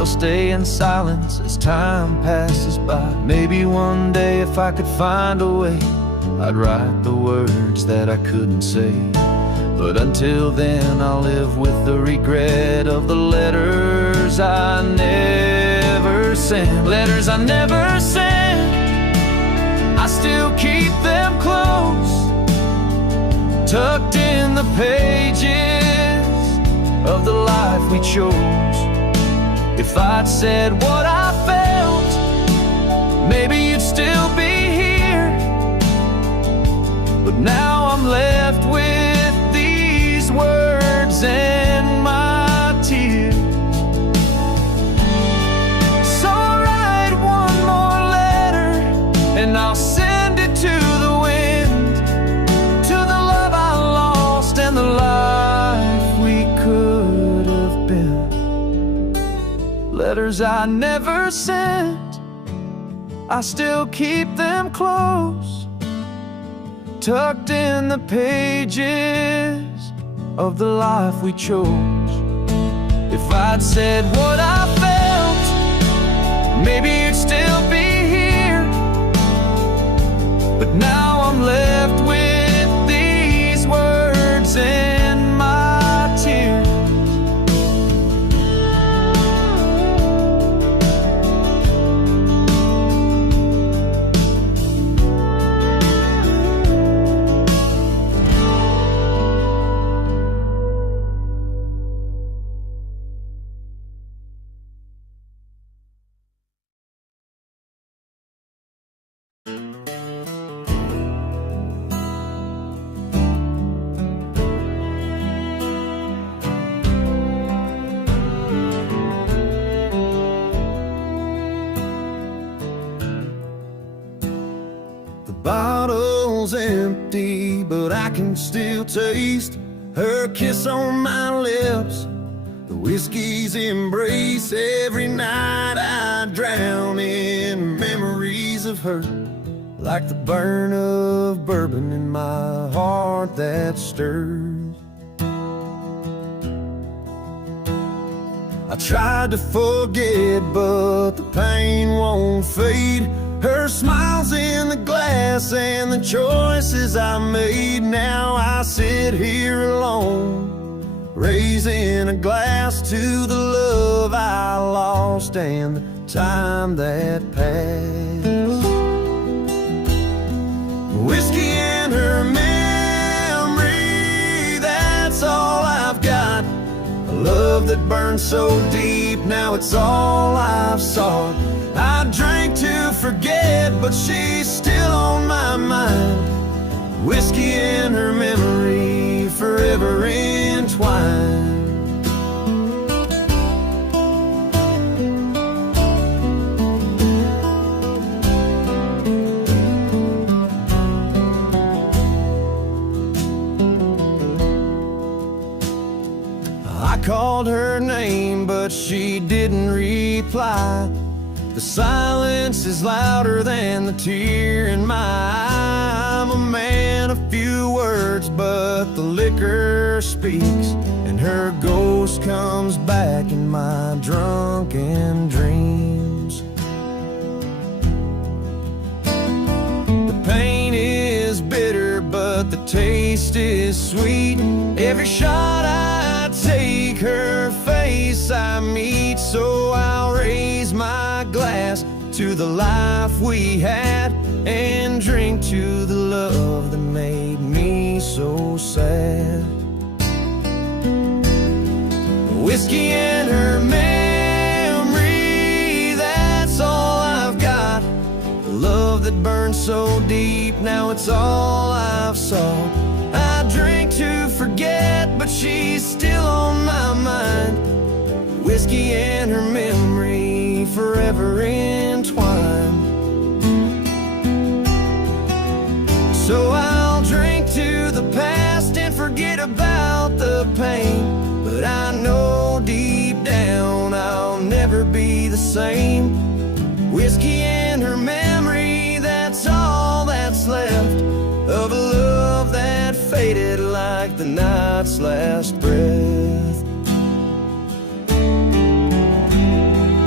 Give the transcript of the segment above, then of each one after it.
they'll stay in silence as time passes by. Maybe one day if I could find a way, I'd write the words that I couldn't say. But until then I'll live with the regret of the letters I never sent. Letters I never sent, I still keep them close, tucked in the pages of the life we chose. If I'd said what I felt, maybe you'd still be here. But now I'm left with these words and my tears. So I'll write one more letter and I'll send it to the wind, to the love I lost and the life we could have been. Letters I never sent, I still keep them close, tucked in the pages of the life we chose. If I'd said what I felt, maybe you'd still be here. But now I'm left with these words and my tears. Bottle's empty, but I can still taste her kiss on my lips, the whiskey's embrace. Every night I drown in memories of her, like the burn of bourbon in my heart that stirs. I tried to forget, but the pain won't fade. Her smile's in the glass and the choices I made. Now I sit here alone, raising a glass to the love I lost and the time that passed. Whiskey and her memory, that's all I've got. A love that burned so deep, now it's all I've sought. I drank to forget, but she's still on my mind. Whiskey and her memory, forever entwined. I called her name, but she didn't reply. The silence is louder than the tear in my eye. I'm a man of few words, but the liquor speaks, and her ghost comes back in my drunken dreams. The pain is bitter, but the taste is sweet. Every shot I take, her face I meet. So I'll raise my glass to the life we had and drink to the love that made me so sad. Whiskey and her memory, that's all I've got. The love that burned so deep, now it's all I've sought. I drink to forget, but she's still on my mind. Whiskey and her memory, forever entwined. So I'll drink to the past and forget about the pain, but I know deep down I'll never be the same. Whiskey and her memory, that's all that's left of a love that faded like the night's last breath.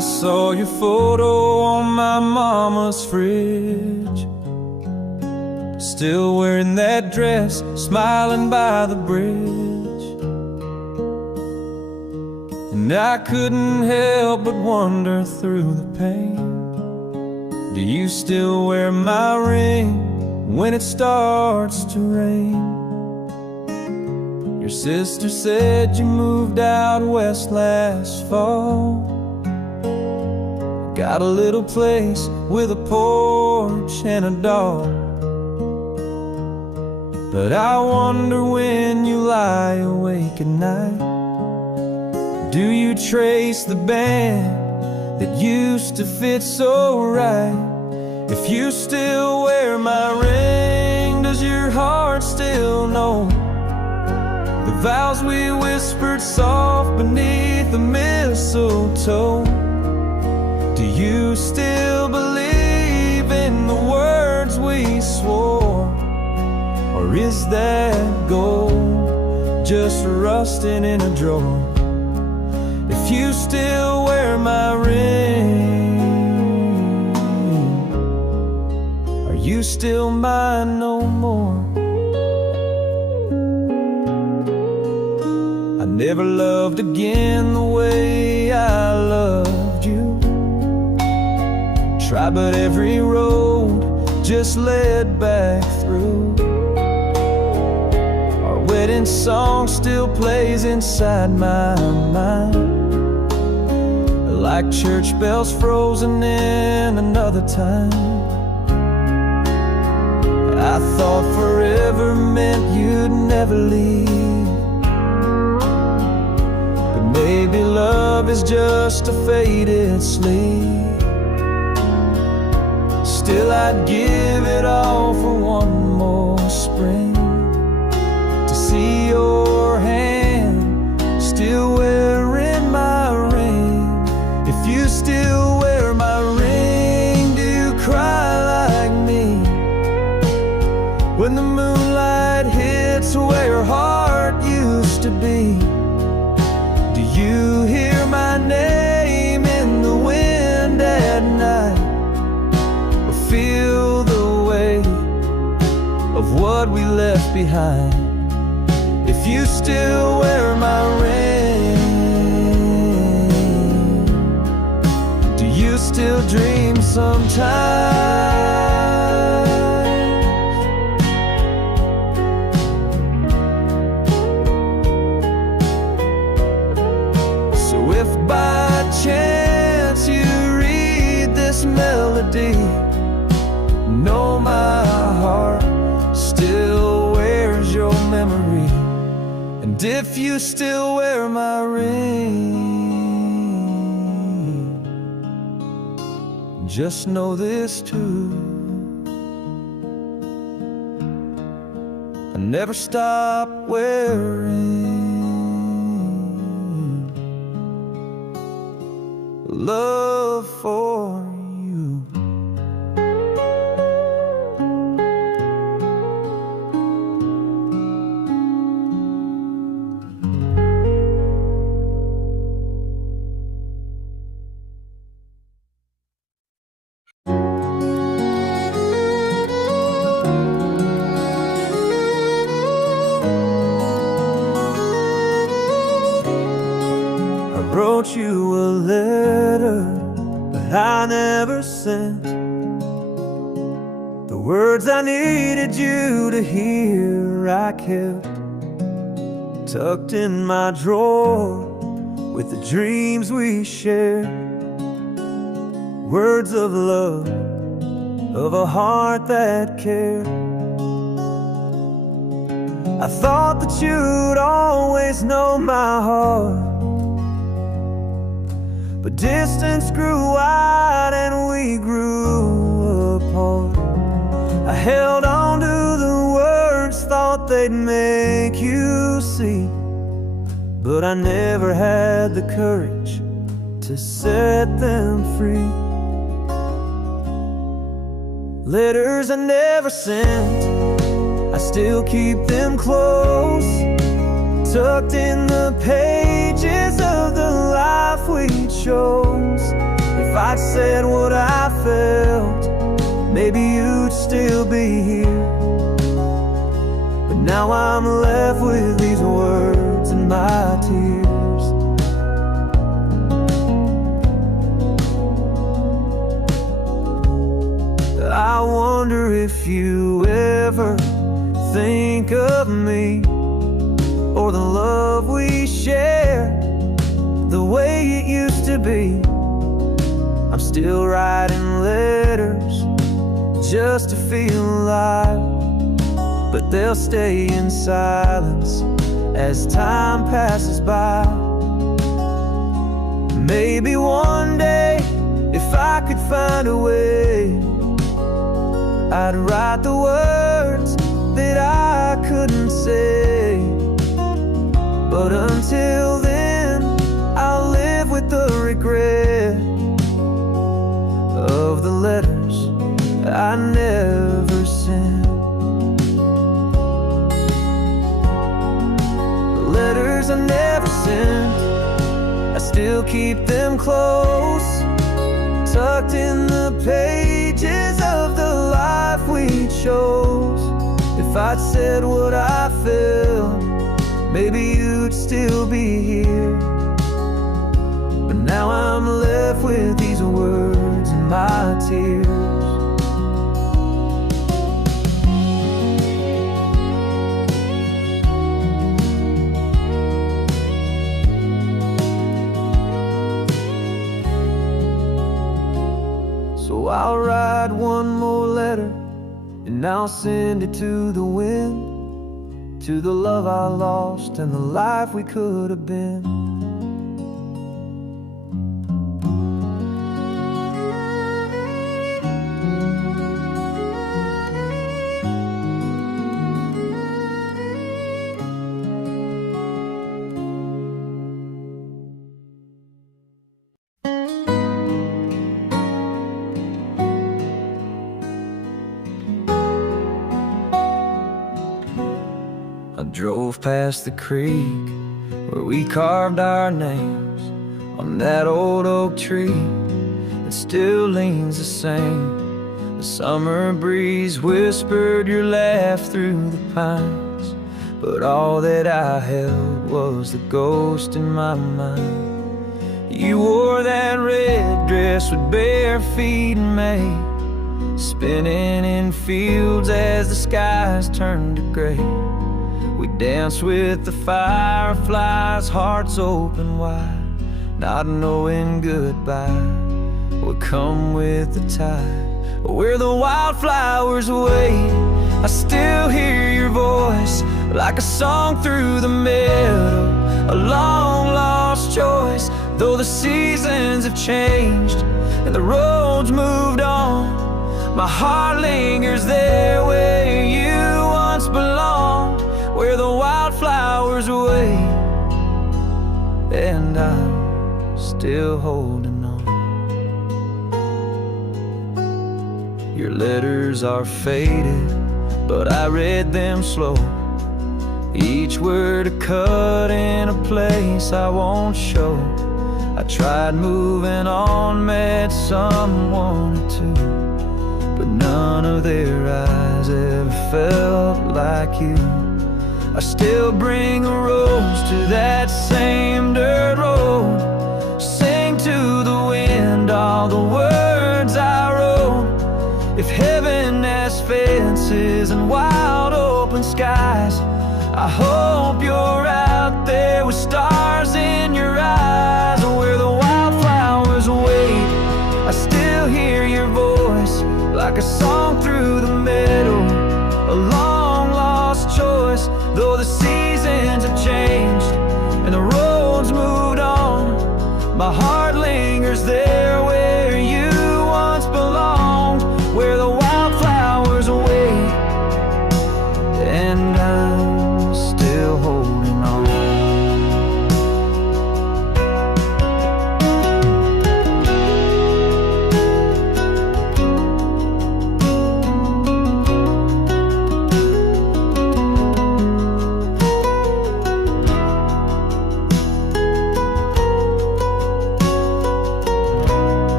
saw your photo on my mama's fridge, still wearing that dress, smiling by the bridge. And I couldn't help but wonder through the pain, do you still wear my ring when it starts to rain? Your sister said you moved out west last fall, got a little place with a porch and a dog. But I wonder when you lie awake at night, do you trace the band that used to fit so right? If you still wear my ring, does your heart still know the vows we whispered soft beneath the mistletoe? Do you still believe in the words we swore? Or is that gold just rusting in a drawer? If you still wear my ring, are you still mine no more? I never loved again the way I loved you. Tried, but every road just led back through. Our wedding song still plays inside my mind, like church bells frozen in another time. I thought forever meant you'd never leave, but maybe love is just a faded sleep. Still I'd give it all for one more spring, to see your hand still wearing my ring. If you still wear my ring, do you cry like me when the moonlight hits where your heart used to be? Do you hear my name in the wind at night, or feel the weight of what we left behind? If you still wear my ring, do you still dream sometimes? So if by chance you read this melody, know my heart still wears your memory. And if you still wear my ring, just know this too, I never stop wearing love for you. I wrote you a letter, but I never sent the words I needed you to hear. I kept tucked in my drawer with the dreams we shared, words of love, of a heart that cared. I thought that you'd always know my heart, but distance grew wide and we grew apart. I held on to the words, thought they'd make you see, but I never had the courage to set them free. Letters I never sent, I still keep them close, tucked in the pages of the life we chose. If I'd said what I felt, maybe you'd still be here. But now I'm left with these words and my tears. I wonder if you ever think of me, or the love we share, the way it used to be. I'm still writing letters just to feel alive, but they'll stay in silence as time passes by. Maybe one day, if I could find a way, I'd write the words that I couldn't say. But until then, I'll live with the regret of the letters I never sent. The letters I never sent, I still keep them close, tucked in the pages of the life we chose. If I'd said what I felt, maybe you'd still be here. But now I'm left with these words and my tears. So I'll write one more letter, and I'll send it to the wind, to the love I lost and the life we could have been. I drove past the creek where we carved our names on that old oak tree that still leans the same. The summer breeze whispered your laugh through the pines, but all that I held was the ghost in my mind. You wore that red dress with bare feet in May, spinning in fields as the skies turned to gray. We danced with the fireflies, hearts open wide, not knowing goodbye would come with the tide. Where the wildflowers wait, I still hear your voice, like a song through the meadow, a long lost choice. Though the seasons have changed and the roads moved on, my heart lingers there where you once belonged. Where the wildflowers wait, and I'm still holding on. Your letters are faded, but I read them slow, each word a cut in a place I won't show. I tried moving on, met someone or two, but none of their eyes ever felt like you. I still bring a rose to that same dirt road, sing to the wind all the words I wrote. If heaven has fences and wide open skies, I hope you're out there with stars in your eyes. Where the wildflowers wait, I still hear your voice, like a song through the meadow, a long lost choice. Though the seasons have changed and the roads moved on, my heart lingers there where you once belonged. Where the wildflowers wait, and I'm still holding on.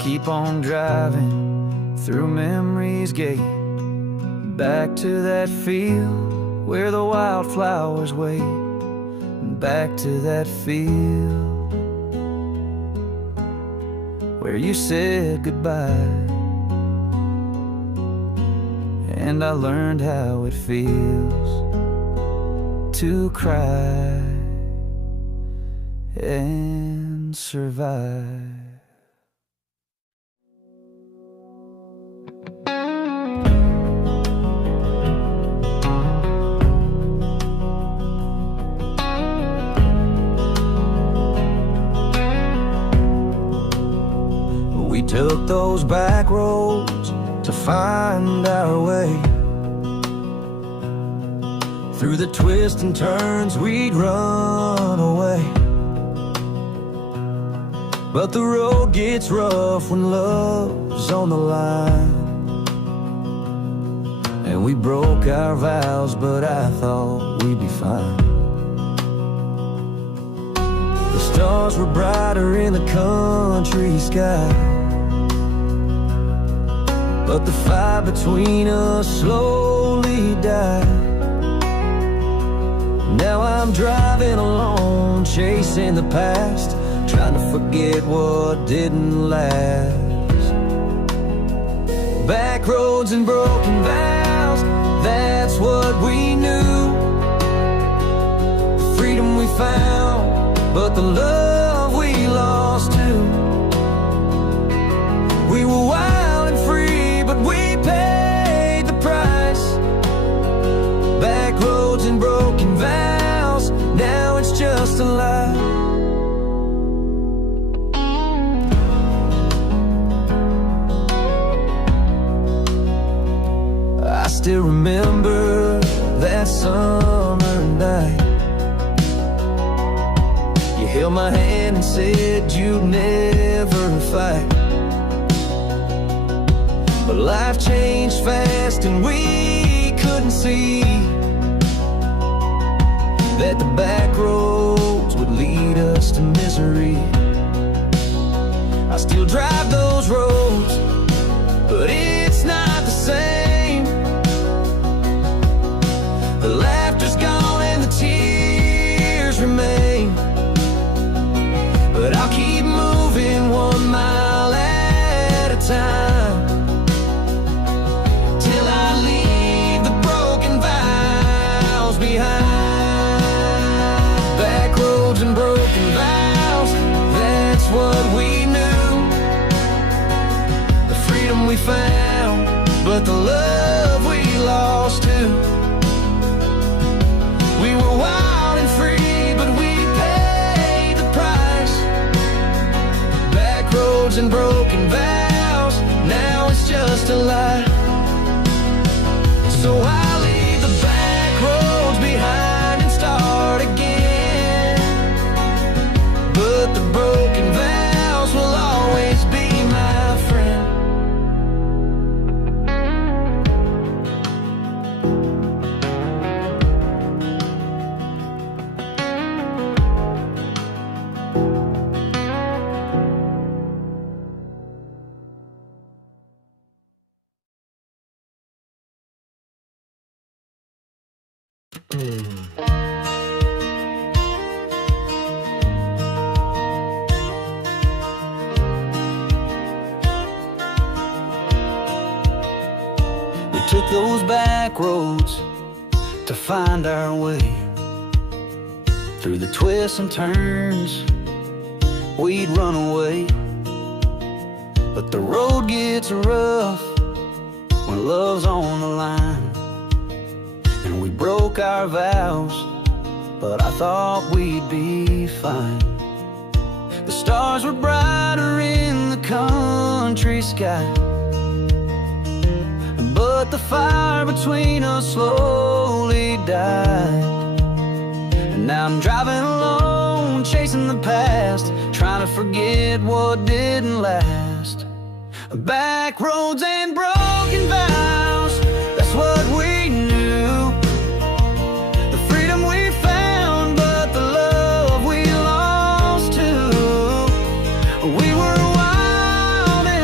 keep on driving through memory's gate, back to that field where the wildflowers wait, back to that field where you said goodbye, and I learned how it feels to cry and survive. We took those back roads to find our way. Through the twists and turns we'd run away. But the road gets rough when love's on the line. And we broke our vows, but I thought we'd be fine. The stars were brighter in the country sky, but the fire between us slowly died. Now I'm driving alone, chasing the past, trying to forget what didn't last. Back roads and broken vows, that's what we knew. The freedom we found, but the love we lost too. We were wild and free, but we paid the price. Back roads and broken vows, now it's just a lie. I still remember that summer night. You held my hand and said you'd never fight. But life changed fast and we couldn't see that the back roads would lead us to misery. I still drive those roads, but it's not the same. The laughter's gone and the tears remain. But I'll keep moving 1 mile at a time, till I leave the broken vows behind. Back roads and broken vows, that's what we knew. The freedom we found, but the love we lost too. We were wild and free, but we paid the price. Back roads and broken vows, now it's just a lie. So I'll leave the back roads behind and start again. But the broken vows will always be my friend. We took those back roads to find our way. Through the twists and turns we'd run away. But the road gets rough when love's on the line. And we broke our vows, but I thought we'd be fine. The stars were brighter in the country sky, but the fire between us slowly died. And now I'm driving alone, chasing the past, trying to forget what didn't last. Back roads and broken vows, that's what we knew. The freedom we found, but the love we lost too. We were wild and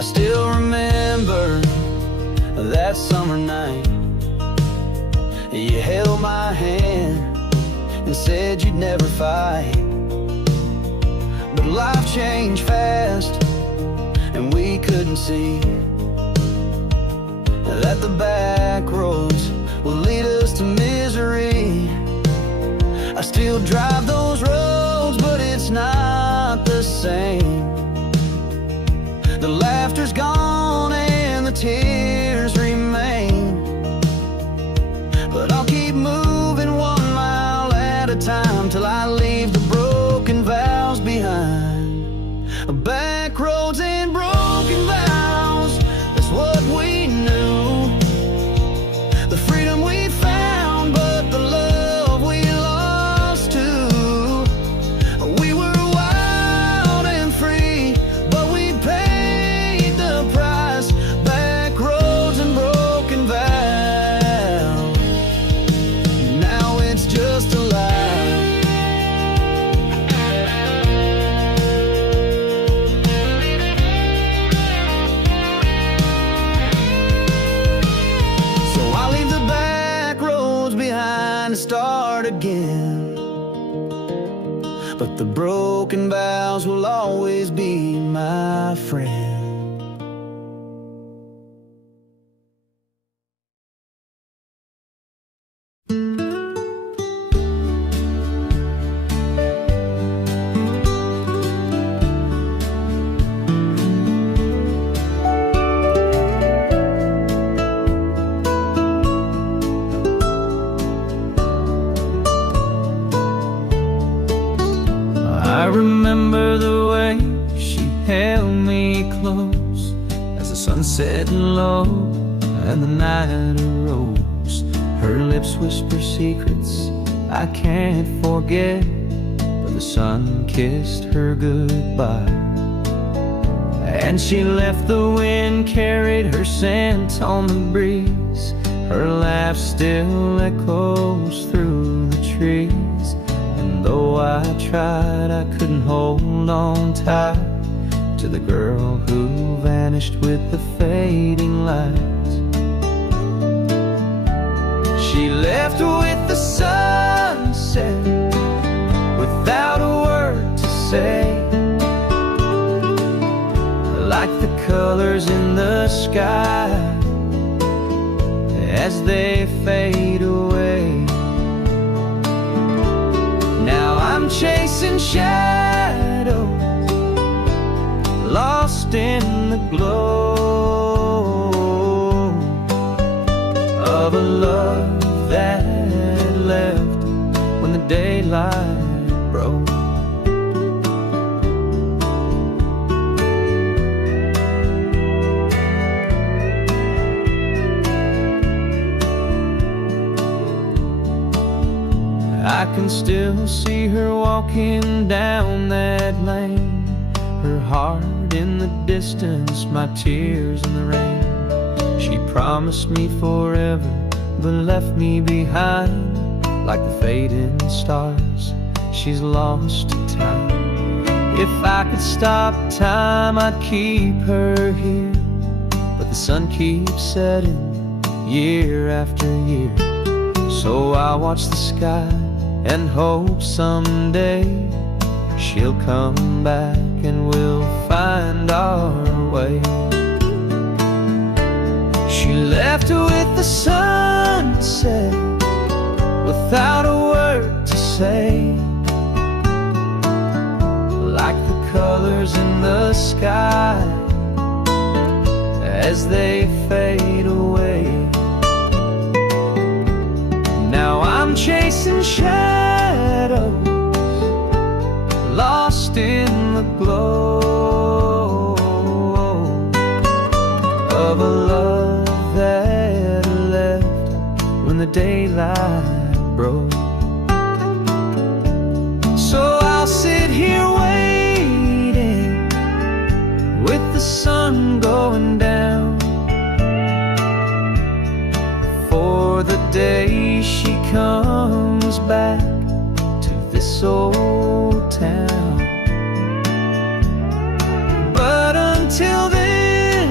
I still remember that summer night. You held my hand and said you'd never fight. But life changed fast, and we couldn't see that the back roads will lead us to misery. I still drive those roads, but it's not the same. The laughter's gone and the tears remain. But I'll keep moving 1 mile at a time till I leave the broken vows behind. Back roads and broken vows, that's what we knew. The freedom we found, but the love we lost too. We were wild and free, but we paid the price. Back roads and broken vows, now it's just a lie. To start again, but the broken vows will always be my friend. I remember the way she held me close as the sun set low and the night arose. Her lips whisper secrets I can't forget, but the sun kissed her goodbye. And she left, the wind carried her scent on the breeze. Her laugh still echoes through the trees. And though I tried, I couldn't hold on tight to the girl who vanished with the fading lights. She left with the sunset without a word to say, like the colors in the sky as they fade away. Now I'm chasing shadows, lost in the glow of a love that left when the daylight broke. I can still see her walking down that lane, her heart in the distance, my tears in the rain. She promised me forever, but left me behind like the fading stars. She's lost to time. If I could stop time, I'd keep her here, but the sun keeps setting year after year. So I watch the sky and hope someday she'll come back and we'll find our way. She left with the sunset without a word to say, like the colors in the sky as they fade away. Now I'm chasing shadows, lost in the glow of a love that left when the daylight broke. So I'll sit here waiting with the sun going down for the day she comes back to this old town. But until then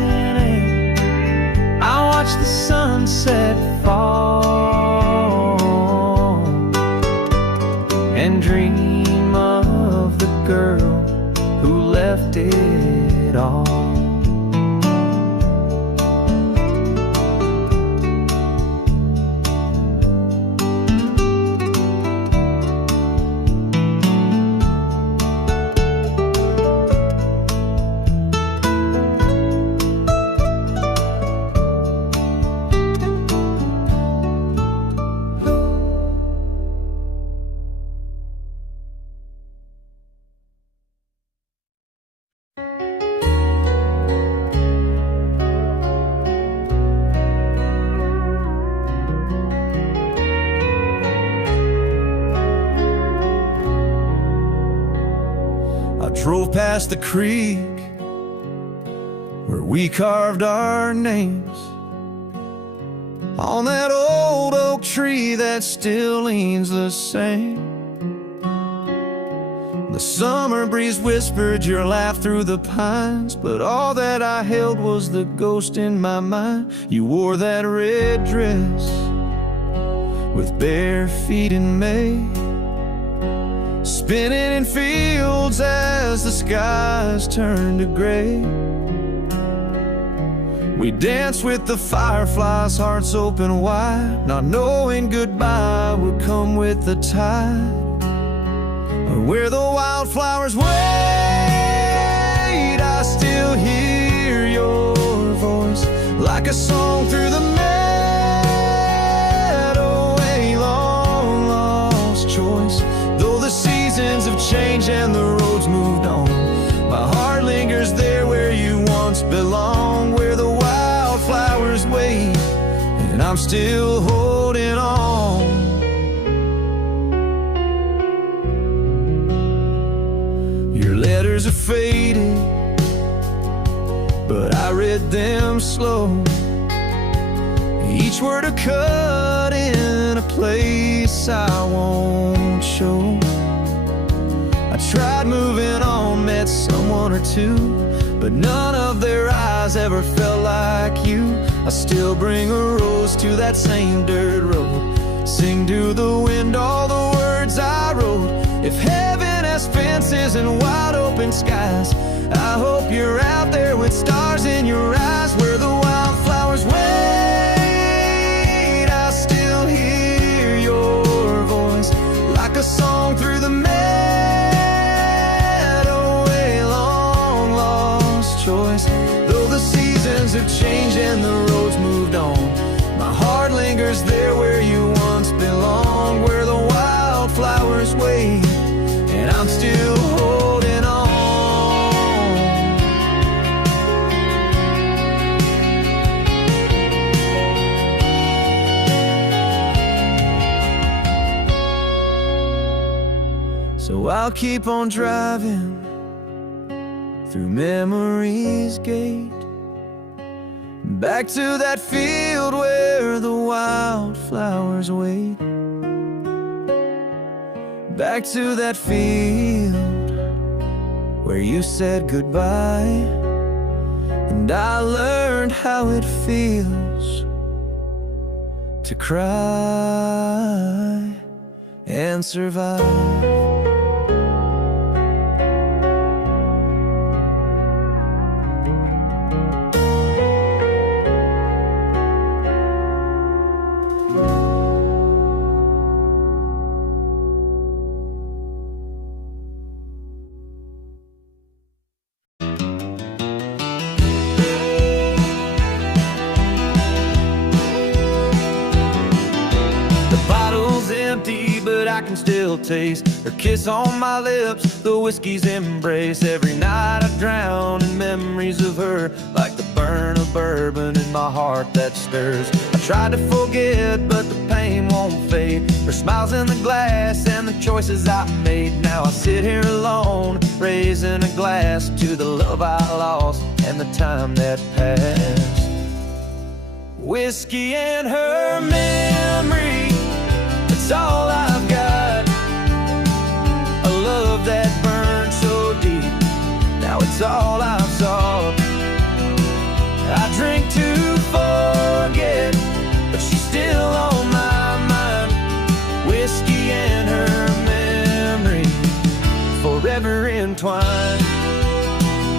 left it all. Drove past the creek where we carved our names on that old oak tree that still leans the same. The summer breeze whispered your laugh through the pines, but all that I held was the ghost in my mind. You wore that red dress with bare feet in May, spinning in fields as the skies turned to gray. We danced with the fireflies, hearts open wide, not knowing goodbye would come with the tide. Or where the wildflowers wait, I still hear your voice like a song through the meadow, a long lost choice. Seasons have changed and the roads moved on, my heart lingers there where you once belonged, where the wildflowers wait and I'm still holding on. Your letters are faded, but I read them slow, each word a cut in a place I won't show. I tried moving on, met someone or two, but none of their eyes ever felt like you. I still bring a rose to that same dirt road, sing to the wind all the words I wrote. If heaven has fences and wide open skies, I hope you're out there with stars in your eyes, where the wildflowers wait. I still hear your voice like a song through the choice. Though the seasons have changed and the roads moved on, my heart lingers there where you once belonged, where the wildflowers wait and I'm still holding on. So I'll keep on driving through memory's gate, back to that field where the wildflowers wait, back to that field where you said goodbye, and I learned how it feels to cry and survive. But I can still taste her kiss on my lips, the whiskey's embrace. Every night I drown in memories of her, like the burn of bourbon in my heart that stirs. I tried to forget, but the pain won't fade. Her smiles in the glass and the choices I made. Now I sit here alone, raising a glass to the love I lost and the time that passed. Whiskey and her memory, it's all I've got. A love that burned so deep, now it's all I've sought. I drink to forget, but she's still on my mind. Whiskey and her memory, forever entwined.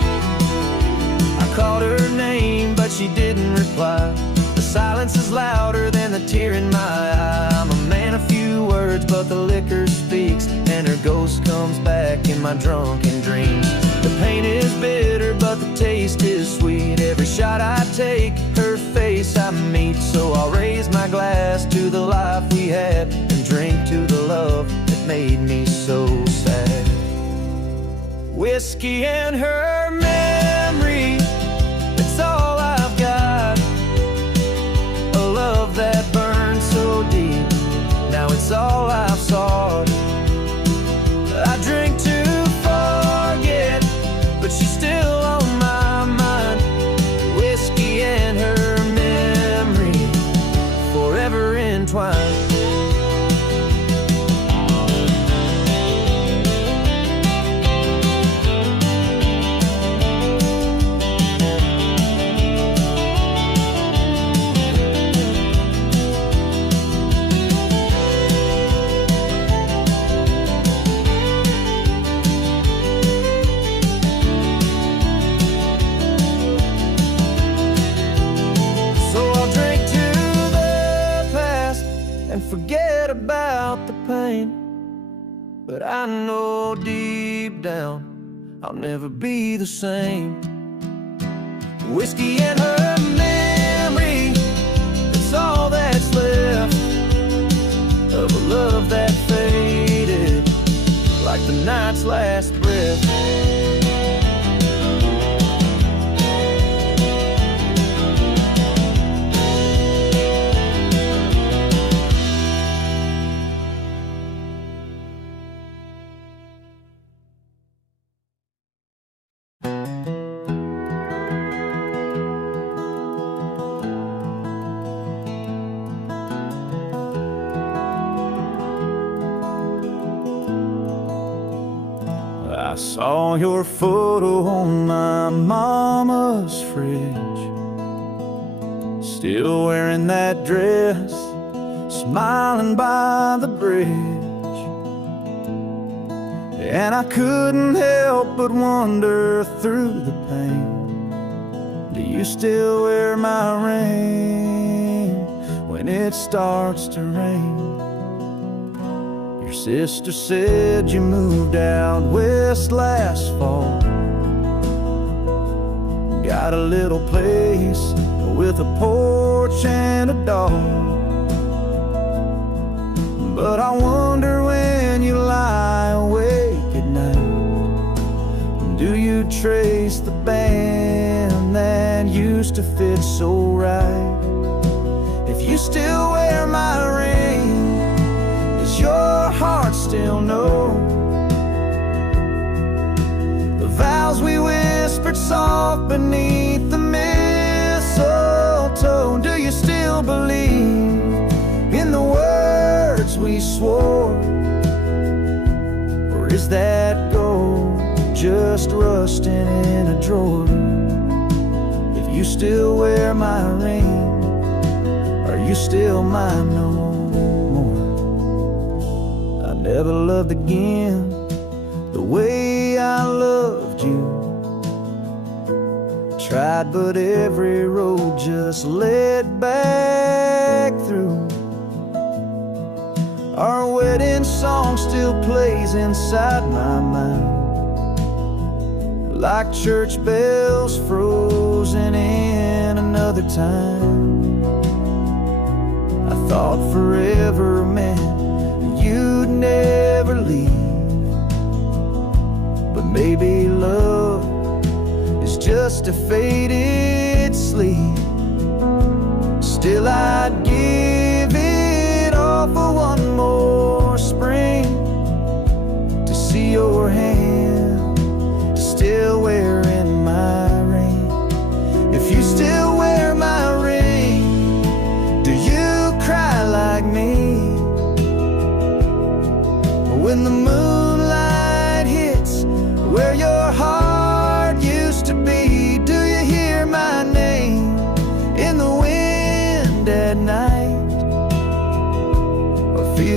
silence is louder than the tear in my eye. I'm a man of few words, but the liquor speaks, and her ghost comes back in my drunken dreams. The pain is bitter, but the taste is sweet. Every shot I take, her face I meet. So I'll raise my glass to the life we had, and drink to the love that made me so sad. Whiskey and her memory, it's all I've got. A love that burned so deep, now it's all I've sought. I drink to forget, but she's still on my mind. Whiskey and her memory, forever entwined. Forget about the pain, but I know deep down I'll never be the same. Whiskey and her memory, it's all that's left of a love that faded like the night's last breath. I saw your photo on my mama's fridge, still wearing that dress, smiling by the bridge. And I couldn't help but wonder through the pain, do you still wear my ring when it starts to rain? Your sister said you moved out west last fall, got a little place with a porch and a dog. But I wonder when you lie awake at night, do you trace the band that used to fit so right? If you still wear my ring, does your heart still know the vows we whispered soft beneath the mistletoe? Do you still believe in the words we swore, or is that gold just rusting in a drawer? If you still wear my ring, are you still mine no more? I never loved again the way I loved you. Tried, but every road just led back through. Our wedding song still plays inside my mind, like church bells frozen in another time. I thought forever meant you'd never leave, but maybe love is just a faded sleep. Still I'd give it all for one more spring, to see your hand still wearing my ring. If you still wear my ring, do you cry like me when the moonlight hits where your heart used to be? Do you hear my name in the wind at night, or feel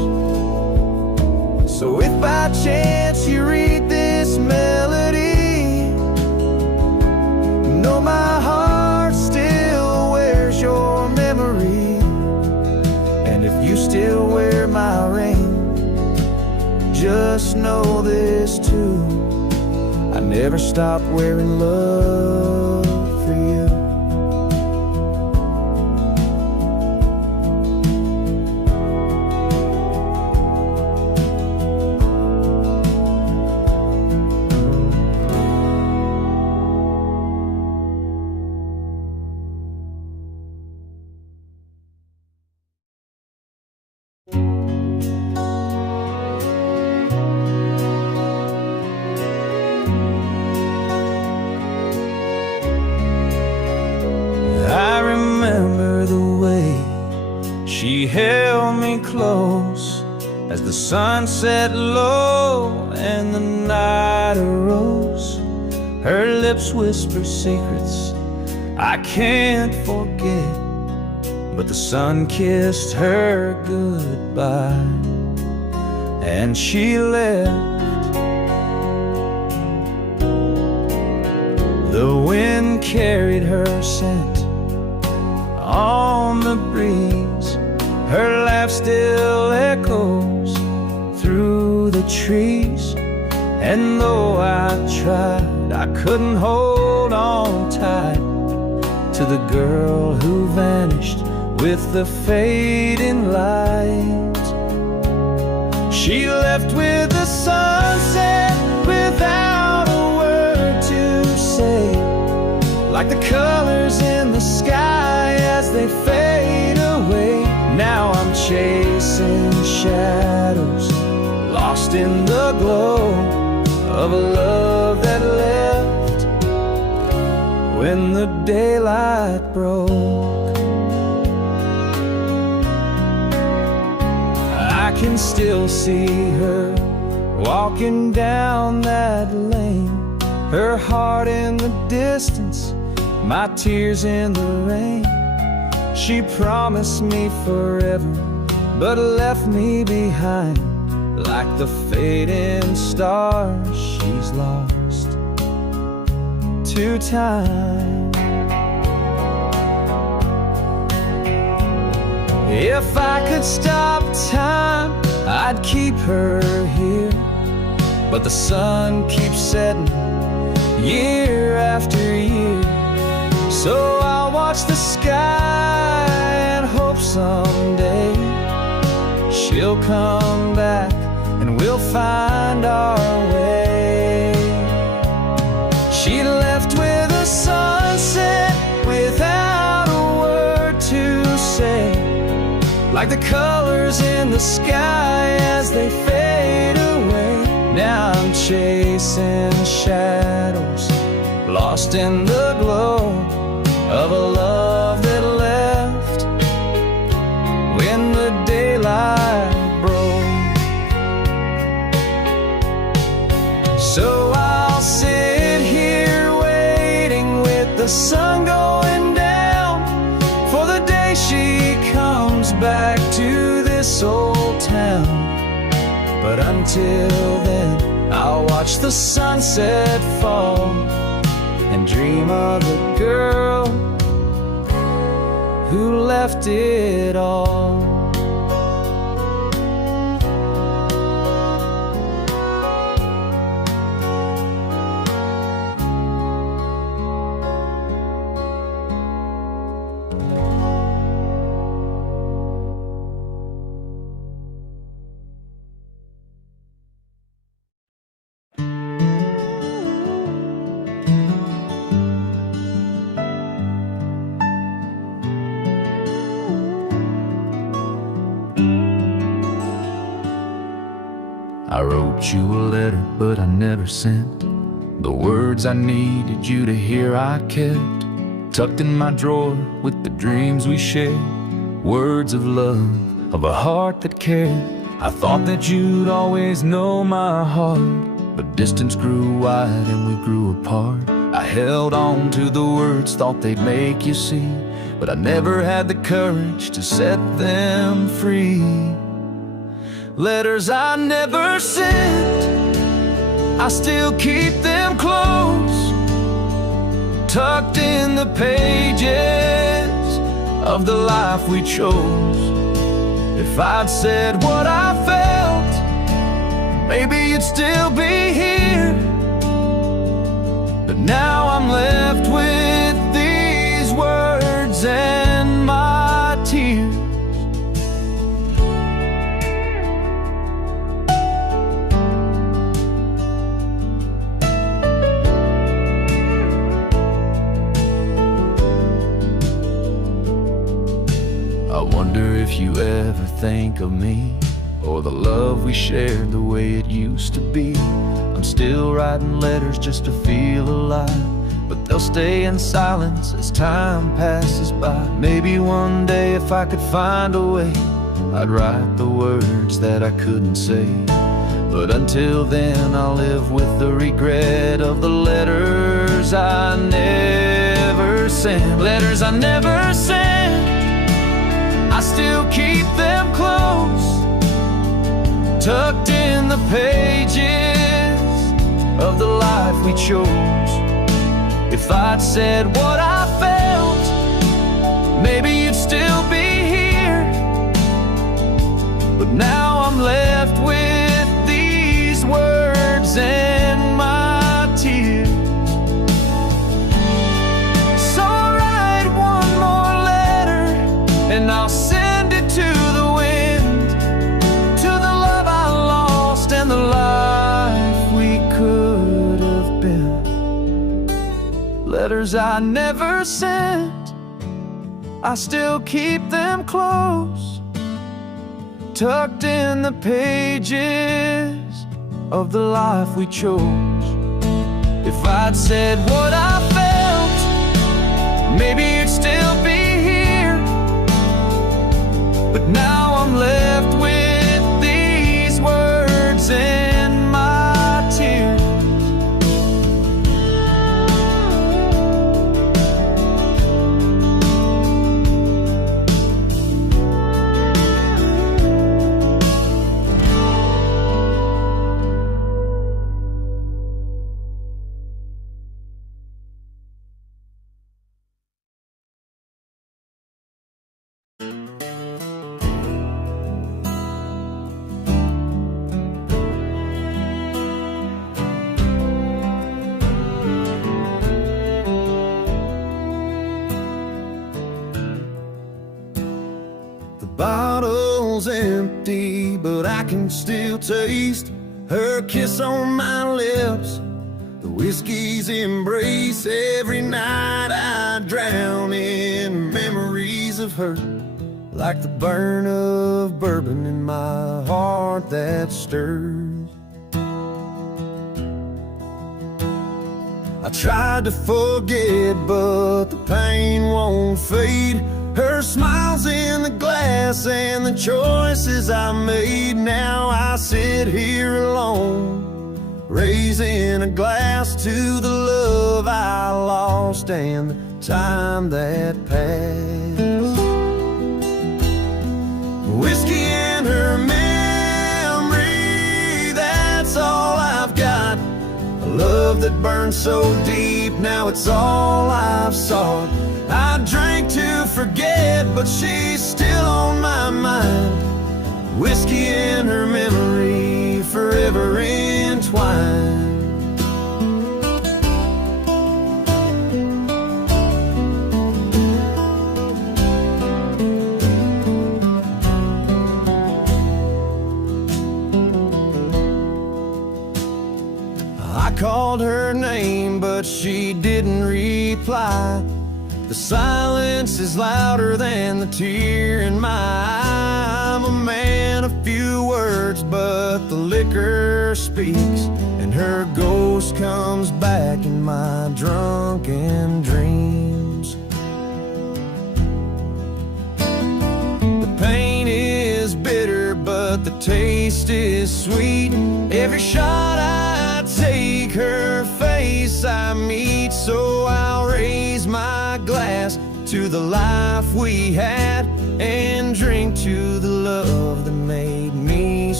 by chance you read this melody, know my heart still wears your memory. And if you still wear my ring, just know this too: I never stopped wearing love for you. I remember the way she held me close as the sun set low and the night arose. Her lips whisper secrets I can't forget, but the sun kissed her goodbye and she left. The wind carried her scent on the breeze, her laugh still echoes through the trees. And though I tried, I couldn't hold on tight to the girl who vanished with the fading light. She left with the sunset without a word to say, like the colors in the sky as they fade away. Now I'm chasing shadows, lost in the glow of a love that left when the daylight broke. I can still see her walking down that lane, her heart in the distance, my tears in the rain. She promised me forever, but left me behind like the fading stars she's lost to time. If I could stop time, I'd keep her here, but the sun keeps setting year after year. So I'll watch the sky and hope someday she'll come back and we'll find our way. She left with a sunset without a word to say, like the colors in the sky as they fade away. Now I'm chasing shadows, lost in the glow of a love that left when the daylight broke. So I'll sit here waiting with the sun going down for the day she comes back to this old town. But until then, I'll watch the sunset fall and dream of the girl who left it all. I wrote you a letter, but I never sent the words I needed you to hear. I kept tucked in my drawer with the dreams we shared, words of love, of a heart that cared. I thought that you'd always know my heart, but distance grew wide and we grew apart. I held on to the words, thought they'd make you see, but I never had the courage to set them free. Letters I never sent, I still keep them close, tucked in the pages of the life we chose. If I'd said what I felt, maybe you'd still be here. But now I'm left with these words and my tears. I wonder if you ever think of me, or the love we shared the way it used to be. I'm still writing letters just to feel alive, but they'll stay in silence as time passes by. Maybe one day if I could find a way, I'd write the words that I couldn't say. But until then I'll live with the regret of the letters I never sent. Letters I never sent, I still keep them close, tucked in the pages of the life we chose. If I'd said what I felt, maybe you'd still be here. But now I'm left with these words and my tears. So I'll write one more letter, and I'll send it to the wind, to the love I lost and the life we could have been. Letters I never sent, I still keep them close, tucked in the pages of the life we chose. If I'd said what I felt, maybe you'd still be here. But now I'm left with these words and my tears. Bottle's empty, but I can still taste her kiss on my lips, the whiskey's embrace. Every night I drown in memories of her, like the burn of bourbon in my heart that stirs. I tried to forget, but the pain won't fade. Her smile's in the glass and the choices I made. Now I sit here alone, raising a glass to the love I lost and the time that passed. Whiskey and her memory, that's all I've got. A love that burned so deep, now it's all I've sought. I drank to forget, but she's still on my mind. Whiskey and her memory, forever entwined. I called her name, but she didn't reply. The silence is louder than the tear in my eye. I'm a man of few words, but the liquor speaks, and her ghost comes back in my drunken dreams. The pain is bitter, but the taste is sweet. Every shot I take, her face I meet. So I'll raise my glass to the life we had, and drink to the love that made me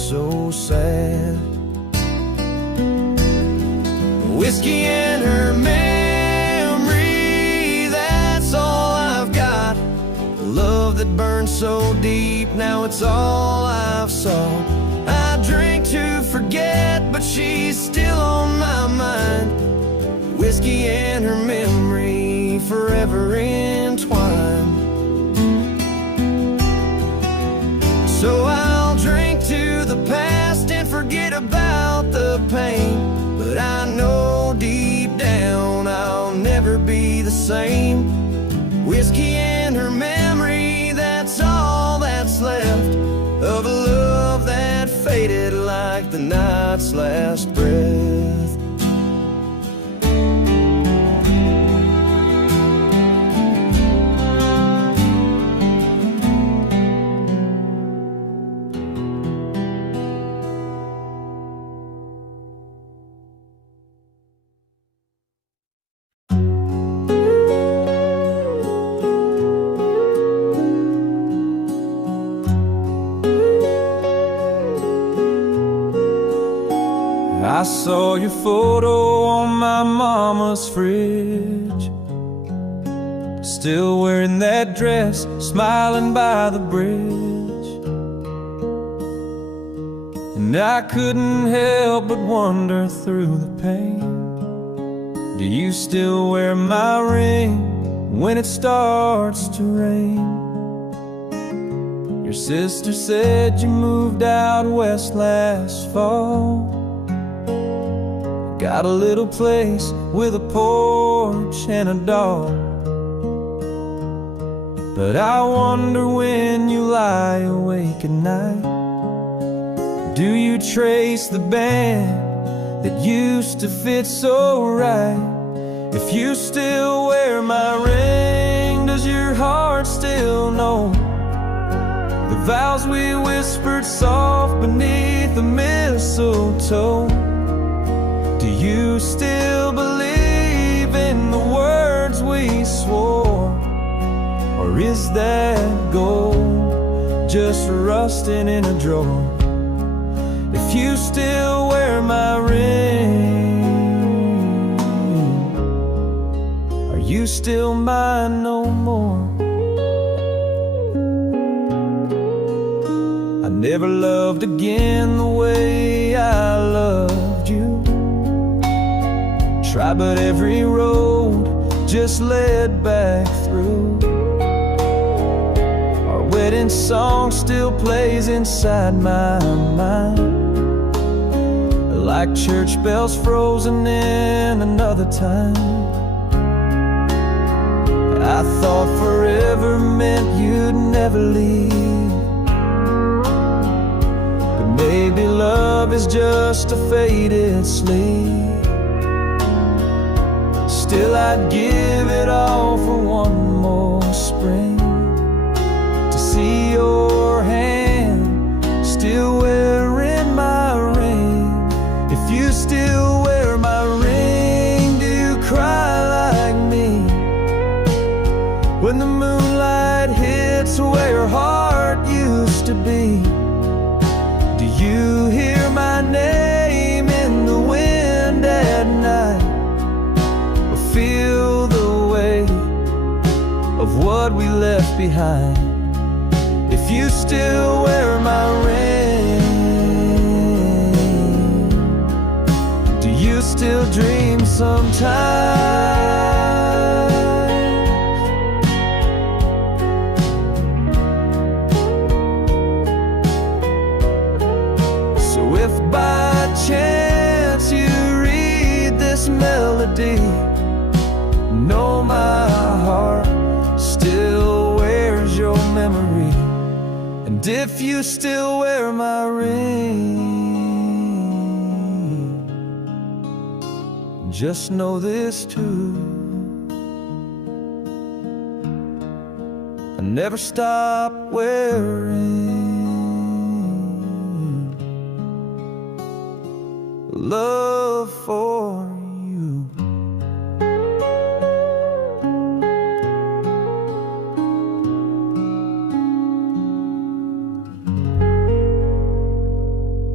so sad. Whiskey and her memory, that's all I've got. The love that burned so deep, now it's all I've sought. I drink to forget, but she's still on my mind. Whiskey and her memory, forever entwined. So I'll drink to the past and forget about the pain, but I know deep down I'll never be the same. Whiskey and her memory, that's all that's left of a love that faded like the night's last breath. I saw your photo on my mama's fridge, still wearing that dress, smiling by the bridge. And I couldn't help but wonder through the pain, do you still wear my ring when it starts to rain? Your sister said you moved out west last fall, got a little place with a porch and a dog. But I wonder when you lie awake at night, do you trace the band that used to fit so right? If you still wear my ring, does your heart still know the vows we whispered soft beneath the mistletoe? Do you still believe in the words we swore? Or is that gold just rusting in a drawer? If you still wear my ring, are you still mine no more? I never loved again the way I loved you. Try, but every road just led back through. Our wedding song still plays inside my mind, like church bells frozen in another time. I thought forever meant you'd never leave, but maybe love is just a faded sleep. Still I'd give it all for one more spring, to see your hand still wearing my ring. If you still wear my ring, do you cry like me when the moonlight hits where your heart used to be? Do you hear my name in the wind at night, feel the weight of what we left behind? If you still wear my ring, do you still dream sometimes? So if by chance you read this melody, know my heart still wears your memory. And if you still wear my ring, just know this too, I never stop wearing love for you.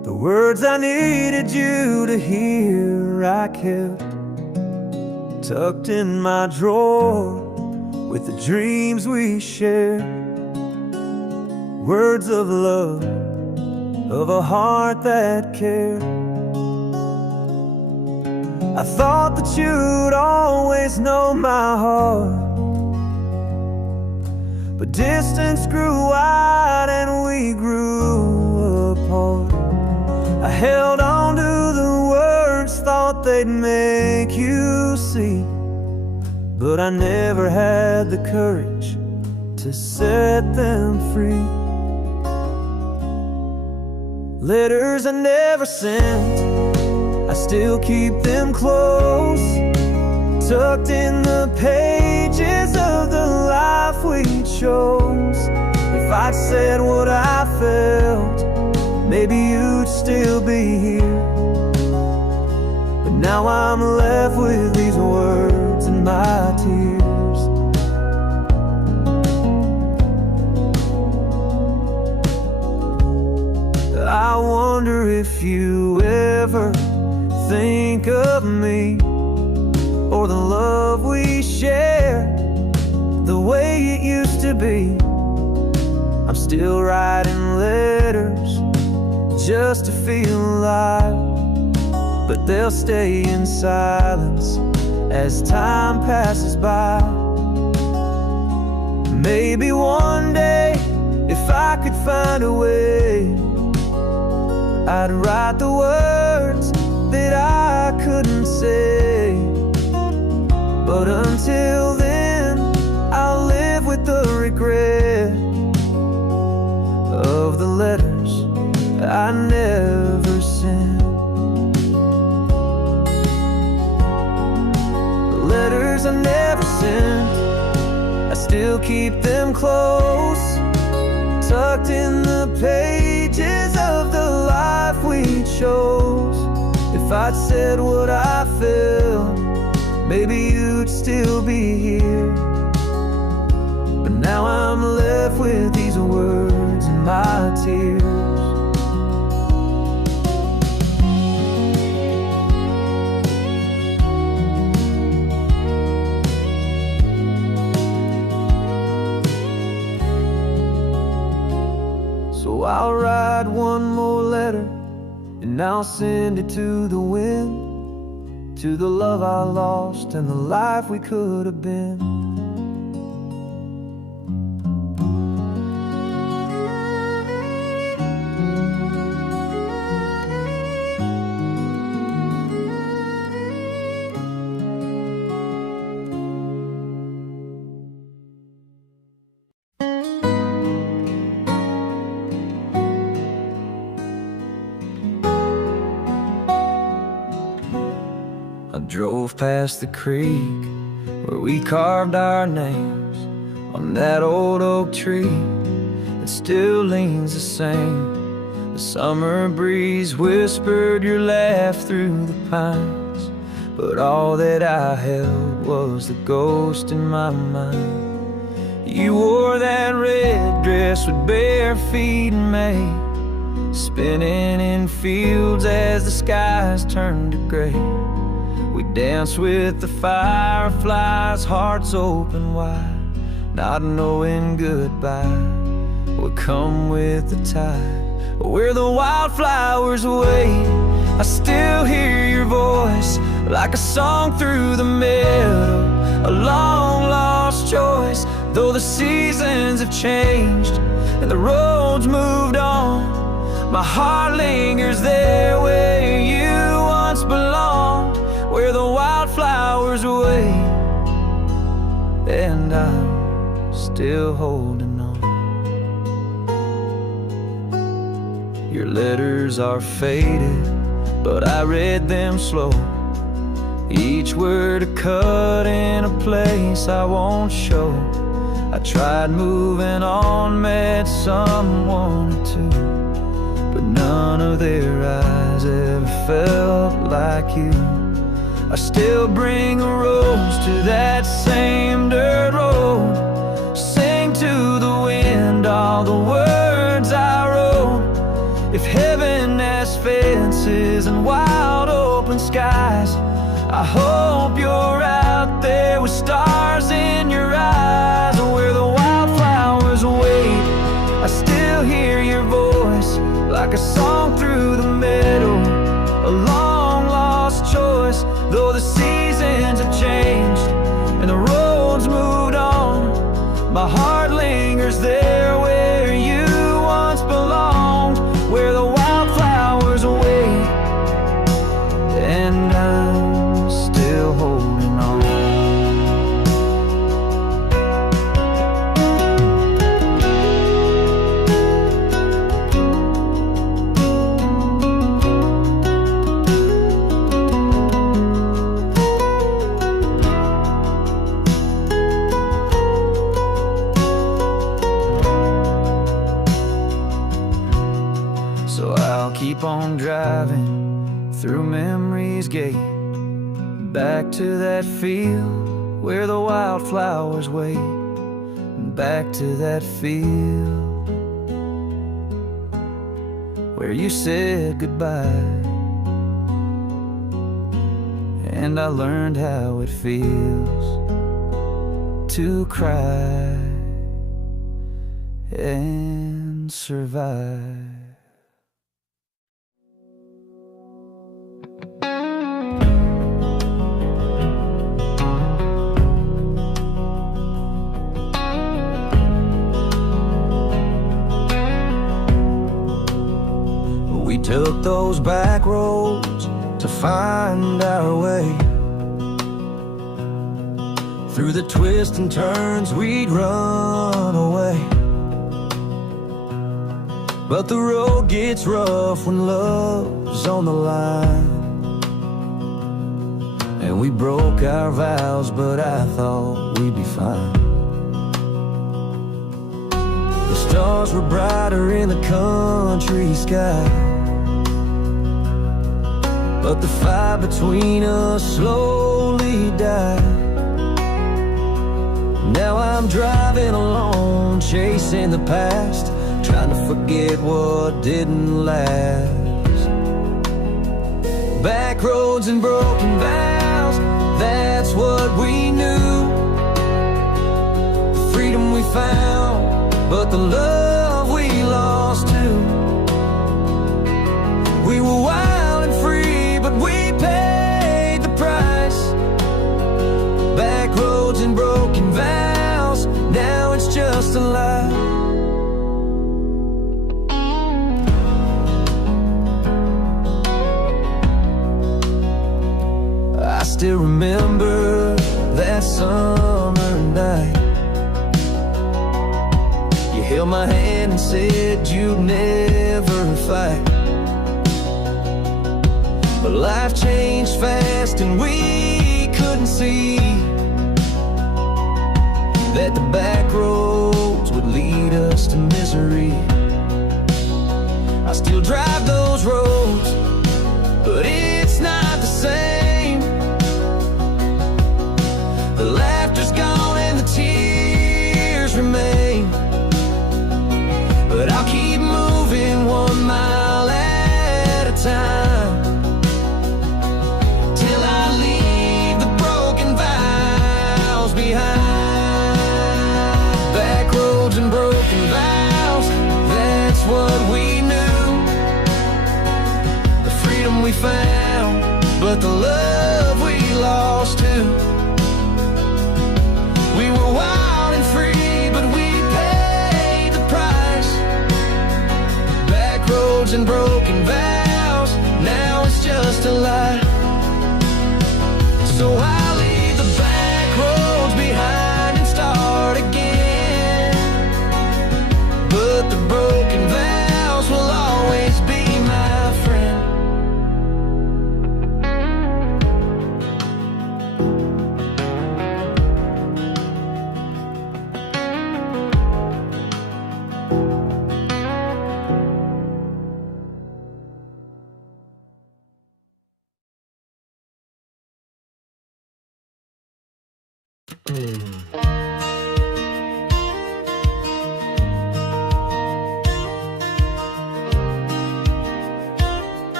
wanted you to hear I kept tucked in my drawer with the dreams we shared. Words of love, of a heart that cared. I thought that you'd always know my heart, but distance grew wide and we grew apart. I held on to the words, thought they'd make you see, but I never had the courage to set them free. Letters I never sent, I still keep them close, tucked in the pages of the life we chose. If I'd said what I felt, maybe you'd still be here. But now I'm left with these words and my tears. I wonder if you ever think of me, or the love we shared, the way it used to be. I'm still writing letters just to feel alive, but they'll stay in silence as time passes by. Maybe one day, if I could find a way, I'd write the words that I couldn't say. But until then, I'll live with the regret of the letters I never sent. The letters I never sent, I still keep them close, tucked in the pages of the life we chose. If I'd said what I felt, maybe you'd still be here. But now I'm left with these words and my tears. So I'll write one more letter, and I'll send it to the wind, to the love I lost and the life we could have been. I drove past the creek where we carved our names on that old oak tree that still leans the same. The summer breeze whispered your laugh through the pines, but all that I held was the ghost in my mind. You wore that red dress with bare feet in May, spinning in fields as the skies turned to gray. We danced with the fireflies, hearts open wide, not knowing goodbye would come with the tide. Where the wildflowers wait, I still hear your voice, like a song through the meadow, a long lost choice. Though the seasons have changed and the roads moved on, my heart lingers there where you once belonged. Where the wildflowers wait, and I'm still holding on. Your letters are faded, but I read them slow, each word a cut in a place I won't show. I tried moving on, met someone or two, but none of their eyes ever felt like you. I still bring a rose to that same dirt road, sing to the wind all the words I wrote. If heaven asks fences and wide open skies. I hope you're out there with stars in your eyes, where the wildflowers wait. I still hear your voice like a song through the meadow, a long lost choice. Though the seasons have changed and the roads moved on, my heart lingers there where you once belonged, where the wildflowers wait, and I'm still holding on. So I'll keep on driving through memory's gate, back to that field where the wildflowers wait, back to that field where you said goodbye, and I learned how it feels to cry and survive. We took those back roads to find our way. Through the twists and turns we'd run away. But the road gets rough when love's on the line, and we broke our vows, but I thought we'd be fine. The stars were brighter in the country sky, but the fire between us slowly died. Now I'm driving alone, chasing the past, trying to forget what didn't last. Back roads and broken vows, that's what we knew. The freedom we found, but the love we lost too. We were wild and free, but we paid the price. Back roads and broken vows, now it's just a lie. I still remember that summer night. You held my hand and said you'd never fight. But life changed fast and we couldn't see that the back roads would lead us to misery. I still drive those roads, but it's not the same. The laughter's gone and the tears remain, but I'll keep moving 1 mile at a time, till I leave the broken vows behind. Back roads and broken vows, that's what we knew. The freedom we found, but the love we lost too. We were wild and free, but we paid the price. Back roads and broken vows, now it's just a lie. So I'll leave the back roads behind and start again, but the broken vows will always be my friend.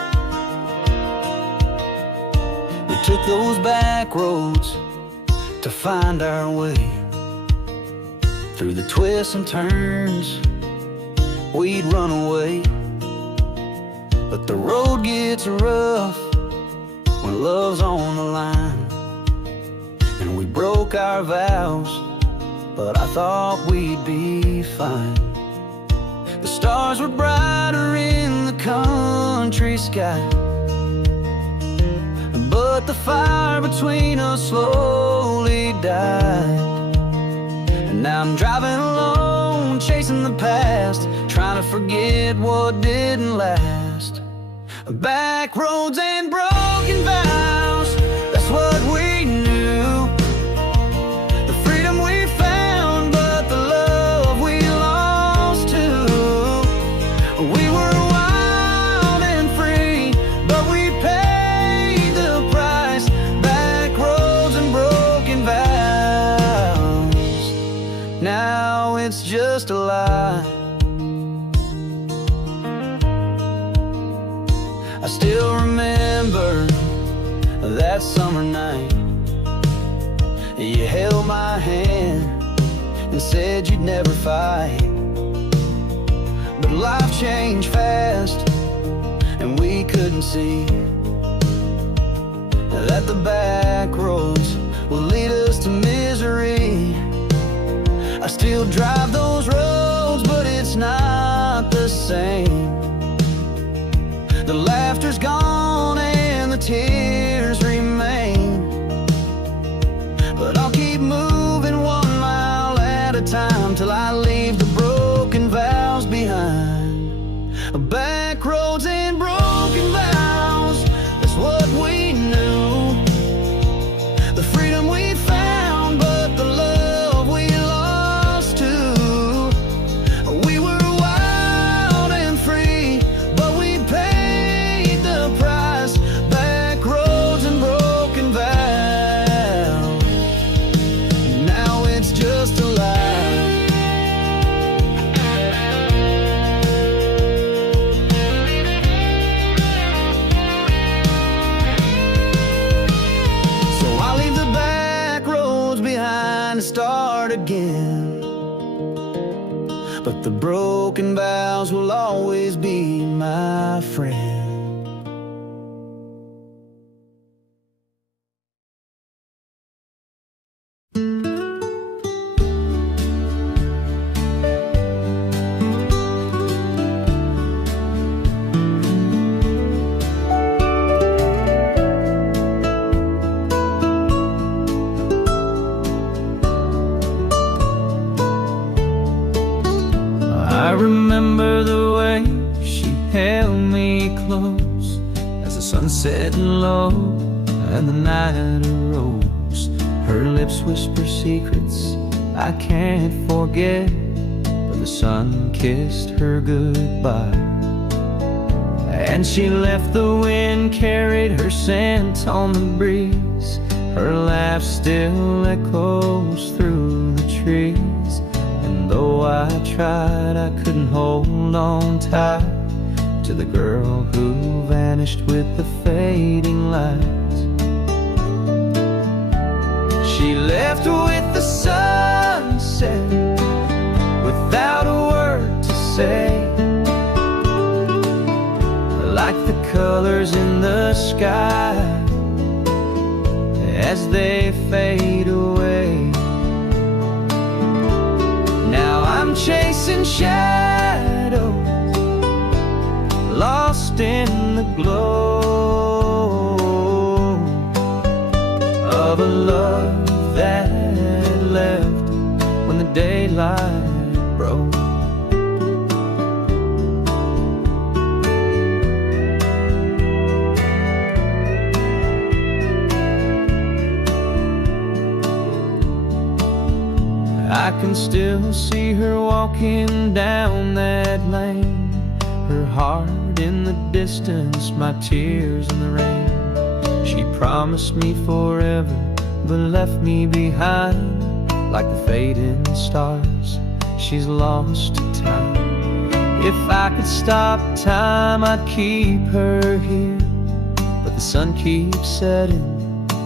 those back roads to find our way. Through the twists and turns, we'd run away. But the road gets rough when love's on the line. And we broke our vows, but I thought we'd be fine. The stars were brighter in the country sky, but the fire between us slowly died. And now I'm driving alone, chasing the past, trying to forget what didn't last. Back roads and broken vows, that's what we knew. The freedom we found, but the love we lost too. We were wild and free, but we paid the price. Back roads and broken vows, now it's just a lie. I still remember that summer night. You held my hand and said you'd never fight. But life changed fast, and we couldn't see that the back roads will lead us to misery. I still drive those roads, but it's not the same. The laughter's gone and the tears remain, but I'll keep moving 1 mile at a time till I leave the broken vows behind. Back roads and broken vows, that's what we knew. The freedom we found, but the love we lost too. We were wild and free, but we paid the price. Back roads and broken vows, now it's just a lie. So I'll leave the back roads behind and start again, but the broken vows will always be my friend. I remember the way she held me close as the sun set low and the night arose. Her lips whisper secrets I can't forget, but the sun kissed her goodbye. And she left, the wind carried her scent on the breeze. Her laugh still echoes through the trees. And though I tried, I couldn't hold on tight to the girl who vanished with the fading lights. She left with the sunset without a word to say, like the colors in the sky as they fade away. Now I'm chasing shadows, lost in the glow of a love that left when the daylight broke. I can still see her walking down that lane, her heart in the distance, my tears in the rain. She promised me forever, but left me behind like the fading stars. She's lost to time. If I could stop time, I'd keep her here, but the sun keeps setting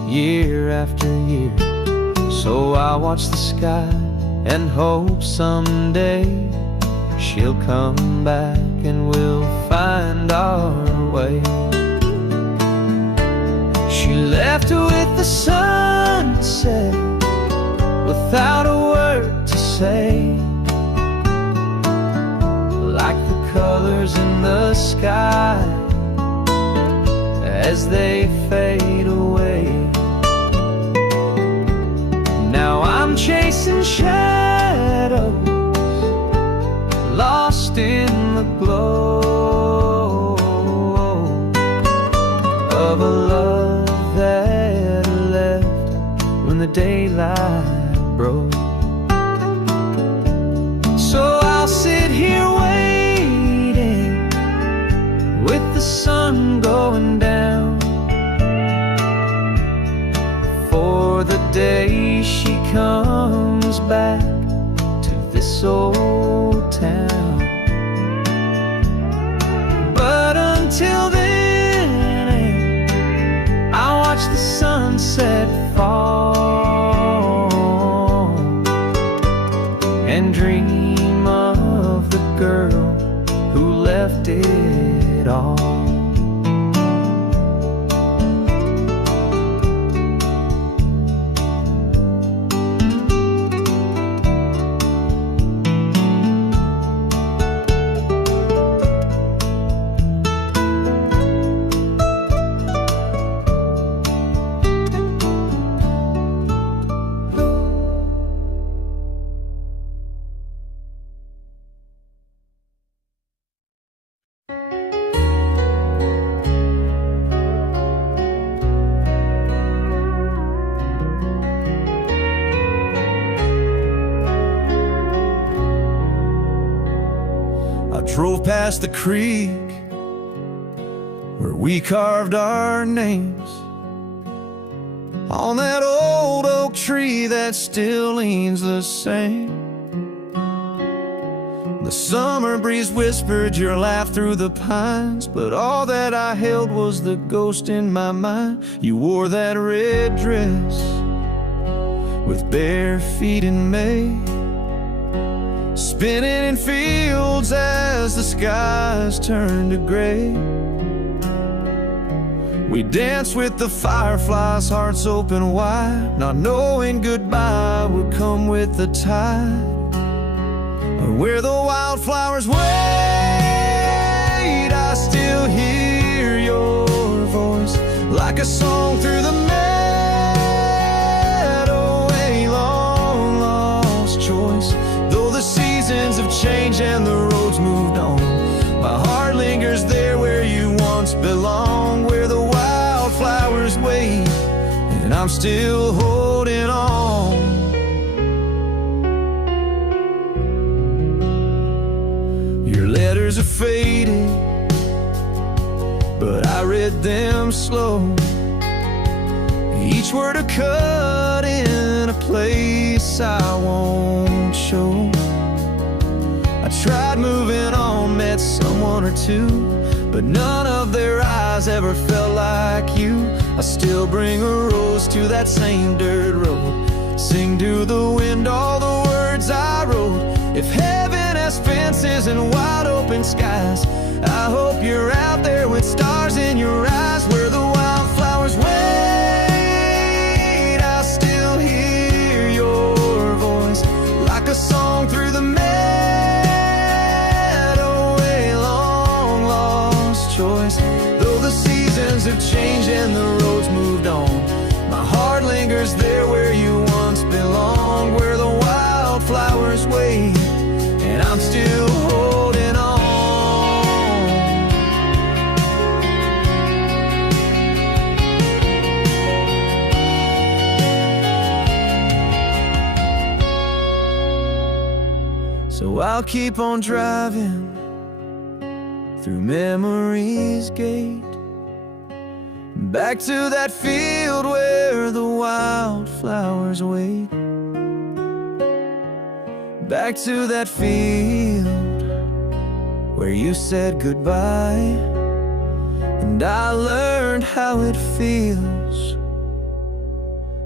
year after year. So I watch the sky and hope someday she'll come back and we'll find our way. She left with the sunset without a word to say, like the colors in the sky as they fade away. Now I'm chasing shadows, lost in the glow of a love that left when the daylight broke. So I'll sit here waiting with the sun going down for the day she comes back to this old town. But until then, I'll watch the sunset fall and dream of the girl who left it all. Drove past the creek where we carved our names on that old oak tree that still leans the same. The summer breeze whispered your laugh through the pines, but all that I held was the ghost in my mind. You wore that red dress with bare feet in May, spinning in fields as the skies turned to gray. We danced with the fireflies, hearts open wide, not knowing goodbye would come with the tide. Or where the wildflowers wait, I still hear your voice like a song through the meadow, a long lost choice. Though the seasons have changed and the roads moved on, my heart lingers there where you once belonged, where the wildflowers wait and I'm still holding on. Your letters are faded, but I read them slow, each word a cut in a place I won't show. I tried moving on, met someone or two, but none of their eyes ever felt like you. I still bring a rose to that same dirt road, sing to the wind all the words I wrote. If heaven has fences and wide open skies, I hope you're out there with stars in your eyes, where the wildflowers wait. I still hear your voice like a song through the meadow, a long lost choice. Though the seasons have changed and the roads moved on, my heart lingers there where you once belonged, where the wildflowers wait and I'm still holding on. So I'll keep on driving through memory's gate, back to that field where the wildflowers wait, back to that field where you said goodbye, and I learned how it feels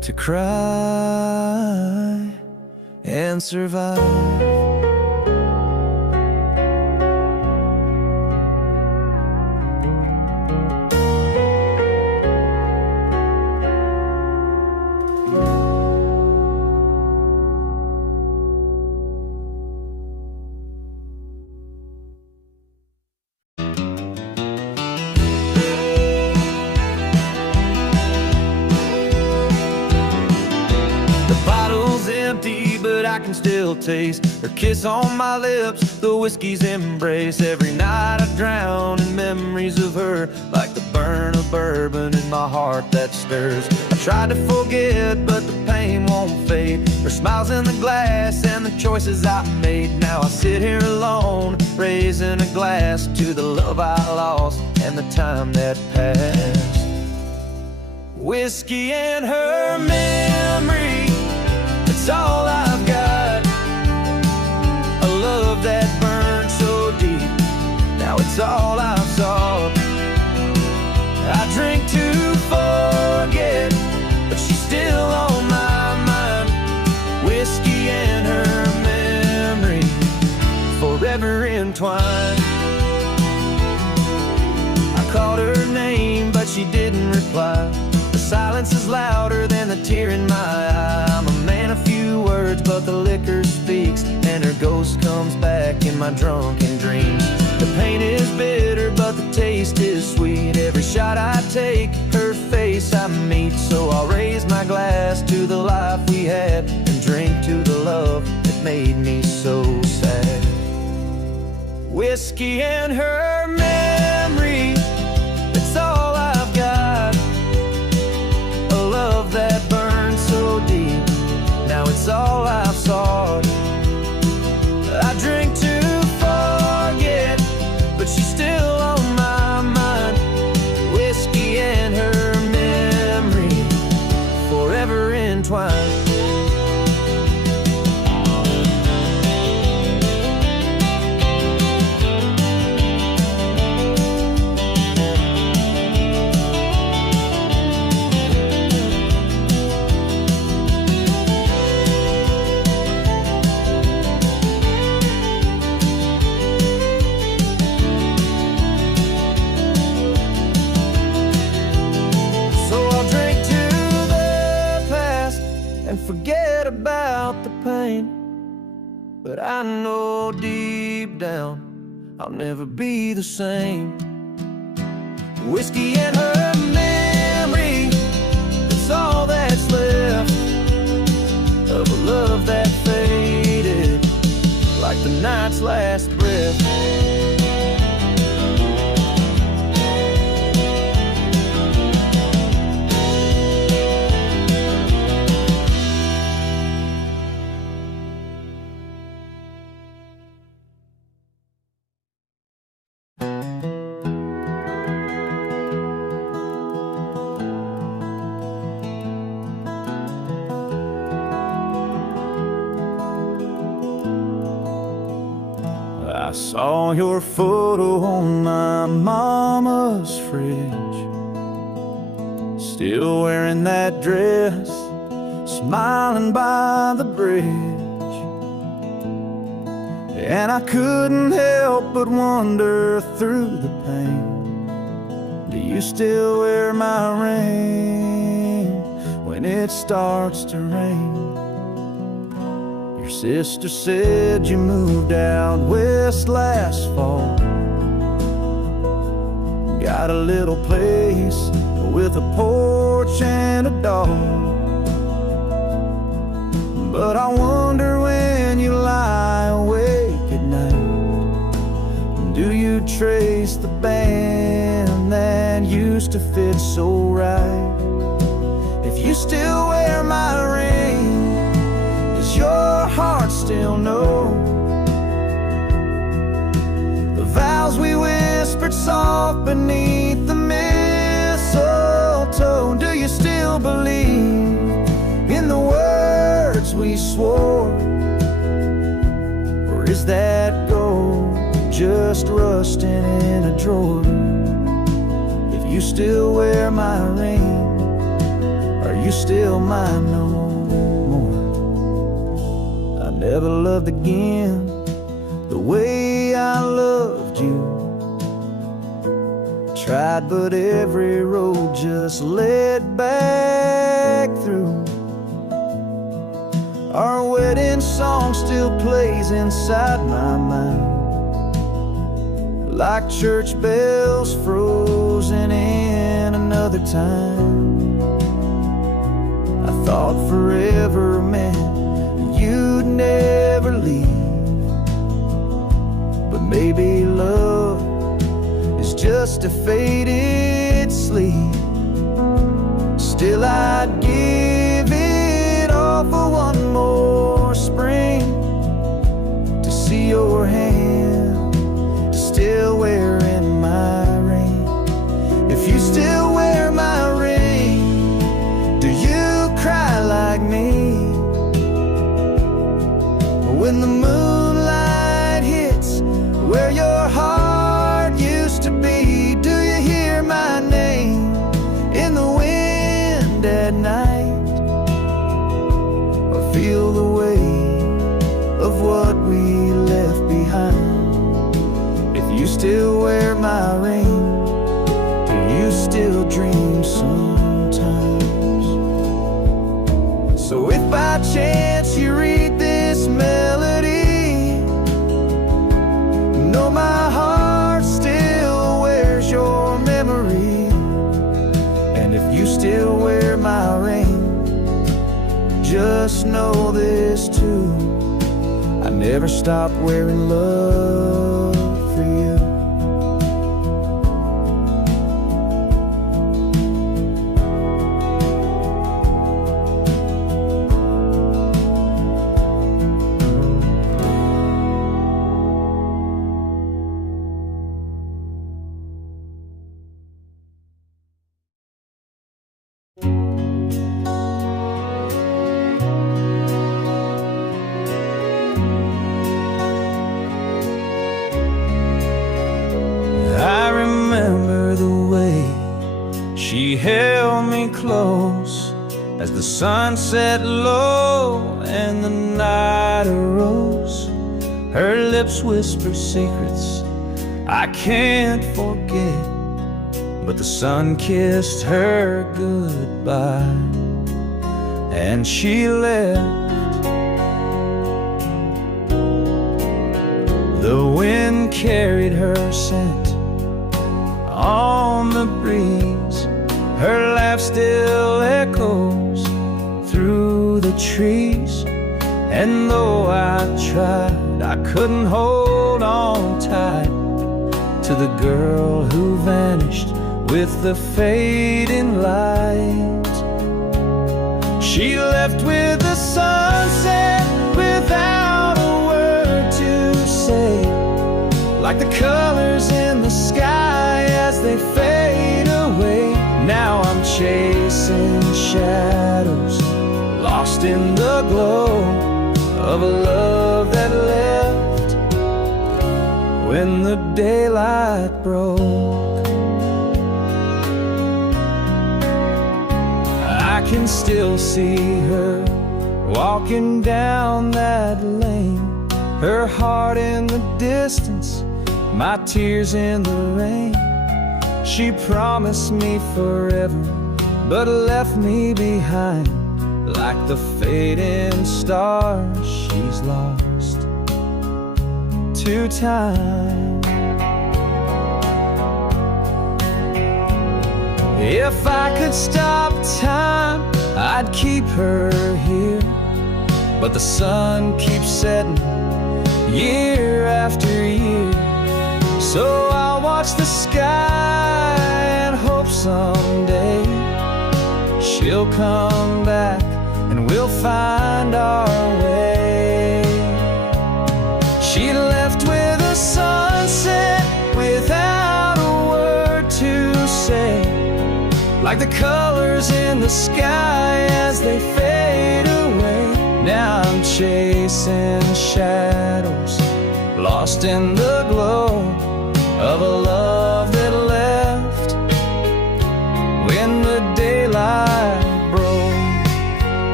to cry and survive. But I can still taste her kiss on my lips, the whiskey's embrace. Every night I drown in memories of her, like the burn of bourbon in my heart that stirs. I tried to forget, but the pain won't fade. Her smile's in the glass and the choices I made. Now I sit here alone, raising a glass to the love I lost and the time that passed. Whiskey and her memory, it's all I've got. A love that burned so deep, now it's all I've sought. I drink to forget, but she's still on my mind. Whiskey and her memory, forever entwined. I called her name, but she didn't reply. The silence is louder than the tear in my eye. I'm a man of few words, but the liquor speaks, and her ghost comes back in my drunken dreams. The pain is bitter, but the taste is sweet. Every shot I take, her face I meet. So I'll raise my glass to the life we had, and drink to the love that made me so sad. Whiskey and her memory, it's all I've got. A love that burned so deep, now it's all I've sought. I drink to forget, but she's still on my mind. Whiskey and her memory, forever entwined. Forget about the pain, but I know deep down I'll never be the same. Whiskey and her memory, it's all that's left of a love that faded like the night's last breath. I saw your photo on my mama's fridge, still wearing that dress, smiling by the bridge. And I couldn't help but wonder through the pain, do you still wear my ring when it starts to rain? Your sister said you moved out west last fall, got a little place with a porch and a dog. But I wonder when you lie awake at night, do you trace the band that used to fit so right? If you still wear my ring, does your heart still know the vows we whispered soft beneath the mistletoe? Do you still believe in the words we swore, or is that gold just rusting in a drawer? If you still wear my ring, are you still mine no more? I never loved again the way I loved you. Tried, but every road just led back through. Our wedding song still plays inside my mind, like church bells frozen in another time. I thought forever meant you'd never leave, but maybe love is just a faded sleep. Still I'd give it all for one more spring, to see your hand still wearing my ring. If you still wear my ring, do you cry like me? When the moonlight hits where your heart used to be, do you hear my name in the wind at night, or feel the weight of what we left behind? If you still wear my ring, do you still dream sometimes? So if by chance you read this melody, know my heart still wears your memory. And if you still wear my ring, just know this too: I never stopped wearing love for you. I remember the way she held me close as the sun set low and the night arose. Her lips whisper secrets I can't forget, but the sun kissed her goodbye and she left. The wind carried her scent on the breeze, her laugh still echoes through the trees. And though I tried, I couldn't hold on tight to the girl who vanished with the fading light. She left with the sunset without a word to say, like the colors in the sky as they fade away. Now I'm chasing shadows, lost in the glow of a love that left when the daylight broke. I can still see her walking down that lane, her heart in the distance, my tears in the rain. She promised me forever, but left me behind like the fading stars she's lost to time. If I could stop time, I'd keep her here, but the sun keeps setting year after year. So I'll watch the sky and hope someday she'll come back and we'll find our way. She left with a sunset without a word to say, like the colors in the sky as they fade away. Now I'm chasing shadows, lost in the glow of a love that left when the daylight broke.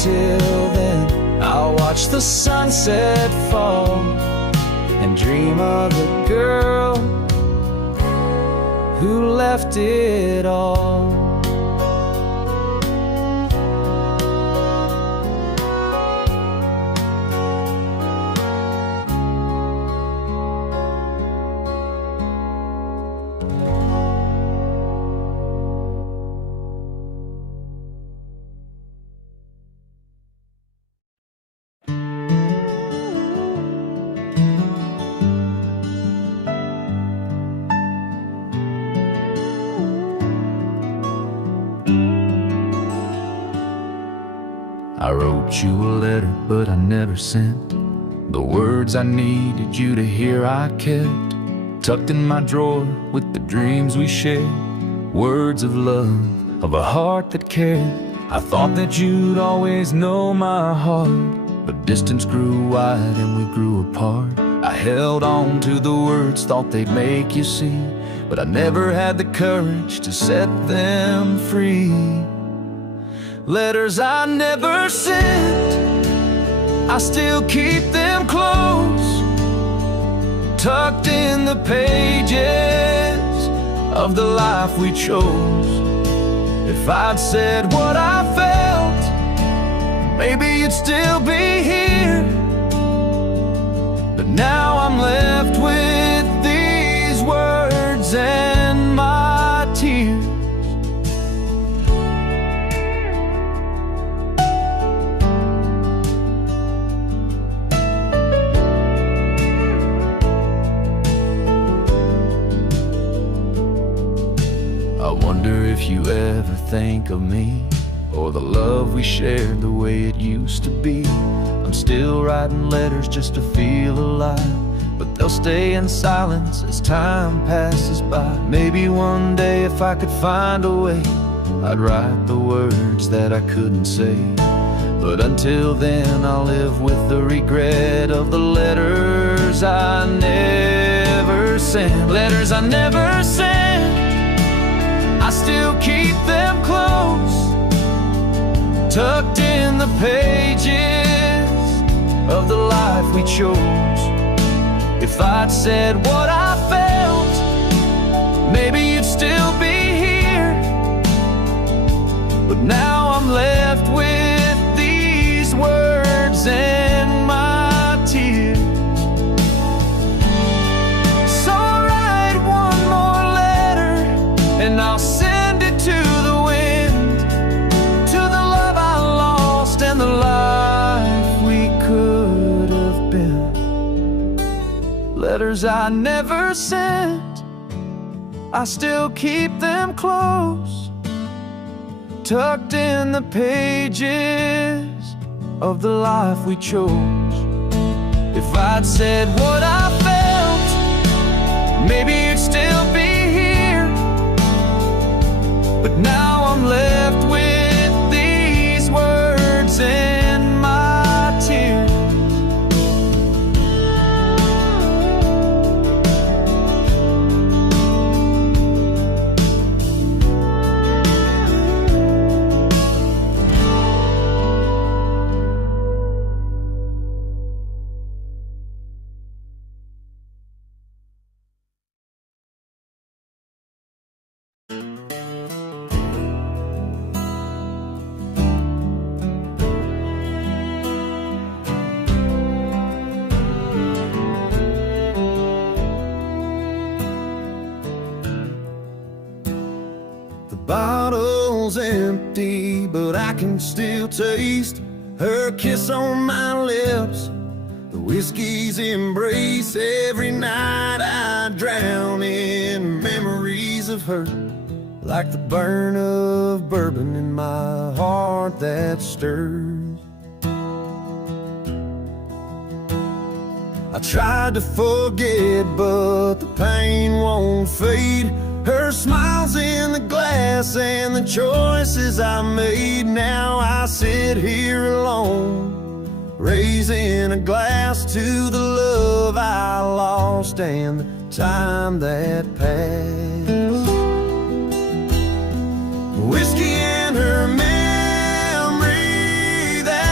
until then, I'll watch the sunset fall and dream of the girl who left it all. I wrote you a letter, but I never sent the words I needed you to hear. I kept tucked in my drawer with the dreams we shared, words of love, of a heart that cared. I thought that you'd always know my heart, but distance grew wide and we grew apart. I held on to the words, thought they'd make you see, but I never had the courage to set them free. Letters I never sent, I still keep them close, tucked in the pages of the life we chose. If I'd said what I felt, maybe you'd still be here, but now I'm left with these words and my tears. I wonder if you ever think of me, or the love we shared the way it used to be. I'm still writing letters just to feel alive, but they'll stay in silence as time passes by. Maybe one day if I could find a way, I'd write the words that I couldn't say. But until then I'll live with the regret of the letters I never sent. Letters I never sent, I still keep them close, tucked in the pages of the life we chose. If I'd said what I felt, maybe you'd still be here, but now I'm left with these words and my tears. So I'll write one more letter and I'll send it to the wind, to the love I lost and the life we could have been. Letters I never sent, I still keep them close, tucked in the pages of the life we chose. If I'd said what I felt, maybe you'd still be here, but now I'm left with these words and my tears. The bottle's empty, but I can still taste her kiss on my lips, the whiskey's embrace. Every night I drown in memories of her, like the burn of bourbon in my heart that stirs. I tried to forget, but the pain won't fade. Her smile's in the glass and the choices I made. Now I sit here alone, raising a glass to the love I lost and the time that passed. Whiskey and her memory,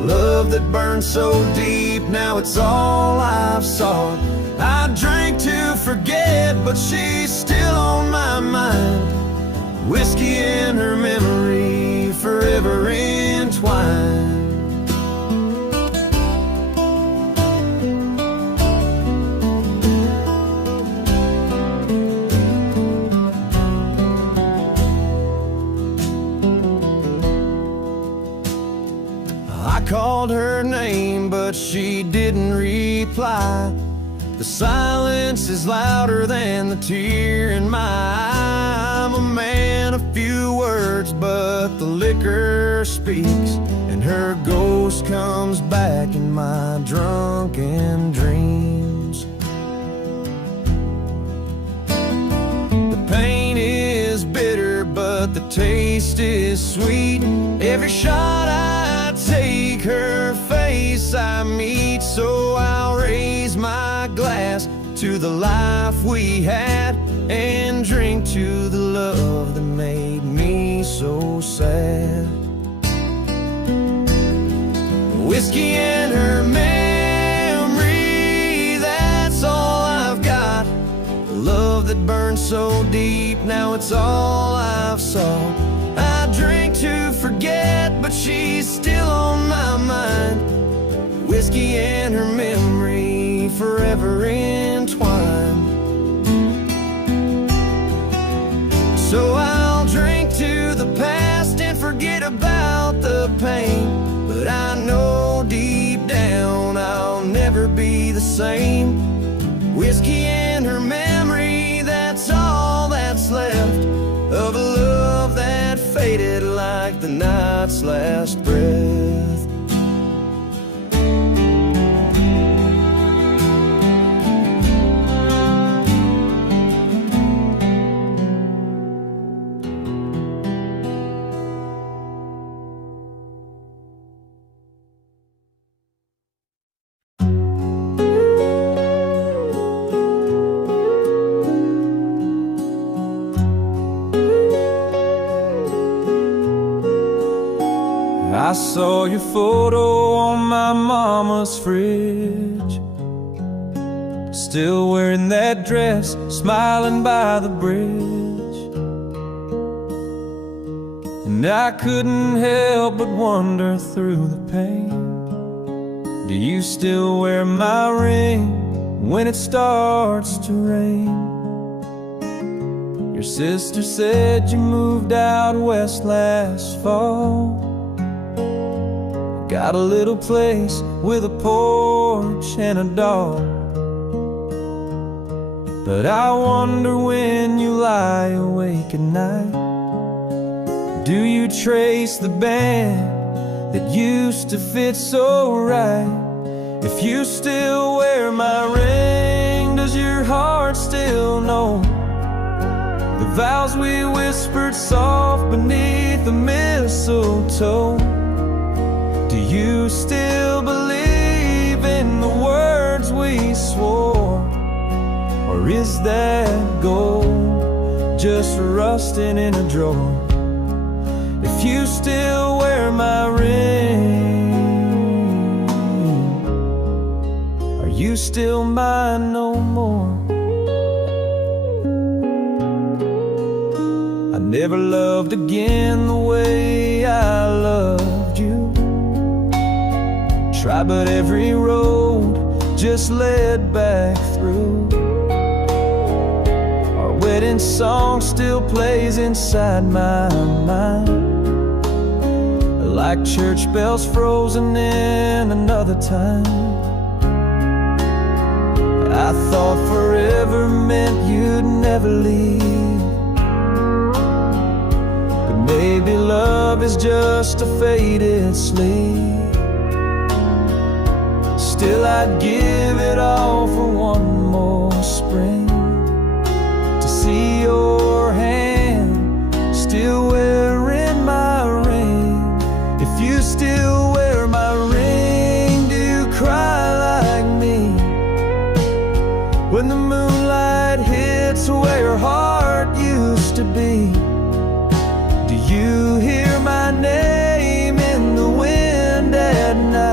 love that burned so deep, now it's all I've sought. I drank to forget, but she's still on my mind. Whiskey in her memory, forever entwined. I called her name, but she didn't reply. The silence is louder than the tear in my eye. I'm a man of few words, but the liquor speaks, and her ghost comes back in my drunken dreams. The pain is bitter, but the taste is sweet. Every shot I take, her face I meet. So I'll raise my glass to the life we had, and drink to the love that made me so sad. Whiskey and her memory, that's all I've got. Love that burned so deep, now it's all I've sought. I drink to forget, but she's still on my mind. Whiskey and her memory, forever entwined. So I'll drink to the past and forget about the pain, but I know deep down I'll never be the same. Whiskey and her memory, that's all that's left of a love that faded like the night's last breath. I saw your photo on my mama's fridge, still wearing that dress, smiling by the bridge. And I couldn't help but wonder through the pain, do you still wear my ring when it starts to rain? Your sister said you moved out west last fall, got a little place with a porch and a dog. But I wonder when you lie awake at night, do you trace the band that used to fit so right? If you still wear my ring, does your heart still know the vows we whispered soft beneath the mistletoe? Do you still believe in the words we swore? Or is that gold just rusting in a drawer? If you still wear my ring, are you still mine no more? I never loved again the way I loved you. Tried, but every road just led back through. Our wedding song still plays inside my mind, like church bells frozen in another time. I thought forever meant you'd never leave, but maybe love is just a faded sleep. Still I'd give it all for one more spring, to see your hand still wearing my ring. If you still wear my ring, do you cry like me when the moonlight hits where your heart used to be? Do you hear my name in the wind at night?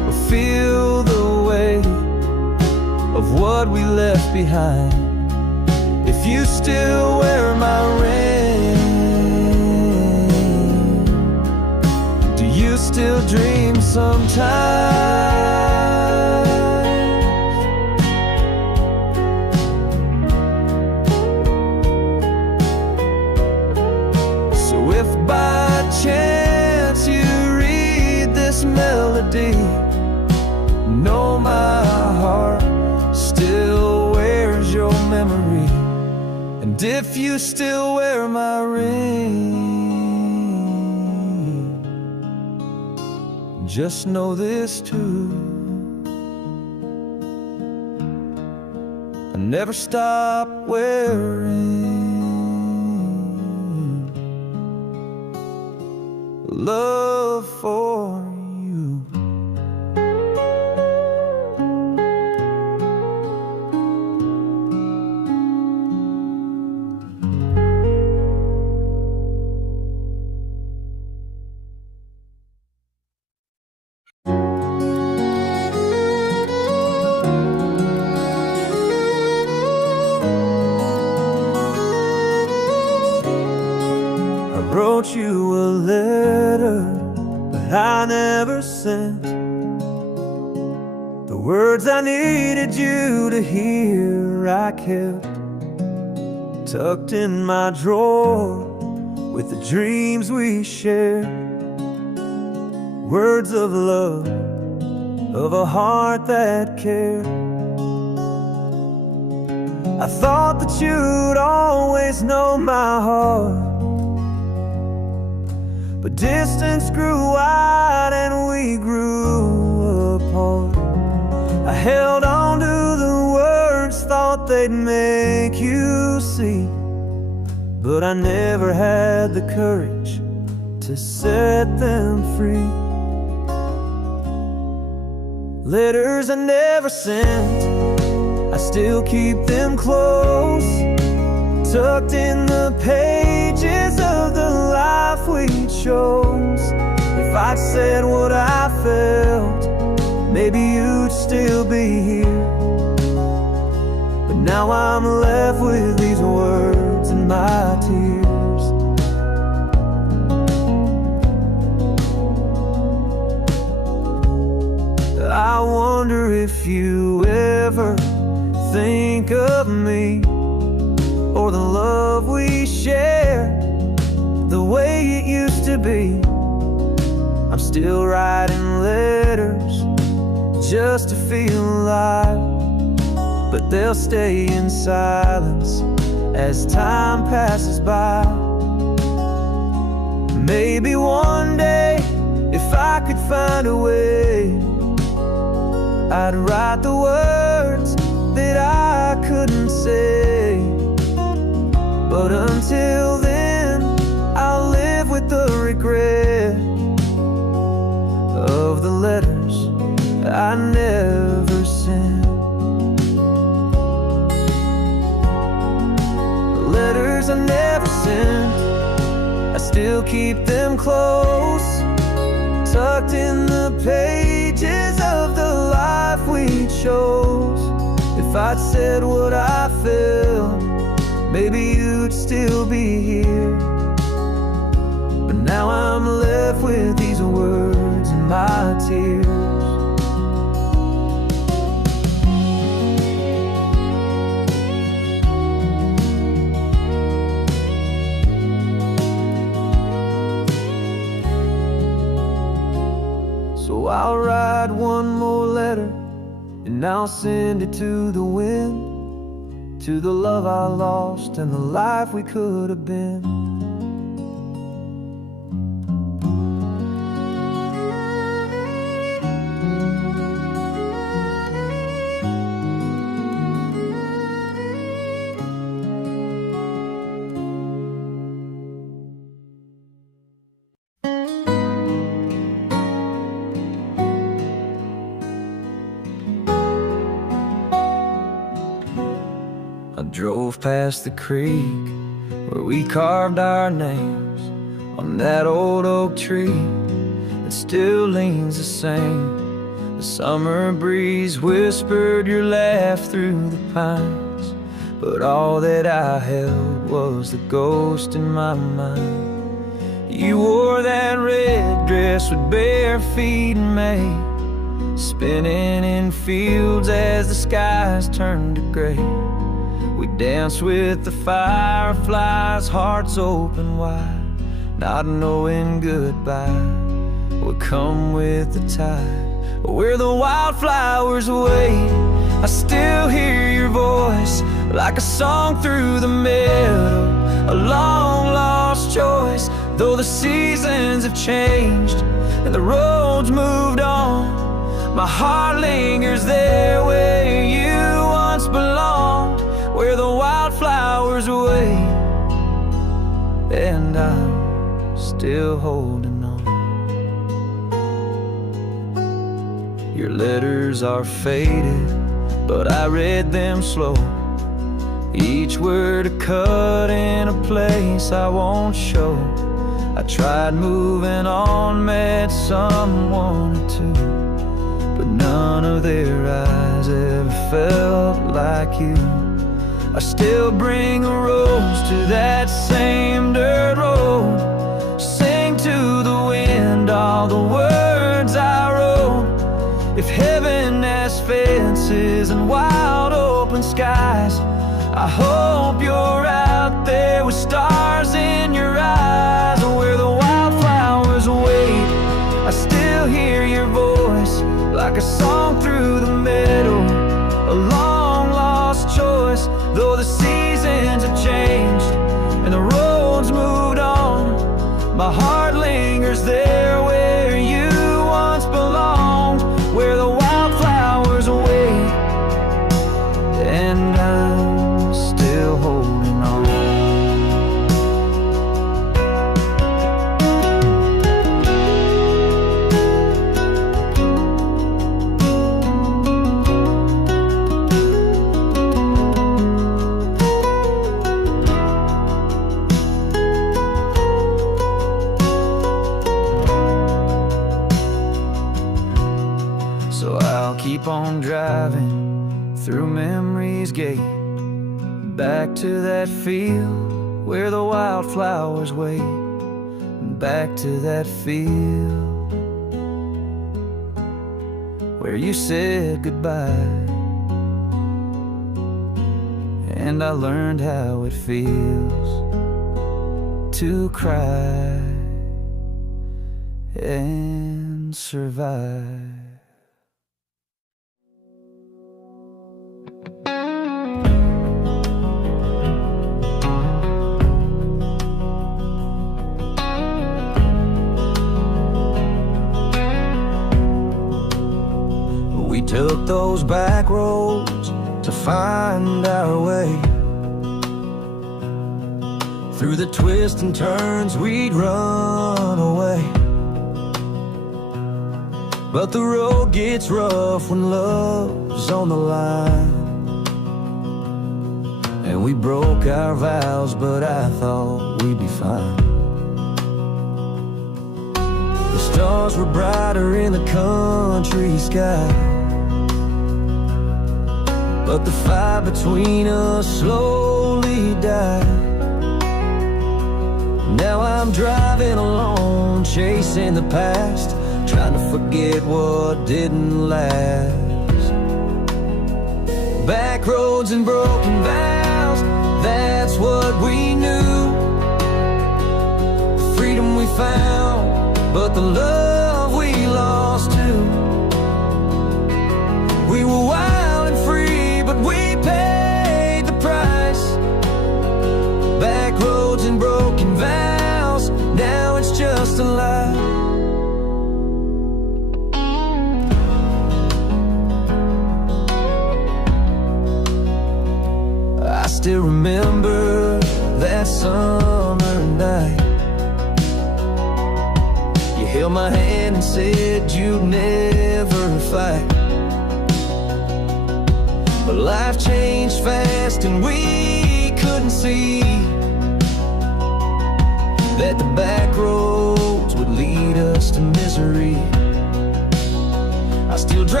what we left behind. If you still wear my ring, do you still dream sometimes? So if by chance you read this melody, know my heart still wears your memory. And if you still wear my ring, just know this too: I never stop wearing love for you. I wrote you a letter, but I never sent the words I needed you to hear. I kept tucked in my drawer with the dreams we shared, words of love, of a heart that cared. I thought that you'd always know my heart, but distance grew wide and we grew apart. I held on to the words, thought they'd make you see, but I never had the courage to set them free. Letters I never sent, I still keep them close, tucked in the pages of the life we chose. If I'd said what I felt, maybe you'd still be here. But now I'm left with these words and my tears. I wonder if you ever think of me, or the love we shared, the way it used to be. I'm still writing letters just to feel alive, but they'll stay in silence as time passes by. Maybe one day, if I could find a way, I'd write the words that I couldn't say. But until then, I'll live with the regret of the letters I never sent. The letters I never sent, I still keep them close, tucked in the pages of the life we chose. If I'd said what I felt, maybe you'd still be here. But now I'm left with these words and my tears. So I'll write one more letter, and I'll send it to the wind, to the love I lost and the life we could have been. I drove past the creek where we carved our names on that old oak tree that still leans the same The summer breeze whispered your laugh through the pines, but all that I held was the ghost in my mind. You wore that red dress with bare feet in May, spinning in fields as the skies turned to gray. We danced with the fireflies, hearts open wide, not knowing goodbye would come with the tide. Where the wildflowers wait, I still hear your voice, like a song through the meadow, a long lost choice. Though the seasons have changed and the roads moved on, my heart lingers there where you once belonged, where the wildflowers wait, and I'm still holding on. Your letters are faded, but I read them slow, each word a cut in a place I won't show. I tried moving on, met someone or two, but none of their eyes ever felt like you. I still bring a rose to that same dirt road, sing to the wind all the words I wrote. If heaven has fences and wide open skies, I hope you're out there with stars in your eyes. Where the wildflowers wait, I still hear your voice, like a song through the meadow, a long lost choice. Though the seasons have changed and the roads moved on, my heart lingers there where you once belonged, where the wildflowers wait, and I'm still holding on. So I'll keep on driving through memory's gate, back to that field where the wildflowers wait, back to that field where you said goodbye, and I learned how it feels to cry and survive. We took those back roads to find our way, through the twists and turns we'd run away. But the road gets rough when love's on the line, and we broke our vows, but I thought we'd be fine. The stars were brighter in the country sky, but the fire between us slowly died. Now I'm driving alone, chasing the past, trying to forget what didn't last. Back roads and broken vows, that's what we knew. The freedom we found, but the love we lost too. We were wild and free, but we paid the price. Back roads and broken vows, now it's just a lie. I still remember that summer night. You held my hand and said you'd never fight, but life changed fast and we couldn't see that the back roads would lead us to misery. I still drive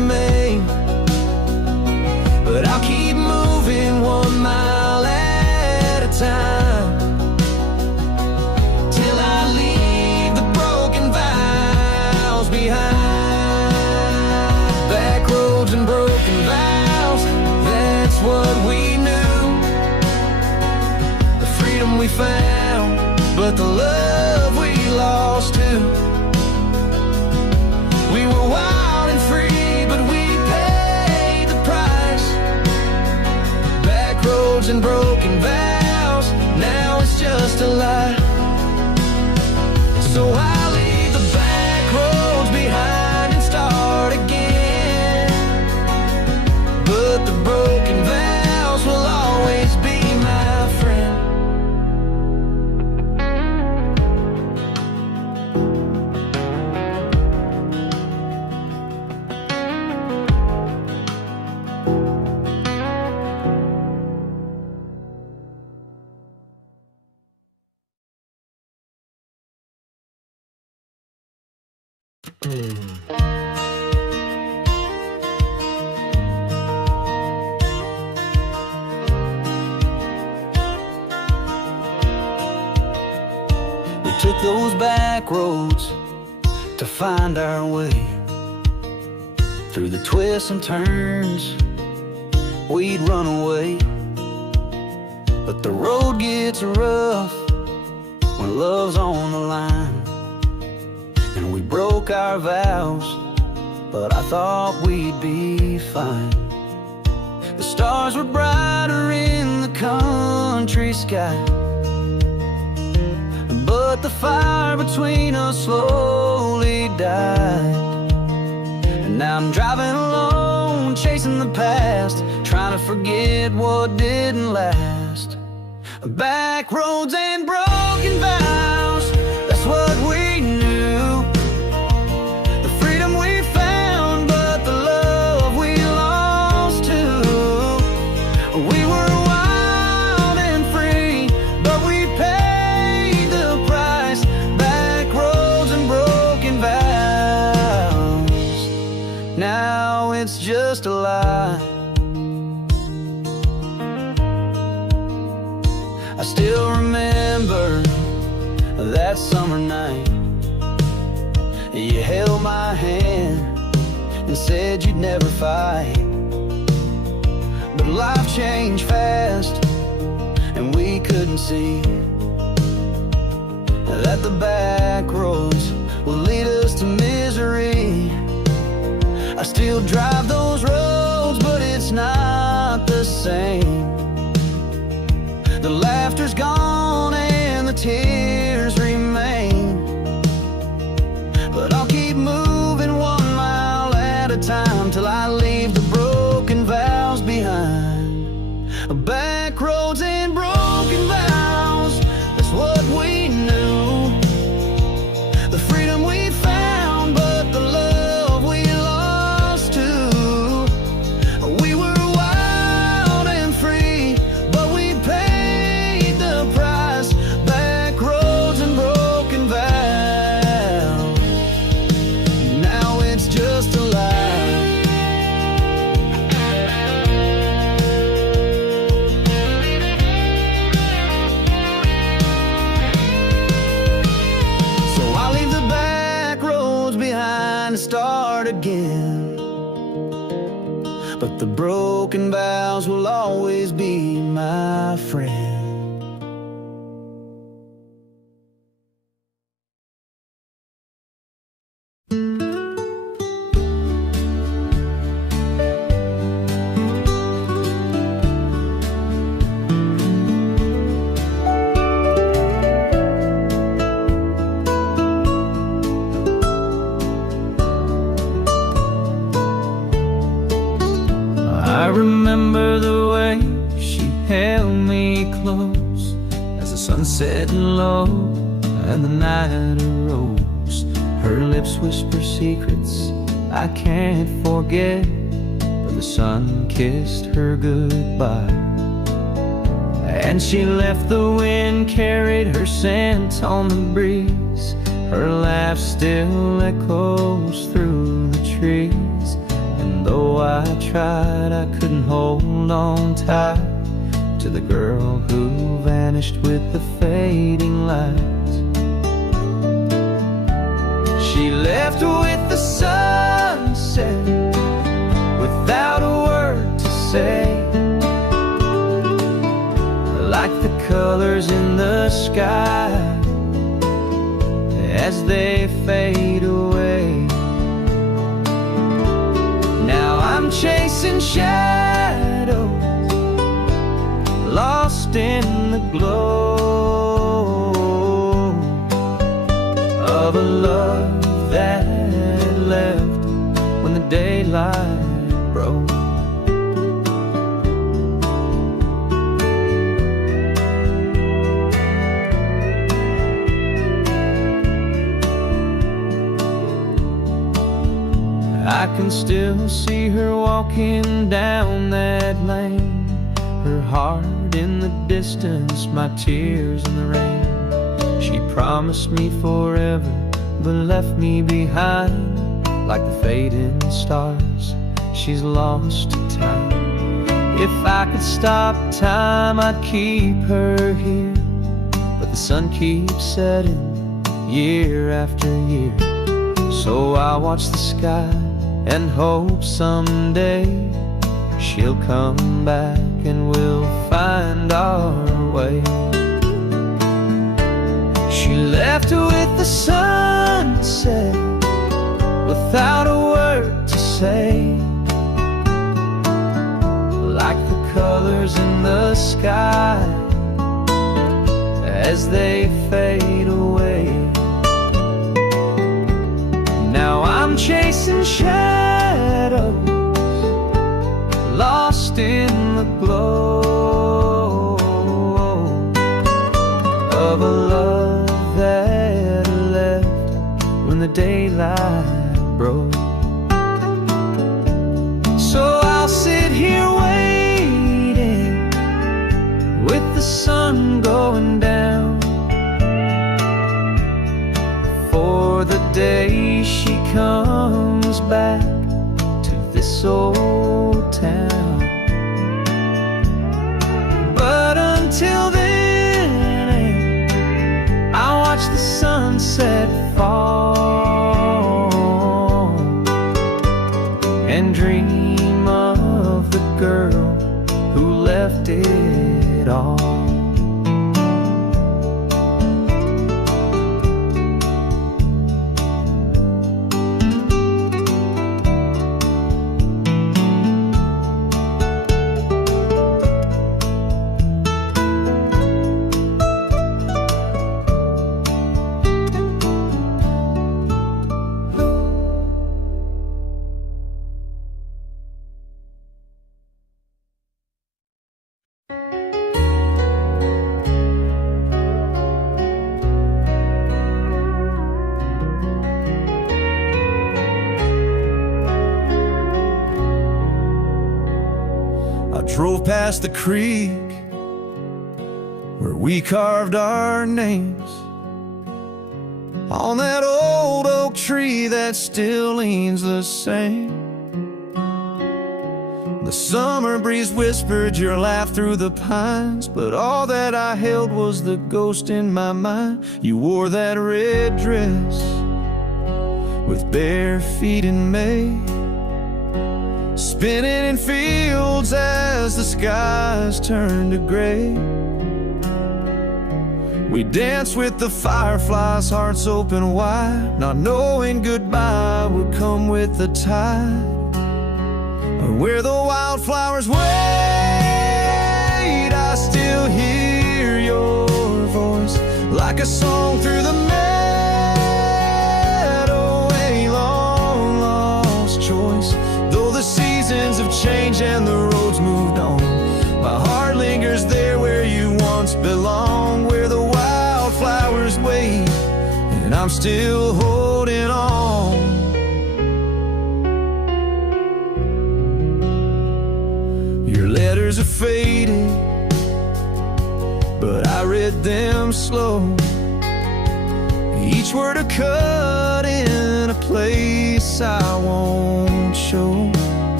but I'll keep moving 1 mile at a time, till I leave the broken vows behind. Back roads and broken vows, that's what we knew. The freedom we found, but the love we lost too. We were wild and free, but we paid the price. Back roads and broken vows, now it's just a lie. So I leave the back roads behind and start again, but the broken vows will always be my friend. We took those back roads to find our way. Through the twists and turns, we'd run away. But the road gets rough when love's on the line. And we broke our vows, but I thought we'd be fine. The stars were brighter in the country sky, but the fire between us slowly died. And now I'm driving alone, chasing the past, trying to forget what didn't last. Back roads and broken vows, that's what we knew. The freedom we found, but the love we lost too. We were wild and free, but we paid the price. Back roads and broken vows, now it's just a lie. I still remember that summer night. You held my hand and said you'd never fight. But life changed fast, and we couldn't see that the back roads will lead us to misery. I still drive those roads, but it's not the same. The laughter's gone and the tears remain, but I'll keep moving 1 mile at a time, till I leave the broken vows behind. Back roads and broken vows, that's what we knew. The freedom we found, but the love we lost too. We were wild and free, but we paid the price. Back roads and broken vows, now it's just a lie. So I leave the back roads behind and start again, but the broken vows will always be my friend. I remember the way she held me close as the sun set low and the night arose. Her lips whisper secrets I can't forget, but the sun kissed her goodbye. And she left, the wind carried her scent on the breeze. Her laugh still echoes through the trees, and And though I tried, I couldn't hold on tight to the girl who vanished with the fading lights. She left with the sunset without a word to say, like the colors in the sky as they fade away. Now I'm chasing shadows, lost in the glow of a love that left when the daylight broke. I can still see her walking down that lane, her heart in the distance, my tears in the rain. She promised me forever, but left me behind like the fading stars. She's lost to time. If I could stop time, I'd keep her here, but the sun keeps setting year after year. So I watch the sky and hope someday she'll come back and we'll find our way. She left with the sunset without a word to say, like the colors in the sky as they fade away. Now I'm chasing shadows, lost in the glow of a love that left when the daylight broke. So I'll sit here waiting with the sun going down for the day she comes back to this old town. But until then, I watch the sunset fall and dream of the girl who left it all. Drove past the creek where we carved our names on that old oak tree that still leans the same. The summer breeze whispered your laugh through the pines, but all that I held was the ghost in my mind. You wore that red dress with bare feet in May, spinning in fields as the skies turned to gray. We danced with the fireflies, hearts open wide, not knowing goodbye would come with the tide. Where the wildflowers wait, I still hear your voice like a song through the meadow, a long lost choice. Though the seasons have changed and the roads moved on, my heart lingers there where you once belonged, where the wildflowers wait and I'm still holding on. Your letters are faded, but I read them slow, each word a cut in a place I won't show.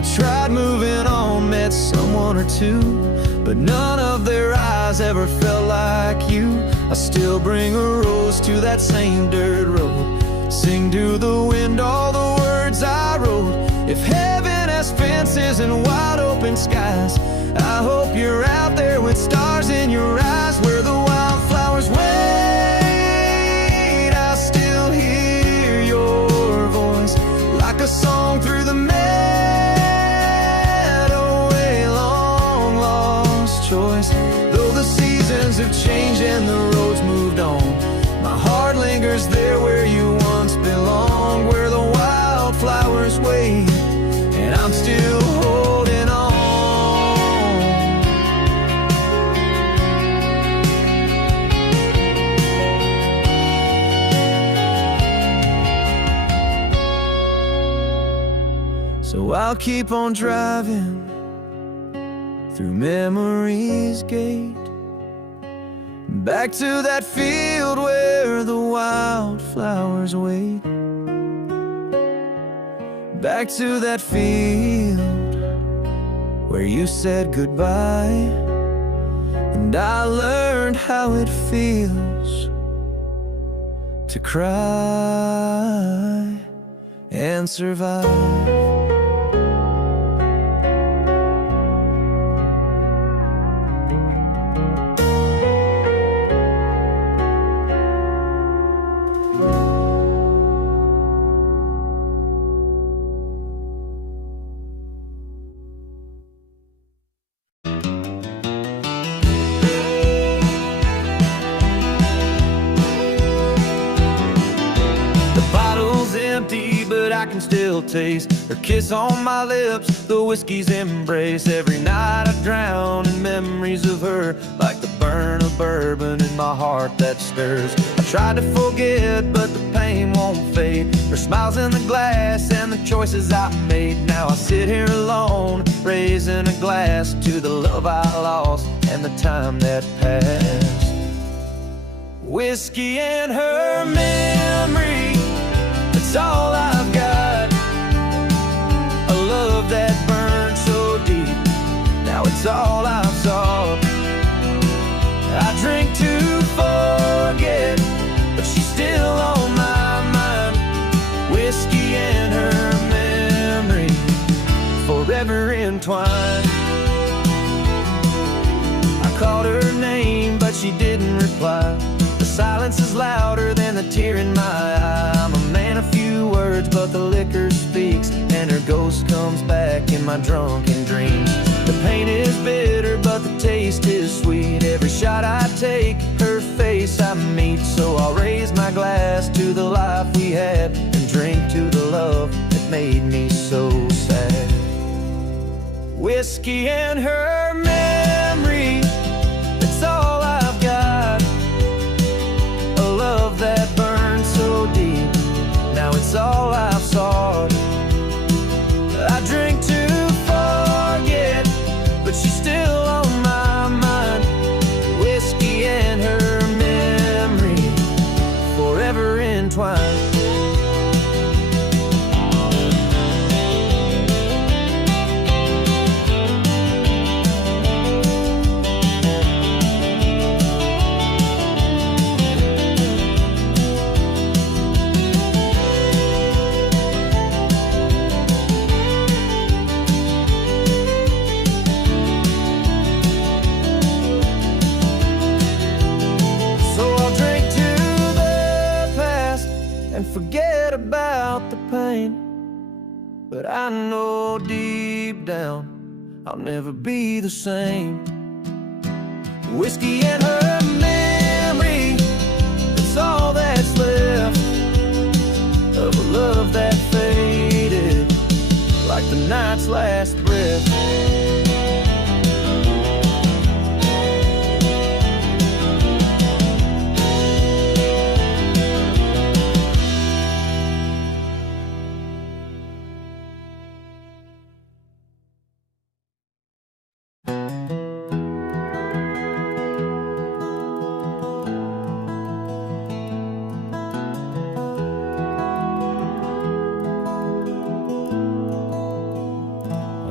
I tried moving on, met someone or two, but none of their eyes ever felt like you. I still bring a rose to that same dirt road, sing to the wind all the words I wrote. If heaven has fences and wide open skies, I hope you're out there with stars in your eyes. Where the wildflowers wait, I still hear your voice, like a song through the meadow, a long lost choice. Though the seasons have changed and the roads moved on, my heart lingers there where you once belonged. Where the wildflowers wait, and I'm still holding on. So I'll keep on driving through memory's gate, back to that field where the wildflowers wait. Back to that field where you said goodbye, and I learned how it feels to cry and survive. But I can still taste her kiss on my lips, the whiskey's embrace. Every night I drown in memories of her, like the burn of bourbon in my heart that stirs. I tried to forget, but the pain won't fade. Her smiles in the glass and the choices I made. Now I sit here alone, raising a glass to the love I lost and the time that passed. Whiskey and her memory, it's all I've got. A love that burned so deep, now it's all I've sought. I drink to forget, but she's still on my mind. Whiskey and her memory, forever entwined. I called her name, but she didn't reply. The silence is louder than the tear in my eye. I'm a man of few words, but the liquor speaks, and her ghost comes back in my drunken dreams. The pain is bitter, but the taste is sweet. Every shot I take, her face I meet. So I'll raise my glass to the life we had, and drink to the love that made me so sad. Whiskey and her memory, that's all I've got. A love that burned so deep, now it's all I've sought. I drink to forget, but she's still on my mind. Whiskey and her memory, forever entwined. Forget about the pain, but I know deep down I'll never be the same. Whiskey and her memory, it's all that's left of a love that faded like the night's last breath.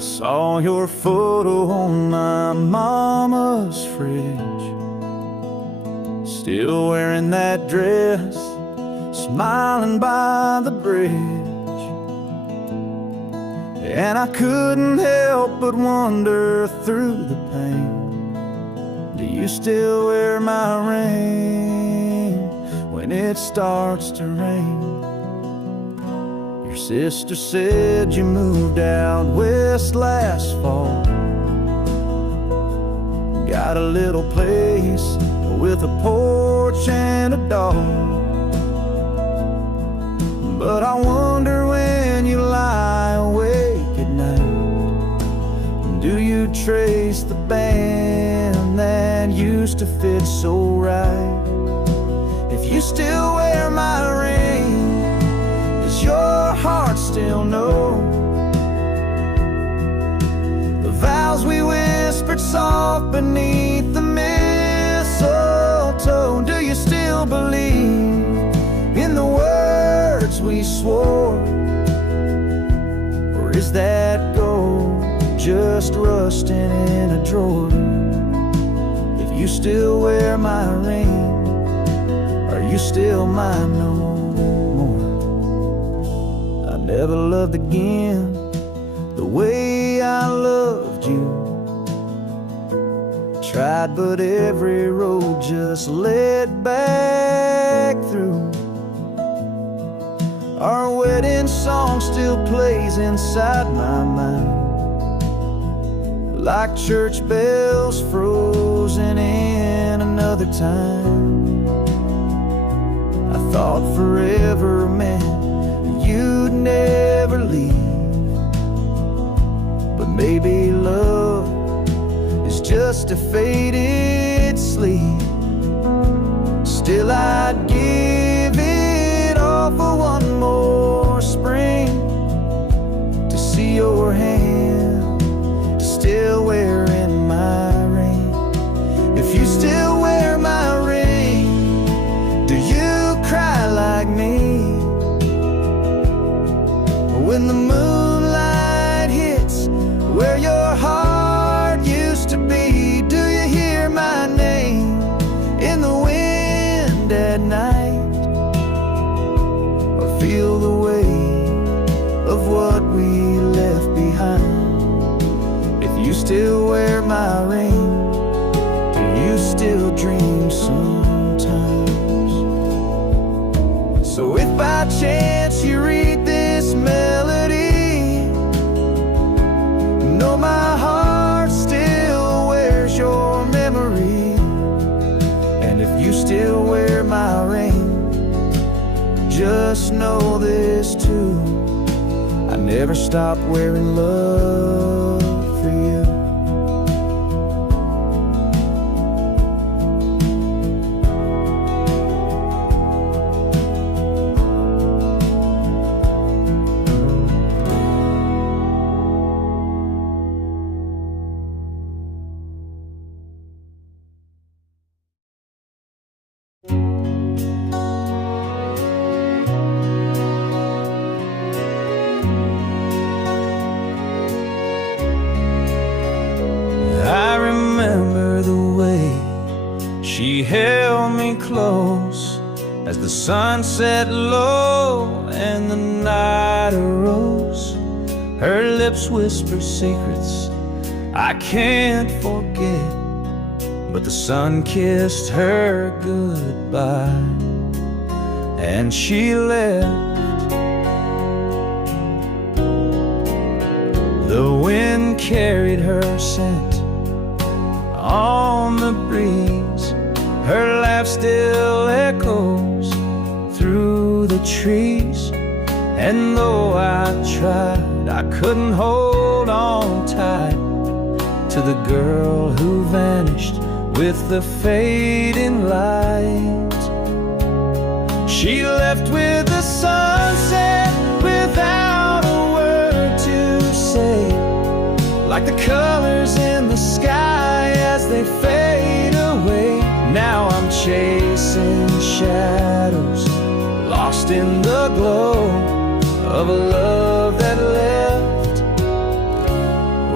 saw your photo on my mama's fridge, still wearing that dress, smiling by the bridge. And I couldn't help but wonder through the pain, do you still wear my ring when it starts to rain? Your sister said you moved out west last fall, got a little place with a porch and a dog. But I wonder when you lie awake at night, do you trace the band that used to fit so right? If you still wear my ring, does your heart still know the vows we whispered soft beneath the mistletoe? Do you still believe in the words we swore? Or is that gold just rusting in a drawer? If you still wear my ring, are you still mine no more? I never loved again the way I loved you. Tried, but every road just led back through. Our wedding song still plays inside my mind, like church bells frozen in another time. I thought forever meant you'd never leave, but maybe love is just a faded sleep. Still I'd give it all for one more spring, to see your hand still wearing my ring. If you still wear my ring, do you cry like me when the moonlight hits where your heart used to be? Do you hear my name in the wind at night, or feel the weight of what we left behind? If you still wear my ring, do you still dream sometimes? So if by chance you read this melody, know my heart still wears your memory. And if you still wear my ring, just know this too, I never stopped wearing love for you. I remember the way she held me close as the sun set low and the night arose. Her lips whisper secrets I can't forget, but the sun kissed her goodbye and she left. The wind carried her scent on the breeze, her laugh still echoes through the trees. And though I tried, I couldn't hold on tight to the girl who vanished with the fading light. She left with the sunset without a word to say, like the colors in the sky as they fade away. Now I'm chasing shadows, lost in the glow of a love that left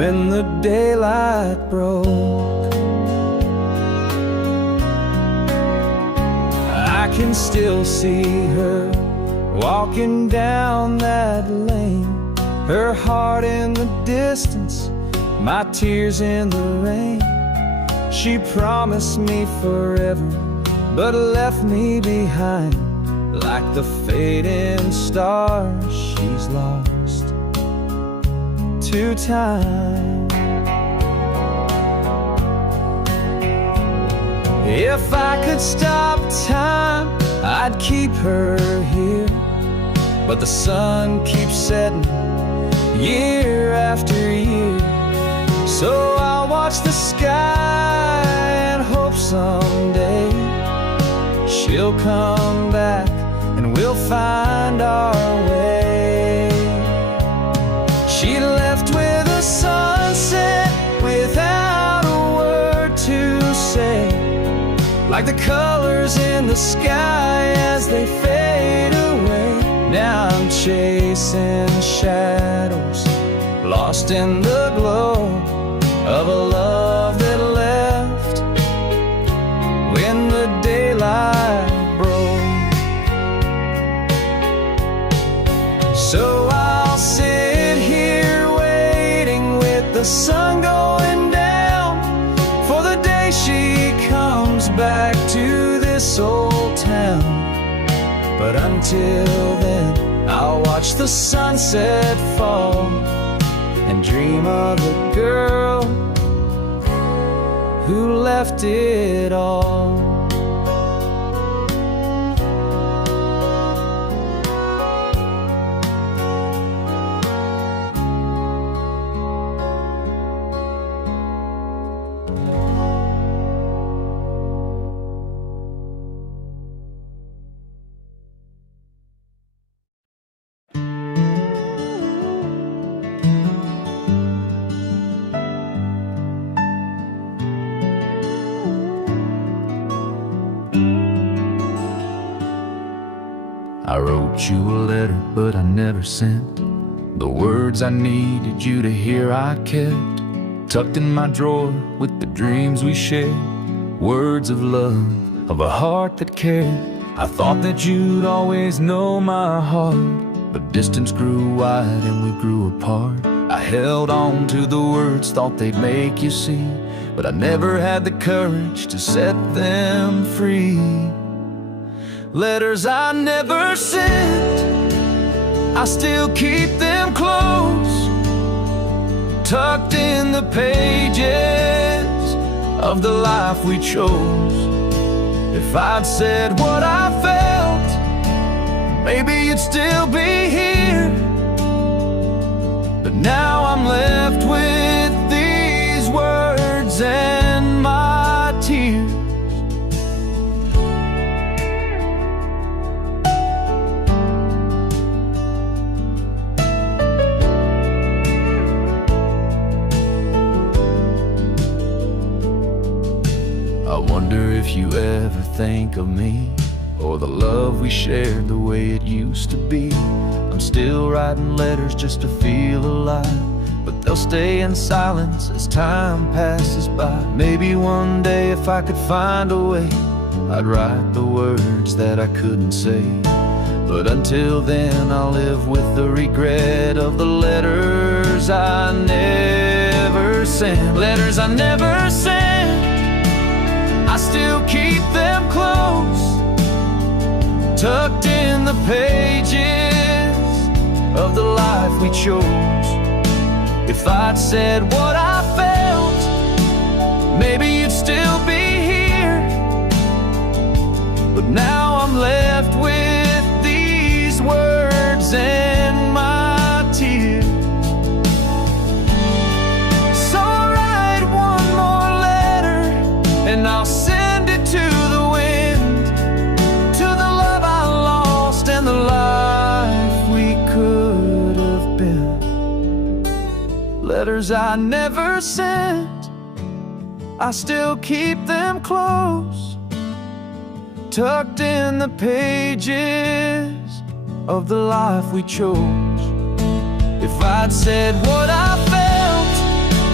when the daylight broke. I can still see her walking down that lane, her heart in the distance, my tears in the rain. She promised me forever, but left me behind. Like the fading stars, she's lost to time. If I could stop time, I'd keep her here, but the sun keeps setting year after year. So I'll watch the sky and hope someday she'll come back and we'll find our way. She left with a sunset without a word to say, like the colors in the sky as they fade away. Now I'm chasing shadows, lost in the glow of a love that left when the daylight broke. So I'll sit here waiting with the sun going down for the day she comes back to this old town. But until then, I'll watch the sunset fall and dream of the girl who left it all. I wrote you a letter, but I never sent the words I needed you to hear. I kept tucked in my drawer with the dreams we shared, words of love, of a heart that cared. I thought that you'd always know my heart, but distance grew wide and we grew apart. I held on to the words, thought they'd make you see, but I never had the courage to set them free. Letters I never sent, I still keep them close, tucked in the pages of the life we chose. If I'd said what I felt, maybe you'd still be here. But now I'm left with these words and my tears. I wonder if you ever think of me, or the love we shared the way it used to be. I'm still writing letters just to feel alive, but they'll stay in silence as time passes by. Maybe one day if I could find a way, I'd write the words that I couldn't say. But until then I'll live with the regret of the letters I never sent. Letters I never sent, I still keep them close, tucked in the pages of the life we chose. If I'd said what I felt, maybe you'd still be here. But now I'm left with these words and my tears. So I'll write one more letter and I'll send it to the wind, to the love I lost and the life we could have been. Letters I never sent, I still keep them close, tucked in the pages of the life we chose. If I'd said what I felt,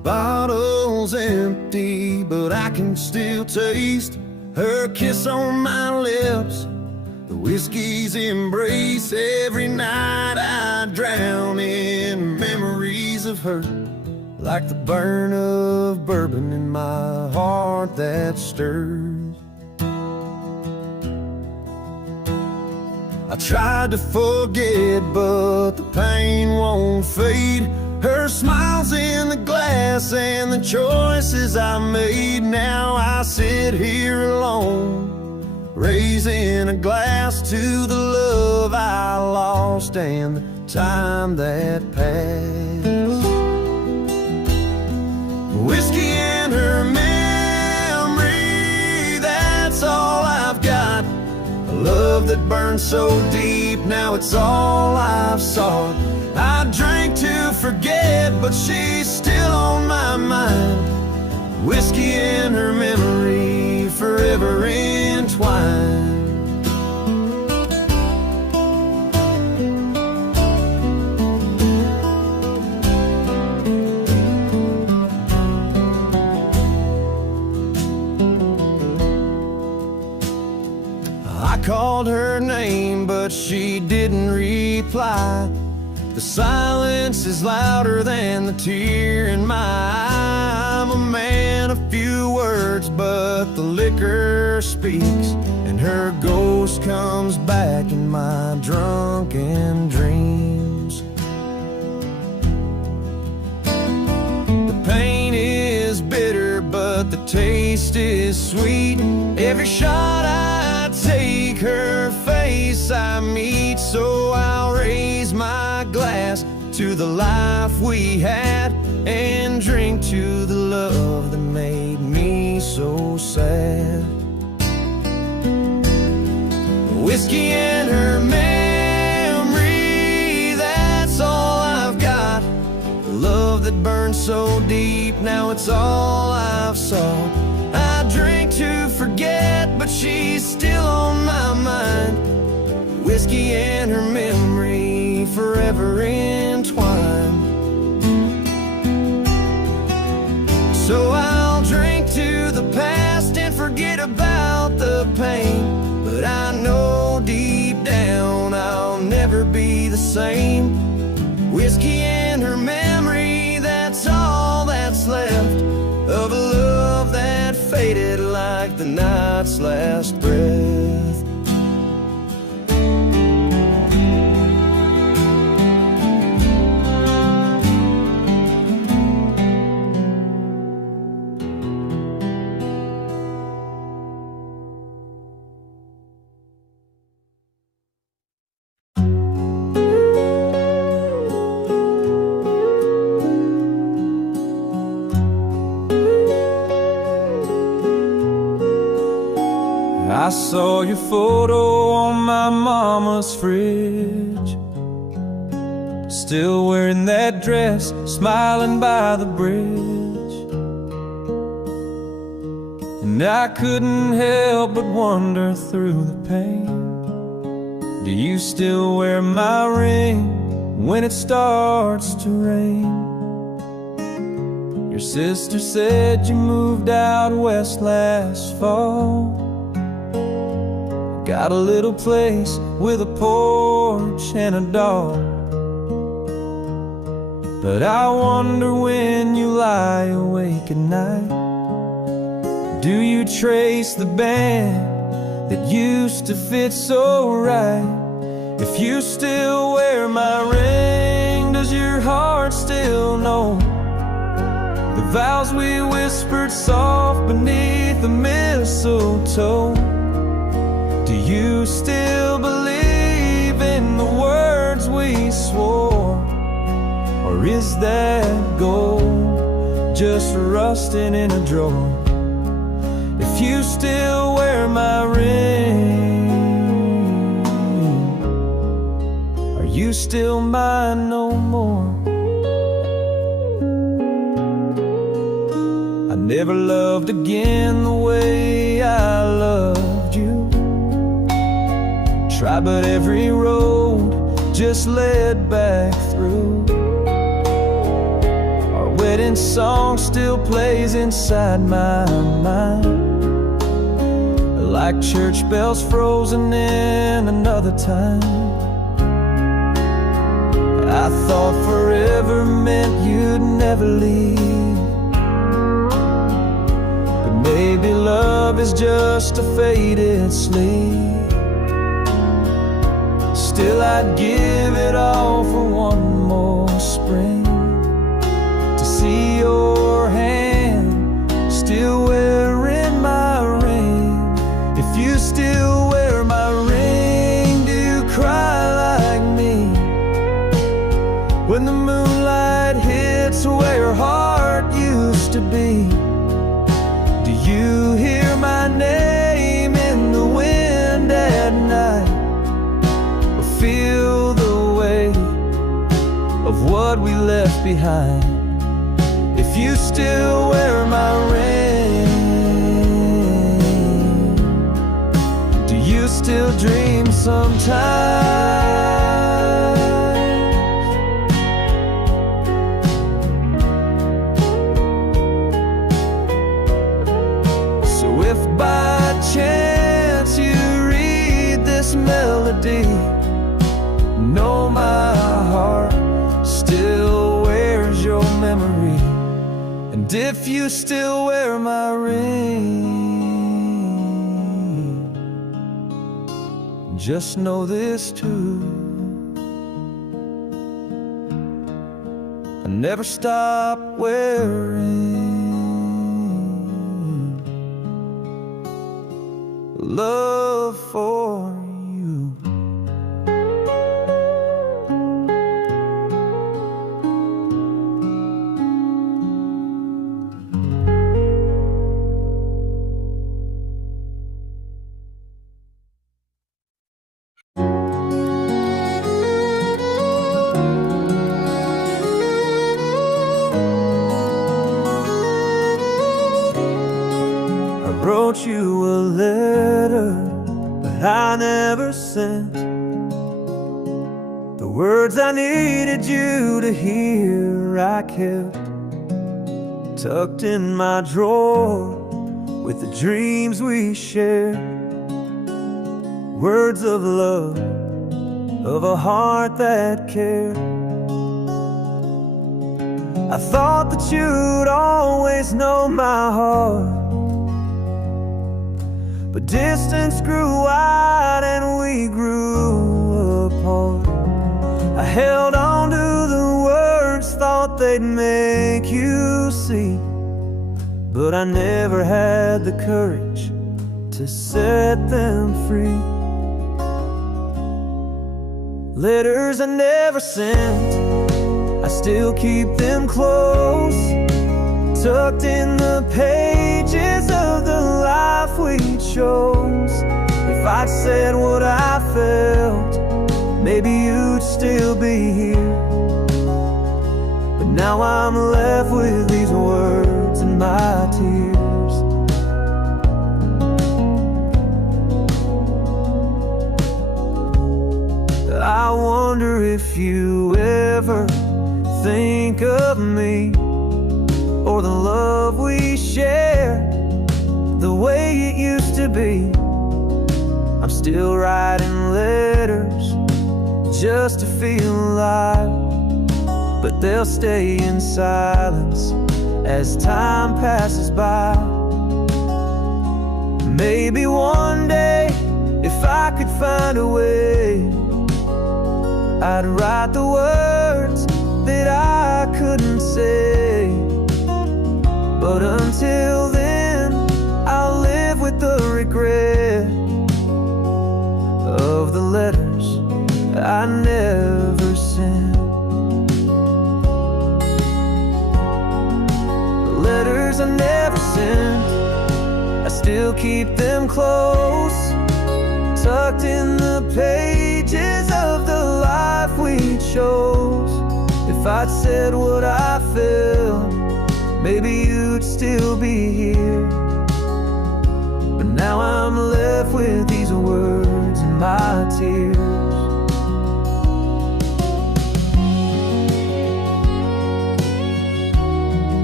bottle's empty, but I can still taste her kiss on my lips, the whiskey's embrace. Every night I drown in memories of her, like the burn of bourbon in my heart that stirs. I tried to forget, but the pain won't fade. Her smile's in the glass and the choices I made. Now I sit here alone, raising a glass to the love I lost and the time that passed. Whiskey and her memory, that's all I've got. A love that burned so deep, now it's all I've sought. I drank to forget, but she's still on my mind. Whiskey and her memory, forever entwined. I called her name, but she didn't reply. The silence is louder than the tear in my eye. I'm a man of few words, but the liquor speaks, and her ghost comes back in my drunken dreams. The pain is bitter, but the taste is sweet. Every shot I take, her face I meet. So I'll raise my glass to the life we had, and drink to the love that made me so sad. Whiskey and her memory, that's all I've got. The love that burned so deep, now it's all I've sought. I drink to forget, but she's still on my mind. Whiskey and her memory, forever entwined. So I'll drink to the past and forget about the pain, but I know deep down I'll never be the same. Whiskey and her memory, that's all that's left of a love that faded like the night's last breath. I saw your photo on my mama's fridge, still wearing that dress, smiling by the bridge. And I couldn't help but wonder through the pain, do you still wear my ring when it starts to rain? Your sister said you moved out west last fall, got a little place with a porch and a dog. But I wonder when you lie awake at night, do you trace the band that used to fit so right? If you still wear my ring, does your heart still know the vows we whispered soft beneath the mistletoe? Do you still believe in the words we swore? Or is that gold just rusting in a drawer? If you still wear my ring, are you still mine no more? I never loved again the way I loved you. Try, but every road just led back through our wedding song still plays inside my mind, like church bells frozen in another time. I thought forever meant you'd never leave, but maybe love is just a faded sleep. Still I'd give it all for one more spring, to see your hand still wearing my ring. If you still wear my ring, do you cry like me when the moonlight hits where your heart used to be? Do you hear my name in the wind at night, or feel the weight of what we left behind? If you still wear my ring, do you still dream sometimes? So if by chance you read this melody, know my heart still wears your memory. And if you still wear my ring, just know this too: I never stop wearing love for you. I wrote you a letter, but I never sent the words I needed you to hear. I kept tucked in my drawer with the dreams we shared, words of love, of a heart that cared. I thought that you'd always know my heart, but distance grew wide and we grew apart. I held on to the words, thought they'd make you see, but I never had the courage to set them free. Letters I never sent, I still keep them close, tucked in the pages of the life we chose. If I'd said what I felt, maybe you'd still be here, but now I'm left with these words and my tears. I wonder if you ever think of me, or the love we share, the way it used to be. I'm still writing letters just to feel alive, but they'll stay in silence as time passes by. Maybe one day, if I could find a way, I'd write the words that I couldn't say. But until then, I'll live with the regret of the letters I never sent. The letters I never sent, I still keep them close, tucked in the pages of the life we chose. If I'd said what I felt, maybe you'd still be here, but now I'm left with these words and my tears.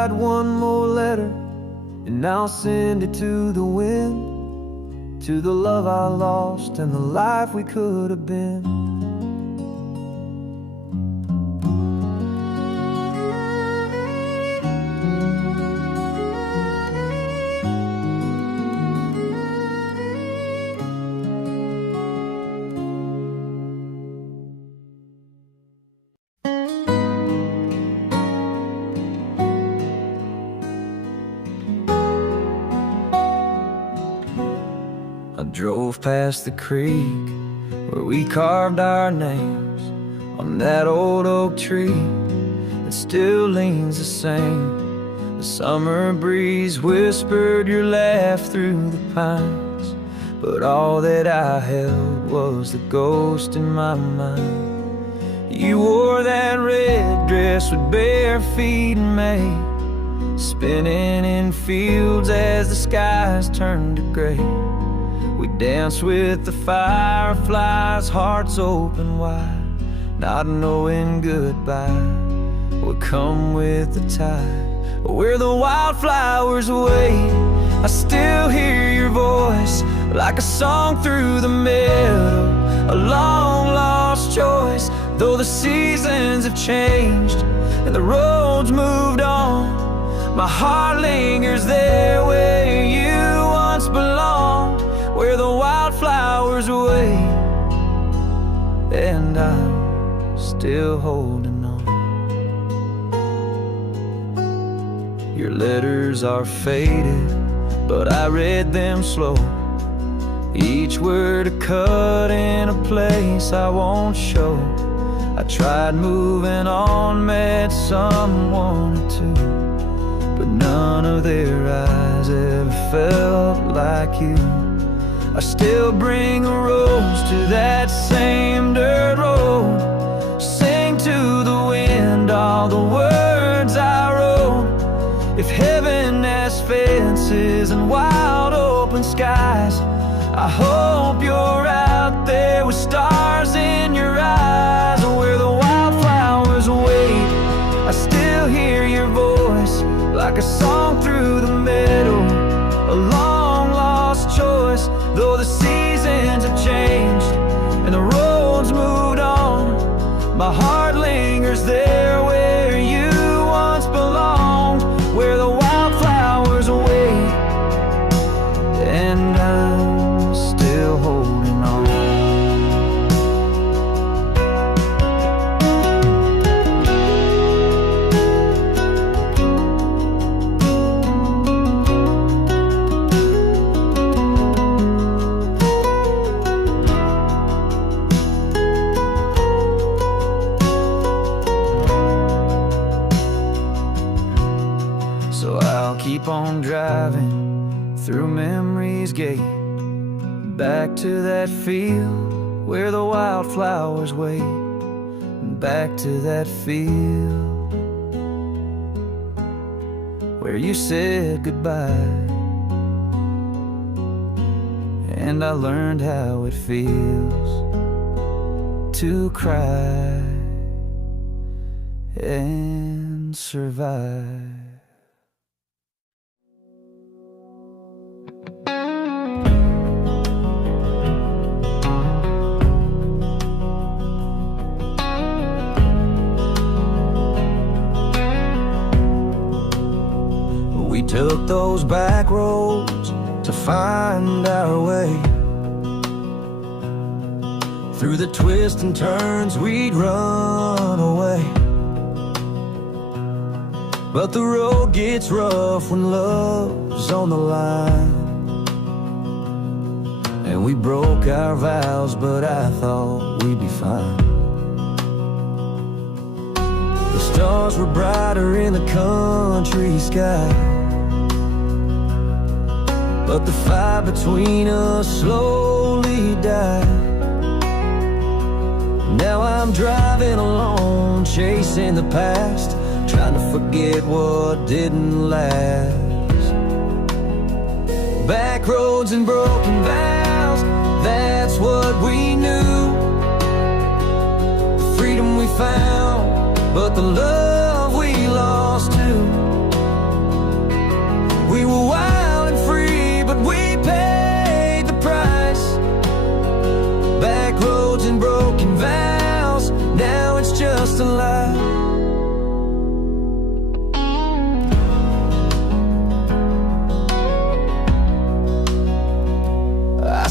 write one more letter, and I'll send it to the wind, to the love I lost and the life we could have been. I drove past the creek where we carved our names on that old oak tree that still leans the same. The summer breeze whispered your laugh through the pines, but all that I held was the ghost in my mind. You wore that red dress with bare feet in May, spinning in fields as the skies turned to gray. We danced with the fireflies, hearts open wide, not knowing goodbye would come with the tide. Where the wildflowers wait, I still hear your voice like a song through the meadow, a long lost choice. Though the seasons have changed and the roads moved on, my heart lingers there where you once belonged, where the wildflowers wait, and I'm still holding on. Your letters are faded, but I read them slow, each word a cut in a place I won't show. I tried moving on, met someone or two, but none of their eyes ever felt like you. I still bring a rose to that same dirt road, sing to the wind all the words I wrote. If heaven has fences and wide open skies, I hope you're out there with stars in your eyes. Where the wildflowers wait, I still hear your voice like a song through the meadow, a long lost choice. Though the seasons have changed and the roads moved on, my heart lingers there where you once belonged, where the wildflowers wait, and I'm still holding on. So I'll keep on driving through memory's gate, back to that field where the wildflowers wait, back to that field where you said goodbye, and I learned how it feels to cry and survive. We took those back roads to find our way, through the twists and turns we'd run away. But the road gets rough when love's on the line, and we broke our vows, but I thought we'd be fine. The stars were brighter in the country sky, but the fire between us slowly died. Now I'm driving alone, chasing the past, trying to forget what didn't last. Back roads and broken vows, that's what we knew. The freedom we found, but the love we lost too.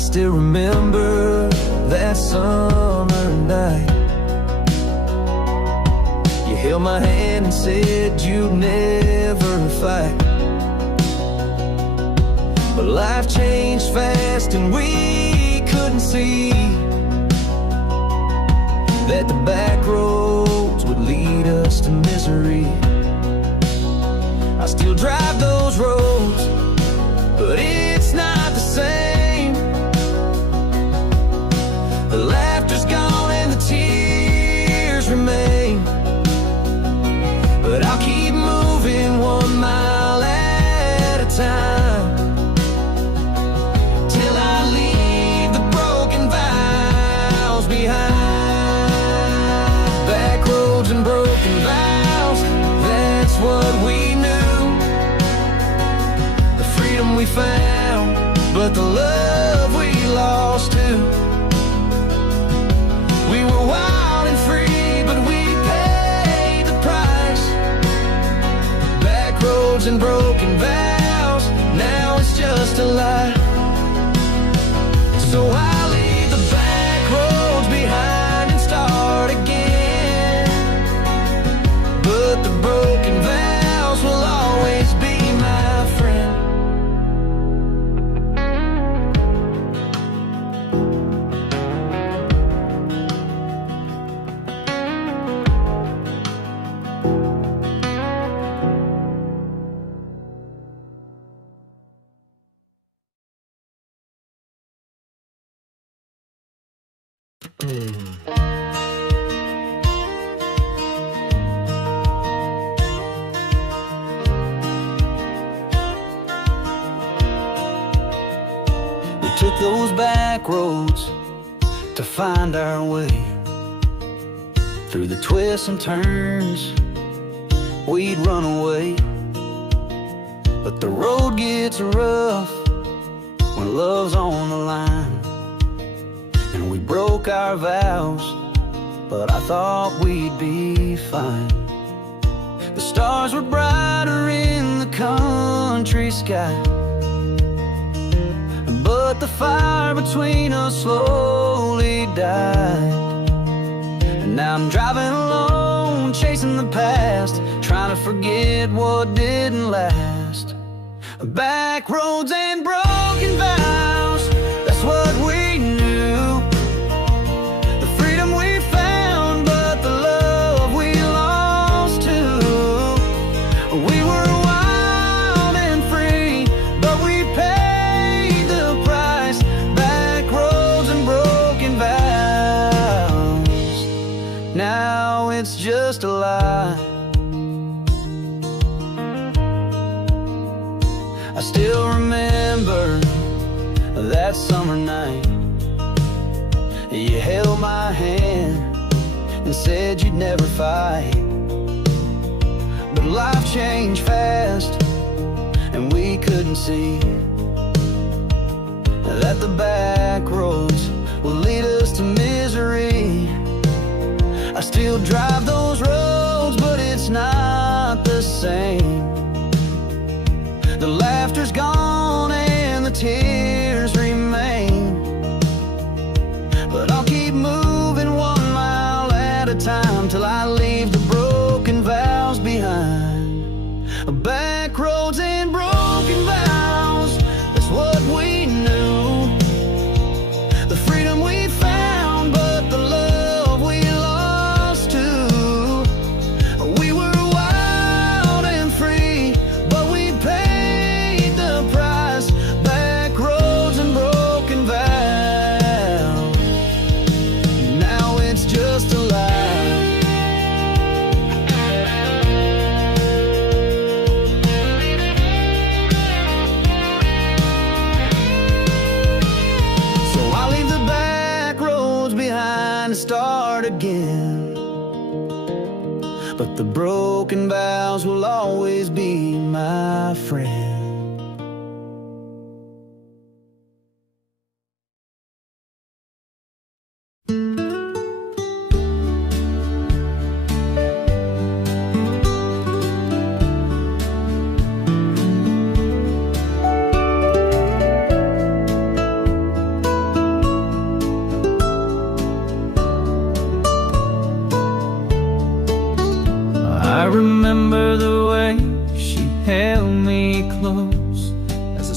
still remember that summer night. You held my hand and said you'd never fight. But life changed fast and we couldn't see that the back roads would lead us to misery. I still drive those roads, but it's not the same. The laughter's gone and the tears remain. But I'll keep moving 1 mile at a time, till I leave the broken vows behind. Back roads and broken vows, that's what we knew. The freedom we found, but the love we lost too. We were wild and free, but we paid the price. Back roads and broken vows, now it's just a lie. So I leave the back roads behind and start again. But the broken vows will always be my friend. We took those back roads to find our way. Through the twists and turns, we'd run away. But the road gets rough when love's on the line. And we broke our vows, but I thought we'd be fine. The stars were brighter in the country sky, but the fire between us slowly died. And now I'm driving alone, chasing the past, trying to forget what didn't last. Back roads and broken vows, that's what we knew. The freedom we found, but the love we lost too. We were wild and free, but we paid the price. Back roads and broken vows, now it's just a lie. I still remember that summer night. You held my hand and said you'd never fight. But life changed fast and we couldn't see that the back roads will lead us to misery. I still drive those roads, but it's not the same. The laughter's gone and the tears remain. But I'll keep moving 1 mile at a time, till I leave the broken vows behind. Back roads and broken vows, that's what we knew. The freedom we found, but the love we lost too. We were wild and free, but we paid the price. Back roads and broken vows, now it's just a lie. So I leave the back roads behind and start again. But the broken vows will always be my friend.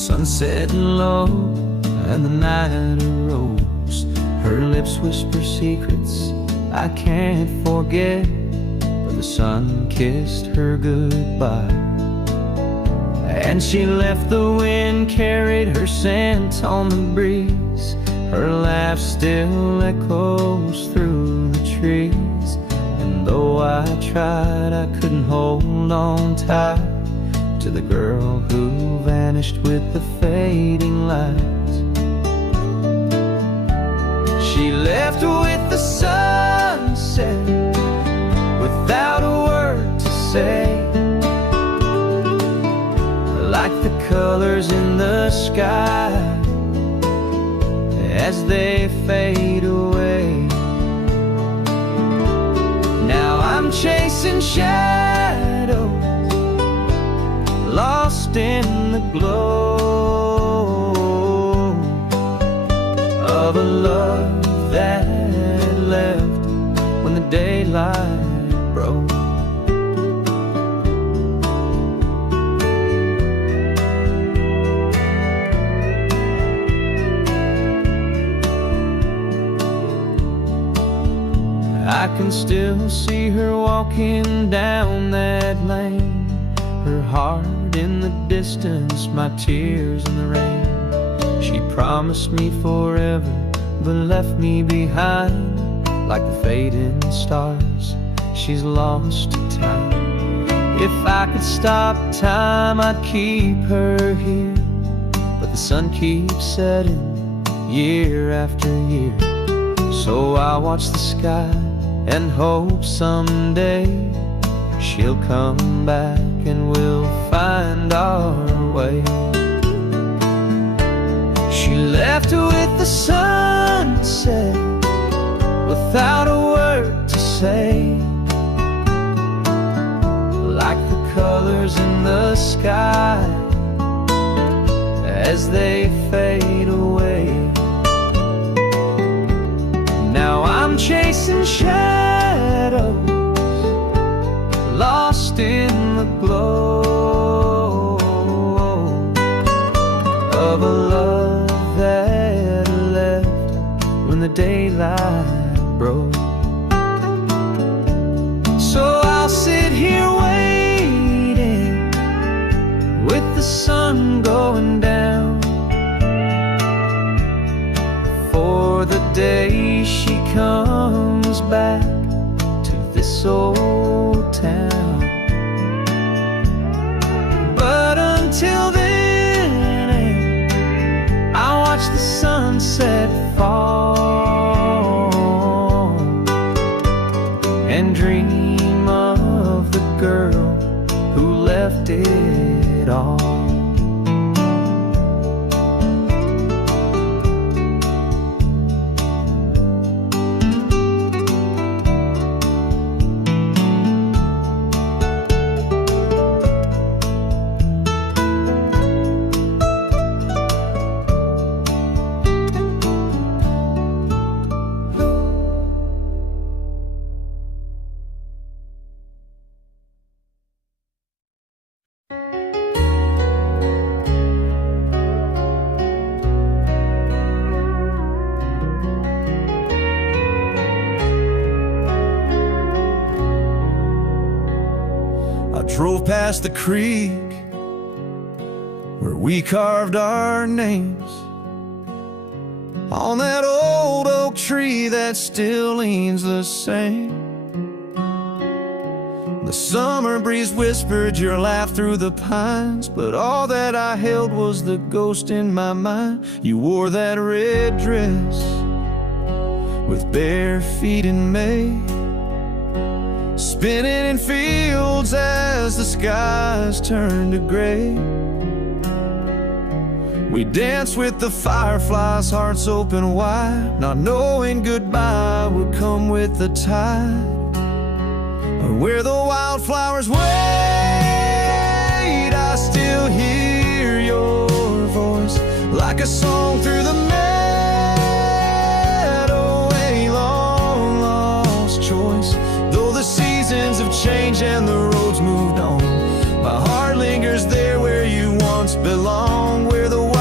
sun setting low and the night arose. Her lips whisper secrets I can't forget, but the sun kissed her goodbye. And she left, the wind carried her scent on the breeze. Her laugh still echoes through the trees. And though I tried, I couldn't hold on tight to the girl who vanished with the fading lights. She left with the sunset without a word to say, like the colors in the sky as they fade away. Now I'm chasing shadows, lost in the glow of a love that left when the daylight broke. I can still see her walking down that lane, her heart in the distance, my tears in the rain. She promised me forever, but left me behind like the fading stars. She's lost to time. If I could stop time, I'd keep her here, but the sun keeps setting year after year. So I watch the sky and hope someday she'll come back and we'll find our way. She left with the sunset without a word to say, like the colors in the sky as they fade away. Now I'm chasing shadows, lost in the glow of a love that left when the daylight broke. So I'll sit here waiting with the sun going down for the day she comes back to this old town. But until then, I watch the sunset fall and dream of the girl who left it all. Drove past the creek where we carved our names on that old oak tree that still leans the same. The summer breeze whispered your laugh through the pines, but all that I held was the ghost in my mind. You wore that red dress with bare feet in May, spinning in fields as the skies turned to gray. We danced with the fireflies, hearts open wide, not knowing goodbye would come with the tide, or where the wildflowers wait. I still hear your voice like a song through the meadow, a long lost choice. Though the seasons have changed and the roads moved on, my heart lingers there where you once belonged, where the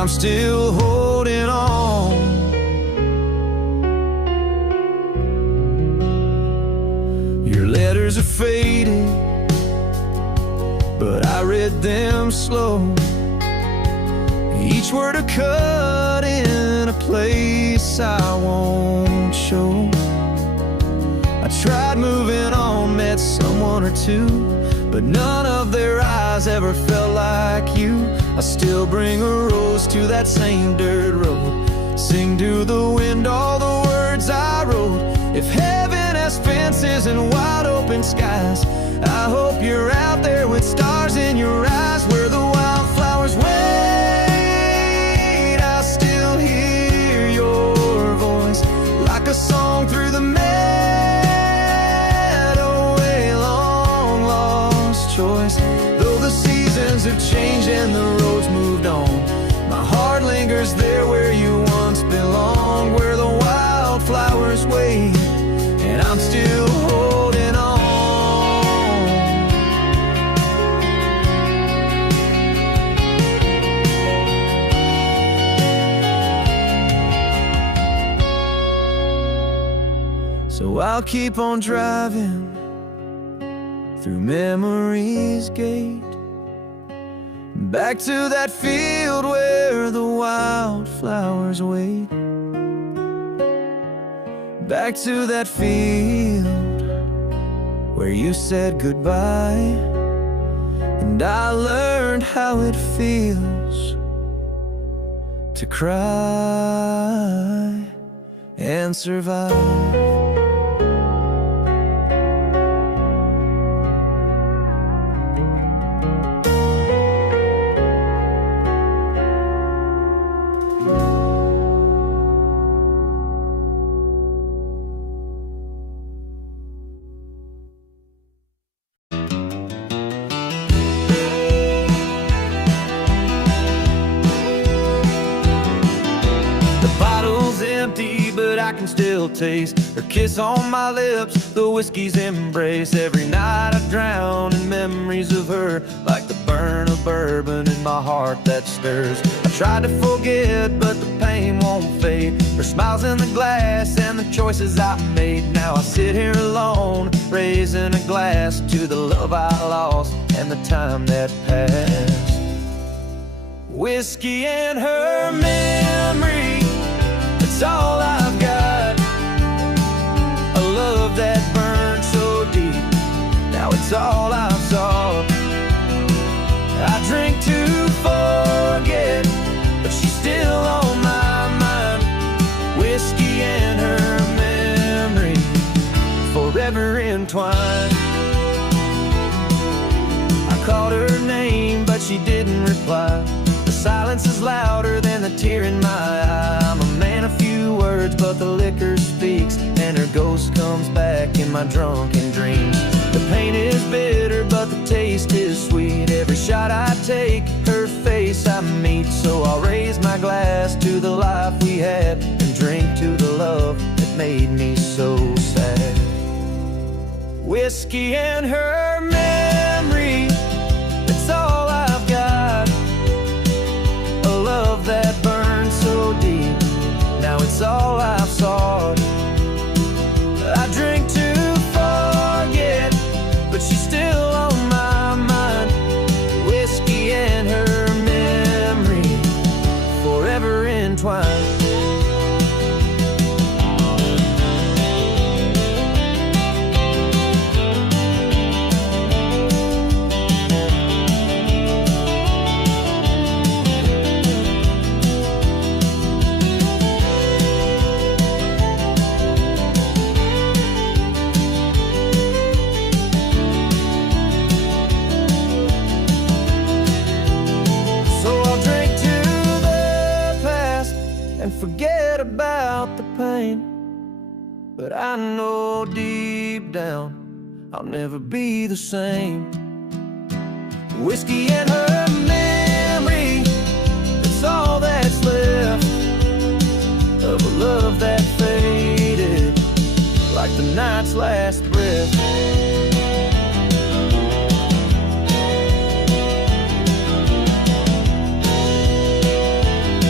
I'm still holding on. Your letters are faded, but I read them slow. Each word a cut in a place I won't show. I tried moving on, met someone or two, but none of their eyes ever felt like you. I still bring a rose to that same dirt road, sing to the wind all the words I wrote. If heaven has fences and wide open skies, I hope you're out there with stars in your eyes. Where the wildflowers wait, I still hear your voice, like a song through the meadow, a long lost choice. Though the seasons have changed and the roads moved on, my heart lingers there where you once belonged. Where the wildflowers wait, and I'm still holding on. So I'll keep on driving through memory's gate, back to that field where the wildflowers wait. Back to that field where you said goodbye, and I learned how it feels to cry and survive. But I can still taste her kiss on my lips, the whiskey's embrace. Every night I drown in memories of her, like the burn of bourbon in my heart that stirs. I tried to forget, but the pain won't fade. Her smiles in the glass and the choices I made. Now I sit here alone, raising a glass to the love I lost and the time that passed. Whiskey and her memory, it's all I've got. A love that burned so deep, now it's all I've sought. I drink to forget, but she's still on my mind. Whiskey and her memory, forever entwined. I called her name, but she didn't reply. The silence is louder than the tear in my eye. I'm a man of few words, but the liquor speaks, and her ghost comes back in my drunken dreams. The pain is bitter, but the taste is sweet. Every shot I take, her face I meet. So I'll raise my glass to the life we had, and drink to the love that made me so sad. Whiskey and her memory, it's all I've got. A love that burned so deep, now it's all I've sought. I drink to forget, but she's still on my mind. Whiskey and her memory, forever entwined. Forget about the pain, but I know deep down I'll never be the same. Whiskey and her memory, it's all that's left of a love that faded like the night's last breath.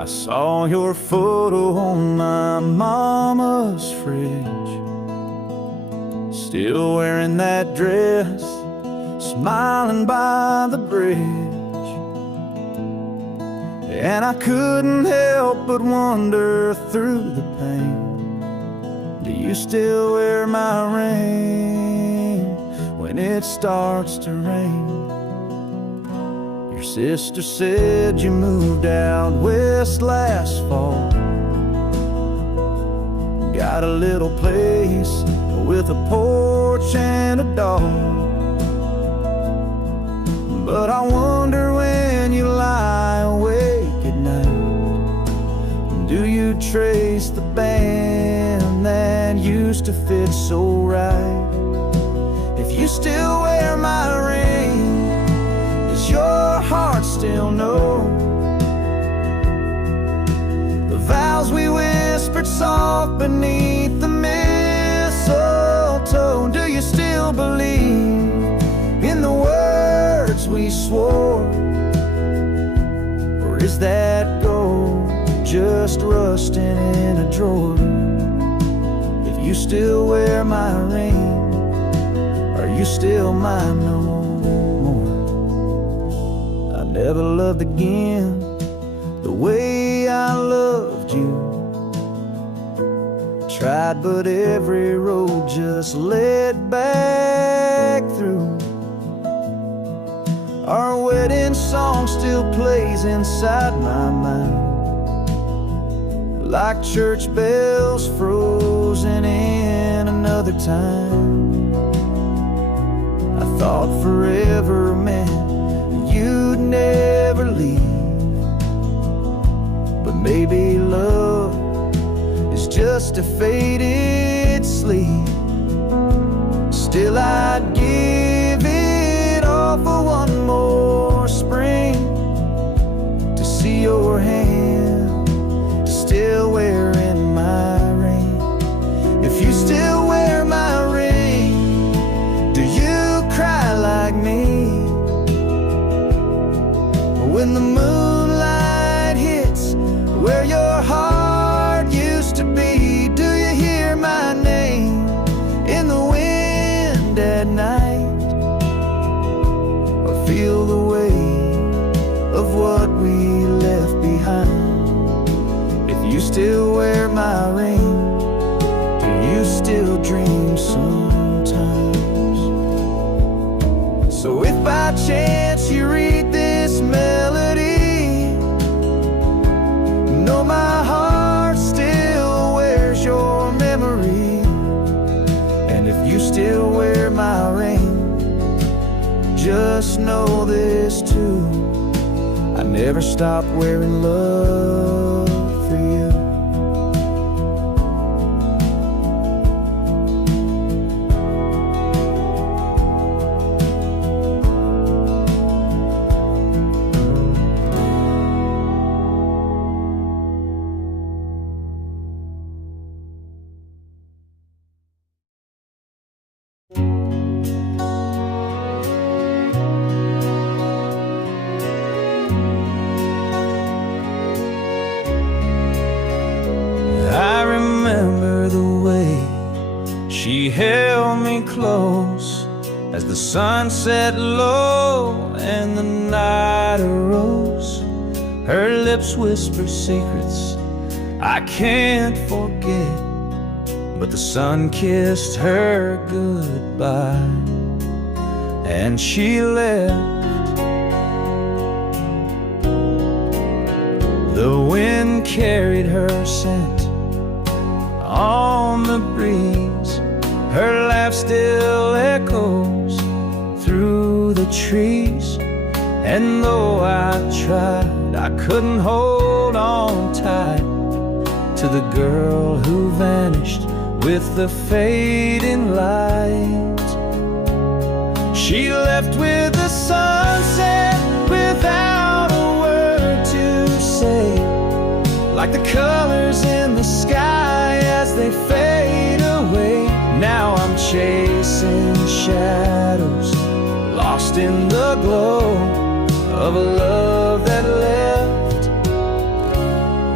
I saw your photo on my mama's fridge, still wearing that dress, smiling by the bridge. And I couldn't help but wonder through the pain, do you still wear my ring when it starts to rain? Your sister said you moved out west last fall, got a little place with a porch and a dog. But I wonder when you lie awake at night, do you trace the band that used to fit so right? If you still wear my ring, does your heart still know the vows we whispered soft beneath the mistletoe? Do you still believe in the words we swore, or is that gold just rusting in a drawer? If you still wear my ring, are you still mine no more? I never loved again the way I loved you. Tried, but every road just led back through. Our wedding song still plays inside my mind, like church bells frozen in another time. I thought forever meant you'd never leave, but maybe love is just a faded sleep. Still I'd give it all for one more spring, to see your hand still wearing my ring. If you still wear my ring, do you cry like me when the moonlight hits where your heart used to be? Do you hear my name in the wind at night, or feel the weight of what we left behind? If you still wear my ring, do you still dream sometimes? So if by chance you read this melody, know my heart still wears your memory. And if you still wear my ring, just know this too, I never stopped wearing love for you. I remember the way she held me close as the sun set low and the night arose. Her lips whisper secrets I can't forget, but the sun kissed her goodbye and she left. The wind carried her scent on the breeze, her laugh still echoes through the trees. And though I tried, I couldn't hold on tight to the girl who vanished with the fading light. She left with the sunset without a word to say, like the colors in the sky as they fade away. Now I'm chasing shadows, lost in the glow of a love that left.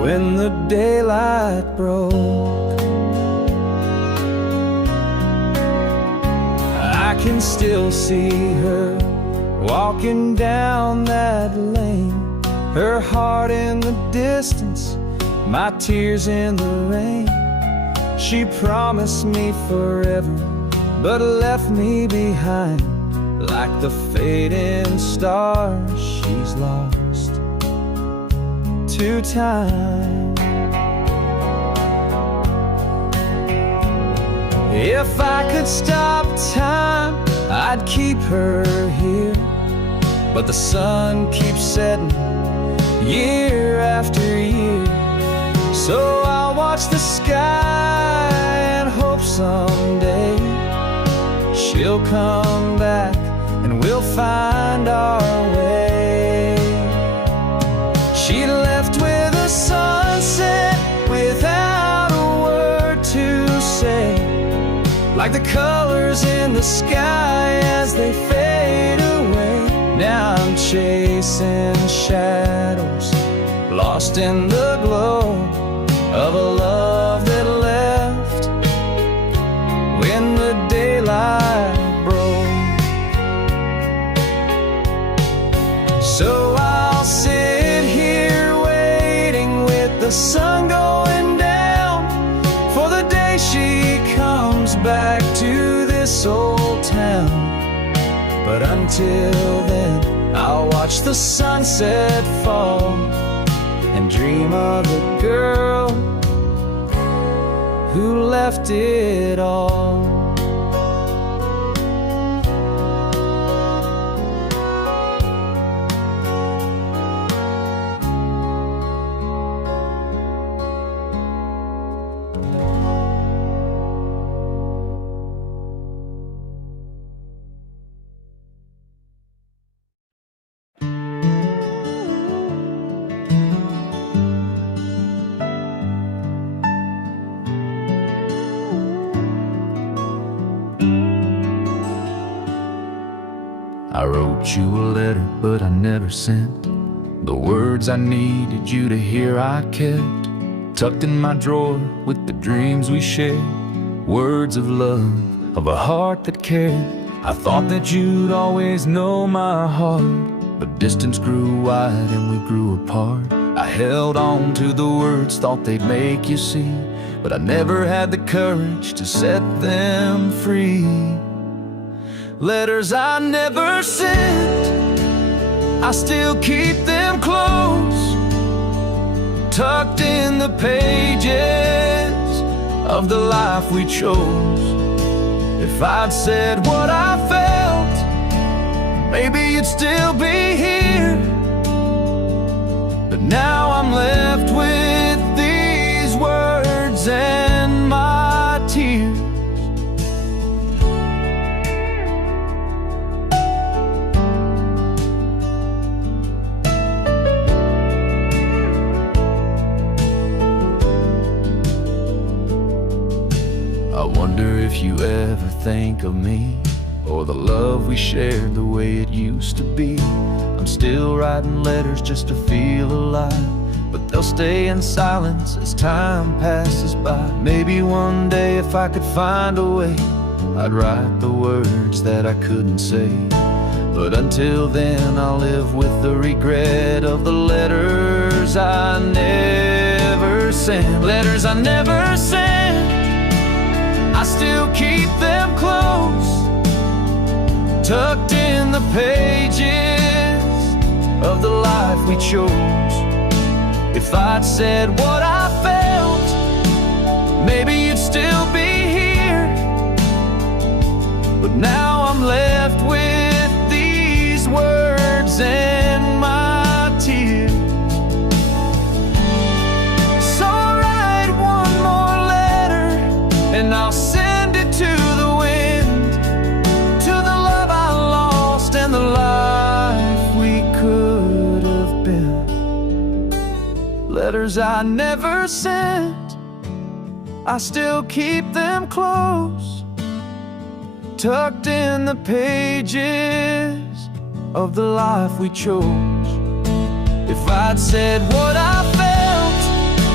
when the daylight broke. I can still see her walking down that lane, her heart in the distance, my tears in the rain. She promised me forever, but left me behind. Like the fading stars, she's lost to time. If I could stop time, I'd keep her here, but the sun keeps setting year after year. So I'll watch the sky and hope someday she'll come back and we'll find our way. She left with a sunset without a word to say, like the colors in the sky as they fade away. Now I'm chasing shadows, lost in the glow of a love that left when the daylight broke. So I'll sit here waiting with the sun going down for the day she comes back to this old town. But until then, I'll watch the sunset fall and dream of the girl who left it all. I wrote you a letter, but I never sent the words I needed you to hear. I kept tucked in my drawer with the dreams we shared, words of love, of a heart that cared. I thought that you'd always know my heart, but distance grew wide and we grew apart. I held on to the words, thought they'd make you see, but I never had the courage to set them free. Letters I never sent, I still keep them close, tucked in the pages of the life we chose. If I'd said what I felt, maybe you'd still be here. But now I'm left with these words and my tears. I wonder if you ever think of me, or the love we shared the way it used to be. I'm still writing letters just to feel alive, but they'll stay in silence as time passes by. Maybe one day if I could find a way, I'd write the words that I couldn't say. But until then I'll live with the regret of the letters I never sent. Letters I never sent, I still keep them close, tucked in the pages of the life we chose. If I'd said what I felt, maybe you'd still be here. But now I'm left with these words and my tears. So I'll write one more letter and I'll send it to the wind, to the love I lost and the life we could have been. Letters I never sent, I still keep them close, tucked in the pages of the life we chose. If I'd said what I felt,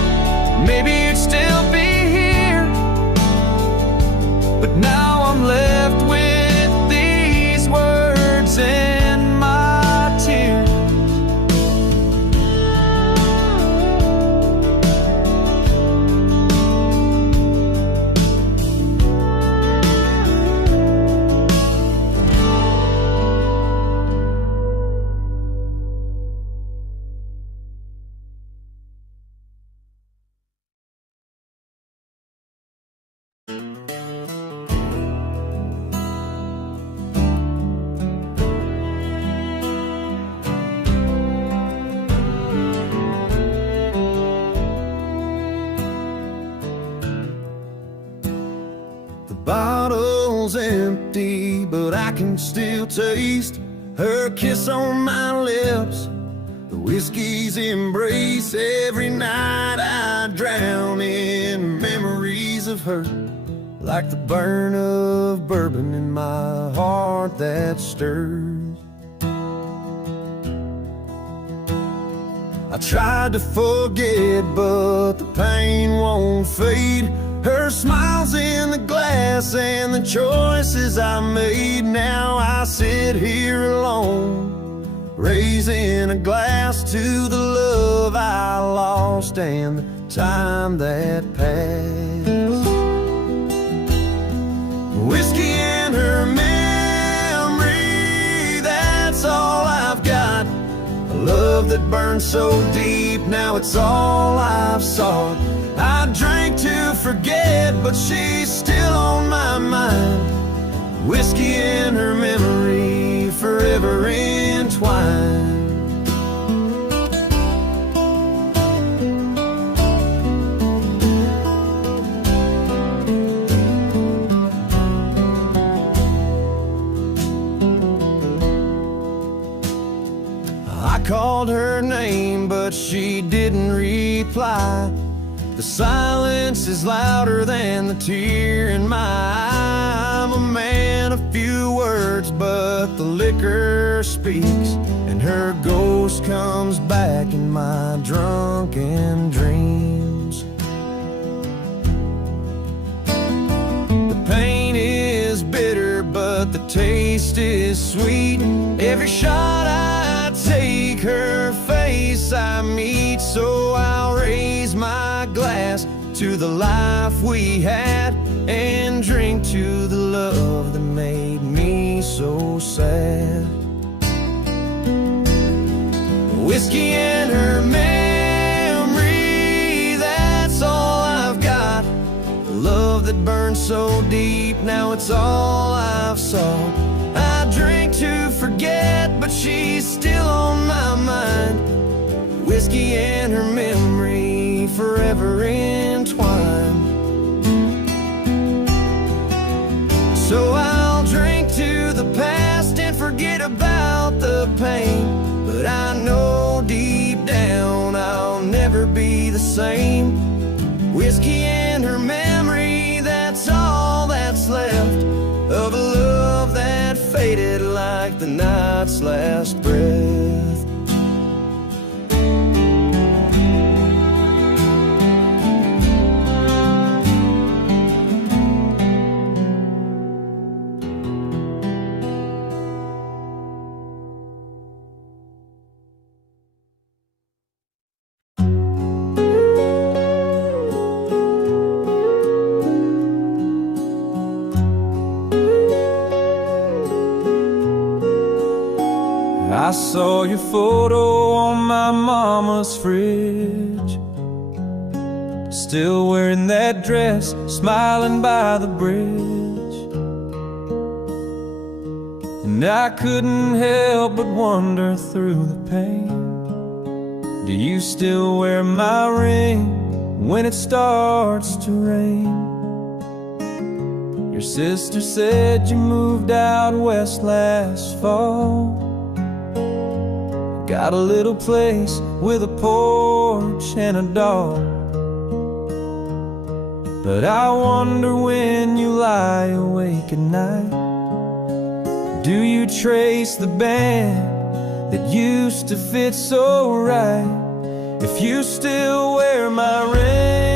maybe you'd still be here. But now I'm left with these words in my tears. Bottle's empty, but I can still taste her kiss on my lips, the whiskey's embrace. Every night I drown in memories of her, like the burn of bourbon in my heart that stirs. I tried to forget, but the pain won't fade. Her smile's in the glass and the choices I made. Now I sit here alone, raising a glass to the love I lost and the time that passed. Whiskey and her memory, that's all I've got. A love that burned so deep, now it's all I've sought. I drank to forget, but she's still on my mind. Whiskey in her memory, forever entwined. I called her name, but she didn't reply. The silence is louder than the tear in my eye. I'm a man of few words, but the liquor speaks, and her ghost comes back in my drunken dreams. The pain is bitter, but the taste is sweet. Every shot I take, her face I meet. So I'll raise my glass to the life we had, and drink to the love that made me so sad. Whiskey and her memory, that's all I've got. The love that burned so deep, now it's all I've sought. I drink to forget, but she's still on my mind. Whiskey and her memory, forever entwined. So I'll drink to the past and forget about the pain, but I know deep down I'll never be the same. Whiskey and her memory, that's all that's left of a love that faded like the night's last breath. I saw your photo on my mama's fridge, still wearing that dress, smiling by the bridge. And I couldn't help but wonder through the pain, do you still wear my ring when it starts to rain? Your sister said you moved out west last fall, got a little place with a porch and a dog. But I wonder when you lie awake at night, do you trace the band that used to fit so right? If you still wear my ring,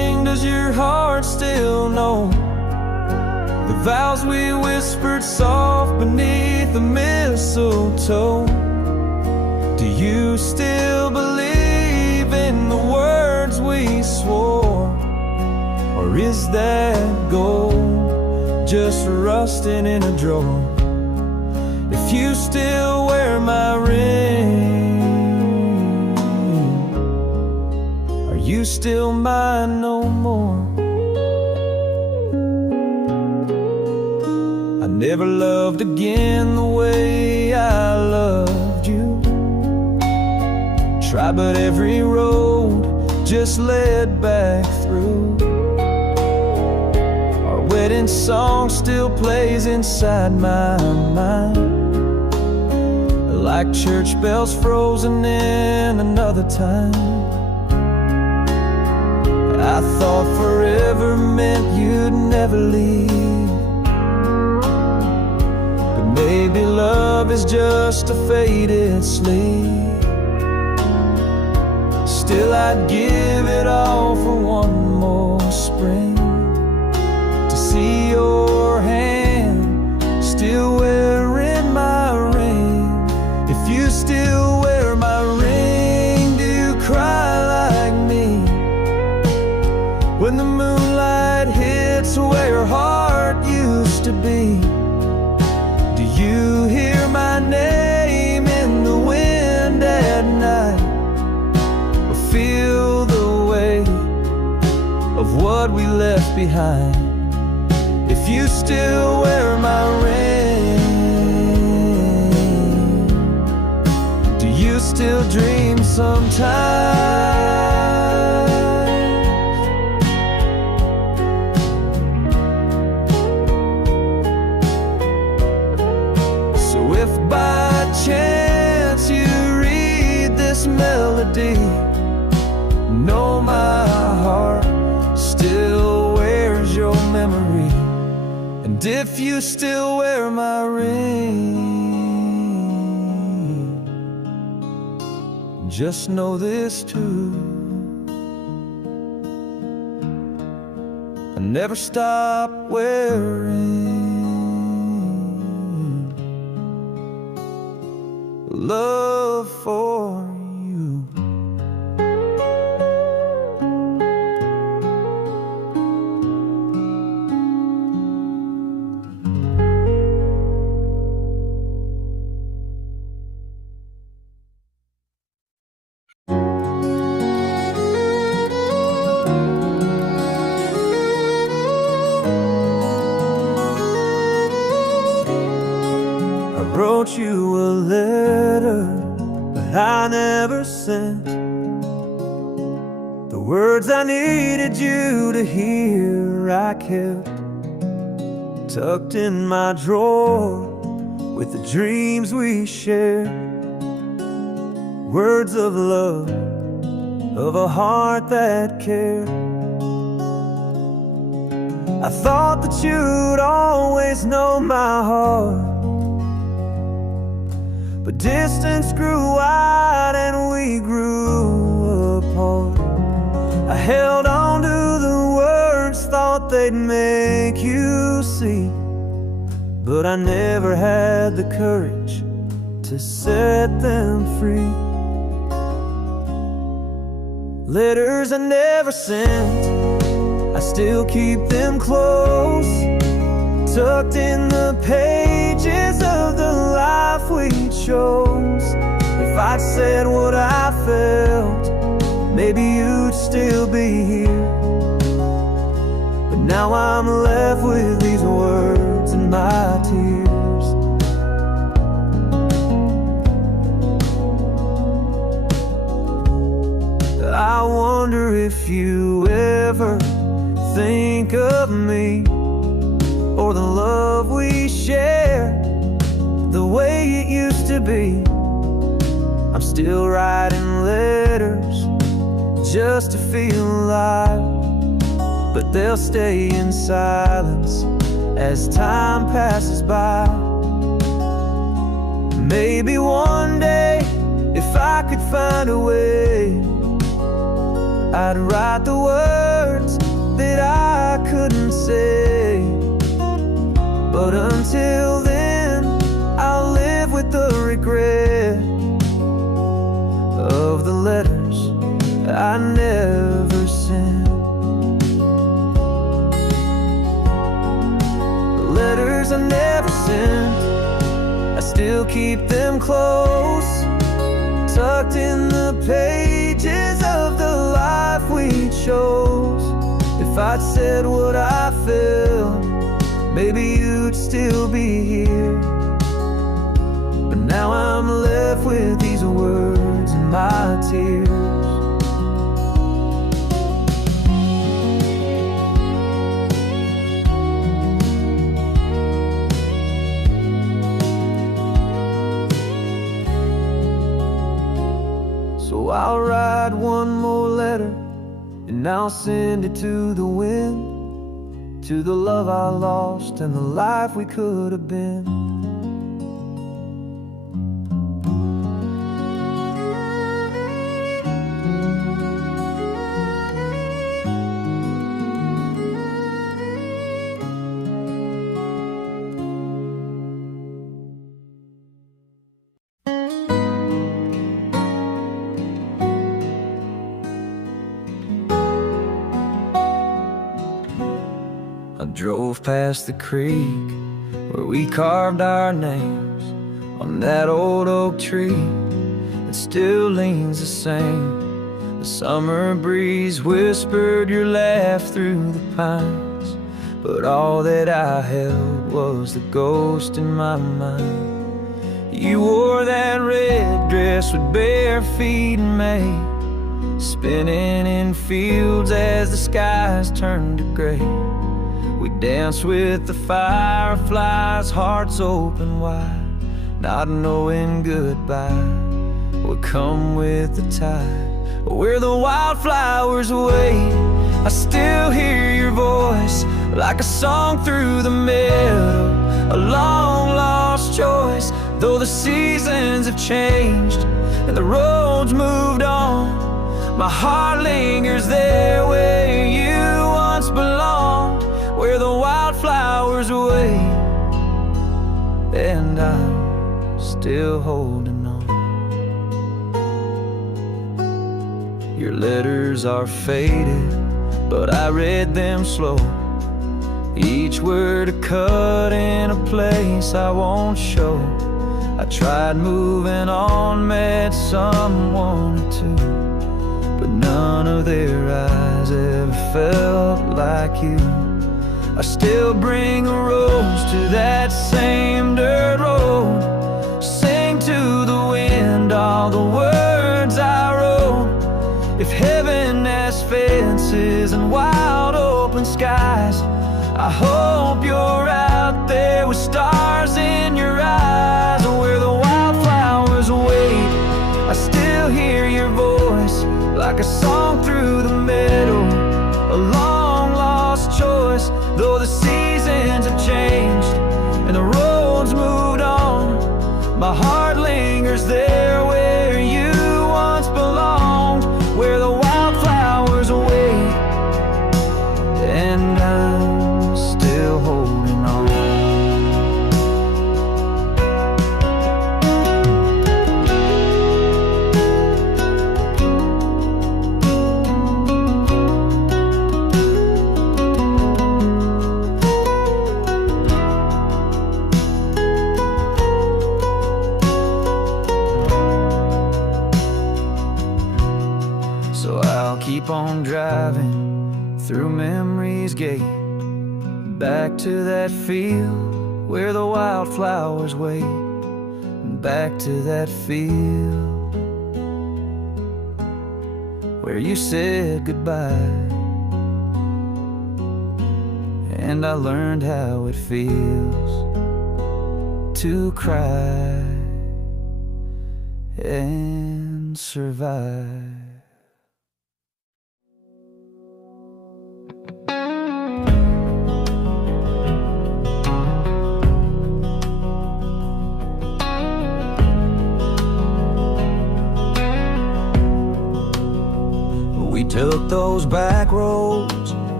heart still know the vows we whispered soft beneath the mistletoe? Do you still believe in the words we swore? Or is that gold just rusting in a drawer? If you still wear my ring, are you still mine no more? I never loved again the way I loved you. Tried, but every road just led back through. Our wedding song still plays inside my mind, like church bells frozen in another time. I thought forever meant you'd never leave, but maybe love is just a faded sleep. Still I'd give it all for one more spring, to see your hand still wearing my ring. If you still wear my ring, do you cry like me when the moonlight hits where your heart used to be? Do you hear my name in the wind at night, or feel the weight of what we left behind? If you still wear my ring, do you still dream sometimes? So if by chance you read this melody, know my heart still wears your memory. And if you still wear my ring, just know this too: I never stop wearing love for you. I wrote you a letter, but I never sent the words I needed you to hear. I kept tucked in my drawer with the dreams we shared, words of love, of a heart that cared. I thought that you'd always know my heart, but distance grew wide and we grew apart. I held on to the words, thought they'd make you see, but I never had the courage to set them free. Letters I never sent, I still keep them close, tucked in the pages of the life we chose. If I'd said what I felt, maybe you'd still be here, but now I'm left with these words and my tears. I wonder if you ever think of me, or the love we shared, the way it used to be. I'm still writing letters just to feel alive, but they'll stay in silence as time passes by. Maybe one day, if I could find a way, I'd write the words that I couldn't say. But until then, I'll live with the regret of the letters I never sent. The letters I never sent, I still keep them close, tucked in the pages of the life we chose. If I'd said what I felt, maybe you'd still be here. But now I'm left with these words and my tears. So I'll write one more letter, and I'll send it to the wind, to the love I lost and the life we could have been. I drove past the creek where we carved our names on that old oak tree that still leans the same. The summer breeze whispered your laugh through the pines, but all that I held was the ghost in my mind. You wore that red dress with bare feet in May, spinning in fields as the skies turned to gray. We danced with the fireflies, hearts open wide, not knowing goodbye would come with the tide. Where the wildflowers wait, I still hear your voice like a song through the meadow, a long lost choice. Though the seasons have changed and the roads moved on, my heart lingers there where you once belonged. Where the wildflowers wait, and I'm still holding on. Your letters are faded, but I read them slow, each word a cut in a place I won't show. I tried moving on, met someone or two, but none of their eyes ever felt like you. I still bring a rose to that same dirt road, sing to the wind all the words I wrote. If heaven has fences and wide open skies, I hope you're out there with stars in your eyes. Where the wildflowers wait, I still hear your voice like a song through the meadow, a long lost choice. Though the seasons have changed and the roads moved on, my heart lingers there where you once belonged. Where the wildflowers wait, and I'm still holding on. Keep on driving through memory's gate, back to that field where the wildflowers wait, back to that field where you said goodbye, and I learned how it feels to cry and survive. We took those back roads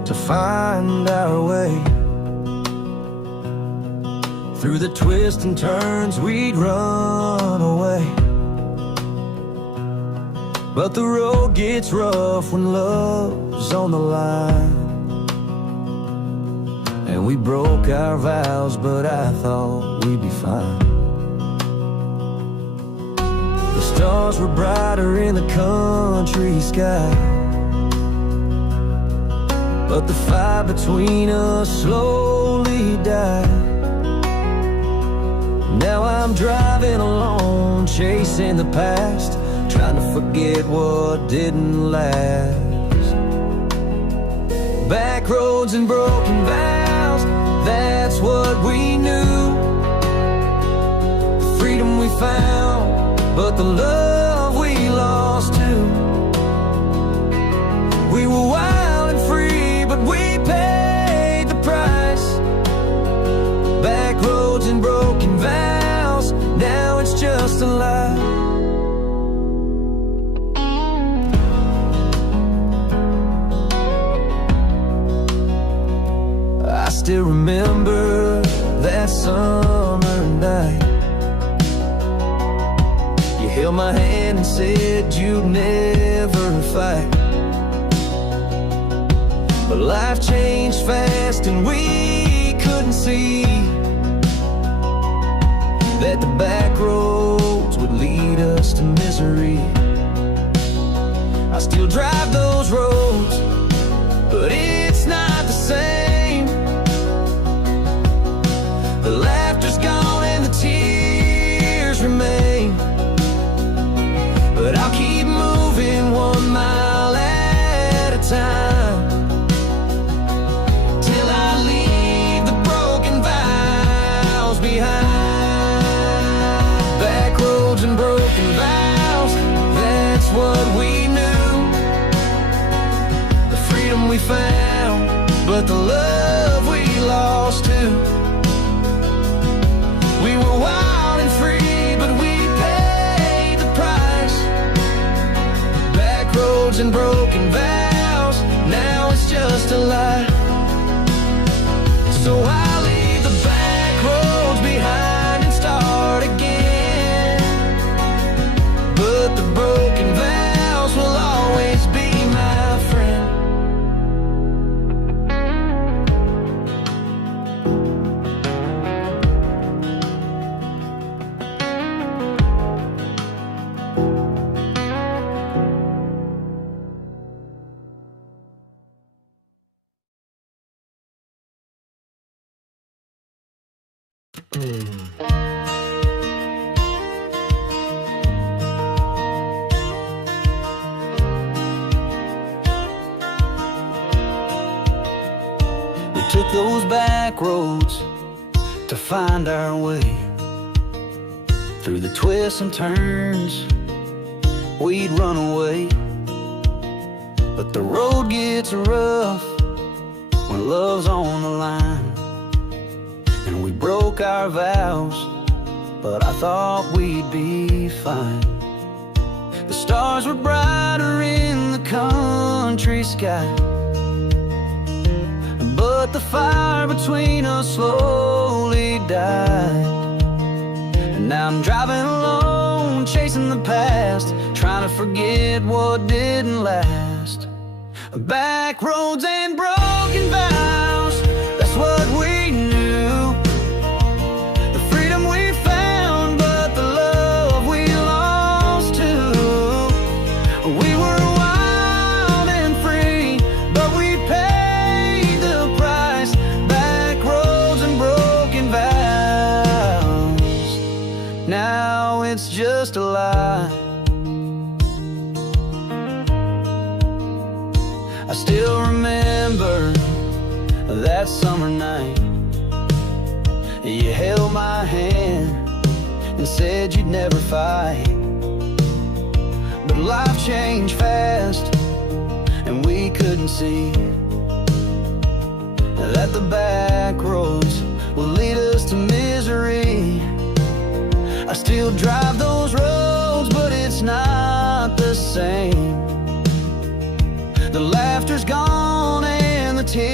to find our way. Through the twists and turns we'd run away, but the road gets rough when love's on the line. And we broke our vows, but I thought we'd be fine. The stars were brighter in the country sky, but the fire between us slowly died. Now I'm driving alone, chasing the past, trying to forget what didn't last. Back roads and broken vows, that's what we knew. The freedom we found, but the love we lost too. We were wild and free, but we paid the price. Back roads and broken vows, now it's just a lie. I still remember that summer night. You held my hand and said you'd never fight. But life changed fast and we couldn't see that the back roads would lead us to misery. I still drive those roads, but it's not the same. The laughter's gone and the tears remain, but I'll keep moving 1 mile at a time, till I leave the broken vows behind. Back roads and broken vows, that's what we knew. The freedom we found, but the love we lost too. We were wild and free, but we paid the price. Back roads and broken vows, now it's just a lie. So I leave the back roads behind and start again, but the broken vows will always be my friend. We took those back roads to find our way. Through the twists and turns we'd run away, but the road gets rough when love's on the line. And we broke our vows, but I thought we'd be fine. The stars were brighter in the country sky, but the fire between us slowly died. And now I'm driving alone, chasing the past, trying to forget what didn't last. Back roads and broken vows, that's what we knew. The freedom we found, but the love we lost too. We were wild and free, but we paid the price. Back roads and broken vows, now it's just a lie. I still remember that summer night. You held my hand and said you'd never fight, but life changed fast and we couldn't see that the back roads will lead us to misery. I still drive those roads, but it's not the same. The laughter's gone and the tears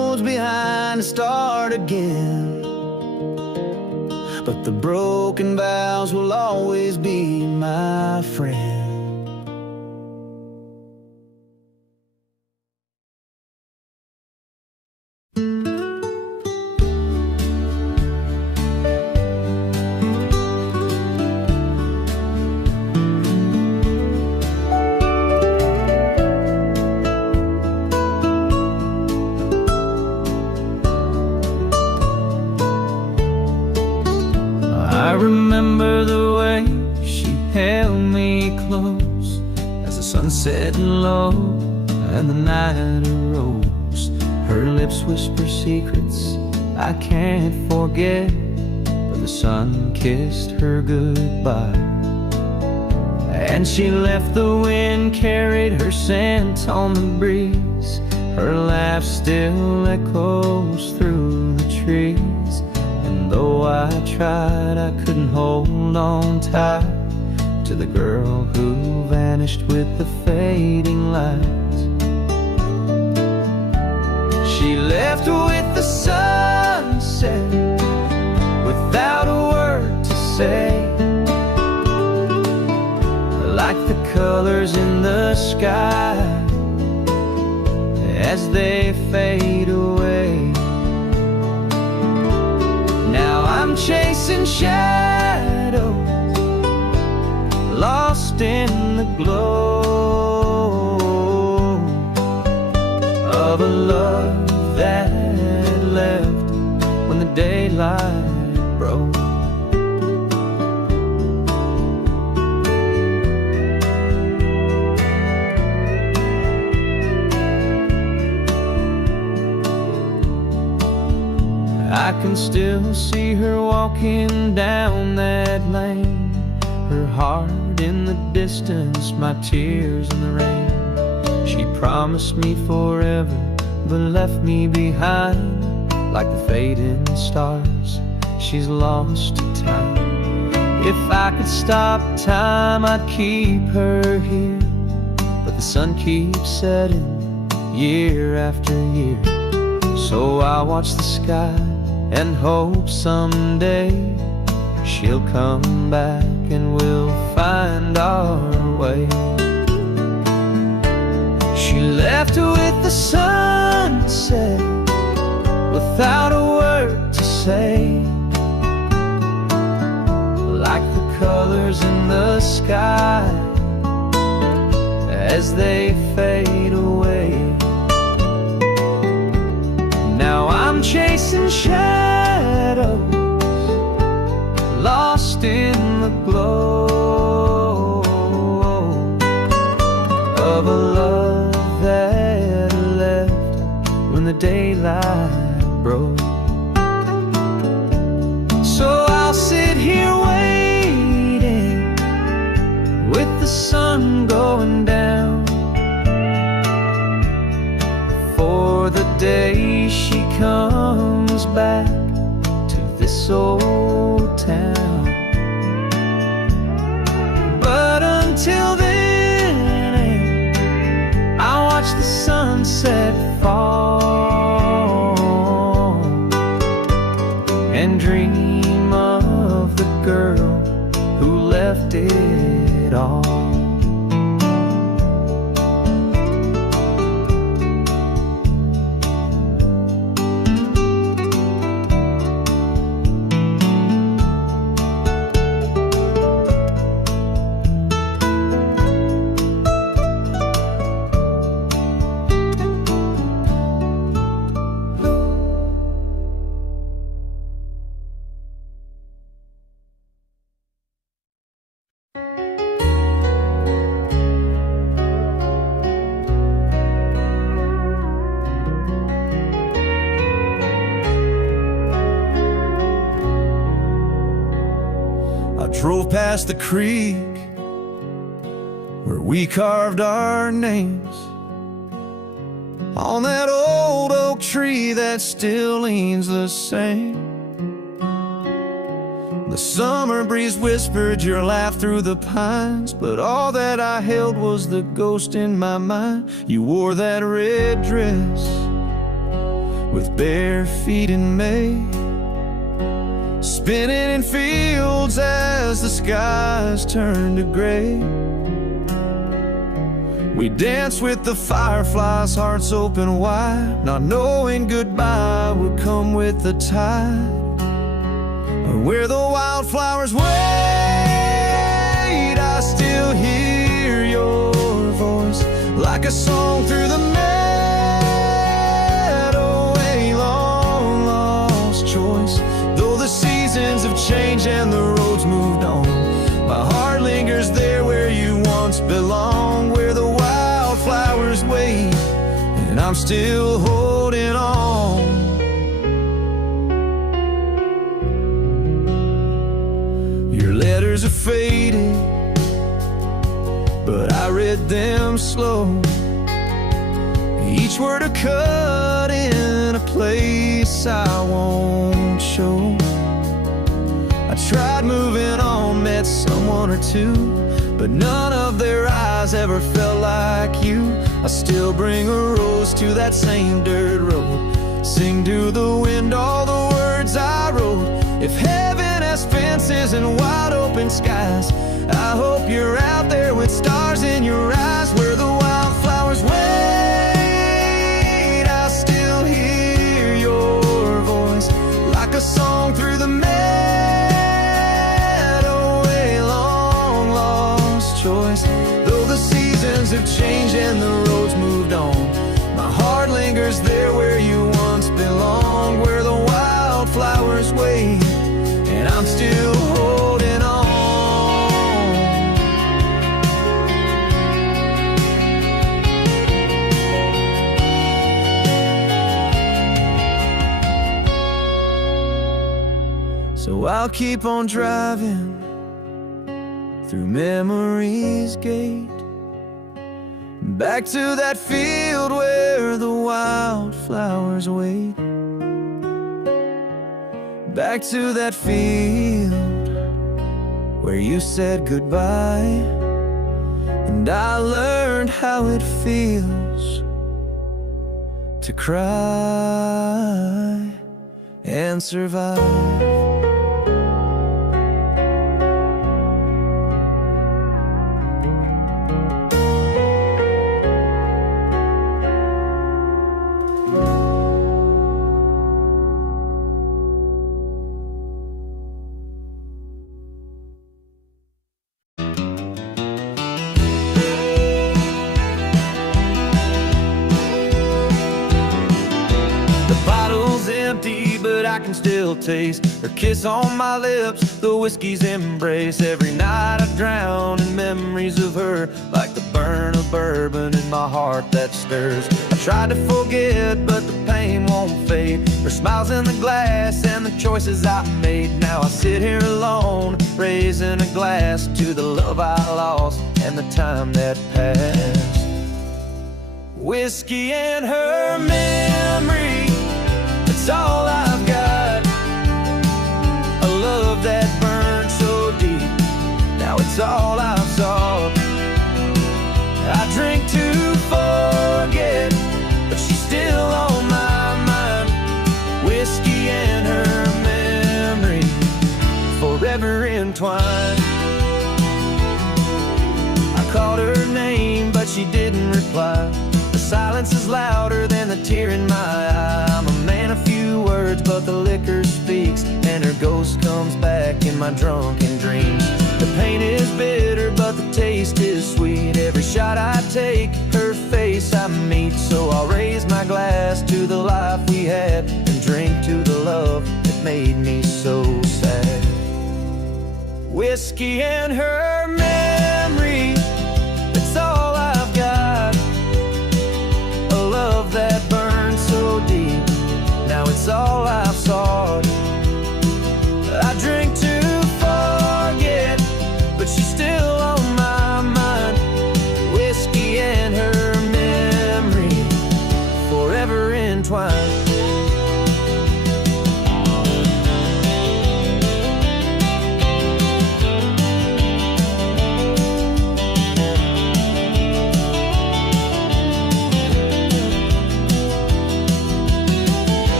trying to start again. But the broken vows will always be my friend. I remember the way she held me close as the sun set low and the night arose. Her lips whisper secrets I can't forget, but the sun kissed her goodbye. And she left, the wind carried her scent on the breeze. Her laugh still echoes through the trees. Though I tried, I couldn't hold on tight to the girl who vanished with the fading lights. She left with the sunset without a word to say, like the colors in the sky as they fade away. Now I'm chasing shadows, lost in the glow of a love that left when the daylight broke. I can still see her walking down that lane, her heart in the distance, my tears in the rain. She promised me forever, but left me behind like the fading stars. She's lost to time. If I could stop time, I'd keep her here, but the sun keeps setting year after year. So I watch the sky and hope someday she'll come back and we'll find our way. She left with the sunset without a word to say, like the colors in the sky as they fade away. Now I'm chasing shadows, lost in the glow of a love that left when the daylight broke. So I'll sit here waiting with the sun going down for the day she comes back to this old town. But until then, I'll watch the sunset fall and dream of the girl who left it all. Drove past the creek where we carved our names on that old oak tree that still leans the same. The summer breeze whispered your laugh through the pines, but all that I held was the ghost in my mind. You wore that red dress with bare feet in May, spinning in fields as the skies turn to gray. We danced with the fireflies, hearts open wide, not knowing goodbye would come with the tide. Or where the wildflowers wait, I still hear your voice, like a song through the meadow, a long lost choice. Though the seasons have changed and the roads moved on, my heart lingers there where you once belonged, where the wildflowers wait, and I'm still holding on. Your letters are faded, but I read them slow, each word a cut in a place I won't show. I tried moving on, met someone or two, but none of their eyes ever felt like you. I still bring a rose to that same dirt road, sing to the wind all the words I wrote. If heaven has fences and wide open skies, I hope you're out there with stars in your eyes, where the wildflowers wait. I still hear your voice, like a song through the meadow, a long lost choice. Though the seasons have changed and the roads moved on, my heart lingers there where you once belonged, where the wildflowers wait, and I'm still holding on. So I'll keep on driving through memory's gate, back to that field where the wildflowers wait, back to that field where you said goodbye, and I learned how it feels to cry and survive. But I can still taste her kiss on my lips, the whiskey's embrace. Every night I drown in memories of her, like the burn of bourbon in my heart that stirs. I tried to forget, but the pain won't fade. Her smiles in the glass and the choices I made. Now I sit here alone, raising a glass to the love I lost and the time that passed. Whiskey and her memory, it's all I've got. A love that burned so deep, now it's all I've sought. I drink to forget, but she's still on my mind. Whiskey and her memory, forever entwined. I called her name, but she didn't reply. The silence is louder than the tear in my eye. I'm a man of few words, but the liquor speaks, and her ghost comes back in my drunken dreams. The pain is bitter, but the taste is sweet. Every shot I take, her face I meet. So I'll raise my glass to the life we had, and drink to the love that made me so sad. Whiskey and her memory, it's all I've got. A love that burned so deep, now it's all I've sought. I drink to forget, but she's still on my mind. Whiskey and her memory, forever entwined.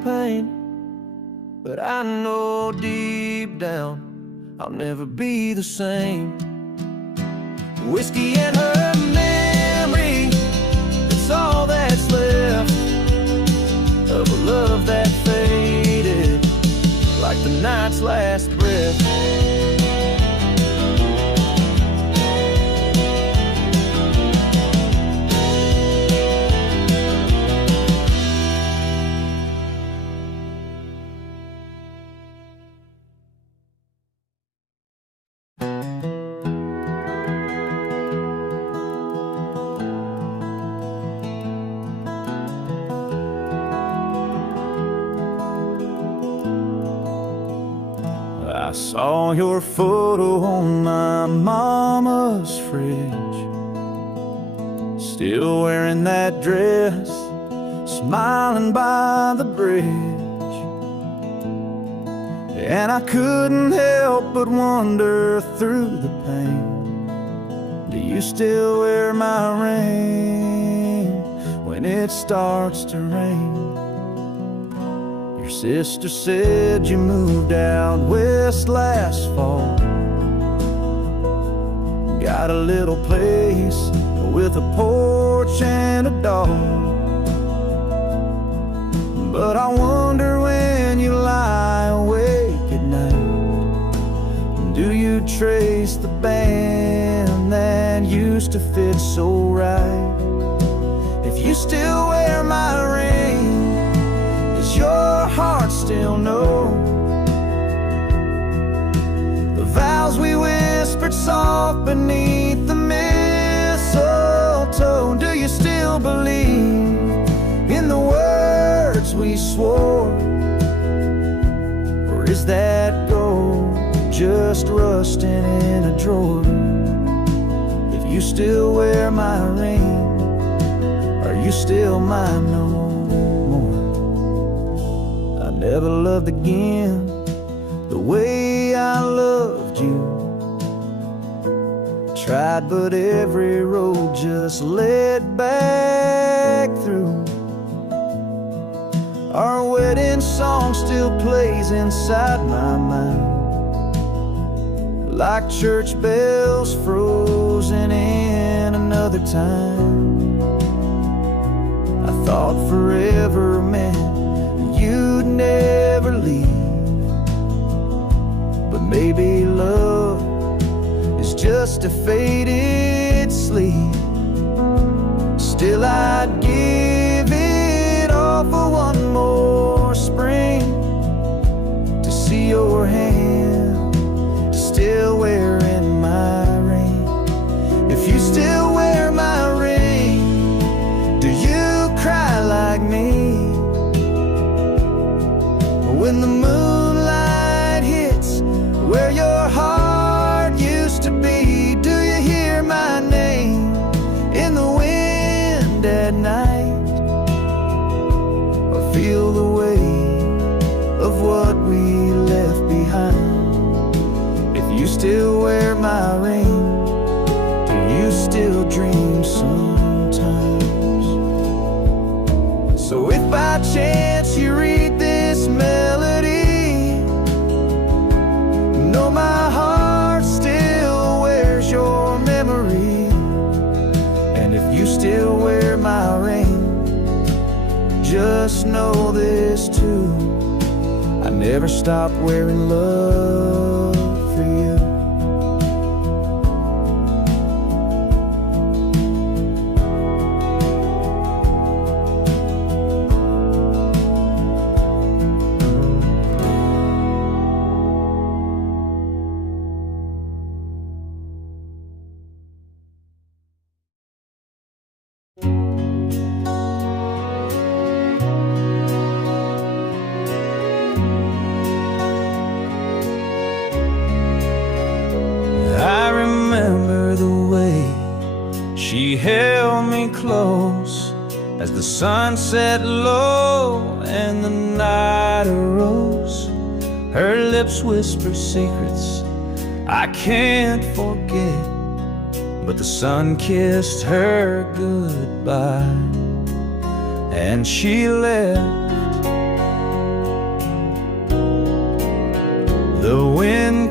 pain, but I know deep down I'll never be the same. Whiskey and her memory, it's all that's left of a love that faded like the night's last breath. I saw your photo on my mama's fridge, still wearing that dress, smiling by the bridge. And I couldn't help but wonder through the pain, do you still wear my ring when it starts to rain? Your sister said you moved out west last fall, got a little place with a porch and a dog. But I wonder when you lie awake at night, do you trace the band that used to fit so right? If you still wear my ring, does your heart still know the vows we whispered soft beneath the mistletoe? Do you still believe in the words we swore, or is that gold just rusting in a drawer? If you still wear my ring, are you still mine no more? I never loved again the way I loved you. Tried, but every road just led back through. Our wedding song still plays inside my mind, like church bells frozen in another time. I thought forever meant you'd never leave, but maybe love is just a faded sleep. Still I'd give it all for one more spring, to see your hand still wearing my ring. If you still wear my ring, do you cry like me when the moonlight hits where your heart used to be? Do you hear my name in the wind at night, or feel the weight of what we left behind? If you still wear my ring, do you still dream sometimes? So if by chance you read this melody, know my heart still wears your memory. And if you still wear my ring, just know this too, I never stopped wearing love for you. She held me close as the sun set low and the night arose. Her lips whisper secrets I can't forget, but the sun kissed her goodbye and she left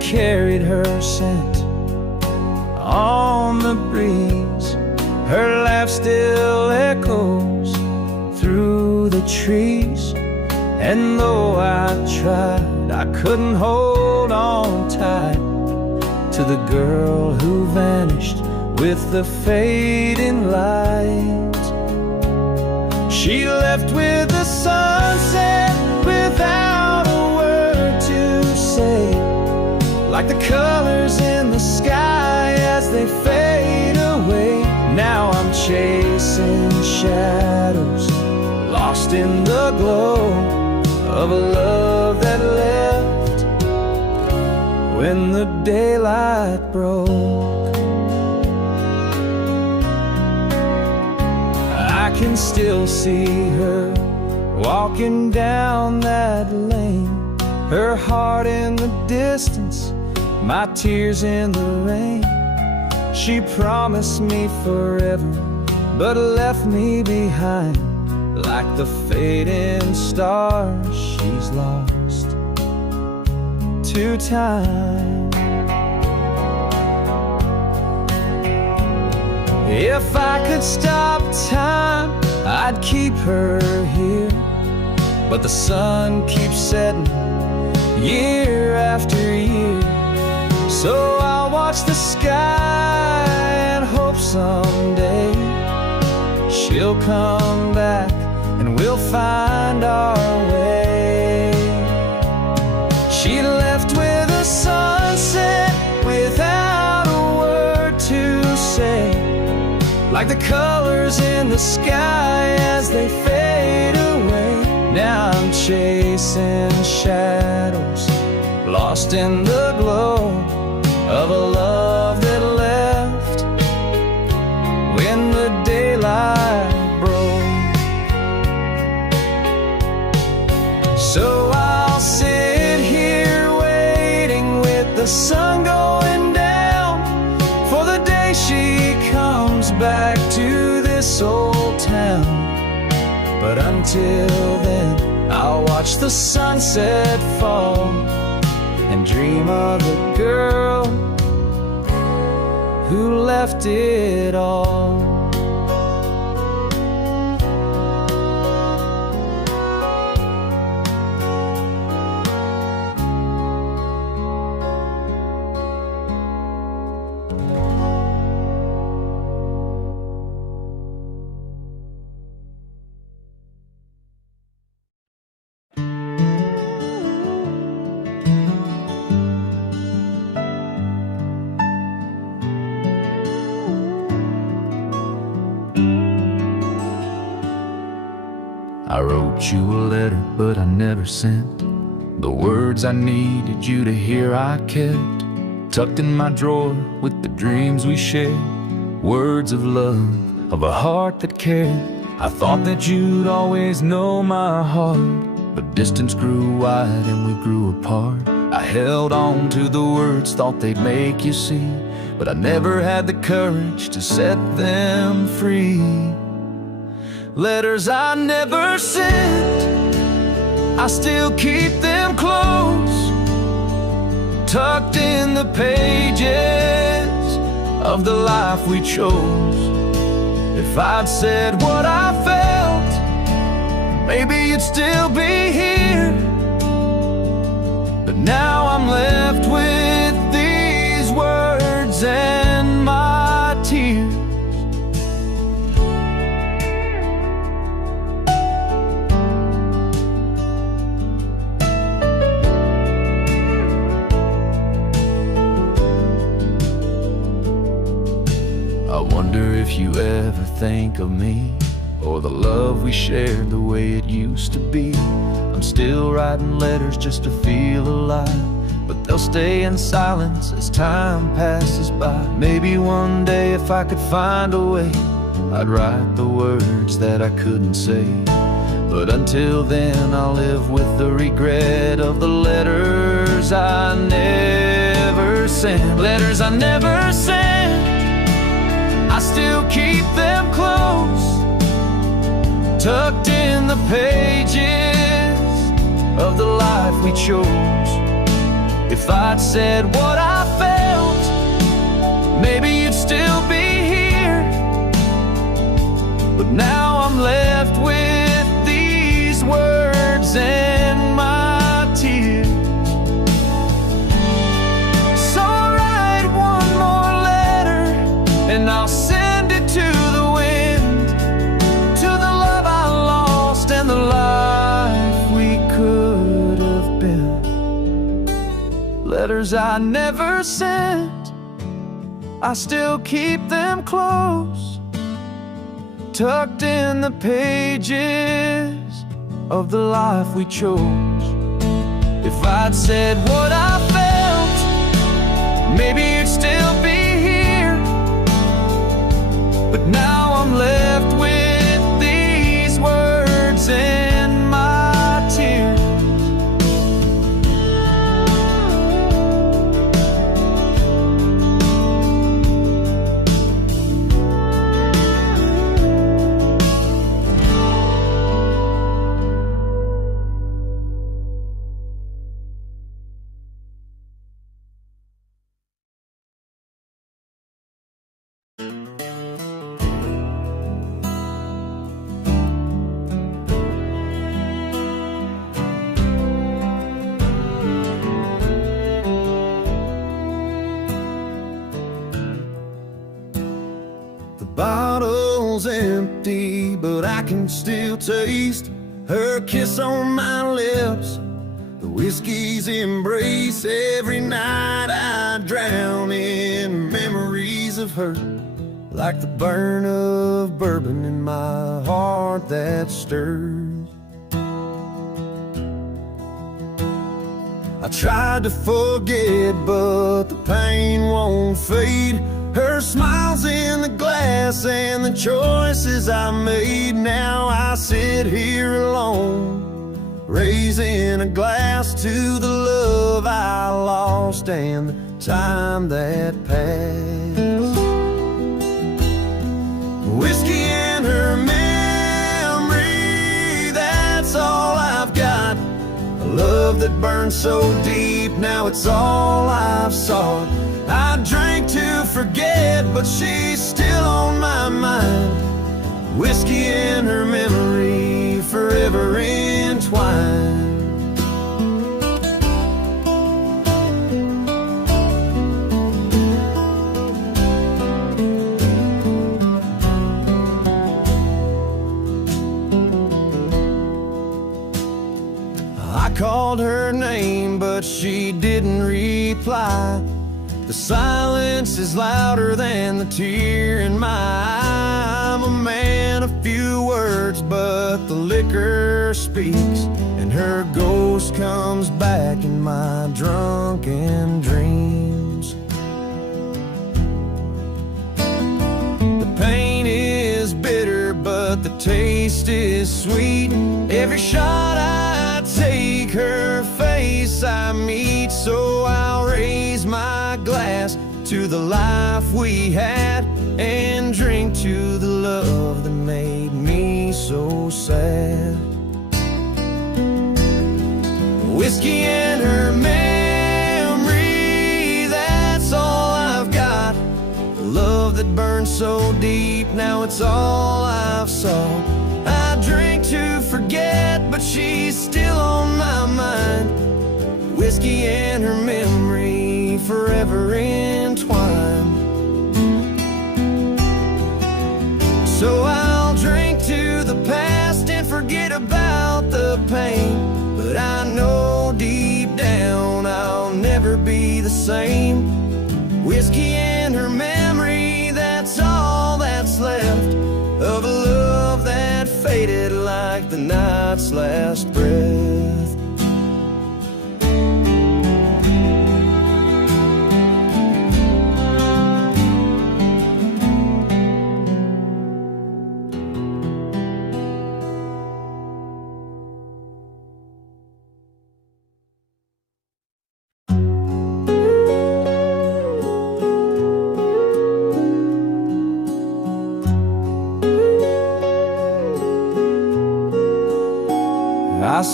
carried her scent on the breeze. Her laugh still echoes through the trees. And though I tried, I couldn't hold on tight to the girl who vanished with the fading light. She left with the sunset without a word to say, like the colors in the sky as they fade away. Now I'm chasing shadows, lost in the glow of a love that left when the daylight broke. I can still see her walking down that lane, her heart in the distance, my tears in the rain. She promised me forever, but left me behind like the fading stars she's lost to time. If I could stop time, I'd keep her here, but the sun keeps setting year after year. So I'll watch the sky and hope someday she'll come back and we'll find our way. She left with a sunset without a word to say, like the colors in the sky as they fade away. Now I'm chasing shadows, lost in the glow of a love that left when the daylight broke. So I'll sit here waiting with the sun going down for the day she comes back to this old town. But until then, I'll watch the sunset fall and dream of the girl who left it all. I wrote you a letter, but I never sent the words I needed you to hear. I kept tucked in my drawer with the dreams we shared, words of love, of a heart that cared. I thought that you'd always know my heart, but distance grew wide and we grew apart. I held on to the words, thought they'd make you see, but I never had the courage to set them free. Letters I never sent, I still keep them close, tucked in the pages of the life we chose. If I'd said what I felt, maybe you'd still be here. But now I'm left with these words and my tears. I wonder if you ever think of me, or the love we shared the way it used to be. I'm still writing letters just to feel alive, but they'll stay in silence as time passes by. Maybe one day if I could find a way, I'd write the words that I couldn't say. But until then I'll live with the regret of the letters I never sent. Letters I never sent, I still keep them close, tucked in the pages of the life we chose. If I'd said what I felt, maybe you'd still be here. But now I'm left with these words and my tears. So I'll write one more letter, and I'll send it to the wind, to the love I lost and the life we could have been. Letters I never sent, I still keep them close, tucked in the pages of the life we chose. If I'd said what I felt, maybe you'd still be here. But now I'm left with these words and my tears. The bottle's empty, but I can still taste her kiss on my lips, the whiskey's embrace. Every night I drown in memories of her, like the burn of bourbon in my heart that stirs. I tried to forget, but the pain won't fade. Her smile's in the glass and the choices I made. Now I sit here alone, raising a glass to the love I lost and the time that passed. Whiskey and her memory, that's all I've got. A love that burned so deep, now it's all I've sought. I drank to forget, but she's still on my mind. Whiskey and her memory, forever entwined. I called her name, but she didn't reply. The silence is louder than the tear in my eye. I'm a man of few words, but the liquor speaks, and her ghost comes back in my drunken dreams. The pain is bitter, but the taste is sweet. Every shot I take, her face I meet. So I'll raise my glass to the life we had and drink to the love that made me so sad. Whiskey and her memory, that's all I've got. The love that burned so deep, now it's all I've sought. I drink to forget, but she's still on my mind. Whiskey and her memory, forever entwined. So I'll drink to the past and forget about the pain, but I know deep down I'll never be the same. Whiskey and her memory, that's all that's left of a love that faded like the night's last breath. I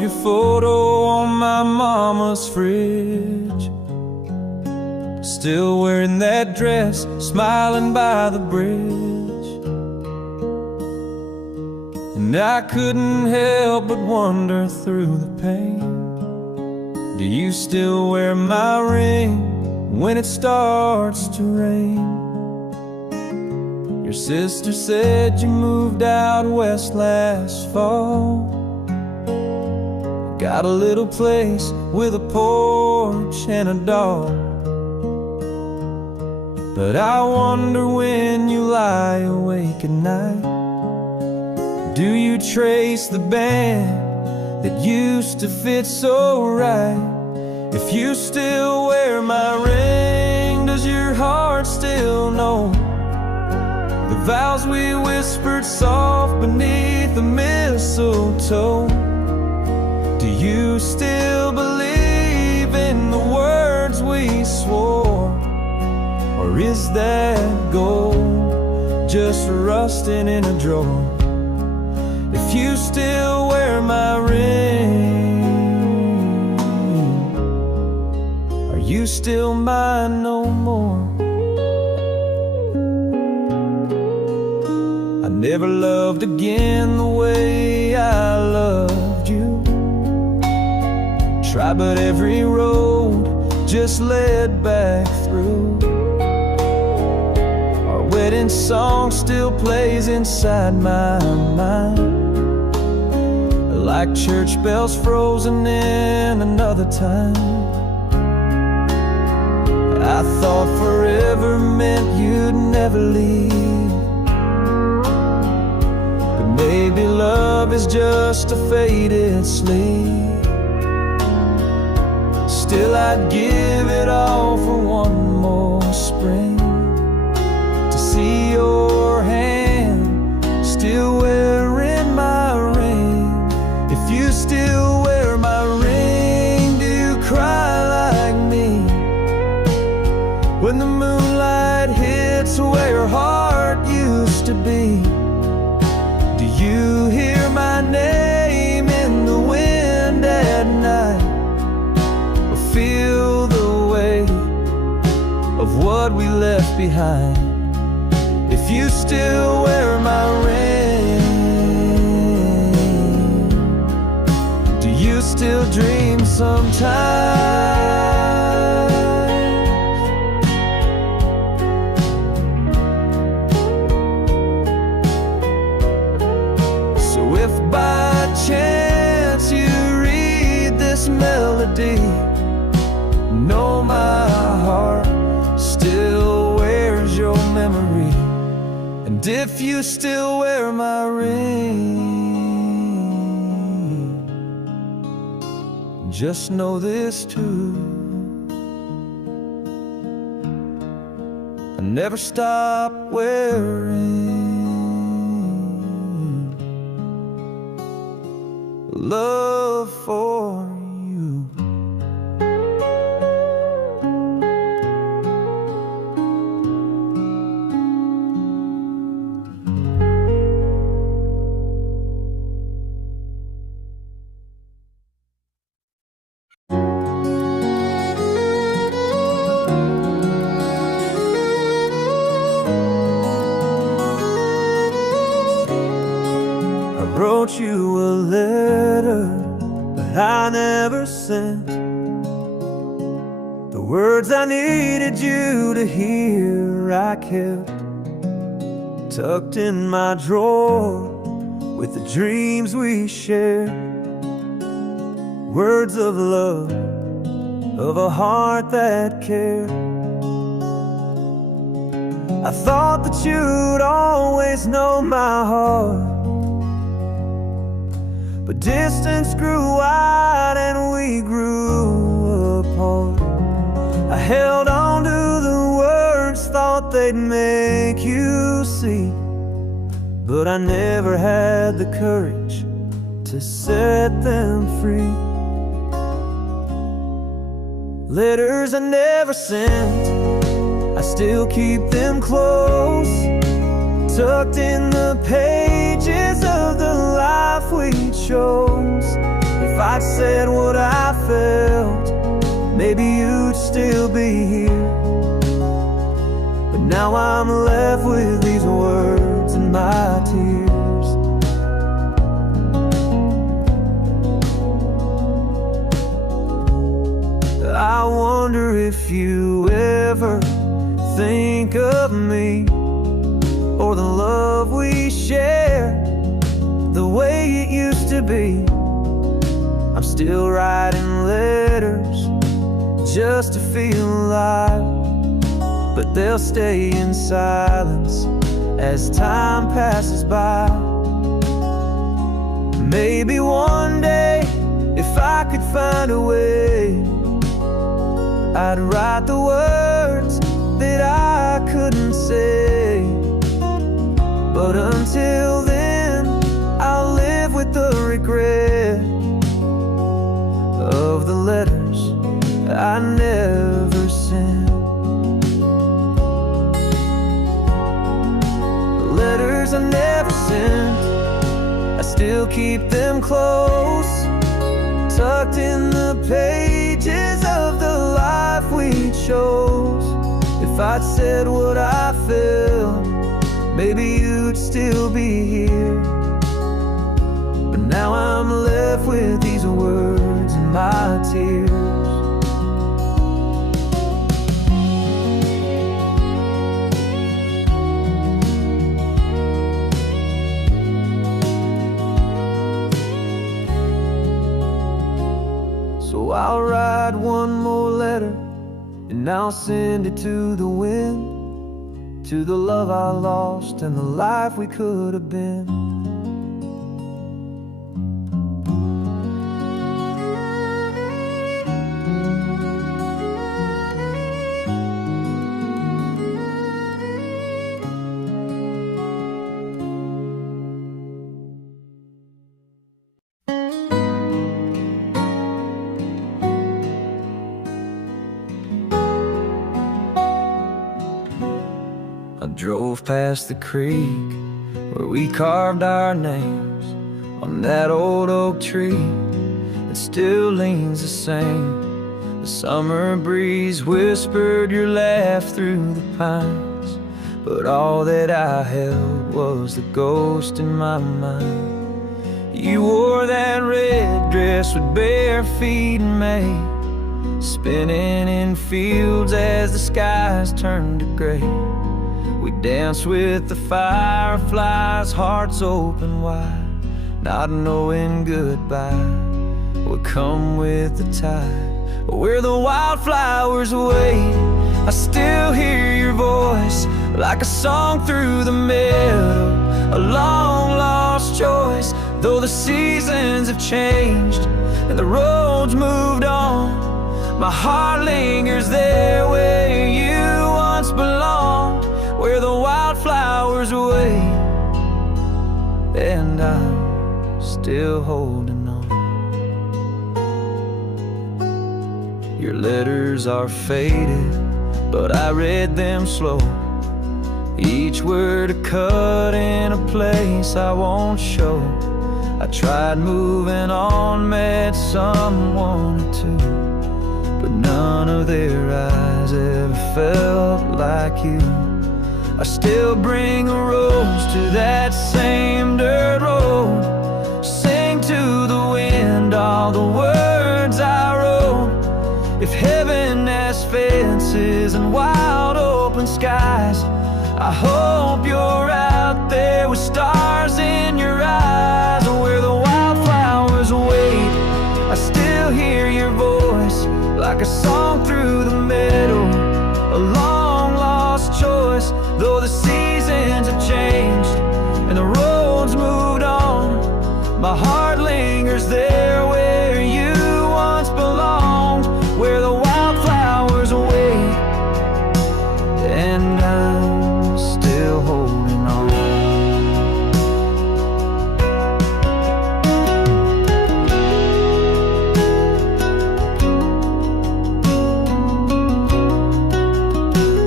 your photo on my mama's fridge, still wearing that dress, smiling by the bridge. And I couldn't help but wonder through the pain, do you still wear my ring when it starts to rain? Your sister said you moved out west last fall, got a little place with a porch and a dog. But I wonder when you lie awake at night, do you trace the band that used to fit so right? If you still wear my ring, does your heart still know the vows we whispered soft beneath the mistletoe? Do you still believe in the words we swore? Or is that gold just rusting in a drawer? If you still wear my ring, are you still mine no more? I never loved again the way I loved you. Tried, but every road just led back through. Our wedding song still plays inside my mind, like church bells frozen in another time. I thought forever meant you'd never leave, but maybe love is just a faded sleep. Still I'd give it all for one more spring, to see your hand still wearing my ring. If you still wear my ring, do you cry like me when the moonlight hits where your heart used to be? Do you hear my name in the wind at night, or feel the weight of what we left behind? If you still wear my ring, do you still dream sometimes? So if by chance you read this melody, know my heart still wears your memory. And if you still wear my ring, just know this too, I never stop wearing love for you. I wrote you a letter, but I never sent the words I needed you to hear. I kept tucked in my drawer with the dreams we shared, words of love, of a heart that cared. I thought that you'd always know my heart, but distance grew wide and we grew apart. I held on to the words, thought they'd make you see, but I never had the courage to set them free. Letters I never sent, I still keep them close, tucked in the pages of the life we chose. If If I'd said what I felt, maybe you'd still be here. But now I'm left with these words and my tears. I wonder if you ever think of me, or the love we share, the way it used to be. I'm still writing letters just to feel alive, but they'll stay in silence as time passes by. Maybe one day, if I could find a way, I'd write the words that I couldn't say. But until then, I'll live with the regret of the letters I never sent. The letters I never sent, I still keep them close, tucked in the pages of the life we chose. If I'd said what I felt, maybe you'd still be here. But now I'm left with these words and my tears. So I'll write one more letter, and I'll send it to the wind, to the love I lost and the life we could have been. I drove past the creek where we carved our names on that old oak tree that still leans the same. The summer breeze whispered your laugh through the pines, but all that I held was the ghost in my mind. You wore that red dress with bare feet in May, spinning in fields as the skies turned to gray. We danced with the fireflies, hearts open wide, not knowing goodbye would come with the tide. Where the wildflowers wait, I still hear your voice, like a song through the meadow, a long lost choice. Though the seasons have changed and the roads moved on, my heart lingers there where you once belonged. Where the wildflowers wait, and I'm still holding on. Your letters are faded, but I read them slow, each word a cut in a place I won't show. I tried moving on, met someone or two, but none of their eyes ever felt like you. I still bring a rose to that same dirt road, sing to the wind all the words I wrote. If heaven has fences and wide open skies, I hope you're out there with stars in your eyes. Where the wildflowers wait, I still hear your voice, like a song through the meadow, a long lost choice. Though the seasons have changed and the roads moved on, my heart lingers there where you once belonged. Where the wildflowers wait, and I'm still holding on.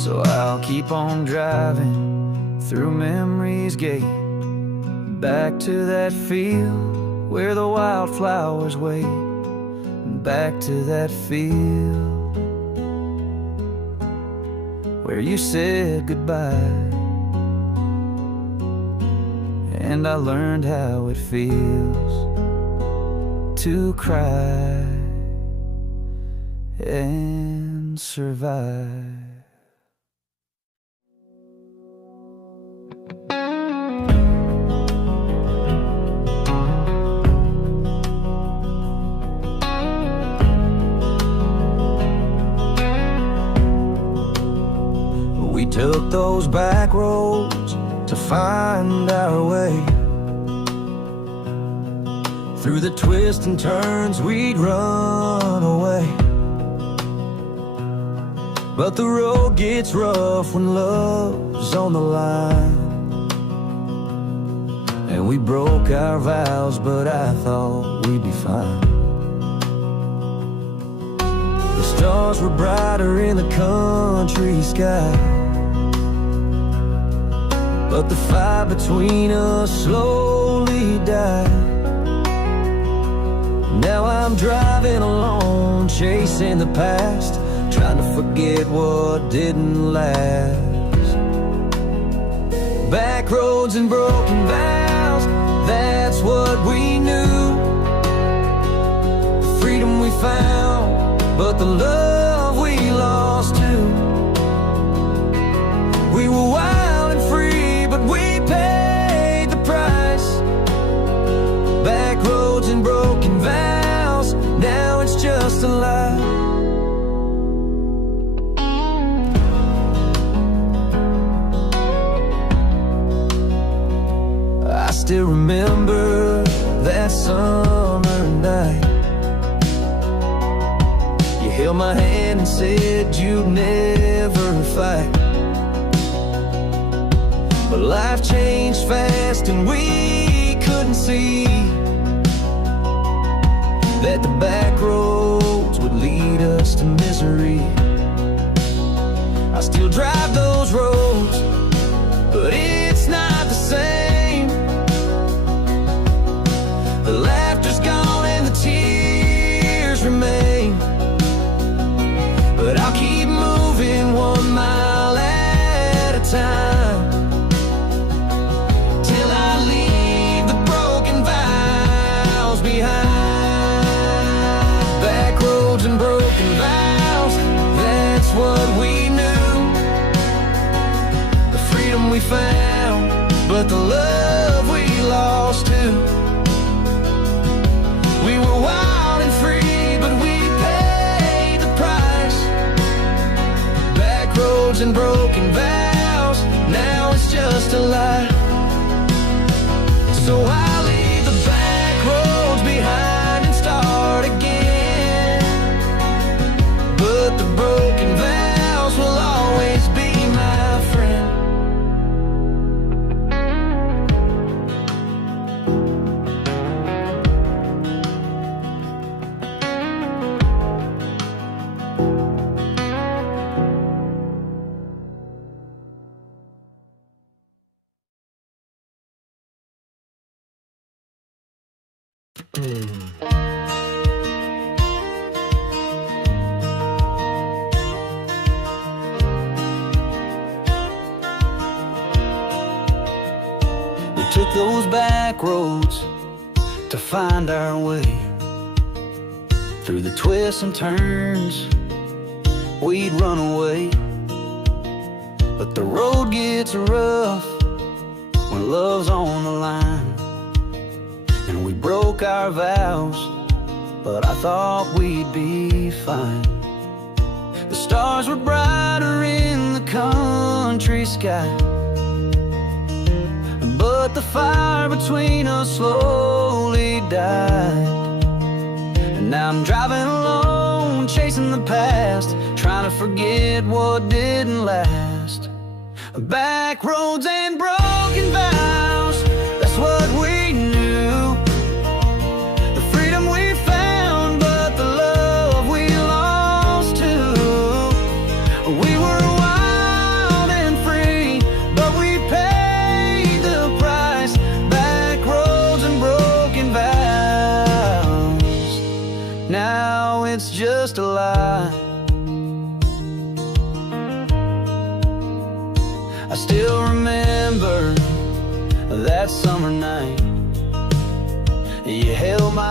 So I'll keep on driving through memory's gate, back to that field where the wildflowers wait, back to that field where you said goodbye, and I learned how it feels to cry and survive. We took those back roads to find our way. Through the twists and turns we'd run away. But the road gets rough when love's on the line. And we broke our vows, but I thought we'd be fine. The stars were brighter in the country sky, but the fire between us slowly died. Now I'm driving alone, chasing the past, trying to forget what didn't last. Back roads and broken vows, that's what we knew. The freedom we found, but the love we lost too. We were wild and free, but we paid the price. Back roads and broken vows, now it's just a lie. I still remember that summer night. You held my hand and said you'd never fight. But life changed fast and we couldn't see that the back roads would lead us to misery. I still drive those roads, but it's not the same. The laughter's gone and the tears remain. But I'll keep moving 1 mile at a time, till I leave the broken vows behind. Back roads and broken vows, that's what we knew. The freedom we found, but the love we lost too. We were wild and free, but we paid the price. Back roads and broken vows, now it's just a lie. So I'll leave the back roads behind and start again. But the broken vows will always be my friend. We took those back roads to find our way. Through the twists and turns we'd run away. But the road gets rough when love's on the line. And we broke our vows, but I thought we'd be fine. The stars were brighter in the country sky, but the fire between us slowly died. And now I'm driving alone, chasing the past, trying to forget what didn't last. Back roads and broken vows, that's what we knew. The freedom we found, but the love we lost too. We were wild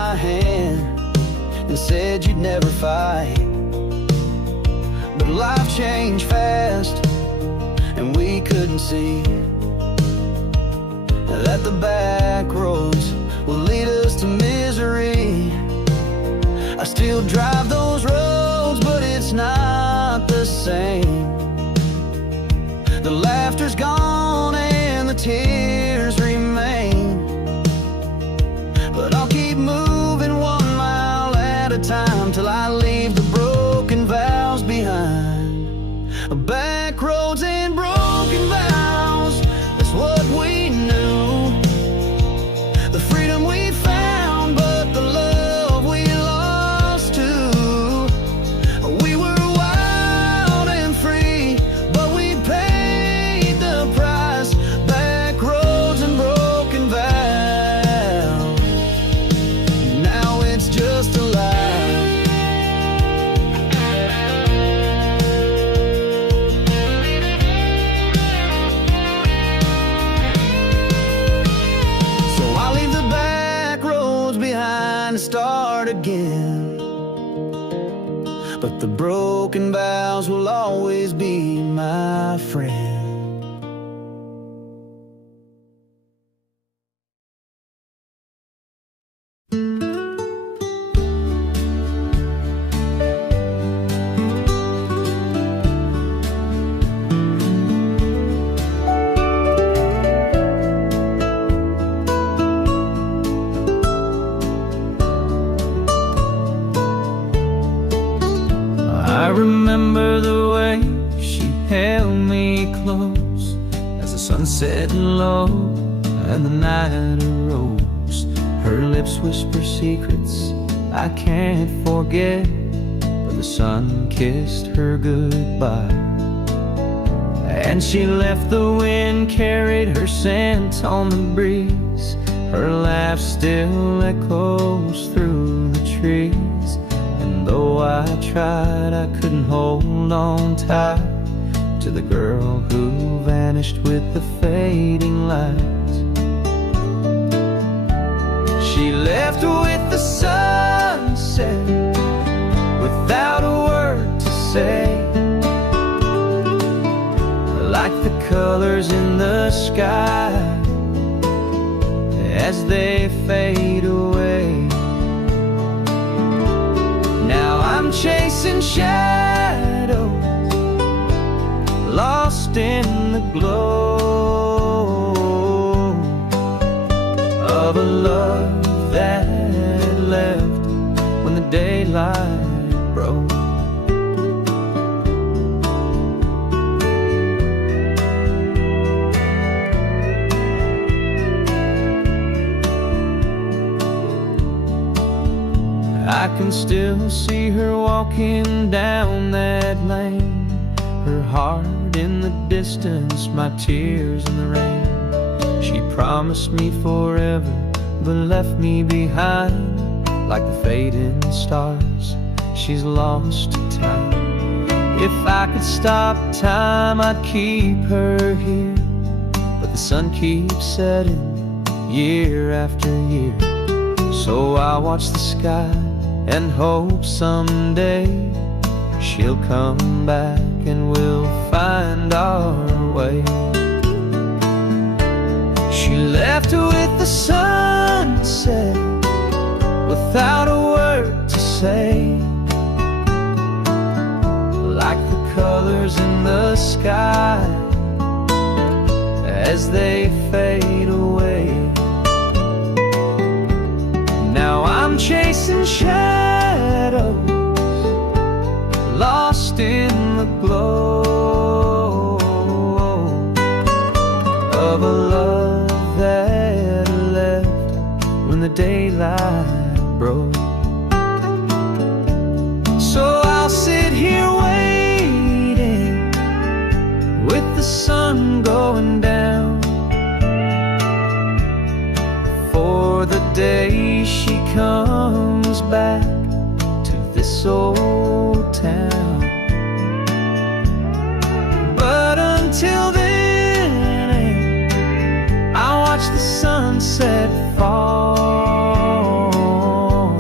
my hand and said you'd never fight. But life changed fast, and we couldn't see that the back roads will lead us to misery. I still drive those roads, but it's not the same. The laughter's gone and the tears remain, but I'll keep moving 1 mile at a time till I leave the broken vows behind. Back roads and broken vows, that's what we knew. The freedom we found, but the love we lost too. We were wild and free, but we paid the price. Back roads and broken vows, now it's just a lie. Start again, but the broken vows will always be my friend. I remember the way she held me close as the sun set low and the night arose. Her lips whisper secrets I can't forget, but the sun kissed her goodbye. And she left, the wind carried her scent on the breeze. Her laugh still echoes through the trees. And though I tried, I couldn't hold on tight to the girl who vanished with the fading light. She left with the sunset without a word to say, like the colors in the sky as they fade away. Now I'm chasing shadows, lost in the glow of a love that left when the daylight broke. I can still see her walking down that lane, her heart in the distance, my tears in the rain. She promised me forever, but left me behind like the fading stars. She's lost to time. If I could stop time, I'd keep her here, but the sun keeps setting year after year. So I watch the sky and hope someday she'll come back and we'll find our way. She left with the sunset without a word to say, like the colors in the sky as they fade away. Now I'm chasing shadows, lost in the glow of a love that left when the daylight broke. So I'll sit here waiting with the sun going down for the day she comes back to this old town. But until then, I watch the sunset fall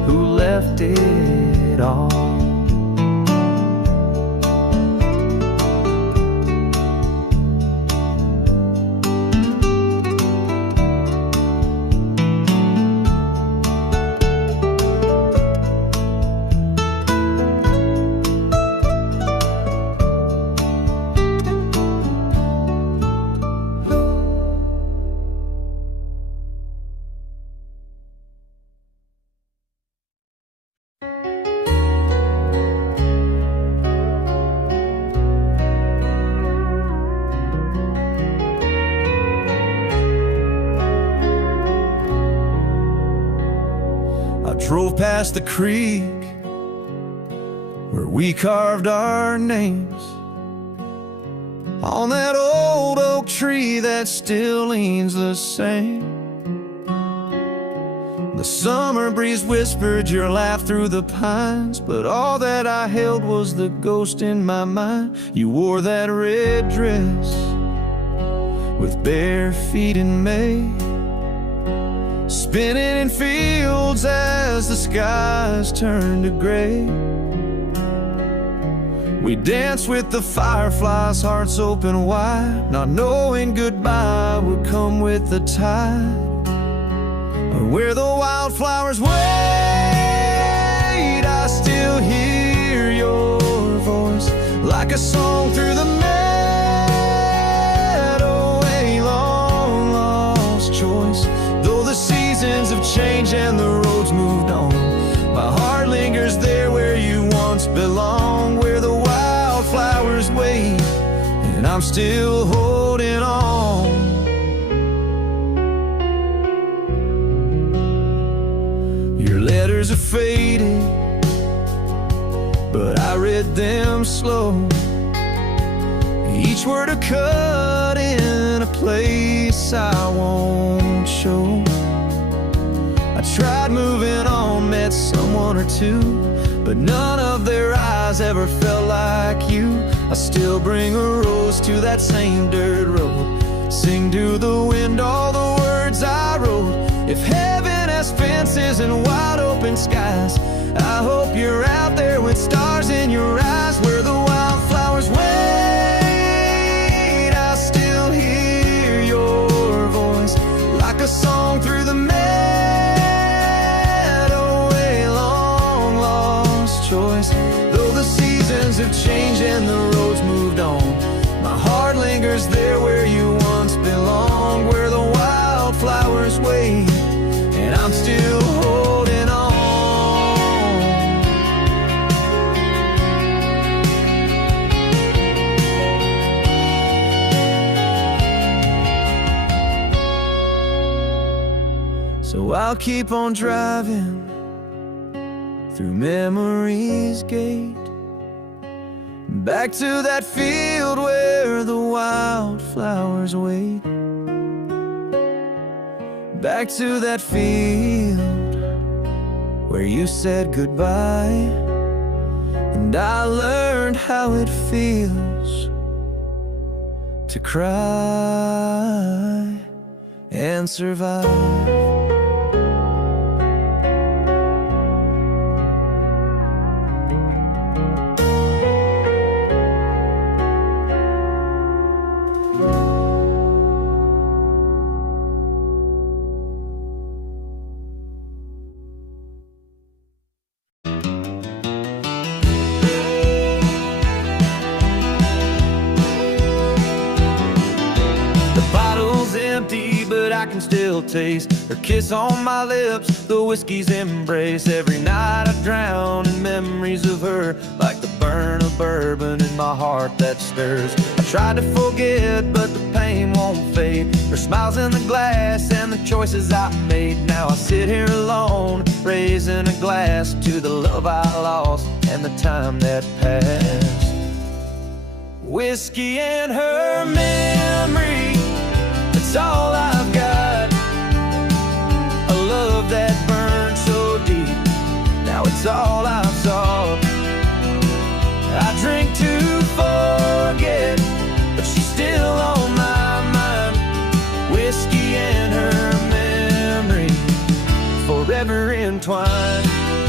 who left it all. Drove past the creek where we carved our names on that old oak tree that still leans the same. The summer breeze whispered your laugh through the pines, but all that I held was the ghost in my mind. You wore that red dress with bare feet in May, spinning in fields as the skies turned to gray. We danced with the fireflies, hearts open wide, not knowing goodbye would come with the tide. Where the wildflowers wait, I still hear your voice like a song through the meadow, a long lost choice. Though the seasons have changed and the roads moved on, my heart lingers there where you once belonged, where the wildflowers wait and I'm still holding on. Your letters are faded, but I read them slow, each word a cut in a place I won't show. I tried moving on, met someone or two, but none of their eyes ever felt like you. I still bring a rose to that same dirt road, sing to the wind all the words I wrote. If heaven has fences and wide open skies, I hope you're out there with stars in your eyes. Where the wildflowers wait, I still hear your voice like a song through the meadow, a long lost choice. Though the seasons have changed and the roads moved on, my heart lingers there where you once belonged, where the wildflowers wait and I'm still holding on. So I'll keep on driving through memory's gate, back to that field where the wildflowers wait, back to that field where you said goodbye, and I learned how it feels to cry and survive. But I can still taste her kiss on my lips, the whiskey's embrace. Every night I drown in memories of her, like the burn of bourbon in my heart that stirs. I tried to forget, but the pain won't fade. Her smiles in the glass and the choices I made. Now I sit here alone, raising a glass to the love I lost and the time that passed. Whiskey and her memory, it's all I've got. A love that burned so deep, now it's all I've sought. I drink to forget, but she's still on my mind. Whiskey and her memory, forever entwined.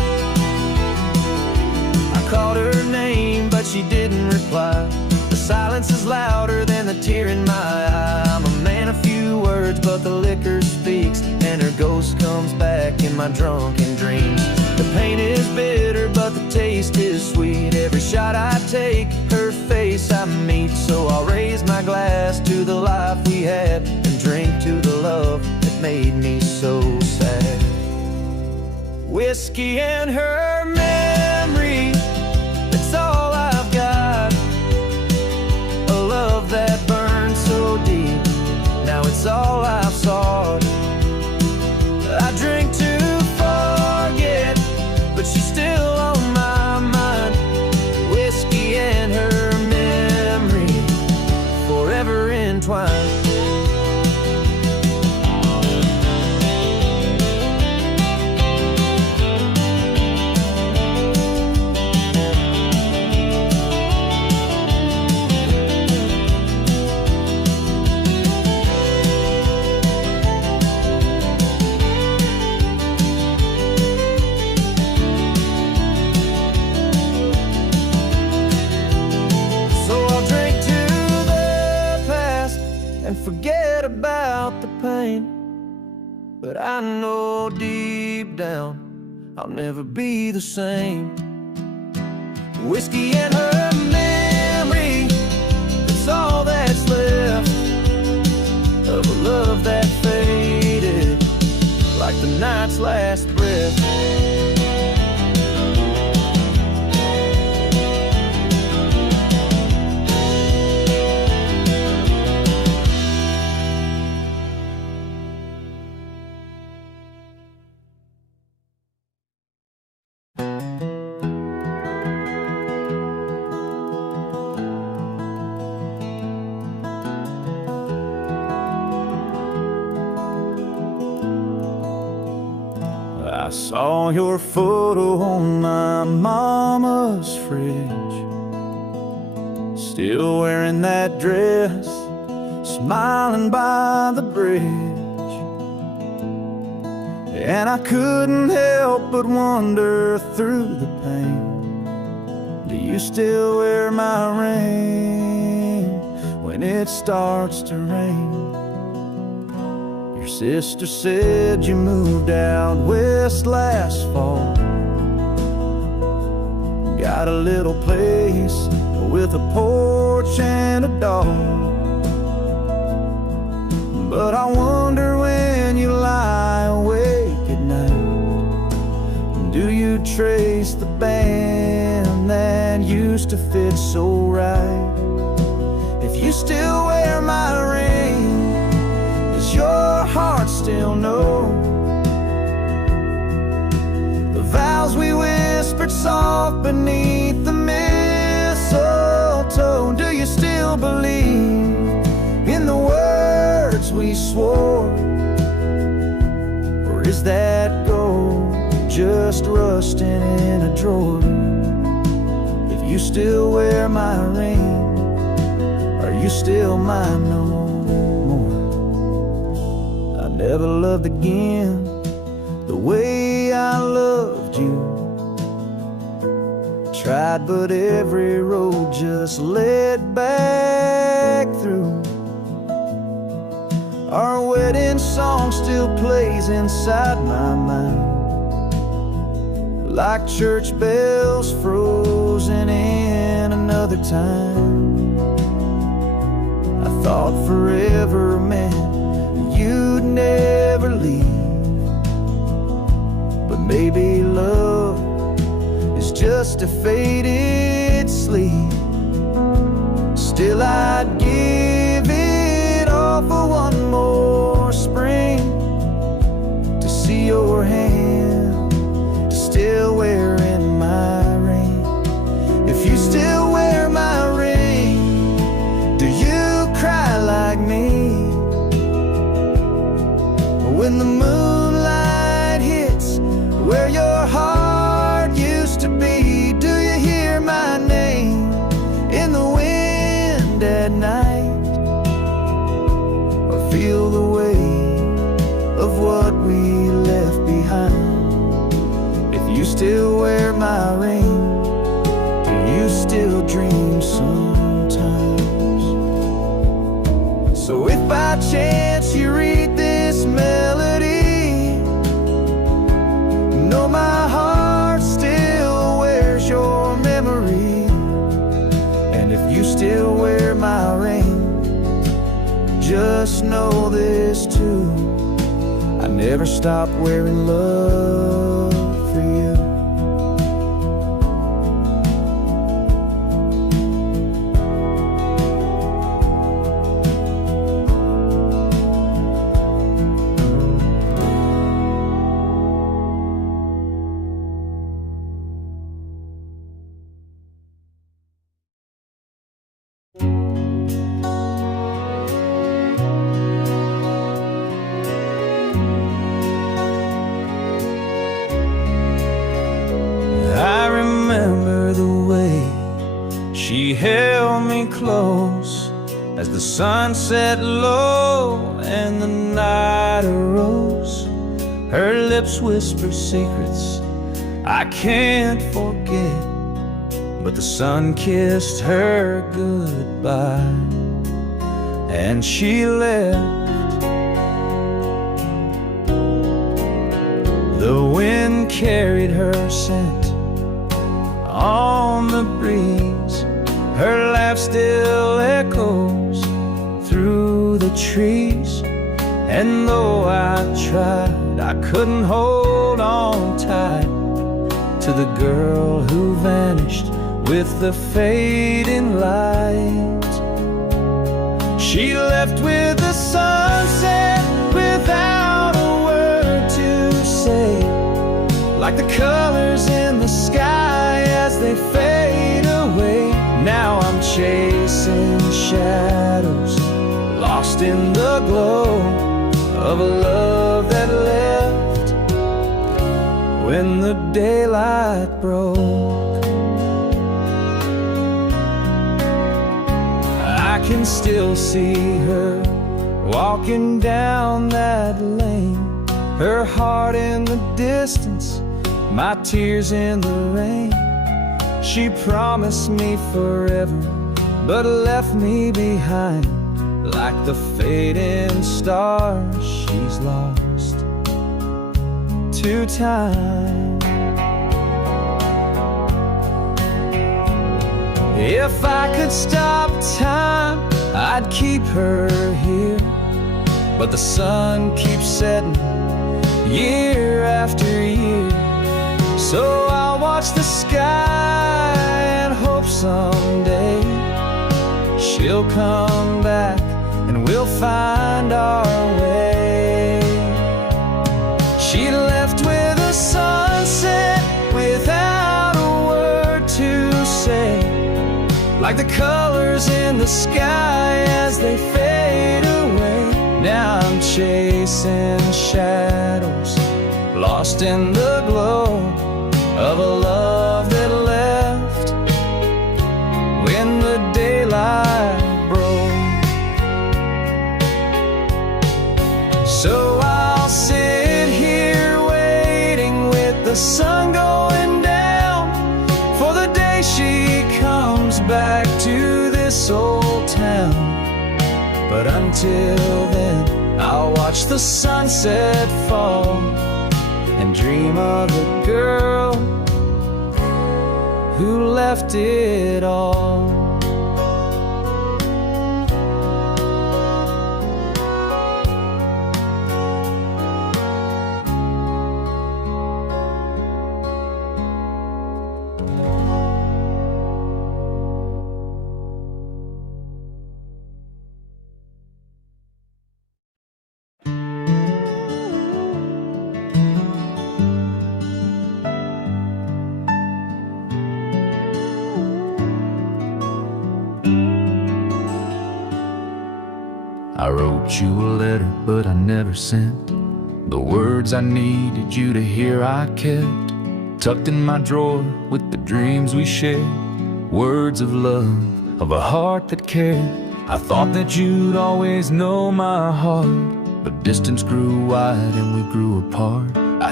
reply. The silence is louder than the tear in my eye. I'm a man of few words, but the liquor speaks, and her ghost comes back in my drunken dreams. The pain is bitter, but the taste is sweet. Every shot I take, her face I meet. So I'll raise my glass to the life we had, and drink to the love that made me so sad. Whiskey and her memory, that's all I've got. A love that burned so deep, now it's all I've sought. I drink to forget, but she's still on my mind. Whiskey and her memory, forever entwined. Forget about the pain, but I know deep down I'll never be the same. Whiskey and her memory, it's all that's left of a love that faded like the night's last breath. I saw your photo on my mama's fridge, still wearing that dress, smiling by the bridge. And I couldn't help but wonder through the pain, do you still wear my ring when it starts to rain? Your sister said you moved out west last fall, got a little place with a porch and a dog. But I wonder when you lie awake at night, do you trace the band that used to fit so right? If you still wear my ring, your heart still know the vows we whispered soft beneath the mistletoe? Do you still believe in the words we swore, or is that gold just rusting in a drawer? If you still wear my ring, are you still mine no more? Never loved again the way I loved you. Tried, but every road just led back through. Our wedding song still plays inside my mind, like church bells frozen in another time. I thought forever meant you'd never leave, but maybe love is just a faded sleep. Still I'd give it all for one more spring, to see your hand still wearing my ring. If you still wear my ring, do you cry like me? When the moonlight hits where your heart used to be, do you hear my name in the wind at night, or feel the weight of what we left behind? If you still wear my ring, do you still a dream sometimes. So if by chance you read this melody, know my heart still wears your memory. And if you still wear my ring, just know this too: I never stopped wearing love for you. She held me close as the sun set low and the night arose. Her lips whisper secrets I can't forget, but the sun kissed her goodbye and she left. The wind carried her scent on the breeze. Her laugh still echoes through the trees. And though I tried, I couldn't hold on tight to the girl who vanished with the fading light. She left with the sunset without a word to say, like the colors in the sky as they fade away. Now I'm chasing shadows, lost in the glow of a love that left when the daylight broke. I can still see her walking down that lane, her heart in the distance, my tears in the rain. She promised me forever, but left me behind like the fading stars she's lost to time. If I could stop time, I'd keep her here, but the sun keeps setting year after year. So I'll watch the sky and hope someday she'll come back and we'll find our way. She left with a sunset without a word to say, like the colors in the sky as they fade away. Now I'm chasing shadows, lost in the glow of a love that left when the daylight broke. So I'll sit here waiting with the sun going down for the day she comes back to this old town. But until then, I'll watch the sunset fall and dream of the girl who left it all. I wrote you a letter, but I never sent the words I needed you to hear. I kept tucked in my drawer with the dreams we shared, words of love, of a heart that cared. I thought that you'd always know my heart, but distance grew wide and we grew apart. I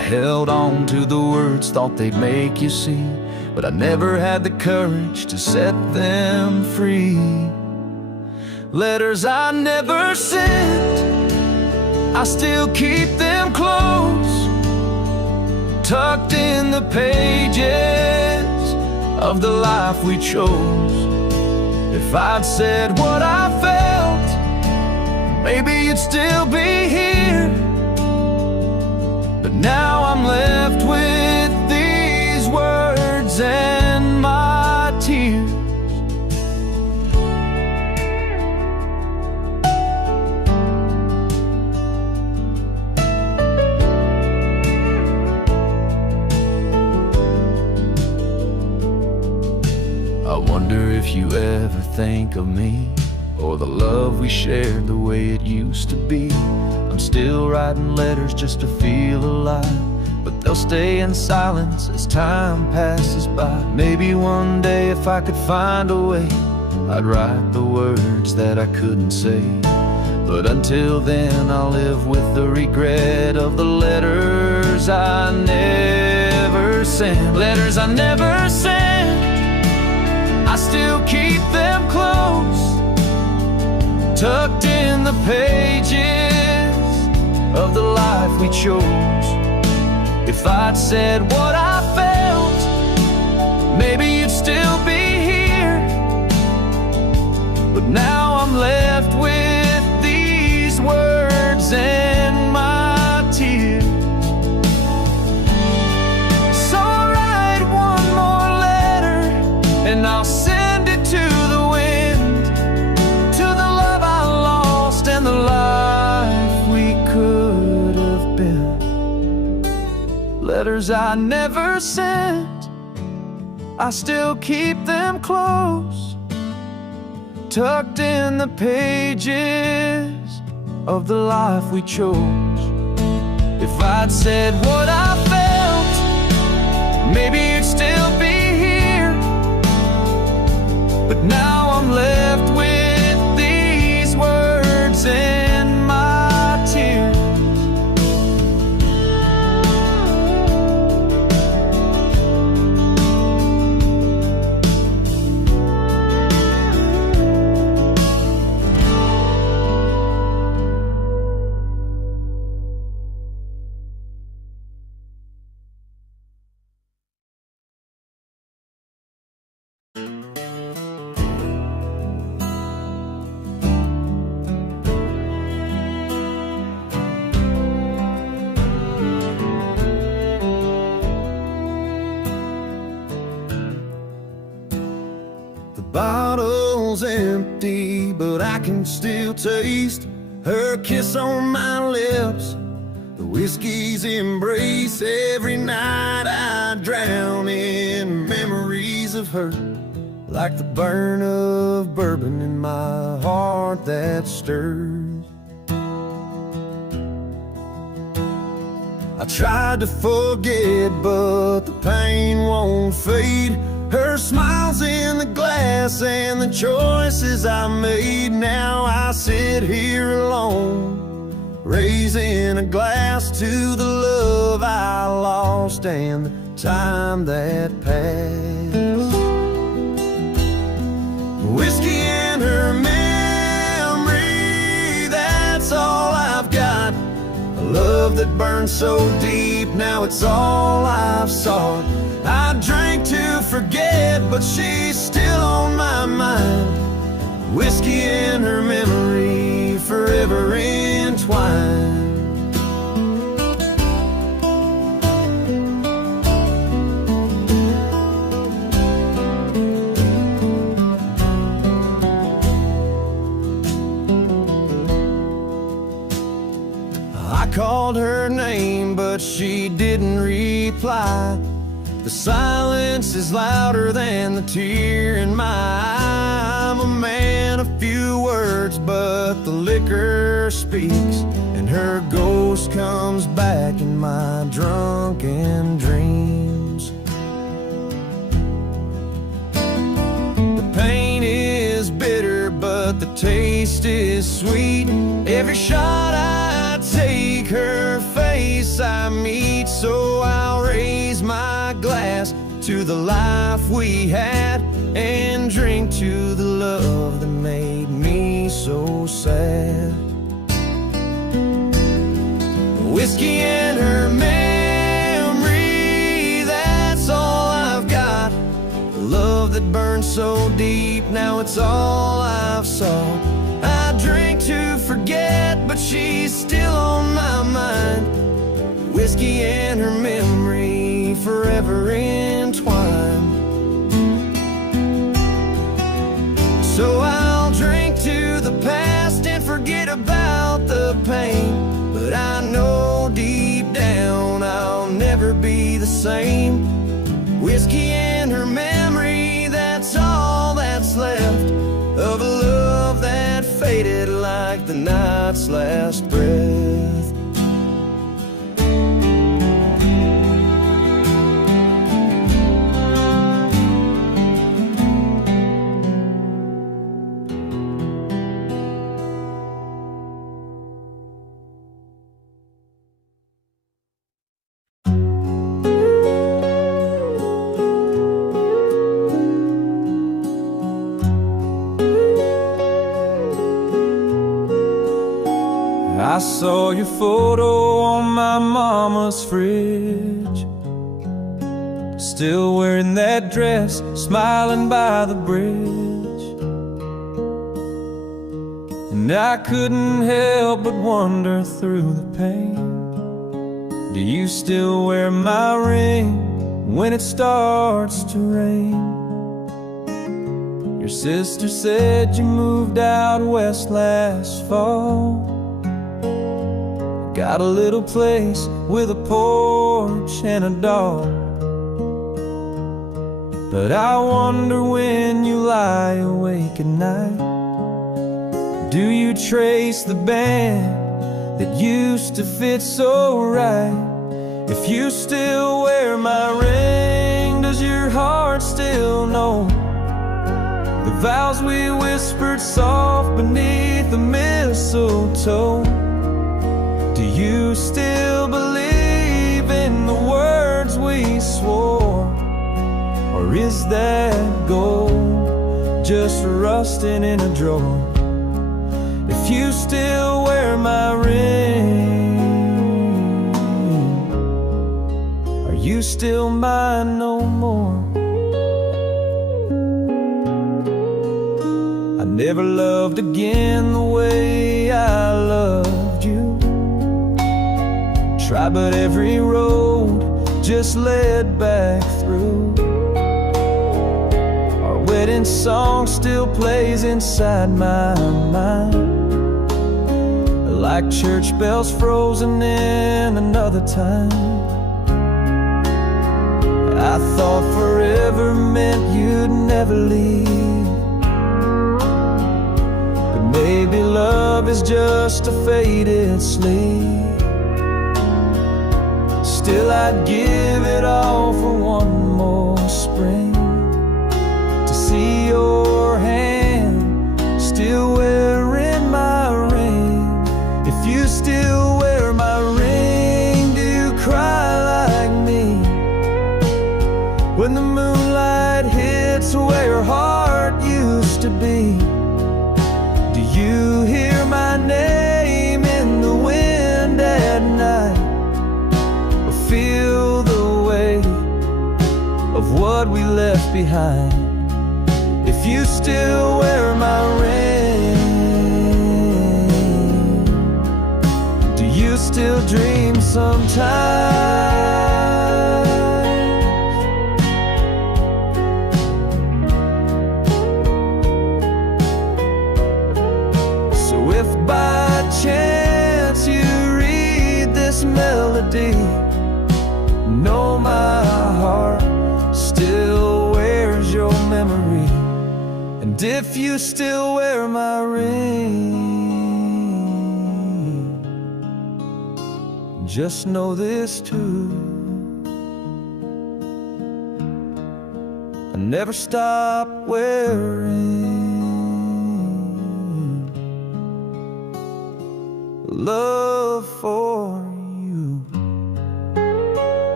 held on to the words, thought they'd make you see, but I never had the courage to set them free. Letters I never sent, I still keep them close, tucked in the pages of the life we chose. If I'd said what I felt, maybe you'd still be here. But now I'm left with these words and my tears. I wonder if you ever think of me, or the love we shared the way it used to be. I'm still writing letters just to feel alive, but they'll stay in silence as time passes by. Maybe one day if I could find a way, I'd write the words that I couldn't say. But until then I'll live with the regret of the letters I never sent. Letters I never sent, I still keep them close, tucked in the pages of the life we chose. If I'd said what I felt, maybe you'd still be here. But now I'm left with these words and my tears. So I'll write one more letter, and I'll send it to the wind, to the love I lost and the life we could have been. Letters I never sent, I still keep them close, tucked in the pages of the life we chose. If I'd said what I felt, maybe you'd still be here. But now I'm left with these words and my tears. Bottle's empty, but I can still taste her kiss on my lips, the whiskey's embrace. Every night I drown in memories of her, like the burn of bourbon in my heart that stirs. I tried to forget, but the pain won't fade. Her smile's in the glass and the choices I made. Now I sit here alone, raising a glass to the love I lost and the time that passed. Whiskey and her memory, that's all I've got. A love that burned so deep, now it's all I've sought. I drank to forget, but she's still on my mind. Whiskey and her memory, forever entwined. I called her name, but she didn't reply. The silence is louder than the tear in my eye. I'm a man of few words, but the liquor speaks, and her ghost comes back in my drunken dreams. The pain is bitter, but the taste is sweet. Every shot I take, her face place I meet. So I'll raise my glass to the life we had, and drink to the love that made me so sad. Whiskey and her memory, that's all I've got. The love that burned so deep, now it's all I've sought. I drink to forget, but she's still on my mind. Whiskey and her memory, forever entwined. So I'll drink to the past and forget about the pain, but I know deep down I'll never be the same. Whiskey and her memory, that's all that's left of a love that faded like the night's last breath. I saw your photo on my mama's fridge, still wearing that dress, smiling by the bridge. And I couldn't help but wonder through the pain, do you still wear my ring when it starts to rain? Your sister said you moved out west last fall, got a little place with a porch and a dog. But I wonder when you lie awake at night, do you trace the band that used to fit so right? If you still wear my ring, does your heart still know the vows we whispered soft beneath the mistletoe? Do you still believe in the words we swore? Or is that gold just rusting in a drawer? If you still wear my ring, are you still mine no more? I never loved again the way I loved you. Try, but every road just led back through. Our wedding song still plays inside my mind, like church bells frozen in another time. I thought forever meant you'd never leave, but maybe love is just a faded sleep. Still I'd give it all for one more spring, to see your hand still wearing my ring. If you still wear my ring, do you cry like me when the moonlight hits where your heart used to be? Do you hear my name in the wind at night, feel the weight of what we left behind? If you still wear my ring, do you still dream sometimes? So if by chance you read this melody, know my heart still wears your memory. And if you still wear my ring, just know this too, I never stop wearing love for you.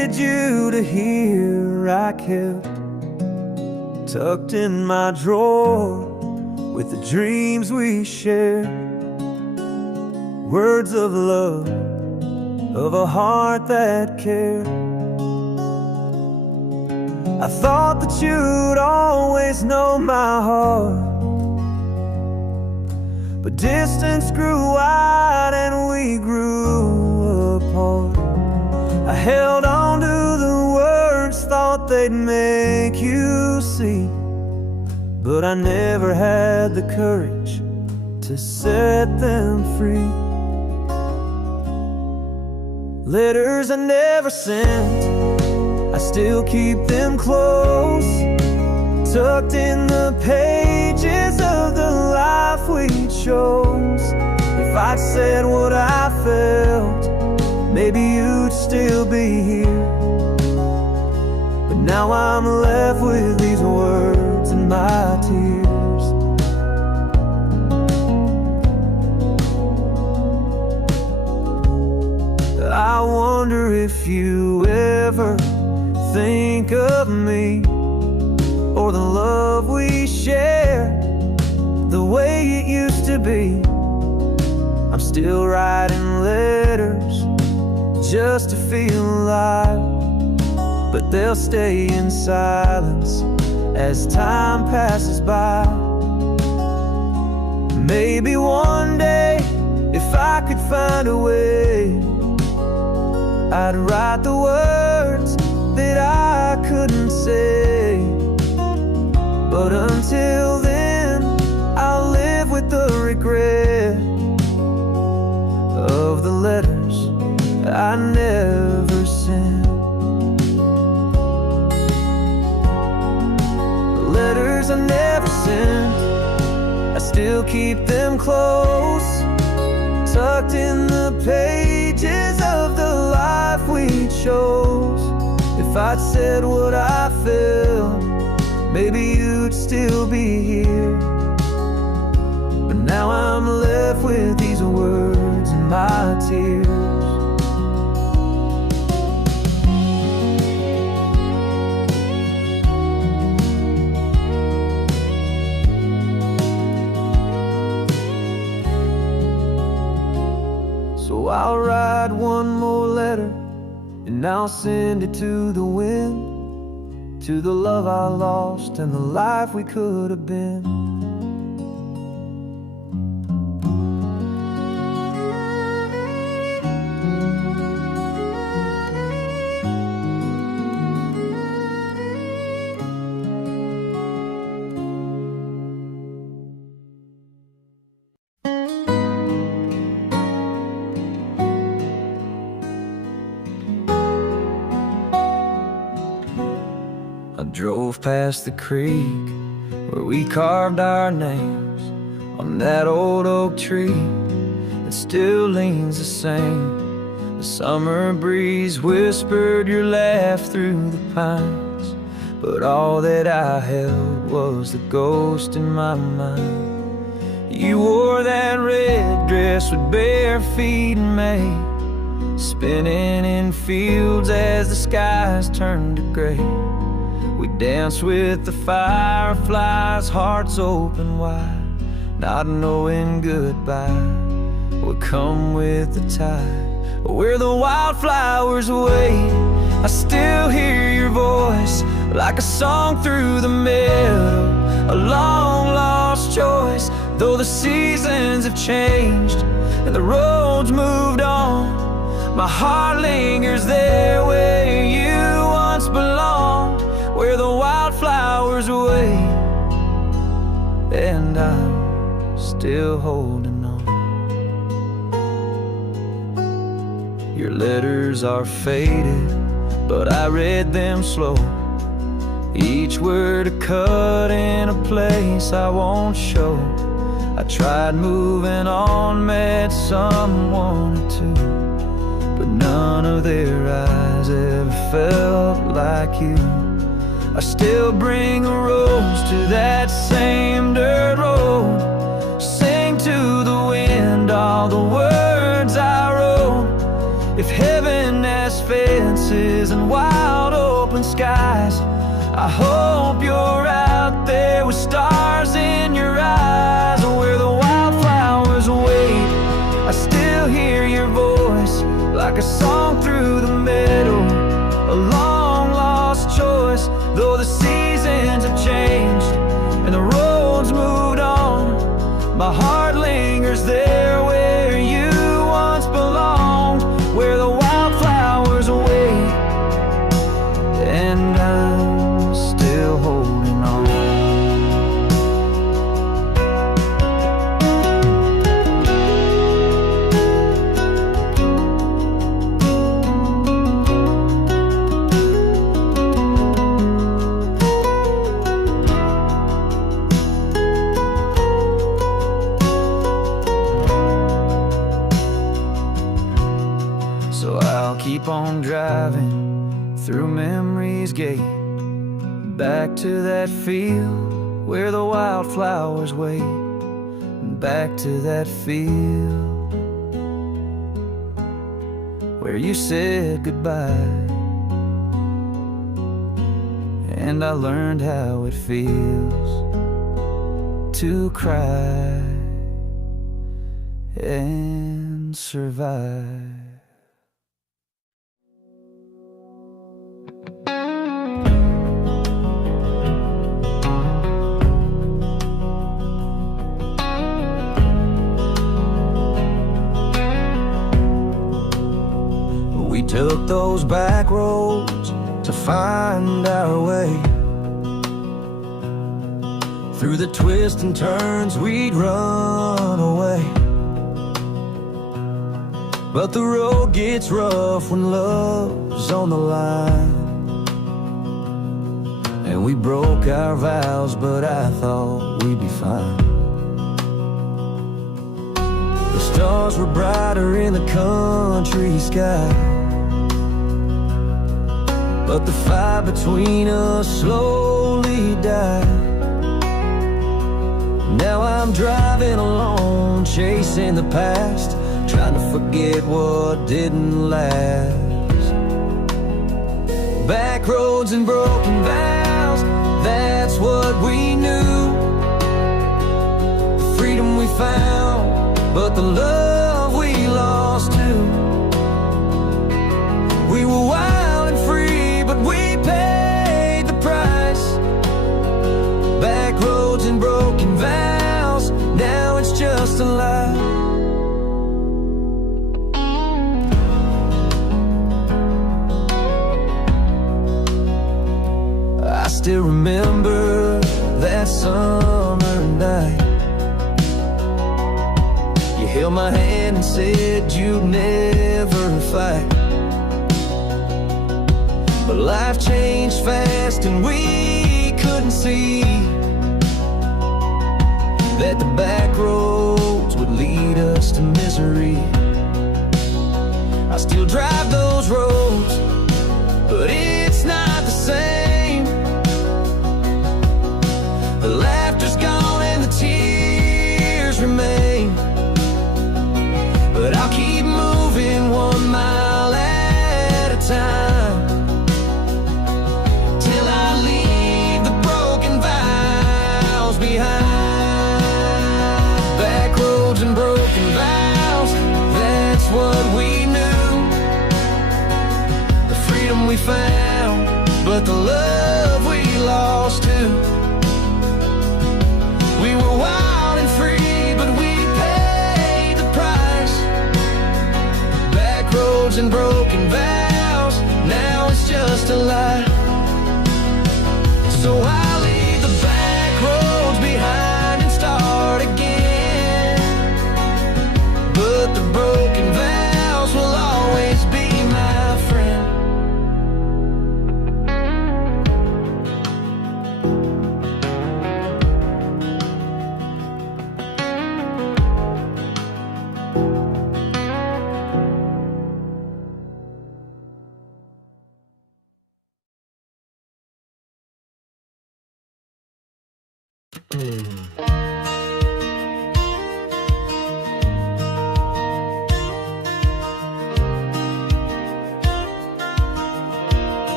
needed you to hear, I kept tucked in my drawer with the dreams we shared. Words of love, of a heart that cared. I thought that you'd always know my heart, but distance grew wide and we grew apart. I held on to the words, thought they'd make you see, but I never had the courage to set them free. Letters I never sent, I still keep them close, tucked in the pages of the life we chose. If I'd said what I felt, maybe you'd still be here. But now I'm left with these words and my tears. I wonder if you ever think of me, or the love we share, the way it used to be. I'm still writing letters just to feel alive, but they'll stay in silence as time passes by. Maybe one day, if I could find a way, I'd write the words that I couldn't say. But until then, I'll live with the regret of the letters I never sent. The letters I never sent, I still keep them close, tucked in the pages of the life we chose. If I'd said what I felt, maybe you'd still be here. But now I'm left with these words and my tears. So I'll write one more letter, and I'll send it to the wind, to the love I lost and the life we could have been. I drove past the creek where we carved our names on that old oak tree that still leans the same. The summer breeze whispered your laugh through the pines, but all that I held was the ghost in my mind. You wore that red dress with bare feet in May, spinning in fields as the skies turned to gray. We danced with the fireflies, hearts open wide, not knowing goodbye would come with the tide. Where the wildflowers wait, I still hear your voice, like a song through the meadow, a long lost choice. Though the seasons have changed and the roads moved on, my heart lingers there where you once belonged, where the wildflowers wait, and I'm still holding on. Your letters are faded, but I read them slow, each word a cut in a place I won't show. I tried moving on, met someone or two, but none of their eyes ever felt like you. I still bring a rose to that same dirt road, sing to the wind all the words I wrote. If heaven has fences and wild open skies. I hope you're out there with stars in your eyes, where the wildflowers wait. I still hear your voice like a song through the meadow, a long lost choice. Though the seasons have changed and the roads moved on, my heart lingers there where you once belonged, where the wildflowers wait, and I'm still holding on. So I'll keep on driving through memory's gate, back to that field where the wildflowers wait, back to that field where you said goodbye, and I learned how it feels to cry and survive. We took those back roads to find our way. Through the twists and turns we'd run away, but the road gets rough when love's on the line. And we broke our vows, but I thought we'd be fine. The stars were brighter in the country sky, but the fire between us slowly died. Now I'm driving alone, chasing the past, trying to forget what didn't last. Back roads and broken vows, that's what we knew. The freedom we found, but the love we lost too. We were wild and free, but we paid the price. Back roads and broken vows, now it's just a lie. I still remember that summer night. You held my hand and said you'd never fight, but life changed fast and we couldn't see that the back roads would lead us to misery. I still drive those roads, but it's not the same. The laughter's gone and the tears remain, but I'll keep moving 1 mile at a time, till I leave the broken vows behind. Back roads and broken vows, that's what we knew. The freedom we found, but the love we lost too. We were wild and free, but we paid the price. Back roads and broken vows, now it's just a lie. So I'll leave the back roads behind and start again, but the broken vows will always be my friend.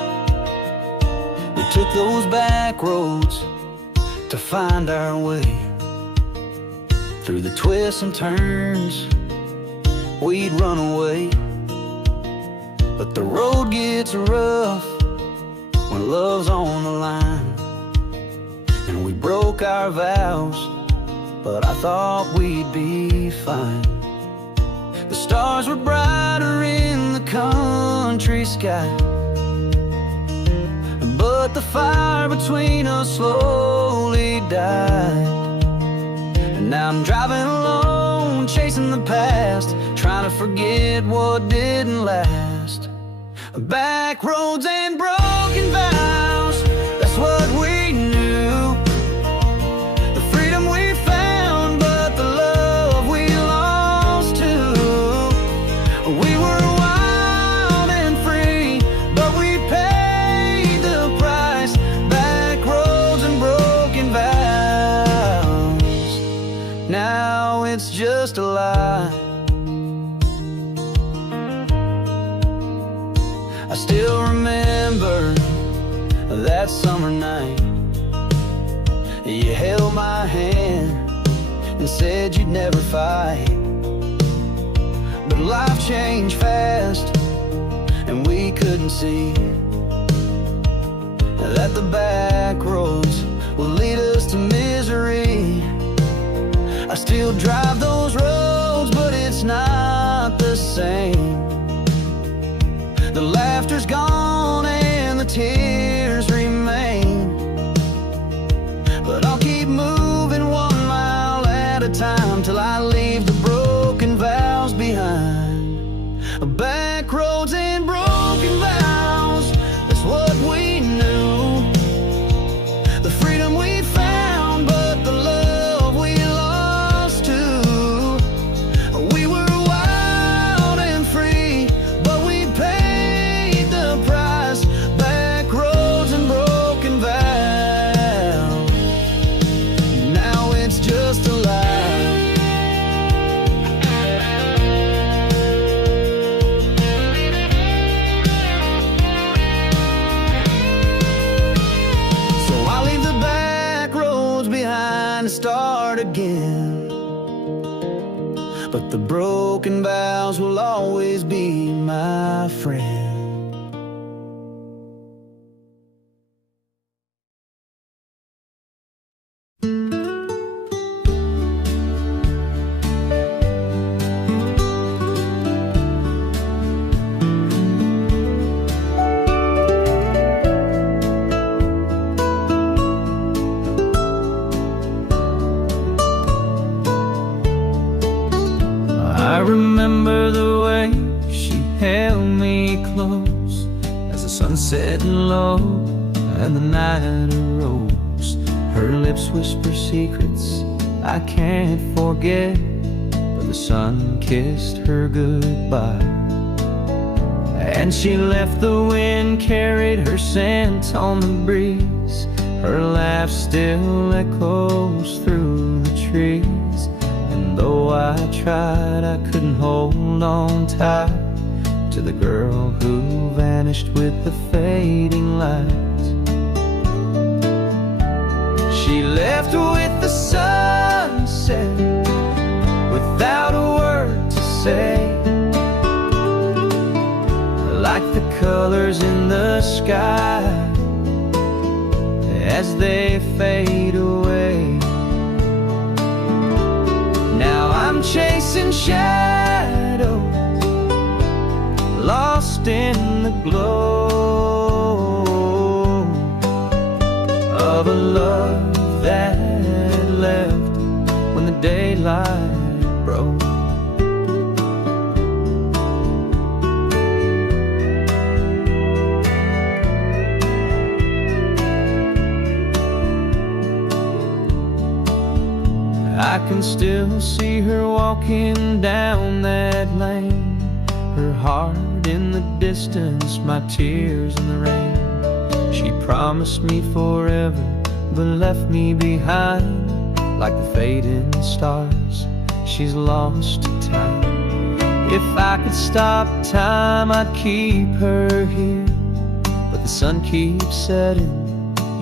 took those back roads to find our way. Through the twists and turns, we'd run away. But the road gets rough when love's on the line. And we broke our vows, but I thought we'd be fine. The stars were brighter in the country sky, but the fire between us slowly died. And now I'm driving alone, chasing the past, trying to forget what didn't last. Back roads and broken vows, that's what we knew. The freedom we found, but the love we lost too. We were wild and free, but we paid the price. Back roads and broken vows, now it's just a lie. I still remember that summer night. You held my hand and said you'd never fight. But life changed fast, and we couldn't see that the back roads will lead us to misery. I still drive those roads, but it's not the same. The laughter's gone and the tears remain, but I'll keep moving 1 mile at a time till I leave the broken vows behind. Back roads and broken vows, that's what we knew. The freedom we found, but the love we lost too. We were wild and free, but we paid the price. Back roads and broken vows, now it's just a lie. So I leave the back roads behind and start again, but the broken vows will always be my friend. I remember the way she held me close as the sun set low and the night arose. Her lips whisper secrets I can't forget, but the sun kissed her goodbye. And she left, the wind carried her scent on the breeze. Her laugh still echoes through the trees. And though I tried, I couldn't hold on tight to the girl who vanished with the fading lights. She left with the sunset without a word to say, like the colors in the sky as they fade away. Now I'm chasing shadows, lost in the glow of a love that left when the daylight broke. I can still see her walking down that lane, her heart in the distance, my tears in the rain. She promised me forever, but left me behind like the fading stars. She's lost to time. If I could stop time, I'd keep her here, but the sun keeps setting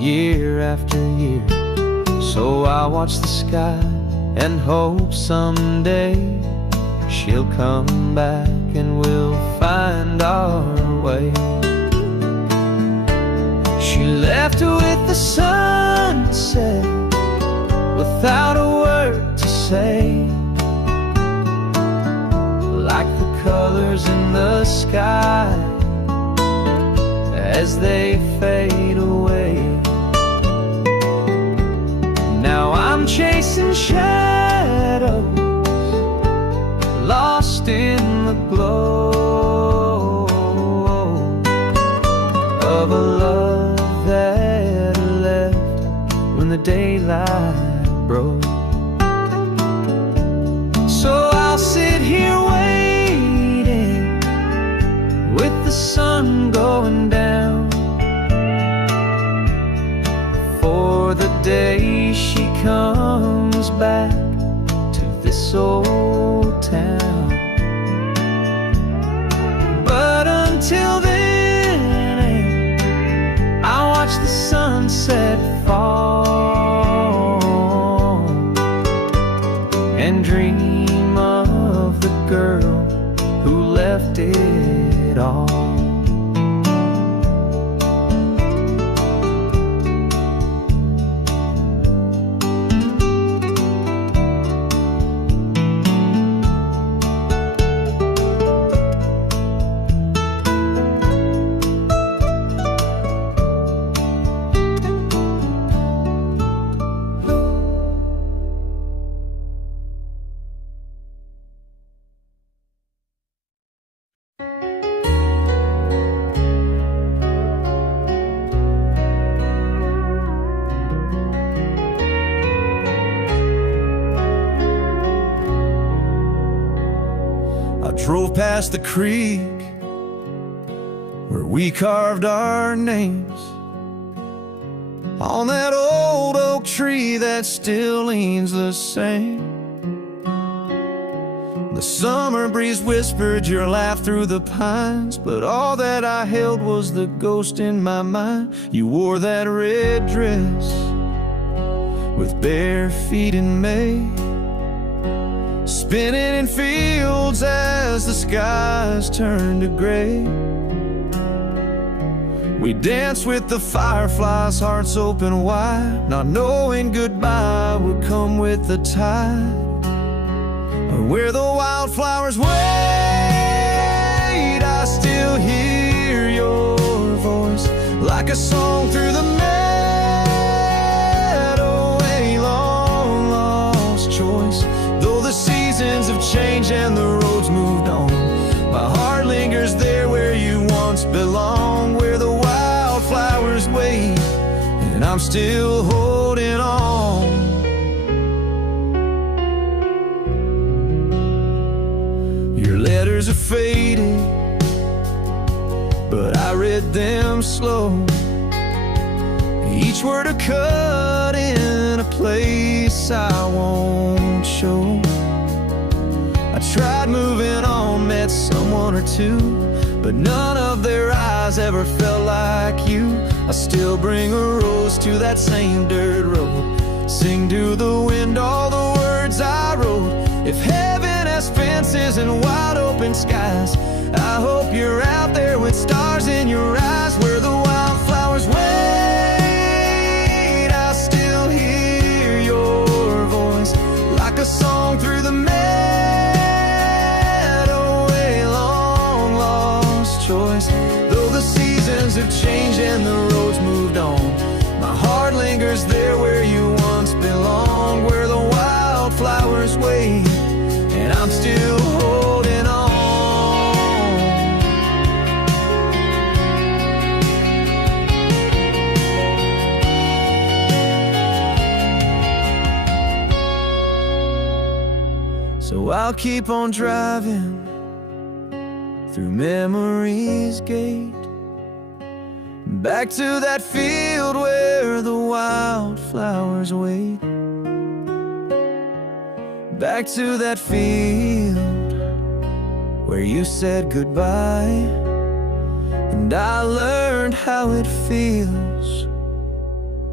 year after year. So I watch the sky and hope someday she'll come back and we'll find our way. She left with the sunset without a word to say, like the colors in the sky as they fade away. Now I'm chasing shadows, lost in the glow of a love that left when the daylight broke. So I'll sit here waiting with the sun going down for the day she comes back to this old town. But until then, I watch the sunset fall and dream of the girl who left it all. Drove past the creek where we carved our names on that old oak tree that still leans the same. The summer breeze whispered your laugh through the pines, but all that I held was the ghost in my mind. You wore that red dress with bare feet in May, spinning in fields as the skies turned to gray. We danced with the fireflies, hearts open wide, not knowing goodbye would come with the tide. Or where the wildflowers wait, I still hear your voice like a song through the meadow, a long lost choice. Though the seasons have changed and the roads moved on, my heart lingers there where you once belonged, where the wildflowers wait and I'm still holding on. Your letters are faded, but I read them slow, each word a cut in a place I won't show. I tried moving on, met someone or two, but none of their eyes ever felt like you. I still bring a rose to that same dirt road, sing to the wind all the words I wrote. If heaven has fences and wide open skies, I hope you're out there with stars in your eyes, where the wildflowers wait. I still hear your voice like a song through the meadow, a long lost choice. Though the seasons have changed and the roads moved on, my heart lingers there where you once belonged, where the wildflowers wait and I'm still holding on. So I'll keep on driving through memory's gate, back to that field where the wildflowers wait, back to that field where you said goodbye, and I learned how it feels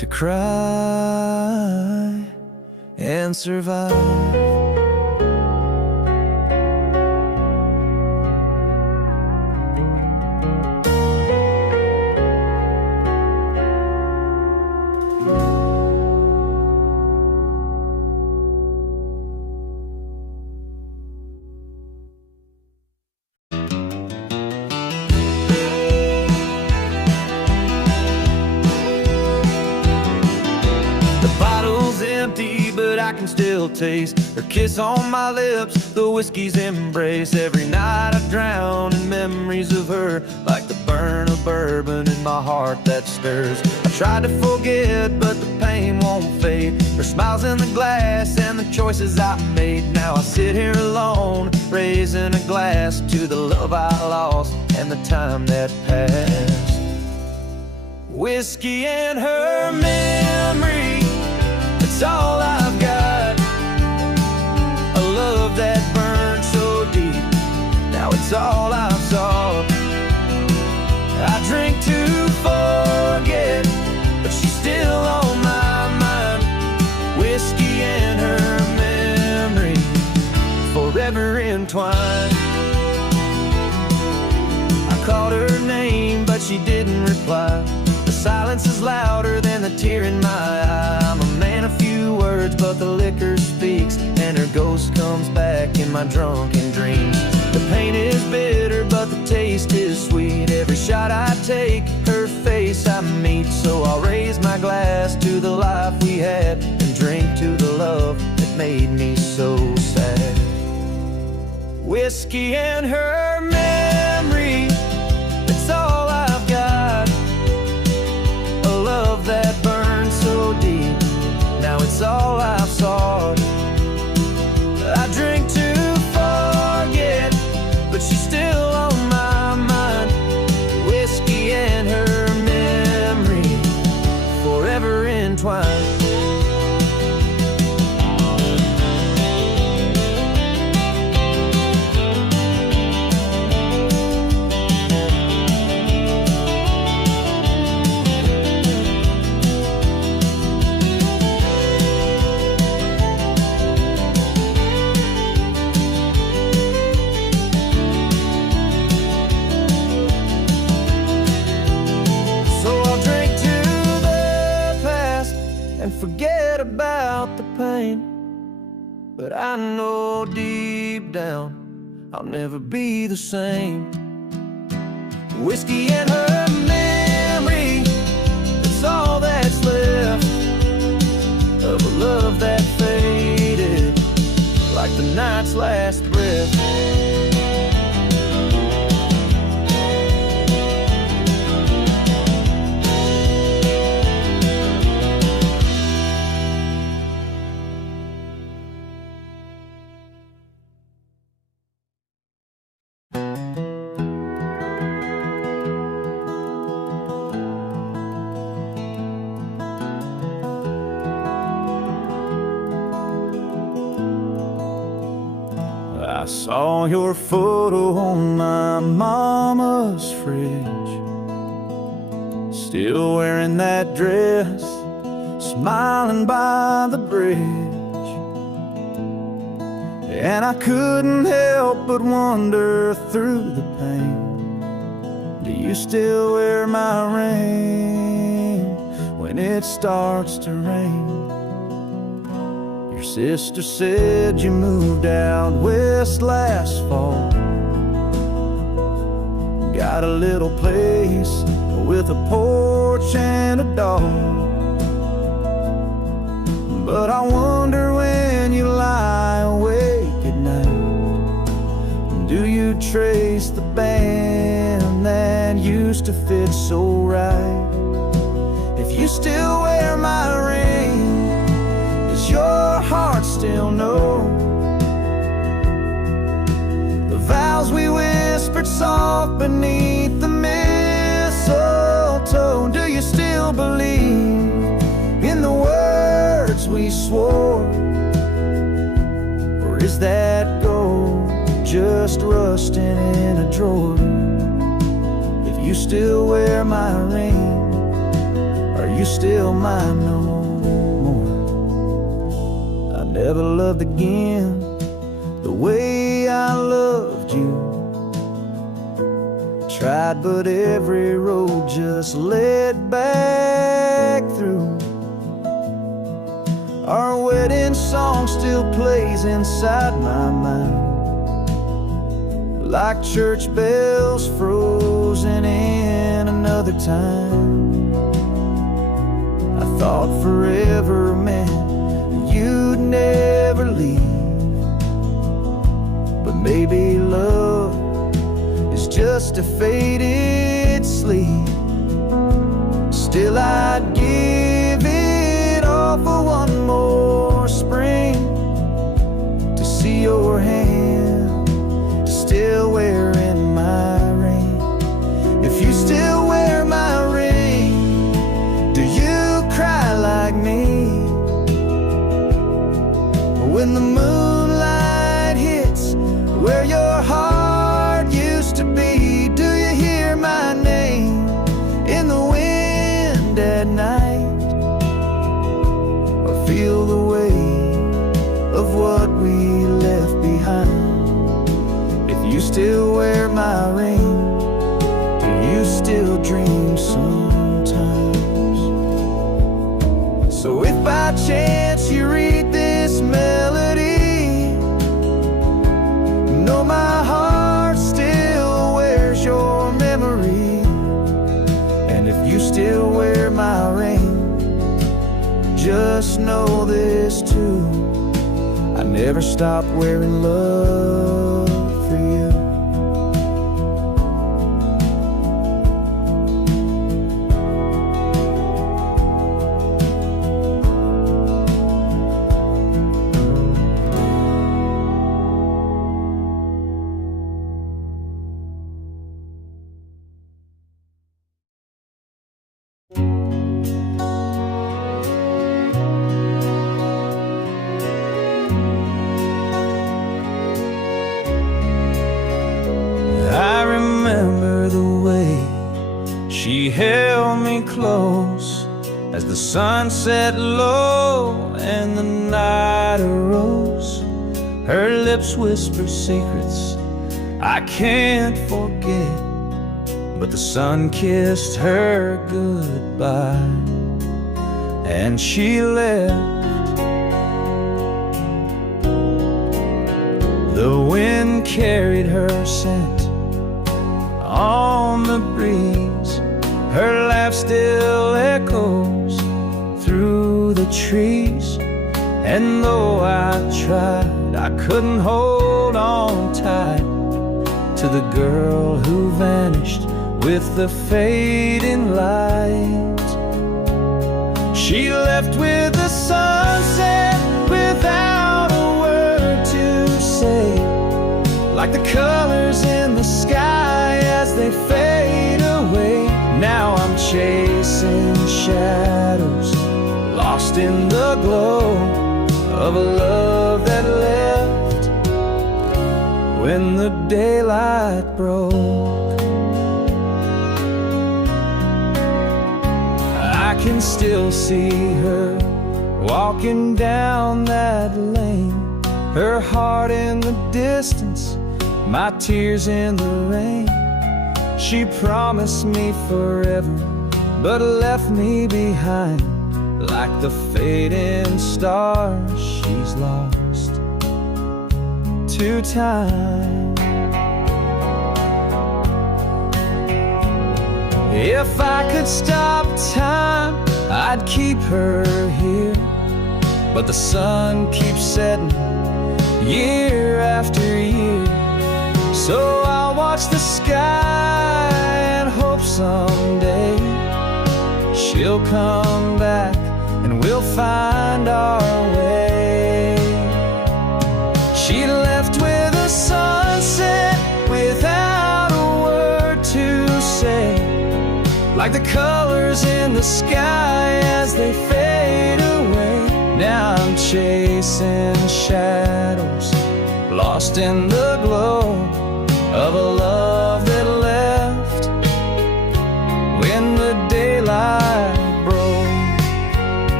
to cry and survive. But I can still taste her kiss on my lips, the whiskey's embrace. Every night I drown in memories of her, like the burn of bourbon in my heart that stirs. I tried to forget, but the pain won't fade. Her smile's in the glass and the choices I made. Now I sit here alone, raising a glass to the love I lost and the time that passed. Whiskey and her memory, it's all I've got. A love that burned so deep, now it's all I've sought. I drink to forget, but she's still on my mind. Whiskey and her memory, forever entwined. I called her name, but she didn't reply. The silence is louder than the tear in my eye. I'm a man of few words, but the liquor speaks, and her ghost comes back in my drunken dreams. The pain is bitter, but the taste is sweet. Every shot I take, her face I meet. So I'll raise my glass to the life we had, and drink to the love that made me so sad. Whiskey and her memory, it's all I've got. A love that burned so deep, now it's all I've sought. I drink to forget, but she's still on my mind. Whiskey and her memory, forever entwined. Forget about the pain, but I know deep down I'll never be the same. Whiskey and her memory, it's all that's left of a love that faded like the night's last breath. I saw your photo on my mama's fridge, still wearing that dress, smiling by the bridge. And I couldn't help but wonder through the pain, do you still wear my ring when it starts to rain? Your sister said you moved out west last fall, got a little place with a porch and a dog. But I wonder when you lie awake at night, do you trace the band that used to fit so right? If you still wear my ring, does your heart still know the vows we whispered soft beneath the mistletoe? Do you still believe in the words we swore, or is that gold just rusting in a drawer? If you still wear my ring, are you still mine no more? I never loved again the way I loved you. Tried, but every road just led back through. Our wedding song still plays inside my mind, like church bells frozen in another time. I thought forever meant you'd never leave, but maybe love is just a faded sleep. Still I'd give it all for one more spring, to see your hand still wearing my ring. If you still wear my ring, do you cry like me? When the moonlight hits where your heart used to be, do you hear my name in the wind at night? Or feel the weight of what we left behind? If you still wear my ring, do you still dream sometimes? So if by chance you read this melody, know my heart still wears your memory. And if you still wear my ring, just know this too: I never stopped wearing love for you. I remember the way she held me close as the sun set low and the night arose. Her lips whisper secrets I can't forget, but the sun kissed her goodbye and she left. The wind carried her scent on the breeze, her laugh still echoes through the trees. And though I tried, I couldn't hold on tight to the girl who vanished with the fading light. She left with the sunset without a word to say, like the colors in the sky as they fade away. Now I'm chasing shadows, lost in the glow of a love that left when the daylight broke. I can still see her walking down that lane, her heart in the distance, my tears in the rain. She promised me forever, but left me behind like the fading stars she's lost to time. If I could stop time, I'd keep her here, but the sun keeps setting year after year. So I'll watch the sky and hope someday she'll come back and we'll find our way. She left with a sunset without a word to say, like the colors in the sky as they fade away. Now I'm chasing shadows, lost in the glow of a love that left when the daylight broke.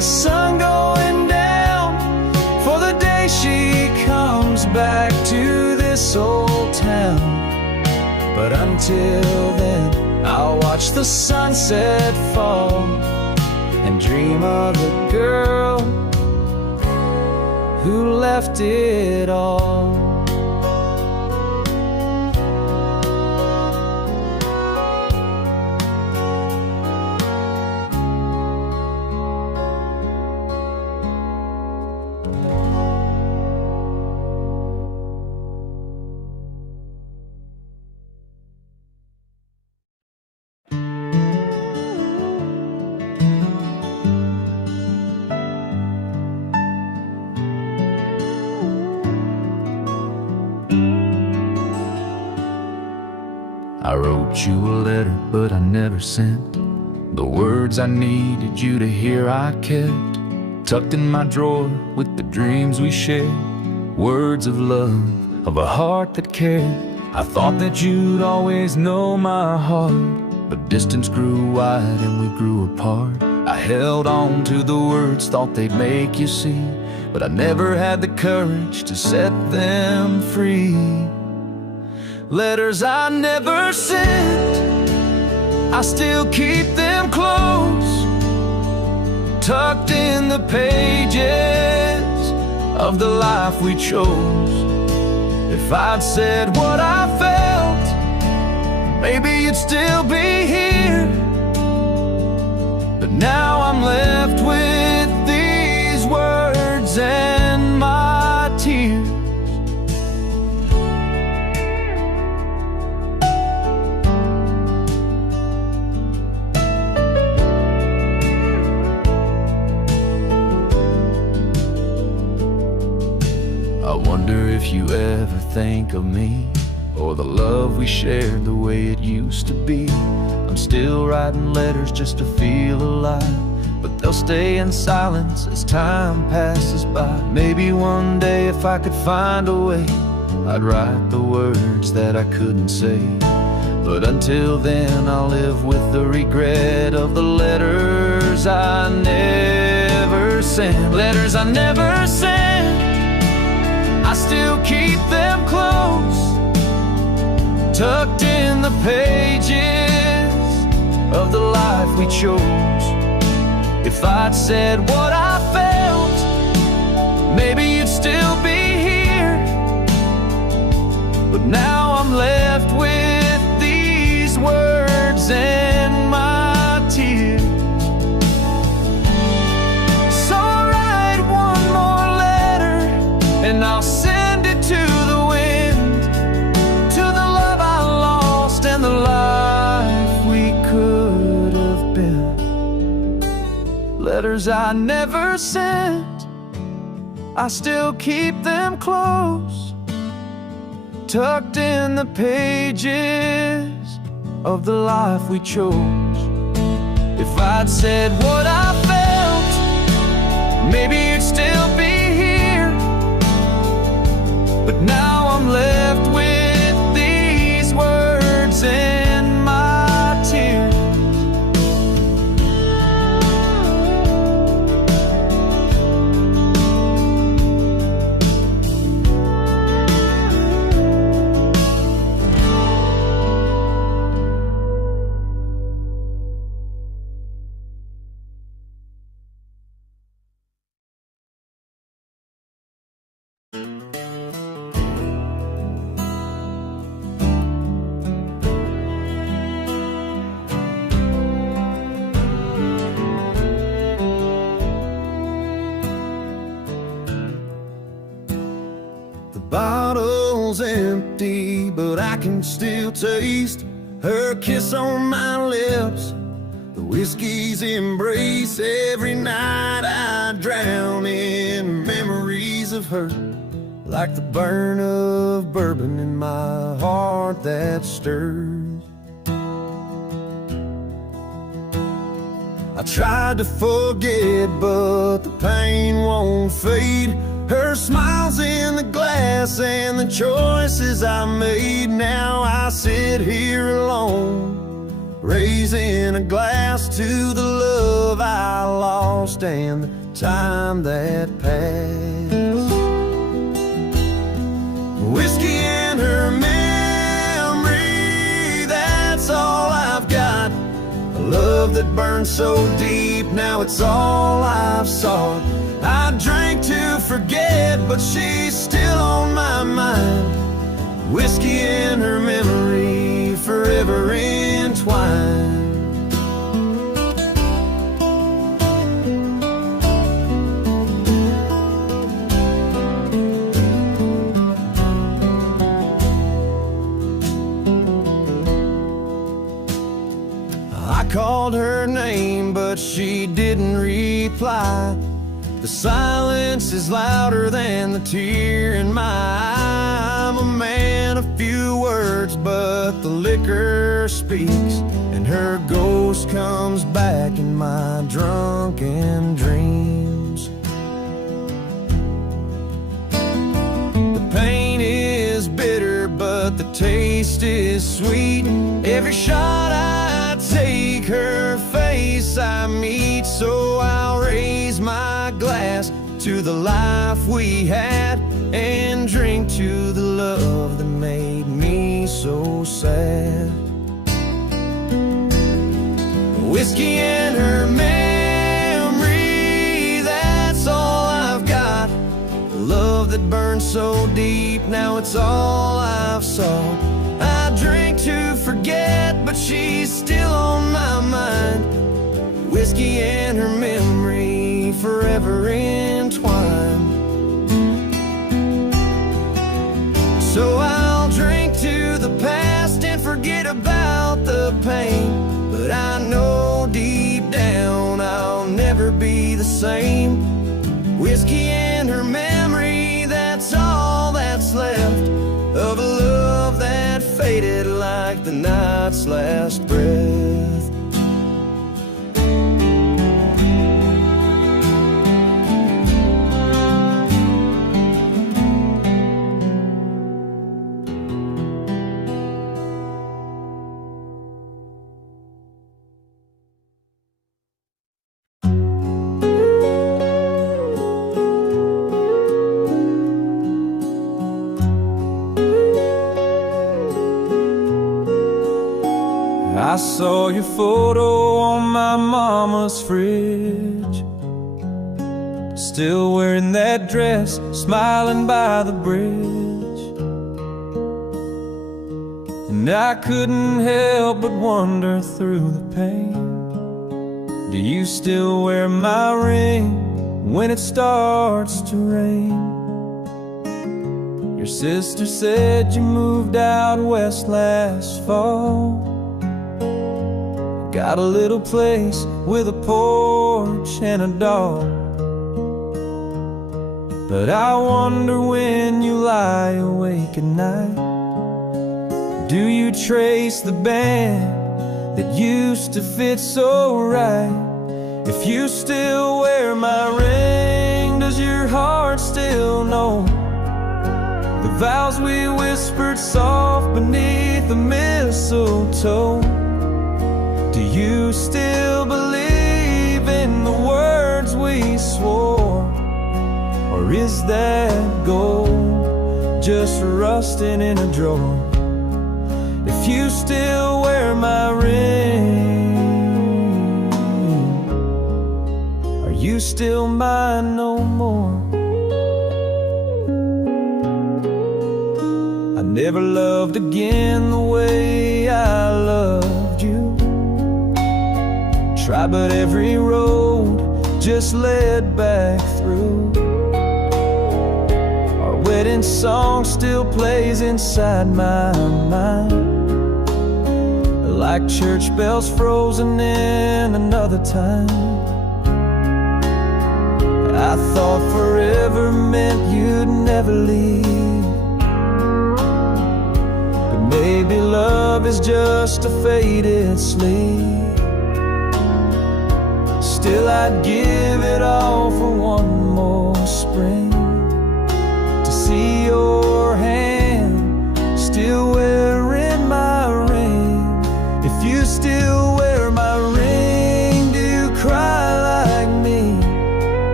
the sun going down, for the day she comes back to this old town. But until then, I'll watch the sunset fall and dream of the girl who left it all. I wrote you a letter, but I never sent the words I needed you to hear. I kept tucked in my drawer with the dreams we shared, words of love, of a heart that cared. I thought that you'd always know my heart, but distance grew wide and we grew apart. I held on to the words, thought they'd make you see, but I never had the courage to set them free. Letters I never sent, I still keep them close, tucked in the pages of the life we chose. If I'd said what I felt, maybe you'd still be here. But now I'm left with these words and my tears. I wonder if you ever think of me, or the love we shared the way it used to be. I'm still writing letters just to feel alive, but they'll stay in silence as time passes by. Maybe one day if I could find a way, I'd write the words that I couldn't say. But until then I'll live with the regret of the letters I never sent. Letters I never sent, I still keep them close, tucked in the pages of the life we chose. If I'd said what I felt, maybe you'd still be here. But now I'm left with these words and my tears. So I'll write one more letter, and I'll send it to the wind, to the love I lost and the life we could have been. Letters I never sent, I still keep them close, tucked in the pages of the life we chose. If I'd said what I felt, maybe you'd still be here. But now I'm left with these words and my tears. Bottle's empty, but I can still taste her kiss on my lips, the whiskey's embrace. Every night I drown in memories of her, like the burn of bourbon in my heart that stirs. I tried to forget, but the pain won't fade. Her smile's in the glass and the choices I made. Now I sit here alone, raising a glass to the love I lost and the time that passed. Whiskey and her memory, that's all I've got. A love that burned so deep, now it's all I've sought. I drank to forget, but she's still on my mind. Whiskey and her memory, forever entwined. I called her name, but she didn't reply. The silence is louder than the tear in my eye. I'm a man of few words, but the liquor speaks, and her ghost comes back in my drunken dreams. The pain is bitter, but the taste is sweet. Every shot I take, her face I meet. So I'll raise my glass to the life we had and drink to the love that made me so sad. Whiskey and her memory, that's all I've got. A love that burned so deep, now it's all I've sought. I drink to forget, but she's still on my mind. Whiskey and her memory, forever entwined. So I'll drink to the past and forget about the pain, but I know deep down I'll never be the same. Whiskey and her memory, that's all that's left of a love that faded like the night's last breath. I saw your photo on my mama's fridge, still wearing that dress, smiling by the bridge. And I couldn't help but wonder through the pain, do you still wear my ring when it starts to rain? Your sister said you moved out west last fall, got a little place with a porch and a dog. But I wonder when you lie awake at night, do you trace the band that used to fit so right? If you still wear my ring, does your heart still know the vows we whispered soft beneath the mistletoe? Do you still believe in the words we swore? Or is that gold just rusting in a drawer? If you still wear my ring, are you still mine no more? I never loved again the way I loved you. Try, but every road just led back through. Our wedding song still plays inside my mind, like church bells frozen in another time. I thought forever meant you'd never leave, but maybe love is just a faded sleep. Still I'd give it all for one more spring, to see your hand still wearing my ring. If you still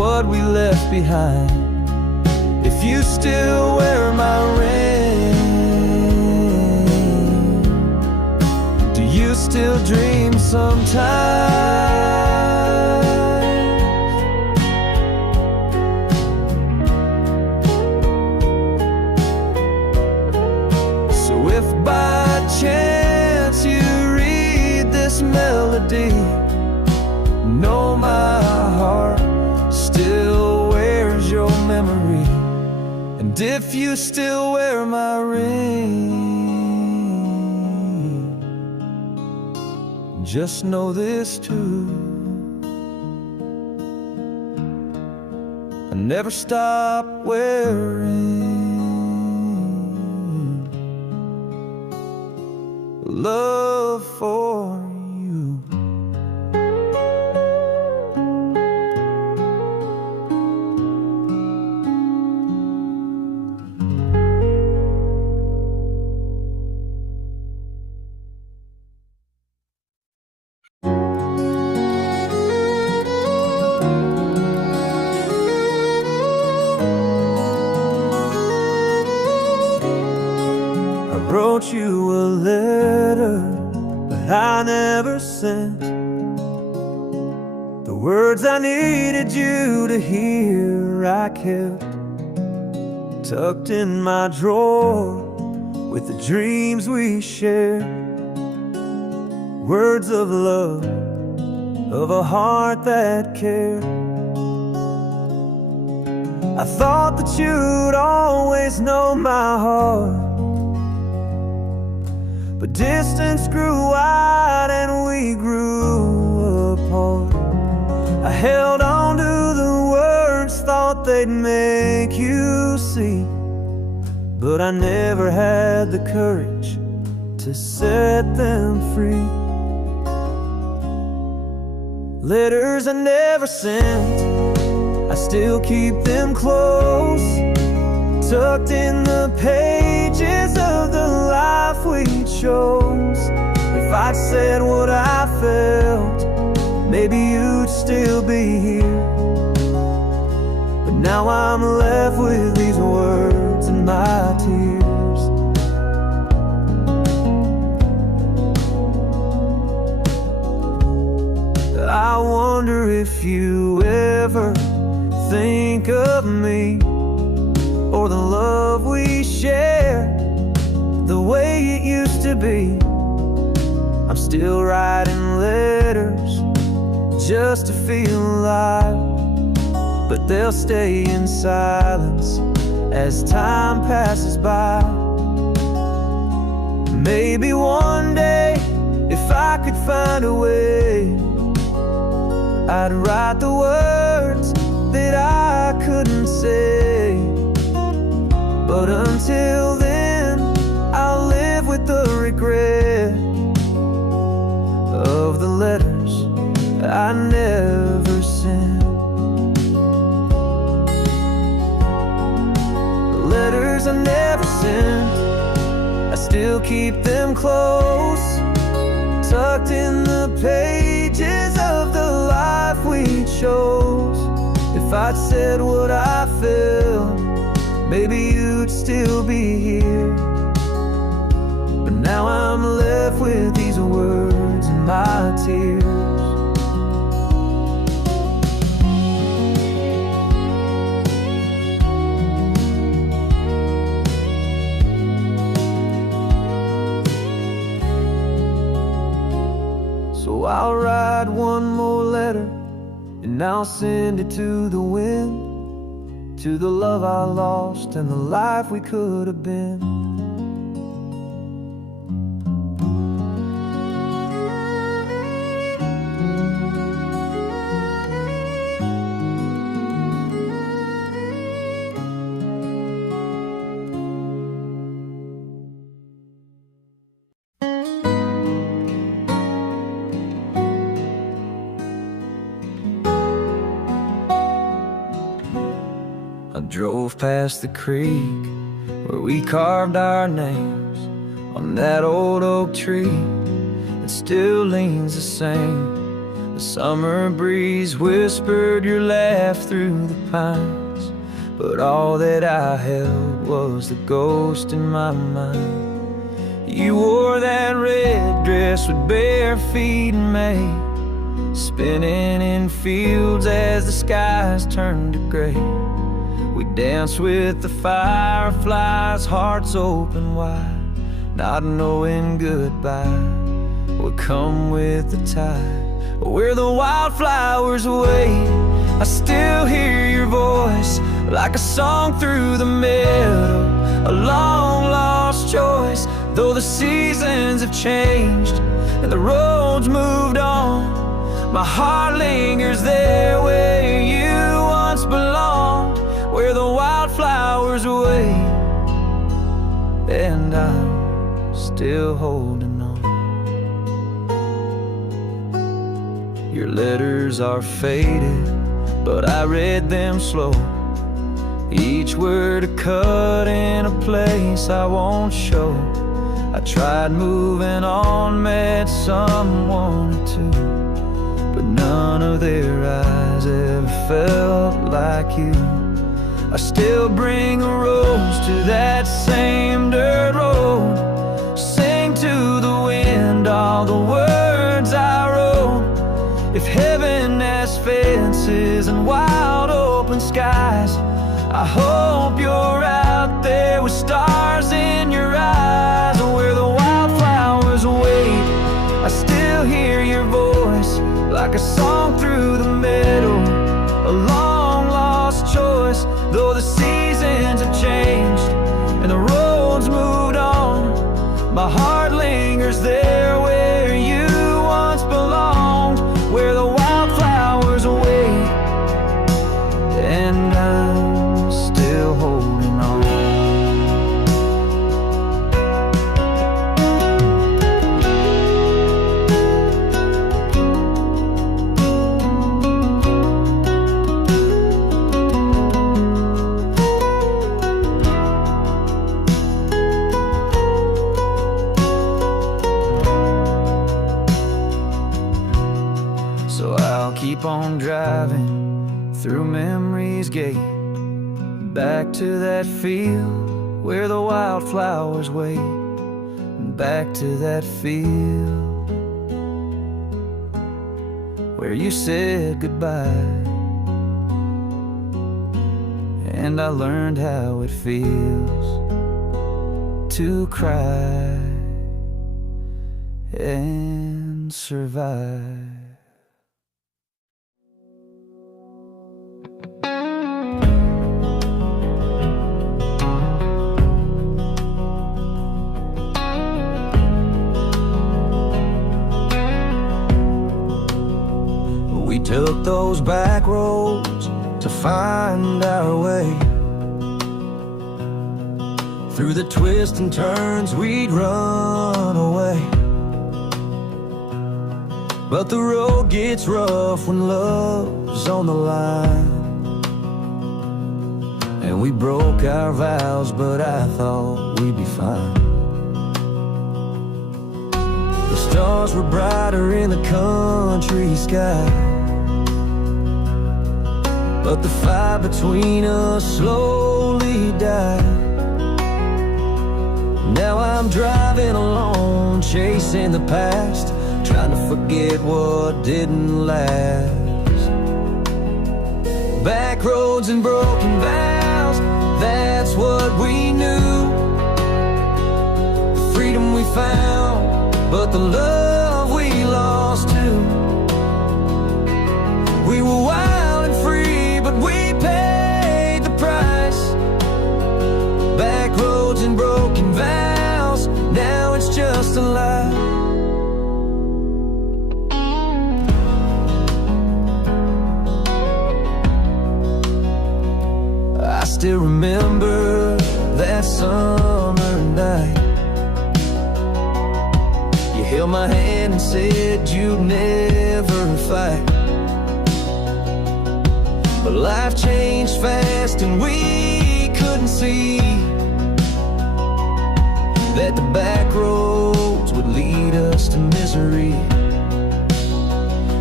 what we left behind. If you still wear my ring, do you still dream sometimes? So if by chance you read this melody, know my heart still wears your memory. And if you still wear my ring, just know this too: I never stop wearing love for you. I wrote you a letter, but I never sent the words I needed you to hear. I kept tucked in my drawer with the dreams we shared, words of love, of a heart that cared. I thought that you'd always know my heart, but distance grew wide and we grew apart. I held on to the words, thought they'd make you see, but I never had the courage to set them free. Letters I never sent, I still keep them close, tucked in the pages of the life we chose. If I'd said what I felt, maybe you'd still be here. But now I'm left with these words and my tears. I wonder if you ever think of me, or the love we share, the way it used to be. I'm still writing letters just to feel alive, but they'll stay in silence as time passes by. Maybe one day, if I could find a way, I'd write the words that I couldn't say. But until then, I'll live with the regret of the letters I never sent. The letters I never sent, I still keep them close, tucked in the pages of the life we chose. If I'd said what I felt, maybe you'd still be here. But now I'm left with these words and my tears. So I'll write one more letter, and I'll send it to the wind, to the love I lost and the life we could have been. I drove past the creek where we carved our names on that old oak tree that still leans the same. The summer breeze whispered your laugh through the pines, but all that I held was the ghost in my mind. You wore that red dress with bare feet in May, spinning in fields as the skies turned to gray. We danced with the fireflies, hearts open wide, not knowing goodbye would come with the tide. Where the wildflowers wait, I still hear your voice, like a song through the meadow, a long lost choice. Though the seasons have changed and the roads moved on, my heart lingers there where you once belonged, where the wildflowers wait, and I'm still holding on. Your letters are faded, but I read them slow, each word a cut in a place I won't show. I tried moving on, met someone or two, but none of their eyes ever felt like you. I still bring a rose to that same dirt road, sing to the wind all the words I wrote. If heaven has fences and wide open skies, I hope you're out there with stars in your eyes. Where the wildflowers wait, I still hear your voice, like a song through the meadow, a long lost choice. Though the seasons have changed and the roads moved on, my heart lingers there where you once belonged, where the wildflowers wait, and I'm still holding on. So I'll keep on driving through memory's gate, back to that field where the wildflowers wait, back to that field where you said goodbye, and I learned how it feels to cry and survive. We took those back roads to find our way, through the twists and turns we'd run away. But the road gets rough when love's on the line, and we broke our vows, but I thought we'd be fine. The stars were brighter in the country sky, but the fire between us slowly died. Now I'm driving alone, chasing the past, trying to forget what didn't last. Back roads and broken vows, that's what we knew. The freedom we found, but the love we lost too. We were wild and free, but we paid the price. Back roads and broken vows, now it's just a lie. I still remember that summer night. You held my hand and said you'd never fight, but life changed fast and we couldn't see that the back roads would lead us to misery.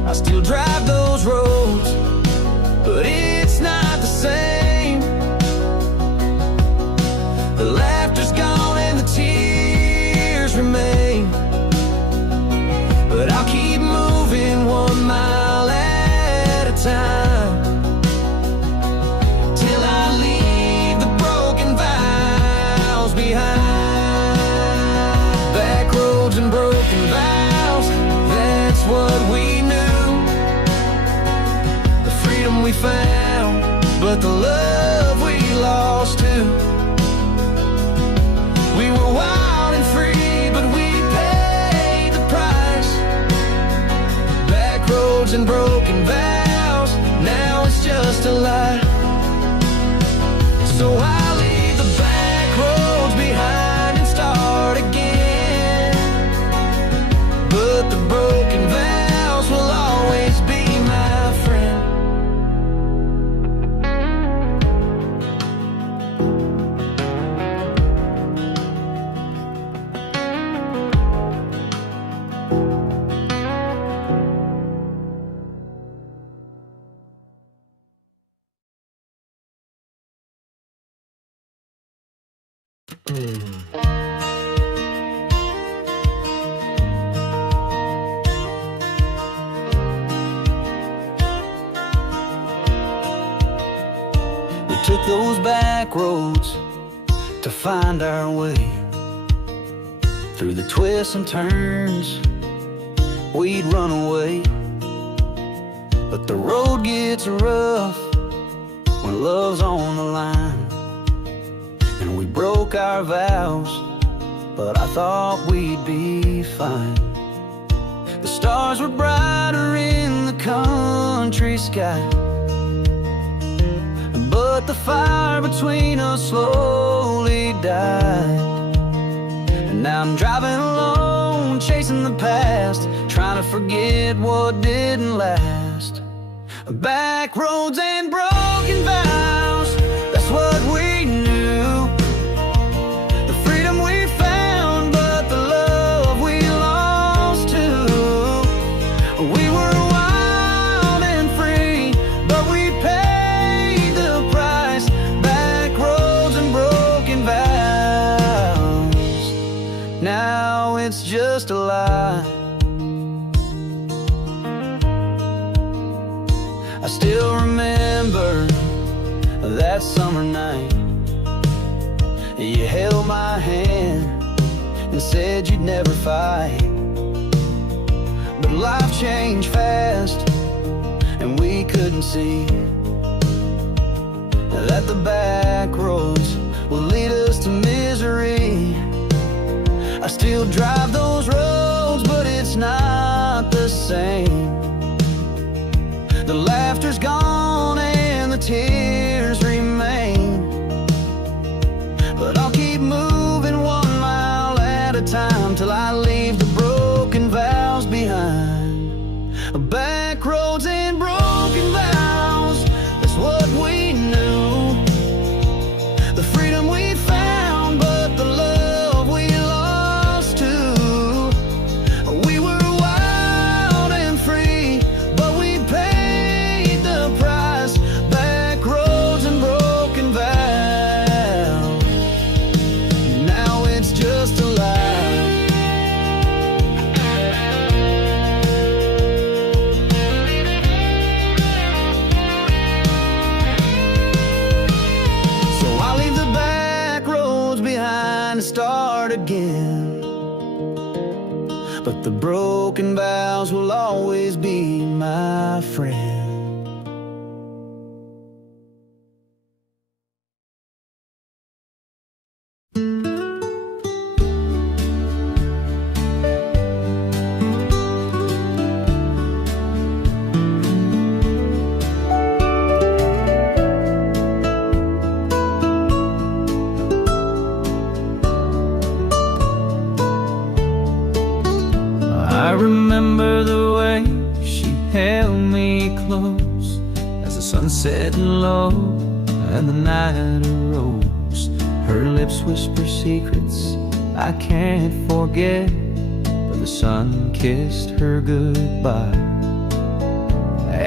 I still drive those roads, but it's not the same. The laughter's gone and the tears remain, but I'll keep moving 1 mile at a time, till I leave the broken vows behind. Back roads and broken vows, that's what we knew. The freedom we found, but the love we lost too. We were wild and free, but we paid the price. Back roads and broken vows, now it's just a lie. So I leave the back roads behind and start again. But the broken vows will always be my friend. We took those back roads to find our way. Through the twists and turns, we'd run away. But the road gets rough when love's on the line. And we broke our vows, but I thought we'd be fine. The stars were brighter in the country sky, but the fire between us slowly died. And now I'm driving alone, chasing the past, trying to forget what didn't last. Back roads and broken vows, that's what we knew. The freedom we found, but the love we lost too. We were wild and free, but we paid the price. Back roads and broken vows, now it's just a lie. I still remember that summer night. You held my hand and said you'd never fight. But life changed fast, and we couldn't see that the back roads will lead us to misery. I still drive those roads, but it's not the same. The laughter's gone and the tears remain, but I'll keep moving 1 mile at a time, till I leave the broken vows behind. Back roads and broken vows, that's what we knew. The freedom we found, but the love we lost too. We were wild and free, but we paid the price. Back roads and broken vows, now it's just a lie. So I'll leave the back roads behind and start again. But the broken vows will always be my friend. I remember the way she held me close as the sun set low and the night arose. Her lips whisper secrets I can't forget, but the sun kissed her goodbye.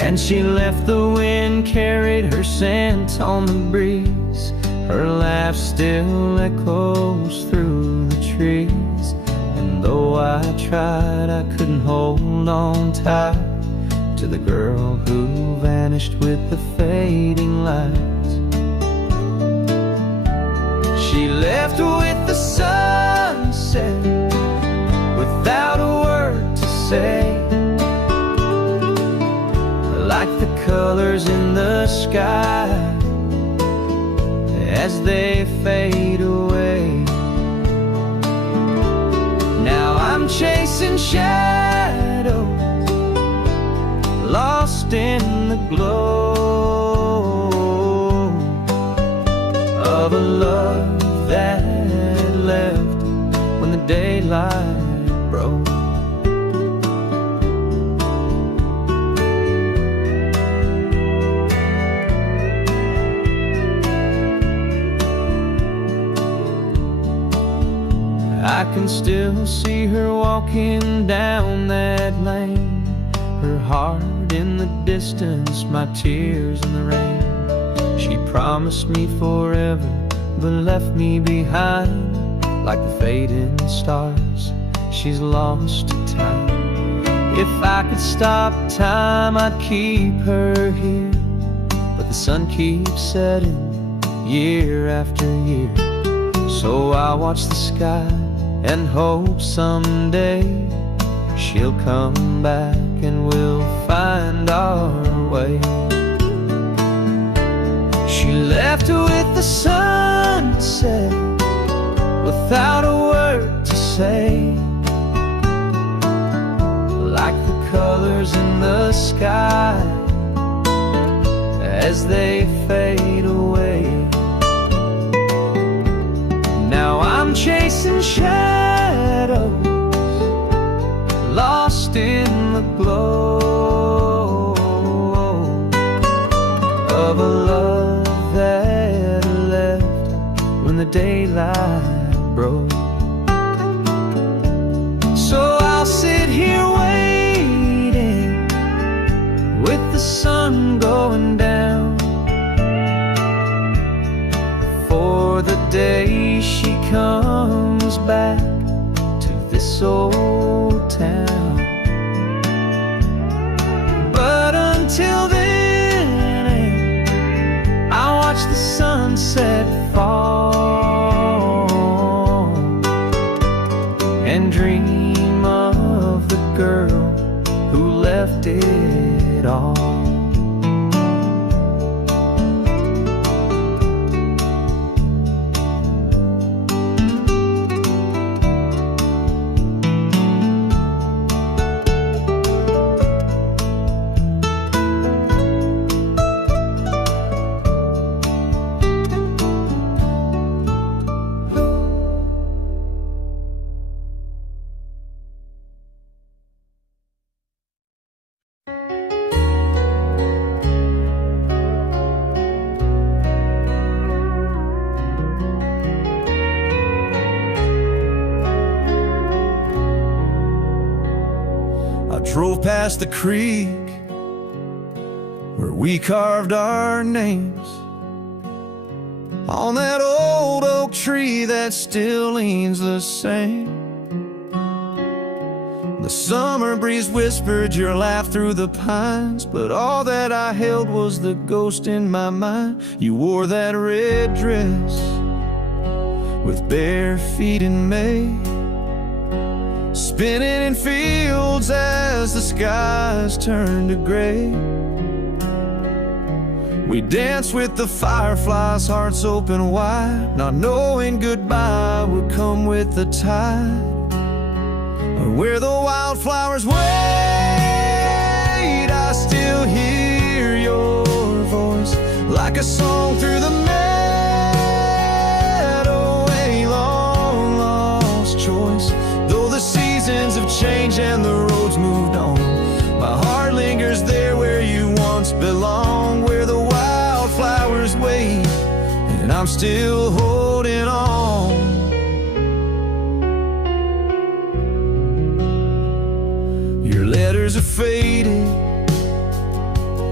and she left. The wind carried her scent on the breeze. Her laugh still echoes through the trees. And though I tried, I couldn't hold on tight to the girl who vanished with the fading lights. She left with the sunset without a word to say, like the colors in the sky as they fade away. Now I'm chasing shadows, lost in the glow of a love that left when the daylight broke. I can still see her walking down that lane, her heart in the distance, my tears in the rain. She promised me forever, but left me behind like the fading stars. She's lost to time. If I could stop time, I'd keep her here, but the sun keeps setting year after year. So I watch the sky and hope someday she'll come back and we'll find our way. She left with the sunset without a word to say, like the colors in the sky as they fade away. Now I'm chasing shadows, lost in the glow of a love that left when the daylight broke. So I'll sit here waiting with the sun going down for the day she comes back to this old town. But until then, I watch the sunset fall and dream of the girl who left it all. Drove past the creek where we carved our names on that old oak tree that still leans the same. The summer breeze whispered your laugh through the pines, but all that I held was the ghost in my mind. You wore that red dress with bare feet in May, spinning in fields as the skies turned to gray. We danced with the fireflies, hearts open wide, not knowing goodbye would come with the tide. Or where the wildflowers wait, I still hear your voice like a song through the meadow, a long lost choice. Though the seasons have changed and the roads moved on, my heart lingers there where you once belonged, where the wildflowers wait and I'm still holding on. Your letters are faded,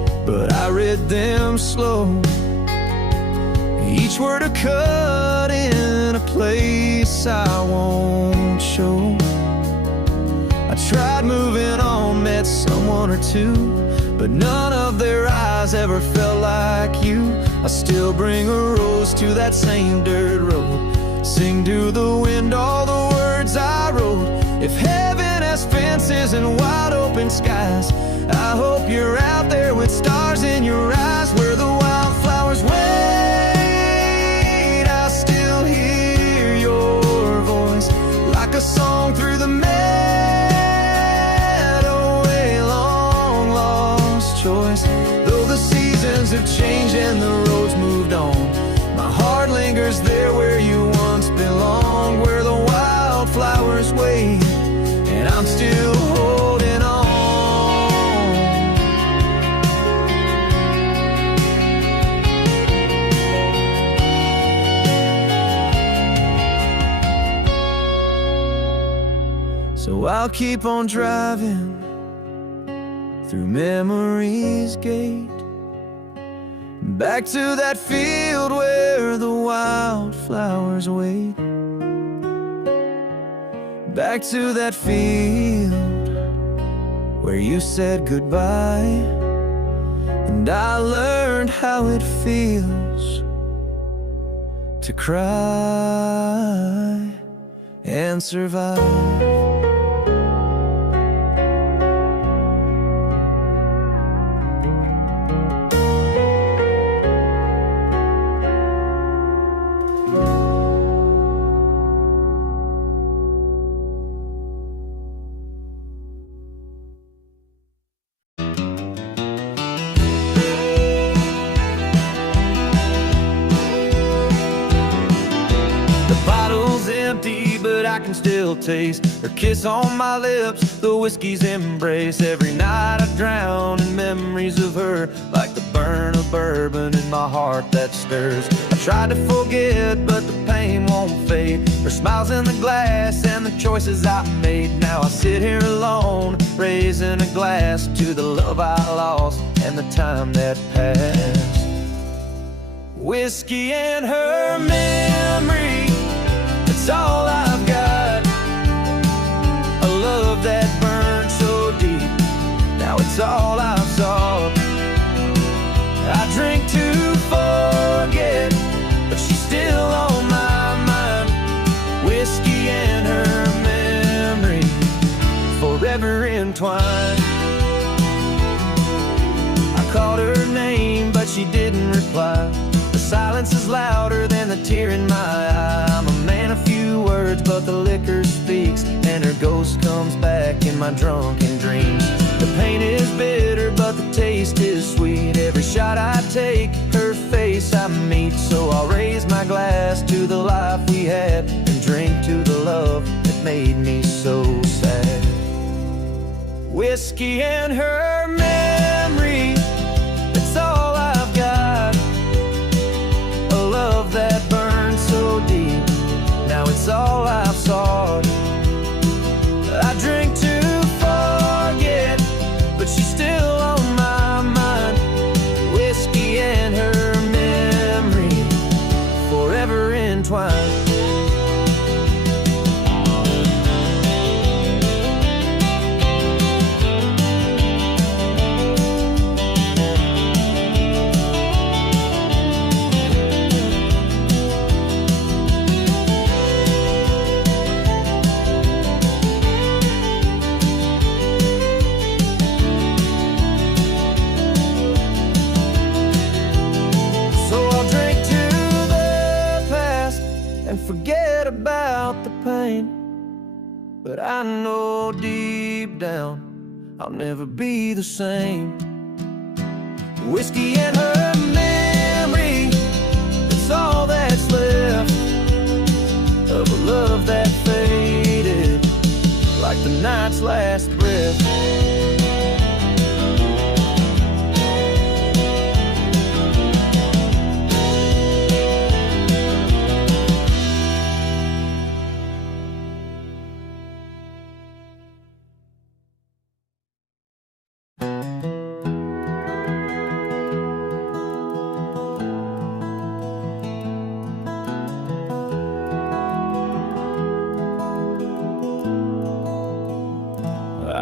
but I read them slow. Each word a cut in a place I won't show. I tried moving on, met someone or two, but none of their eyes ever felt like you. I still bring a rose to that same dirt road, sing to the wind all the words I wrote. If heaven has fences and wide open skies, I hope you're out there with stars in your eyes. Where the wildflowers wait, I still hear your voice, like a song through the meadow, a long lost choice. Though the seasons have changed and the roads moved on, my heart lingers there where you once belonged. Where the wildflowers wait, and I'm still holding on. So I'll keep on driving through memory's gate, back to that field where the wildflowers wait. Back to that field where you said goodbye, and I learned how it feels to cry and survive. I can still taste her kiss on my lips, the whiskey's embrace. Every night I drown in memories of her, like the burn of bourbon in my heart that stirs. I tried to forget, but the pain won't fade. Her smiles in the glass and the choices I made. Now I sit here alone, raising a glass to the love I lost and the time that passed. Whiskey and her memory, it's all I've got. A love that burned so deep, now it's all I've sought. I drink to forget, but she's still on my mind. Whiskey and her memory, forever entwined. I called her name, but she didn't reply. The silence is louder than the tear in my eye. I'm a man of few words, but the liquor speaks, and her ghost comes back in my drunken dreams. The pain is bitter, but the taste is sweet. Every shot I take, her face I meet. So I'll raise my glass to the life we had, and drink to the love that made me so sad. Whiskey and her memory, it's all I've got. A love that burned so deep, now it's all I've sought. I drink to forget, but she's still on my mind. Whiskey and her memory, forever entwined. Forget about the pain, but I know deep down I'll never be the same. Whiskey and her memory, it's all that's left of a love that faded like the night's last breath.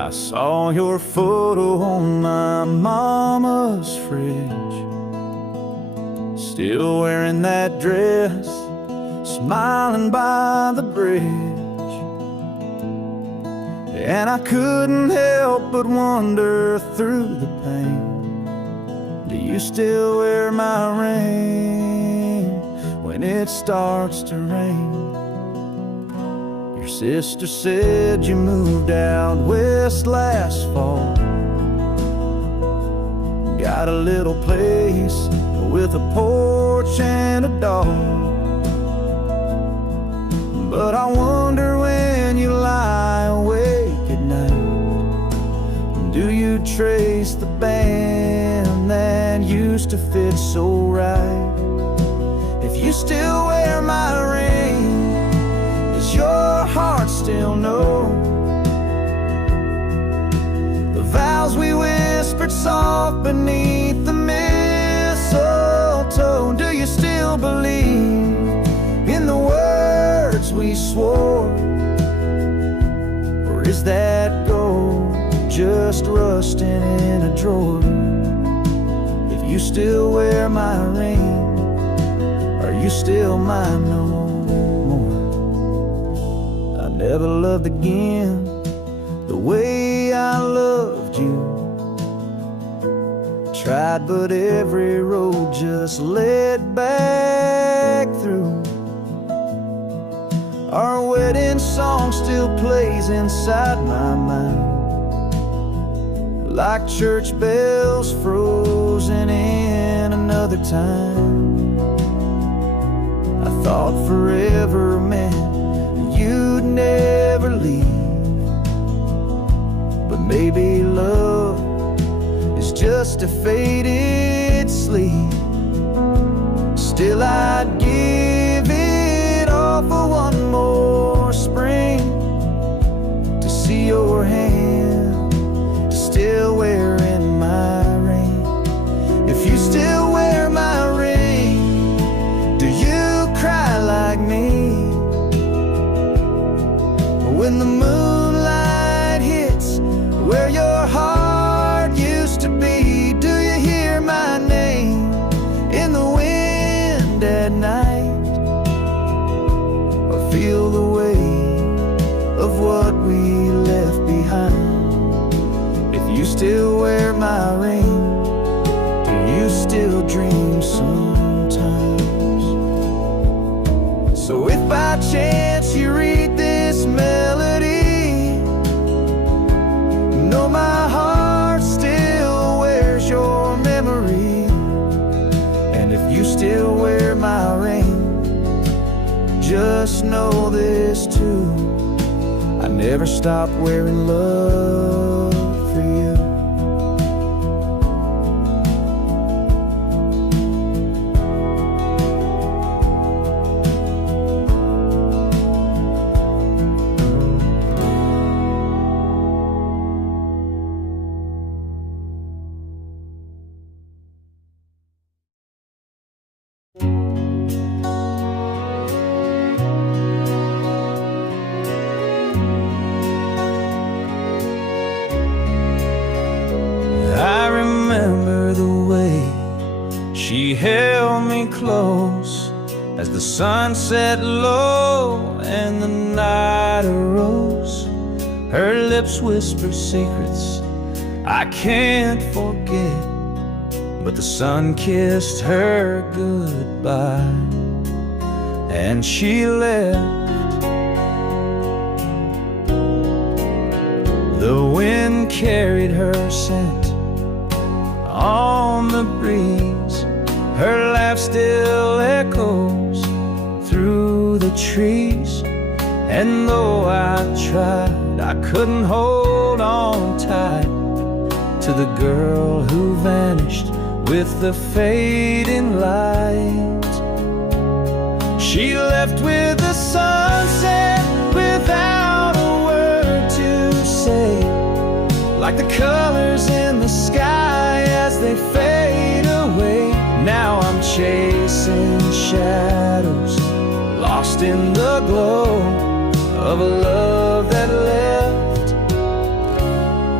I saw your photo on my mama's fridge, still wearing that dress, smiling by the bridge. And I couldn't help but wonder through the pain, do you still wear my ring when it starts to rain? Your sister said you moved out west last fall, got a little place with a porch and a dog. But I wonder when you lie awake at night, do you trace the band that used to fit so right? If you still wear my ring, does your heart still know the vows we whispered soft beneath the mistletoe? Do you still believe in the words we swore, or is that gold just rusting in a drawer? If you still wear my ring, are you still mine no more? I never loved again the way I loved you. Tried, but every road just led back through. Our wedding song still plays inside my mind, like church bells frozen in another time. I thought forever meant you'd never leave, but maybe love is just a faded sleep. Still I'd give it all for one more spring, to see your hand still wearing my ring. If you still wear my ring, do you cry like me when the moonlight hits where your heart used to be? Do you hear my name in the wind at night, or feel the weight of what we left behind? If you still wear my ring, do you still dream sometimes? So if by chance you read this melody, know my heart still wears your memory. And if you still wear my ring, just know this too, I never stopped wearing love for you. I remember the way she held me close as the sun set low and the night arose. Her lips whisper secrets I can't forget, but the sun kissed her goodbye and she left. The wind carried her scent on the breeze, her laugh still echoes through the trees. And though I tried, I couldn't hold on tight to the girl who vanished with the fading light. She left with the sunset without a word to say, like the colors in the sky as they fade away. Now I'm chasing shadows, lost in the glow of a love that left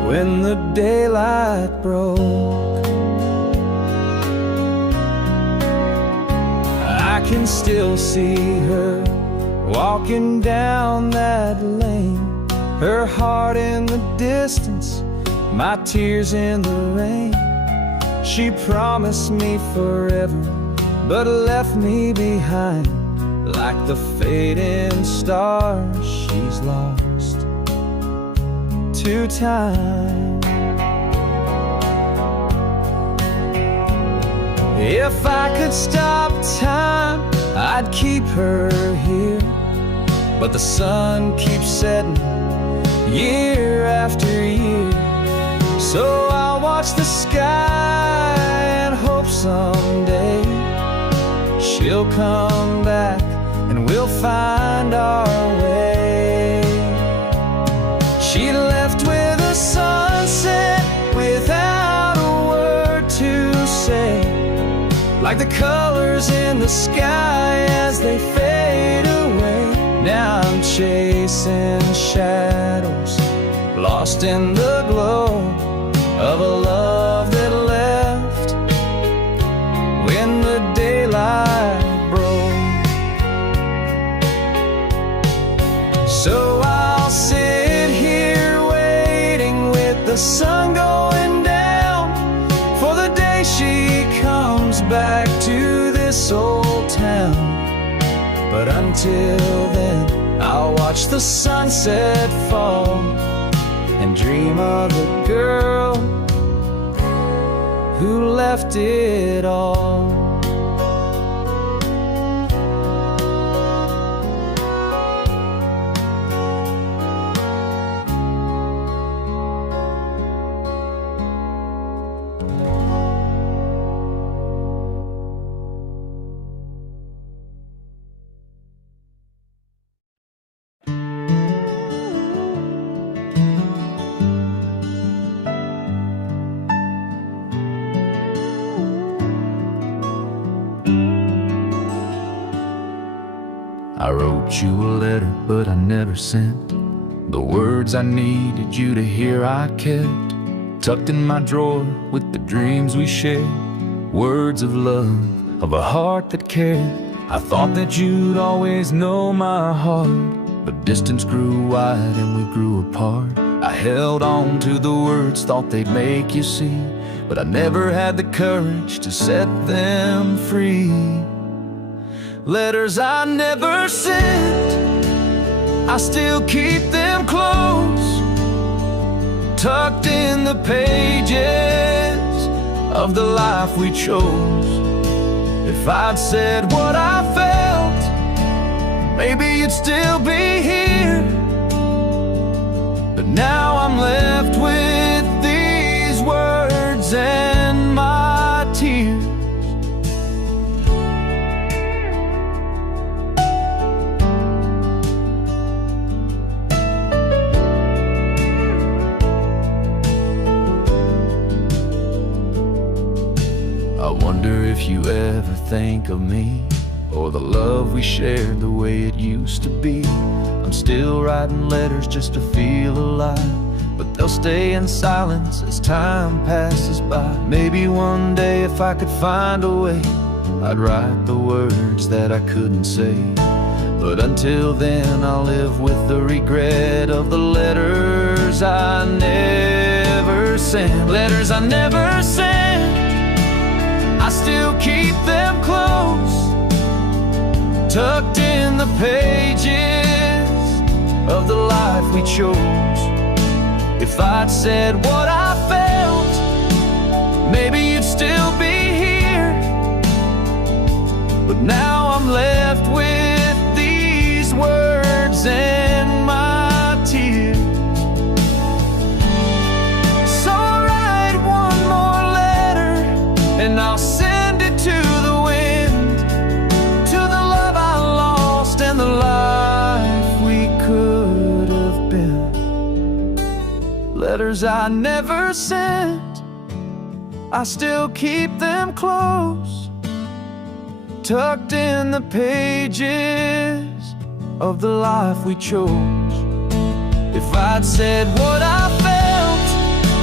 when the daylight broke. I can still see her walking down that lane, her heart in the distance, my tears in the rain. She promised me forever, but left me behind. Like the fading stars, she's lost to time. If I could stop time, I'd keep her here, but the sun keeps setting year after year. So I'll watch the sky and hope someday she'll come back and we'll find our way. She left with a sunset without a word to say, like the colors in the sky as they fade away. Now I'm chasing shadows, lost in the glow of a love that left when the daylight broke. So I'll sit here waiting with the sun going down for the day she comes back to this old town. But until then, I'll watch the sunset fall and dream of the girl who left it all. I wrote you a letter, but I never sent the words I needed you to hear. I kept tucked in my drawer with the dreams we shared, words of love, of a heart that cared. I thought that you'd always know my heart, but distance grew wide and we grew apart. I held on to the words, thought they'd make you see, but I never had the courage to set them free. Letters I never sent, I still keep them close, tucked in the pages of the life we chose. If I'd said what I felt, maybe you'd still be here, but now I'm left with these words and my tears. I wonder if you ever think of me, or the love we shared the way it used to be. I'm still writing letters just to feel alive, but they'll stay in silence as time passes by. Maybe one day if I could find a way, I'd write the words that I couldn't say. But until then I'll live with the regret of the letters I never sent. Letters I never sent, I still keep them close, tucked in the pages of the life we chose. If I'd said what I felt, maybe you'd still be here, but now I'm left with these words and my tears. So I'll write one more letter and I'll send it to the wind, to the love I lost and the life we could have been. Letters I never sent, I still keep them close, tucked in the pages of the life we chose. If I'd said what I felt,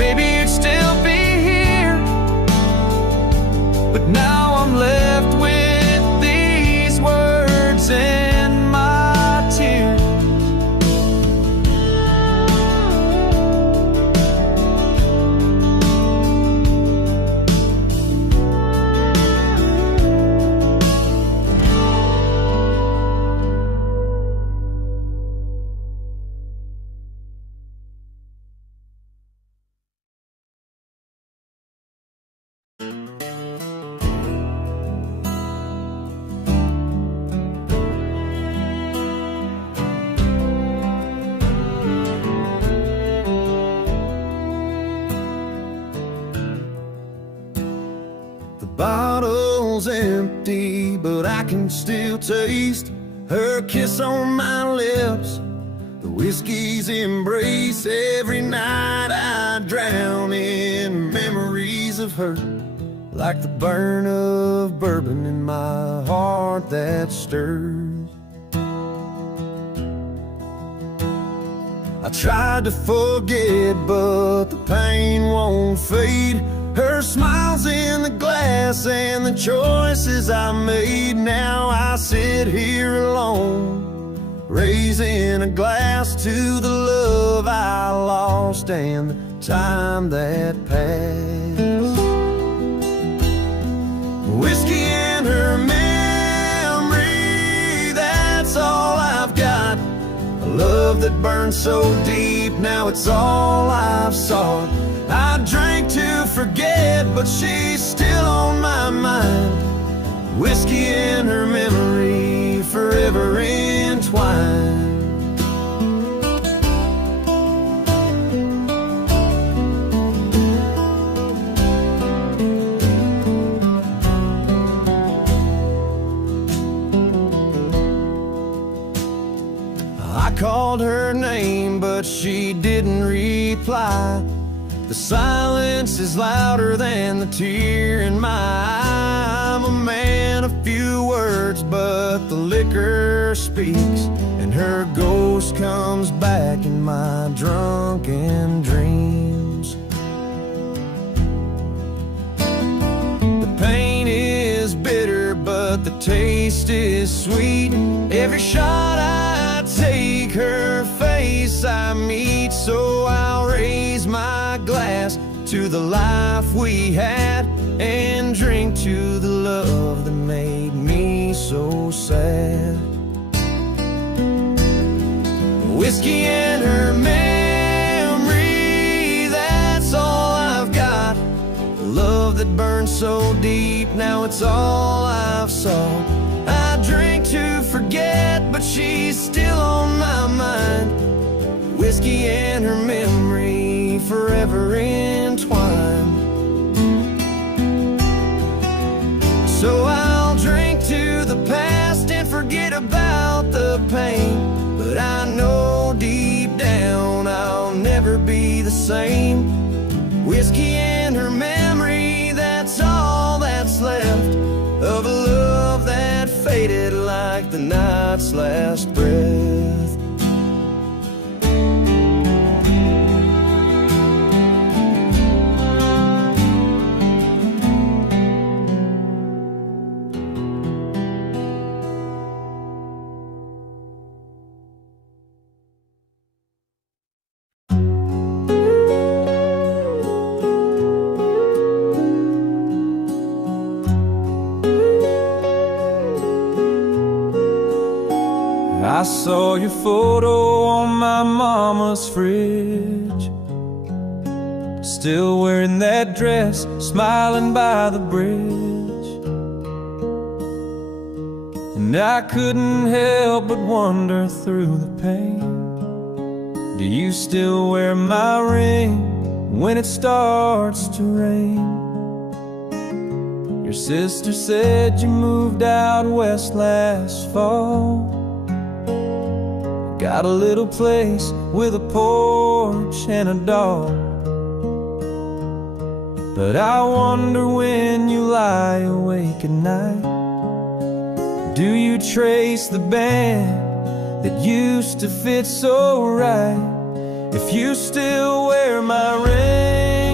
maybe you'd still be here. But now I'm left with these words in my tears. The bottle's empty, but I can still taste her kiss on my lips, the whiskey's embrace. Every night I drown in memories of her, like the burn of bourbon in my heart that stirs. I tried to forget, but the pain won't fade. Her smile's in the glass and the choices I made. Now I sit here alone, raising a glass to the love I lost and the time that passed. Whiskey and her memory, that's all I've got. A love that burned so deep, now it's all I've sought. I drank to forget, but she's still on my mind. Whiskey and her memory, forever entwined. I called her name, but she didn't reply. The silence is louder than the tear in my eye. I'm a man of few words, but the liquor speaks, and her ghost comes back in my drunken dreams. The pain is bitter, but the taste is sweet. Every shot I take, her face I meet. So I'll raise my glass to the life we had, and drink to the love that made me so sad. Whiskey and her memory, that's all I've got. The love that burned so deep, now it's all I've sought. I drink to forget, but she's still on my mind. Whiskey and her memory, forever entwined. So I'll drink to the past and forget about the pain, but I know deep down I'll never be the same. Whiskey and her memory, that's all that's left of a love that faded like the night's last breath. I saw your photo on my mama's fridge, still wearing that dress, smiling by the bridge. And I couldn't help but wonder through the pain, do you still wear my ring when it starts to rain? Your sister said you moved out west last fall, got a little place with a porch and a dog. But I wonder when you lie awake at night, do you trace the band that used to fit so right? If you still wear my ring,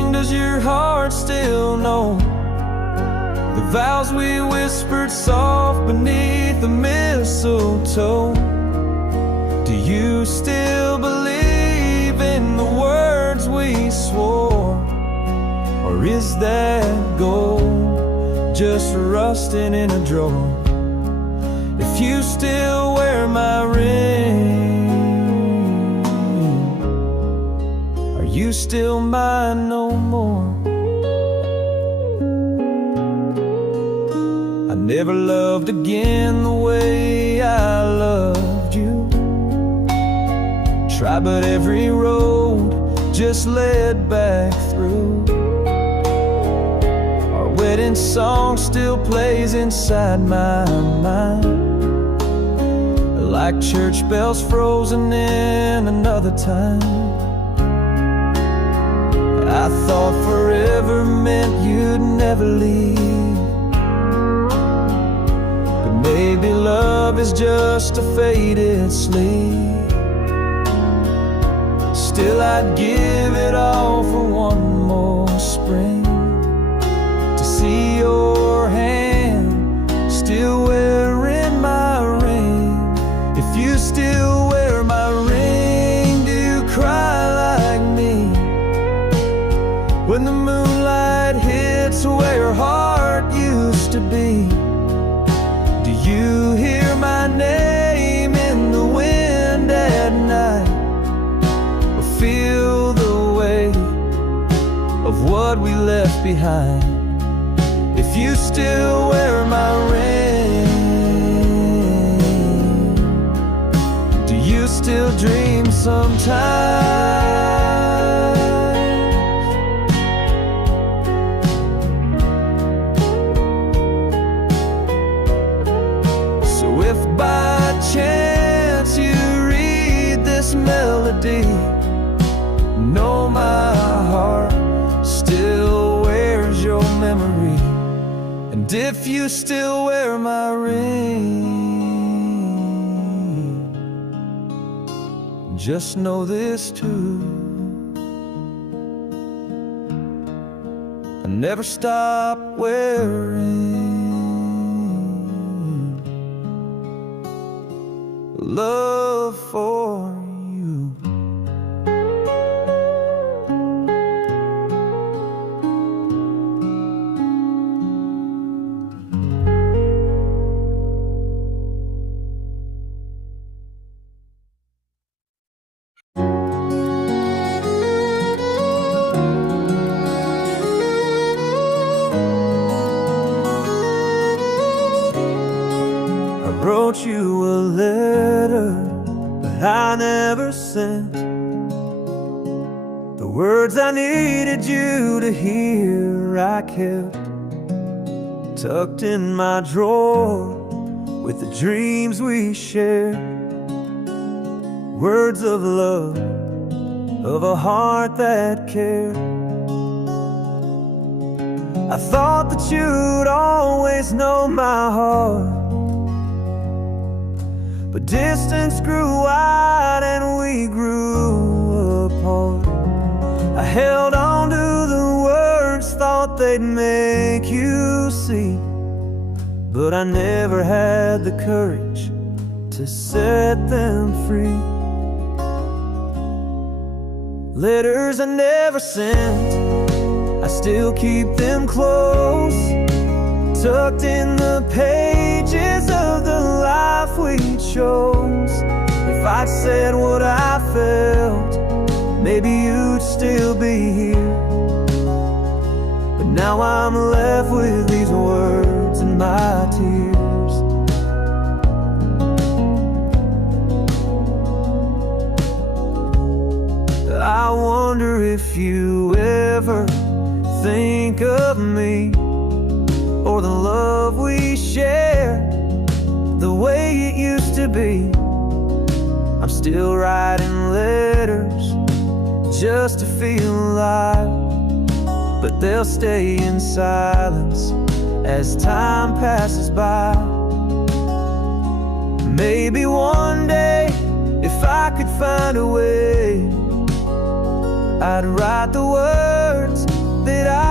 your heart still know the vows we whispered soft beneath the mistletoe? Do you still believe in the words we swore? Or is that gold just rusting in a drawer? If you still wear my ring, are you still mine no more? I never loved again the way I loved you. Tried, but every road just led back through. Our wedding song still plays inside my mind, like church bells frozen in another time. I thought forever meant you'd never leave, but maybe love is just a faded sleep. Still I'd give it all for one more spring, to see your hand still wearing my ring. If you still wear my ring, do you cry like me when the moonlight hits where your heart used to be? Do you hear my name in the wind at night, or feel the weight of what we left behind? If you still wear my ring, do you still dream sometimes? So if by chance you read this melody, know my heart still wears your memory. And if you still wear my ring, just know this too: I never stop wearing love for you. I wrote you a letter, but I never sent the words I needed you to hear. I kept tucked in my drawer with the dreams we shared, words of love, of a heart that cared. I thought that you'd always know my heart, but distance grew wide and we grew apart. I held on to the words, thought they'd make you see, but I never had the courage to set them free. Letters I never sent, I still keep them close, tucked in the pages of the life we chose. If I'd said what I felt, maybe you'd still be here, but now I'm left with these words and my tears. I wonder if you ever think of me, or the love we shared, the way it used to be. I'm still writing letters just to feel alive, but they'll stay in silence as time passes by. Maybe one day, if I could find a way, I'd write the words that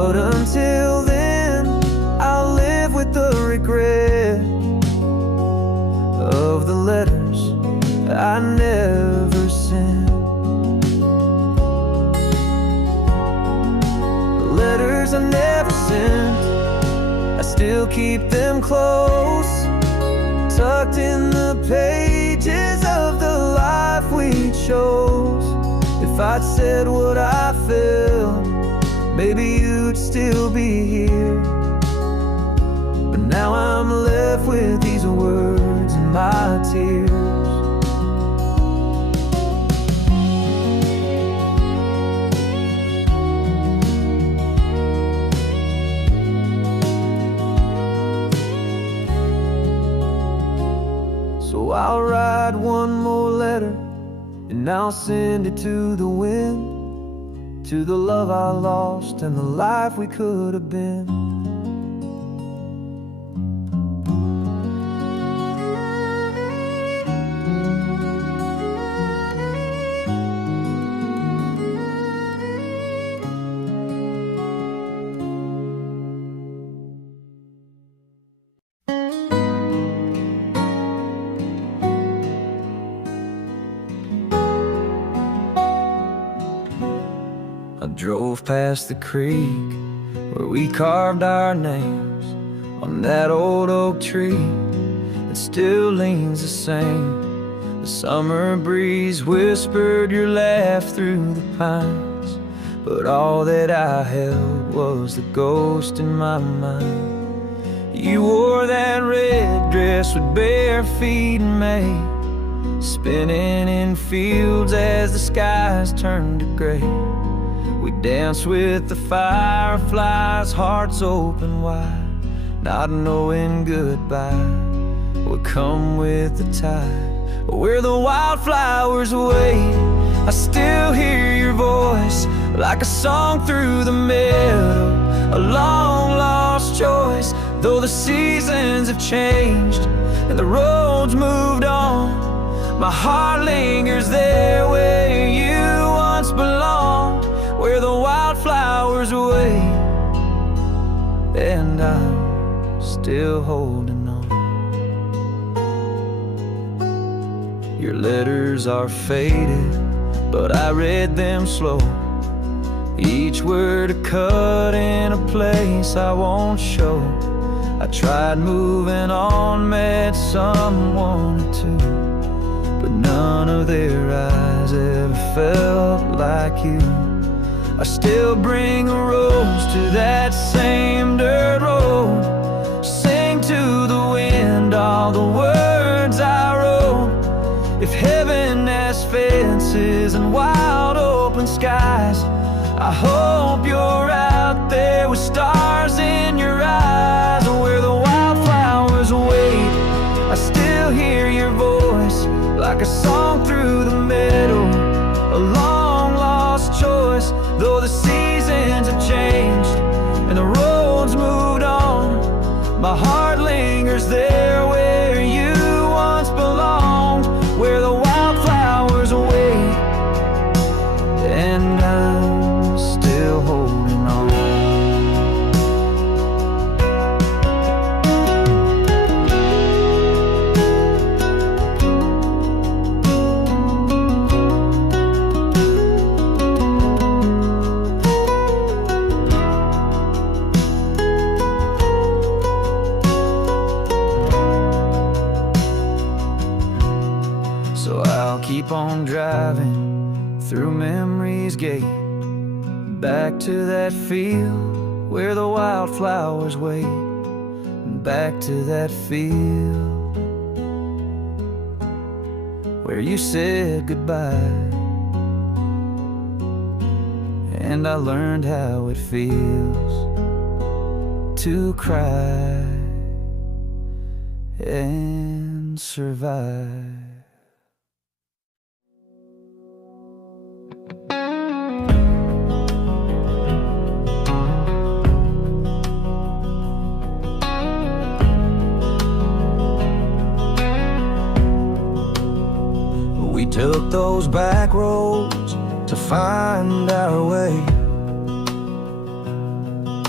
But until then, I'll live with the regret of the letters I never sent. The letters I never sent, I still keep them close, tucked in the pages of the life we chose. If I'd said what I felt, maybe you'd still be here. But now I'm left with these words and my tears. So I'll write one more letter, and I'll send it to the wind, to the love I lost and the life we could have been. I drove past the creek where we carved our names on that old oak tree that still leans the same. The summer breeze whispered your laugh through the pines, but all that I held was the ghost in my mind. You wore that red dress with bare feet in May, spinning in fields as the skies turned to gray. We danced with the fireflies, hearts open wide, not knowing goodbye would come with the tide. Where the wildflowers wait, I still hear your voice, like a song through the meadow, a long lost choice. Though the seasons have changed and the roads moved on, my heart lingers there where you once belonged. Where the wildflowers wait, and I'm still holding on. Your letters are faded, but I read them slow, each word a cut in a place I won't show. I tried moving on, met someone or two, but none of their eyes ever felt like you. I still bring a rose to that same dirt road, sing to the wind all the words I wrote. If heaven has fences and wide open skies, I hope you're out there with stars in your eyes. Where the wildflowers wait, I still hear your voice, like a song through the meadow, a long lost choice. Though the seasons have changed and the roads moved on, my heart lingers there where you once belonged. Where the wildflowers wait, and I'm still holding on. Keep on driving through memory's gate, back to that field where the wildflowers wait, back to that field where you said goodbye, and I learned how it feels to cry and survive. We took those back roads to find our way,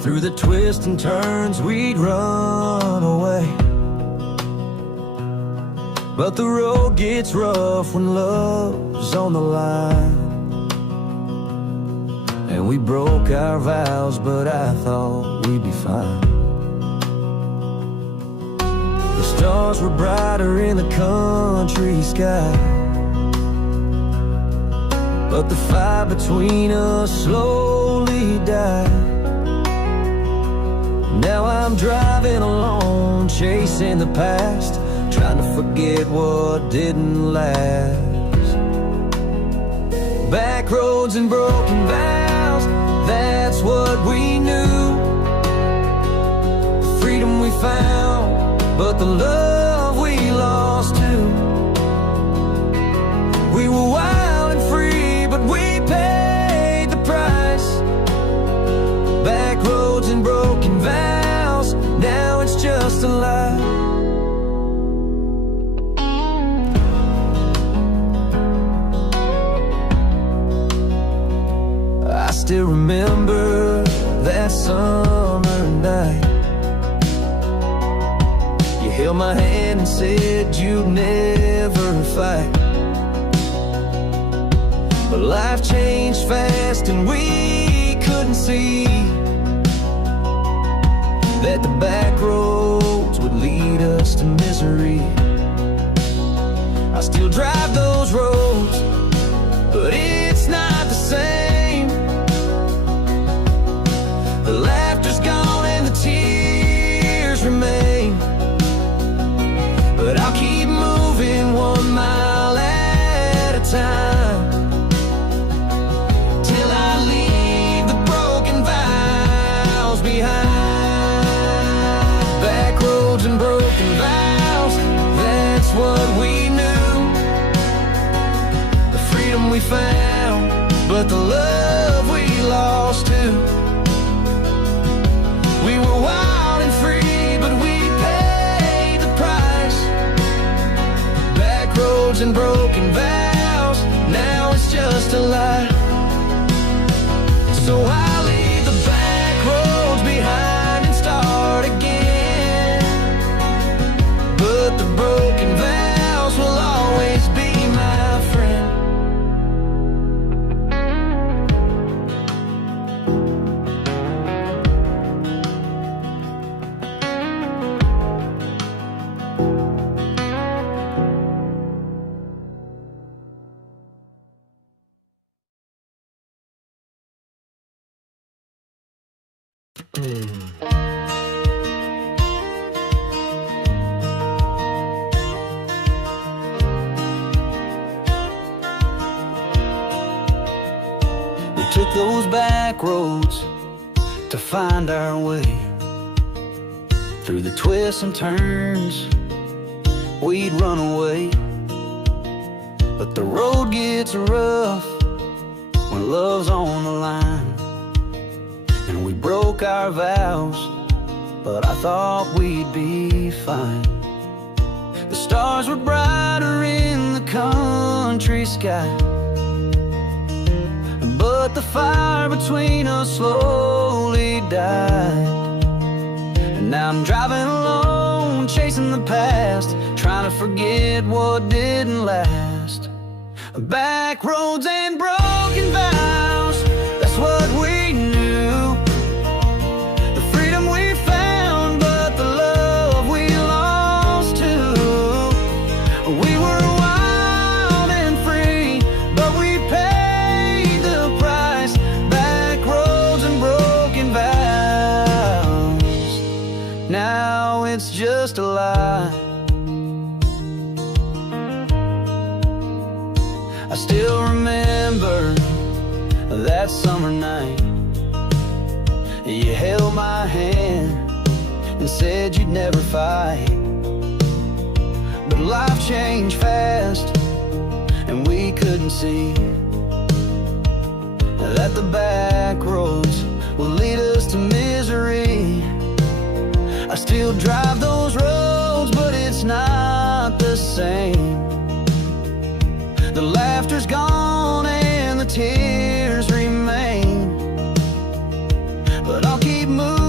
Through the twists and turns we'd run away, but the road gets rough when love's on the line. And we broke our vows, but I thought we'd be fine. The stars were brighter in the country sky, but the fire between us slowly died. Now I'm driving alone, chasing the past, trying to forget what didn't last. Back roads and broken vows, that's what we knew. The freedom we found, but the love we lost too. We were wild and free, but we paid the price. Back roads and broken vows, now it's just a lie. I still remember that summer night. You held my hand and said you'd never fight. But life changed fast and we couldn't see that the back roads would lead us to misery. I still drive those roads, but it's not the same. The laughter's gone and the tears remain, but I'll keep moving 1 mile at a time, till I leave the broken vows behind. Back roads and broken vows, that's what we knew. The freedom we found, but the love we lost too. We were wild and free, but we paid the price. Back roads and broken vows, now it's just a lie. So I'll leave the back roads behind and start again, but the broken vows will always be my friend. We took those back roads to find our way. Through the twists and turns, we'd run away, but the road gets rough when love's on the line. And we broke our vows, but I thought we'd be fine. The stars were brighter in the country sky, but the fire between us slowly died. And now I'm driving alone, chasing the past, trying to forget what didn't last. Back roads and broken vows, that's what we knew. The freedom we found, but the love we lost too. We were wild and free, but we paid the price. Back roads and broken vows, now it's just a lie. I still remember that summer night. You held my hand and said you'd never fight, but life changed fast and we couldn't see that the back roads will lead us to misery. I still drive those roads, but it's not the same. The laughter's gone and the tears remain, but I'll keep moving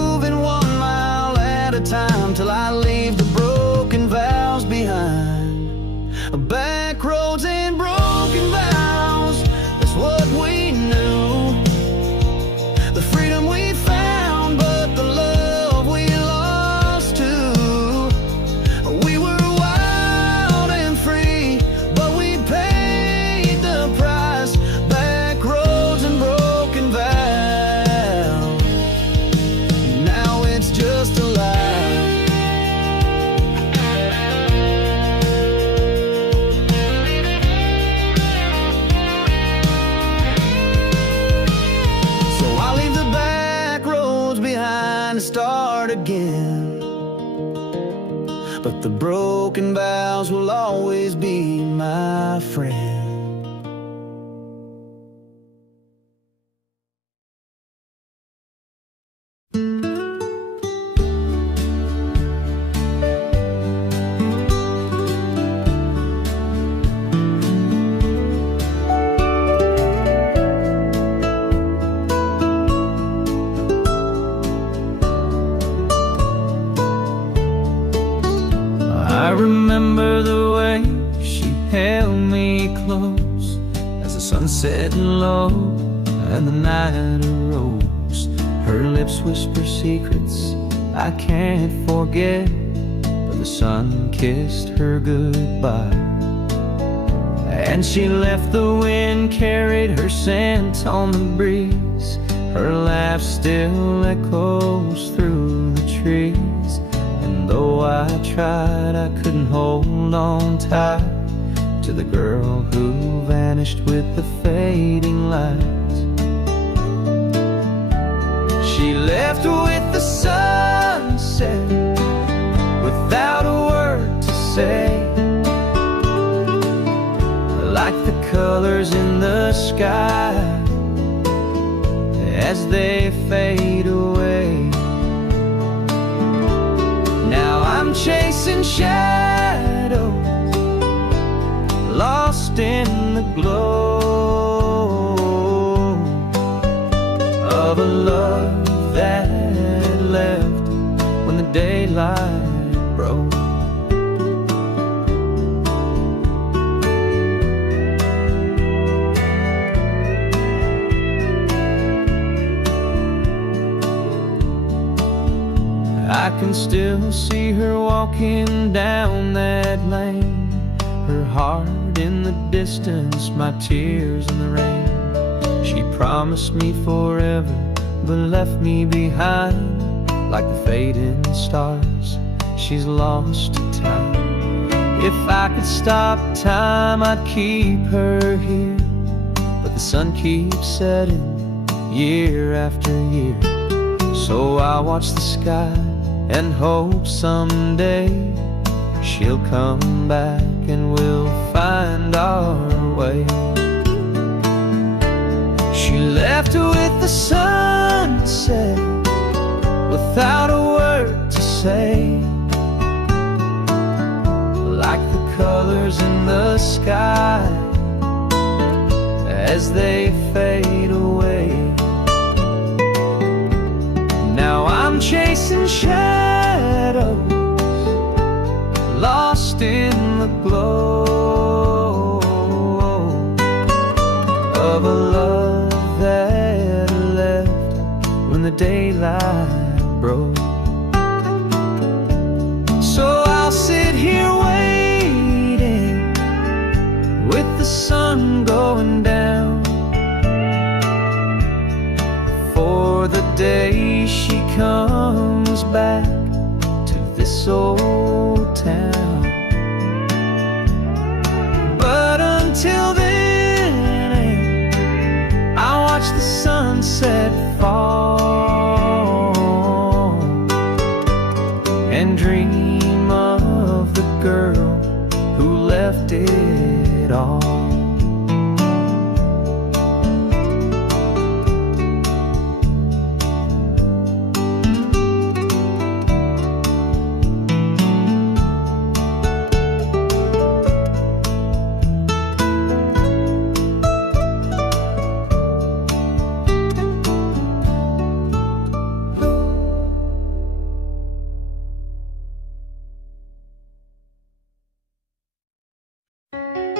back roads and broken vows. That's what we knew. The freedom we found, but the love we lost too. We were wild and free, but we paid the price. Back roads and broken vows. Now it's just a lie. To start again, but the broken vows will always be my friend. I remember the way she held me close as the sun set low and the night arose. Her lips whisper secrets I can't forget, but the sun kissed her goodbye. And she left, the wind carried her scent on the breeze. Her laugh still echoes through the trees. And though I tried, I couldn't hold on tight to the girl who vanished with the fading lights. She left with the sunset without a word to say, like the colors in the sky as they fade away. Now I'm chasing shadows, lost in the glow of a love that left when the daylight broke. I can still see her walking down that lane, her heart in the distance, my tears in the rain. She promised me forever, but left me behind like the fading stars. She's lost to time. If I could stop time, I'd keep her here, but the sun keeps setting year after year. So I watch the sky and hope someday she'll come back and we'll find our way. She left with the sunset without a word to say, like the colors in the sky as they fade away. Now I'm chasing shadows, lost in the glow of a love that left when the daylight broke. So I'll sit here waiting with the sun going down for the day she comes back to this old town. But until then, I'll watch the sunset fall and dream of the girl who left it all.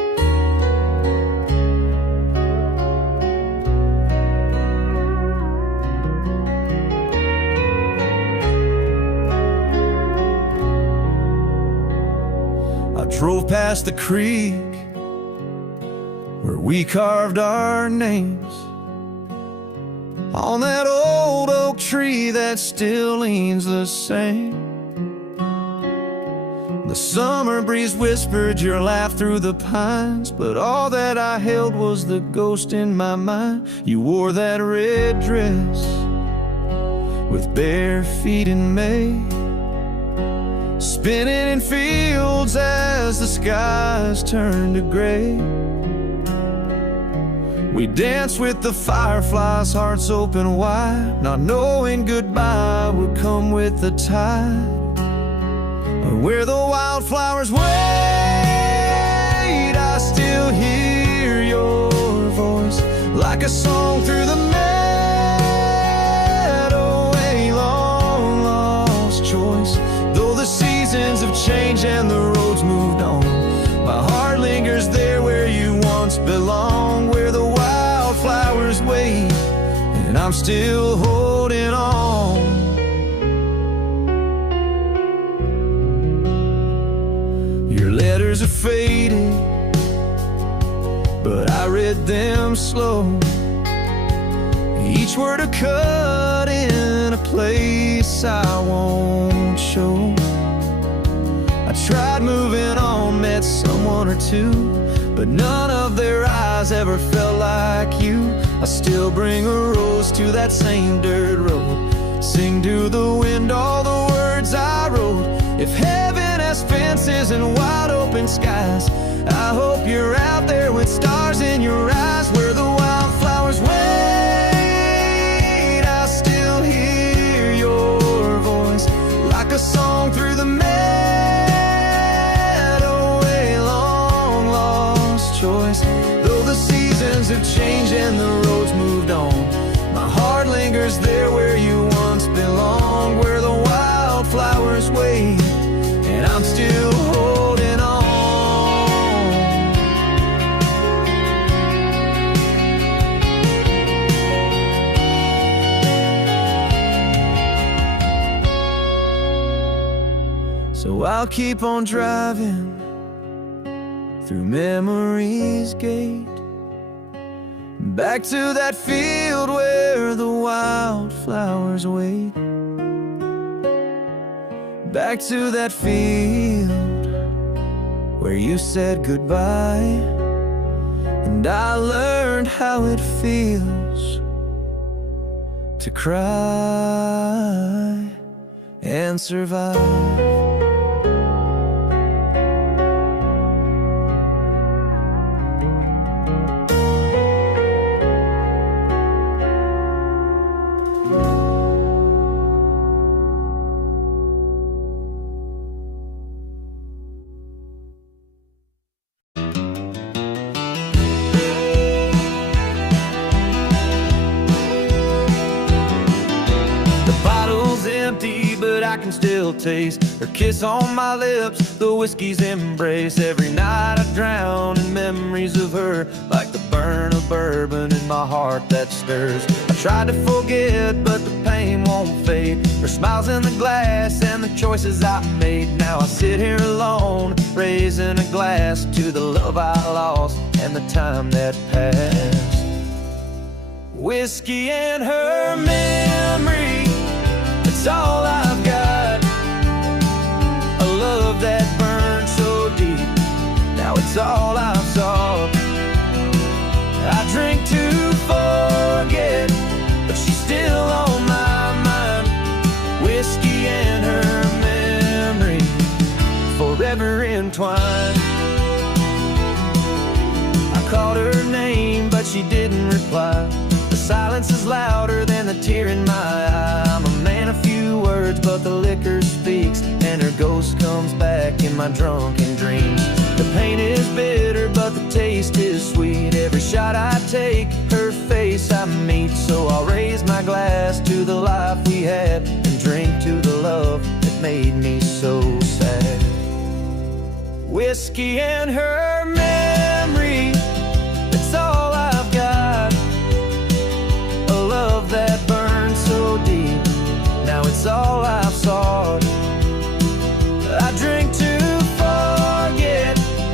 past the creek where we carved our names on that old oak tree that still leans the same. The summer breeze whispered your laugh through the pines, but all that I held was the ghost in my mind. You wore that red dress with bare feet in May, spinning in fields as the skies turned to gray. We danced with the fireflies, hearts open wide, not knowing goodbye would come with the tide. Where the wildflowers wait, I still hear your voice like a song through the meadow, a long lost choice. Though the seasons have changed and the roads moved on, my heart lingers there where you once belonged, where the wildflowers wait and I'm still holding on. Your letters are faded, but I read them slow, each word a cut in a place I won't show. I tried moving on, met someone or two, but none of their eyes ever felt like you. I still bring a rose to that same dirt road, sing to the wind all the words I wrote. If heaven has fences and wide open skies, I hope you're out there with stars in your eyes. Where the wildflowers wait, I still hear your voice like a song through the meadow, a long lost choice. Though the seasons have changed and the roads moved on, my heart lingers there where you once belonged, where the wildflowers wait and I'm still holding on. So I'll keep on driving through memory's gate, back to that field where the wildflowers wait, back to that field where you said goodbye, and I learned how it feels to cry and survive. But I can still taste her kiss on my lips, the whiskey's embrace. Every night I drown in memories of her, like the burn of bourbon in my heart that stirs. I tried to forget, but the pain won't fade. Her smile's in the glass and the choices I made. Now I sit here alone, raising a glass to the love I lost and the time that passed. Whiskey and her memory, it's all I've got. A love that burned so deep, now it's all I've sought. I drink to forget, but she's still on my mind. Whiskey and her memory, forever entwined. I called her name, but she didn't reply. The silence is louder than the tear in my eye. I'm a man of few words, but the liquor speaks, and her ghost comes back in my drunken dreams. The pain is bitter, but the taste is sweet. Every shot I take, her face I meet. So I'll raise my glass to the life we had, and drink to the love that made me so sad. Whiskey and her memory, it's all I've got. A love that burned so deep, now it's all I've sought. I drink to forget,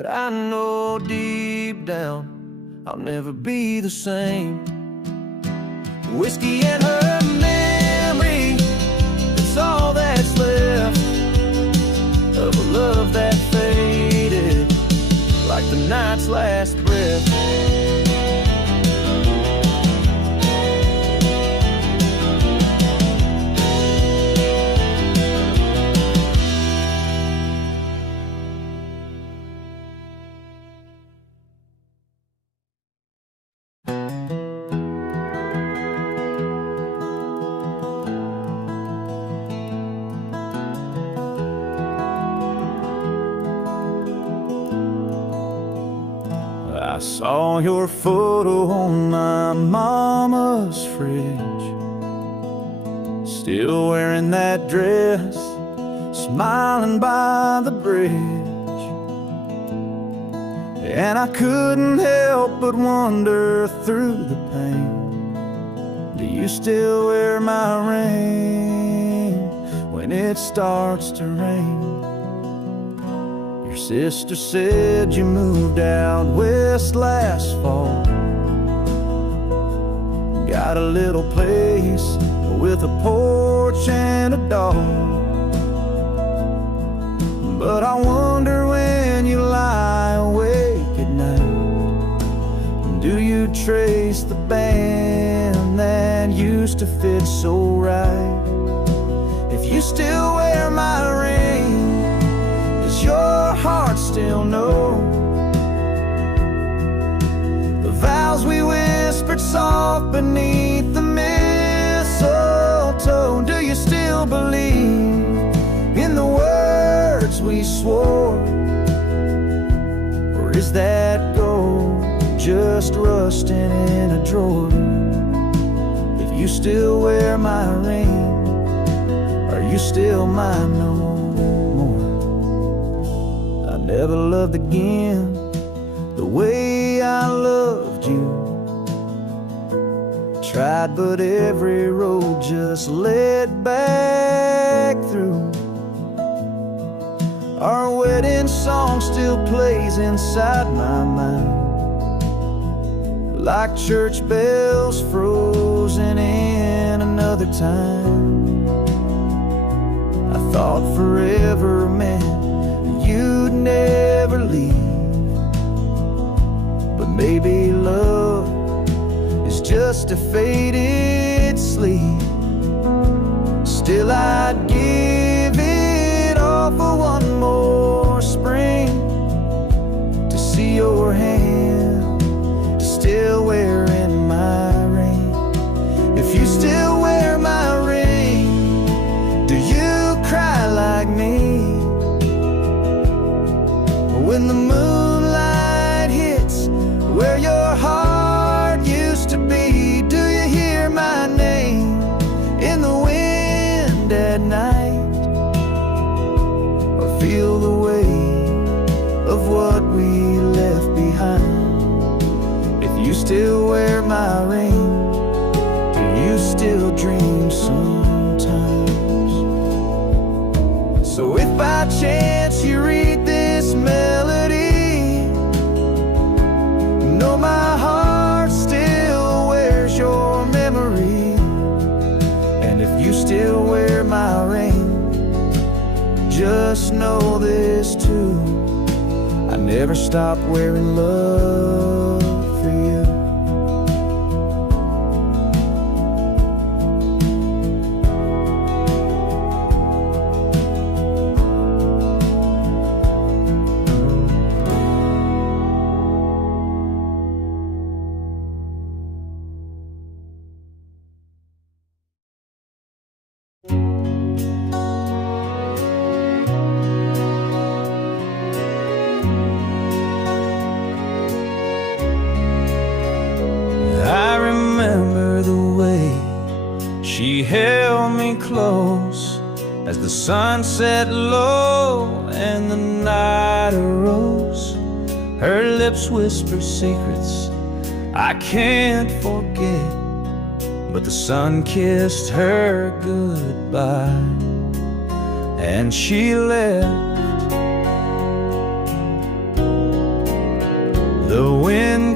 but I know deep down I'll never be the same. Whiskey and her memory, it's all that's left of a love that faded like the night's last breath. I saw your photo on my mama's fridge, still wearing that dress, smiling by the bridge. And I couldn't help but wonder through the pain, do you still wear my ring when it starts to rain? Your sister said you moved out west last fall, got a little place with a porch and a dog. But I wonder when you lie awake at night, do you trace the band that used to fit so right? If you still wear my ring, your heart still know the vows we whispered soft beneath the mistletoe? Do you still believe in the words we swore, or is that gold just rusting in a drawer? If you still wear my ring, are you still mine no more? Never loved again the way I loved you. Tried, but every road just led back through. Our wedding song still plays inside my mind, like church bells frozen in another time. I thought forever meant you'd never leave, but maybe love is just a faded sleep. Still I'd give it all for one more spring, to see your hand still wearing my ring. If you still wear my ring, do you cry like me when the moonlight hits where your heart used to be? Do you hear my name in the wind at night, or feel the weight of what we left behind? If you still wear my ring, do you still dream sometimes? So if by chance you read this melody, know my heart still wears your memory. And if you still wear my ring, just know this too, I never stopped wearing love for you. She held me close as the sun set low and the night arose. Her lips whisper secrets I can't forget, but the sun kissed her goodbye and she left.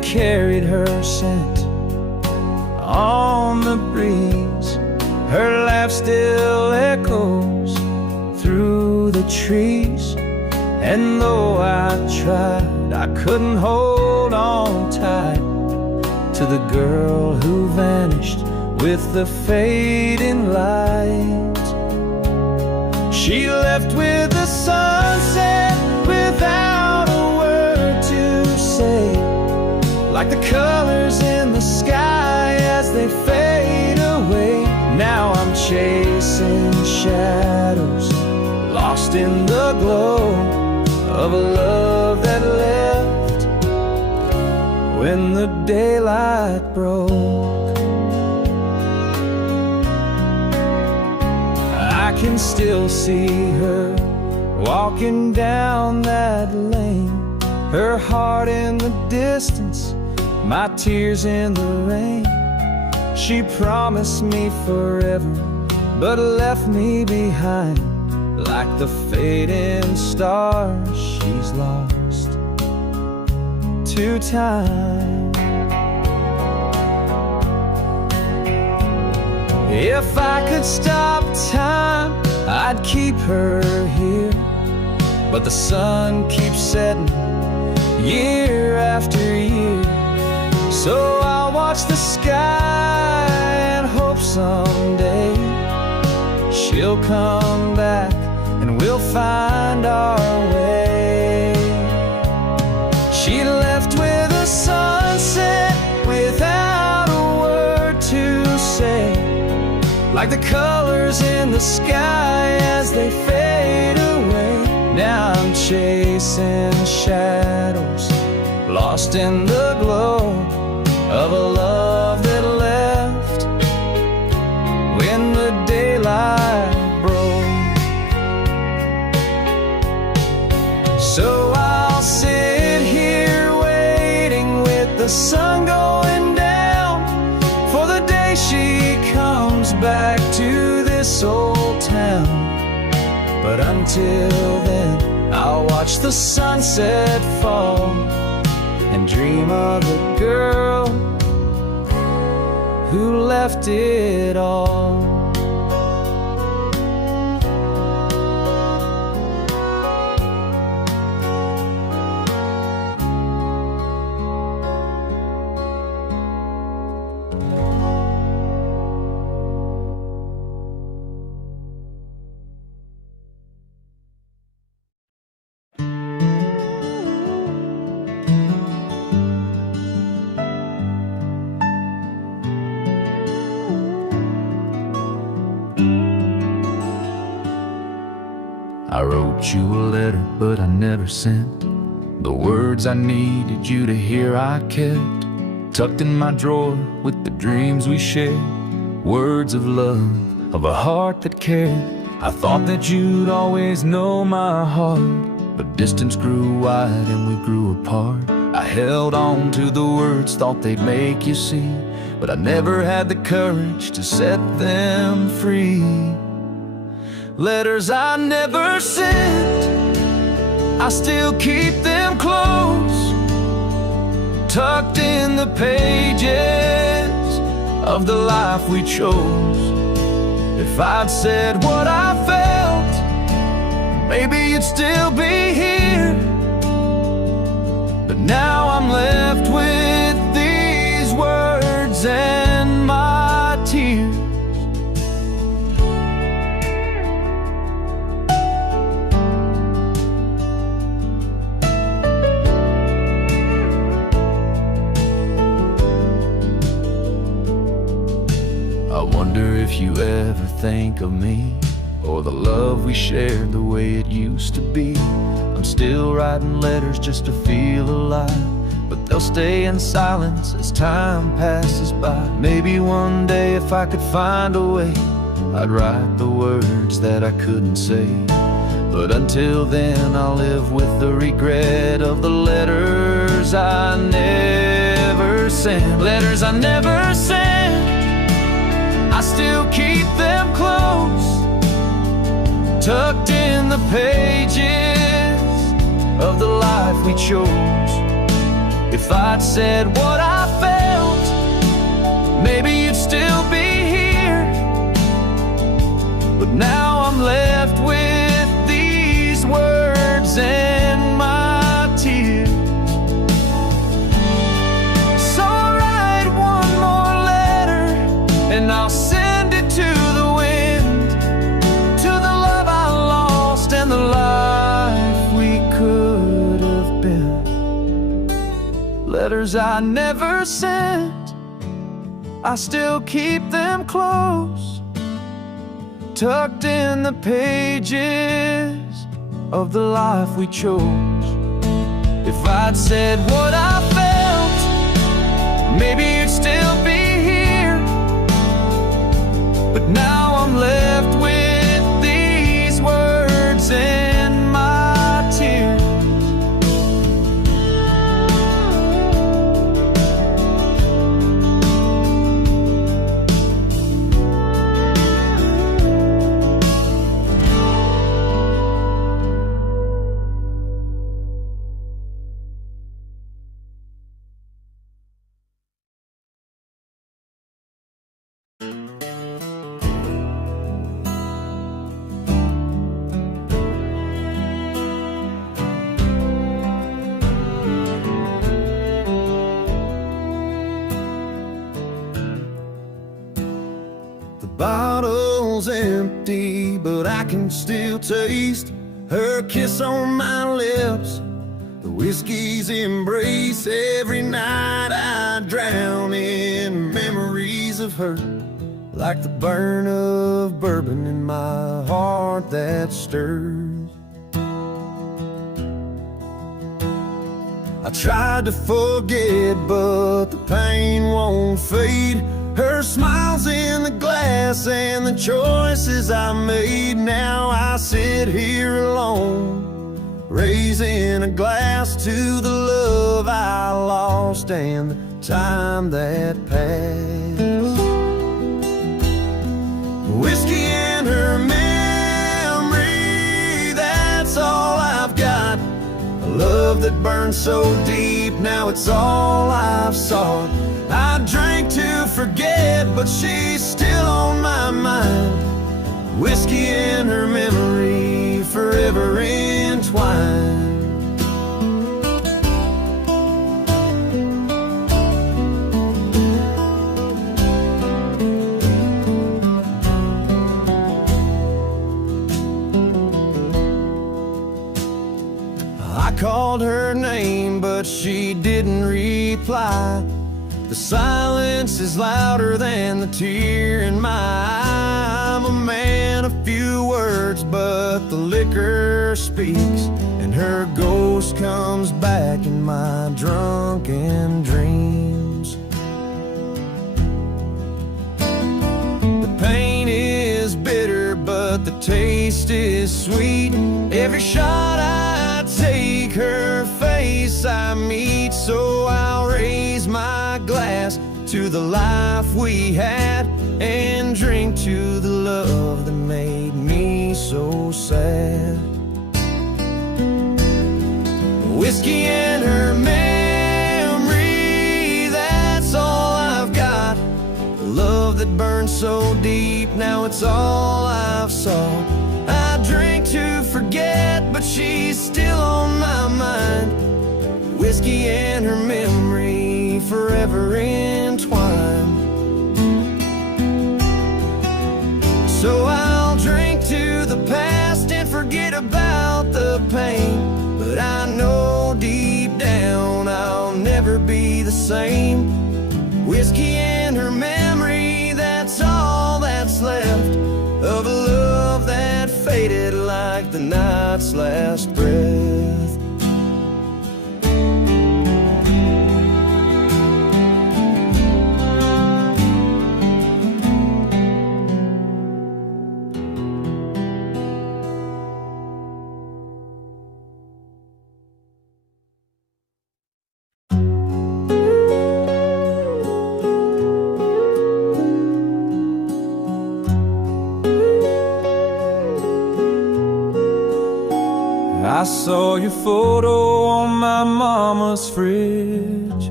carried her scent on the breeze. Her laugh still echoes through the trees. And though I tried, I couldn't hold on tight to the girl who vanished with the fading light. She left with the sunset without a word to say, like the colors in the sky as they fade away. Now I'm chasing shadows, lost in the glow of a love that left when the daylight broke. I can still see her walking down that lane, her heart in the distance, my tears in the rain. She promised me forever, but left me behind like the fading stars she's lost to time. If I could stop time, I'd keep her here, but the sun keeps setting year after year. So I'll watch the sky and hope someday she'll come back and we'll find our way. She left with a sunset without a word to say, like the colors in the sky as they fade away. Now I'm chasing shadows, lost in the glow of a love that left when the daylight broke. So I'll sit here waiting with the sun going down for the day she comes back to this old town. But until then, I'll watch the sunset fall and dream of the girl who left it all. I wrote you a letter, but I never sent the words I needed you to hear. I kept tucked in my drawer with the dreams we shared, words of love, of a heart that cared. I thought that you'd always know my heart, but distance grew wide and we grew apart. I held on to the words, thought they'd make you see, but I never had the courage to set them free. Letters I never sent, I still keep them close, tucked in the pages of the life we chose. If I'd said what I felt, maybe you'd still be here. But now I'm left with these words and my tears. I wonder if you ever think of me, or the love we shared the way it used to be. I'm still writing letters just to feel alive, but they'll stay in silence as time passes by. Maybe one day if I could find a way, I'd write the words that I couldn't say. But until then I'll live with the regret of the letters I never sent. Letters I never sent, I still keep them close, tucked in the pages of the life we chose. If If I'd said what I felt, maybe you'd still be here. But now I'm left with these words and my tears. So I'll write one more letter, and I'll send it to the wind, to the love I lost and the life we could have been. Letters I never sent, I still keep them close, tucked in the pages of the life we chose. If I'd said what I felt, maybe you'd still be here. But now I'm left with these words and my tears. The bottle's empty, but I can still taste her kiss on my lips, the whiskey's embrace. Every night I drown in memories of her, like the burn of bourbon in my heart that stirs. I tried to forget, but the pain won't fade. Her smile's in the glass and the choices I made. Now I sit here alone, raising a glass to the love I lost and the time that passed. Whiskey and her memory, that's all I've got. A love that burned so deep, now it's all I've sought. I drank to forget, but she's still on my mind. Whiskey and her memory, forever entwined. I called her name, but she didn't reply. The silence is louder than the tear in my eye. I'm a man of few words, but the liquor speaks, and her ghost comes back in my drunken dreams. The pain is bitter, but the taste is sweet. Every shot I take, her face I meet. So I'll raise my glass to the life we had, and drink to the love that made me so sad. Whiskey and her memory, that's all I've got. The love that burned so deep, now it's all I've sought. I drink to forget, but she's still on my mind. Whiskey and her memory, forever entwined. So I'll drink to the past and forget about the pain, but I know deep down I'll never be the same. Whiskey and her memory, that's all that's left of a love that faded like the night's last breath. I saw your photo on my mama's fridge.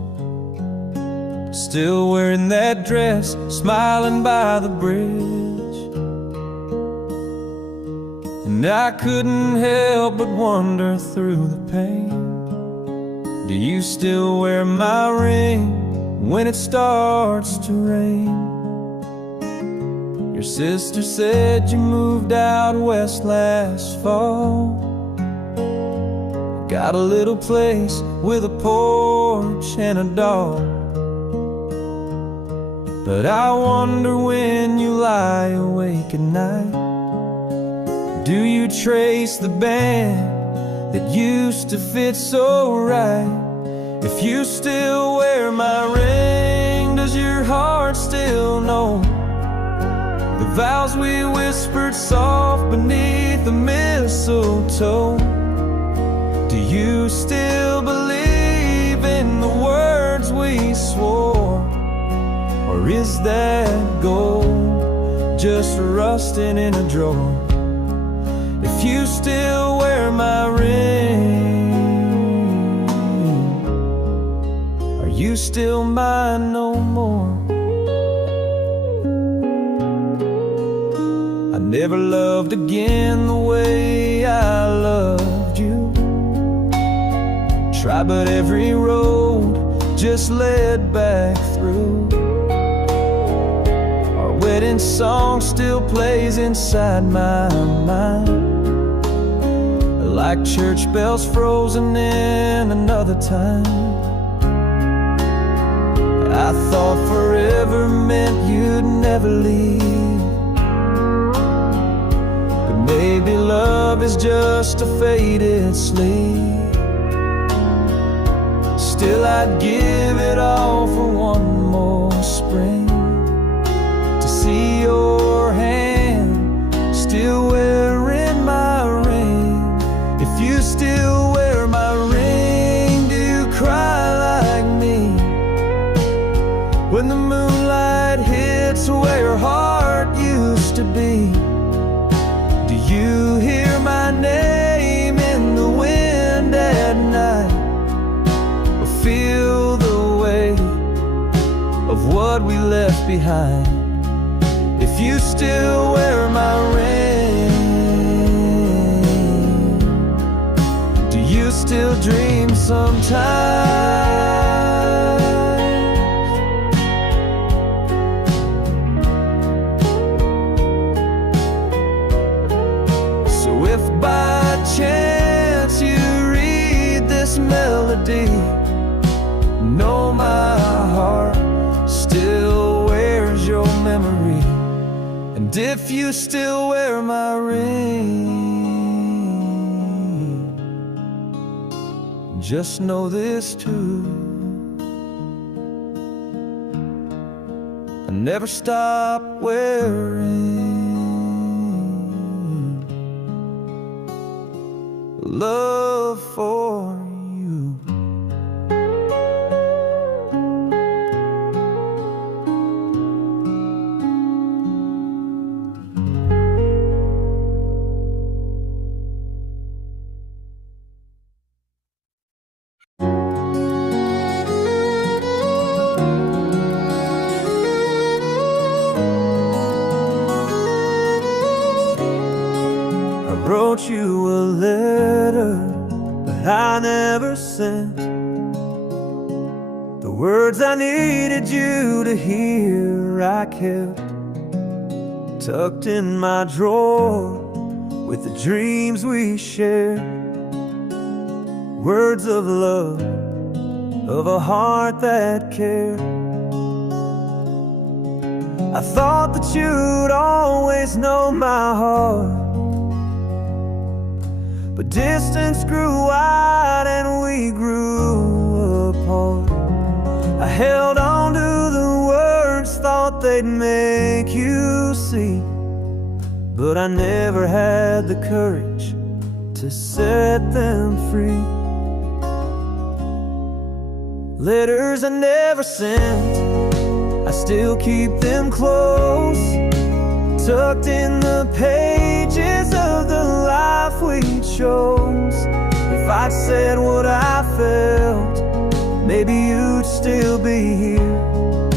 still wearing that dress, smiling by the bridge. And I couldn't help but wonder through the pain, do you still wear my ring when it starts to rain? Your sister said you moved out west last fall, got a little place with a porch and a dog. But I wonder when you lie awake at night, do you trace the band that used to fit so right? If you still wear my ring, does your heart still know the vows we whispered soft beneath the mistletoe? Do you still believe in the words we swore? Or is that gold just rusting in a drawer? If you still wear my ring, are you still mine no more? I never loved again the way I loved you. Tried, but every road just led back through. Our wedding song still plays inside my mind, like church bells frozen in another time. I thought forever meant you'd never leave, but maybe love is just a faded sleep. Still I'd give it all for one more spring, to see your hand still wearing my ring. If you still wear my ring, do you cry like me when the moonlight hits where your heart used to be? Do you hear my name in the wind at night, or feel the weight of what we left behind? If you still wear my ring, do you still dream sometimes? So if by chance you read this melody, know my heart still wears your memory. And if you still wear my ring, just know this too, I never stop wearing love for you. Wrote you a letter, but I never sent the words I needed you to hear. I kept tucked in my drawer with the dreams we shared, words of love, of a heart that cared. I thought that you'd always know my heart, but distance grew wide and we grew apart. I held on to the words, thought they'd make you see, but I never had the courage to set them free. Letters I never sent, I still keep them close, tucked in the pages of the life we chose. If I'd said what I felt, maybe you'd still be here.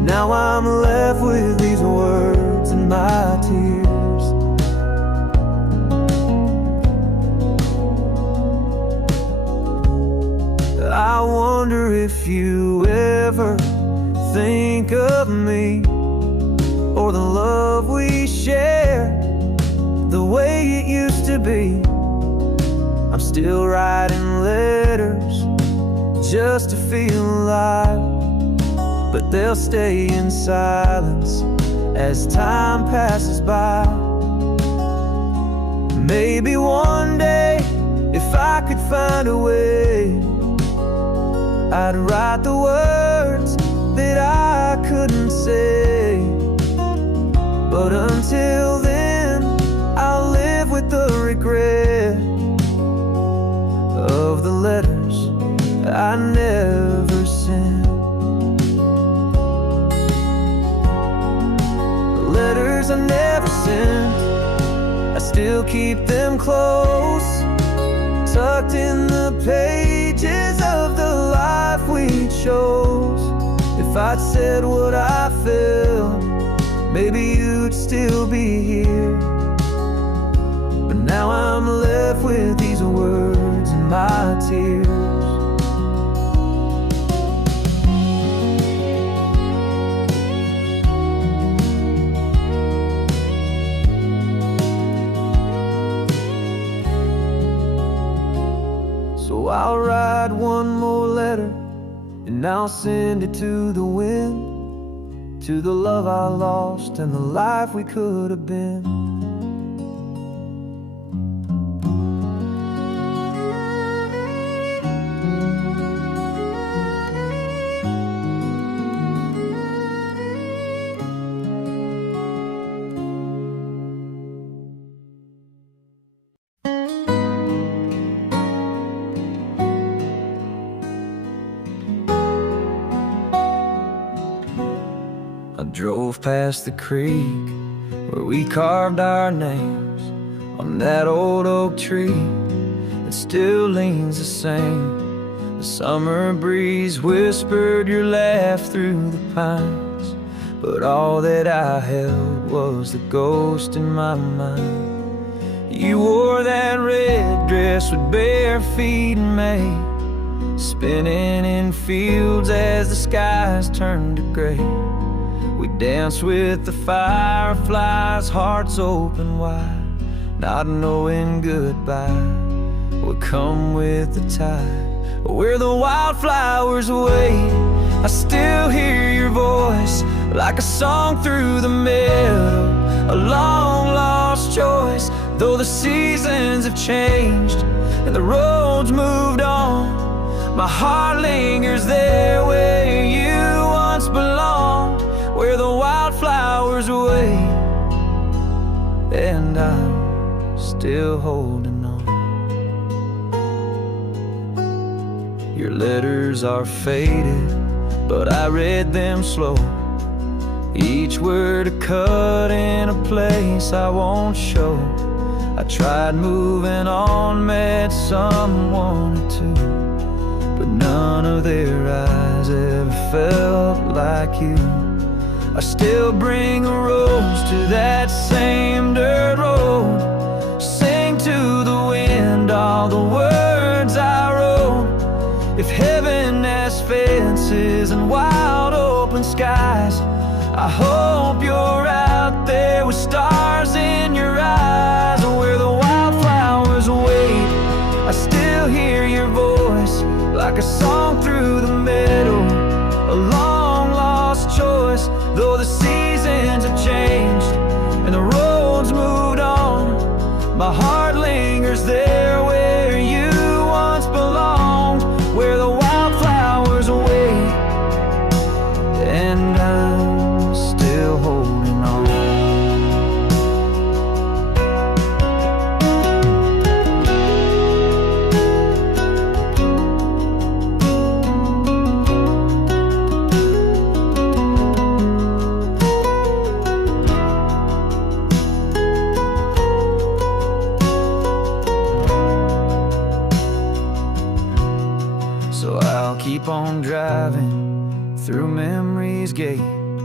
Now I'm left with these words and my tears. I wonder if you ever think of me, or the love we share, the way it used to be. I'm still writing letters just to feel alive, but they'll stay in silence as time passes by. Maybe one day, if I could find a way, I'd write the words that I couldn't say. But until then, I'll live with the regret of the letters I never sent. The letters I never sent, I still keep them close, tucked in the pages of the life we chose. If I'd said what I felt, maybe you'd still be here. But now I'm left with these words and my tears. So I'll write one more letter, and I'll send it to the wind, to the love I lost and the life we could have been. I drove past the creek where we carved our names on that old oak tree that still leans the same. The summer breeze whispered your laugh through the pines, but all that I held was the ghost in my mind. You wore that red dress with bare feet in May, spinning in fields as the skies turned to gray. We danced with the fireflies, hearts open wide, not knowing goodbye would come with the tide. Where the wildflowers wait, I still hear your voice, like a song through the meadow, a long lost choice. Though the seasons have changed and the roads moved on, my heart lingers there where you once belonged, where the wildflowers wait, and I'm still holding on. Your letters are faded, but I read them slow, each word a cut in a place I won't show. I tried moving on, met someone or two, but none of their eyes ever felt like you. I still bring a rose to that same dirt road, sing to the wind all the words I wrote. If heaven has fences and wide open skies, I hope you're out there with stars in your eyes. Where the wildflowers wait, I still hear your voice, like a song through the meadow, a long lost choice. Though the seasons have changed and the roads moved on, my heart lingers there where you once belonged, where the wildflowers wait, and I'm still holding on. So I'll keep on driving through memory's gate,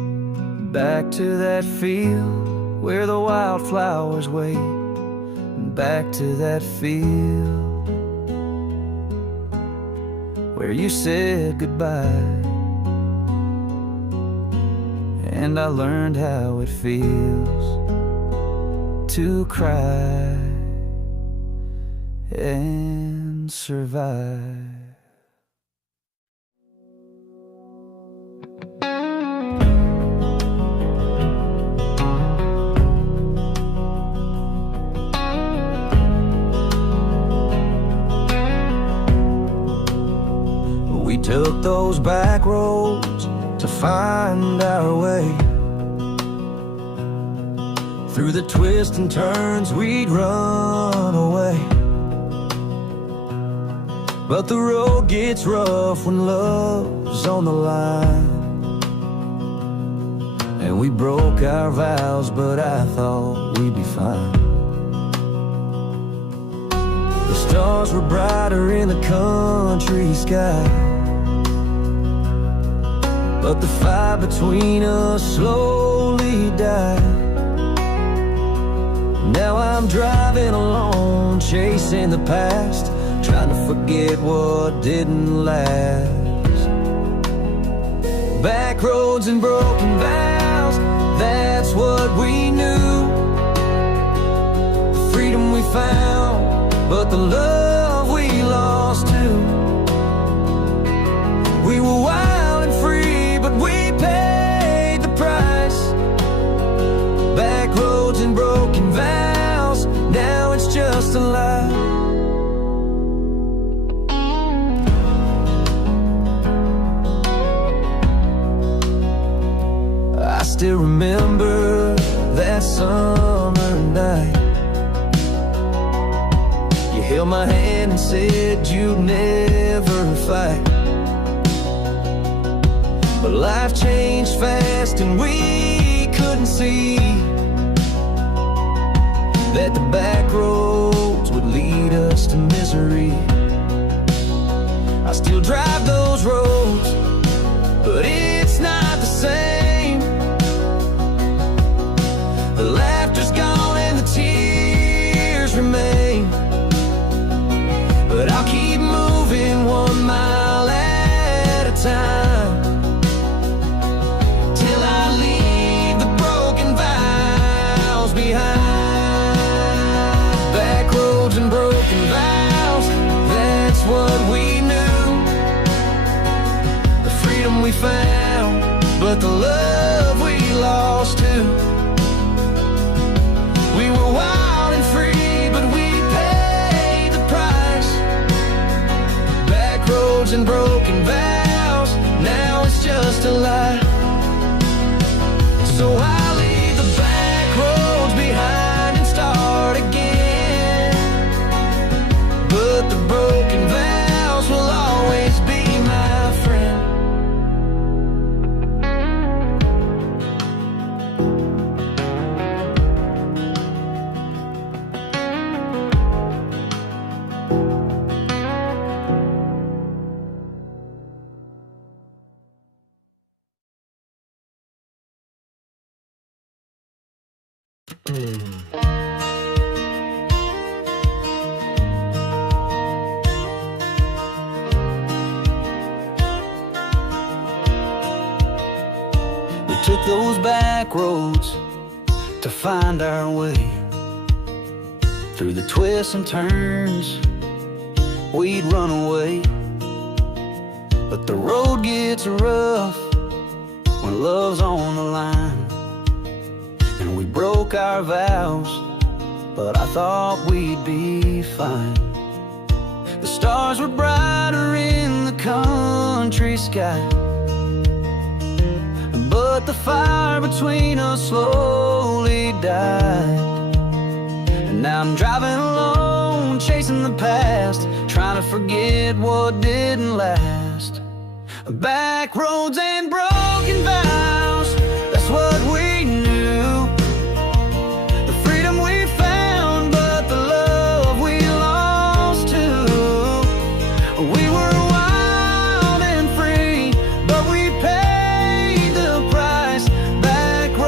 back to that field where the wildflowers wait, and back to that field where you said goodbye. And I learned how it feels to cry and survive. We took those back roads to find our way. Through the twists and turns we'd run away. But the road gets rough when love's on the line. And we broke our vows, but I thought we'd be fine. The stars were brighter in the country sky, but the fire between us slowly died. Now I'm driving alone, chasing the past, trying to forget what didn't last. Back roads and broken vows, that's what we knew. The freedom we found, but the love we lost too. We were wild and free, but we paid the price. Back roads and broken vows, now it's just a lie. I still remember that summer night. You held my hand and said you'd never fight. But life changed fast and we couldn't see that the back roads would lead us to misery. I still drive those roads, but it's not the same. The laughter's gone and the tears remain. But I'll keep moving 1 mile at a time, till I leave the broken vows behind. Back roads and broken vows, that's what we knew. The freedom we found, but the love we lost too. We were wild and free, but we paid the price. Back roads and broken vows, now it's just a lie. So I'll leave the back roads behind and start again. But the broken vows will always be my friend. We took those back roads to find our way. Through the twists and turns we'd run away. But the road gets rough when love's on the line. And we broke our vows, but I thought we'd be fine. The stars were brighter in the country sky, but the fire between us slowly died. And now I'm driving alone, chasing the past, trying to forget what didn't last. Back roads and broken vows, that's what we knew. The freedom we found, but the love we lost too. We were wild and free, but we paid the price. Back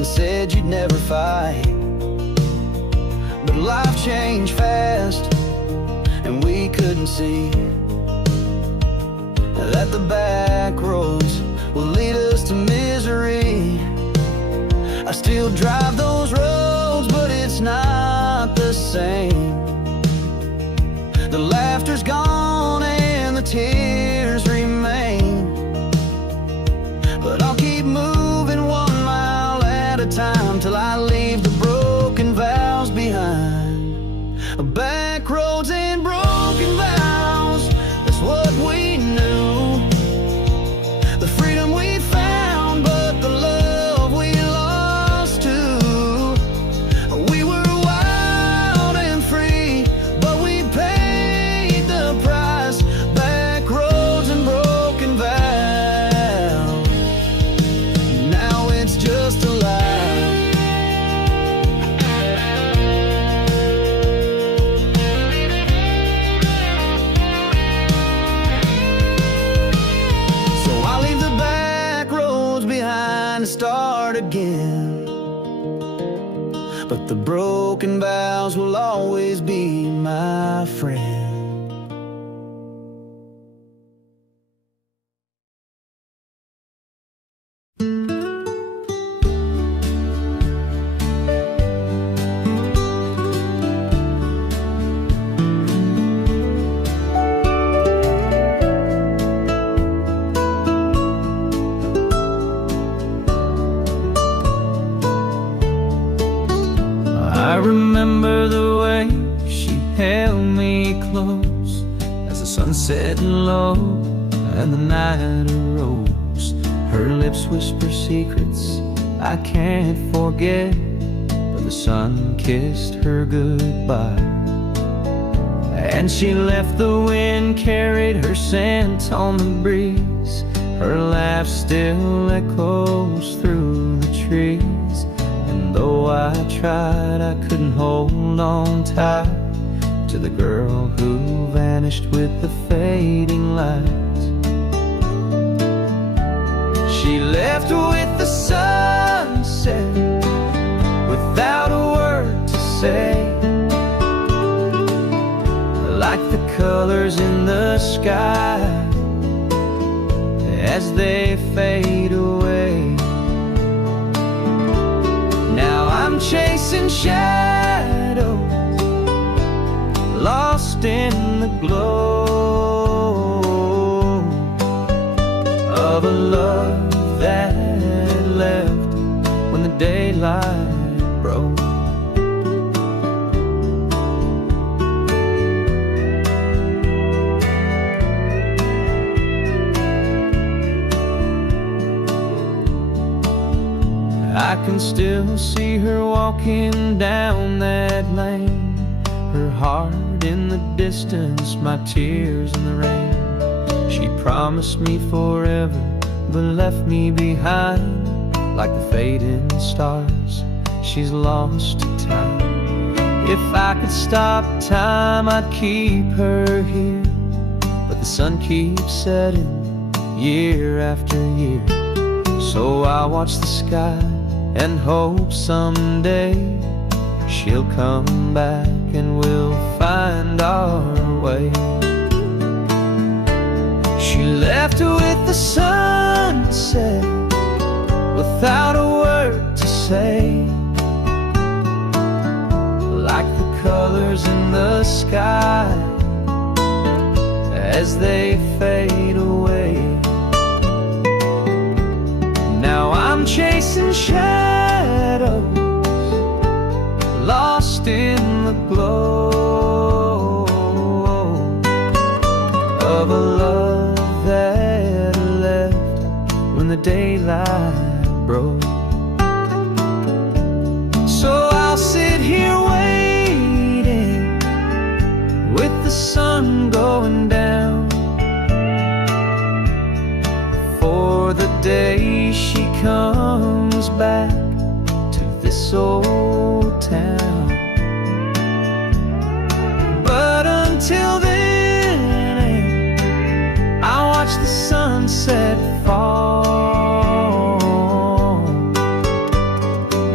and said you'd never fight. But life changed fast, and we couldn't see that the back roads will lead us to misery. I still drive those roads, but it's not the same. The laughter's gone and the tears remain, but I'll keep moving 1 mile at a time till I leave the broken vows behind. Back roads and broken vows, that's what we knew. The freedom we found, but the love we lost too. We were wild and free, but we paid the price. Back roads and broken vows, now it's just a lie. To start again, but the broken vows will always be my friend. I remember the way she held me close as the sun set low and the night arose. Her lips whisper secrets I can't forget, but the sun kissed her goodbye. And she left, the wind carried her scent on the breeze. Her laugh still echoes through the trees. And though I tried, I couldn't hold on tight to the girl who vanished with the fading lights. She left with the sunset without a word to say, like the colors in the sky as they fade away. Now I'm chasing shadows, lost in the glow of a love that left when the daylight broke. I can still see her walking down that lane, her heart in the distance, my tears in the rain. She promised me forever, but left me behind like the fading stars. She's lost to time. If I could stop time, I'd keep her here, but the sun keeps setting year after year. So I watch the sky and hope someday she'll come back and we'll find our way. She left with the sunset without a word to say, like the colors in the sky as they fade away. Now I'm chasing shadows, lost in the glow of a love that left when the daylight broke. So I'll sit here waiting with the sun going down for the day she comes back to this old town. But until then, I watch the sunset fall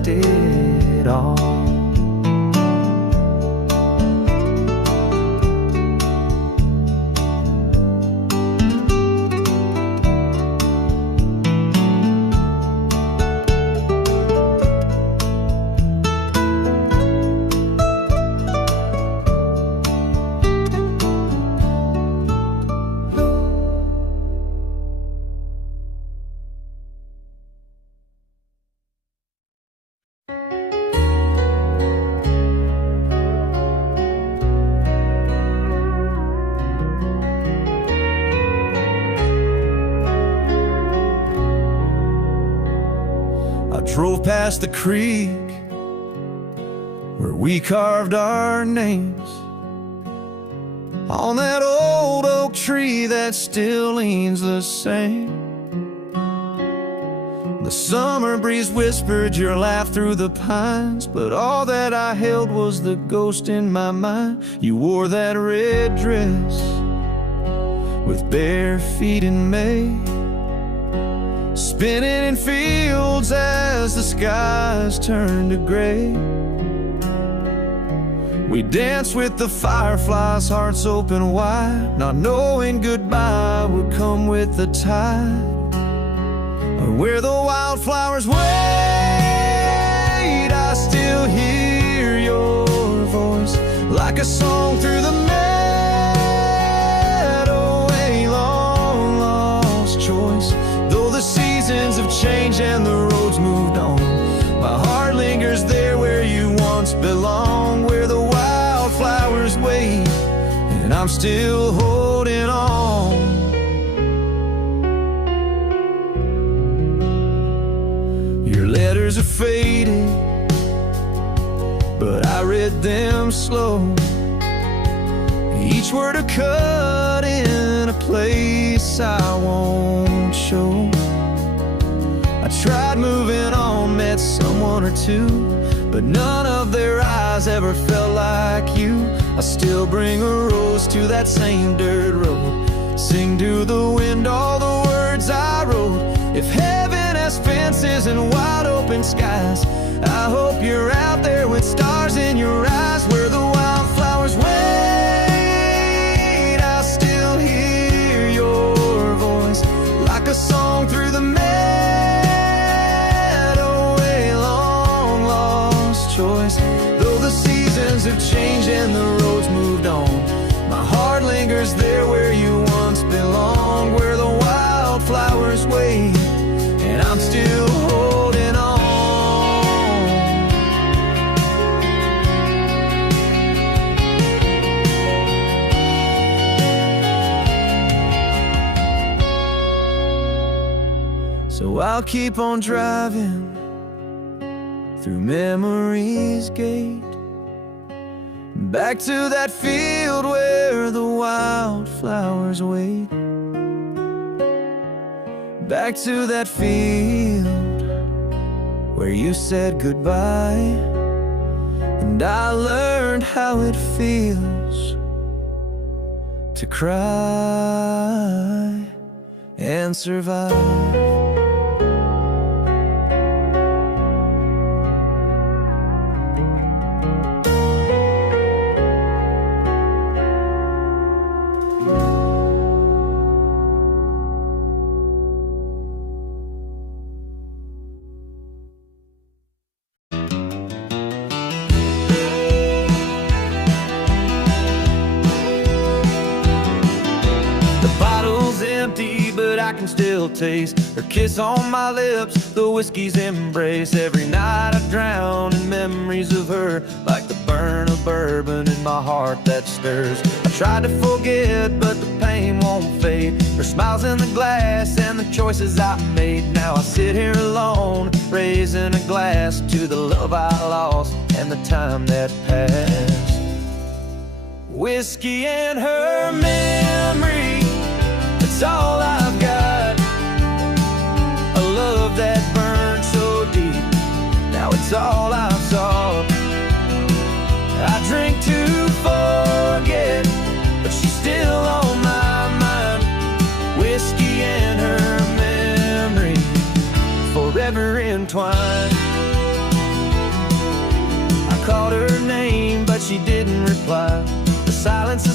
left it all. Drove past the creek where we carved our names on that old oak tree that still leans the same. The summer breeze whispered your laugh through the pines, but all that I held was the ghost in my mind. You wore that red dress with bare feet in May, spinning in fields as the skies turned to gray. We danced with the fireflies, hearts open wide, not knowing goodbye would come with the tide. Or where the wildflowers wait, I still hear your voice like a song through the meadow, a long lost choice. The seasons have changed and the roads moved on, my heart lingers there where you once belonged, where the wildflowers wait, and I'm still holding on. Your letters are faded, but I read them slow, each word a cut in a place I won't show. I tried moving on, met someone or two, but none of their eyes ever felt like you. I still bring a rose to that same dirt road, sing to the wind all the words I wrote. If heaven has fences and wide open skies, I hope you're out there with stars in your eyes, where the wildflowers wait. I still hear your voice like a song through the choice. Though the seasons have changed and the roads moved on, my heart lingers there where you once belonged, where the wildflowers wait, and I'm still holding on. So I'll keep on driving through memory's gate, back to that field where the wildflowers wait, back to that field where you said goodbye, and I learned how it feels to cry and survive. I can still taste her kiss on my lips, the whiskey's embrace. Every night I drown in memories of her, like the burn of bourbon in my heart that stirs. I tried to forget, but the pain won't fade. Her smile's in the glass and the choices I made. Now I sit here alone, raising a glass to the love I lost and the time that passed. Whiskey and her memory, it's all I've got. A love that burned so deep, now it's all I've sought. I drink to forget, but she's still on my mind. Whiskey and her memory, forever entwined.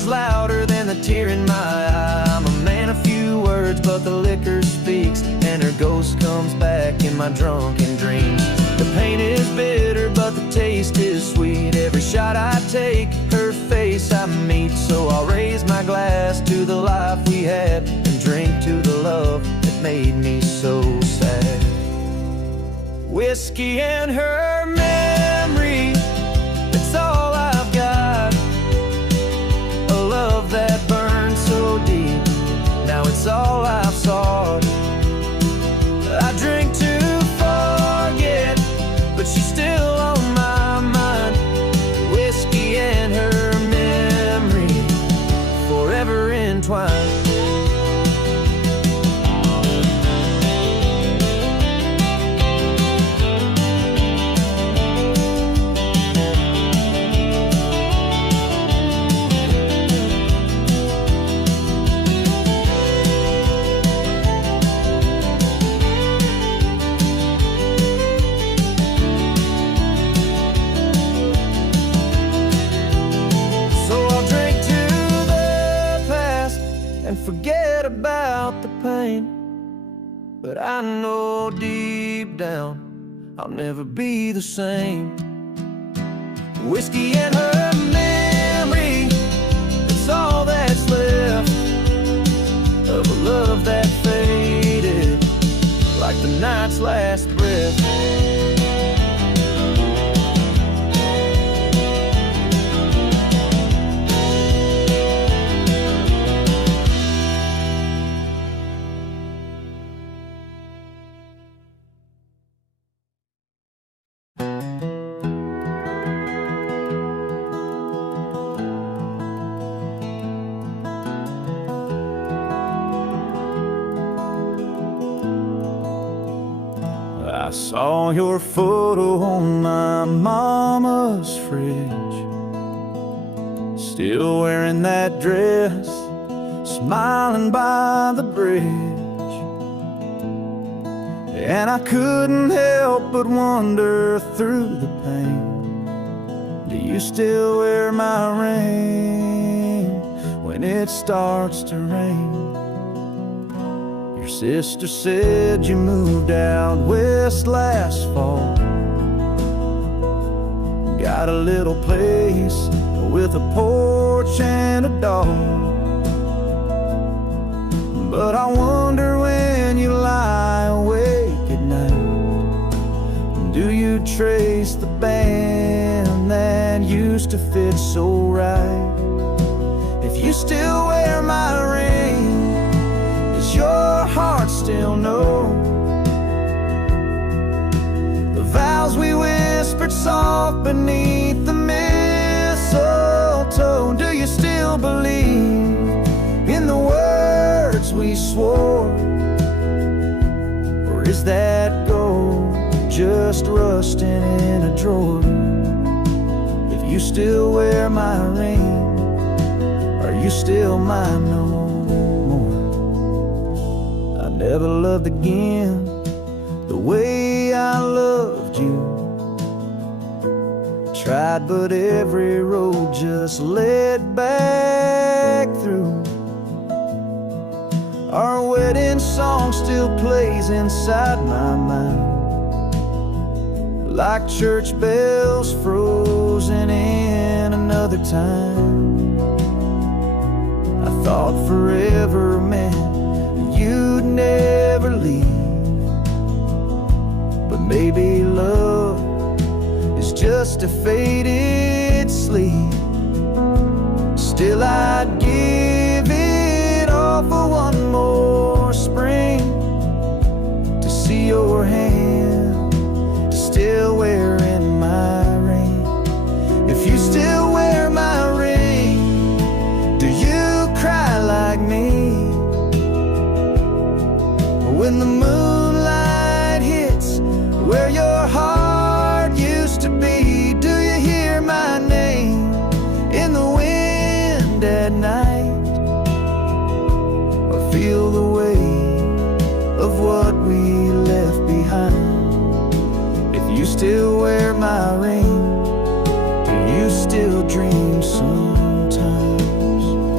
is louder than the tear in my eye. I'm a man of few words, but the liquor speaks, and her ghost comes back in my drunken dreams. The pain is bitter, but the taste is sweet. Every shot I take, her face I meet. So I'll raise my glass to the life we had, and drink to the love that made me so sad. Whiskey and her memory, it's all I've got. A love that burned so deep, now it's all I've sought. I drink to forget, but she's still on my mind. Whiskey and her memory, forever entwined. Forget about the pain, but I know deep down I'll never be the same. Whiskey and her memory, it's all that's left of a love that faded like the night's last breath. I saw your photo on my mama's fridge, still wearing that dress, smiling by the bridge. And I couldn't help but wonder through the pain, do you still wear my ring when it starts to rain? Your sister said you moved out west last fall, got a little place with a porch and a dog. But I wonder when you lie awake at night, do you trace the band that used to fit so right? If you still wear my ring, does your heart still know the vows we whispered soft beneath the mistletoe? Do you still believe in the words we swore, or is that gold just rusting in a drawer? If you still wear my ring, are you still mine no more? I never loved again the way I loved you. Tried, but every road just led back through. Our wedding song still plays inside my mind, like church bells frozen in another time. I thought forever meant you'd never leave, but maybe love is just a faded sleep. Still I'd give it all for one more spring, to see your hand still wearing my ring. If you still wear my ring, do you cry like me when the moonlight hits where your heart used to be? Do you hear my name in the wind at night, or feel the weight of what we left behind? If you still wear my ring, do you still dream sometimes?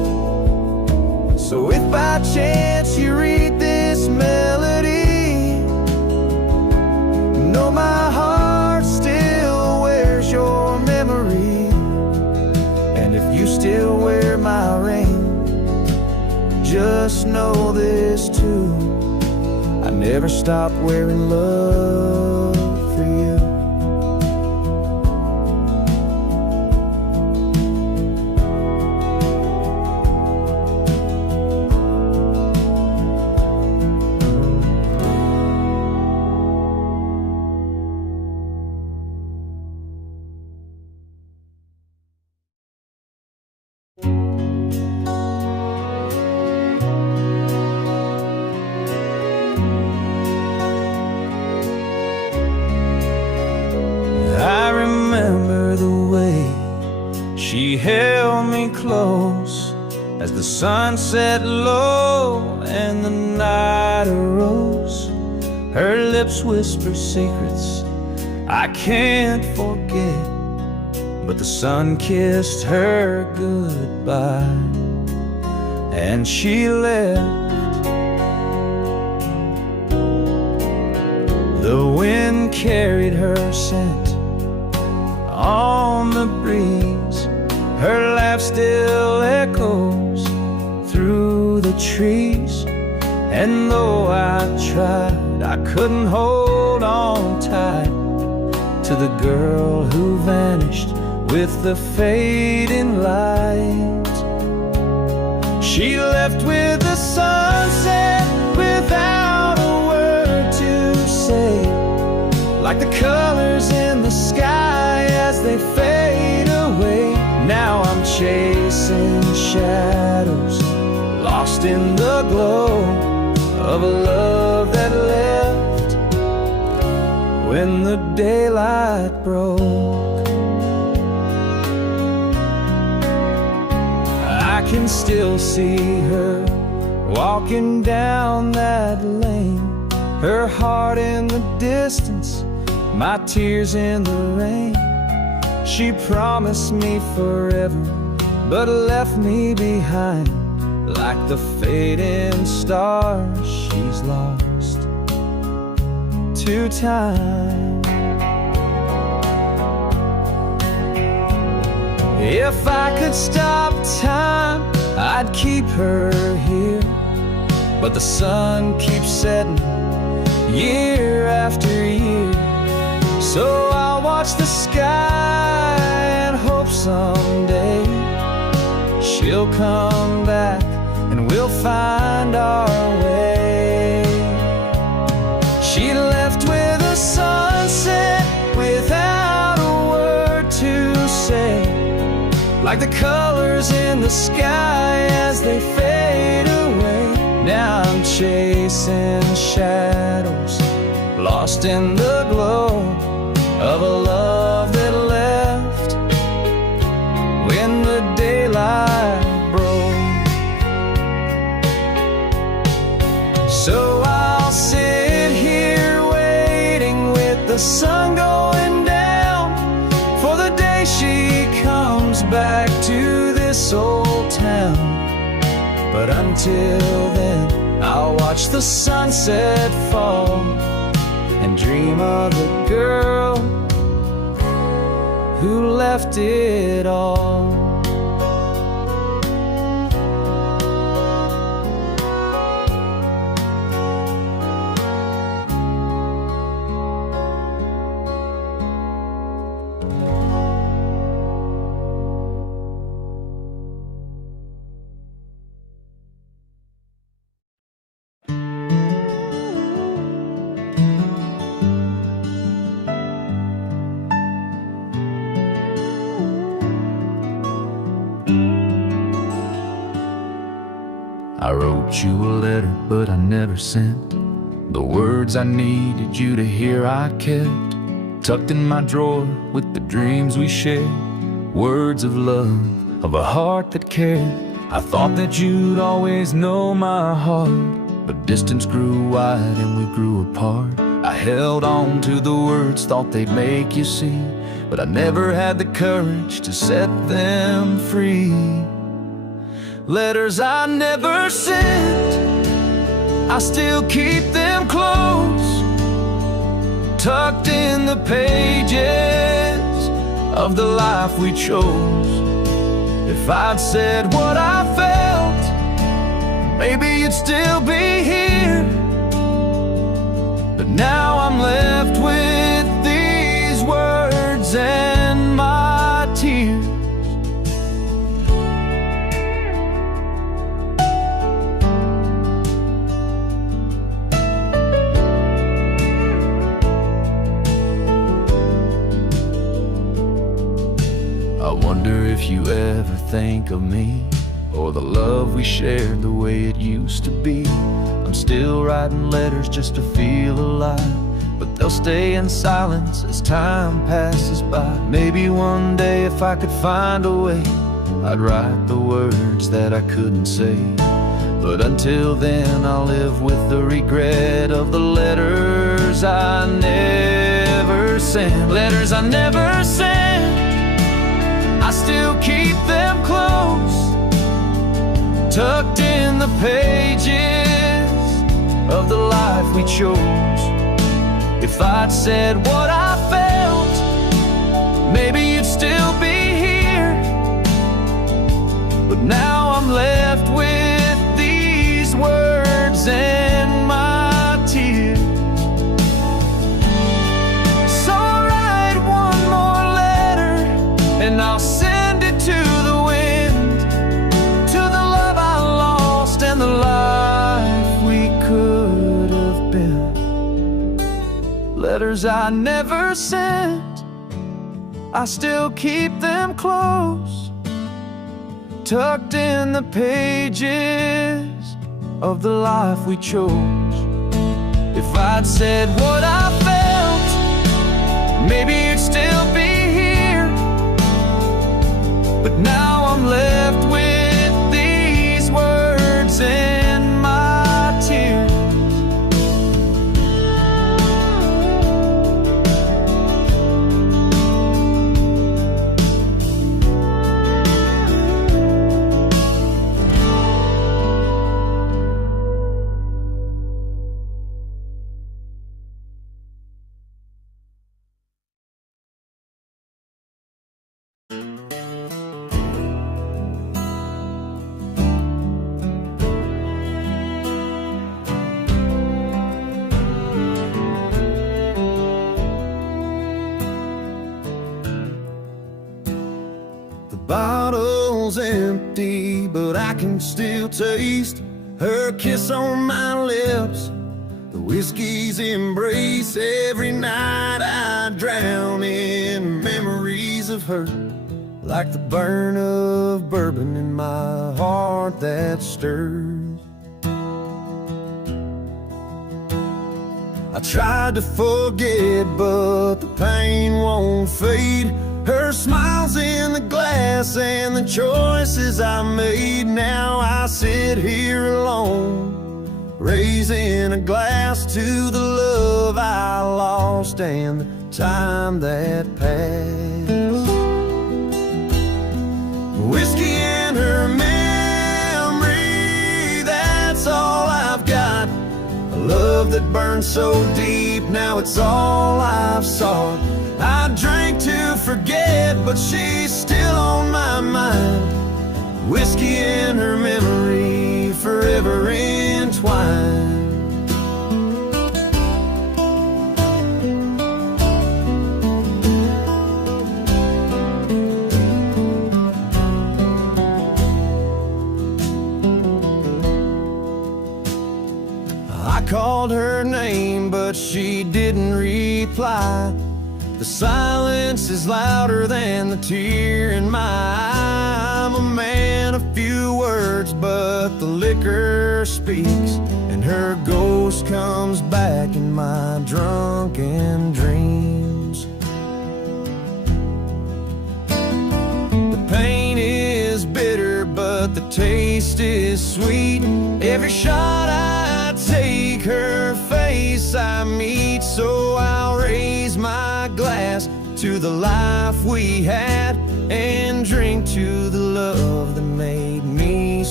by chance you read this melody, know my heart still wears your memory. And if you still wear my ring, just know this too: I never stopped wearing love for you. I remember the way she held me close as the sun set low and the night arose. Her lips whisper secrets I can't forget, but the sun kissed her goodbye and she left. The wind carried her scent on the breeze, her laugh still echoes through the trees. And though I tried, I couldn't hold on tight to the girl who vanished with the fading light. She left with the sunset without a word to say, like the colors in the sky as they fade away. Now I'm chasing shadows, lost in the glow of a love that left when the daylight broke. I can still see her walking down that lane, her heart in the distance, my tears in the rain. She promised me forever, but left me behind like the fading stars she's lost to time. If I could stop time, I'd keep her here, but the sun keeps setting year after year. So I'll watch the sky and hope someday she'll come back and we'll find our way. She left with a sunset without a word to say, like the colors in the sky as they fade away. Now I'm chasing shadows, lost in the glow of a love that left when the daylight broke. So I'll sit here waiting with the sun going down for the day she comes back to this old town. But until then, I'll watch the sunset fall and dream of the girl who left it all. I wrote you a letter, but I never sent the words I needed you to hear. I kept tucked in my drawer with the dreams we shared, words of love, of a heart that cared. I thought that you'd always know my heart, but distance grew wide and we grew apart. I held on to the words, thought they'd make you see, but I never had the courage to set them free. Letters I never sent, I still keep them close, tucked in the pages of the life we chose. If I'd said what I felt, maybe you'd still be here. But now I'm left with these words and my tears. I wonder if you ever think of me, or the love we shared the way it used to be. I'm still writing letters just to feel alive, but they'll stay in silence as time passes by. Maybe one day if I could find a way, I'd write the words that I couldn't say. But until then I'll live with the regret of the letters I never sent. Letters I never sent, I still keep them close, tucked in the pages of the life we chose. If I'd said what I felt, maybe you'd still be here. But now I'm left with these words and my tears. So I'll write one more letter, and I'll send it to the wind, to the love I lost and the life we could have been. Letters I never sent, I still keep them close, tucked in the pages of the life we chose. If I'd said what I felt, maybe you'd still be here. But now I'm left with these words and my tears. Bottle's empty, but I can still taste her kiss on my lips, the whiskey's embrace. Every night I drown in memories of her, like the burn of bourbon in my heart that stirs. I tried to forget, but the pain won't fade. Her smile's in the glass and the choices I made. Now I sit here alone, raising a glass to the love I lost and the time that passed. Whiskey and her memory, that's all I've got. A love that burned so deep, now it's all I've sought. I drank to forget, but she's still on my mind. Whiskey and her memory, forever entwined. I called her name, but she didn't reply. The silence is louder than the tear in my eye. I'm a man of few words, but the liquor speaks, and her ghost comes back in my drunken dreams. The pain is bitter, but the taste is sweet. Every shot I take, her face I meet. So I'll raise my glass to the life we had, and drink to the love that made me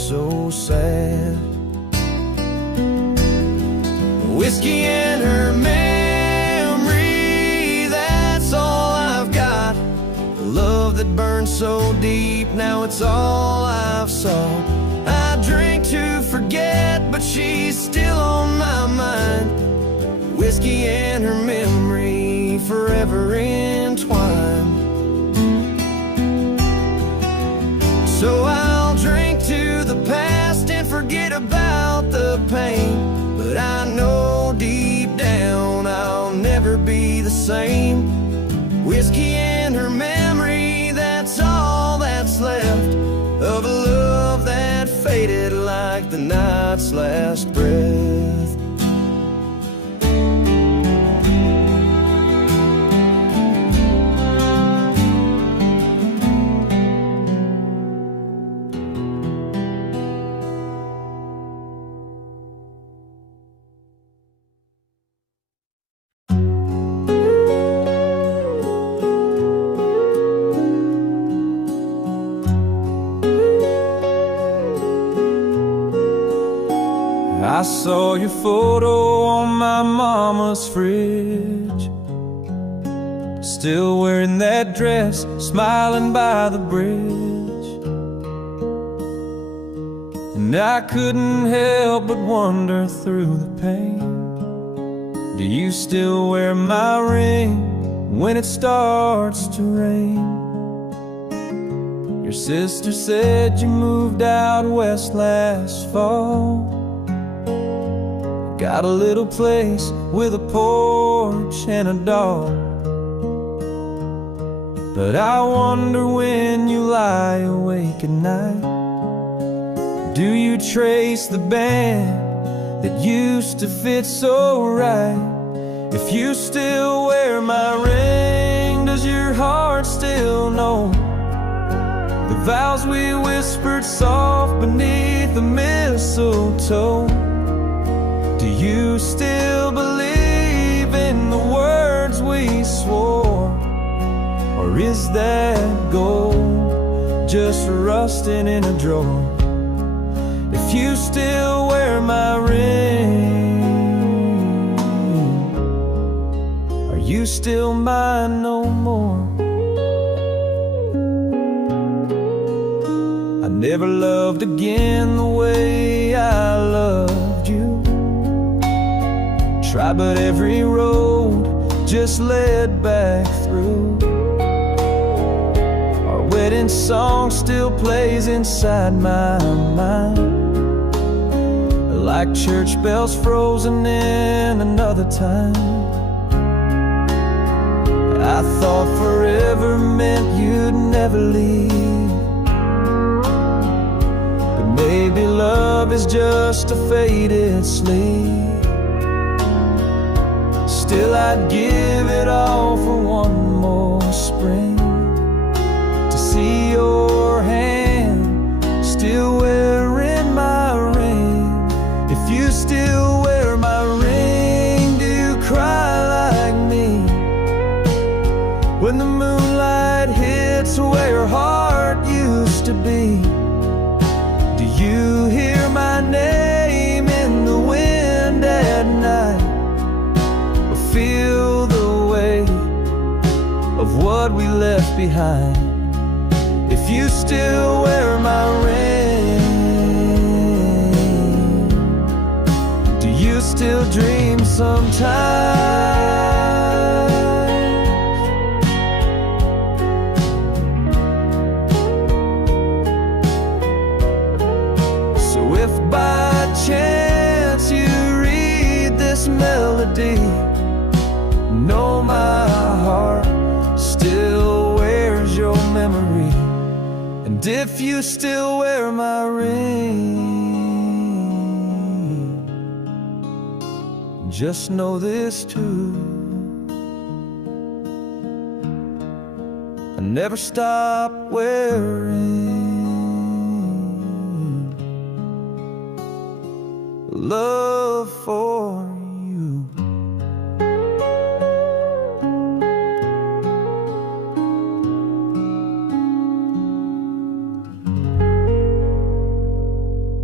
so sad. Whiskey and her memory, that's all I've got. The love that burned so deep, now it's all I've sought. I drink to forget, but she's still on my mind. Whiskey and her memory, forever entwined. So I'll drink to the past and forget about the pain. But I know deep down I'll never be the same. Whiskey and her memory, that's all that's left of a love that faded like the night's last breath. I saw your photo on my mama's fridge, still wearing that dress, smiling by the bridge. And I couldn't help but wonder through the pain, do you still wear my ring when it starts to rain? Your sister said you moved out west last fall, got a little place with a porch and a dog. But I wonder when you lie awake at night, do you trace the band that used to fit so right? If you still wear my ring, does your heart still know the vows we whispered soft beneath the mistletoe? Do you still believe in the words we swore? Or is that gold just rusting in a drawer? If you still wear my ring, are you still mine no more? I never loved again the way I loved you. Try, but every road just led back through. Our wedding song still plays inside my mind, like church bells frozen in another time. I thought forever meant you'd never leave, but maybe love is just a faded sleep. Still I'd give it all for one more spring, to see your hand still wearing my ring. If you still wear my ring, do you cry like me when the moonlight hits where your heart used to be? Do you hear my name in the wind at night, feel the weight of what we left behind? If you still wear my ring, do you still dream sometimes? So if by chance you read this melody, know my heart still wears your memory. And if you still wear my ring, just know this too, I never stop wearing love for you.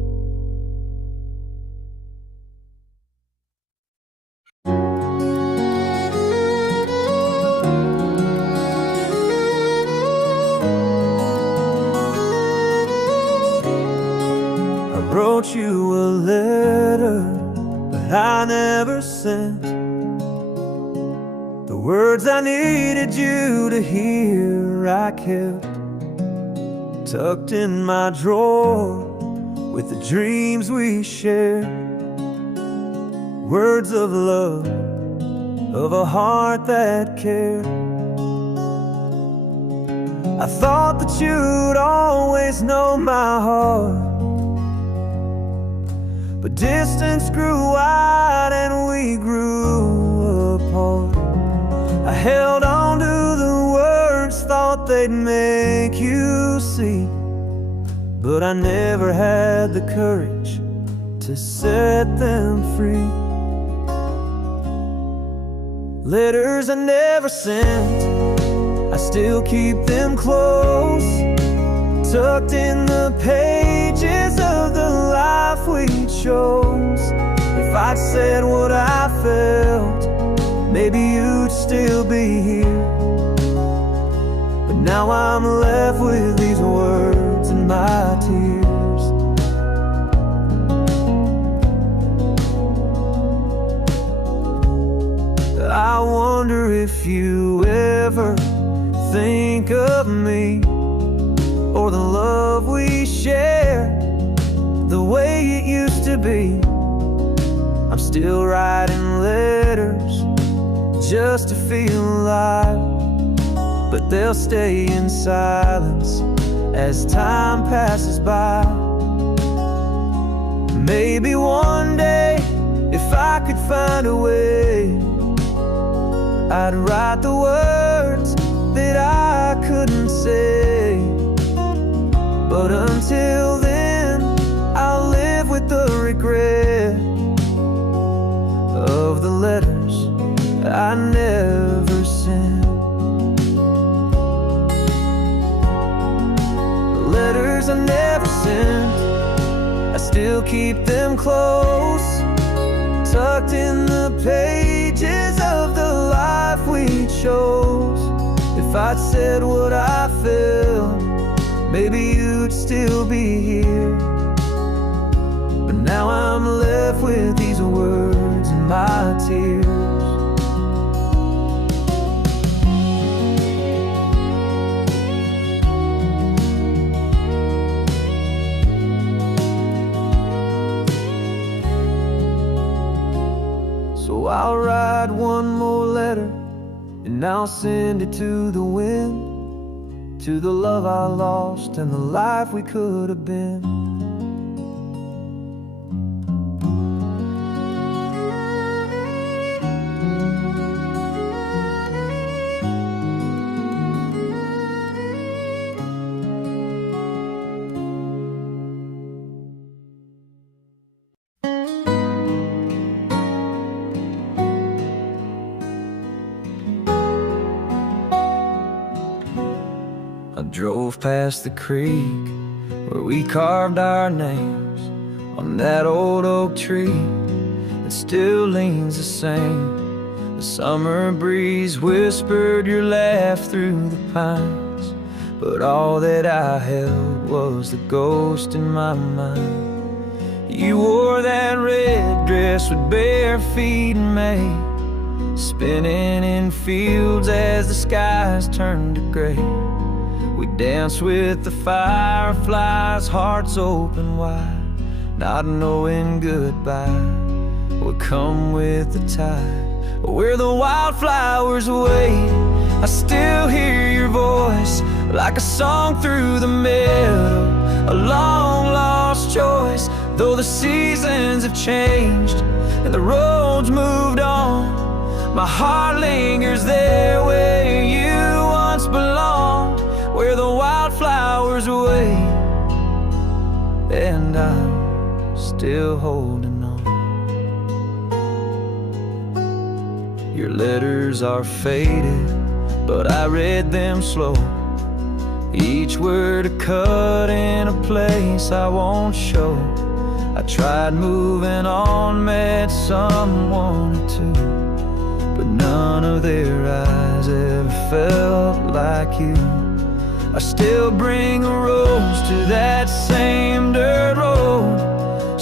wrote you a letter, but I never sent the words I needed you to hear. I kept tucked in my drawer with the dreams we shared, words of love, of a heart that cared. I thought that you'd always know my heart, but distance grew wide and we grew apart. I held on to the words, thought they'd make you see, but I never had the courage to set them free. Letters I never sent, I still keep them close, tucked in the pages of the life we chose. If I'd said what I felt, maybe you'd still be here, but now I'm left with these words and my tears. I wonder if you ever think of me, or the love we share, the way it used to be. I'm still writing letters just to feel alive, but they'll stay in silence as time passes by. Maybe one day, if I could find a way, I'd write the words that I couldn't say. But until then, I'll live with the regret of the letters I never sent. The letters I never sent, I still keep them close, tucked in the pages of the life we chose. If I'd said what I felt, maybe you'd still be here, but now I'm left with these words and my tears. So I'll write one more letter, and I'll send it to the wind, to the love I lost and the life we could have been. I drove past the creek where we carved our names on that old oak tree that still leans the same. The summer breeze whispered your laugh through the pines, but all that I held was the ghost in my mind. You wore that red dress with bare feet in May, spinning in fields as the skies turned to gray. We danced with the fireflies, hearts open wide, not knowing goodbye would come with the tide. Where the wildflowers wait, I still hear your voice, like a song through the meadow, a long lost choice. Though the seasons have changed and the roads moved on, my heart lingers there where you once belonged, where the wildflowers wait, and I'm still holding on. Your letters are faded, but I read them slow, each word a cut in a place I won't show. I tried moving on, met someone or two, but none of their eyes ever felt like you. I still bring a rose to that same dirt road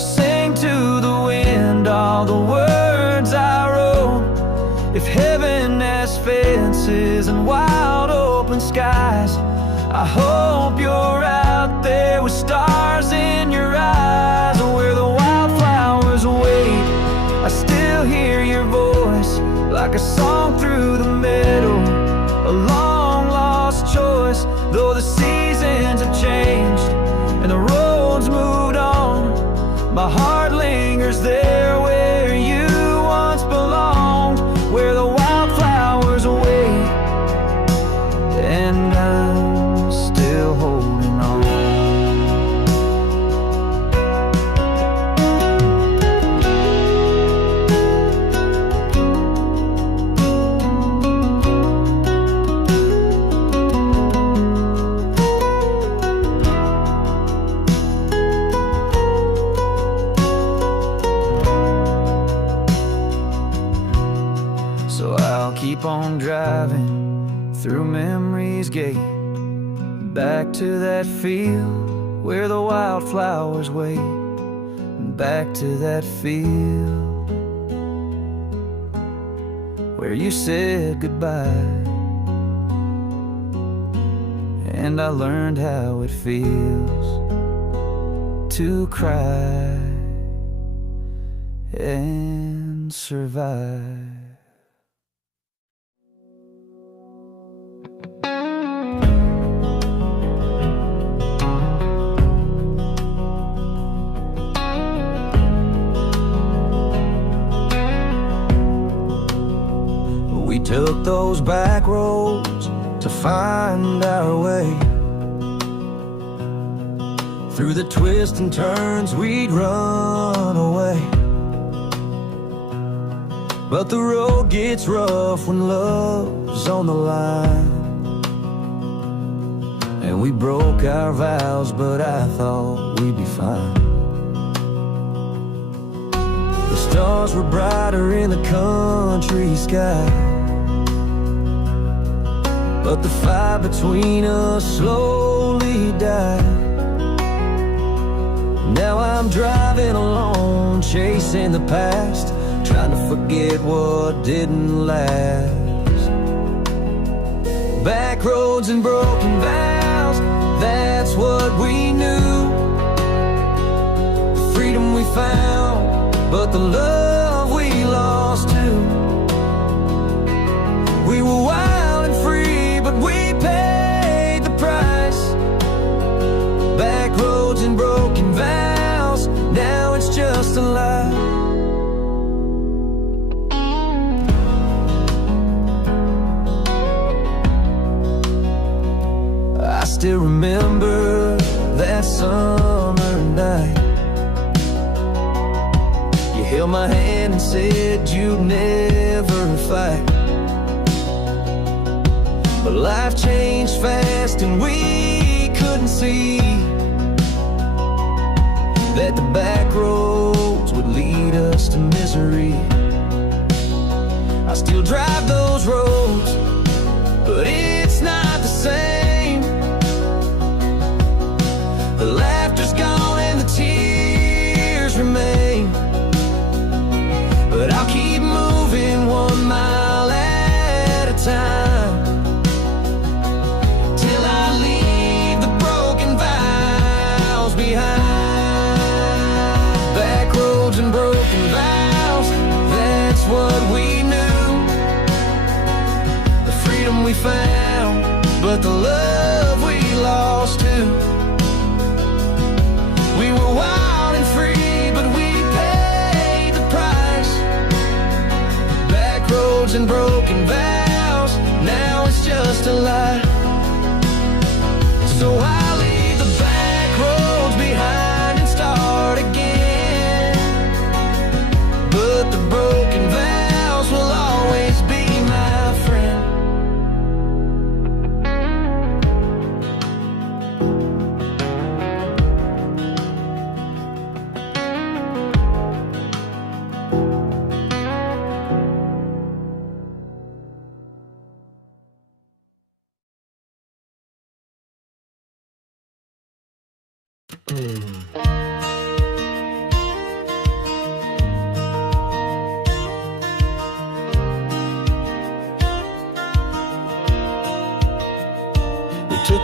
I hope you're out there with stars in your eyes, where the wildflowers wait. I still hear your voice like a song through the meadow, a long lost choice. Though the seasons have changed and the roads moved on, my heart lingers there where you once belonged, where the wildflowers wait, and I'm still holding on. So I'll keep on driving through memory's gate, back to that field where the wildflowers wait, back to that field where you said goodbye, and I learned how it feels to cry and survive. We took those back roads to find our way, through the twists and turns we'd run away. But the road gets rough when love's on the line, and we broke our vows, but I thought we'd be fine. The stars were brighter in the country sky, but the fire between us slowly died. Now I'm driving alone, chasing the past, trying to forget what didn't last. Back roads and broken vows, that's what we knew. The freedom we found, but the love we lost too. We were wild and free, but we paid the price. Back roads and broken vows, now it's just a lie. I still remember that summer night. You held my hand and said you'd never fight, but life changed fast and we couldn't see that the back roads would lead us to misery. I still drive those roads, but it's not the same. The laughter's gone and the tears remain, but I'll keep moving 1 mile at a time, till I leave the broken vows behind. Back roads and broken vows, that's what we knew. The freedom we found, but the love we lost too. We were wild and free, but we paid the price. Back roads and broken vows, now it's just a lie. So I'll leave the back roads behind and start again, but the broken vows will always be my friend.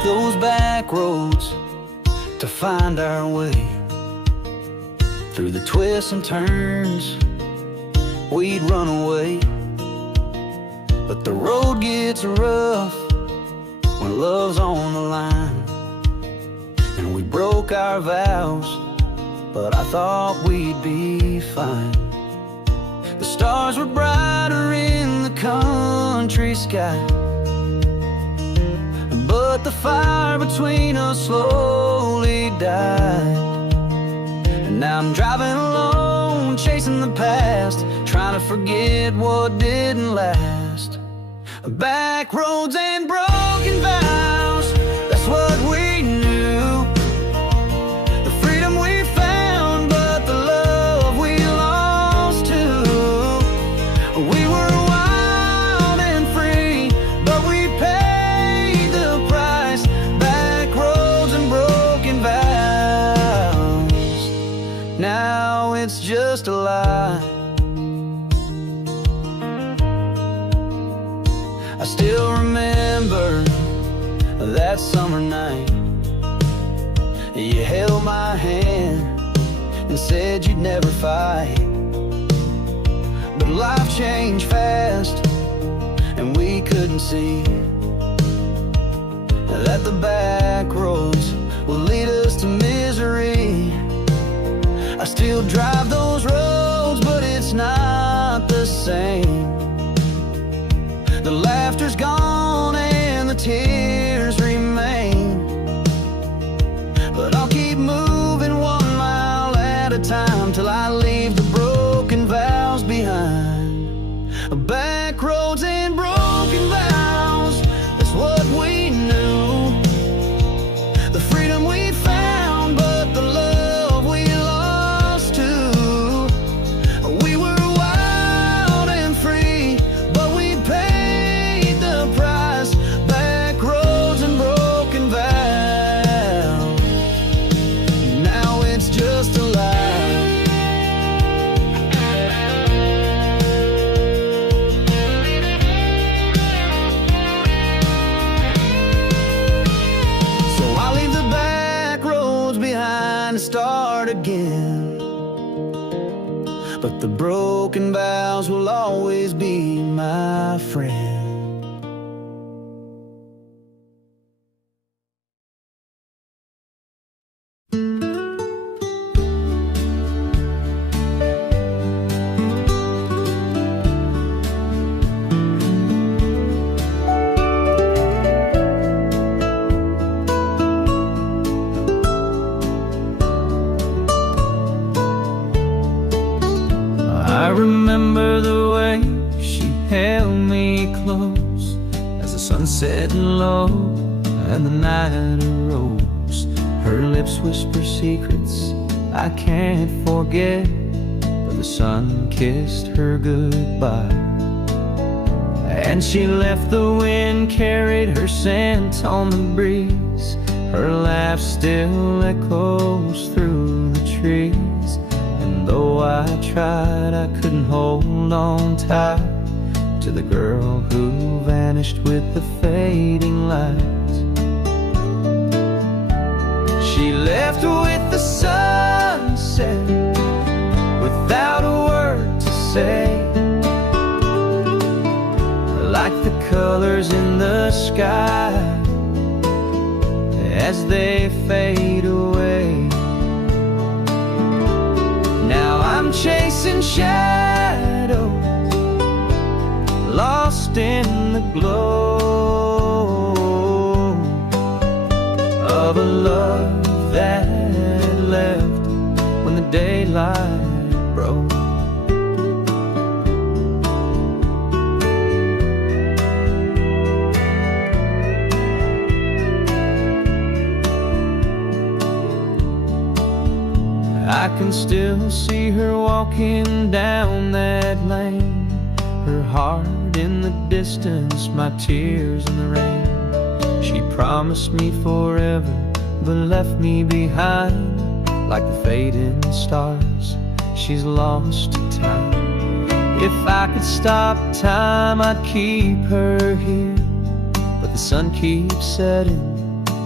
those back roads to find our way. Through the twists and turns, we'd run away. But the road gets rough when love's on the line. And we broke our vows, but I thought we'd be fine. The stars were brighter in the country sky, but the fire between us slowly died. And now I'm driving alone, chasing the past, trying to forget what didn't last. Back roads and broken vows, that's what we knew. The freedom we found, but the love we lost too. We were wild and free, but we paid the price. Back roads and broken vows, now it's just a lie. I still remember that summer night. You held my hand and said you'd never fight. But life changed fast, and we couldn't see that the back roads will lead us to misery. I still drive those roads, but it's not the same. The laughter's gone and the tears remain, but I'll keep moving 1 mile at a time till I leave the broken vows behind. Back roads and broken vows, that's what we knew. The freedom we found, but the love we lost too. We were wild and free, but we paid the price. Back roads and broken vows, now it's just a lie. So I'll leave the back roads behind and start again, but the broken vows will always be my friend. I remember the way she held me close as the sun set low and the night arose. Her lips whisper secrets I can't forget, but the sun kissed her goodbye. And she left, the wind carried her scent on the breeze. Her laugh still echoes through the trees. And though I tried, I couldn't hold on tight to the girl who vanished with the fading lights. She left with the sunset without a word to say, like the colors in the sky as they fade away. Now I'm chasing shadows, lost in the glow of a love that left when the daylight broke. I can still see her walking down that lane, her heart in the distance, my tears in the rain. She promised me forever, but left me behind like the fading stars. She's lost to time. If I could stop time, I'd keep her here, but the sun keeps setting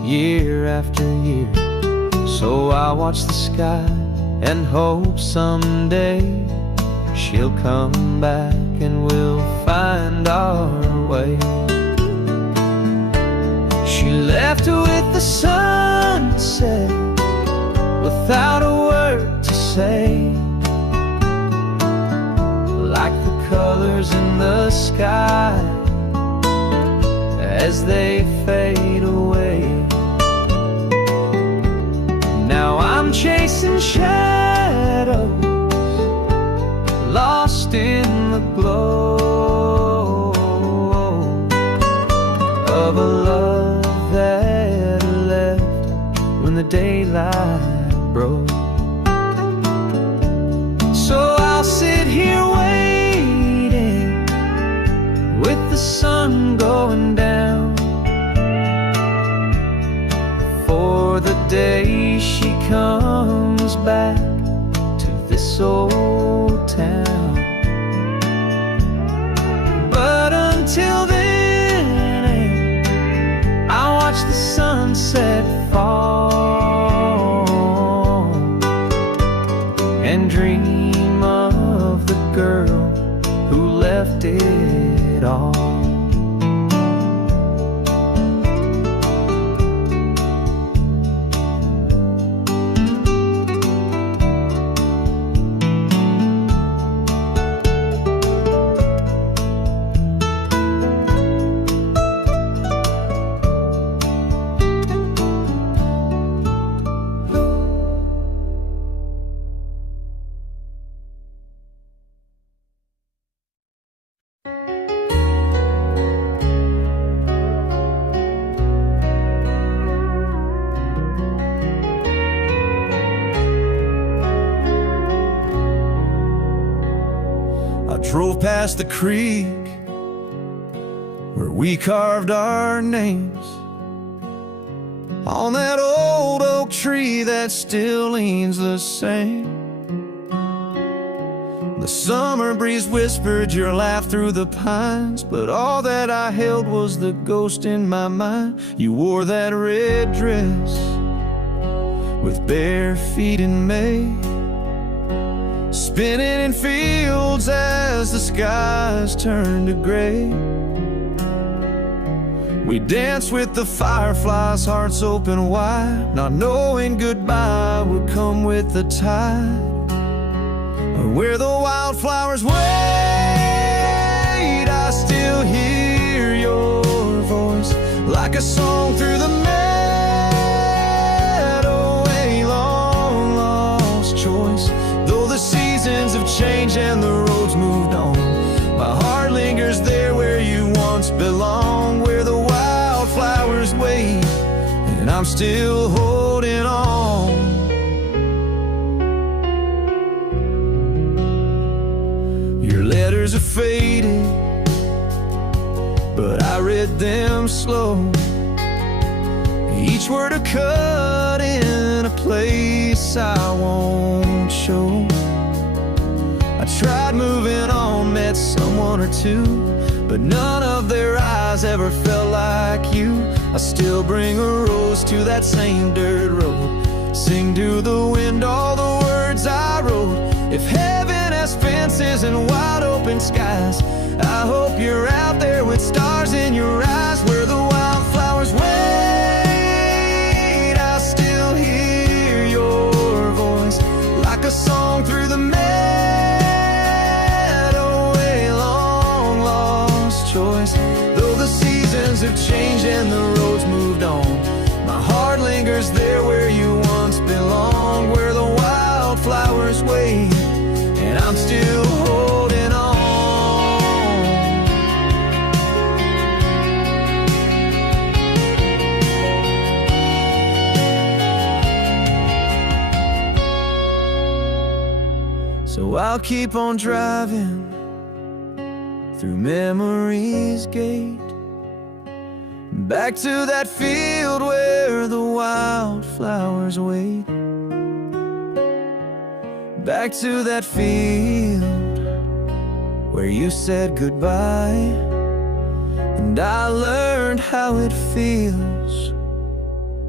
year after year. So I watch the sky and hope someday she'll come back and we'll find our way. She left with the sunset without a word to say, like the colors in the sky as they fade away. Now I'm chasing shadows, lost in the glow of a love that left when the daylight broke. So I'll sit here waiting with the sun going down for the day she comes back to this old town. But until then, I watch the sunset fall and dream of the girl who left it all. Drove past the creek where we carved our names on that old oak tree that still leans the same. The summer breeze whispered your laugh through the pines, but all that I held was the ghost in my mind. You wore that red dress with bare feet in May, spinning in fields as the skies turned to gray. We danced with the fireflies, hearts open wide, not knowing goodbye would come with the tide. Where the wildflowers wait, I still hear your voice like a song through the meadow, a long lost choice. Though the seasons have changed and the roads moved on, my heart lingers there where you once belonged, where the wildflowers wait and I'm still holding on. Your letters are faded, but I read them slow, each word a cut in a place I won't show. I tried moving on, met someone or two, but none of their eyes ever felt like you. I still bring a rose to that same dirt road, sing to the wind all the words I wrote. If heaven has fences and wide open skies, I hope you're out there with stars in your eyes. Where the wildflowers wait, I still hear your voice like a song through the meadow, a long lost choice. Though the seasons have changed and the roads moved on, my heart lingers there where you once belonged, where the wildflowers wait and I'm still holding on. So I'll keep on driving through memory's gate, back to that field where the wildflowers wait, back to that field where you said goodbye, and I learned how it feels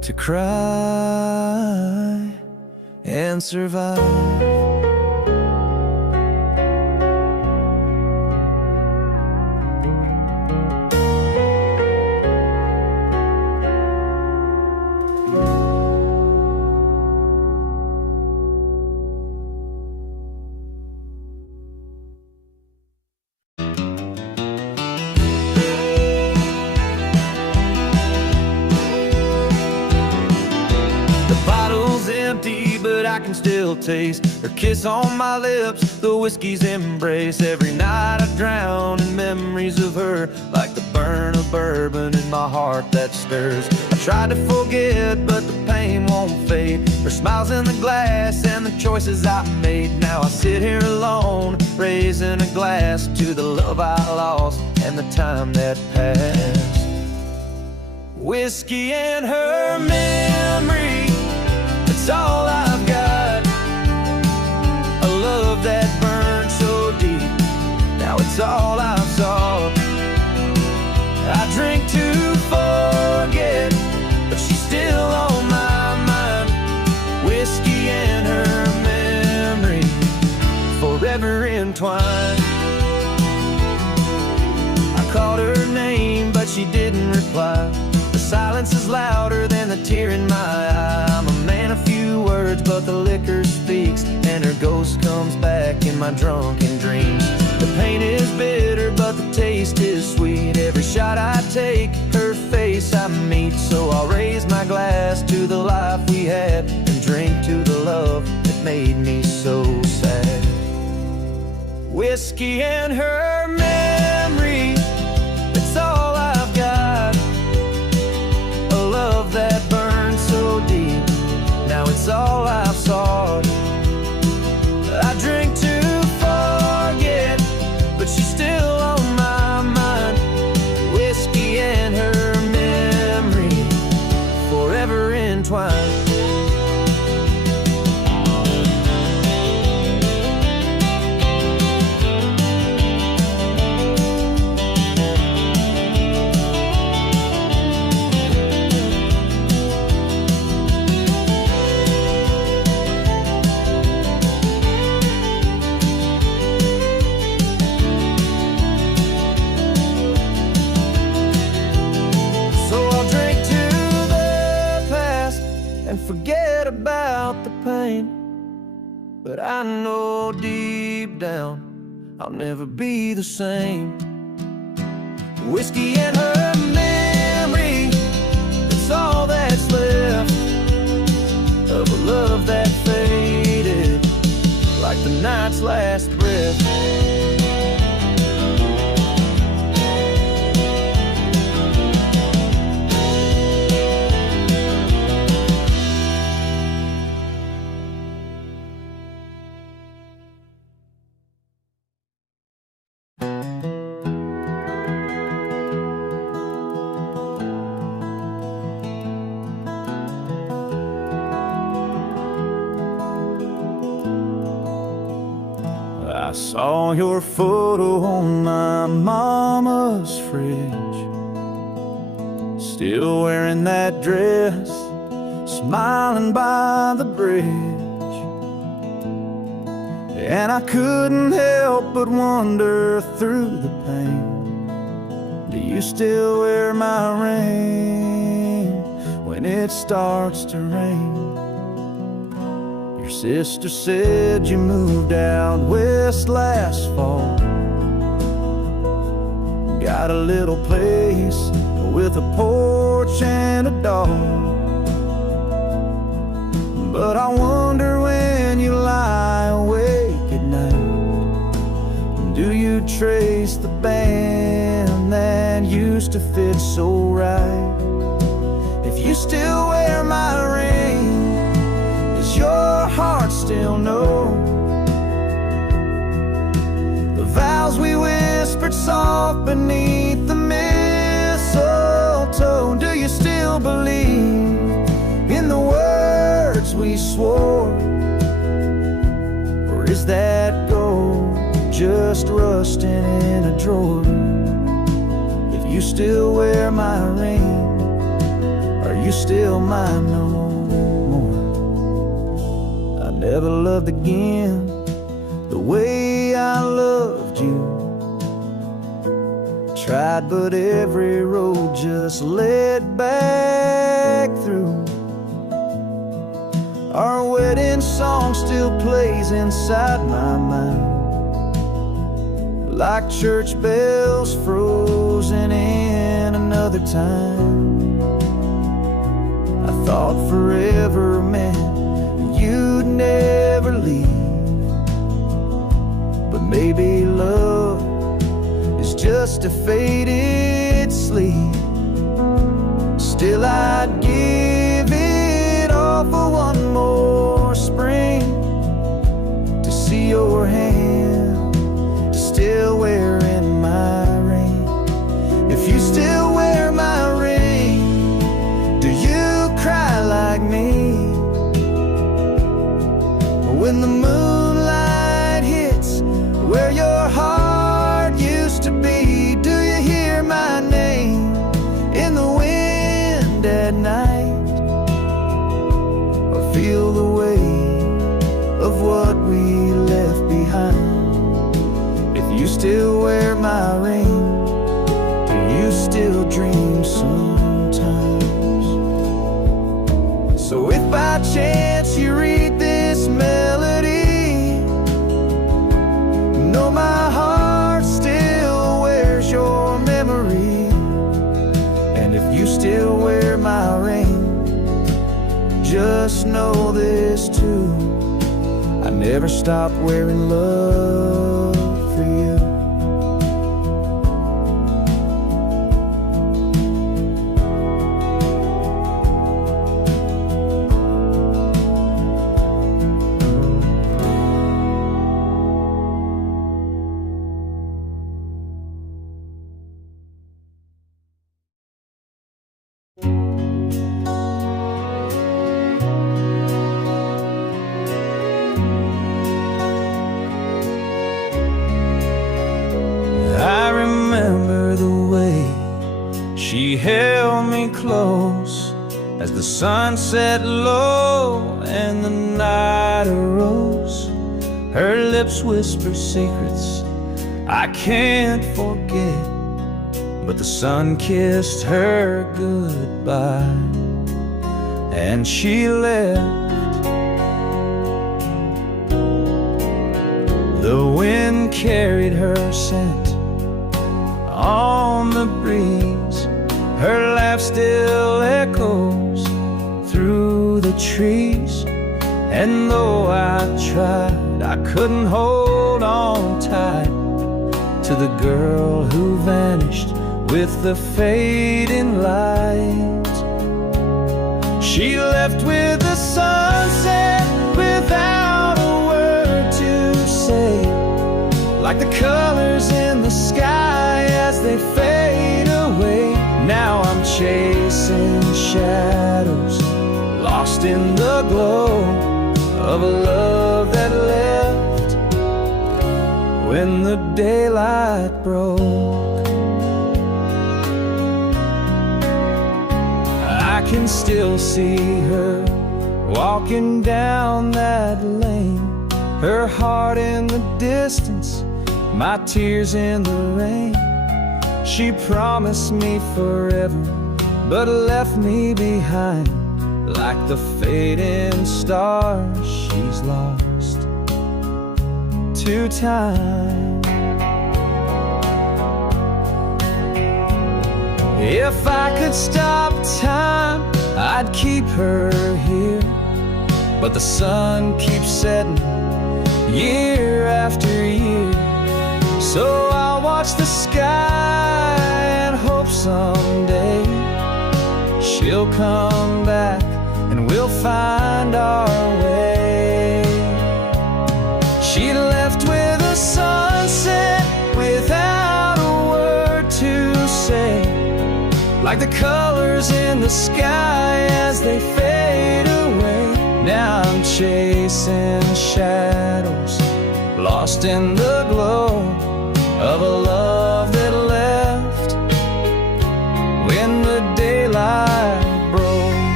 to cry and survive. But I can still taste her kiss on my lips, the whiskey's embrace. Every night I drown in memories of her, like the burn of bourbon in my heart that stirs. I tried to forget, but the pain won't fade. Her smiles in the glass and the choices I made. Now I sit here alone, raising a glass to the love I lost and the time that passed. Whiskey and her memory, it's all I've got. A love that burned so deep, now it's all I've sought. I drink to forget, but she's still on my mind. Whiskey and her memory, forever entwined. I called her name, but she didn't reply. The silence is louder than the tear in my eye. I'm a man of few words, but the liquor speaks, and her ghost comes back in my drunken dreams. The pain is bitter, but the taste is sweet. Every shot I take, her face I meet. So I'll raise my glass to the life we had, and drink to the love that made me so sad. Whiskey and her memory, it's all I've got. A love that burned so deep, now it's all I've sought. I drink to forget, but she's still on my mind. Whiskey and her memory, forever entwined. Forget about the pain, but I know deep down I'll never be the same. Whiskey and her memory, it's all that's left of a love that faded like the night's last breath. I saw your photo on my mama's fridge, still wearing that dress, smiling by the bridge. And I couldn't help but wonder through the pain, do you still wear my ring when it starts to rain? Your sister said you moved out west last fall, got a little place with a porch and a dog. But I wonder when you lie awake at night, do you trace the band that used to fit so right? If you still wear my ring, does your heart still know the vows we whispered soft beneath the mistletoe? Do you still believe in the words we swore, or is that gold just rusting in a drawer? If you still wear my ring, are you still mine no more? I never loved again the way I loved you. Tried, but every road just led back through. Our wedding song still plays inside my mind, like church bells frozen in another time. I thought forever meant you'd never leave, but maybe love is just a faded sleep. Still I'd give it all for one more spring, to see your hand still wearing my ring. If you still wear my ring, do you cry like me? When the moonlight hits where your heart used to be, do you hear my name in the wind at night? Or feel the weight of what we left behind? If you still wear my ring, do you still dream sometimes? So if by chance you read this melody, know my heart still wears your memory. And if you still wear my ring, just know this too: I never stopped wearing love for you. I remember the way she held me close as the sun set low and the night arose. Her lips whisper secrets I can't forget, but the sun kissed her goodbye and she left. The wind carried her scent on the breeze. Her laugh still echoes through the trees. And though I tried, I couldn't hold on tight to the girl who vanished with the fading light. She left with the sunset without a word to say, like the colors in the sky as they fade away. Now I'm chasing shadows, lost in the glow of a love that left when the daylight broke. I can still see her walking down that lane, her heart in the distance, my tears in the rain. She promised me forever, but left me behind, like the fading stars she's lost to time. If I could stop time, I'd keep her here, but the sun keeps setting year after year. So I'll watch the sky and hope someday she'll come back and we'll find our way. She left with a sunset without a word to say, like the colors in the sky as they fade away. Now I'm chasing shadows, lost in the glow of a love that left when the daylight broke.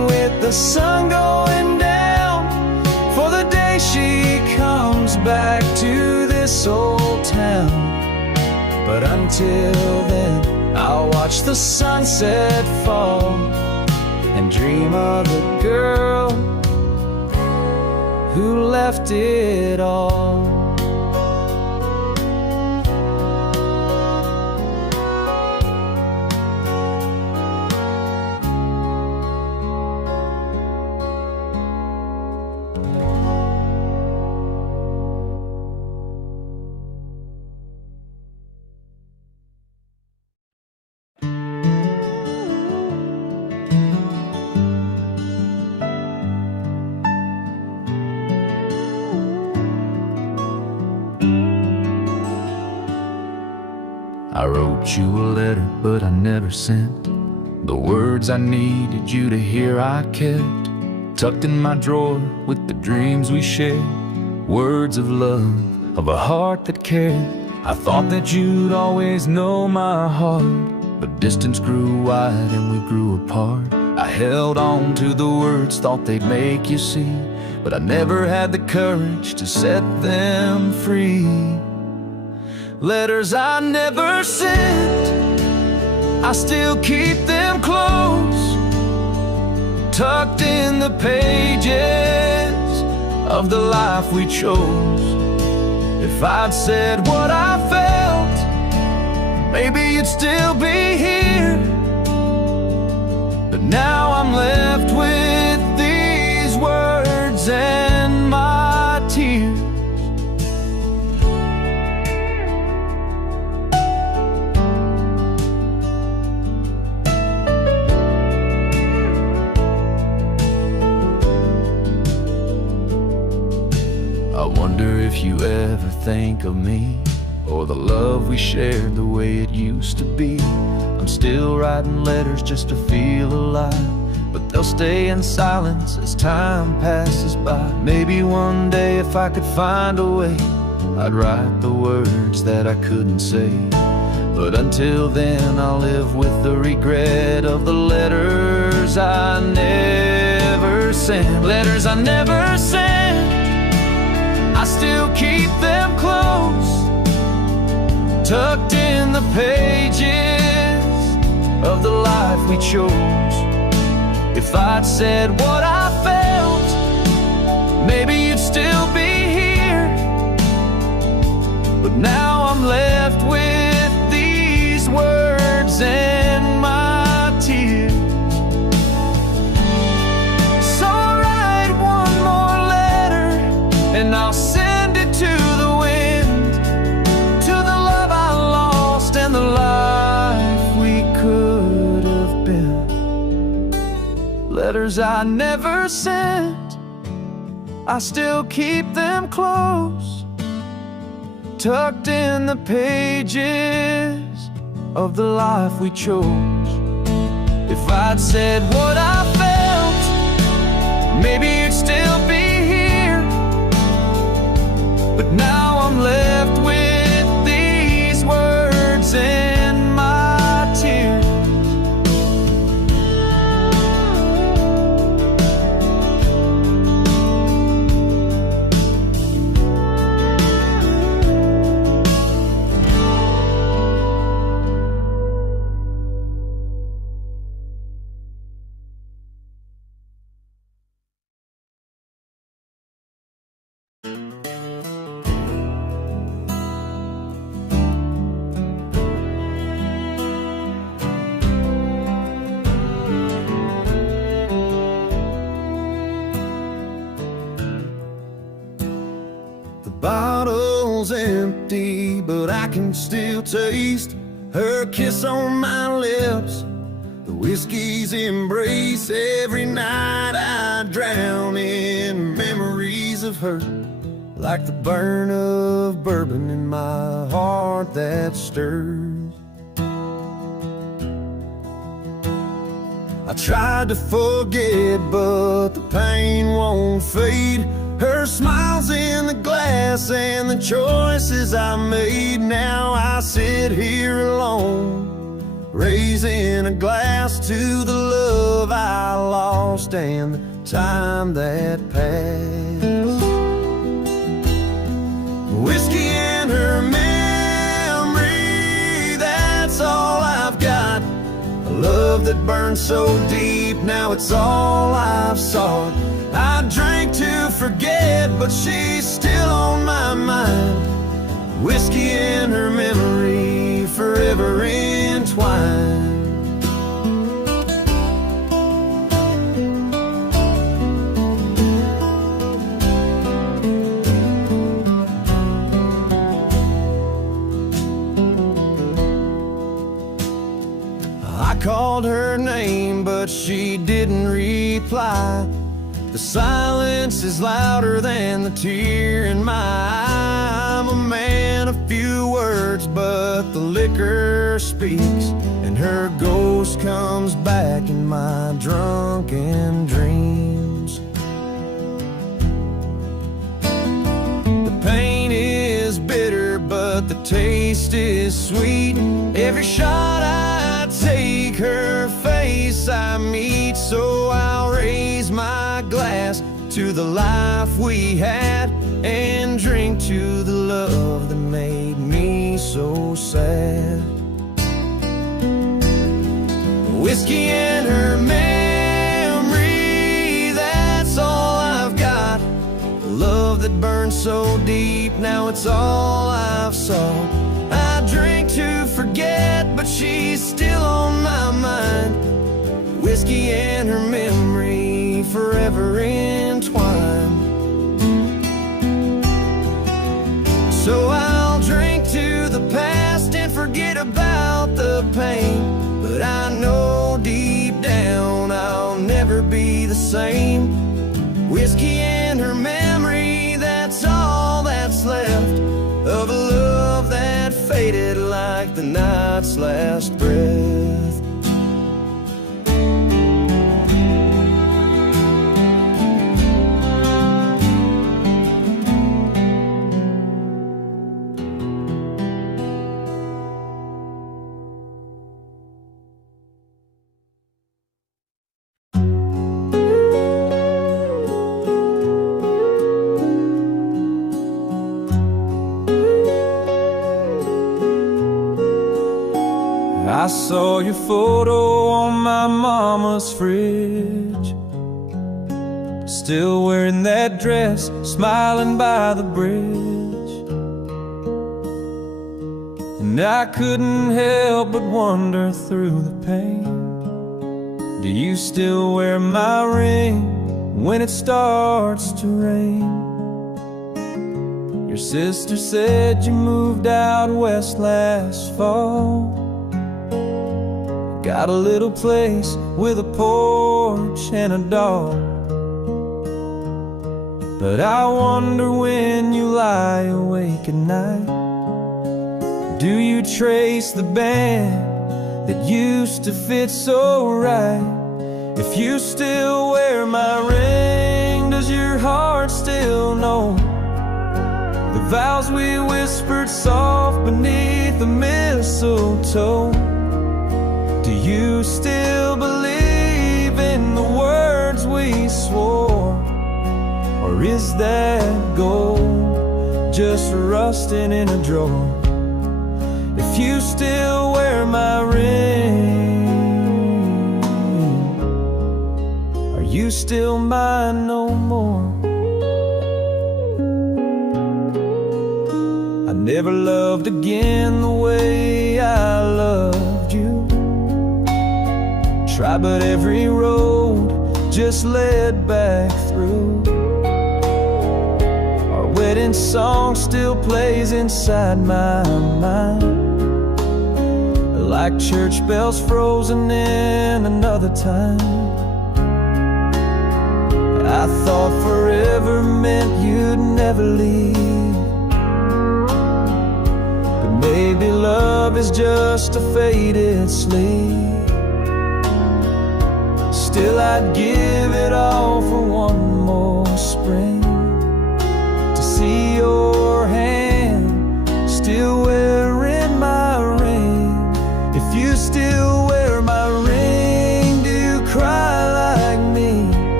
sun going down, for the day she comes back to this old town. But until then, I'll watch the sunset fall and dream of the girl who left it all. I wrote you a letter, but I never sent the words I needed you to hear. I kept tucked in my drawer with the dreams we shared, words of love, of a heart that cared. I thought that you'd always know my heart, but distance grew wide and we grew apart. I held on to the words, thought they'd make you see, but I never had the courage to set them free. Letters I never sent, I still keep them close, tucked in the pages of the life we chose. If I'd said what I felt, maybe you'd still be here. But now I'm left with these words and my tears. I wonder if you ever think of me, or the love we shared the way it used to be. I'm still writing letters just to feel alive, but they'll stay in silence as time passes by. Maybe one day if I could find a way, I'd write the words that I couldn't say. But until then I'll live with the regret of the letters I never sent. Letters I never sent, I still keep them close, tucked in the pages of the life we chose. If I'd said what I felt, maybe you'd still be here. But now I'm left with these words and my tears. So I'll write one more letter and I'll send it to the wind, to the love I lost and the life we could have been. Letters I never sent, I still keep them close, tucked in the pages of the life we chose. If I'd said what I felt, maybe you'd still be here. But now I'm left with these words and my tears. The bottle's empty, but I can still taste her kiss on my lips, the whiskey's embrace. Every night I drown in memories of her, like the burn of bourbon in my heart that stirs. I tried to forget, but the pain won't fade. Her smile's in the glass and the choices I made. Now I sit here alone, raising a glass to the love I lost understand the time that passed. Whiskey and her memory, that's all I've got. A love that burned so deep, now it's all I've sought. I drank to forget, but she's still on my mind. Whiskey and her memory, forever entwined. I called her name, but she didn't reply. The silence is louder than the tear in my eye. I'm a man of few words, but the liquor speaks, and her ghost comes back in my drunken dreams. The pain is bitter, but the taste is sweet. Every shot I take, her face I meet. So I'll raise my glass to the life we had, and drink to the love that made me so sad. Whiskey and her memory, that's all I've got. The love that burned so deep, now it's all I've sought. I drink to forget, but she's still on my mind. Whiskey and her memory, forever entwined. So I'll drink to the past and forget about the pain, but I know deep down I'll never be the same. Whiskey and her memory, that's all that's left of a love that faded like the night's last breath. I saw your photo on my mama's fridge, still wearing that dress, smiling by the bridge. And I couldn't help but wonder through the pain, do you still wear my ring when it starts to rain? Your sister said you moved out west last fall, got a little place with a porch and a dog. But I wonder when you lie awake at night, do you trace the band that used to fit so right? If you still wear my ring, does your heart still know the vows we whispered soft beneath the mistletoe? Do you still believe in the words we swore? Or is that gold just rusting in a drawer? If you still wear my ring, are you still mine no more? I never loved again the way I loved you. Tried, but every road just led back through. Our wedding song still plays inside my mind, like church bells frozen in another time. I thought forever meant you'd never leave, but maybe love is just a faded sleep. Still I'd give it all for one more spring, to see your hand still wearing my ring. If you still wear my ring, do you cry like me?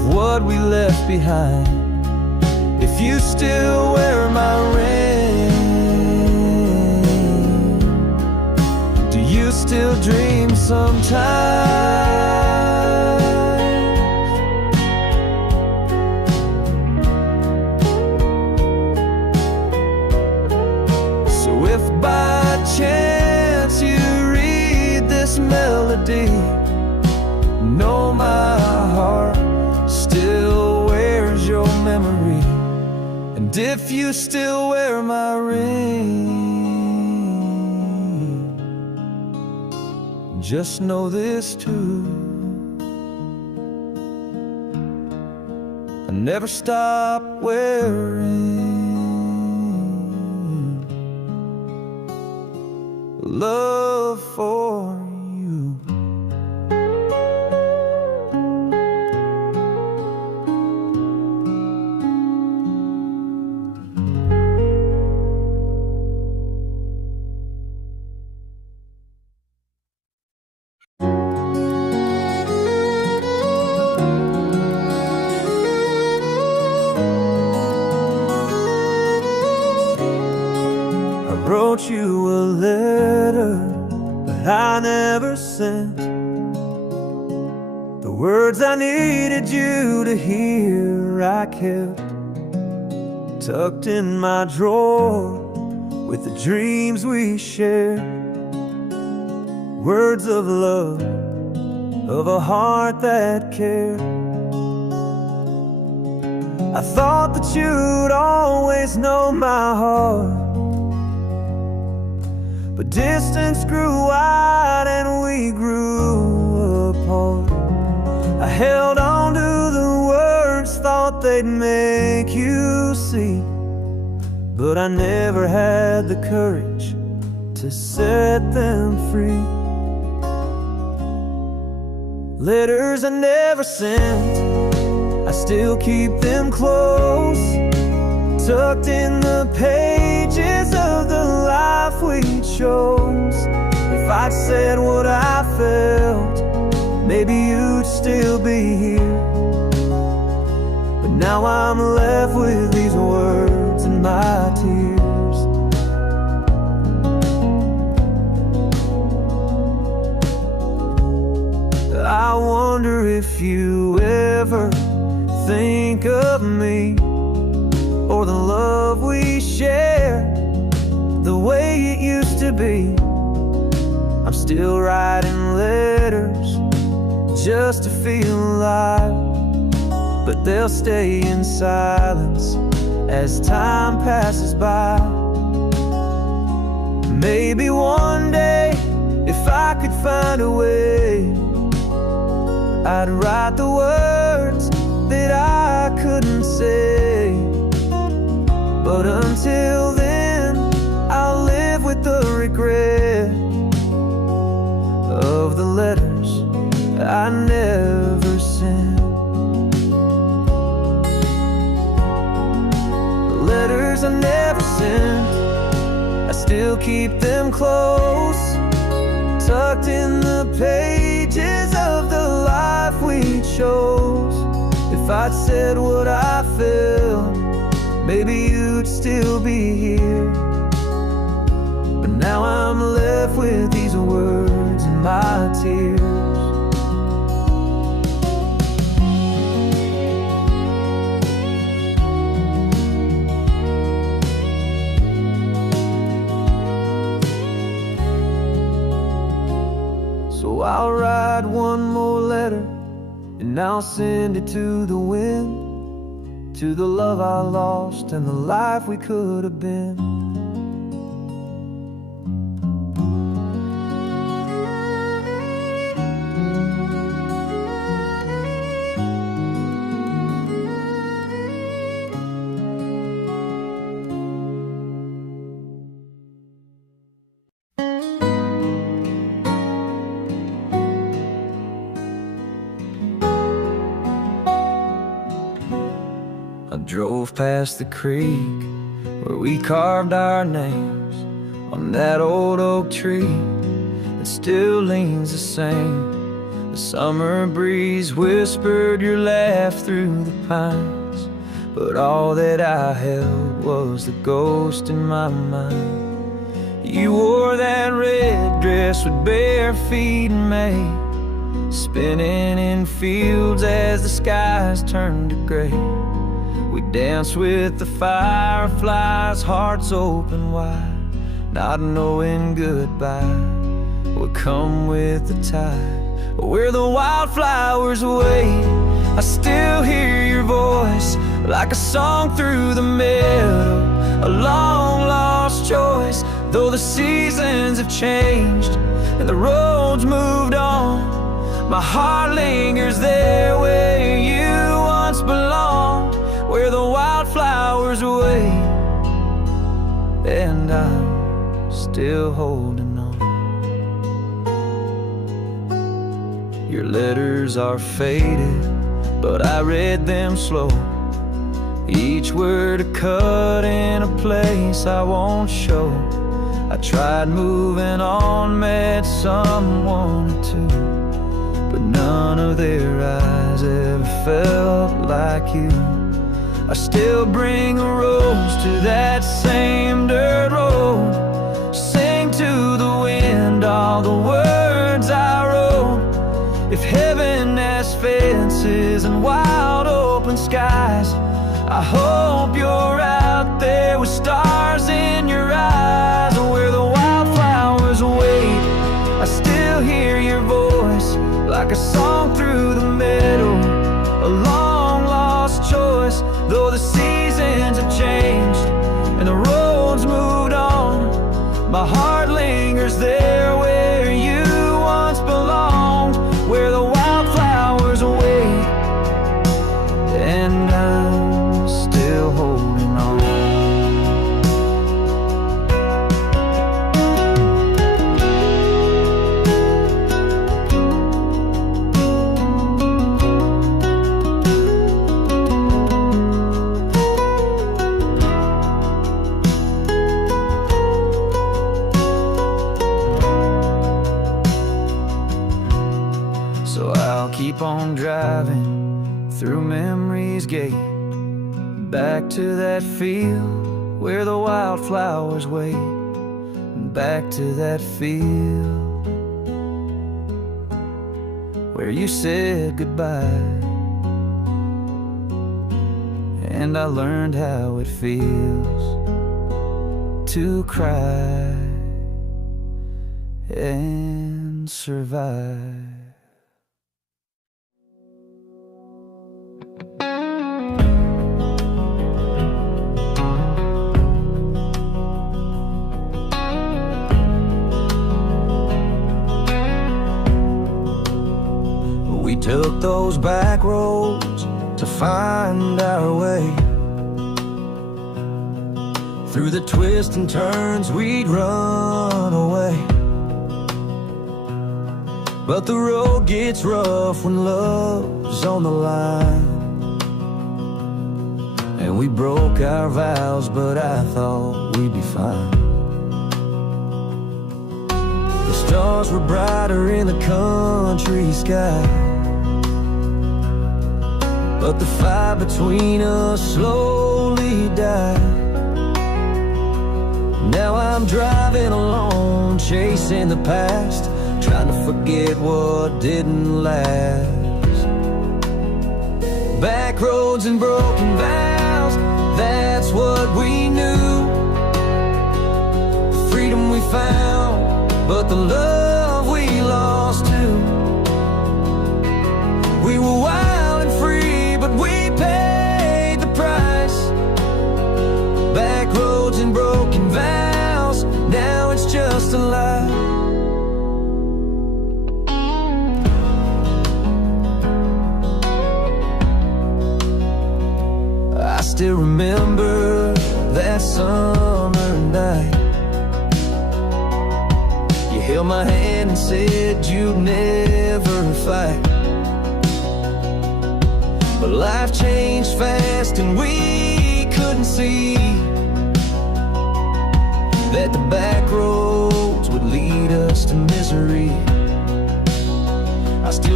of what we left behind. If you still wear my ring, do you still dream sometimes? So if by chance you read this melody, know my heart still wears your memory. And if you still wear my ring, just know this too: I never stop wearing love for you. I wrote you a letter, but I never sent the words I needed you to hear. I kept tucked in my drawer with the dreams we shared, words of love, of a heart that cared. I thought that you'd always know my heart, but distance grew wide and we grew apart. I held on to the words, thought they'd make you see, but I never had the courage to set them free. Letters I never sent, I still keep them close, tucked in the pages of the life we chose. If I'd said what I felt, maybe you'd still be here. But now I'm left with these words and my tears. I wonder if you ever think of me, or the love we shared, the way it used to be. I'm still writing letters just to feel alive, but they'll stay in silence as time passes by. Maybe one day, if I could find a way, I'd write the words that I couldn't say. But until then, I'll live with the regret of the letters I never sent. The letters I never sent, I still keep them close, tucked in the pages of the life we chose. If I'd said what I felt, maybe you'd still be here. But now I'm left with these words and my tears. So I'll write one more letter, and I'll send it to the wind, to the love I lost and the life we could have been. I drove past the creek where we carved our names on that old oak tree that still leans the same The summer breeze whispered your laugh through the pines, but all that I held was the ghost in my mind. You wore that red dress with bare feet in May, spinning in fields as the skies turned to gray. We danced with the fireflies, hearts open wide, not knowing goodbye would come with the tide. Where the wildflowers wait, I still hear your voice, like a song through the meadow, a long lost choice. Though the seasons have changed and the roads moved on, my heart lingers there where you once belonged, where the wildflowers wait, and I'm still holding on. Your letters are faded, but I read them slow, each word a cut in a place I won't show. I tried moving on, met someone or two, but none of their eyes ever felt like you. I still bring a rose to that same dirt road, sing to the wind all the words I wrote. If heaven has fences and wide open skies, I hope you're out there with stars in your eyes. Where the wildflowers wait, I still hear your voice, like a song through the meadow, a long lost choice. Though the seasons have changed and the roads moved on, my heart lingers there where you once belonged, where the wildflowers wait, and I'm still holding on. So I'll keep on driving through memory's gate, back to that field where the wildflowers wait, back to that field where you said goodbye, and I learned how it feels to cry and survive. We took those back roads to find our way, through the twists and turns we'd run away. But the road gets rough when love's on the line, and we broke our vows, but I thought we'd be fine. The stars were brighter in the country sky, but the fire between us slowly died. Now I'm driving alone, chasing the past, trying to forget what didn't last. Back roads and broken vows, that's what we knew. The freedom we found, but the love we lost too. We were wild and free, but we paid the price. Back roads and broken vows, now it's just a lie. I still remember that summer night. You held my hand and said you'd never fight, but life changed fast and we couldn't see that the back roads would lead us to misery. I still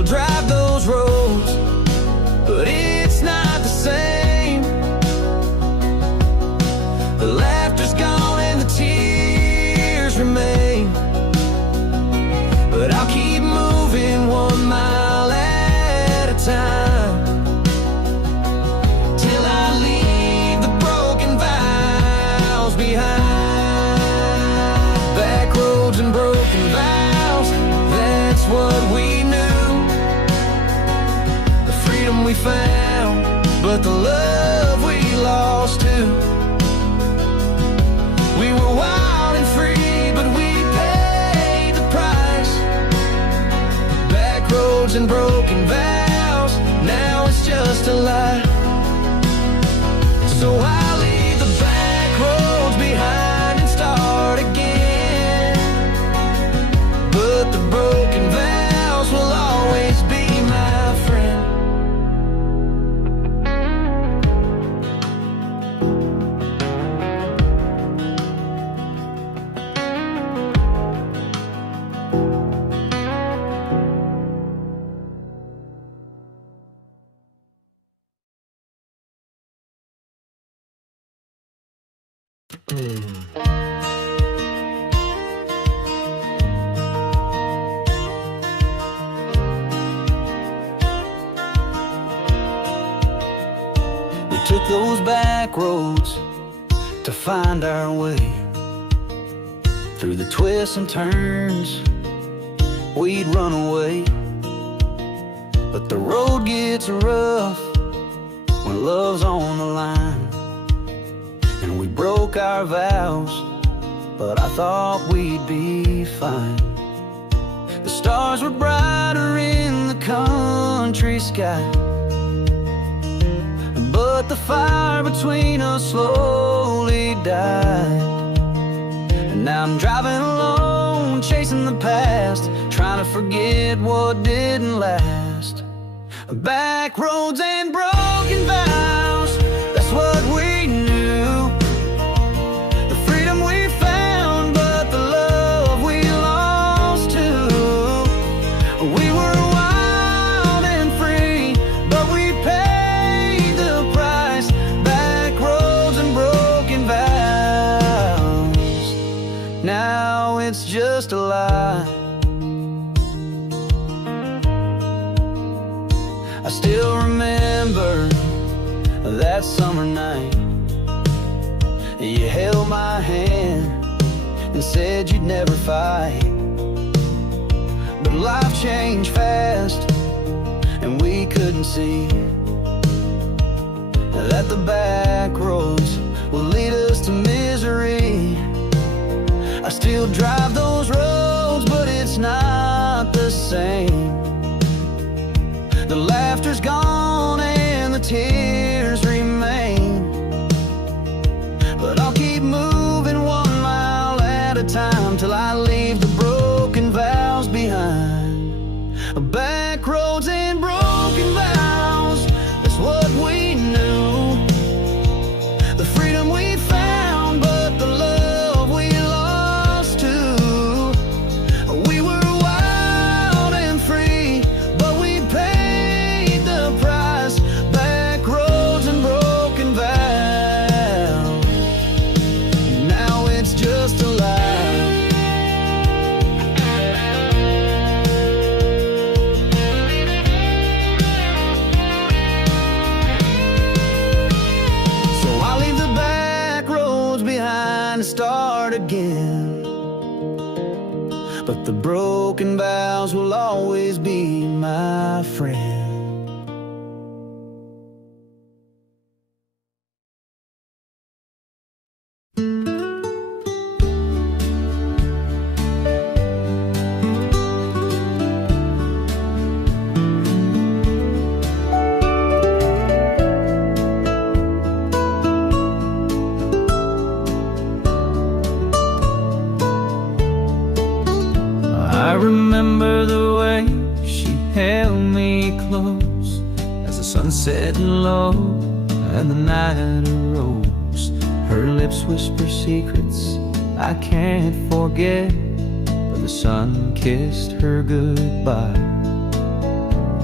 drive those roads, but it's not the same. The laughter's gone and the tears remain, but I'll keep moving 1 mile at a time, till I leave the broken vows behind. Back roads and broken vows, that's what we knew. The freedom we found, but the love we lost too. We were wild and free, but we paid the price. Back roads and broken vows, now it's just a lie. So I'll leave the back roads behind and start again, but the broken vows will always be my friend. We took those back roads to find our way. Through the twists and turns, we'd run away. But the road gets rough when love's on the line. And we broke our vows, but I thought we'd be fine. The stars were brighter in the country sky, but the fire between us slowly died. And now I'm driving alone, chasing the past, trying to forget what didn't last. Back roads and broken vows, that's what we knew. The freedom we found, but the love we lost too. We were wild and free, but we paid the price. Back roads and broken vows, now it's just a lie. I still remember that summer night. You held my hand and said you'd never fight. But life changed fast, and we couldn't see that the back roads will lead us to misery. I still drive those roads, but it's not the same. The laughter's gone and the tears remain, but I'll keep moving 1 mile at a time, till I leave the broken vows behind. Back roads and broken vows, that's what we knew. The freedom we found, but the love we lost too. We were wild and free, but we paid the price. Back roads and broken vows, now it's just a lie. So I'll leave the back roads behind and start again, but the broken vows will always be my friend. I remember the way she held me close as the sun set low and the night arose. Her lips whisper secrets I can't forget, but the sun kissed her goodbye.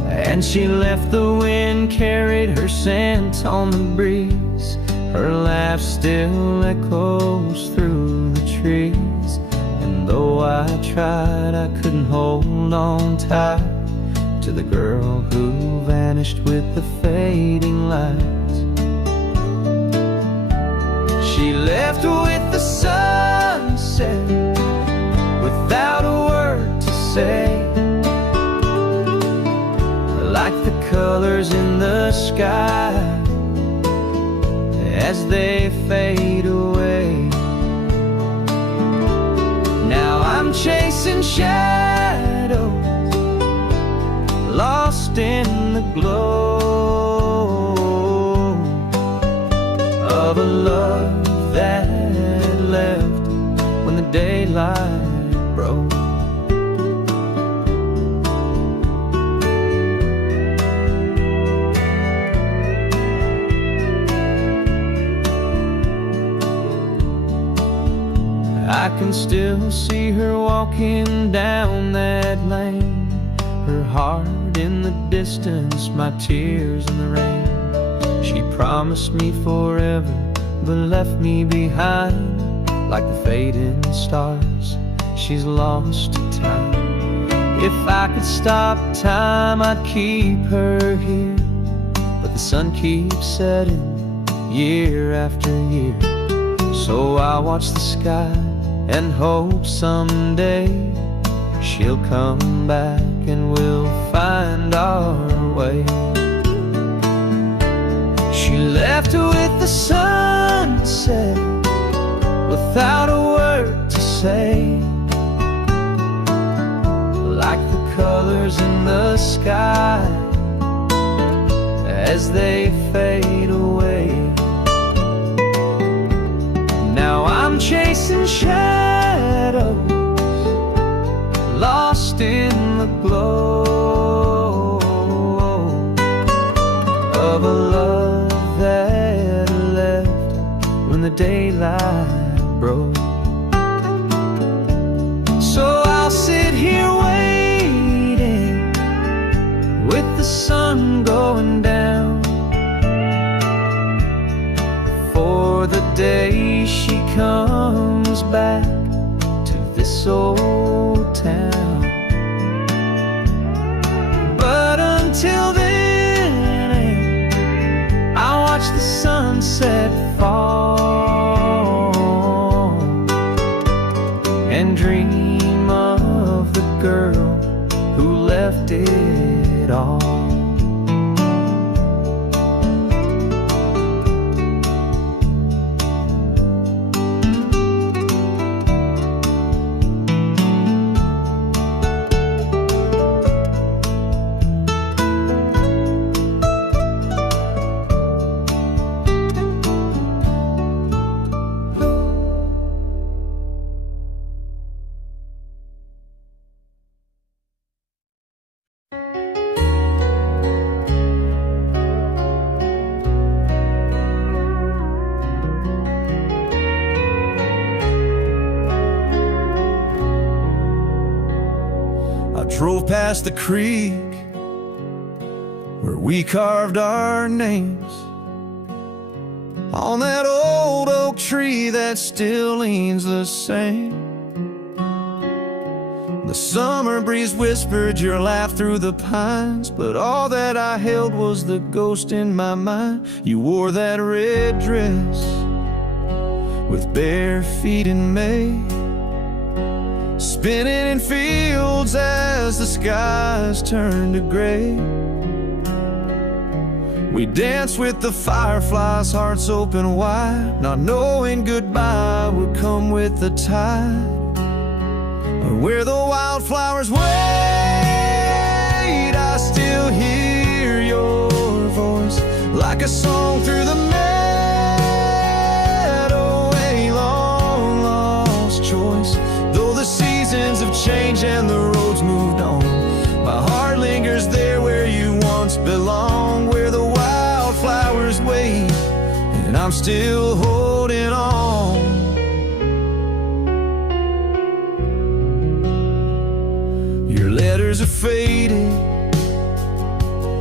and she left. The wind carried her scent on the breeze. Her laugh still echoes through the trees. And though I tried, I couldn't hold on tight to the girl who vanished with the fading lights. She left with the sunset without a word to say, like the colors in the sky as they fade away. Now I'm chasing shadows, lost in the glow of a love that left when the daylight broke. I can still see her walking down that lane, her heart in the distance, my tears in the rain. She promised me forever, but left me behind like the fading stars. She's lost to time. If I could stop time, I'd keep her here, but the sun keeps setting year after year. So I watch the sky and hope someday she'll come back and we'll find our way. She left with the sunset without a word to say, like the colors in the sky as they fade away. Now I'm chasing shadows, lost in the glow of a love that left when the daylight broke. So I'll sit here waiting with the sun going down for the day she comes back to this old town. But until then, I'll watch the sunset fall and dream of the girl who left it all. Drove past the creek where we carved our names on that old oak tree that still leans the same. The summer breeze whispered your laugh through the pines, but all that I held was the ghost in my mind. You wore that red dress with bare feet in May, spinning in fields as the skies turned to gray. We danced with the fireflies, hearts open wide, not knowing goodbye would come with the tide. Where the wildflowers wait, I still hear your voice like a song through the meadow, a long lost choice. Though the seasons have changed and the roads moved on, my heart lingers there where you once belonged, where the wildflowers wait and I'm still holding on. Your letters are faded,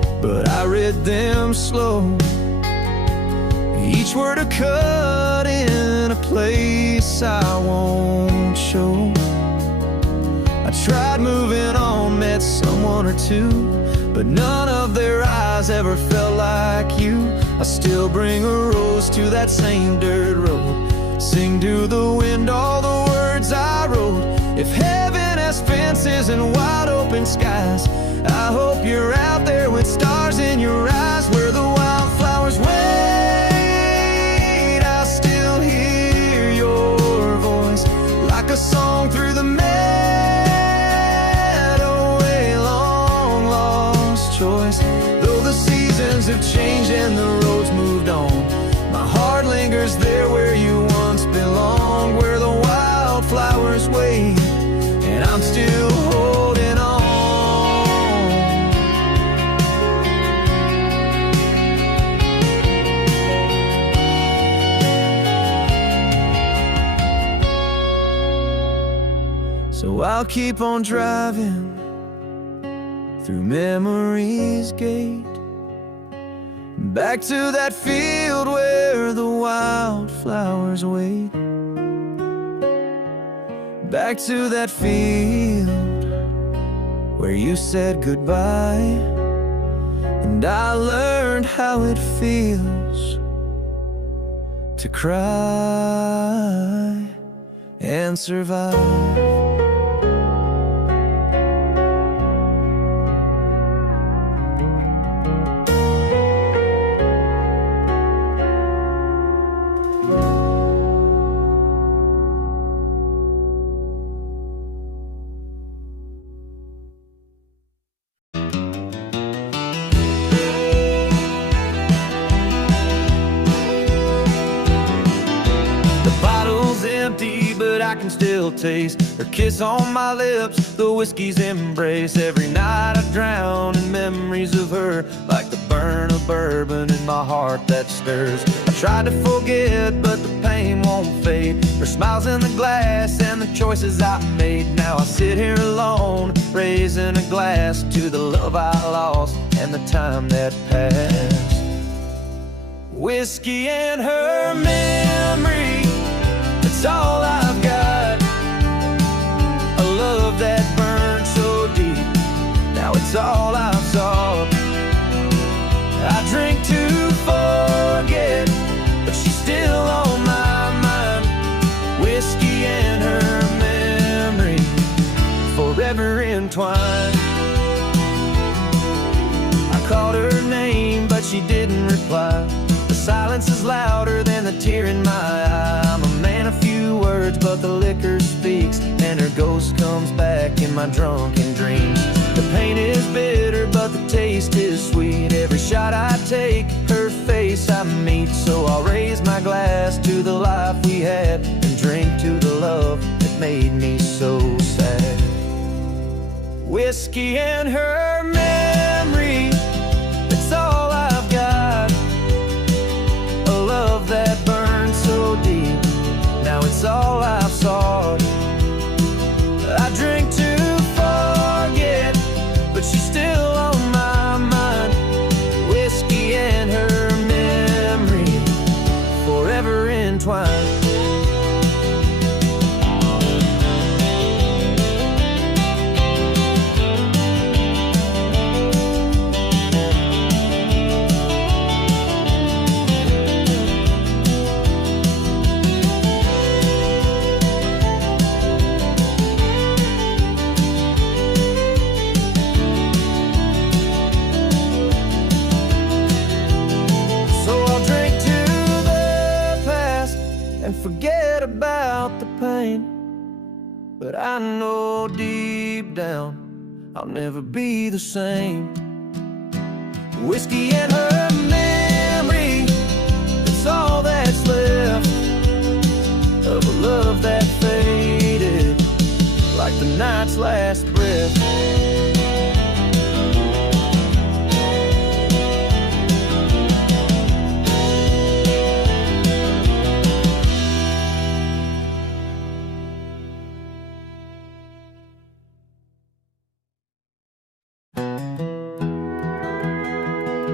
but I read them slow. Each word a cut in a place I won't show. I tried moving on, met someone or two, but none of their eyes ever felt like you. I still bring a rose to that same dirt road, sing to the wind all the words I wrote. If heaven has fences and wide open skies, I hope you're out there with stars in your eyes. Where the wildflowers wait, I still hear your voice, like a song through the meadow, a long lost choice. Though the seasons have changed and the roads moved on, my heart lingers there where you once belonged. Where the wildflowers wait, and I'm still holding on. So I'll keep on driving through memory's gate, back to that field where the wildflowers wait. Back to that field where you said goodbye, and I learned how it feels to cry and survive. But I can still taste her kiss on my lips, the whiskey's embrace. Every night I drown in memories of her, like the burn of bourbon in my heart that stirs. I tried to forget, but the pain won't fade. Her smile's in the glass and the choices I made. Now I sit here alone, raising a glass to the love I lost and the time that passed. Whiskey and her memory, it's all I've got. A love that burned so deep, now it's all I've sought. I drink to forget, but she's still on my mind. Whiskey and her memory, forever entwined. I called her name, but she didn't reply. The silence is louder than the tear in my eye. I'm a man of few words, but the liquor speaks, and her ghost comes back in my drunken dreams. The pain is bitter, but the taste is sweet. Every shot I take, her face I meet. So I'll raise my glass to the life we had, and drink to the love that made me so sad. Whiskey and her memory, that's all I've got. A love that burned so deep, now it's all I've sought. I drink to forget, but she's still on my mind. Whiskey and her memory, forever entwined. Forget about the pain, but I know deep down I'll never be the same. Whiskey and her memory, it's all that's left of a love that faded like the night's last breath.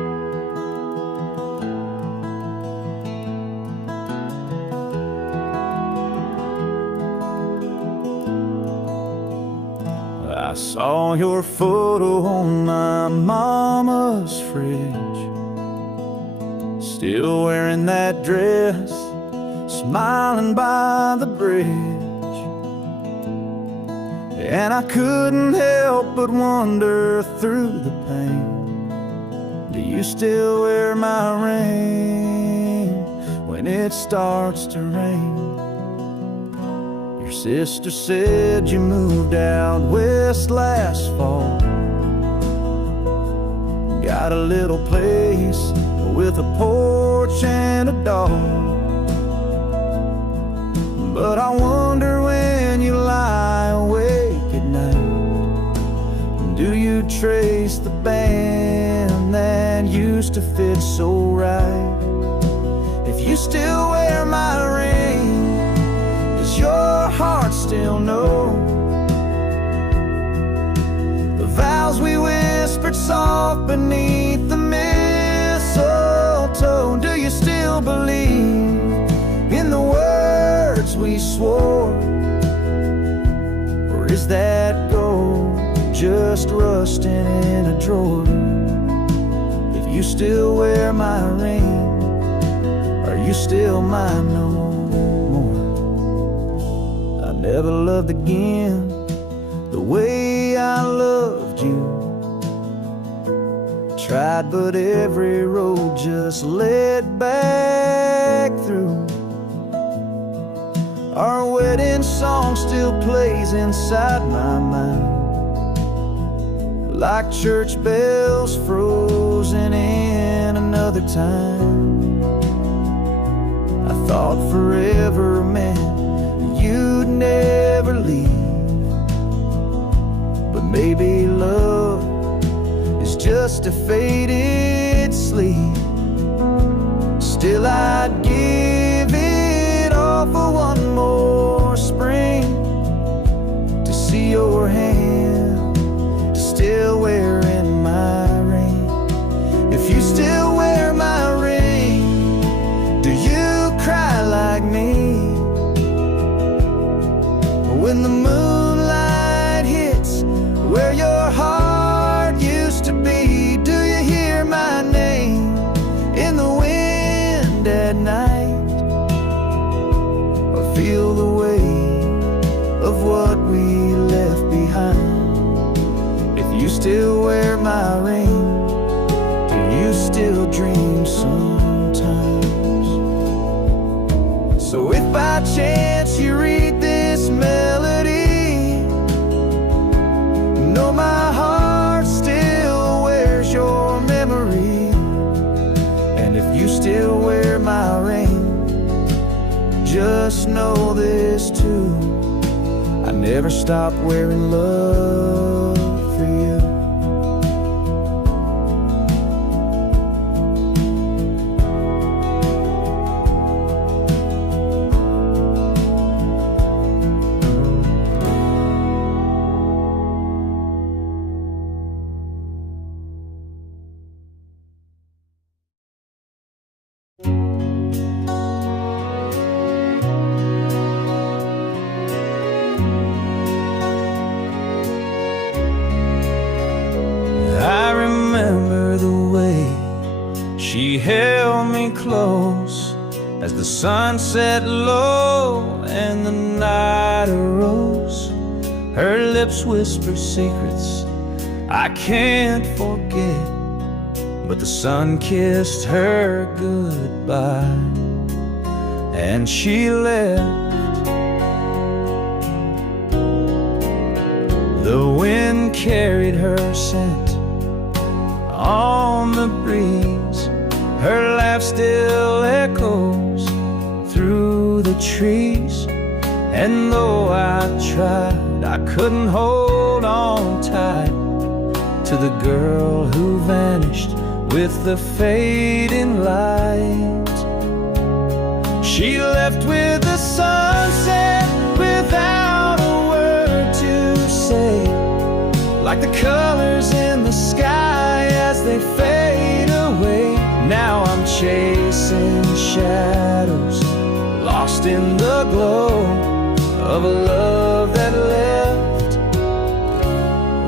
saw your photo on my mama's fridge, still wearing that dress, smiling by the bridge. And I couldn't help but wonder through the pain, do you still wear my ring when it starts to rain? Your sister said you moved out west last fall, got a little place with a porch and a dog. But I wonder when you lie awake at night, do you trace the band that used to fit so right? If you still wear my ring, does your heart still know the vows we whispered soft beneath the mistletoe? Do you still believe in the words we swore, or is that gold just rusting in a drawer? If you still wear my ring, are you still mine no more? I never loved again the way I loved you. Tried, but every road just led back through. Our wedding song still plays inside my mind, like church bells frozen in another time. I thought forever meant you'd never leave, but maybe love is just a faded sleep. Still I'd give it all for one more spring, to see your hand still wearing my ring. If you still wear my ring, do you cry like me when the moonlight hits where your heart used to be? Do you hear my name in the wind at night, or feel the weight of what we left behind? If you still wear my ring, do you still dream sometimes? So if by chance you read this melody, know my heart still wears your memory. And if you still wear my ring, just know this too, I never stopped wearing love for you. She held me close as the sun set low and the night arose. Her lips whisper secrets I can't forget, but the sun kissed her goodbye and she left. The wind carried her scent on the breeze, her laugh still echoes through the trees. And though I tried, I couldn't hold on tight to the girl who vanished with the fading light. She left with the sunset without a word to say, like the colors in the sky as they fade away. Now I'm chasing shadows, lost in the glow of a love that left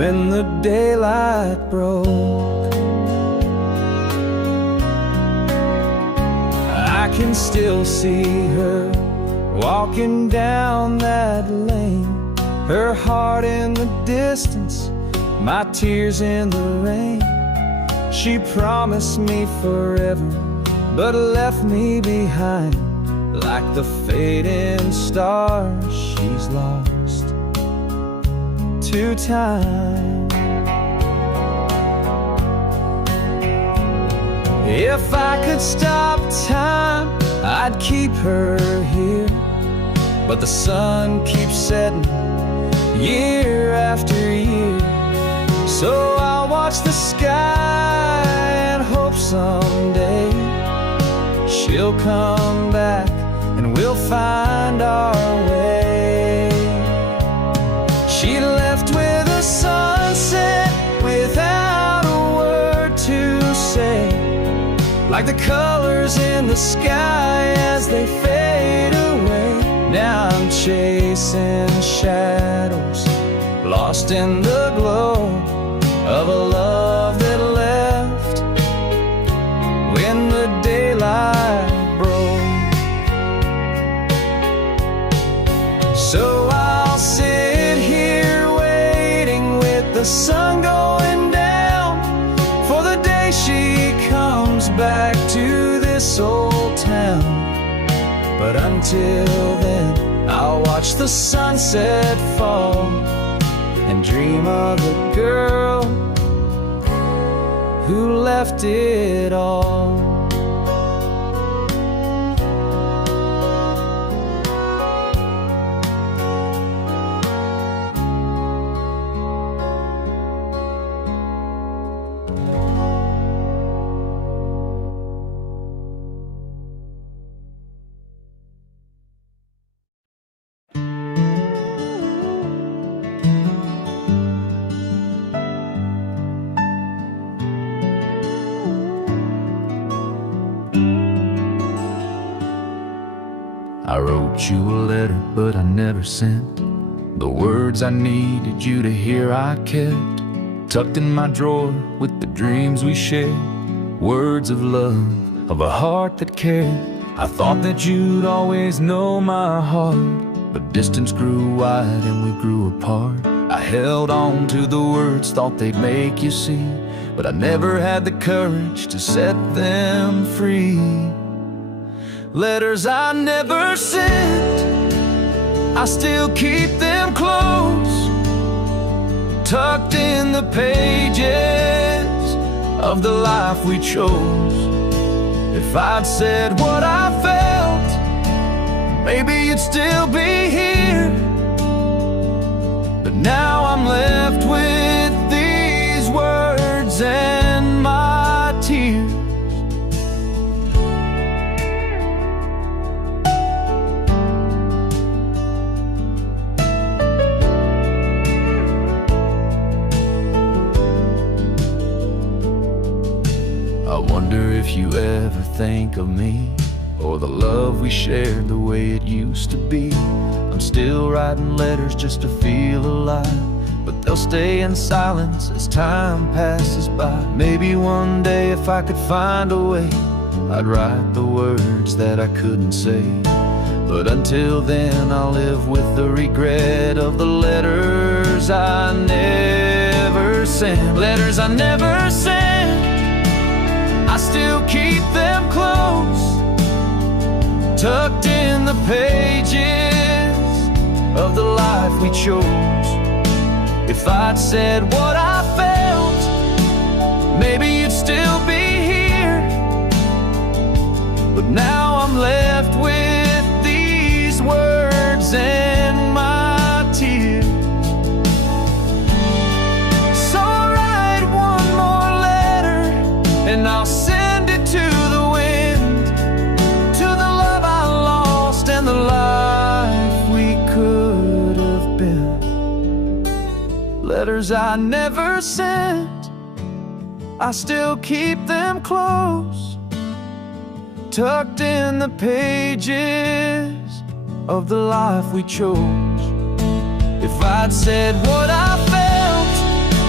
when the daylight broke. I can still see her walking down that lane, her heart in the distance, my tears in the rain. She promised me forever, but left me behind. Like the fading stars, she's lost to time. If I could stop time, I'd keep her here, but the sun keeps setting year after year. So I'll watch the sky and hope someday she'll come back and we'll find our way. She left with a sunset without a word to say, like the colors in the sky as they fade away. Now I'm chasing shadows, lost in the glow of a love that left when the daylight broke. So I'll sit here waiting with the sun going down for the day she comes back to this old town. But until then, I'll watch the sunset fall and dream of the girl who left it all. I wrote you a letter, but I never sent the words I needed you to hear. I kept tucked in my drawer with the dreams we shared, words of love, of a heart that cared. I thought that you'd always know my heart, but distance grew wide and we grew apart. I held on to the words, thought they'd make you see, but I never had the courage to set them free. Letters I never sent, I still keep them close, tucked in the pages of the life we chose. If I'd said what I felt, maybe you'd still be here. But now I'm left with these words and my tears. I wonder if you ever think of me, or the love we shared the way it used to be. I'm still writing letters just to feel alive, but they'll stay in silence as time passes by. Maybe one day if I could find a way, I'd write the words that I couldn't say. But until then I'll live with the regret of the letters I never sent. Letters I never sent, I still keep them close, tucked in the pages of the life we chose. If I'd said what I felt, maybe you'd still be here. But now I'm left with these words and my tears. So I'll write one more letter and I'll send it to the wind, to the love I lost and the life we could have been. Letters I never sent, I still keep them close, tucked in the pages of the life we chose. If I'd said what I felt,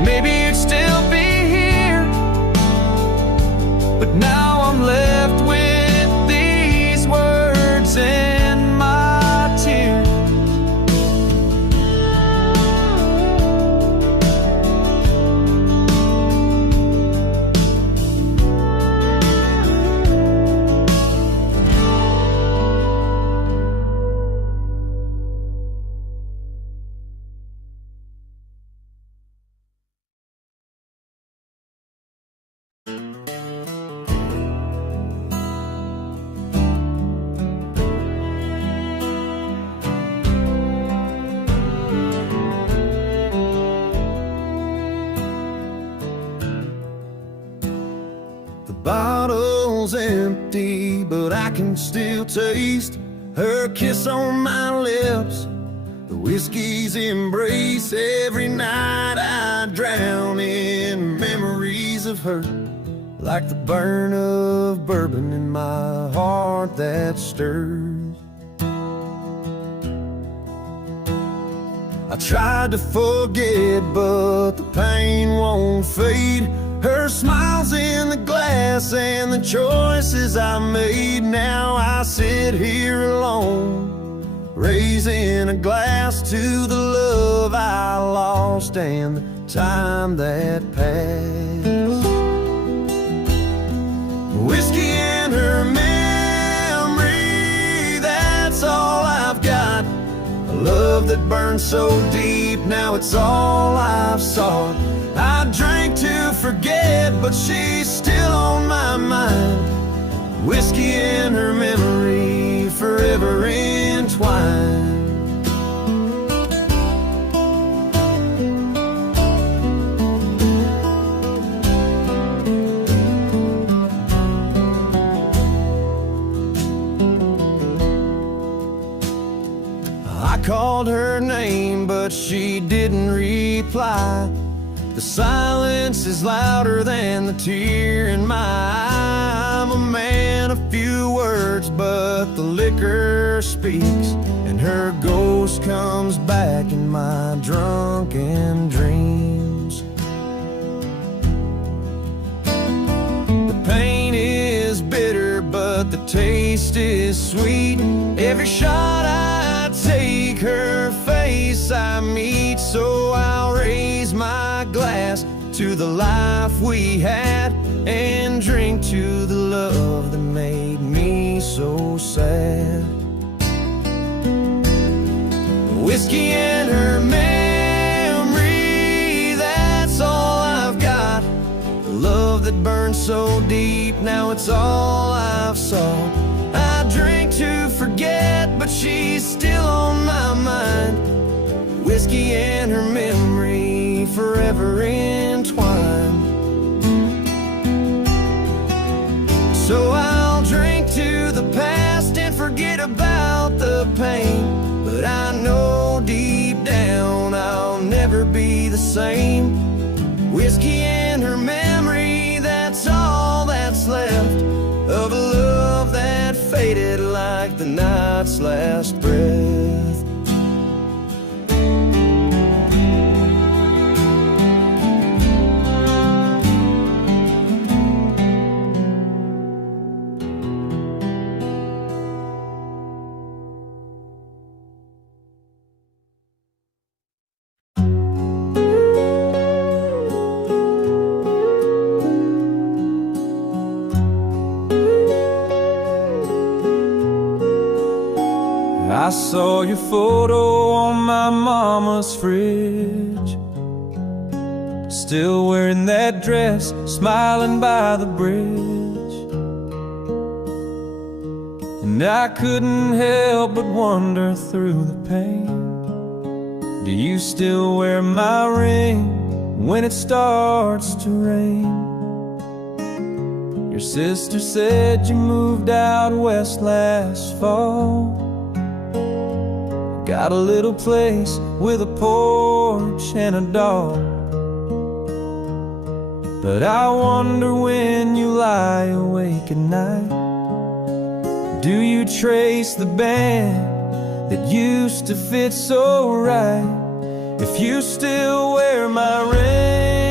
maybe you'd still be here. But now I'm left with these words in my tears. The bottle's empty, but I can still taste her kiss on my lips, the whiskey's embrace. Every night I drown in memories of her, like the burn of bourbon in my heart that stirs. I tried to forget, but the pain won't fade. Her smile's in the glass and the choices I made. Now I sit here alone, raising a glass to the love I lost and the time that passed. Whiskey and her memory, that's all I've got. A love that burned so deep, now it's all I've sought. I drank to forget, but she's still on my mind. Whiskey and her memory, forever entwined. I called her name, but she didn't reply. The silence is louder than the tear in my eye. I'm a man of few words, but the liquor speaks, and her ghost comes back in my drunken dreams. The pain is bitter, but the taste is sweet. Every shot I take, her face I meet. So I'll raise my glass to the life we had, and drink to the love that made me so sad. Whiskey and her memory, that's all I've got. The love that burned so deep, now it's all I've sought. I drink to forget, but she's still on my mind. Whiskey and her memory, forever entwined. So I'll drink to the past and forget about the pain, but I know deep down I'll never be the same. Whiskey and her memory, that's all that's left of a love that faded like the night's last breath. I saw your photo on my mama's fridge, still wearing that dress, smiling by the bridge. And I couldn't help but wonder through the pain, do you still wear my ring when it starts to rain? Your sister said you moved out west last fall, got a little place with a porch and a dog. But I wonder when you lie awake at night, do you trace the band that used to fit so right? If you still wear my ring,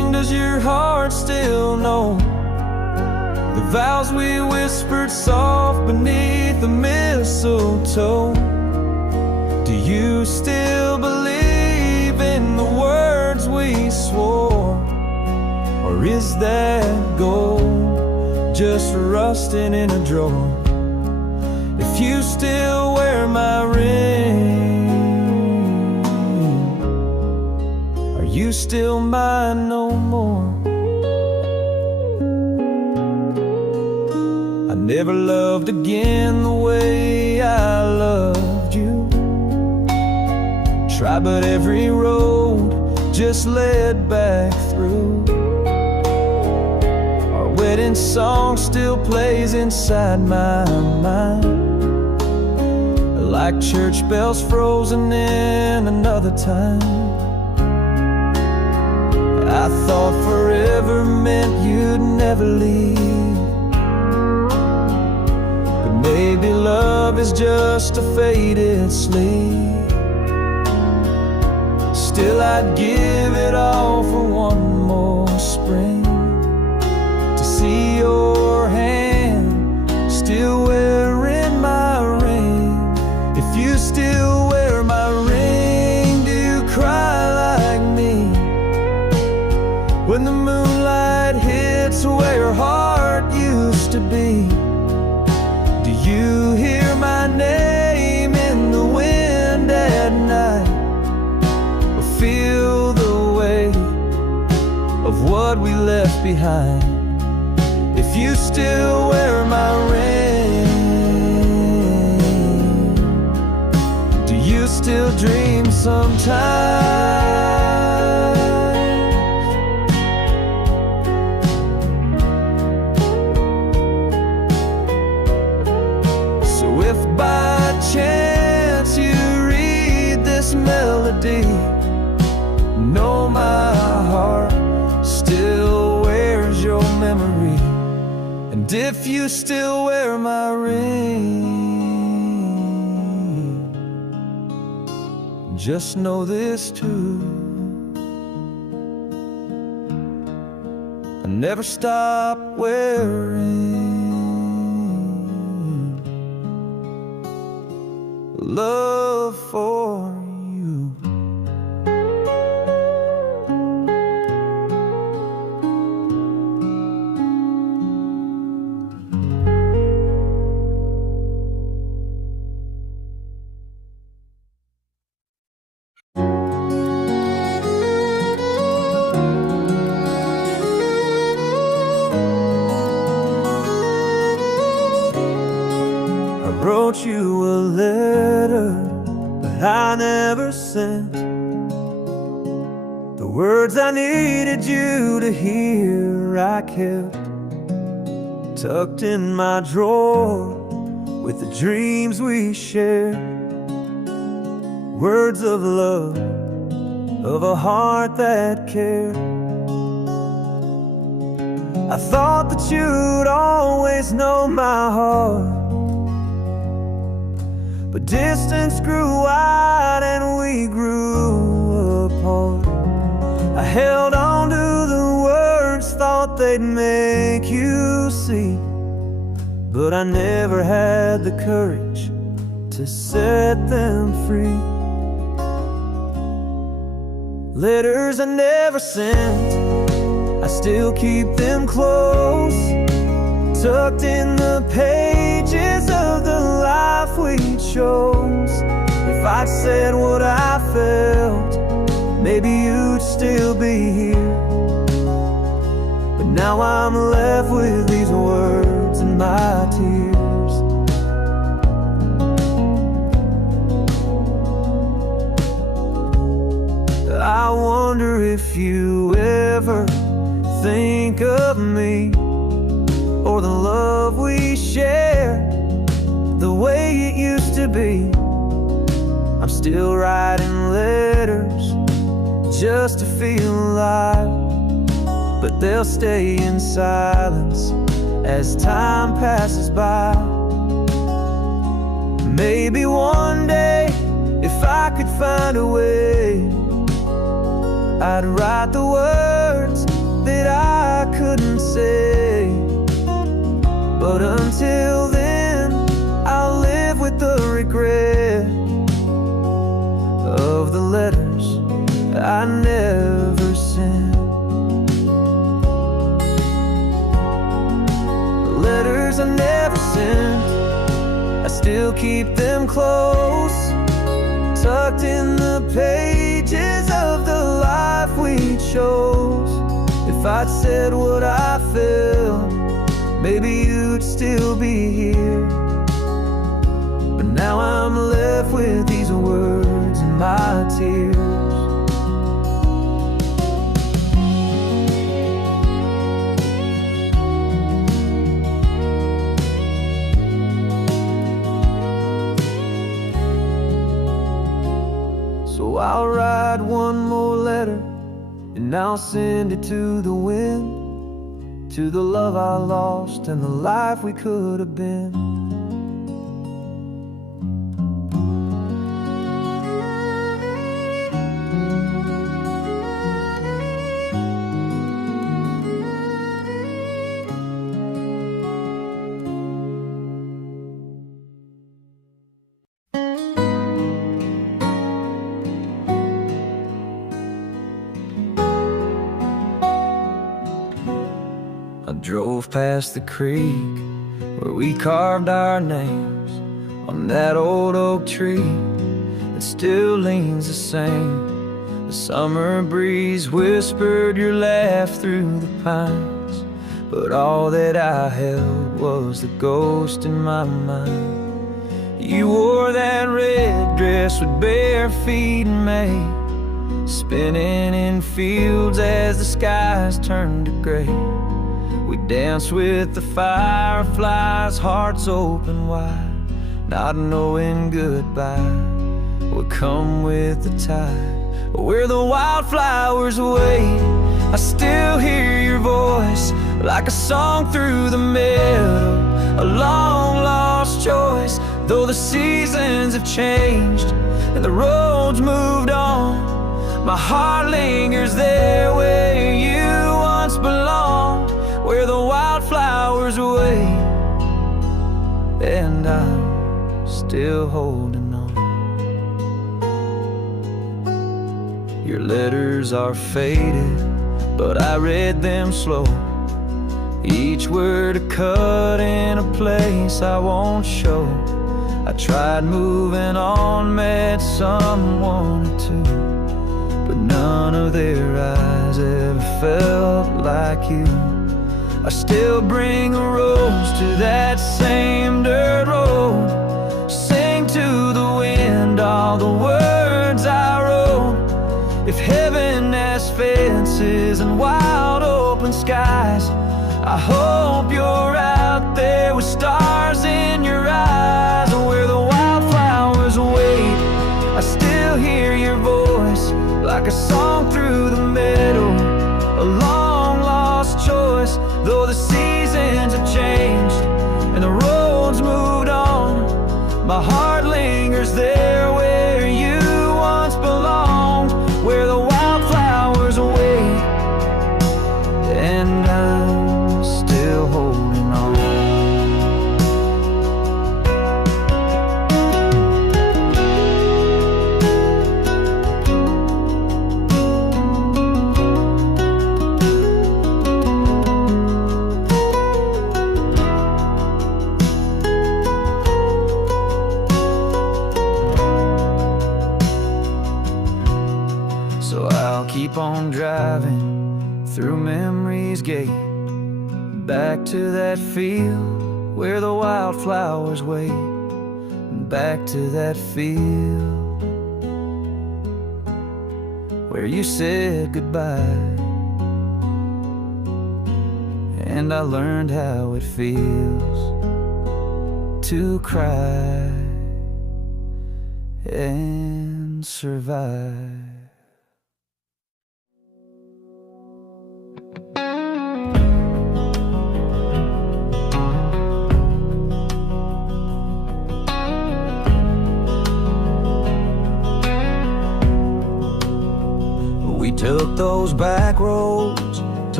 does your heart still know the vows we whispered soft beneath the mistletoe? Do you still believe in the words we swore? Or is that gold just rusting in a drawer? If you still wear my ring, are you still mine no more? I never loved again the way I loved you. Tried, but every road just led back through. Our wedding song still plays inside my mind, like church bells frozen in another time. I thought forever meant you'd never leave, but maybe love is just a faded sleep. Still I'd give it all for one more spring, to see your hand still wearing my ring. If you still wear my ring, do you cry like me when the moonlight hits where your heart used to be? Do you hear my name in the wind at night, or feel the weight of what we left behind? If you still wear my ring, do you still dream sometimes? So if by chance you read this melody, know my heart still wears your memory. And if you still wear my ring, just know this too: I never stop wearing love for you. Wrote you a letter that I never sent, the words I needed you to hear I kept tucked in my drawer with the dreams we shared. Words of love, of a heart that cared. I thought that you'd always know my heart, but distance grew wide and we grew apart. I held on to the words, thought they'd make you see, but I never had the courage to set them free. Letters I never sent, I still keep them close, tucked in the pages of the life we chose. If I'd said what I felt, maybe you'd still be here, but now I'm left with these words and my tears. I wonder if you ever think of me, or the love we share, the way it used to be. I'm still writing letters just to feel alive, but they'll stay in silence as time passes by. Maybe one day, if I could find a way, I'd write the words that I couldn't say. But until then, I'll live with the regret of the letters I never sent. The letters I never sent, I still keep them close, tucked in the pages of the life we chose. If I'd said what I felt, maybe you'd still be here. But now I'm left with these words and my tears. So I'll write one more letter, and I'll send it to the wind, to the love I lost and the life we could have been. I drove past the creek where we carved our names on that old oak tree that still leans the same. The summer breeze whispered your laugh through the pines, but all that I held was the ghost in my mind. You wore that red dress with bare feet in May, spinning in fields as the skies turned to gray. We danced with the fireflies, hearts open wide, not knowing goodbye would come with the tide. Where the wildflowers wait, I still hear your voice like a song through the meadow, a long lost choice. Though the seasons have changed and the roads moved on, my heart lingers there where you once belonged, where the wildflowers wait, and I'm still holding on. Your letters are faded, but I read them slow, each word a cut in a place I won't show. I tried moving on, met someone or two, but none of their eyes ever felt like you. I still bring a rose to that same dirt road, sing to the wind all the words I wrote. If heaven has fences and wide open skies, I hope you're out there with stars in your eyes. Where the wildflowers wait, I still hear your voice like a song through the meadow, a long lost choice. Though the seasons have changed and the roads moved on, my heart lingers there where you once belonged, where the wildflowers wait, and I'm still holding on. So I'll keep on driving through memory's gate, back to that field where the wildflowers wait, and back to that field where you said goodbye, and I learned how it feels to cry and survive. We took those back roads to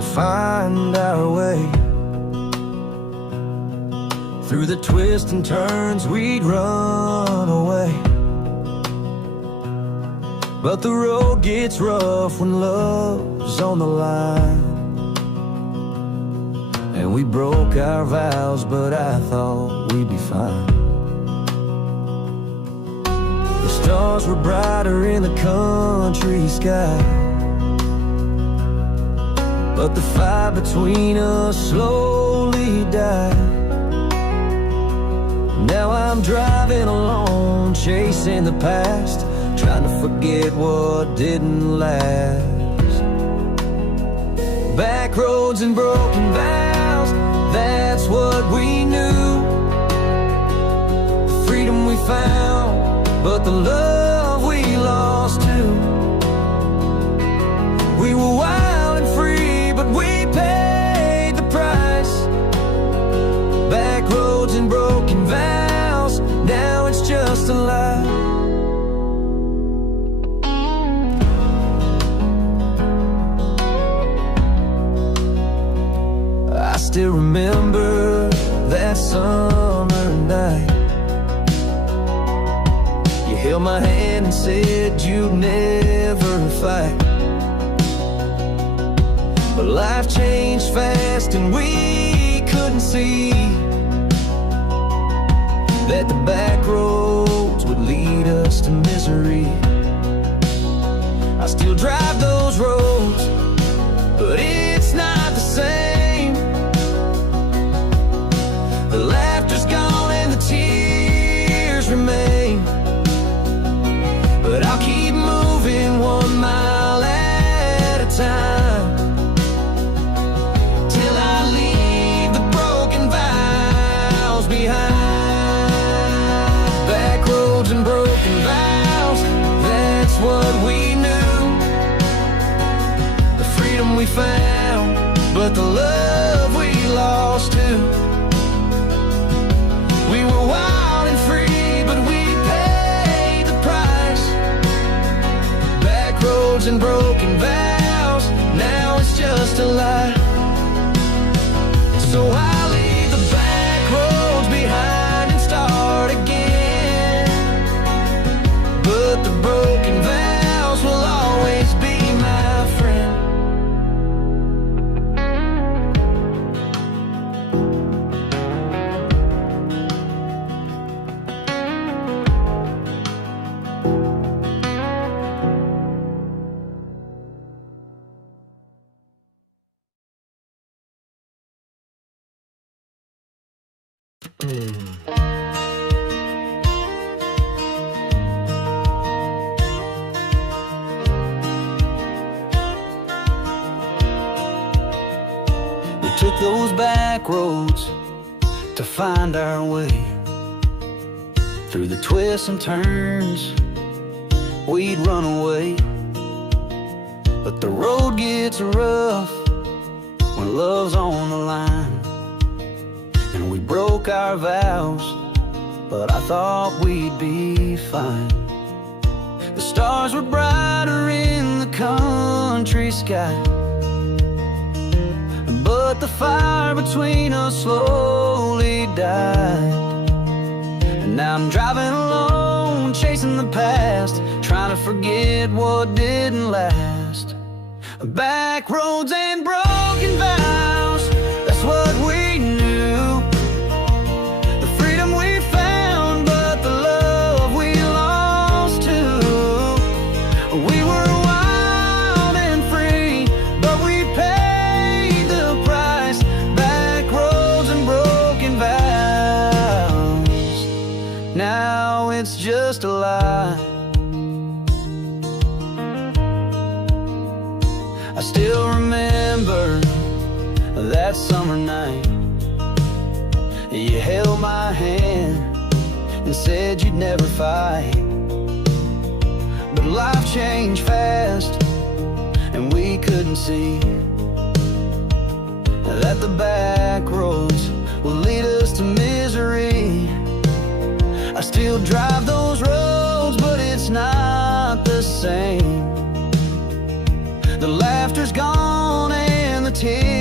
find our way. Through the twists and turns we'd run away. But the road gets rough when love's on the line. And we broke our vows, but I thought we'd be fine. The stars were brighter in the country sky, but the fire between us slowly died. Now I'm driving alone, chasing the past, trying to forget what didn't last. Back roads and broken vows, that's what we knew. The freedom we found, but the love we lost too. We were wild and free, but we paid the price. Back roads and broken vows, now it's just a lie. I still remember that summer night. You held my hand and said you'd never fight. But life changed fast and we couldn't see that the back roads would lead us to misery. I still drive those roads, but it's not the same. The laughter's gone and the tears remain. But I'll keep moving 1 mile at a time, till I leave the broken vows behind. Back roads and broken vows, that's what we knew. The freedom we found, but the love we lost too. We were wild and free, but we paid the price. Back roads and broken vows, now it's just a lie. So I leave the back roads behind and start again. But the broken vows will always be my friend. We took those back roads to find our way. Through the twists and turns, we'd run away. But the road gets rough when love's on the line. And we broke our vows, but I thought we'd be fine. The stars were brighter in the country sky, but the fire between us slowly died. And now I'm driving alone, chasing the past, trying to forget what didn't last. Back roads and broken vows, that's what we knew. The freedom we found, but the love we lost too. We were wild and free, but we paid the price. Back roads and broken vows, now it's just a lie. I still remember that summer night. You held my hand and said you'd never fight. But life changed fast and we couldn't see that the back roads will lead us to misery. I still drive those roads, but it's not the same. The laughter's gone and the tears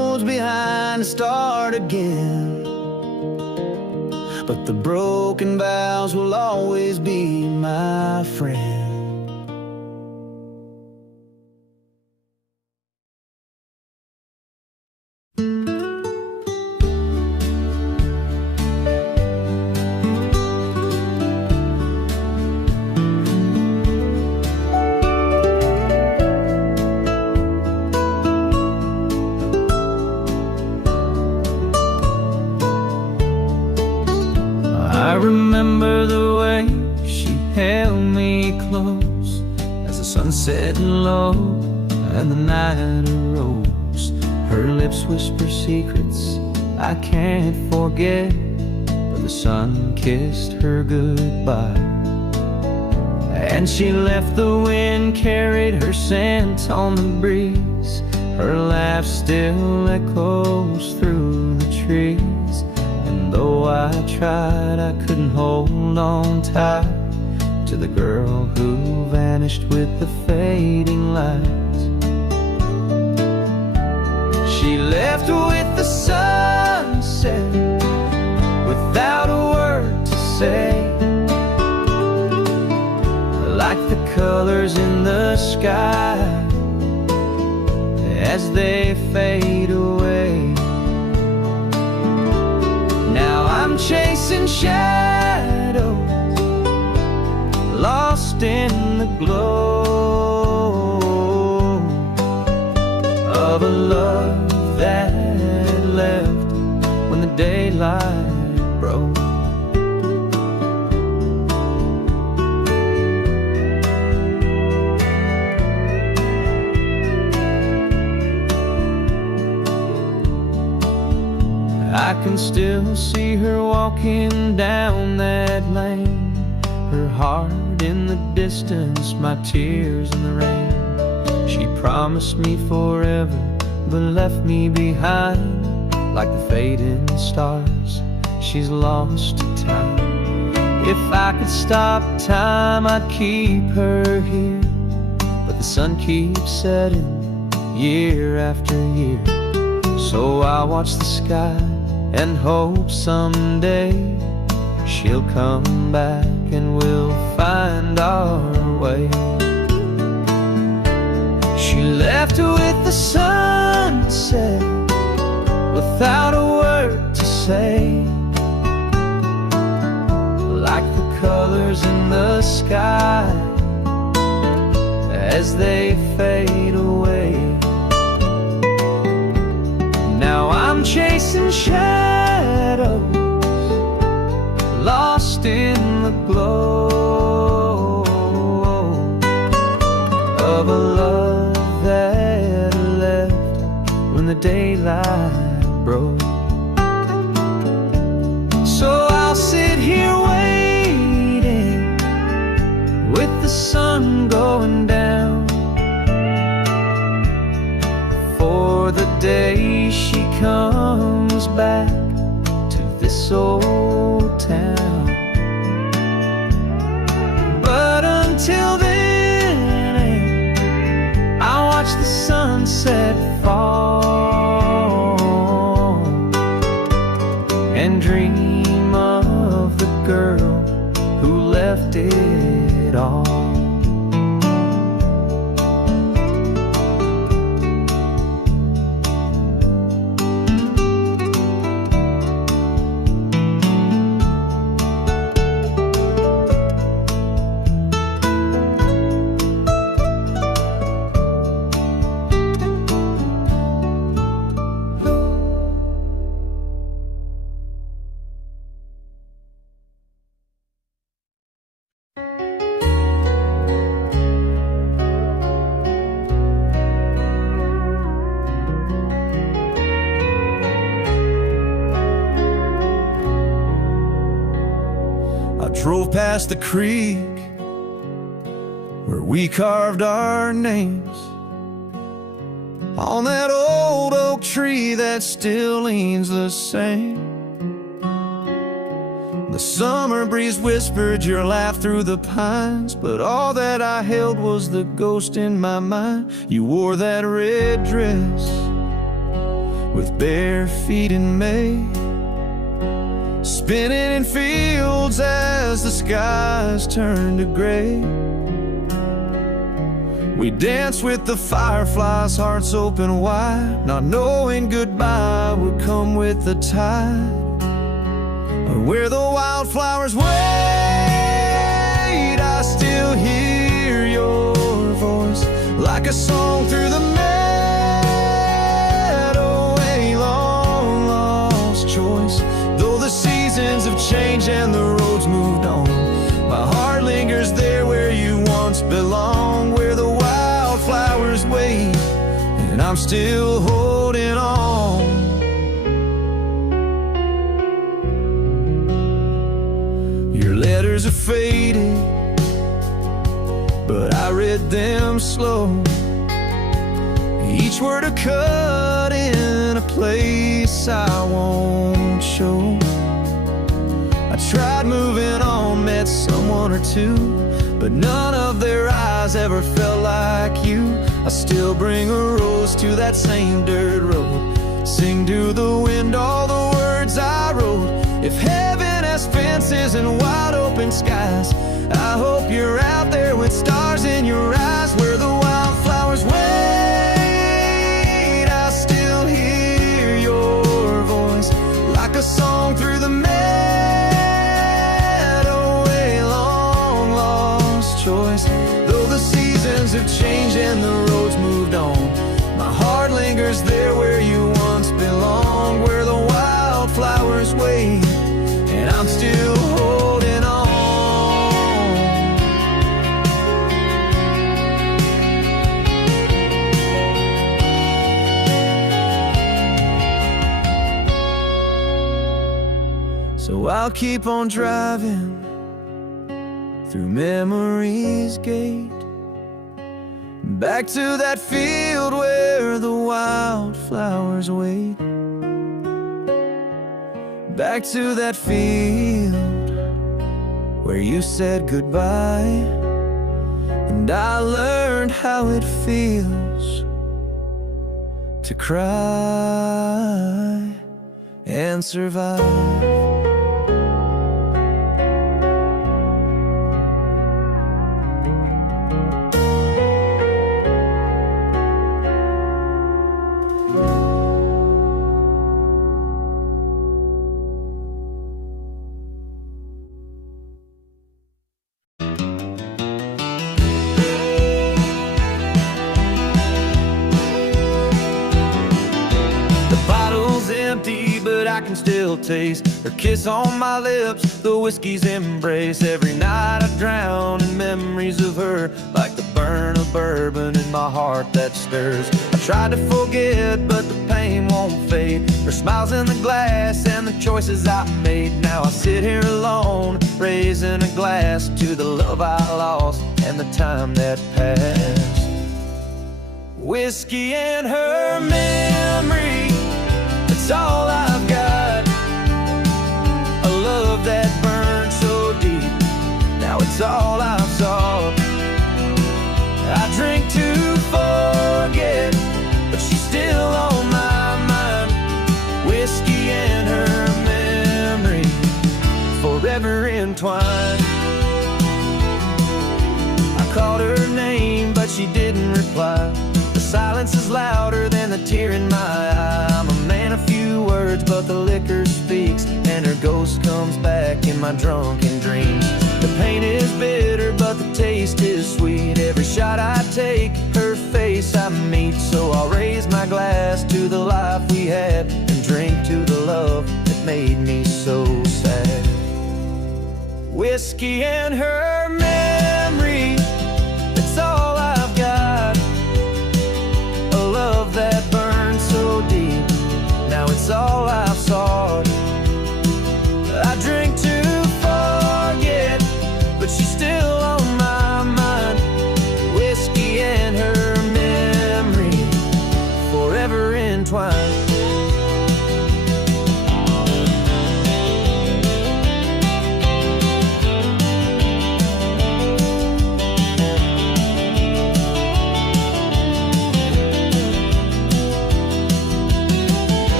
trying to start again. But the broken vows will always be my friend. I remember the way she held me close as the sun set low and the night arose. Her lips whisper secrets I can't forget, but the sun kissed her goodbye. And she left, the wind carried her scent on the breeze. Her laugh still echoes through the trees. And though I tried, I couldn't hold on tight to the girl who vanished with the fading lights. She left with the sunset without a word to say, like the colors in the sky as they fade away. Now I'm chasing shadows, lost in the glow of a love that left when the daylight broke. I can still see her walking down that lane, her heart in the distance, my tears in the rain. She promised me forever, but left me behind like the fading stars. She's lost to time. If I could stop time, I'd keep her here, but the sun keeps setting year after year. So I watch the sky and hope someday she'll come back and we'll find our way. She left with the sunset without a word to say, like the colors in the sky as they fade away. Now I'm chasing shadows, lost in the glow of a love that left when the daylight broke. So I'll sit here waiting with the sun going down for the day she comes back to this old town. But until then, I watch the sunset fall and dream of the girl who left it all. Drove past the creek where we carved our names on that old oak tree that still leans the same. The summer breeze whispered your laugh through the pines, but all that I held was the ghost in my mind. You wore that red dress with bare feet in May, spinning in fields as the skies turn to gray. We danced with the fireflies, hearts open wide, not knowing goodbye would come with the tide. Or where the wildflowers wait, I still hear your voice, like a song through the meadow, a long lost choice. Though the seasons have changed and the roads moved on, my heart lingers there where you once belonged, where the wildflowers wait, and I'm still holding on. Your letters are faded, but I read them slow, each word a cut in a place I won't show. I tried moving on, met someone or two, but none of their eyes ever felt like you. I still bring a rose to that same dirt road, sing to the wind all the words I wrote. If heaven has fences and wide open skies, I hope you're out there with stars in your eyes, where the wildflowers wait. I still hear your voice, like a song through the meadow, a long lost choice. Though the seasons have changed and the roads moved on, my heart lingers there where you once belonged, where the wildflowers wait, and I'm still holding on. So I'll keep on driving through memory's gate, back to that field where the wildflowers wait, back to that field where you said goodbye, and I learned how it feels to cry and survive. But I can still taste her kiss on my lips, the whiskey's embrace. Every night I drown in memories of her, like the burn of bourbon in my heart that stirs. I tried to forget, but the pain won't fade. Her smiles in the glass and the choices I made. Now I sit here alone, raising a glass to the love I lost and the time that passed. Whiskey and her memory, it's all I've got. A love that burned so deep, now it's all I've sought. I drink to forget, but she's still on my mind. Whiskey and her memory, forever entwined. I called her name, but she didn't reply. The silence is louder than the tear in my eye. I'm a man of few words, but the liquor speaks, and her ghost comes back in my drunken dreams. The pain is bitter, but the taste is sweet. Every shot I take, her face I meet. So I'll raise my glass to the life we had, and drink to the love that made me so sad. Whiskey and her memory, it's all I've got. A love that burned so deep, now it's all I've sought. I drink to forget, but she's still on my mind. Whiskey and her memory, forever entwined.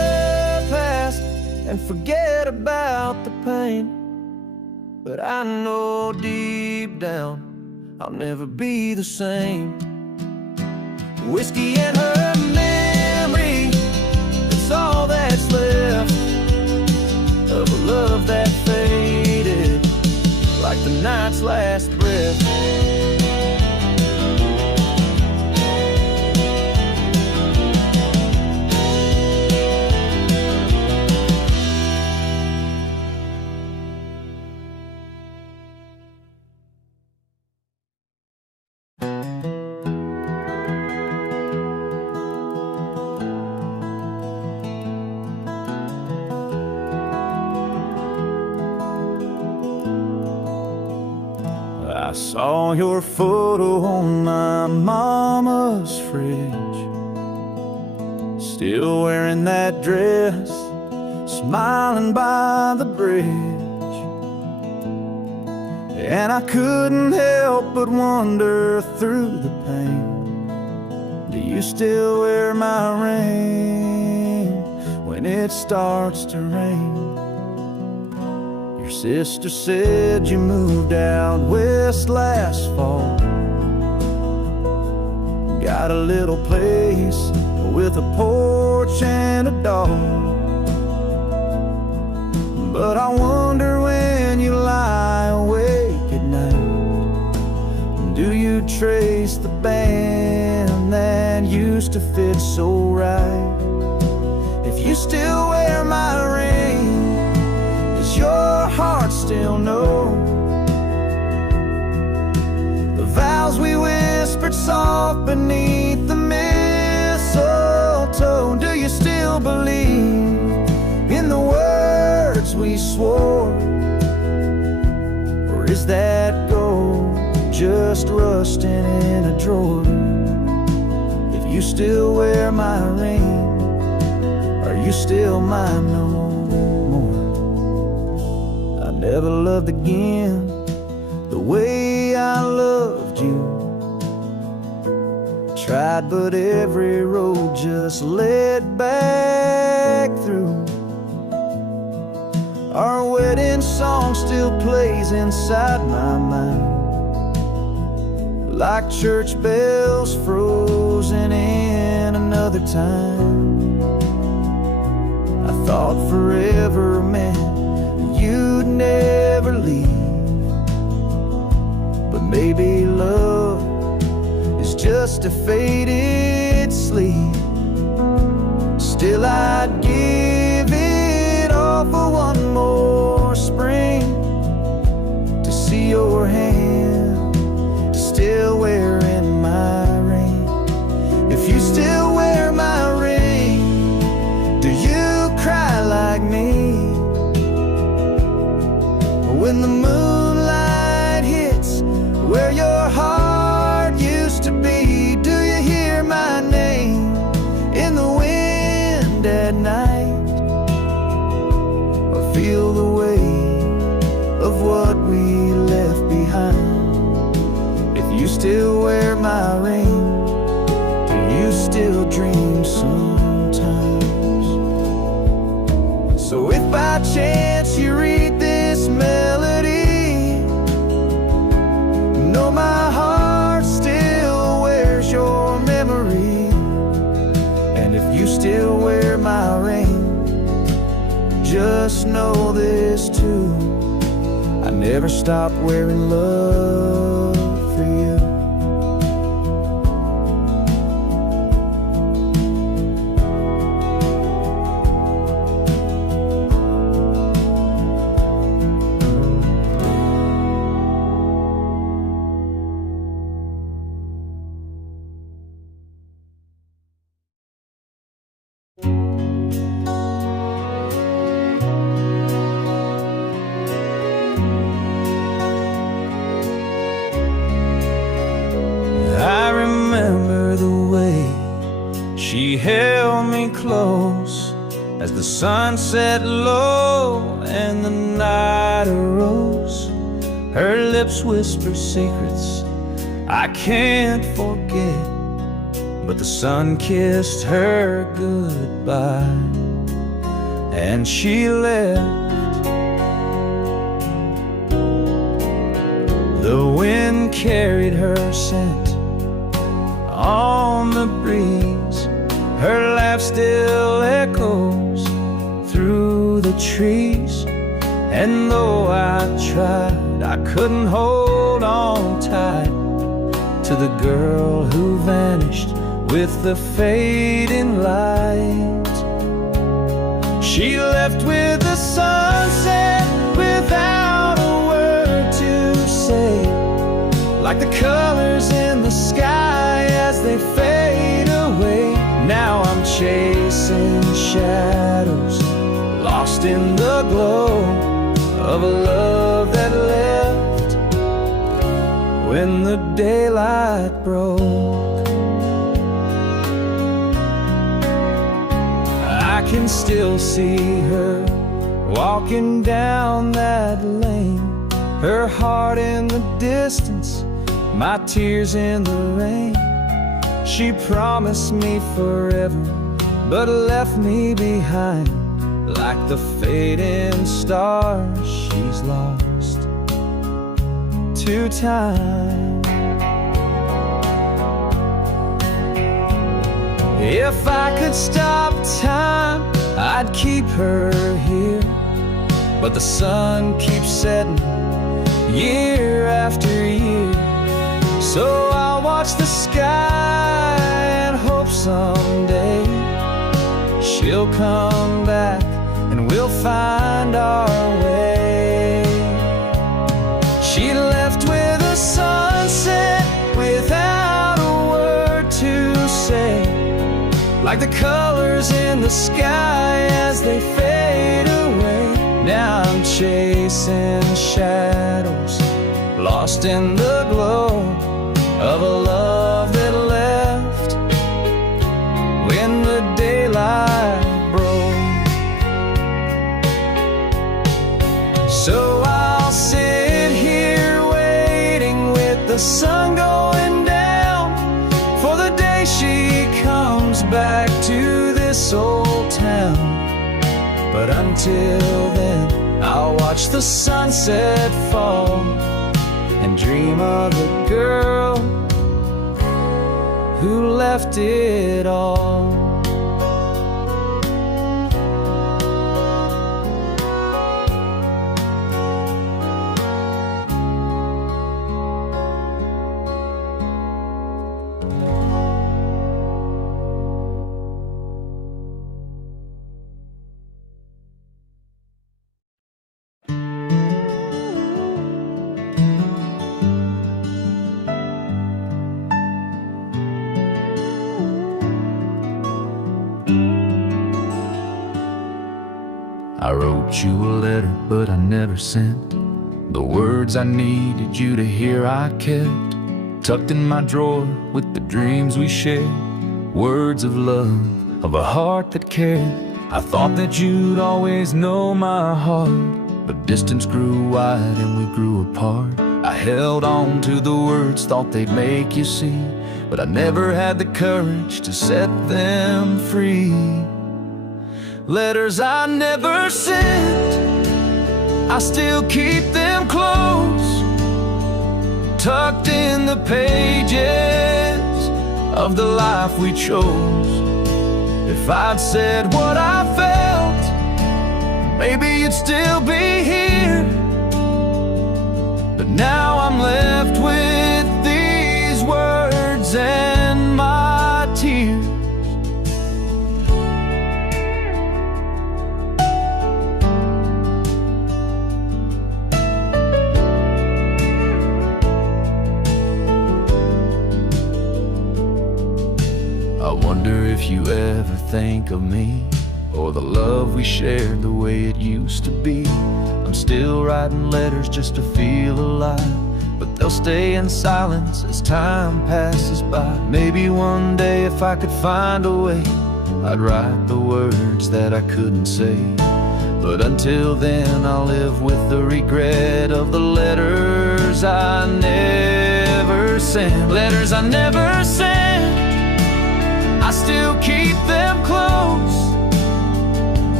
and forget about the pain. But I know deep down I'll never be the same. Whiskey and her memory, it's all that's left of a love that faded like the night's last breath. I saw your photo on my mama's fridge, still wearing that dress, smiling by the bridge. And I couldn't help but wonder through the pain, do you still wear my ring when it starts to rain? Your sister said you moved out west last fall, got a little place with a porch and a dog. But I wonder when you lie awake at night, do you trace the band that used to fit so right? If you still wear my ring, does your heart still know the vows we whispered soft beneath the mistletoe? Do you still believe in the words we swore, or is that gold just rusting in a drawer? If you still wear my ring, are you still mine no more? I never loved again the way I loved you. Tried, but every road just led back through. Our wedding song still plays inside my mind, like church bells frozen in another time. I thought forever meant you'd never leave, but maybe love is just a faded sleep. Still I'd give it all for one more spring, to see your hand still wearing my ring. If you still wear my ring, do you cry like me when the moonlight hits where your heart used to be? Do you hear my name in the wind at night, or feel the weight of what we left behind? If you still wear my ring, do you still dream sometimes? So if by chance you read this melody, know my heart still wears your memory. And if you still wear my ring, just know this too, I never stopped wearing love for you. I remember the way she held me close as the sun set low and the night arose. Her lips whisper secrets I can't forget, but the sun kissed her goodbye, and she left. The wind carried her scent on the breeze. Her laugh still echoes through the trees. And though I tried, I couldn't hold on tight to the girl who vanished with the fading light. She left with the sunset without a word to say, like the colors in the sky as they fade away. Now I'm chasing shadows, lost in the glow of a love that left when the daylight broke. I can still see her walking down that lane, her heart in the distance, my tears in the rain. She promised me forever, but left me behind like the fading stars she's lost to time. If I could stop time, I'd keep her here, but the sun keeps setting year after year. So I'll watch the sky and hope someday she'll come back and we'll find our way. She left with a sunset without a word to say, like the colors in the sky as they fade away. Now I'm chasing shadows, lost in the glow of a love that left when the daylight broke. So I'll sit here waiting with the sun going down for the day she comes back to this old town. But until then, I'll watch the sunset fall and dream of the girl who left it all. I wrote you a letter, but I never sent the words I needed you to hear. I kept tucked in my drawer with the dreams we shared, words of love, of a heart that cared. I thought that you'd always know my heart, but distance grew wide and we grew apart. I held on to the words, thought they'd make you see, but I never had the courage to set them free. Letters I never sent, I still keep them close, tucked in the pages of the life we chose. If I'd said what I felt, maybe you'd still be here. But now I'm left with these words and my tears. I wonder if you ever think of me, or the love we shared the way it used to be. I'm still writing letters just to feel alive, but they'll stay in silence as time passes by. Maybe one day if I could find a way, I'd write the words that I couldn't say. But until then I'll live with the regret of the letters I never sent. Letters I never sent, I still keep them close,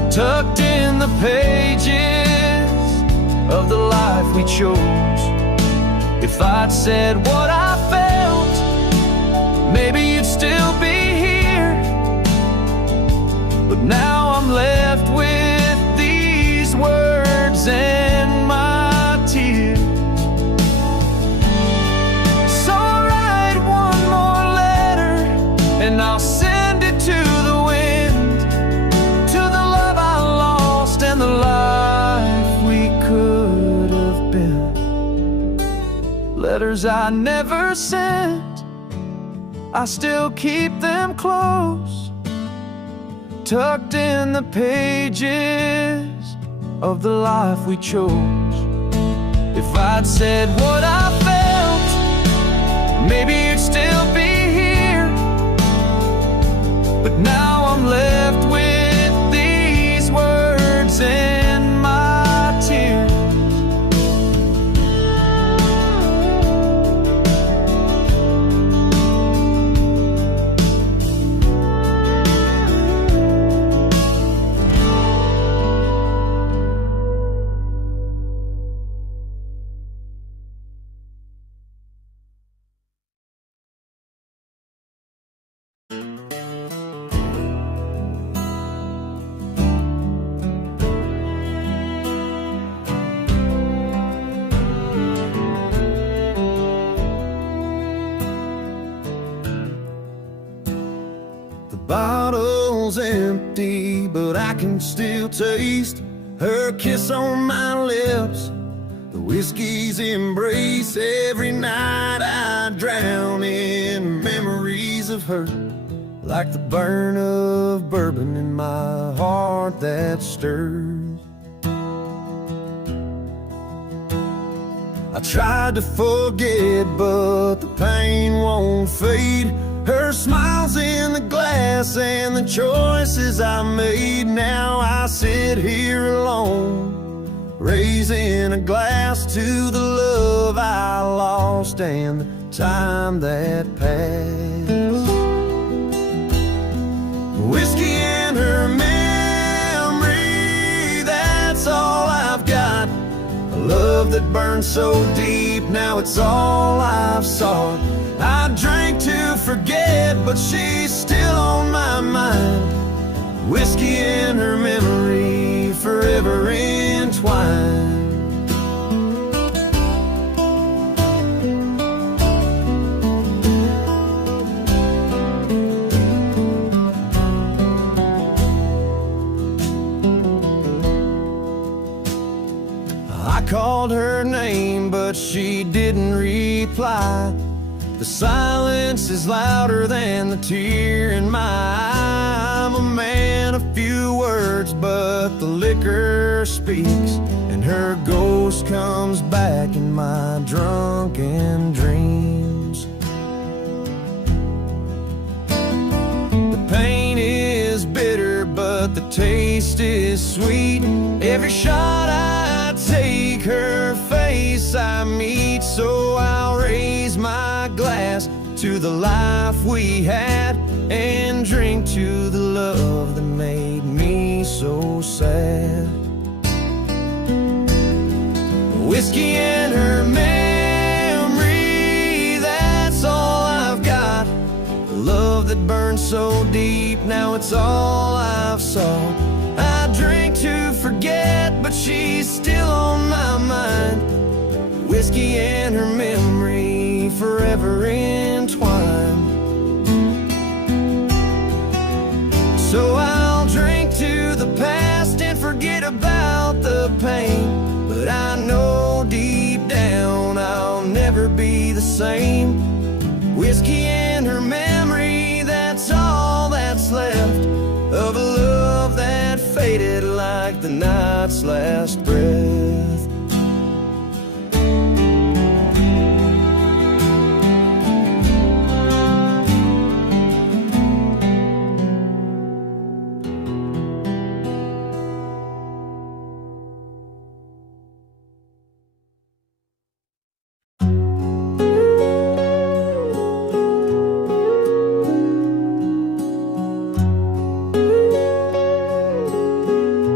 tucked in the pages of the life we chose. If I'd said what I felt, maybe you'd still be here. But now I'm left with these words and my tears. So I'll write one more letter, and I'll send it to the wind, to the love I lost and the life we could have been. Letters I never sent, I still keep them close, tucked in the pages of the life we chose. If I'd said what I felt, maybe you'd still be here. But now I'm left with these words and my tears. Bottle's empty, but I can still taste her kiss on my lips, the whiskey's embrace. Every night I drown in memories of her, like the burn of bourbon in my heart that stirs. I tried to forget, but the pain won't fade. Her smile's in the glass and the choices I made. Now I sit here alone, raising a glass to the love I lost and the time that passed. Whiskey and her memory, that's all I've got. A love that burned so deep, now it's all I've sought. I drank to forget, but she's still on my mind. Whiskey and her memory, forever entwined. I called her name, but she didn't reply. The silence is louder than the tear in my eye. I'm a man of few words, but the liquor speaks, and her ghost comes back in my drunken dreams. The pain is bitter, but the taste is sweet. Every shot I take, her face I meet. So I'll raise my glass to the life we had, and drink to the love that made me so sad. Whiskey and her memory, that's all I've got. A love that burned so deep, now it's all I've sought. I drink to forget, but she's still on my mind. Whiskey and her memory, forever entwined. So I'll drink to the past and forget about the pain, but I know deep down I'll never be the same. Whiskey and her memory, that's all that's left of a love that faded like the night's last breath.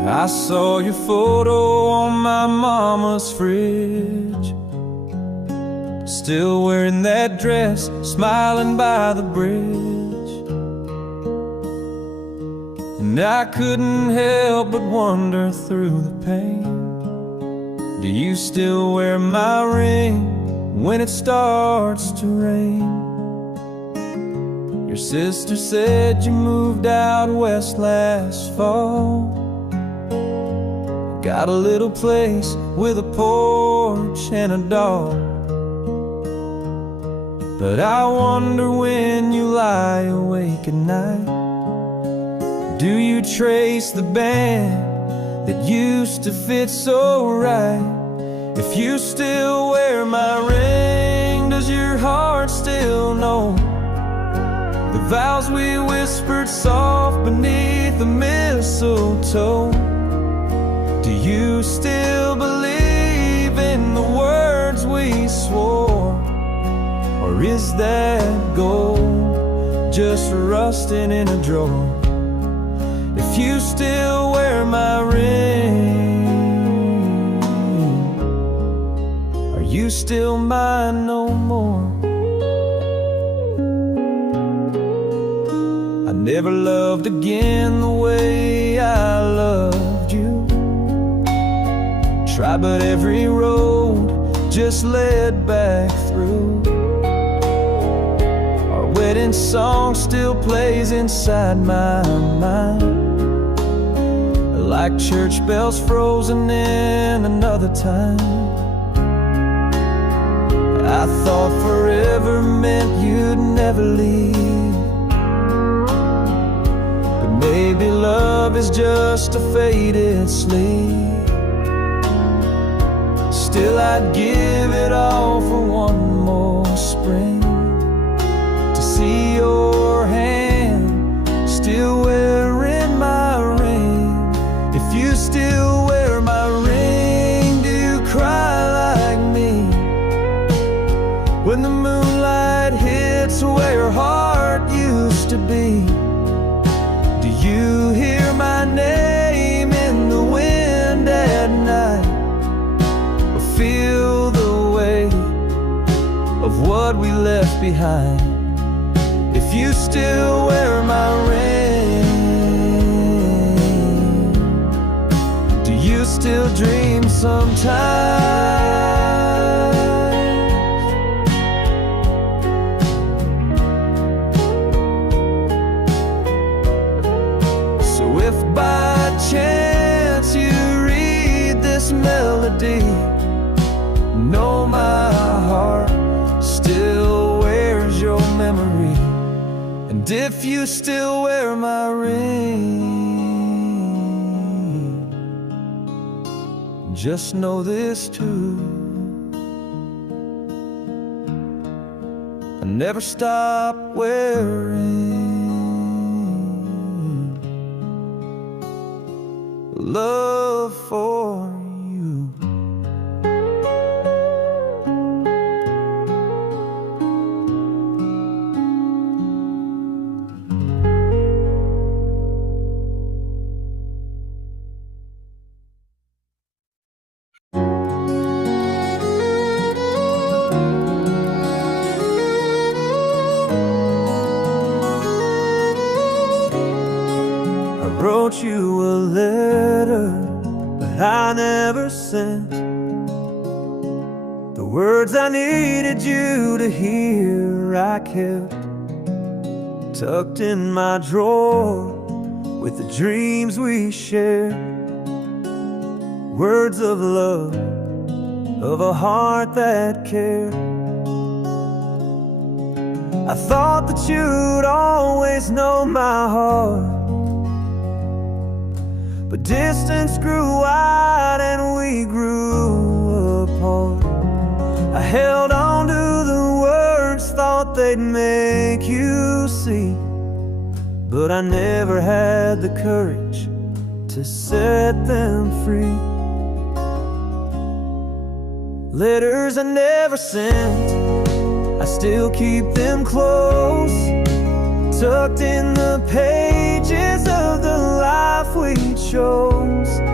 I saw your photo on my mama's fridge, still wearing that dress, smiling by the bridge. And I couldn't help but wonder through the pain, do you still wear my ring when it starts to rain? Your sister said you moved out west last fall, got a little place with a porch and a dog. But I wonder when you lie awake at night, do you trace the band that used to fit so right? If you still wear my ring, does your heart still know the vows we whispered soft beneath the mistletoe? Do you still believe in the words we swore? Or is that gold just rusting in a drawer? If you still wear my ring, are you still mine no more? I never loved again the way I loved you. Tried, but every road just led back through. Our wedding song still plays inside my mind, like church bells frozen in another time. I thought forever meant you'd never leave, but maybe love is just a faded sleep. Still I'd give it all for one more spring, to see your hand still wearing my ring. If you still wear my ring, do you cry like me when the moonlight hits where your heart used to be? Do you hear my name in the wind at night, feel the weight of what we left behind? If you still wear my ring, do you still dream sometimes? So if by chance you read this melody, know my heart still wears your memory. And if you still wear my ring, just know this too: I never stop wearing love for you. Wrote you a letter, but I never sent the words I needed you to hear. I kept tucked in my drawer with the dreams we shared, words of love, of a heart that cared. I thought that you'd always know my heart, but distance grew wide and we grew apart. I held on to the words, thought they'd make you see, but I never had the courage to set them free. Letters I never sent, I still keep them close, tucked in the pages of the life we chose.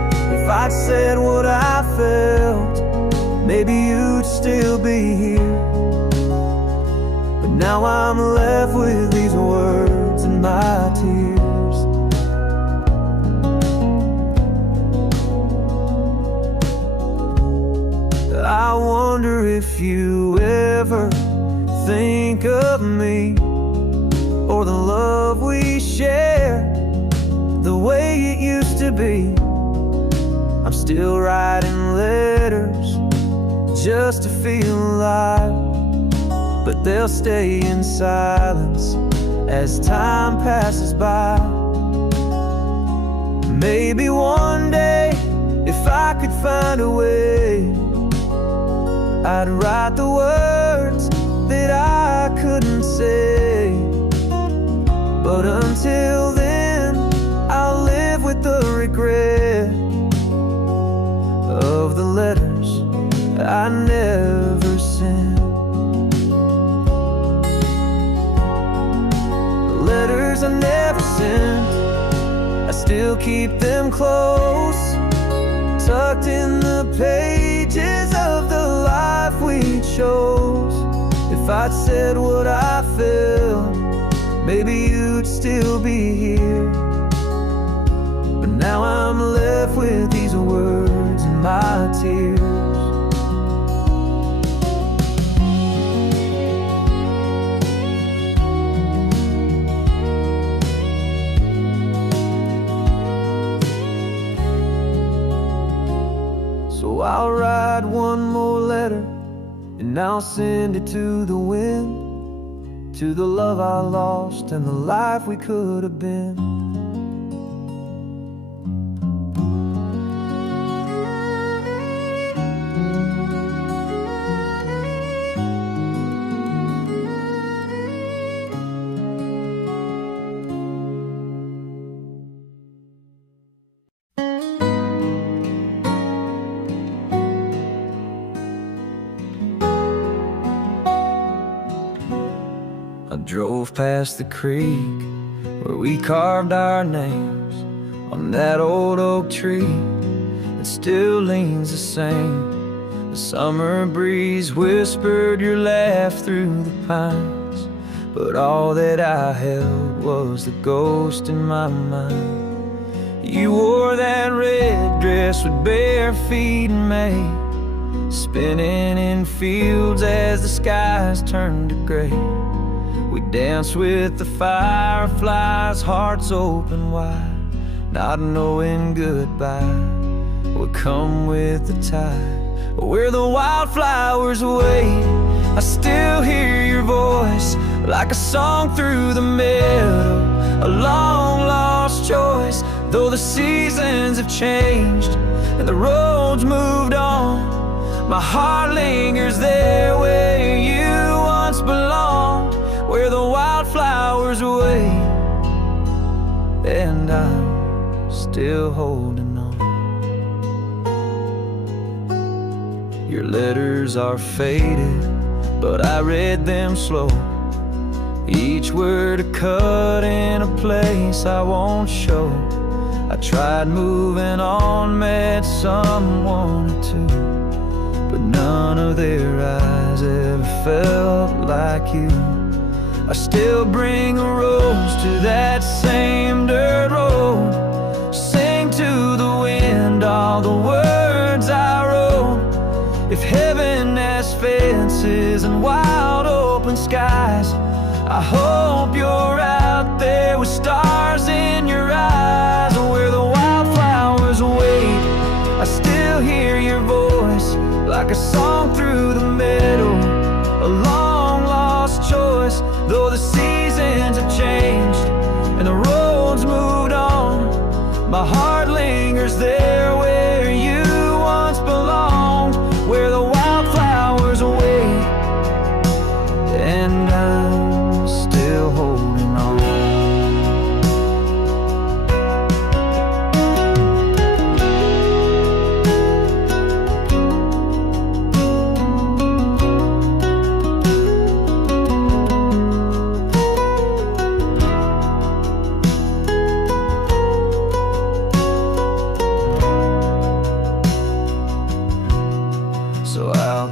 If I'd said what I felt, maybe you'd still be here. But now I'm left with these words and my tears. I wonder if you ever think of me, or the love we share, the way it used to be. I'm still writing letters just to feel alive, but they'll stay in silence as time passes by. Maybe one day, if I could find a way, I'd write the words that I couldn't say. But until then, I'll live with the regret of the letters I never sent. The letters I never sent, I still keep them close, tucked in the pages of the life we chose. If I'd said what I felt, maybe you'd still be here. But now I'm left with these words and my tears. So I'll write one more letter, and I'll send it to the wind, to the love I lost and the life we could have been. I drove past the creek where we carved our names on that old oak tree that still leans the same. The summer breeze whispered your laugh through the pines, but all that I held was the ghost in my mind. You wore that red dress with bare feet in May, spinning in fields as the skies turned to gray. We danced with the fireflies, hearts open wide, not knowing goodbye would come with the tide. Where the wildflowers wait, I still hear your voice, like a song through the meadow, a long lost choice. Though the seasons have changed and the roads moved on, my heart lingers there where you once belonged. Where the wildflowers wait, and I'm still holding on. Your letters are faded, but I read them slow, each word a cut in a place I won't show. I tried moving on, met someone or two, but none of their eyes ever felt like you. I still bring a rose to that same dirt road, sing to the wind all the words I wrote. If heaven has fences and wide open skies, I hope you're out there with stars in your eyes. Where the wildflowers wait, I still hear your voice, like a song through the meadow, a long lost choice. Though the seasons have changed and the roads moved on, my heart lingers there where you once belonged. Where the wildflowers wait, and I'm still holding on.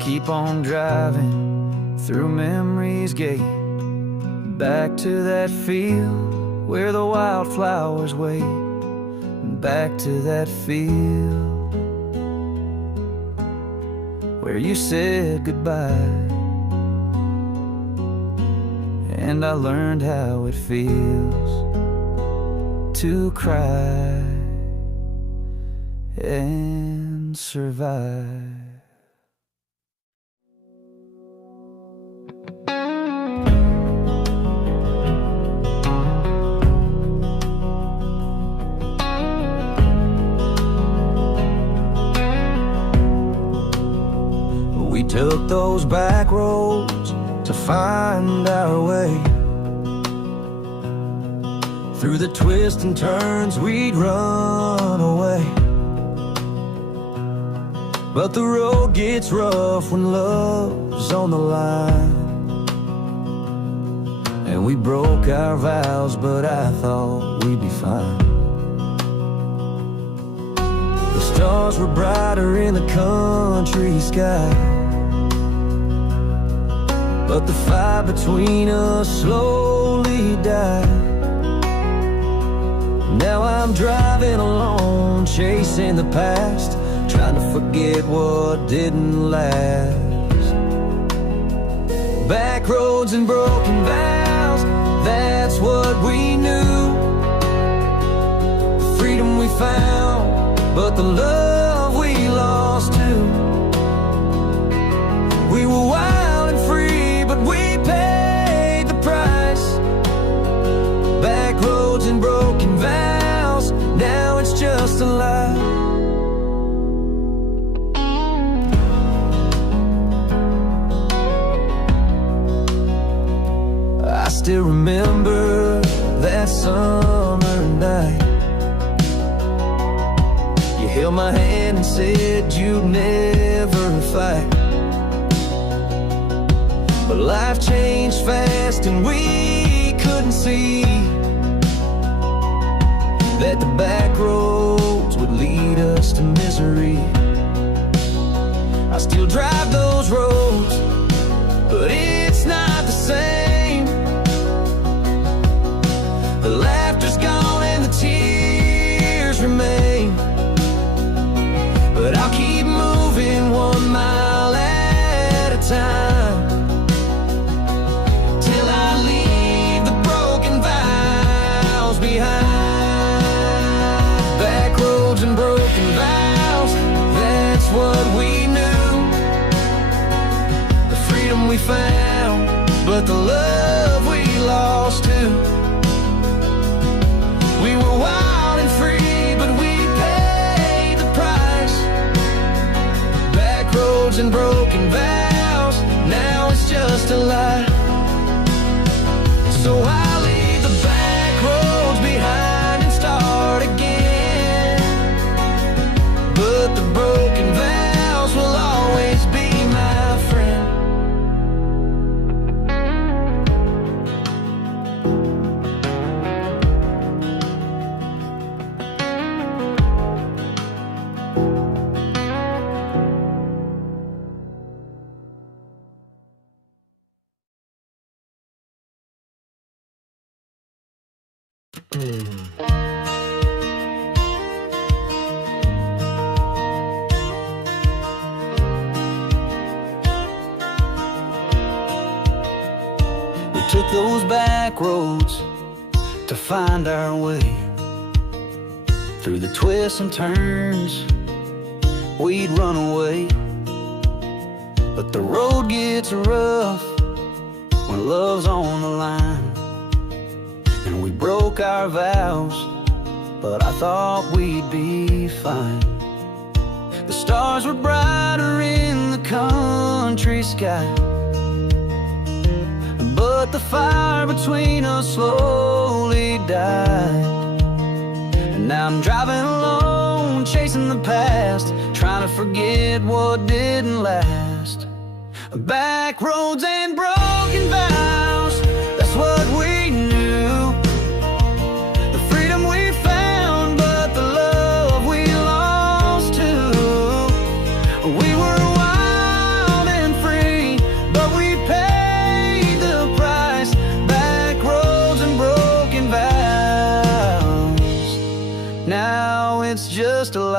keep on driving through memory's gate, back to that field where the wildflowers wait, back to that field where you said goodbye, and I learned how it feels to cry and survive. We took those back roads to find our way. Through the twists and turns we'd run away. But the road gets rough when love's on the line. And we broke our vows, but I thought we'd be fine. The stars were brighter in the country sky, but the fire between us slowly died. Now I'm driving alone, chasing the past, trying to forget what didn't last. Back roads and broken vows, that's what we knew. The freedom we found, but the love we lost too. We were wild and free, but we paid the price. Back roads and broken vows, now it's just a lie. I still remember that summer night. You held my hand and said you'd never fight. But life changed fast and we couldn't see that the back roads would lead us to misery. I still drive those roads, but it's not the same. The laughter's gone and the tears remain. But I'll keep moving 1 mile at a time, till I leave the broken vows behind. Back roads and broken vows, that's what we knew. The freedom we found, but the love we lost too. We were wild and free, but we paid the price. Back roads and broken vows, now it's just a lie. So I leave the back roads behind and start again. But the broken vows will always be my friend. We took those back roads to find our way. Through the twists and turns we'd run away. But the road gets rough when love's on the line. And we broke our vows, but I thought we'd be fine. The stars were brighter in the country sky, but the fire between us slowly died. And now I'm driving alone, chasing the past, trying to forget what didn't last. Back roads and broken vows, that's what we knew. The freedom we found, but the love we lost too. We were wild and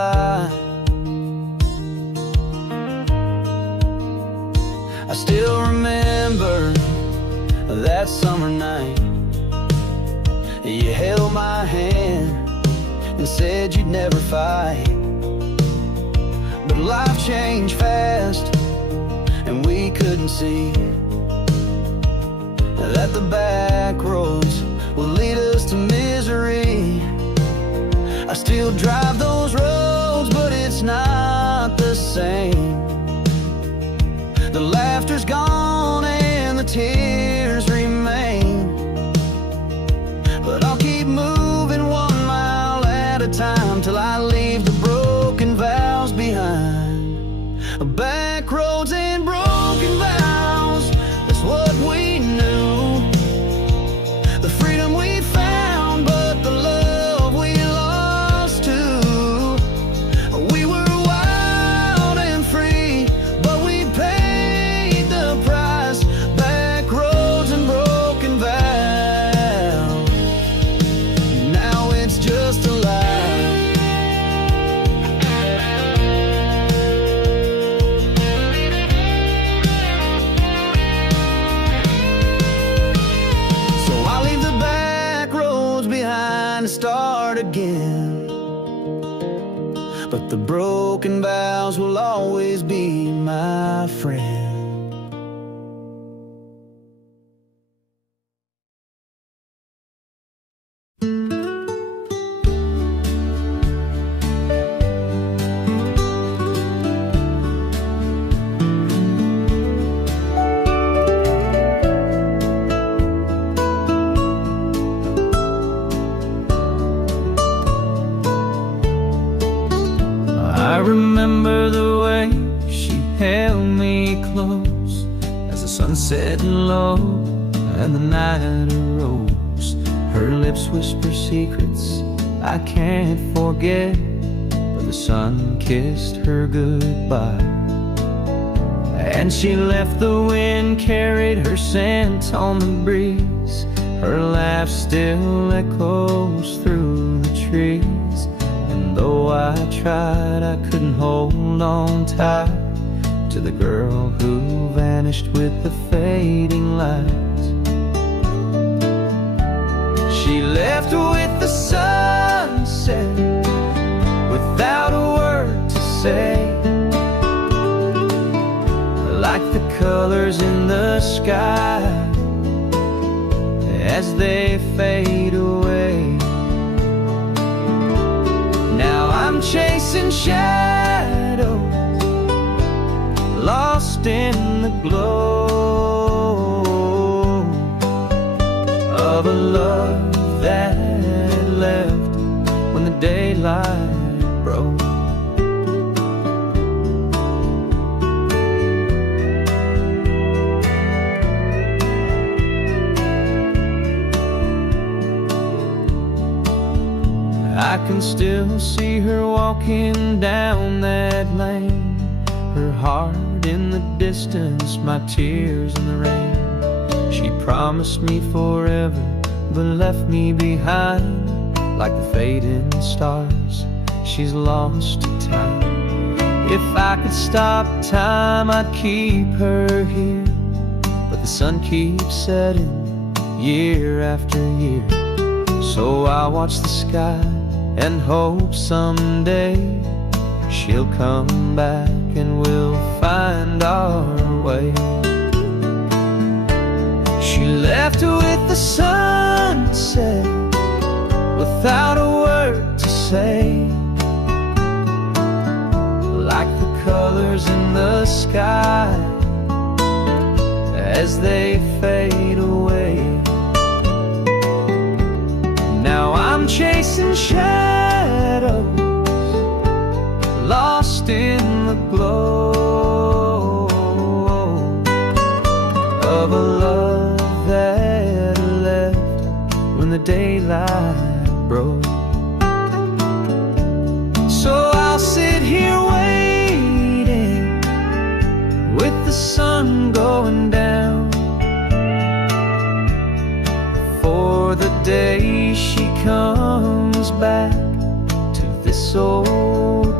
by. I still remember that summer night. You held my hand and said you'd never fight. But life changed fast, and we couldn't see that the back roads will lead us to misery. I still drive those roads, but it's not the same. The laughter's gone and the tears remain, but I'll keep moving 1 mile at a time till I leave the broken vows behind. Back roads and broken vows, that's what we knew. The freedom we found, but the love we lost too. We were wild and free, but we paid the price. Back roads and broken vows, now it's just a lie. Start again, but the broken vows will always be my friend. I remember the way she held me close as the sun set low and the night arose. Her lips whisper secrets I can't forget, but the sun kissed her goodbye. And she left, the wind carried her scent on the breeze. Her laugh still echoes through the trees. Though I tried, I couldn't hold on tight to the girl who vanished with the fading lights. She left with the sunset without a word to say, like the colors in the sky as they fade away. Now I'm chasing shadows, lost in the glow of a love that left when the daylight broke. I can still see her walking down that lane, her heart in the distance, my tears in the rain. She promised me forever, but left me behind like the fading stars. She's lost to time. If I could stop time, I'd keep her here, but the sun keeps setting year after year. So I watch the sky and hope someday she'll come back and we'll find our way. She left with the sunset without a word to say, like the colors in the sky as they fade away. Now I'm chasing shadows, lost in the glow of a love that left when the daylight broke. So I'll sit here waiting with the sun going down for the day she comes back to this old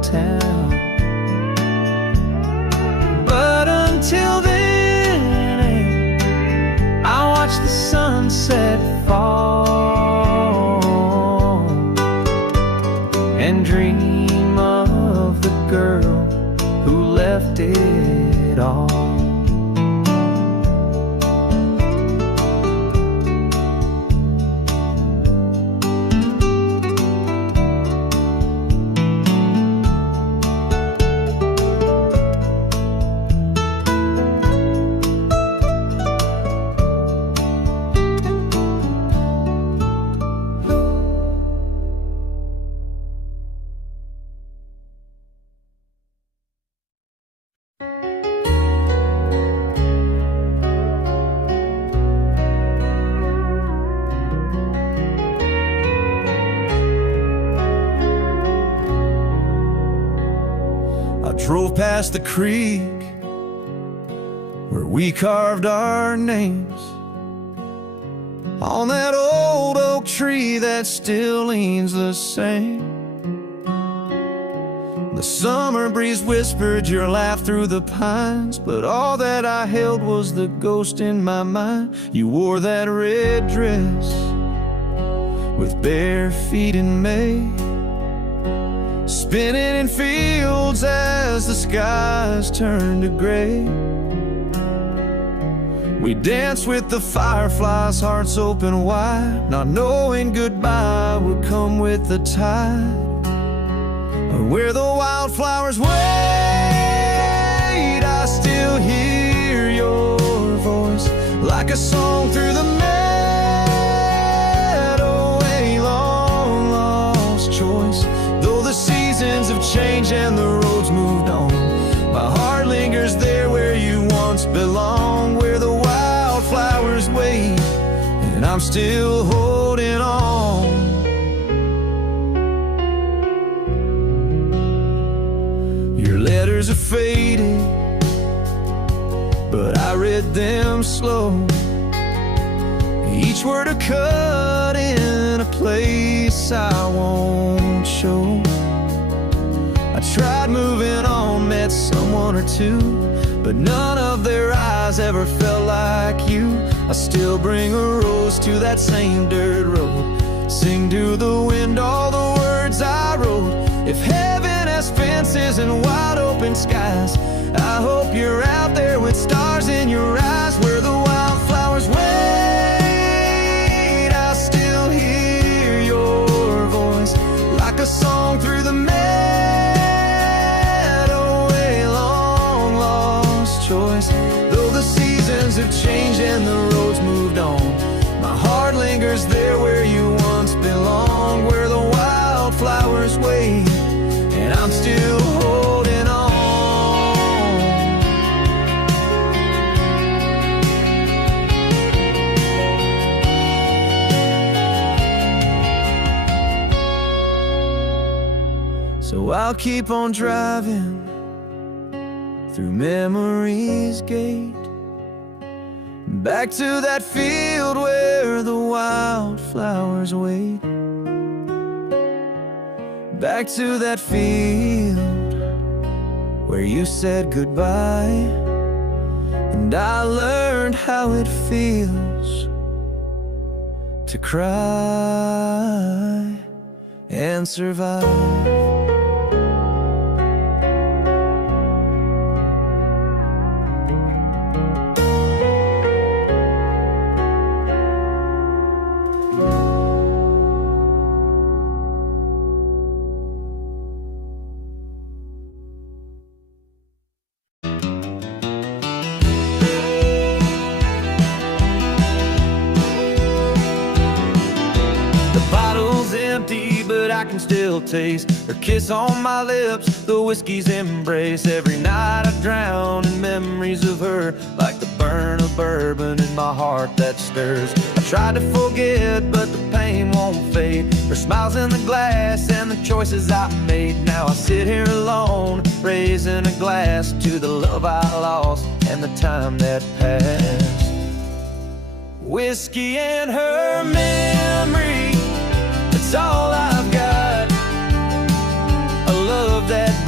town. But until then, I watch the sunset fall and dream of the girl who left it all. Drove past the creek where we carved our names on that old oak tree that still leans the same. The summer breeze whispered your laugh through the pines, but all that I held was the ghost in my mind. You wore that red dress with bare feet in May, spinning in fields as the skies turned to gray. We danced with the fireflies, hearts open wide, not knowing goodbye would come with the tide. Where the wildflowers wait, I still hear your voice like a song through the meadow, a long lost choice. Though the seasons have changed and the roads moved on, my heart lingers there where you once belonged, where the wildflowers wait and I'm still holding on. Your letters are faded, but I read them slow, each word a cut in a place I won't show. I tried moving on, met someone or two, but none of their eyes ever felt like you. I still bring a rose to that same dirt road, sing to the wind all the words I wrote. If heaven has fences and wide open skies, I hope you're out there with stars in your eyes. Where the wildflowers wait, I still hear your voice like a song through the meadow, a long lost choice. Though the seasons have changed and the roads moved on, my heart lingers there where you once belonged, where the wildflowers wait and I'm still holding on. So I'll keep on driving through memory's gate, back to that field where the wildflowers wait, back to that field where you said goodbye, and I learned how it feels to cry and survive. But I can still taste her kiss on my lips, the whiskey's embrace. Every night I drown in memories of her, like the burn of bourbon in my heart that stirs. I tried to forget, but the pain won't fade. Her smiles in the glass and the choices I made. Now I sit here alone, raising a glass to the love I lost and the time that passed. Whiskey and her memory, it's all I've got. A love that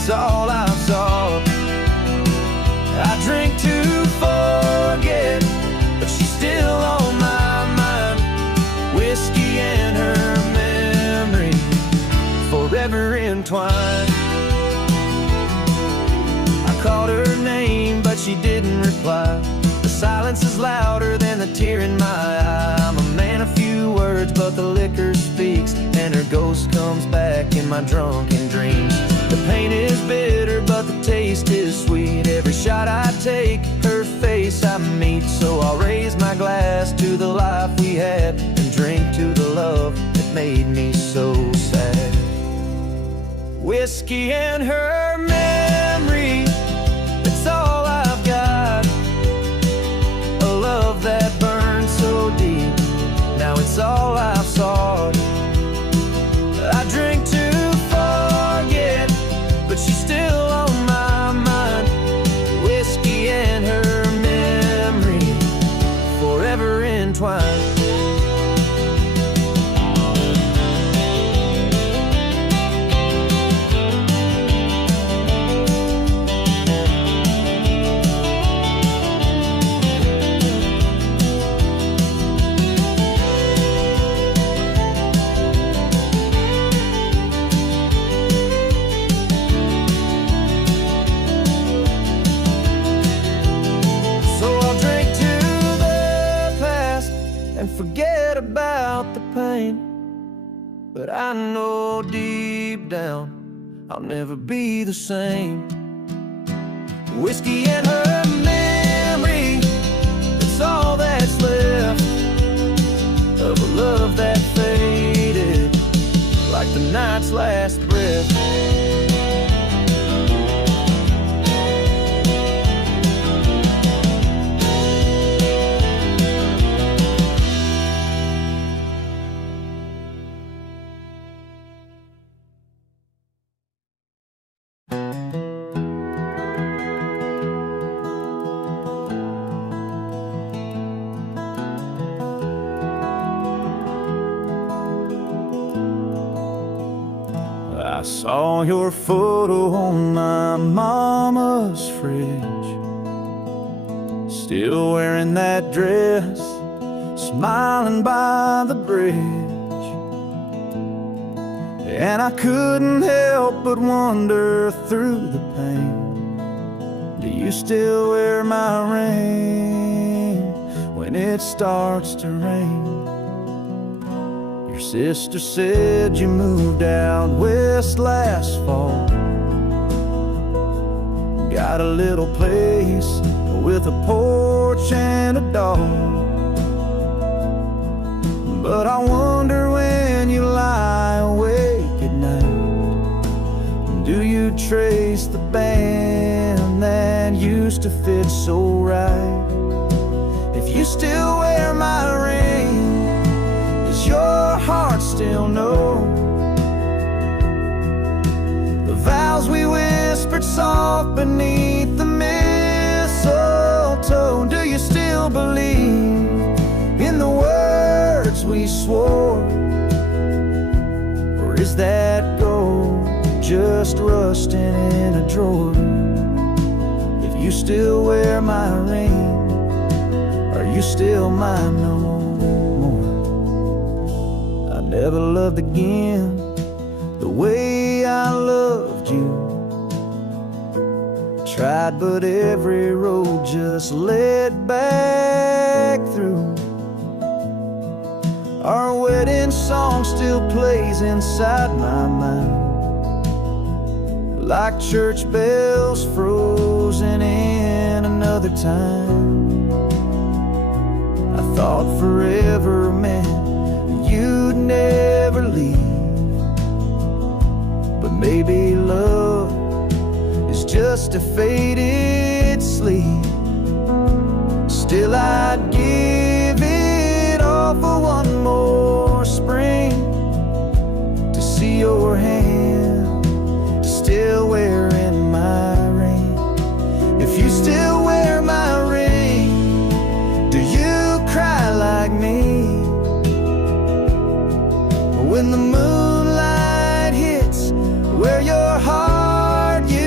it's all I've sought. I drink to forget, but she's still on my mind. Whiskey and her memory, forever entwined. I called her name, but she didn't reply. The silence is louder than the tear in my eye. I'm a man of few words, but the liquor speaks, and her ghost comes back in my drunken dreams. The pain is bitter, but the taste is sweet. Every shot I take, her face I meet. So I'll raise my glass to the life we had, and drink to the love that made me so sad. Whiskey and her memory, it's all I've got. A love that burned so deep, now it's all I've sought. I drink to forget, but she's still on my mind. Whiskey and her memory, forever entwined. Forget about the pain, but I know deep down I'll never be the same. Whiskey and her memory, it's all that's left of a love that faded like the night's last breath. I saw your photo on my mama's fridge, still wearing that dress, smiling by the bridge. And I couldn't help but wonder through the pain, do you still wear my ring when it starts to rain? Your sister said you moved out west last fall, got a little place with a porch and a dog. But I wonder when you lie awake at night, do you trace the band that used to fit so right? If you still wear my ring, does your heart still know the vows we whispered soft beneath the mistletoe? Do you still believe in the words we swore, or is that gold just rusting in a drawer? If you still wear my ring, are you still mine no more? I never loved again the way I loved you. Tried, but every road just led back through. Our wedding song still plays inside my mind, like church bells frozen in another time. I thought forever meant you'd never leave, but maybe love is just a faded sleep. Still I'd give it all for one more spring, to see your hand still wearing my ring. If you still wear my ring, do you cry like me when the moonlight hits where your heart used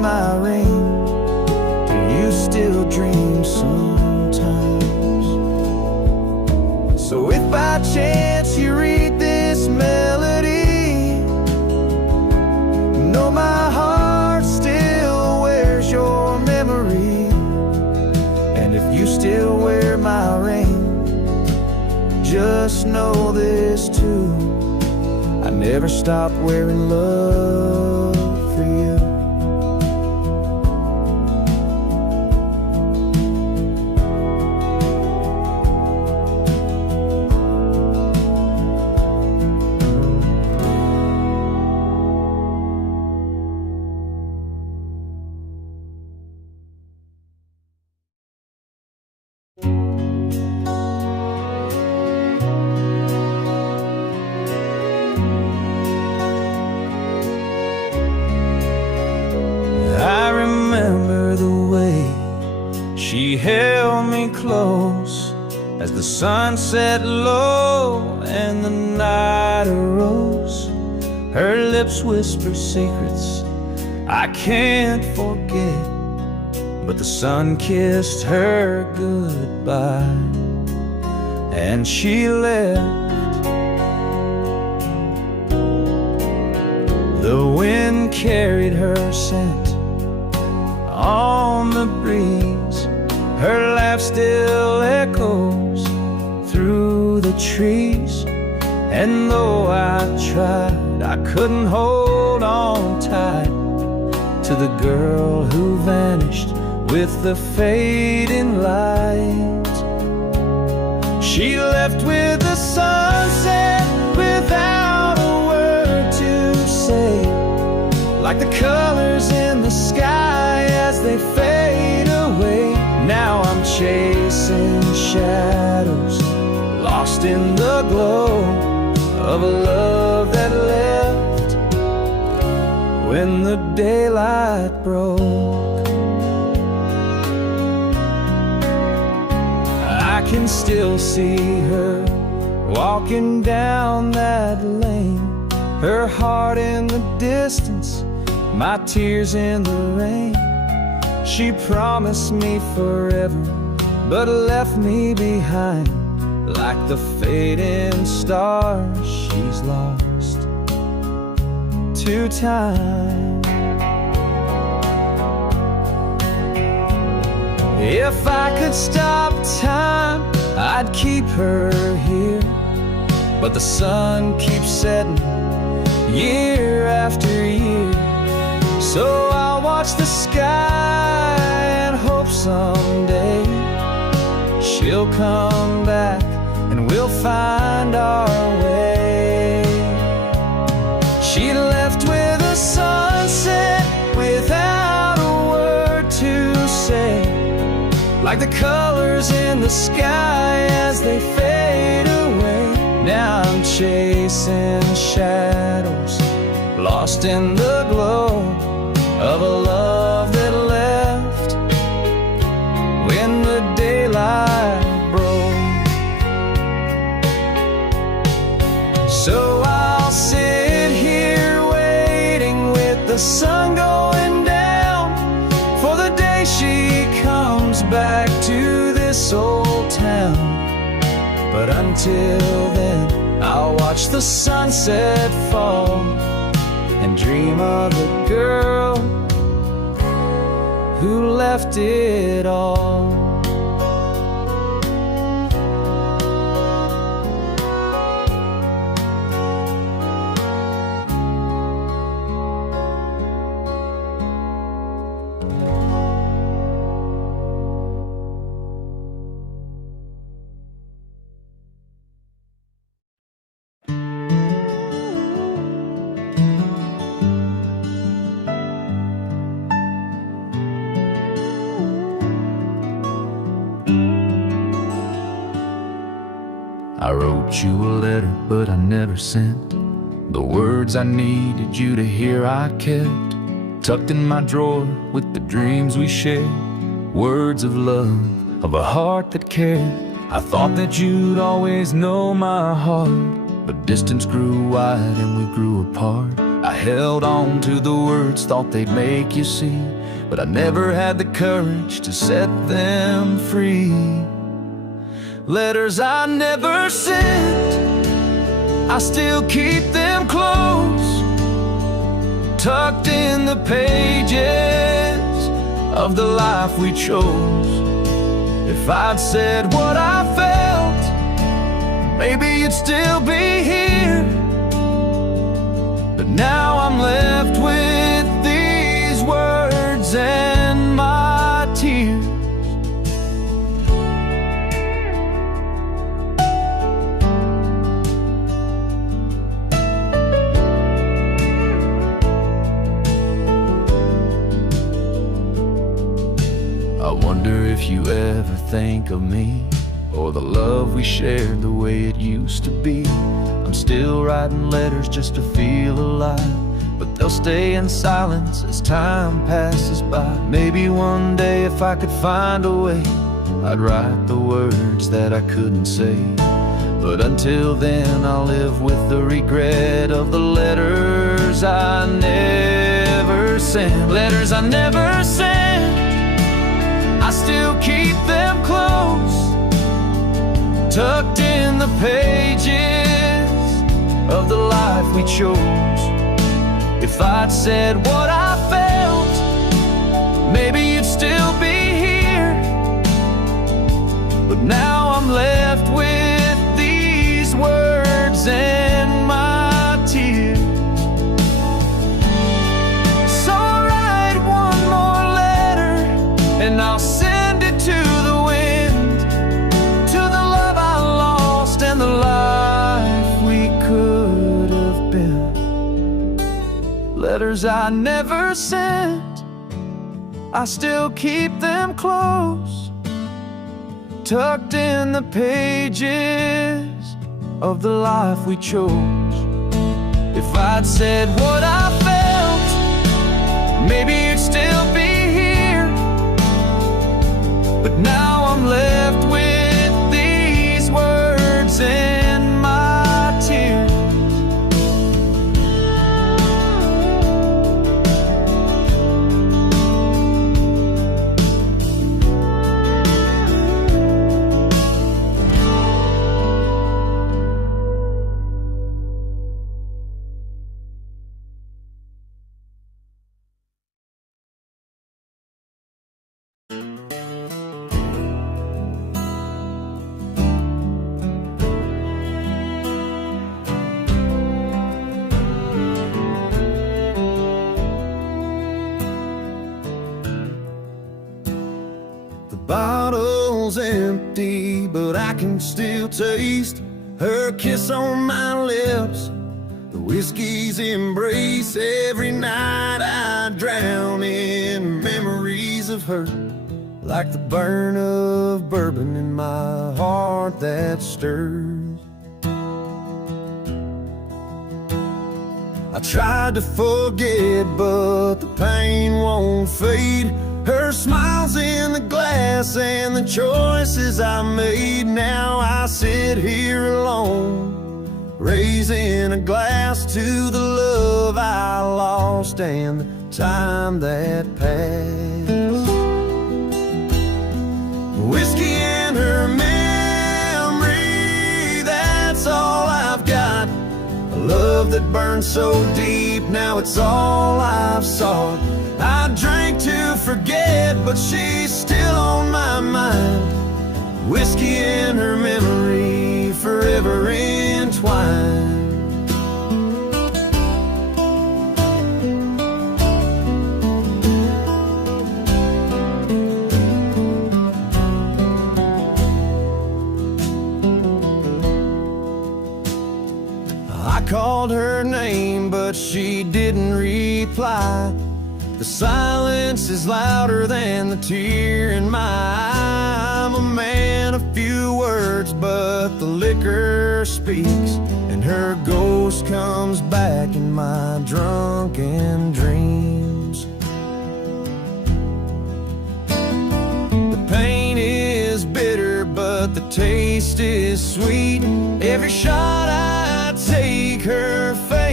my ring? Do you still dream sometimes? So if by chance you read this melody, know my heart still wears your memory. And if you still wear my ring, just know this too: I never stopped wearing love for you. She held me close as the sun set low and the night arose. Her lips whisper secrets I can't forget, but the sun kissed her goodbye and she left. The wind carried her scent on the breeze. Her laugh still echoes through the trees. And though I tried, I couldn't hold on tight to the girl who vanished with the fading light. She left with the sunset without a word to say, like the colors in the sky as they fade away. Now I'm chasing shadows, lost in the glow of a love that left when the daylight broke. I can still see her walking down that lane, her heart in the distance, my tears in the rain. She promised me forever, but left me behind like the fading stars she's lost to time. If I could stop time, I'd keep her here, but the sun keeps setting year after year. So I'll watch the sky and hope someday she'll come back and we'll find our way. She left with a sunset without a word to say, like the colors in the sky as they fade away. Now I'm chasing shadows, lost in the glow of a love that left when the daylight broke. So I'll sit here waiting with the sun going down for the day she comes back to this old town. But until then, I'll watch the sunset fall and dream of the girl who left it all. I wrote you a letter, but I never sent the words I needed you to hear. I kept tucked in my drawer with the dreams we shared, words of love, of a heart that cared. I thought that you'd always know my heart, but distance grew wide and we grew apart. I held on to the words, thought they'd make you see, but I never had the courage to set them free. Letters I never sent, I still keep them close, tucked in the pages of the life we chose. If I'd said what I felt, maybe you'd still be here. But now I'm left with these words and my tears. I wonder if you ever think of me, or the love we shared the way it used to be. I'm still writing letters just to feel alive, but they'll stay in silence as time passes by. Maybe one day if I could find a way, I'd write the words that I couldn't say. But until then I'll live with the regret of the letters I never sent. Letters I never sent, I still keep them close, tucked in the pages of the life we chose. If I'd said what I felt, maybe you'd still be here. But now I'm left with these words and my tears. So I'll write one more letter, and I'll send it to the wind, to the love I lost and the life we could have been. Letters I never sent, I still keep them close, tucked in the pages of the life we chose. If I'd said what I felt, maybe you'd still be here. But now I'm left with these words and my tears. The bottle's empty, but I can still taste her kiss on my lips, the whiskey's embrace. Every night I drown in memories of her, like the burn of bourbon in my heart that stirs. I tried to forget, but the pain won't fade. Her smile's in the glass and the choices I made. Now I sit here alone, raising a glass to the love I lost and the time that passed. Whiskey and her memory, that's all I've got. A love that burned so deep, now it's all I've sought. I drank to forget, but she's still on my mind. Whiskey and her memory, forever entwined. I called her name, but she didn't reply. The silence is louder than the tear in my eye. I'm a man of few words, but the liquor speaks, and her ghost comes back in my drunken dreams. The pain is bitter, but the taste is sweet. Every shot I take, her face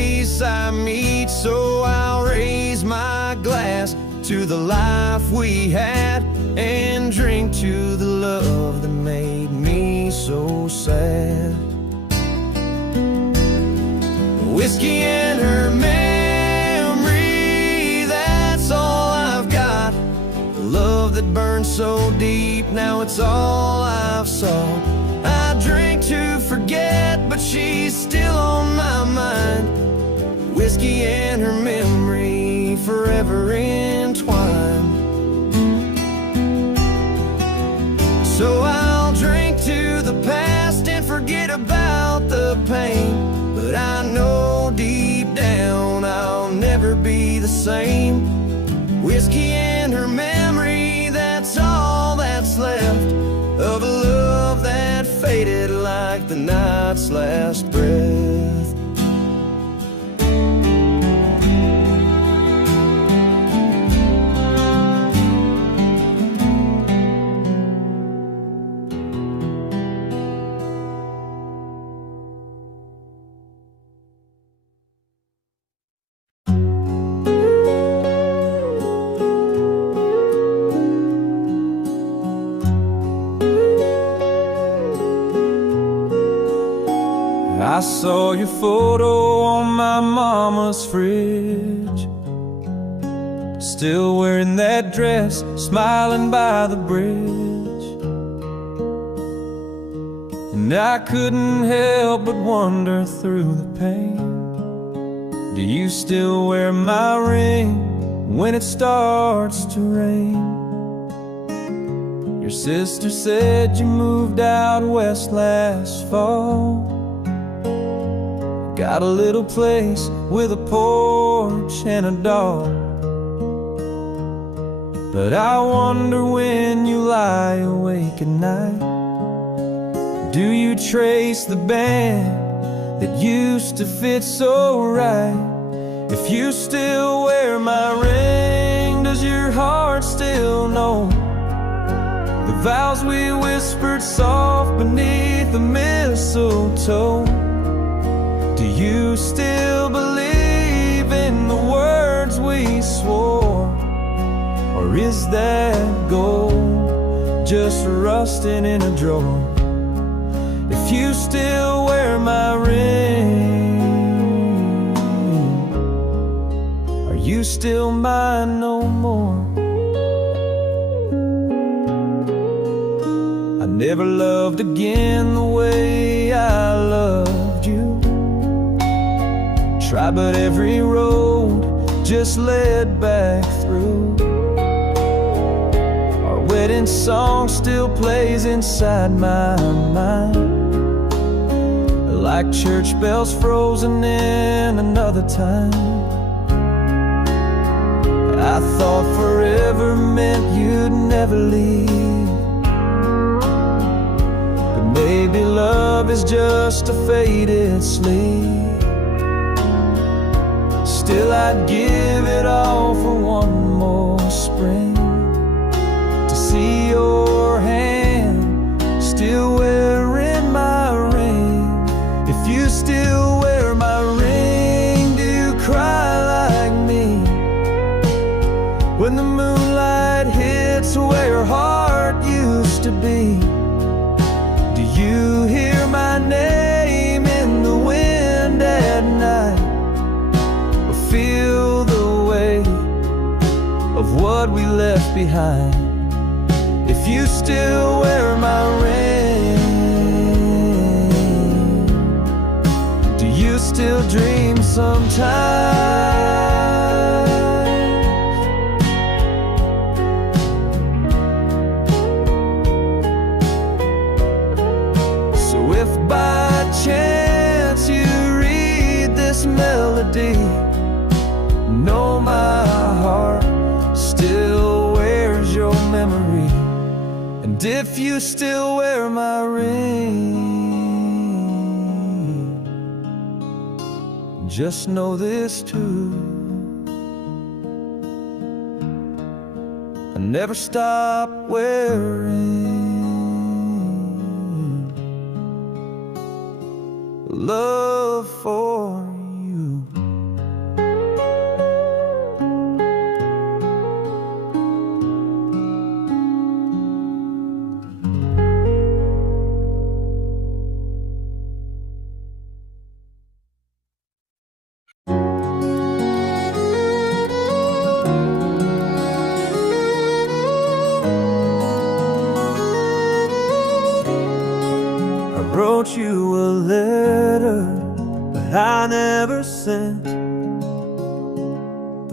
place I meet. So I'll raise my glass to the life we had and drink to the love that made me so sad. Whiskey and her memory, that's all I've got. The love that burned so deep, now it's all I've sought. I drink to forget, but she's still on my mind. Whiskey and her memory, forever entwined. So I'll drink to the past and forget about the pain. But I know deep down I'll never be the same. Whiskey and her memory, that's all that's left of a love that faded like the night's last breath. I saw your photo on my mama's fridge, still wearing that dress, smiling by the bridge. And I couldn't help but wonder through the pain, do you still wear my ring when it starts to rain? Your sister said you moved out west last fall, got a little place with a porch and a dog. But I wonder when you lie awake at night, do you trace the band that used to fit so right? If you still wear my ring, does your heart still know the vows we whispered soft beneath the mistletoe? Do you still believe in the words we swore? Or is that gold just rusting in a drawer? If you still wear my ring, are you still mine no more? I never loved again the way I loved you. Tried, but every road just led back through. Our wedding song still plays inside my mind, like church bells frozen in another time. I thought forever meant you'd never leave, but maybe love is just a faded sleep. Still I'd give it all for one more spring, to see your hand still wearing my ring. If you still wear my ring, do you cry like me when the moonlight hits where your heart used to be? Do you hear my name in the wind at night, feel the weight of what we left behind? If you still wear my ring, do you still dream sometimes? So if by chance you read this melody, know my heart still wears your memory. And if you still wear my ring, just know this too, I never stop wearing love for you.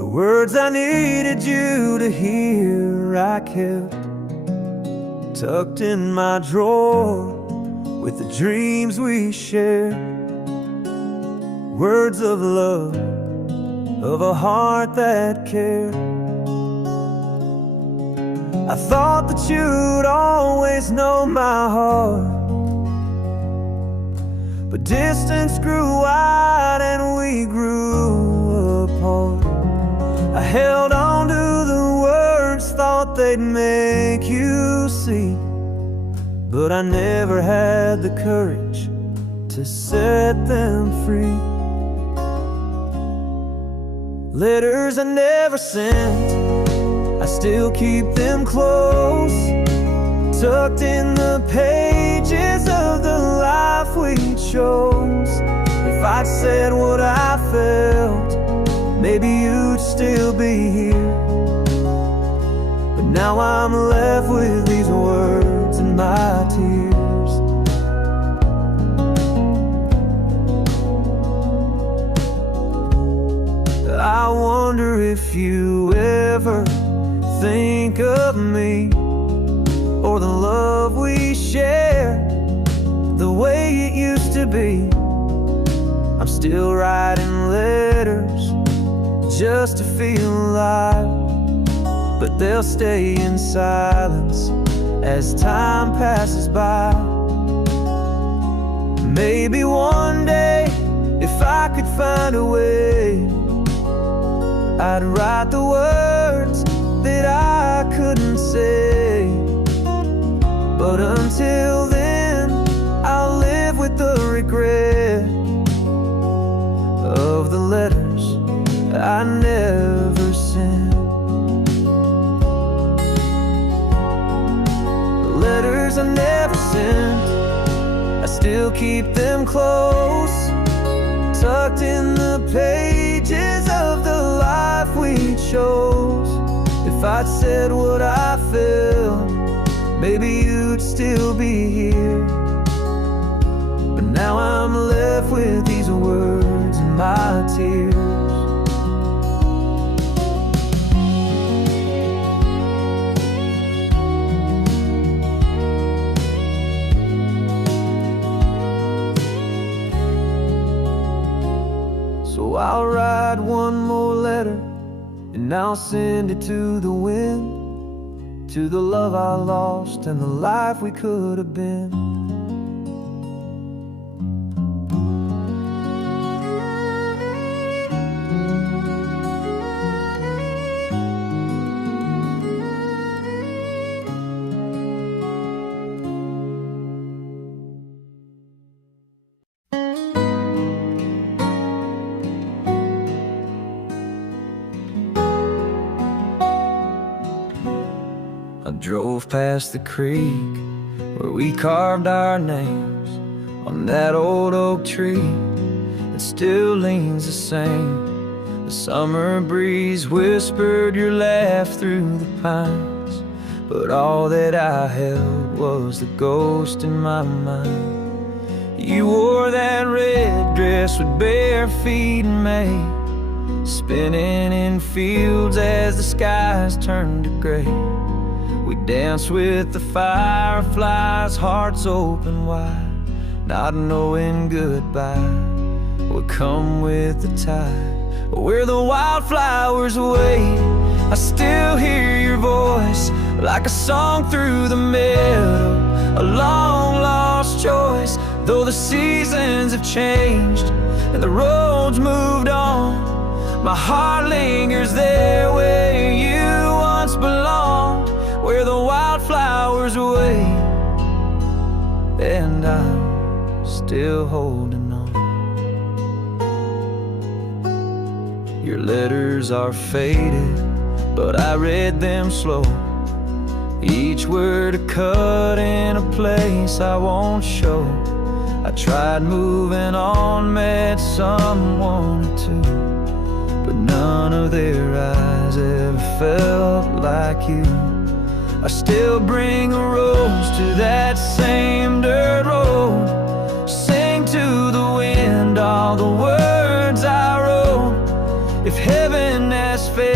The words I needed you to hear I kept tucked in my drawer with the dreams we shared. Words of love, of a heart that cared. I thought that you'd always know my heart, but distance grew wide and we grew apart. I held on to the words, thought they'd make you see, but I never had the courage to set them free. Letters I never sent, I still keep them close, tucked in the pages of the life we chose. If I'd said what I felt, maybe you'd still be here. But now I'm left with these words and my tears. I wonder if you ever think of me, or the love we share, the way it used to be. I'm still writing letters just to feel alive, but they'll stay in silence as time passes by. Maybe one day, if I could find a way, I'd write the words that I couldn't say. But until then, I'll live with the regret of the letters I never sent. The letters I never sent, I still keep them close, tucked in the pages of the life we chose. If I'd said what I felt, maybe you'd still be here. But now I'm left with these words and my tears. So I'll write one more letter, and I'll send it to the wind, to the love I lost and the life we could have been. I drove past the creek where we carved our names on that old oak tree. It still leans the same. The summer breeze whispered your laugh through the pines, but all that I held was the ghost in my mind. You wore that red dress with bare feet in May, spinning in fields as the skies turned to gray. We danced with the fireflies, hearts open wide, not knowing goodbye would come with the tide. Where the wildflowers wait, I still hear your voice, like a song through the meadow, a long lost choice. Though the seasons have changed and the roads moved on, my heart lingers there where you once belonged, where the wildflowers wait, and I'm still holding on. Your letters are faded, but I read them slow, each word a cut in a place I won't show. I tried moving on, met someone or two, but none of their eyes ever felt like you. I still bring a rose to that same dirt road, sing to the wind all the words I wrote. If heaven has failed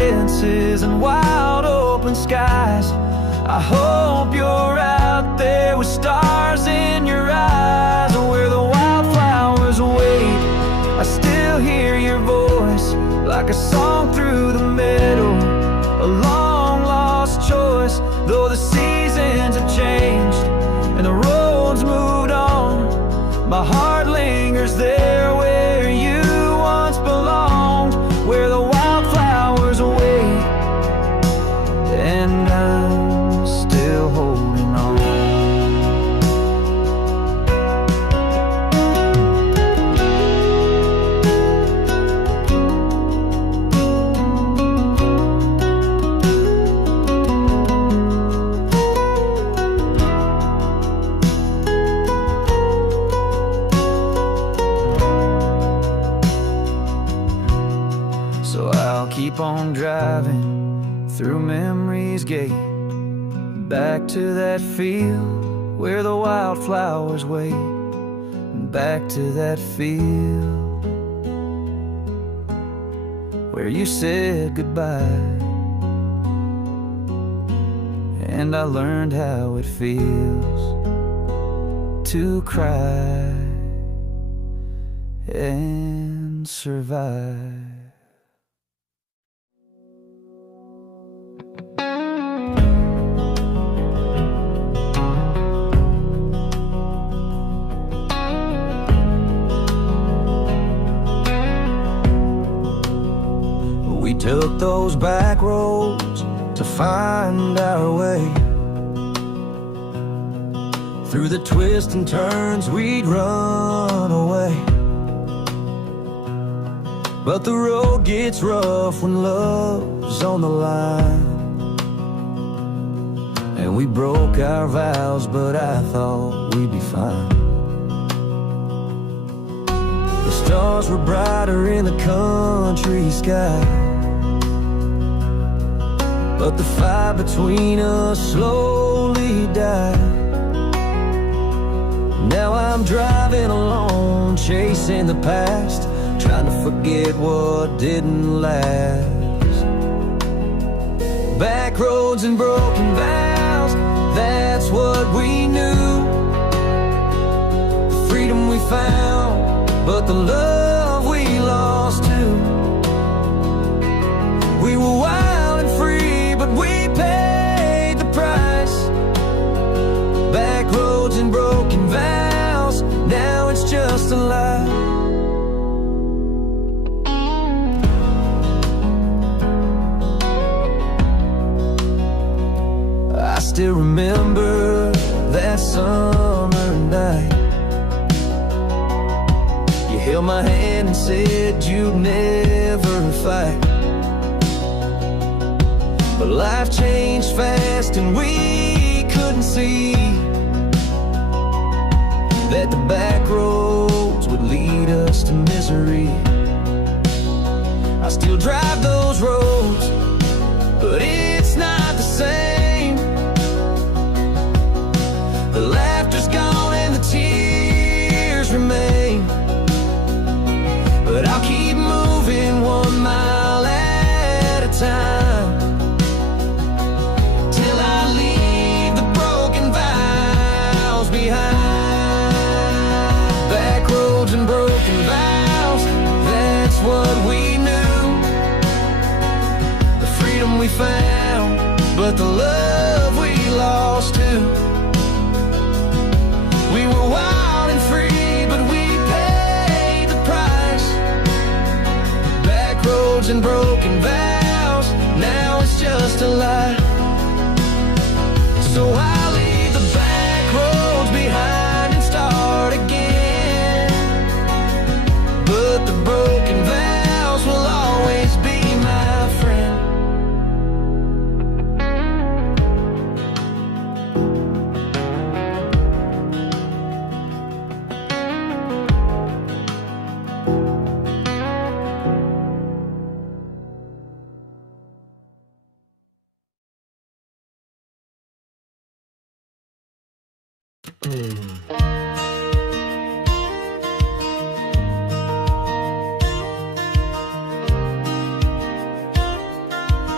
fences and wide open skies. I hope you're out there with stars in your eyes, where the wildflowers wait. I still hear your voice like a song through the meadow, a long lost choice. Though the seasons have changed and the roads moved on, my heart lingers there where you once belonged, where the wildflowers wait, and I'm still holding on. So I'll keep on driving through memory's gate, back to that field where the wildflowers wait, and back to that field where you said goodbye, and I learned how it feels to cry and survive. We took those back roads to find our way. Through the twists and turns we'd run away. But the road gets rough when love's on the line, and we broke our vows, but I thought we'd be fine. The stars were brighter in the country sky, but the fire between us slowly died. Now I'm driving alone, chasing the past, trying to forget what didn't last. Back roads and broken vows, that's what we knew. The freedom we found, but the love we lost too. We were wild and free, but we paid the price. Back roads and broken vows, now it's just a lie. I still remember that summer night. You held my hand and said you'd never fight. But life changed fast and we couldn't see that the back roads would lead us to misery. I still drive those roads, but it's not the same. The laughter's gone and the tears remain, but I'll keep moving 1 mile at a time, till I leave the broken vows behind. Back roads and broken vows, that's what we knew. The freedom we found, but the love we lost too. We were wild and free, but we paid the price. Back roads and broken vows, now it's just a lie. So I'll leave the back roads behind and start again, but the broken vows will always be my friend.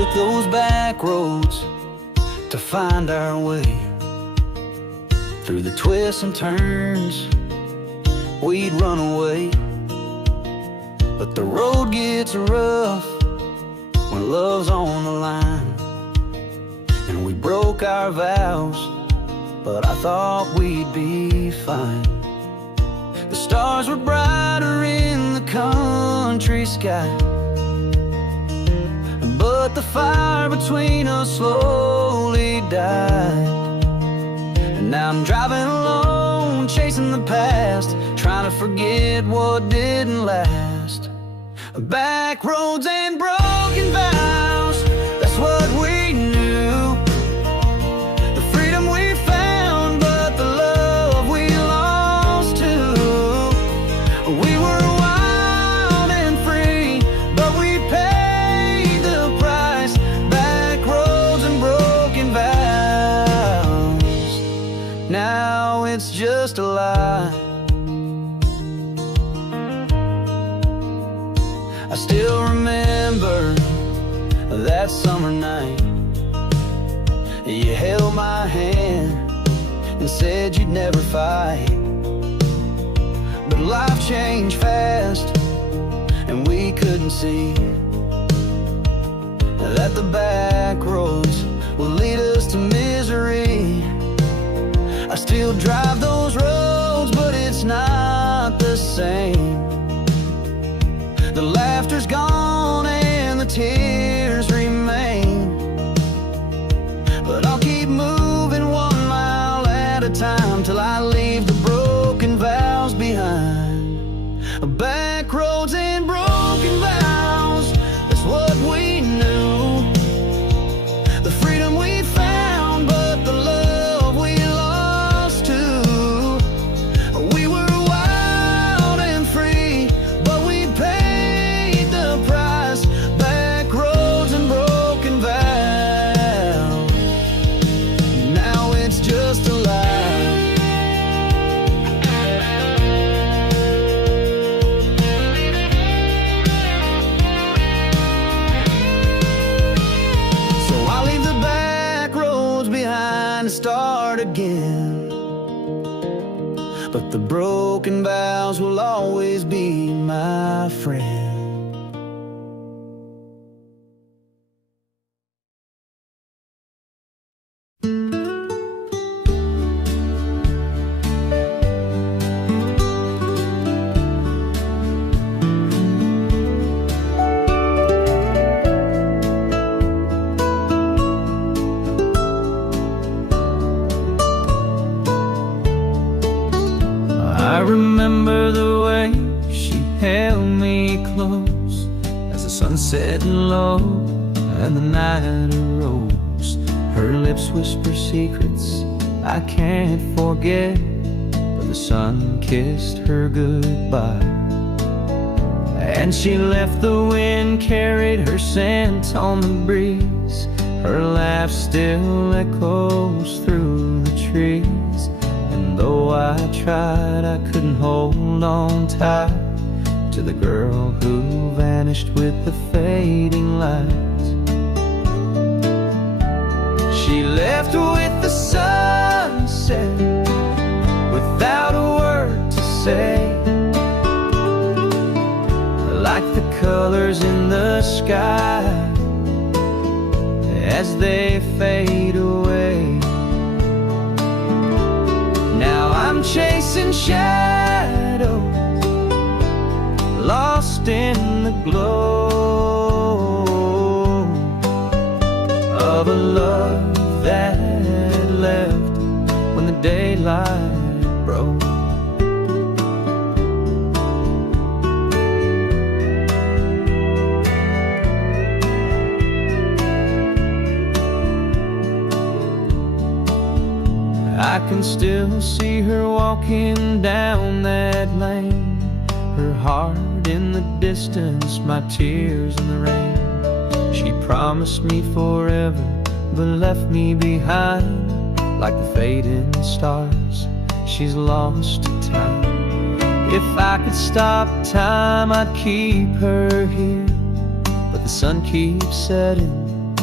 took those back roads to find our way. Through the twists and turns, we'd run away. But the road gets rough when love's on the line. And we broke our vows, but I thought we'd be fine. The stars were brighter in the country sky, but the fire between us slowly died. And now I'm driving alone, chasing the past, trying to forget what didn't last. Back roads and broken vows, that's what we knew. The freedom we found, but the love we lost too. We were wild and free, but we paid the price. Back roads and broken vows, now it's just a lie. I still remember that summer night. You held my hand and said you'd never fight. But life changed fast, and we couldn't see that the back roads will lead us to misery. I still drive those roads, but it's not the same. The laughter's gone and the tears remain, but I'll keep moving 1 mile at a time till I leave the broken vows behind. Back roads and broken vows, that's what we knew. The freedom we found, but the love we lost too. We were wild and free, but we paid the price. Back roads and broken vows, now it's just a lie. So I'll leave the back roads behind and start again, but the broken vows will always be my friend. I remember the way she held me close as the sun set low and the night arose. Her lips whisper secrets I can't forget, but the sun kissed her goodbye. And she left, the wind carried her scent on the breeze. Her laugh still echoes through the trees. And though I tried, I couldn't hold on tight to the girl who vanished with the fading lights. She left with the sunset without a word to say, like the colors in the sky as they fade away. Now I'm chasing shadows, lost in the glow of a love that left when the daylight broke. I can still see her walking down that lane, her heart in the distance, my tears in the rain. She promised me forever, but left me behind like the fading stars. She's lost to time. If I could stop time, I'd keep her here, but the sun keeps setting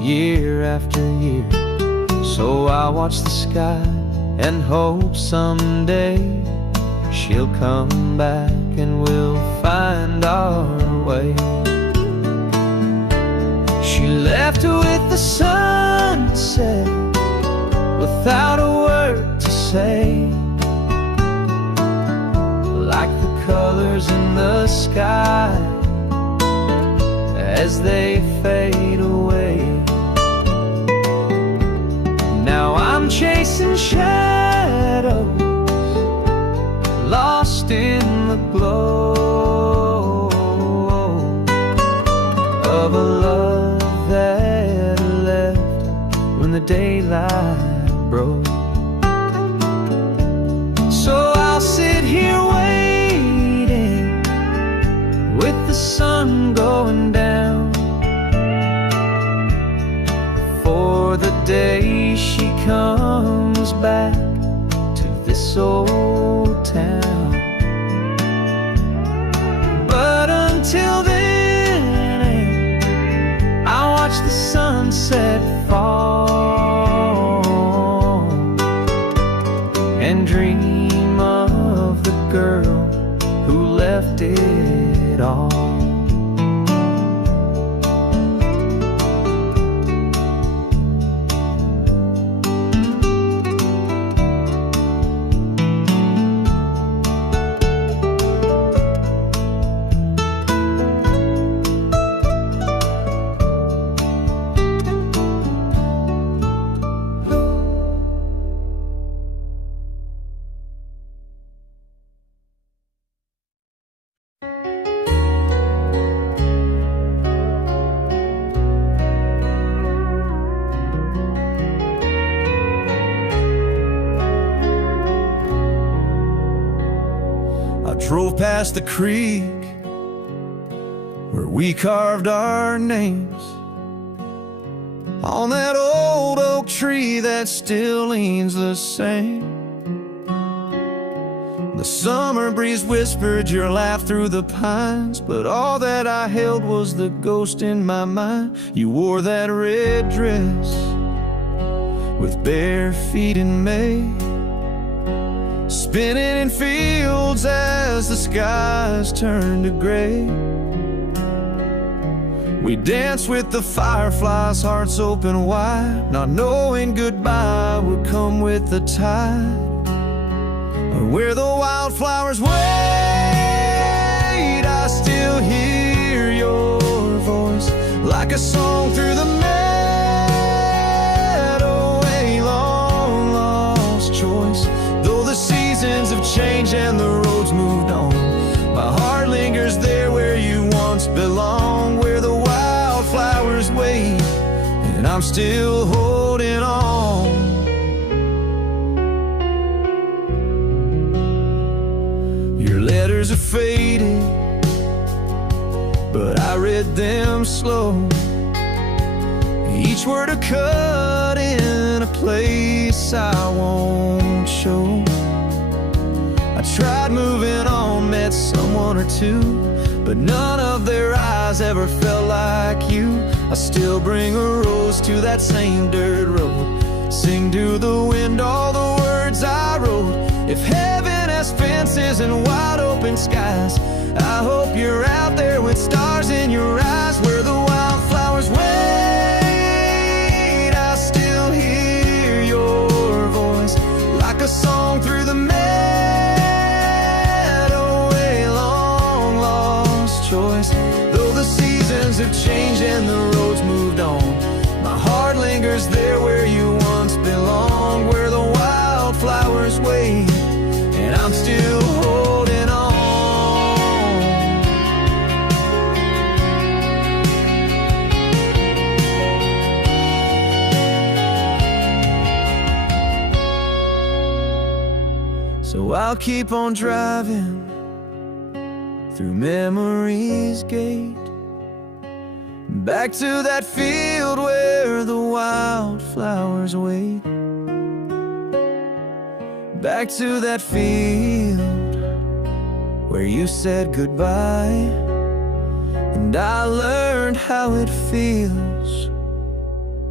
year after year. So I watch the sky and hope someday she'll come back and we'll find our way. She left with the sunset without a word to say, like the colors in the sky as they fade away. Now I'm chasing shadows, lost in the glow of a love that left when the daylight broke. So I'll sit here waiting with the sun going down for the day she comes back to this old town. But until then, I watch the sunset fall and dream of the girl who left it all. Drove past the creek where we carved our names on that old oak tree that still leans the same. The summer breeze whispered your laugh through the pines, but all that I held was the ghost in my mind. You wore that red dress with bare feet in May, spinning in fields as the skies turned to gray. We danced with the fireflies, hearts open wide, not knowing goodbye would come with the tide. Where the wildflowers wait, I still hear your voice like a song through the meadow, a long lost choice. Though the seasons have changed and the roads moved on, my heart lingers there where you once belonged, where the wildflowers wait and I'm still holding on. Your letters are faded, but I read them slow, each word a cut in a place I won't show. I tried moving on, met someone or two, but none of their eyes ever felt like you. I still bring a rose to that same dirt road, sing to the wind all the words I wrote. If heaven has fences and wide open skies, I hope you're out there with stars in your eyes. Where the wildflowers wait, I still hear your voice like a song through the meadow, a long lost choice. Though the seasons have changed and the roads moved on, my heart lingers there where you once belonged, where the wildflowers wait and I'm still holding on. So I'll keep on driving through memory's gate, back to that field where the wildflowers wait, back to that field where you said goodbye, and I learned how it feels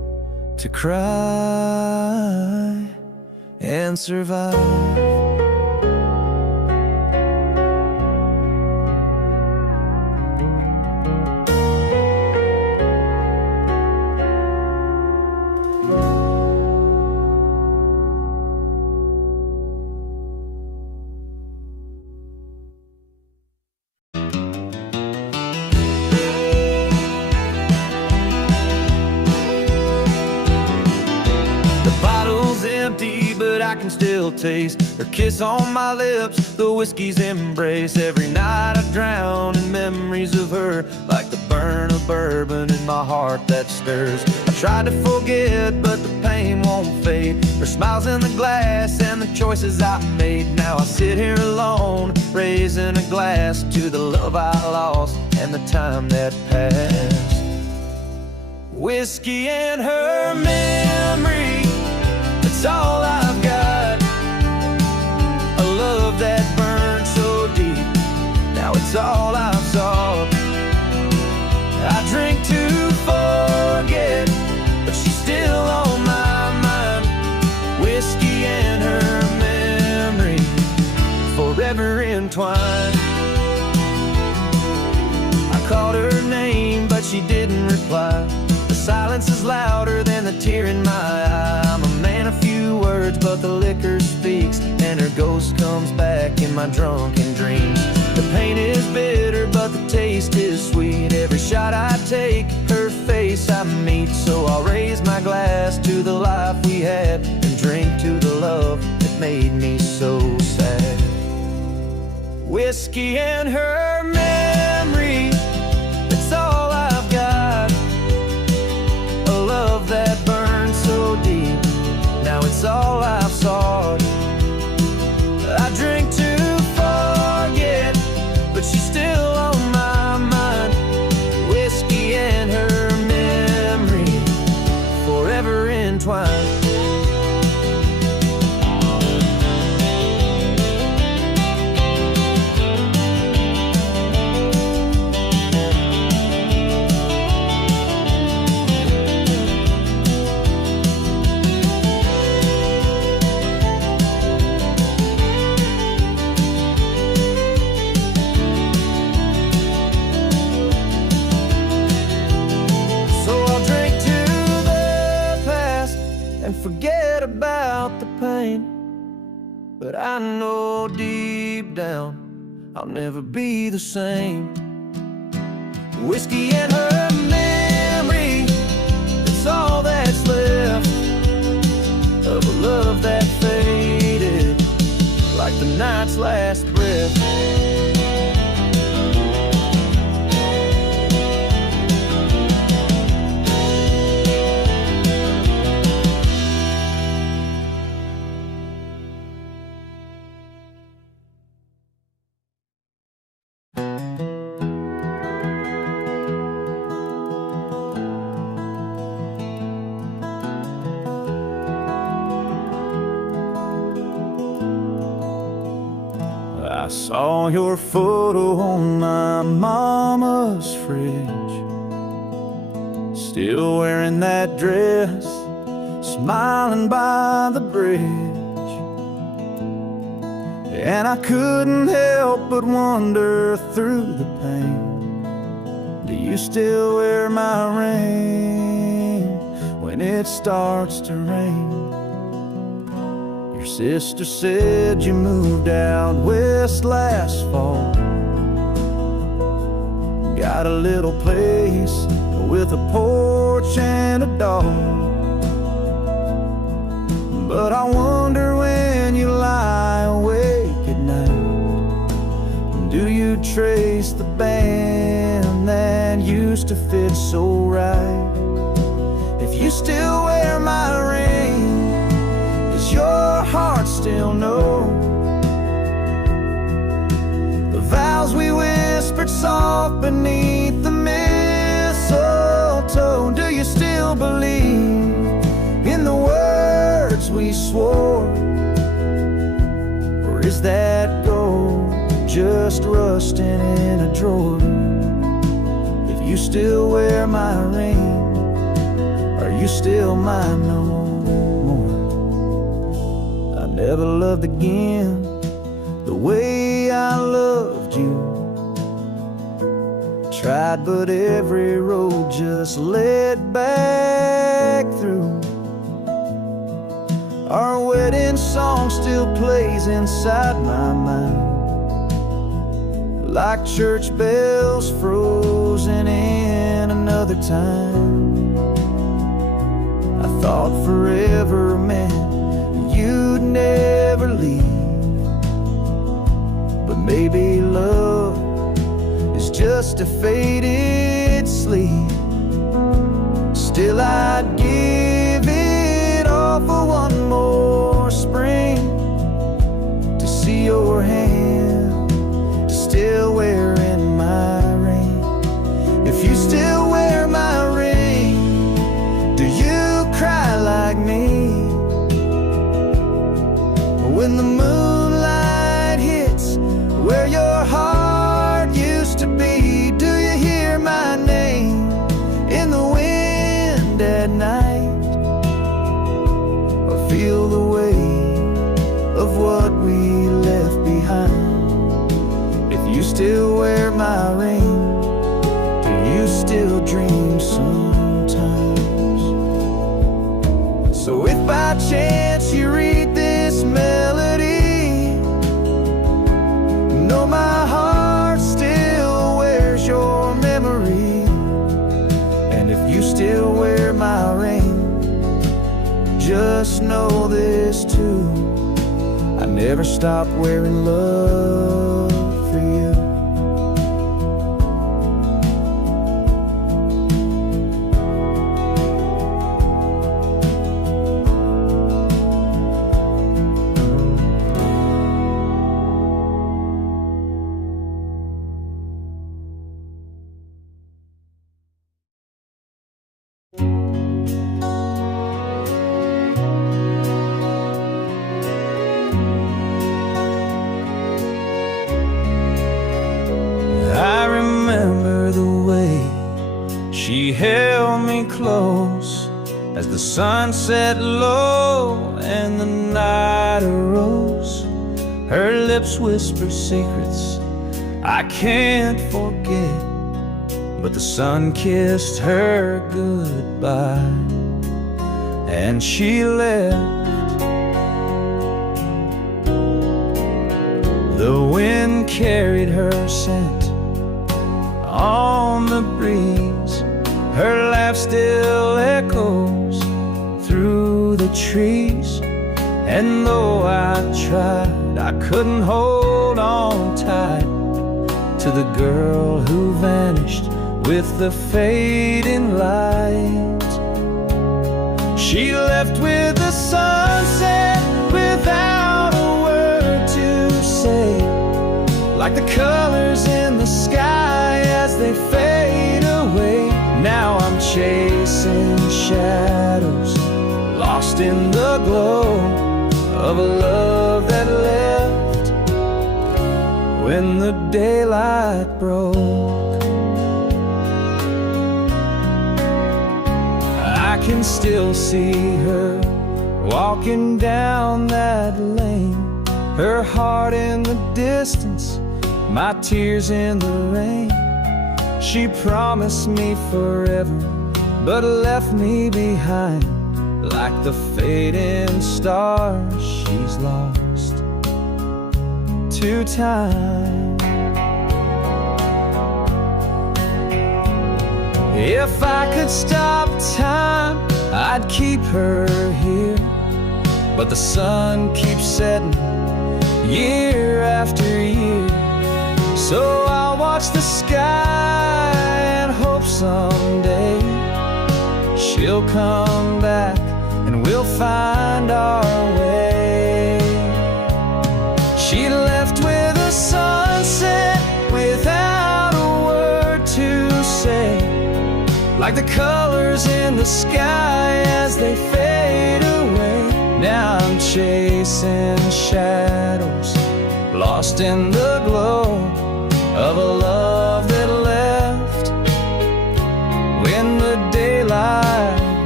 to cry and survive. But I can still taste her kiss on my lips, the whiskey's embrace. Every night I drown in memories of her, like the burn of bourbon in my heart that stirs. I tried to forget, but the pain won't fade. Her smile's in the glass and the choices I made. Now I sit here alone, raising a glass to the love I lost and the time that passed. Whiskey and her memory, it's all I've got. A love that burned so deep, now it's all I've sought. I drink to forget, but she's still on my mind. Whiskey and her memory, forever entwined. I called her name, but she didn't reply. The silence is louder than the tear in my eye. I'm a man of few words, but the liquor speaks, and her ghost comes back in my drunken dreams. The pain is bitter, but the taste is sweet. Every shot I take, her face I meet. So I'll raise my glass to the life we had, and drink to the love that made me so sad. Whiskey and her memory, it's all I've got. A love that burned so deep, now it's all I've sought. I drink to forget, but she's still on my mind. Whiskey and her memory, forever entwined. Forget about the pain, but I know deep down I'll never be the same. Whiskey and her memory, it's all that's left of a love that faded like the night's last breath. I saw your photo on my mama's fridge, still wearing that dress, smiling by the bridge. And I couldn't help but wonder through the pain, do you still wear my ring when it starts to rain? Your sister said you moved out west last fall, got a little place with a porch and a dog. But I wonder when you lie awake at night, do you trace the band that used to fit so right? If you still wear my ring, does your heart still know the vows we whispered soft beneath the mistletoe? Do you still believe in the words we swore, or is that gold just rusting in a drawer? If you still wear my ring, Are you still mine no more? I never loved again the way I loved you. Tried, but every road just led back through. Our wedding song still plays inside my mind, like church bells frozen in another time. I thought forever meant you'd never leave, but maybe love is just a faded sleep. Still I'd give it all for one more spring, to see your hand still wearing my ring. If you still wear my ring, do you cry like me? When the moonlight hits where your heart used to be, do you hear my name in the wind at night? Or feel the weight of what we left behind? If you still wear my ring, do you still dream sometimes? So if by chance you read this melody, know my heart still wears your memory. And if you still wear my ring, just know this too: I never stopped wearing love for you. She held me close as the sun set low and the night arose. Her lips whisper secrets I can't forget, but the sun kissed her goodbye and she left. The wind carried her scent on the breeze. Her laugh still echoes through the trees, and though I tried, I couldn't hold on tight to the girl who vanished with the fading light. She left with the sunset without a word to say, like the colors in the sky as they fade away. Now I'm chasing shadows, lost in the glow of a love that left when the daylight broke. I can still see her walking down that lane, her heart in the distance, my tears in the rain. She promised me forever, but left me behind like the fading stars she's lost to time. If I could stop time, I'd keep her here, but the sun keeps setting year after year. So I'll watch the sky and hope someday she'll come back and we'll find our way. She left with a sunset without a word to say, like the colors in the sky as they fade away. Now I'm chasing shadows, lost in the glow of a love that left when the daylight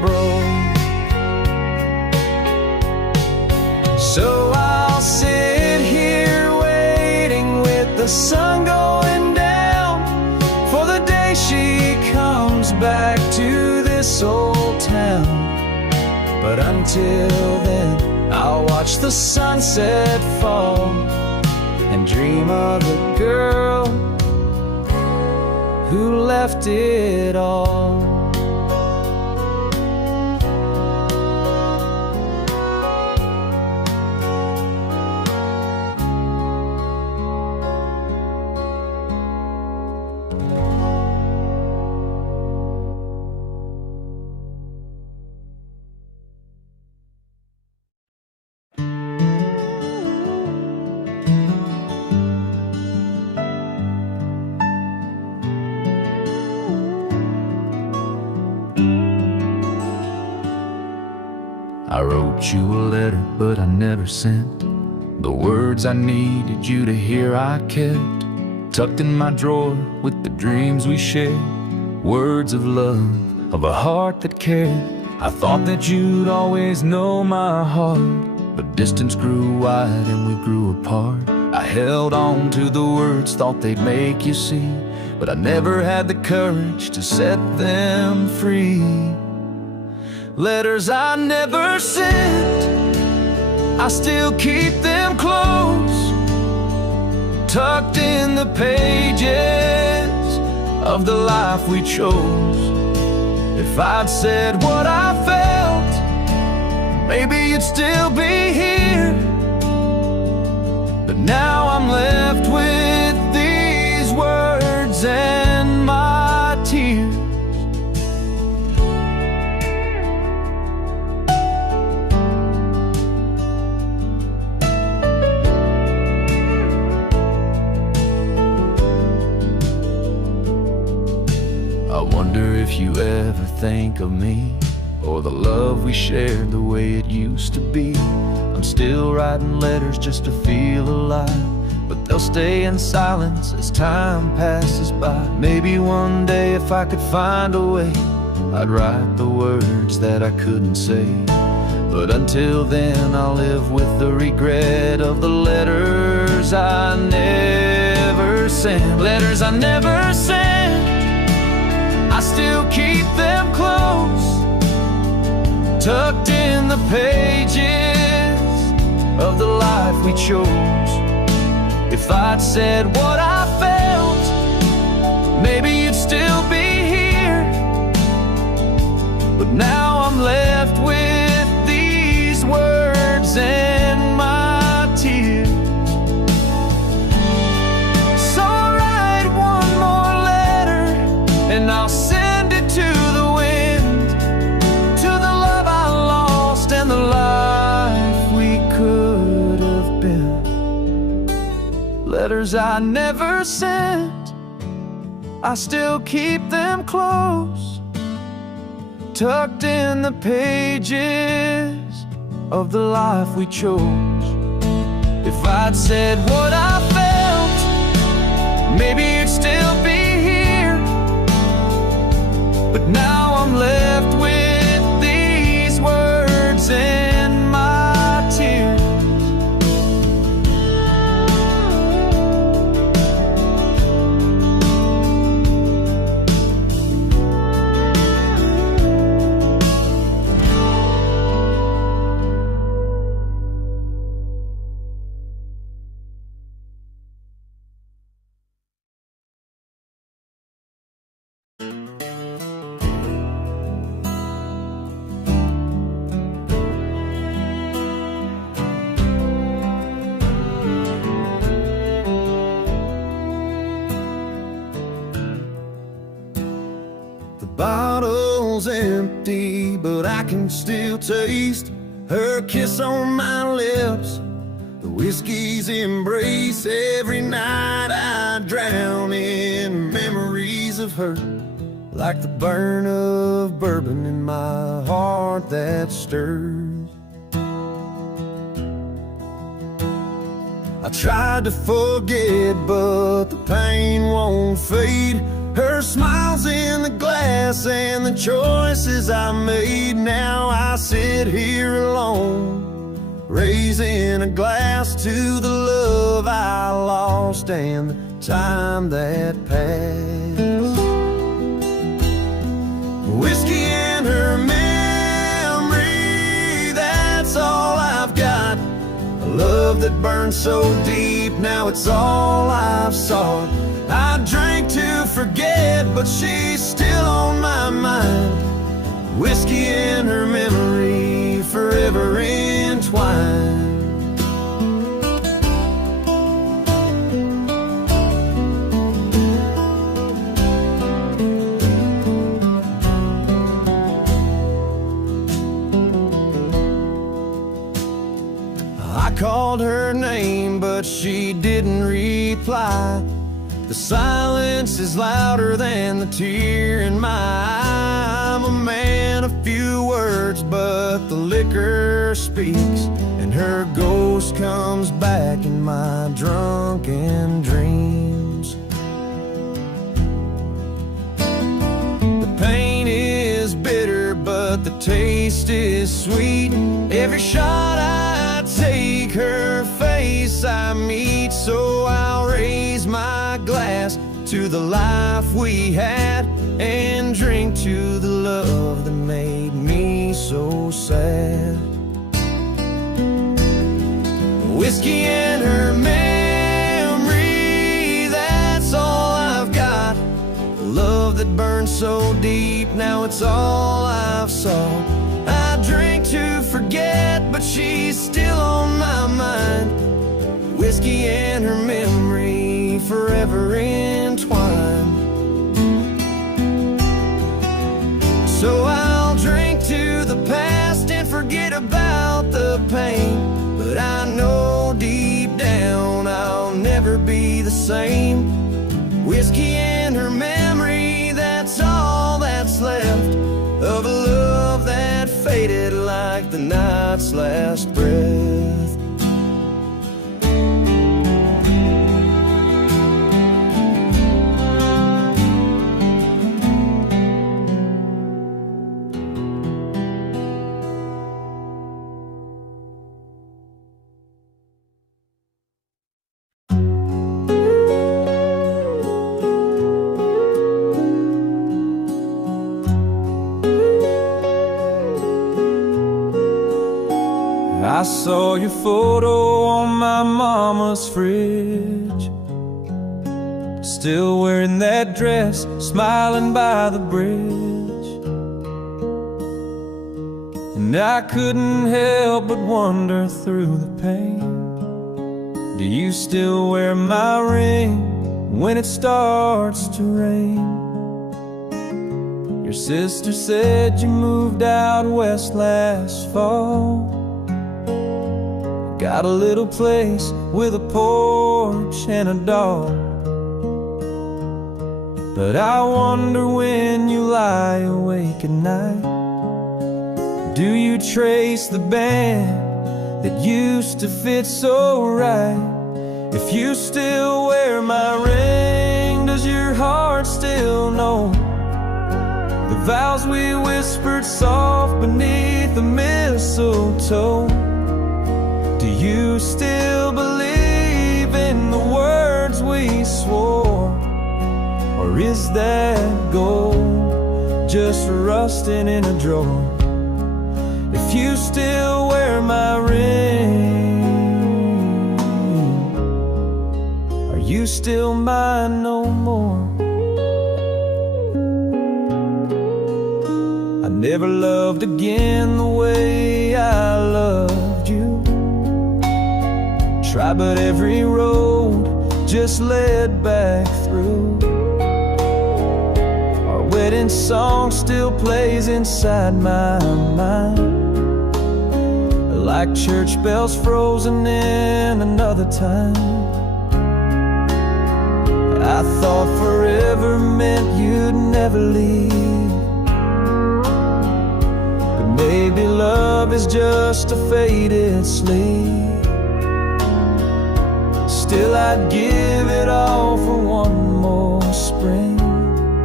broke. So I'll sit here waiting with the sun going down for the day she comes back to this old town. But until then, I'll watch the sunset fall and dream of the girl who left it all. I wrote you a letter, but I never sent the words I needed you to hear. I kept tucked in my drawer with the dreams we shared, words of love, of a heart that cared. I thought that you'd always know my heart, but distance grew wide and we grew apart. I held on to the words, thought they'd make you see, but I never had the courage to set them free. Letters I never sent, I still keep them close, tucked in the pages of the life we chose. If I'd said what I felt, maybe you'd still be here. But now I'm left with these words and my tears. I wonder if you ever think of me, or the love we shared the way it used to be. I'm still writing letters just to feel alive, but they'll stay in silence as time passes by. Maybe one day if I could find a way, I'd write the words that I couldn't say. But until then I'll live with the regret of the letters I never sent. Letters I never sent, I still keep them close, tucked in the pages of the life we chose. If I'd said what I felt, maybe you'd still be here. But now I'm left with these words and my tears. So I'll write one more letter and I'll send it to the wind, to the love I lost and the life we could have been. Letters I never sent, I still keep them close, tucked in the pages of the life we chose. If I'd said what I felt, maybe you'd still be here. But now I'm left with these words and my tears. Bottle's empty, but I can still taste her kiss on my lips, the whiskey's embrace. Every night I drown in memories of her, like the burn of bourbon in my heart that stirs. I tried to forget, but the pain won't fade. Her smile's in the glass and the choices I made. Now I sit here alone, raising a glass to the love I lost and the time that passed. Whiskey and her memory, that's all I've got. A love that burned so deep, now it's all I've sought. I drank to forget, but she's still on my mind. Whiskey and her memory, forever entwined. I called her name, but she didn't reply. The silence is louder than the tear in my eye. I'm a man of few words, but the liquor speaks, and her ghost comes back in my drunken dreams. The pain is bitter, but the taste is sweet. Every shot I take, her face I meet. So I'll raise my glass to the life we had and drink to the love that made me so sad. Whiskey and her memory, that's all I've got. The love that burned so deep, now it's all I've sought. I drink to forget, but she's still on my mind. Whiskey and her memory, forever entwined. So I'll drink to the past and forget about the pain, but I know deep down I'll never be the same. Whiskey and her memory, that's all that's left of a love that faded like the night's last breath. I saw your photo on my mama's fridge, still wearing that dress, smiling by the bridge. And I couldn't help but wonder through the pain, do you still wear my ring when it starts to rain? Your sister said you moved out west last fall, got a little place with a porch and a dog. But I wonder when you lie awake at night, do you trace the band that used to fit so right? If you still wear my ring, does your heart still know the vows we whispered soft beneath the mistletoe? Do you still believe in the words we swore? Or is that gold just rusting in a drawer? If you still wear my ring, are you still mine no more? I never loved again the way I loved you. Try, but every road just led back through. Our wedding song still plays inside my mind, like church bells frozen in another time. I thought forever meant you'd never leave, but maybe love is just a faded sleep. Still I'd give it all for one more spring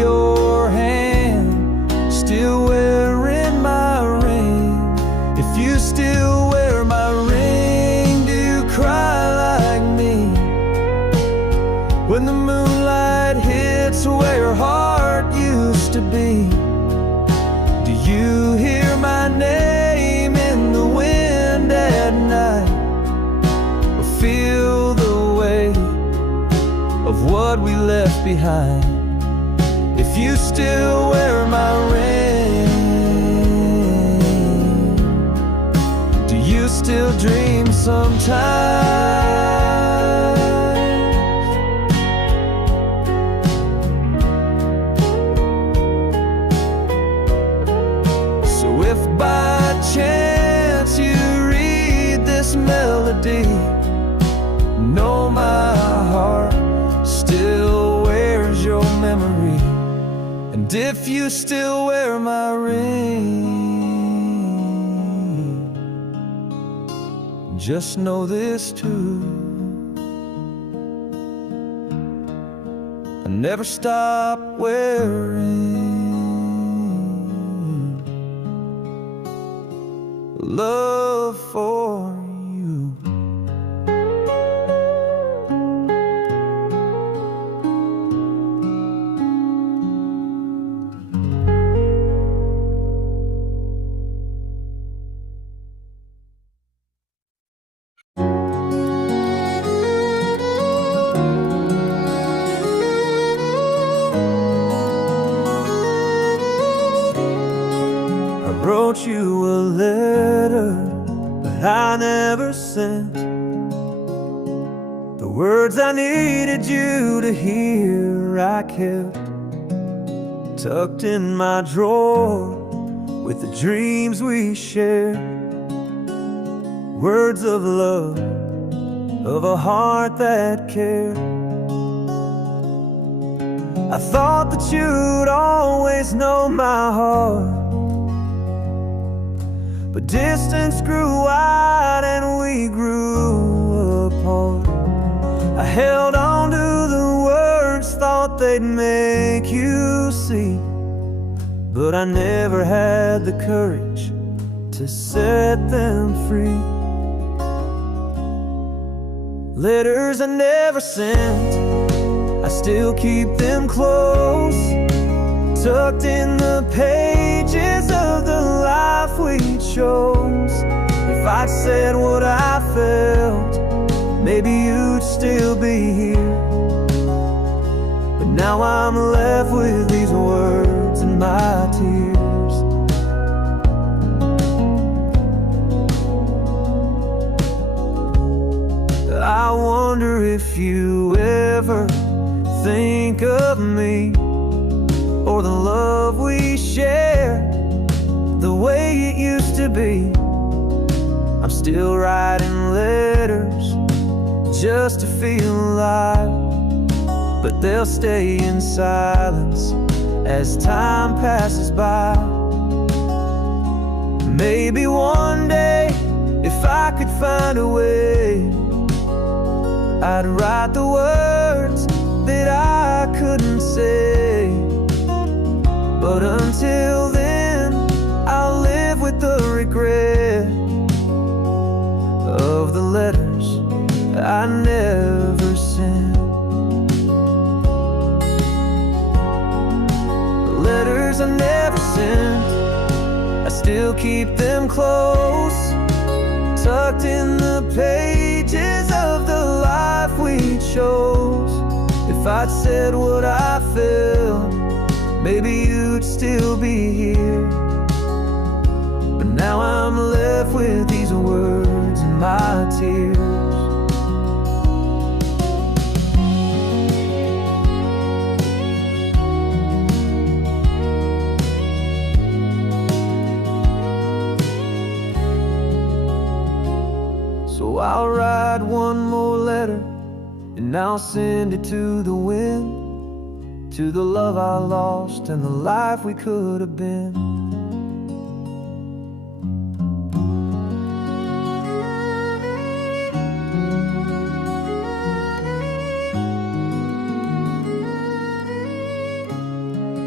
your hand, still wearing my ring. If you still wear my ring, do you cry like me? When the moonlight hits where your heart used to be, do you hear my name in the wind at night? Or feel the weight of what we left behind? If you still wear my ring, do you still dream sometimes? So if by chance you read this melody, know my heart still wears your memory. And if you still wear my ring, just know this too: I never stop wearing love for you. I wrote you a letter, but I never sent the words I needed you to hear. I kept tucked in my drawer with the dreams we shared. Words of love, of a heart that cared. I thought that you'd always know my heart, but distance grew wide and we grew apart. I held on to the words, thought they'd make you see, but I never had the courage to set them free. Letters I never sent, I still keep them close, tucked in the pages of the life we chose. If I'd said what I felt, maybe you'd still be here. But now I'm left with these words and my tears. I wonder if you ever think of me, or the love we shared, the way it used to be. I'm still writing letters just to feel alive, but they'll stay in silence as time passes by. Maybe one day, if I could find a way, I'd write the words that I couldn't say. But until then, I'll live with the regret of the letters I never sent. The letters I never sent, I still keep them close, tucked in the pages of the life we chose. If I'd said what I felt, maybe you'd still be here. But now I'm left with these words and my tears. So I'll write one more letter, and I'll send it to the wind, to the love I lost and the life we could have been.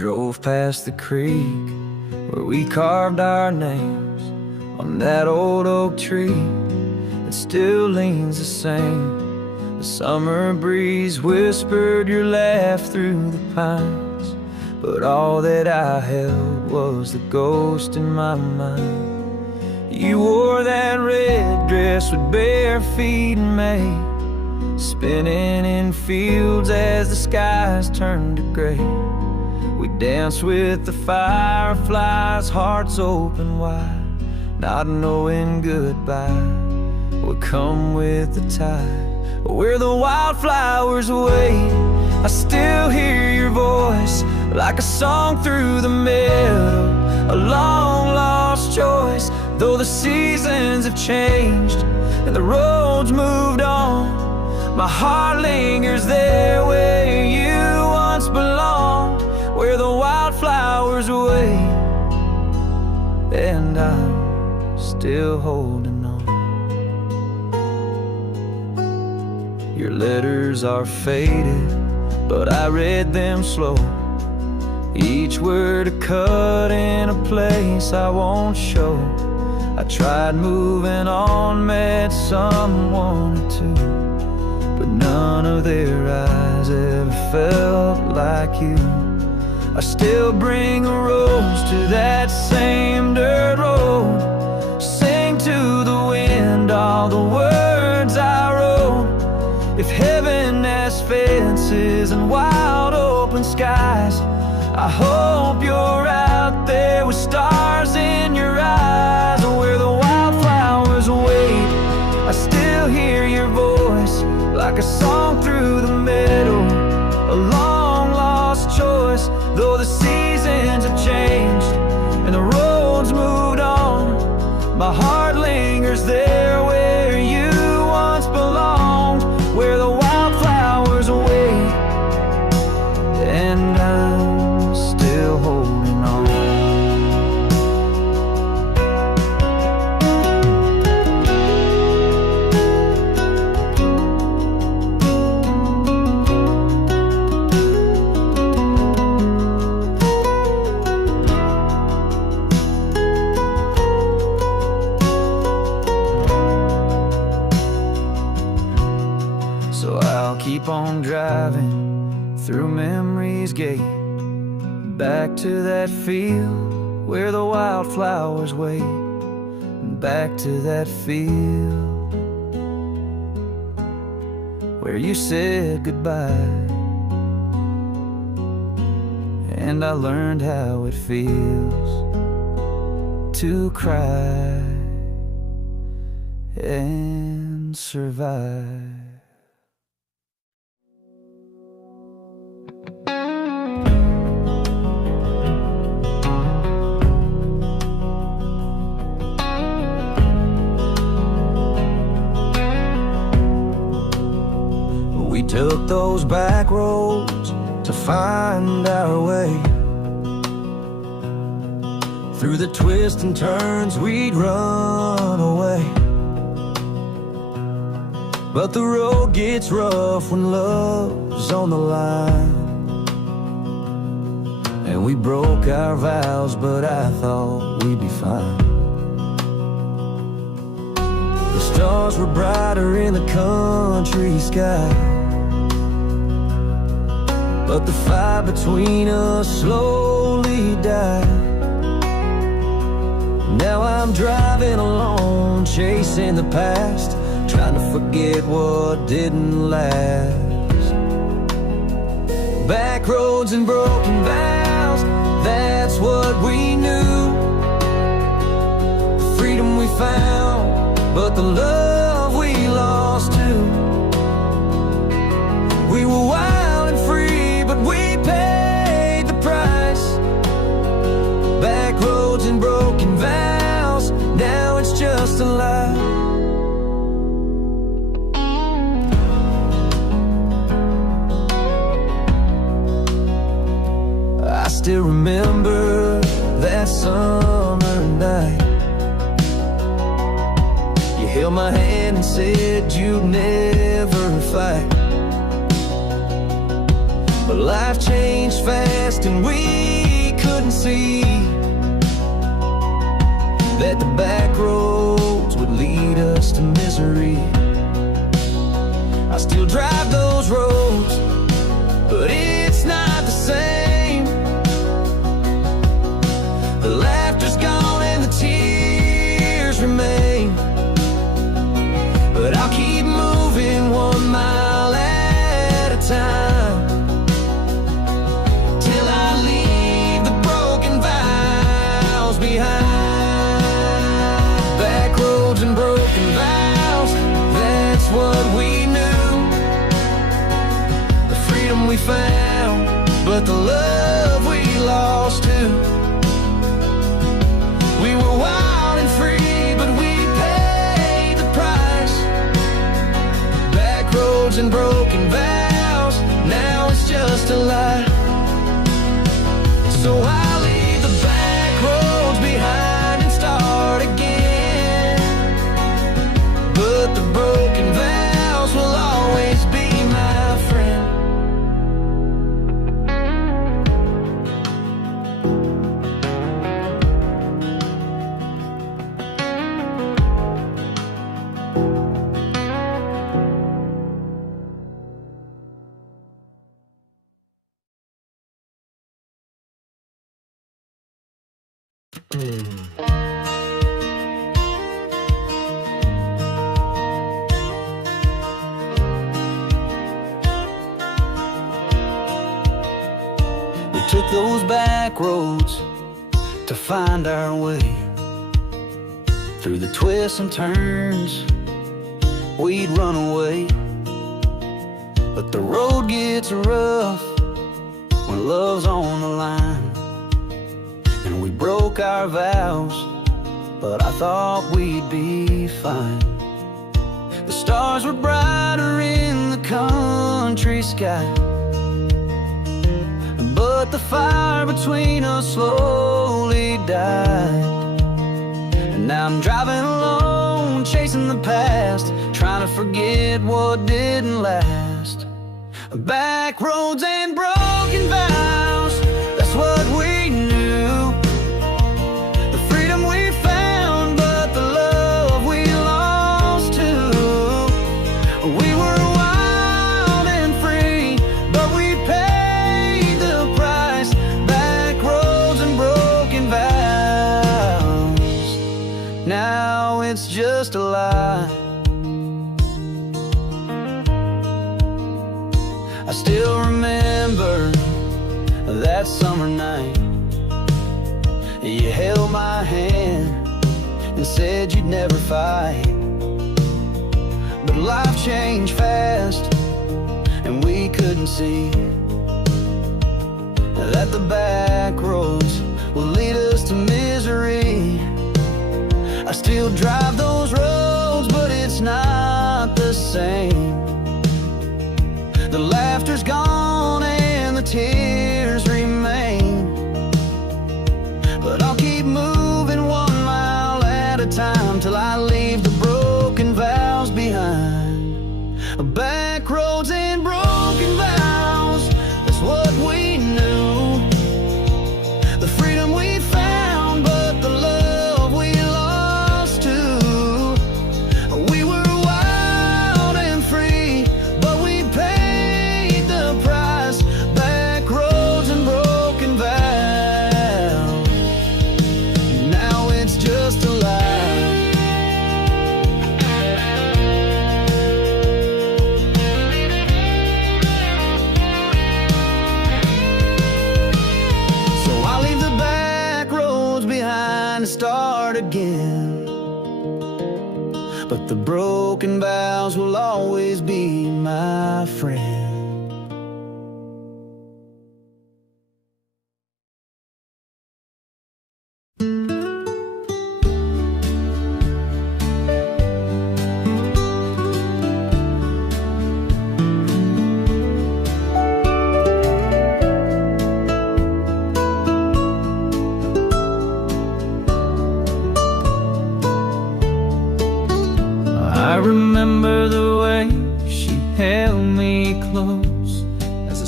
drove past the creek where we carved our names on that old oak tree that still leans the same. The summer breeze whispered your laugh through the pines, but all that I held was the ghost in my mind. You wore that red dress with bare feet in May, spinning in fields as the skies turned to gray. We danced with the fireflies, hearts open wide, not knowing goodbye would come with the tide. Where the wildflowers wait, I still hear your voice like a song through the meadow, a long lost choice. Though the seasons have changed and the roads moved on, my heart lingers there where you once belonged, where the wildflowers wait, and I'm still holding on. Your letters are faded, but I read them slow, each word a cut in a place I won't show. I tried moving on, met someone or two, but none of their eyes ever felt like you. I still bring a rose to that same dirt road, sing to the wind all the words I wrote. If heaven has fences and wide open skies, I hope you're out there with stars in your eyes. Where the wildflowers wait, I still hear your voice like a song through the meadow, a long lost choice. Though the seasons have changed and the roads moved on, my heart lingers there where you once belonged, where the wildflowers wait, and I'm still holding on. So I'll keep on driving through memory's gate, back to that field where the wildflowers wait, and back to that field where you said goodbye, and I learned how it feels to cry and survive. We took those back roads to find our way, through the twists and turns we'd run away. But the road gets rough when love's on the line, and we broke our vows, but I thought we'd be fine. The stars were brighter in the country sky, but the fire between us slowly died. Now I'm driving alone, chasing the past, trying to forget what didn't last. Back roads and broken vows, that's what we knew. The freedom we found, but the love we lost too. We were wild and free, but we paid the price. Back roads and broken vows, now it's just a lie. I still remember that summer night. You held my hand and said you'd never fight, but Life changed fast and we couldn't see that the back roads would lead us to misery. I still drive those roads, but it's not the same. The laughter's gone and the tears remain, but I'll keep moving 1 mile at a time, till I leave the broken vows behind. Back roads and broken vows, that's what we knew. The freedom we found, but the love we lost too. We were wild and free, but we paid the price. Back roads and broken vows, now it's just a lie. So I'll leave the back roads behind and start again, but the broken vows will always be my friend. We took those back roads to find our way. Through the twists and turns, we'd run away. But the road gets rough when love's on the line. And we broke our vows, but I thought we'd be fine. The stars were brighter in the country sky, but the fire between us slowly died. And now I'm driving alone, chasing the past, trying to forget what didn't last. Back roads and broken vows, that's what we knew. The freedom we found, but the love we lost too. We were wild and free, but we paid the price. Back roads and broken vows, now it's just a lie. I still remember that summer night. You held my hand and said you'd never fight. But life changed fast and we couldn't see that the back roads will lead us to misery. I still drive those roads, but it's not the same. The laughter's gone and the tears remain, but I'll keep moving 1 mile at a time, till I leave the broken vows behind. Back roads and broken vows, that's what we knew. The freedom we found, but the love we lost too. We were wild and free, but we paid the price. Back roads and broken vows, now it's just a lie. So I'll leave the back roads behind and start again, but the broken vows will always be my friend. I remember the way she held me close as the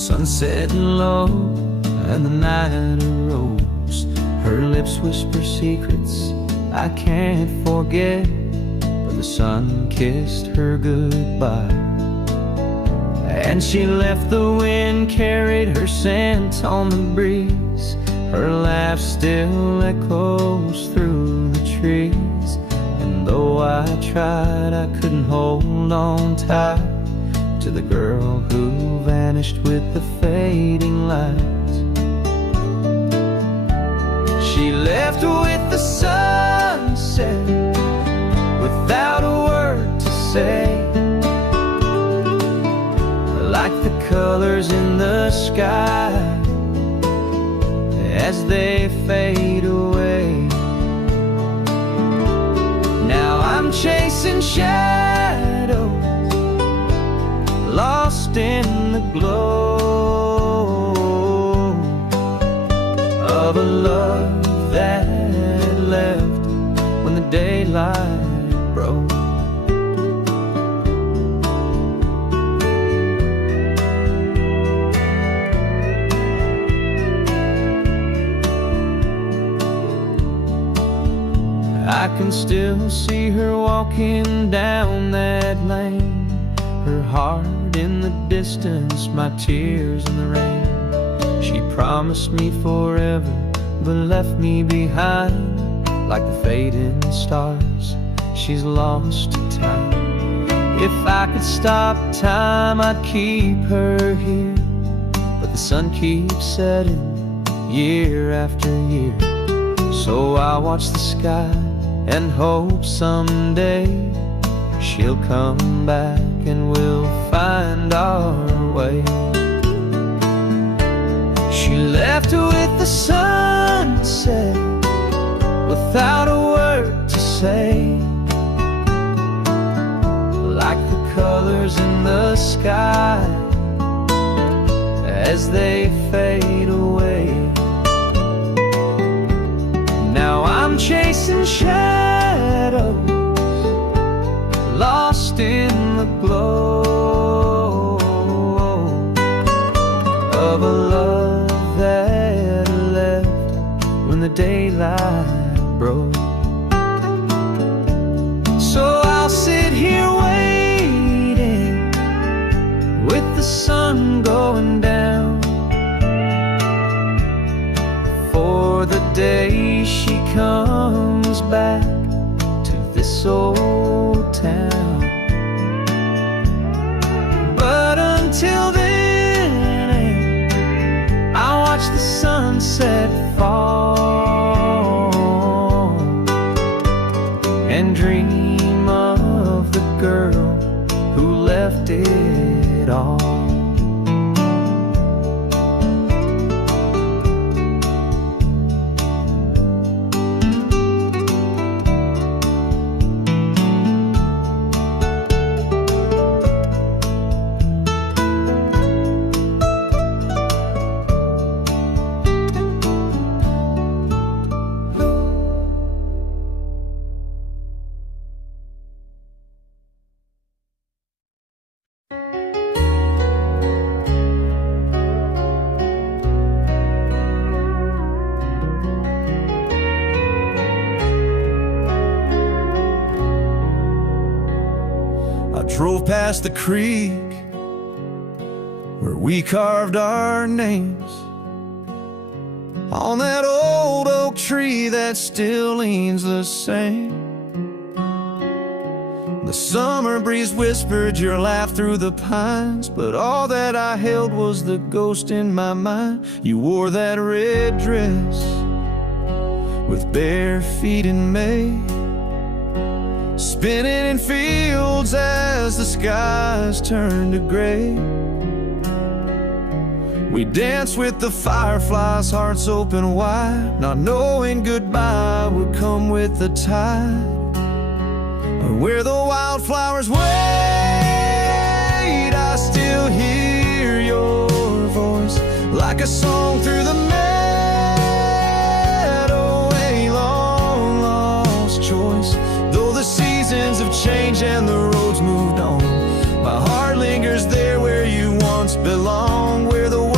sun setting low and the night arose. Her lips whisper secrets I can't forget, but the sun kissed her goodbye. And she left, the wind carried her scent on the breeze. Her laugh still echoes through the trees. And though I tried, I couldn't hold on tight to the girl who vanished with the fading lights. She left with the sunset without a word to say, like the colors in the sky as they fade away. Now I'm chasing shadows, lost in the glow of a love that left when the daylight broke. I can still see her walking down that lane, her heart in the distance, my tears in the rain. She promised me forever, but left me behind like the fading stars. She's lost to time. If I could stop time, I'd keep her here, but the sun keeps setting year after year. So I watch the sky and hope someday she'll come back and we'll find our way. She left with the sunset without a word to say, like the colors in the sky as they fade away. Now I'm chasing shadows, lost in the glow of a love that left when the daylight broke. So I'll sit here waiting with the sun going down for the day she comes back to this old town. But until then, I watch the sunset fall and dream of the girl who left it all. Drove past the creek where we carved our names on that old oak tree that still leans the same. The summer breeze whispered your laugh through the pines, but all that I held was the ghost in my mind. You wore that red dress with bare feet in May, spinning in fields as the skies turned to gray. We danced with the fireflies, hearts open wide, not knowing goodbye would come with the tide. Or where the wildflowers wait, I still hear your voice like a song through the meadow, a long lost choice. Though the seasons have changed and the roads moved on, my heart lingers there where you once belonged, where the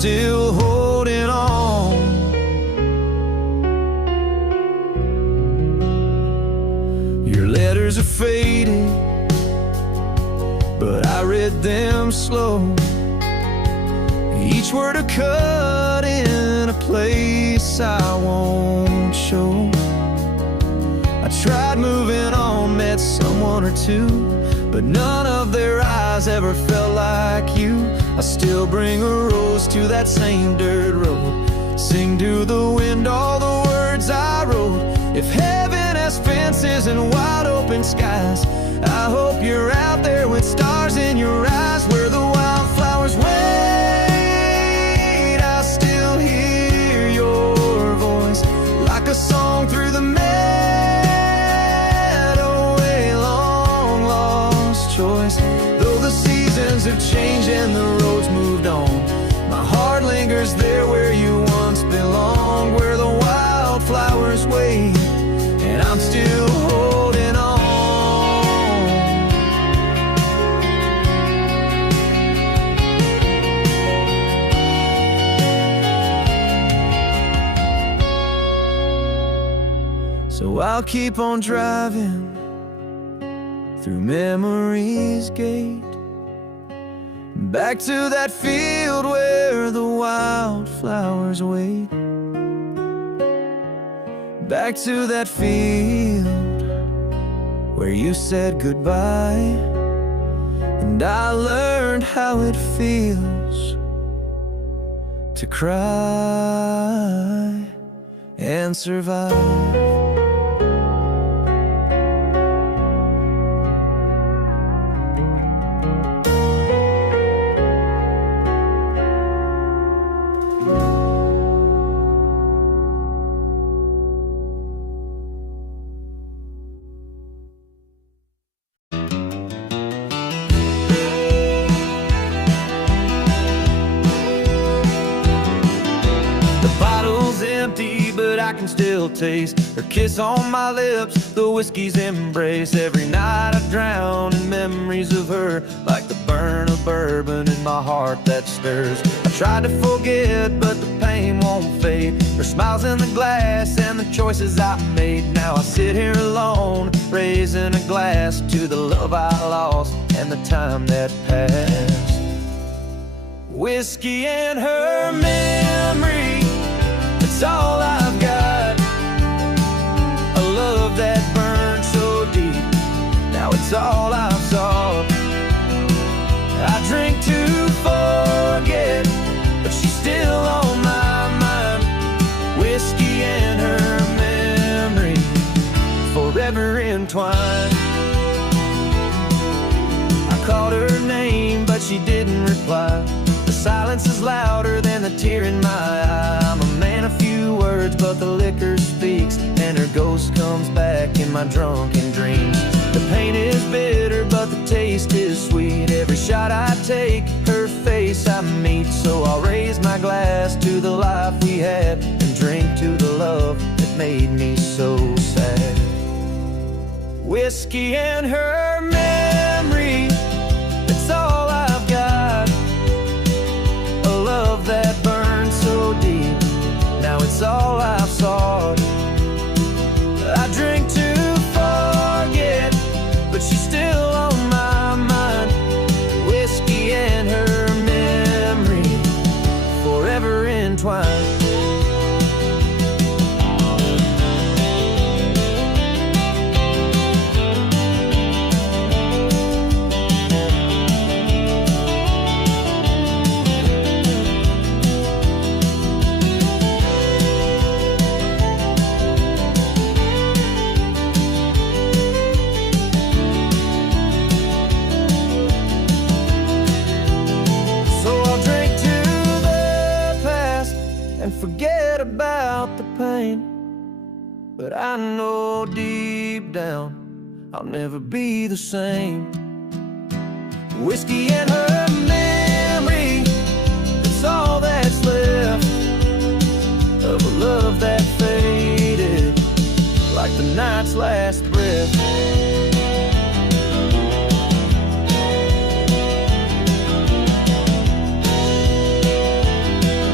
still holding on. Your letters are faded, but I read them slow. Each word a cut in a place I won't show. I tried moving on, met someone or two, but none of their eyes ever felt like you. I still bring a rose to that same dirt road, sing to the wind all the words I wrote. If heaven has fences and wide open skies, I hope you're out there with stars in your eyes. Where the wildflowers wait, I still hear your voice, like a song through the meadow, a long lost choice. Though the seasons have changed and the roads moved on, my heart lingers there where you once belonged. Where the wildflowers wait, and I'm still holding on. So I'll keep on driving through memory's gate, back to that field where the wildflowers wait. Back to that field where you said goodbye, and I learned how it feels to cry and survive. But I can still taste her kiss on my lips, the whiskey's embrace. Every night I drown in memories of her, like the burn of bourbon in my heart that stirs. I tried to forget, but the pain won't fade. Her smiles in the glass and the choices I made. Now I sit here alone, raising a glass to the love I lost and the time that passed. Whiskey and her memory, it's all I've got. A love that burned so deep, now it's all I've sought. I drink to forget, but she's still on my mind. Whiskey and her memory, forever entwined. I called her name, but she didn't reply. The silence is louder than the tear in my eye. I'm a man of few words, but the liquor speaks, and her ghost comes back in my drunken dreams. The pain is bitter, but the taste is sweet. Every shot I take, her face I meet. So I'll raise my glass to the life we had, and drink to the love that made me so sad. Whiskey and her memory, it's all I've got. A love that burned so deep, now it's all I've sought. I drink to forget, but she's still on my mind. Whiskey and her memory, forever entwined. Forget about the pain, but I know deep down I'll never be the same. Whiskey and her memory, it's all that's left of a love that faded like the night's last breath.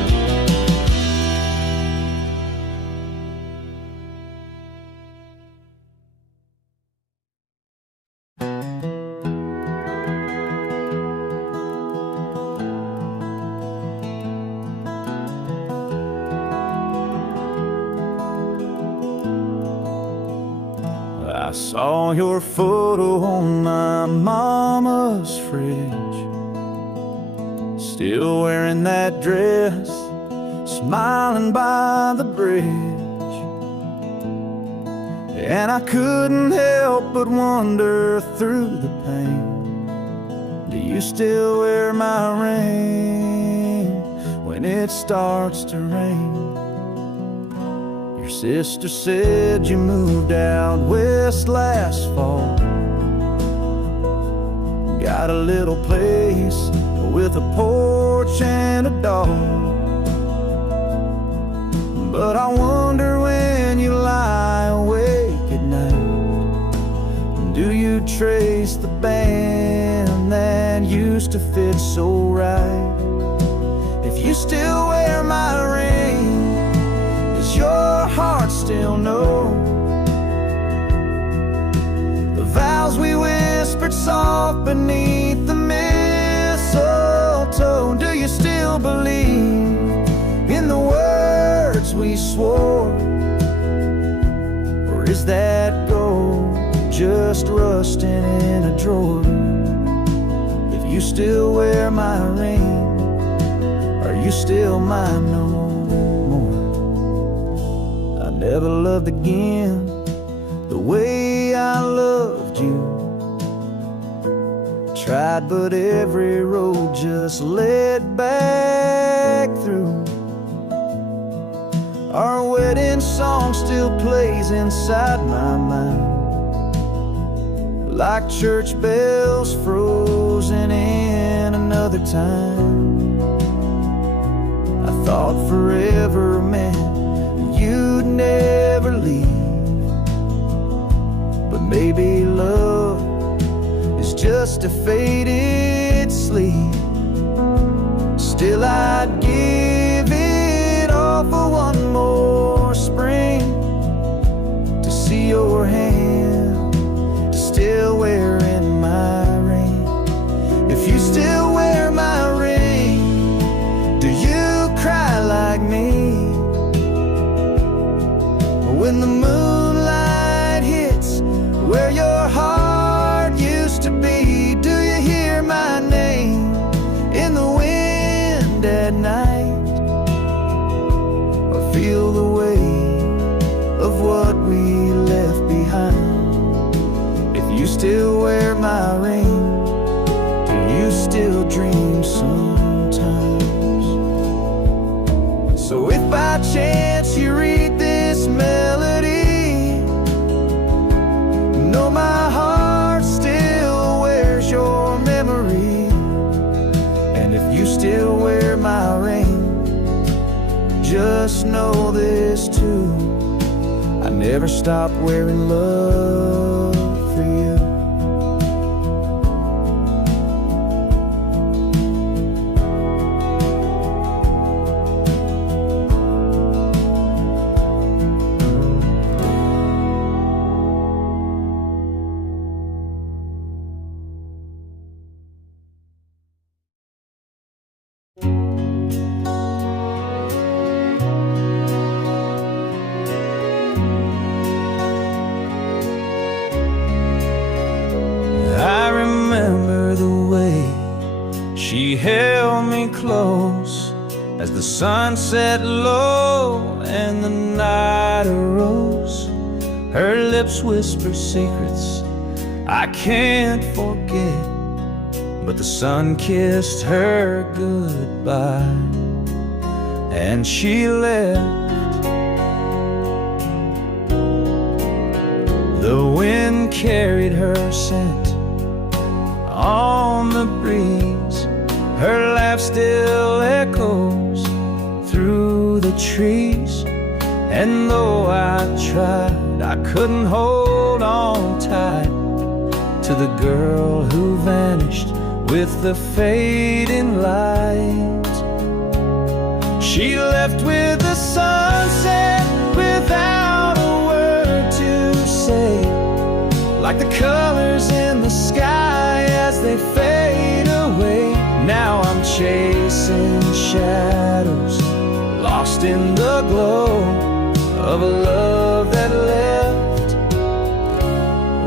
saw your photo on my mama's fridge, still wearing that dress, smiling by the bridge. And I couldn't help but wonder through the pain, do you still wear my ring when it starts to rain? Your sister said you moved out west last fall, got a little place with a porch and a dog. But I wonder when you lie awake at night, do you trace the band that used to fit so right? If you still wear my ring, does your heart still know the vows we whispered soft beneath the mistletoe? Do you still believe in the words we swore, or is that gold just rusting in a drawer? If you still wear my ring, are you still mine no more? I never loved again the way I loved you. Tried, but every road just led back through. Our wedding song still plays inside my mind, like church bells frozen in another time. I thought forever meant you'd never leave, but maybe love is just a faded sleep. Still I'd give it all for one more spring, to see your hand still wearing my ring. If you still wear my ring, do you cry like me when the moonlight hits where your heart used to be? Do you hear my name in the wind at night, or feel the weight of what we left behind? If you still wear my ring, do you still dream sometimes? So if by chance you read this melody, know my heart still wears your memory. And if you still wear my ring, just know this too, I never stopped wearing love for you. I remember the way she held me close as the sun set low and the night arose. Her lips whisper secrets I can't forget, but the sun kissed her goodbye and she left. The wind carried her scent on the breeze, her laugh still echoes through the trees. And though I tried, I couldn't hold on tight to the girl who vanished with the fading light. She left with the sunset without a word to say, like the colors in the sky as they fade away. Now I'm chasing shadows, lost in the glow of a love that left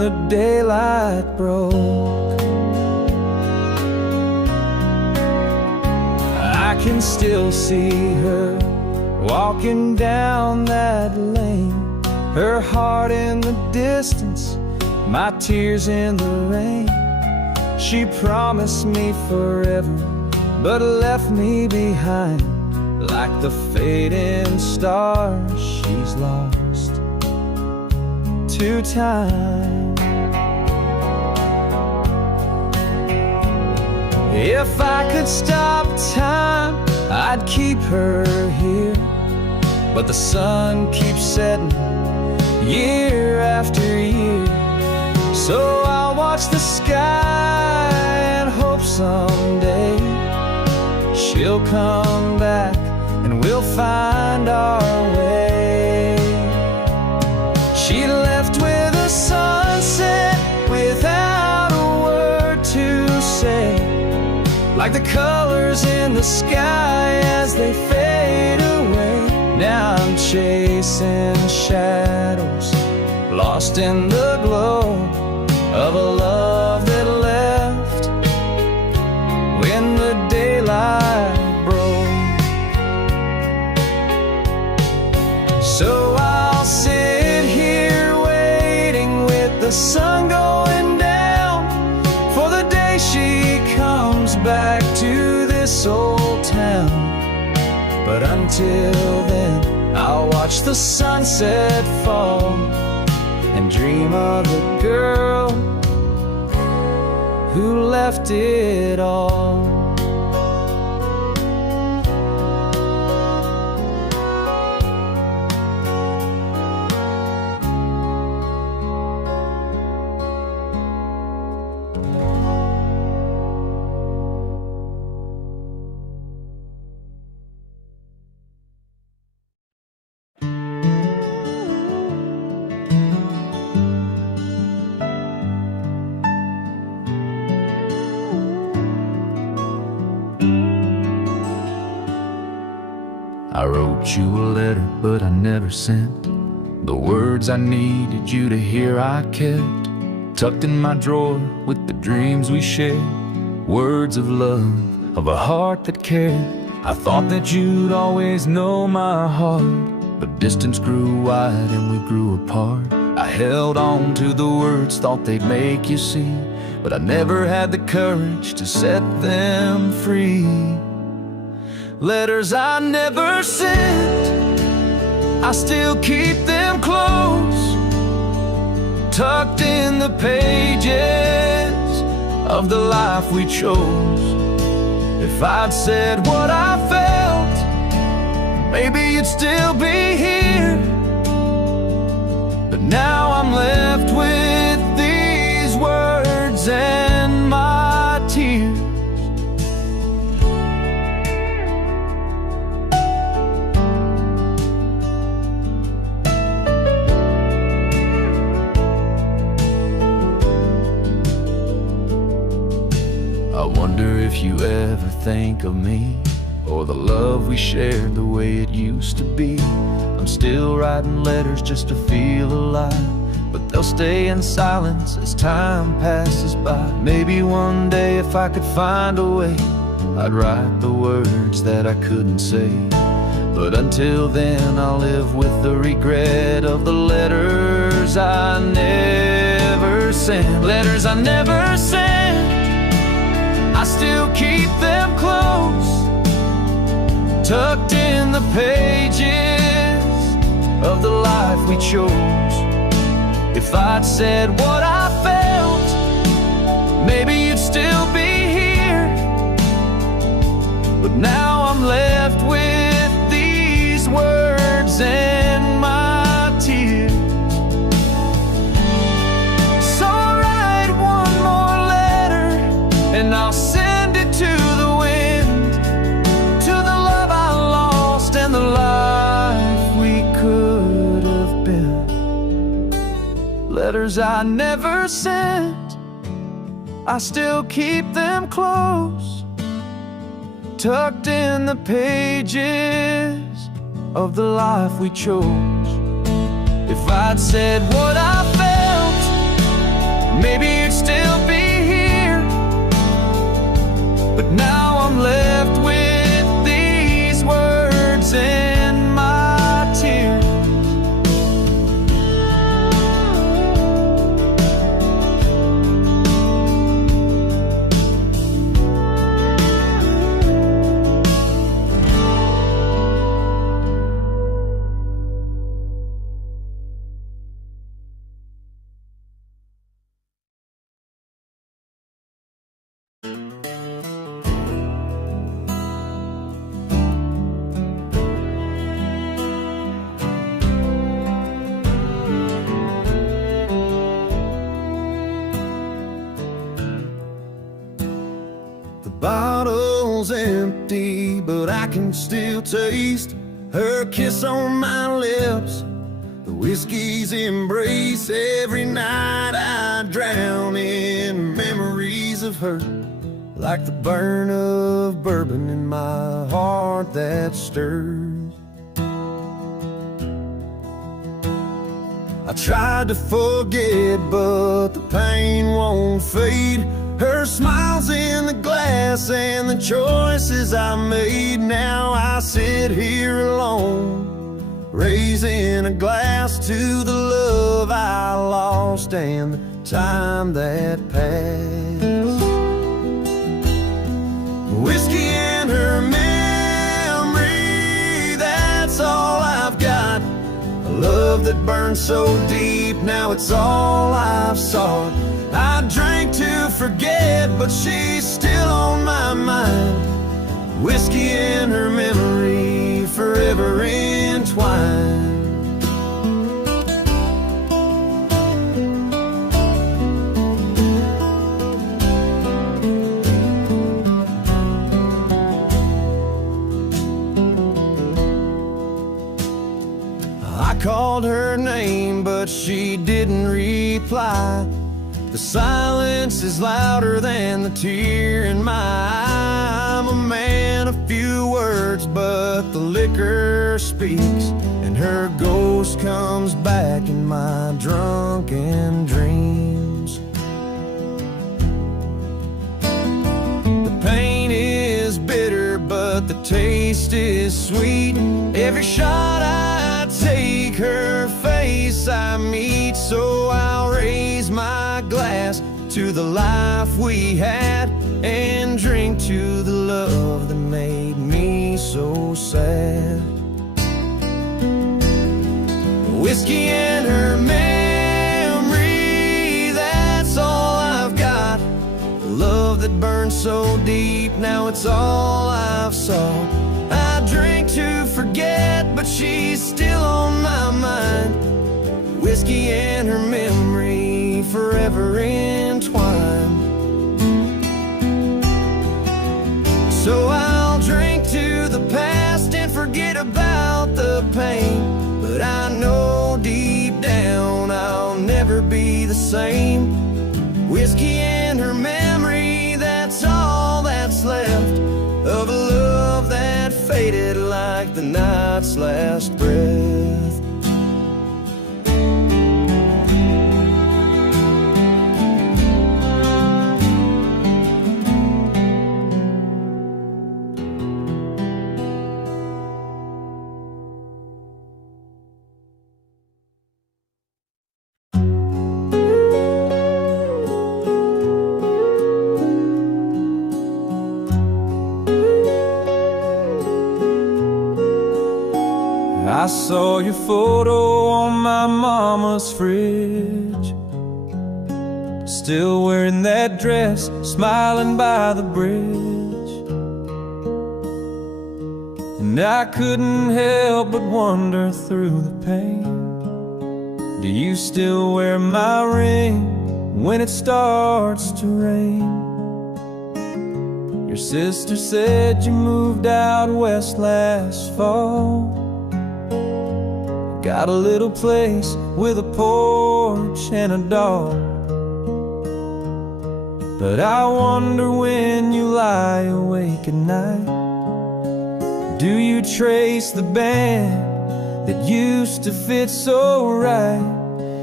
the daylight broke. I can still see her walking down that lane, her heart in the distance, my tears in the rain. She promised me forever, but left me behind. Like the fading stars, she's lost to time. If I could stop time, I'd keep her here, but the sun keeps setting year after year. So I'll watch the sky and hope someday she'll come back and we'll find our way. She left with a sunset without a word to say, like the colors in the sky as they fade away. Now I'm chasing shadows, lost in the glow of a love that left when the daylight broke. So I'll sit here waiting with the sun going down for the day she comes back to this old town. But until then, I'll watch the sunset fall and dream of the girl who left it all. I wrote you a letter, but I never sent the words I needed you to hear. I kept tucked in my drawer with the dreams we shared, words of love, of a heart that cared. I thought that you'd always know my heart, but distance grew wide and we grew apart. I held on to the words, thought they'd make you see, but I never had the courage to set them free. Letters I never sent, I still keep them close, tucked in the pages of the life we chose. If I'd said what I felt, maybe you'd still be here. But now I'm left with these words and my tears. I wonder if you ever think of me, or the love we shared the way it used to be. I'm still writing letters just to feel alive, but they'll stay in silence as time passes by. Maybe one day if I could find a way, I'd write the words that I couldn't say. But until then I'll live with the regret of the letters I never sent. Letters I never sent, I still keep them close, tucked in the pages of the life we chose. If I'd said what I felt, maybe you'd still be here. But now I'm left with these words and my tears. So I'll write one more letter and I'll send it to the wind, to the love I lost and the life we could have been. Letters I never sent, I still keep them close, tucked in the pages of the life we chose. If I'd said what I felt, maybe you'd still be here. But now I'm left with these words in my tears. Bottle's empty, but I can still taste her kiss on my lips, the whiskey's embrace. Every night I drown in memories of her, like the burn of bourbon in my heart that stirs. I tried to forget, but the pain won't fade. Her smile's in the glass and the choices I made. Now I sit here alone, raising a glass to the love I lost and the time that passed. Whiskey and her memory, that's all I've got. A love that burned so deep, now it's all I've sought. I drank to forget, but she's still on my mind. Whiskey and her memory, forever entwined. I called her name, but she didn't reply. The silence is louder than the tear in my eye. I'm a man of few words, but the liquor speaks, and her ghost comes back in my drunken dreams. The pain is bitter, but the taste is sweet. Every shot I take, her face I meet. So I'll raise my glass to the life we had, and drink to the love that made me so sad. Whiskey and her memory, that's all I've got. A love that burned so deep, now it's all I've sought. I drink to forget, but she's still on my mind. Whiskey and her memory, forever entwined. So I'll drink to the past and forget about the pain, but I know deep down I'll never be the same. Whiskey and her memory, that's all that's left of a love that faded like the night's last breath. I saw your photo on my mama's fridge, still wearing that dress, smiling by the bridge. And I couldn't help but wonder through the pain, do you still wear my ring when it starts to rain? Your sister said you moved out west last fall, got a little place with a porch and a dog. But I wonder when you lie awake at night, do you trace the band that used to fit so right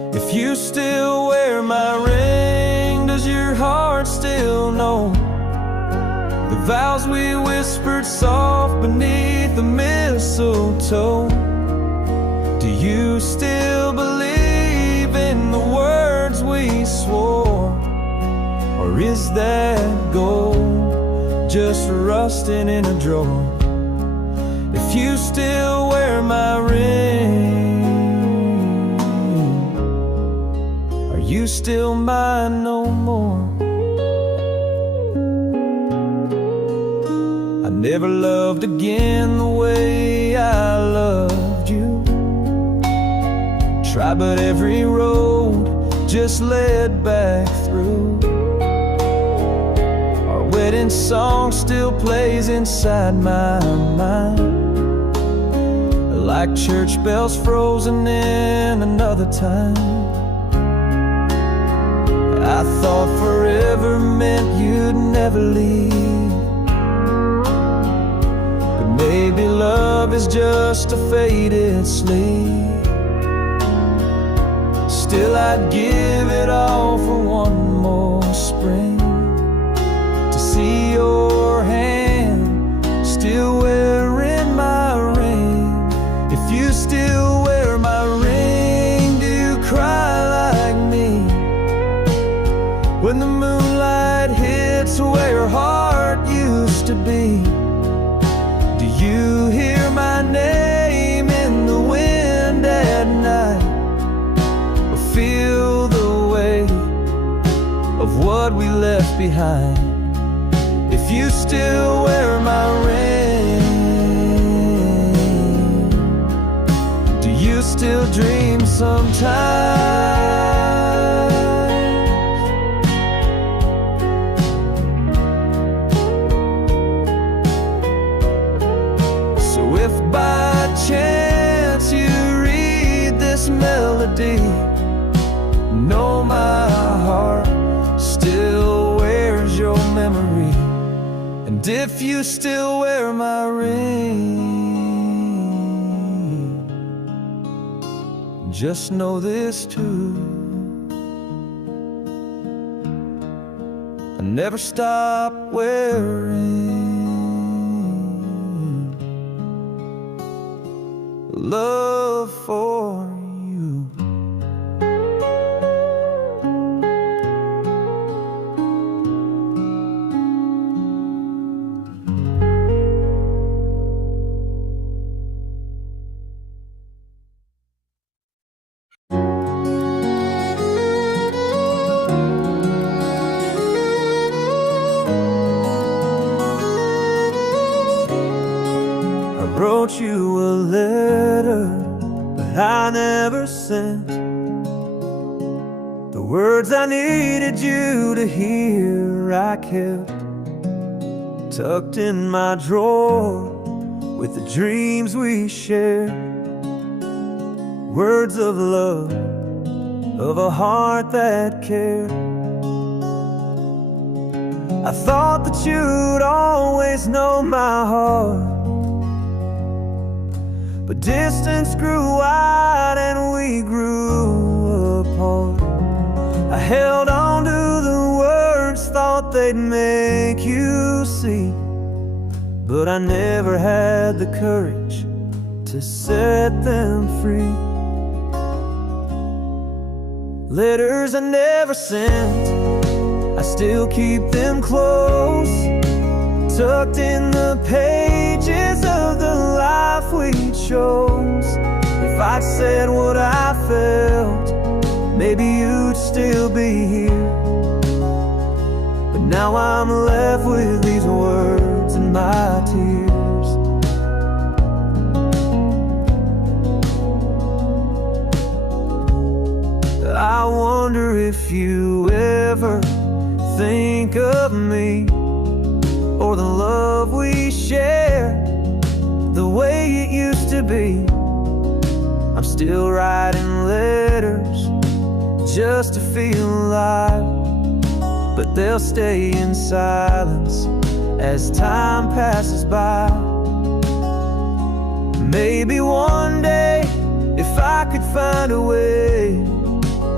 If you still wear my ring, does your heart still know the vows we whispered soft beneath the mistletoe? Do you still believe in the words we swore? Or is that gold just rusting in a drawer? If you still wear my ring, are you still mine no more? I never loved again the way I loved you. Tried, but every road just led back through. Our wedding song still plays inside my mind, like church bells frozen in another time. I thought forever meant you'd never leave, but maybe love is just a faded sleep. Still I'd give it all for one more spring, to see your hand still wearing my ring. If you still wear my ring, do you cry like me when the moonlight hits where your heart used to be? Do you hear my name in the wind at night, or feel the weight of what we left behind? If you still wear my ring, do you still dream sometimes? So if by chance you read this melody, know my heart still wears your memory. And if you still wear my ring, just know this too: I never stop wearing love for you. I wrote you a letter, but I never sent the words I needed you to hear. I kept tucked in my drawer with the dreams we shared, words of love, of a heart that cared. I thought that you'd always know my heart, but distance grew wide and we grew apart. I held on to the words, thought they'd make you see, but I never had the courage to set them free. Letters I never sent, I still keep them close, tucked in the pages of the life we chose. If I'd said what I felt, maybe you'd still be here, but now I'm left with these words and my tears. I wonder if you ever think of me, or the love we shared, the way it used to be. I'm still writing letters just to feel alive, but they'll stay in silence as time passes by. Maybe one day, if I could find a way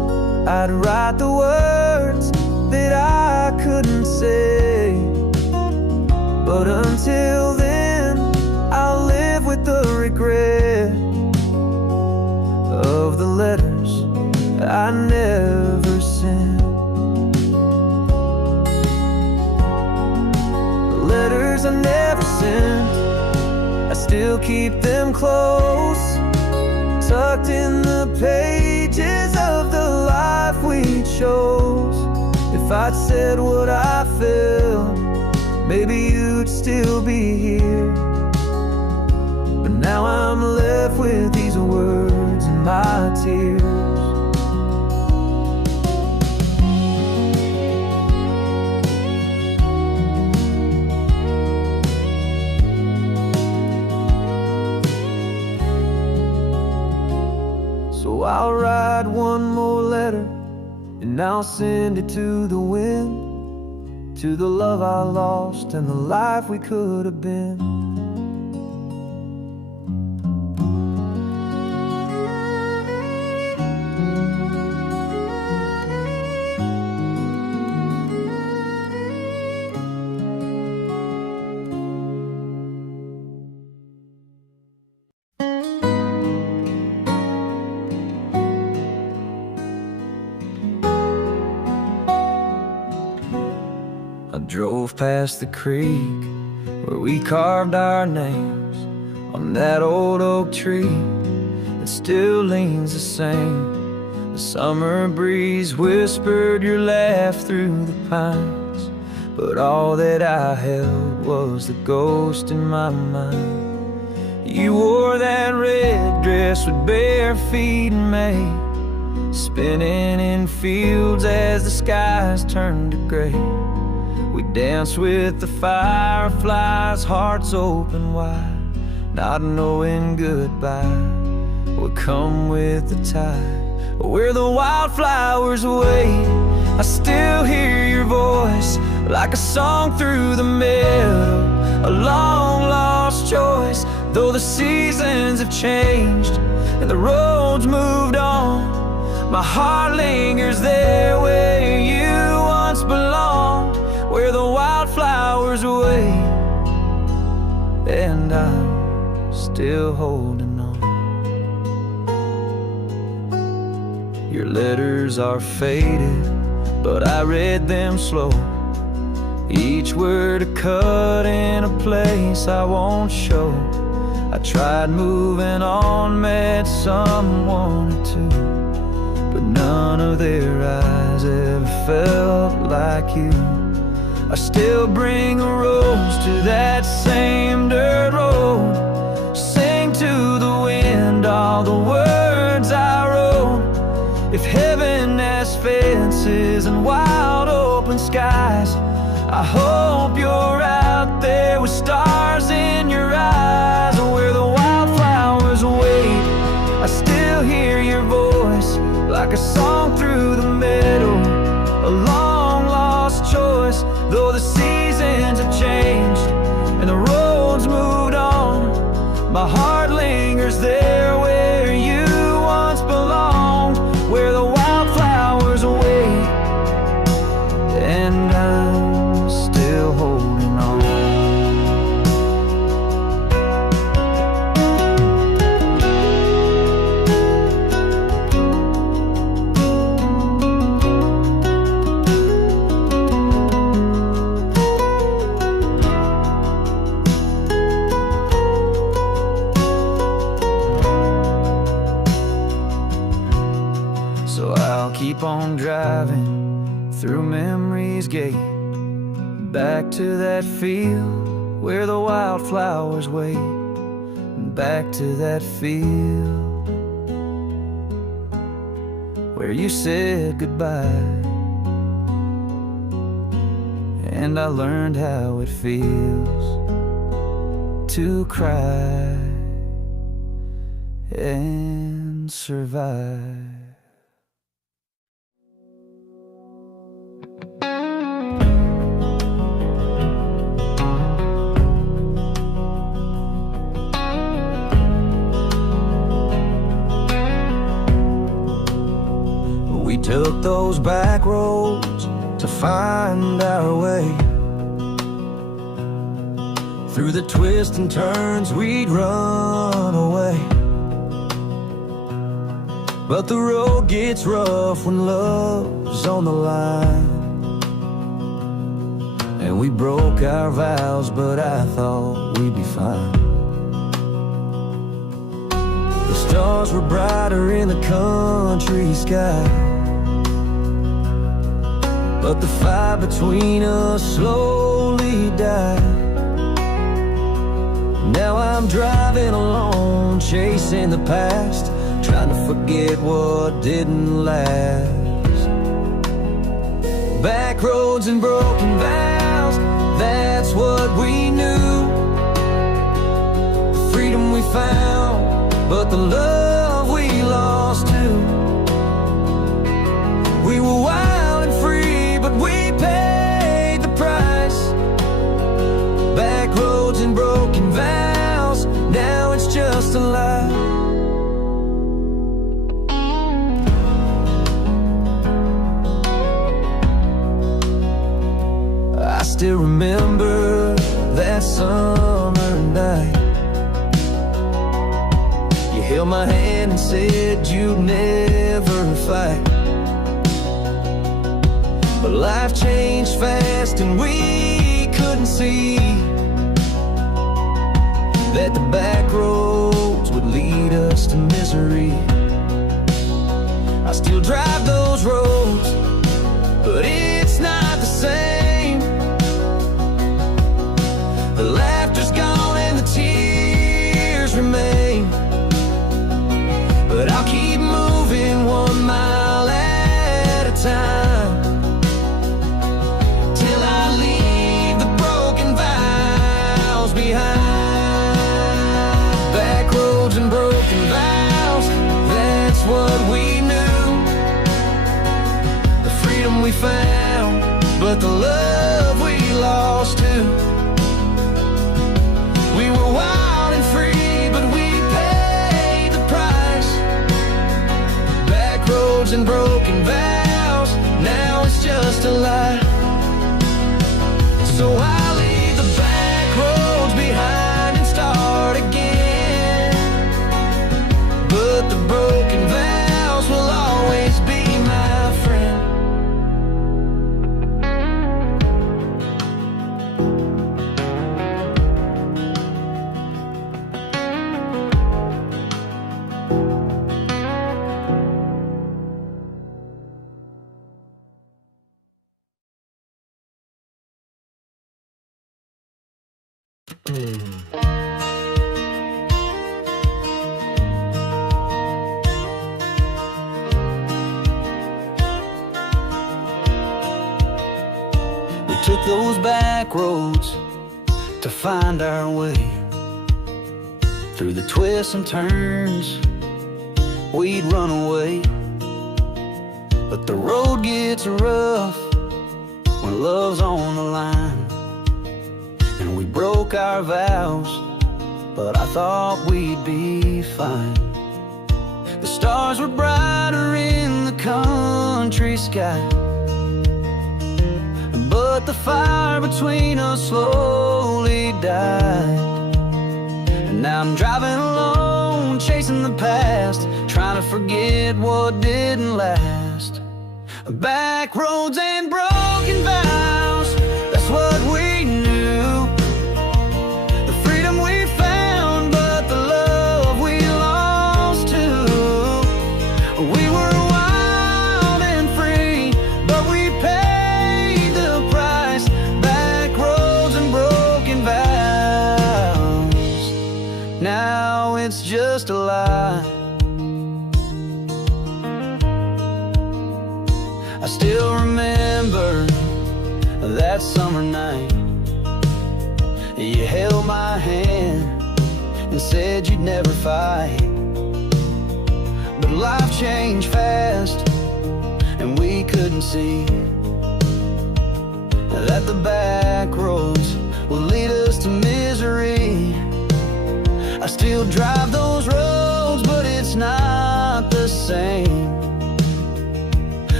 I'd write the words that I couldn't say. But until then, I'll live with the regret of the letters I never sent. The letters I never sent, I still keep them close, tucked in the pages of the life we chose. If I'd said what I felt, maybe you'd still be here. But now I'm left with these words and my tears. So I'll write one more letter, and I'll send it to the wind, to the love I lost and the life we could have been. I drove past the creek where we carved our names on that old oak tree that still leans the same. The summer breeze whispered your laugh through the pines, but all that I held was the ghost in my mind. You wore that red dress with bare feet in May, spinning in fields as the skies turned to gray. We danced with the fireflies, hearts open wide, not knowing goodbye would come with the tide. Where the wildflowers wait, I still hear your voice like a song through the meadow, a long lost choice. Though the seasons have changed and the roads moved on, my heart lingers there where you once belonged. Where the wildflowers wait, and I'm still holding on. Your letters are faded, but I read them slow, each word a cut in a place I won't show. I tried moving on, met someone or two, but none of their eyes ever felt like you. I still bring a rose to that same dirt road, sing to the wind all the words I wrote. If heaven has fences and wide open skies, I hope you're out there with stars in your eyes. Where the wildflowers wait, I still hear your voice like a song through the meadow, a long lost choice. Though the seasons have changed and the roads moved on, my heart lingers there where you once belonged. Where the wildflowers wait, and I'm still holding on. Keep on driving through memory's gate, back to that field where the wildflowers wait, back to that field where you said goodbye, and I learned how it feels to cry and survive. took those back roads to find our way. Through the twists and turns we'd run away. But the road gets rough when love's on the line. And we broke our vows, but I thought we'd be fine. The stars were brighter in the country sky, but the fire between us slowly died. Now I'm driving alone, chasing the past, trying to forget what didn't last. Back roads and broken vows, that's what we knew. The freedom we found, but the love we lost too. We were wild and free, but we paid the price. Back roads and broken vows, now it's just a lie. I still remember that summer night. You held my hand and said you'd never fight. But life changed fast and we couldn't see that the back roads would lead us to misery. I still drive those roads, but it's not the same. The laughter's gone and the tears remain. But I'll keep moving 1 mile at a time, till I leave the broken vows behind. Back roads and broken vows, that's what we knew. The freedom we found, but the love we lost too. We were wild and free, but we paid the price. Back roads and broken vows, now it's just a lie. So I leave the back roads behind and start again. But the broken vows will always be my friend. We took those back roads to find our way. Through the twists and turns, we'd run away. But the road gets rough when love's on the line. And we broke our vows, but I thought we'd be fine. The stars were brighter in the country sky, but the fire between us slowly died. And now I'm driving alone, chasing the past, trying to forget what didn't last. Back roads and broken vows, that's what we knew. The freedom we found, but the love we lost too. We were wild and free, but we paid the price. Back roads and broken vows, now it's just a lie. I still remember that summer night. You held my hand and said you'd never fight. But life changed fast and we couldn't see that the back roads will lead us to misery. I still drive those roads, but it's not the same.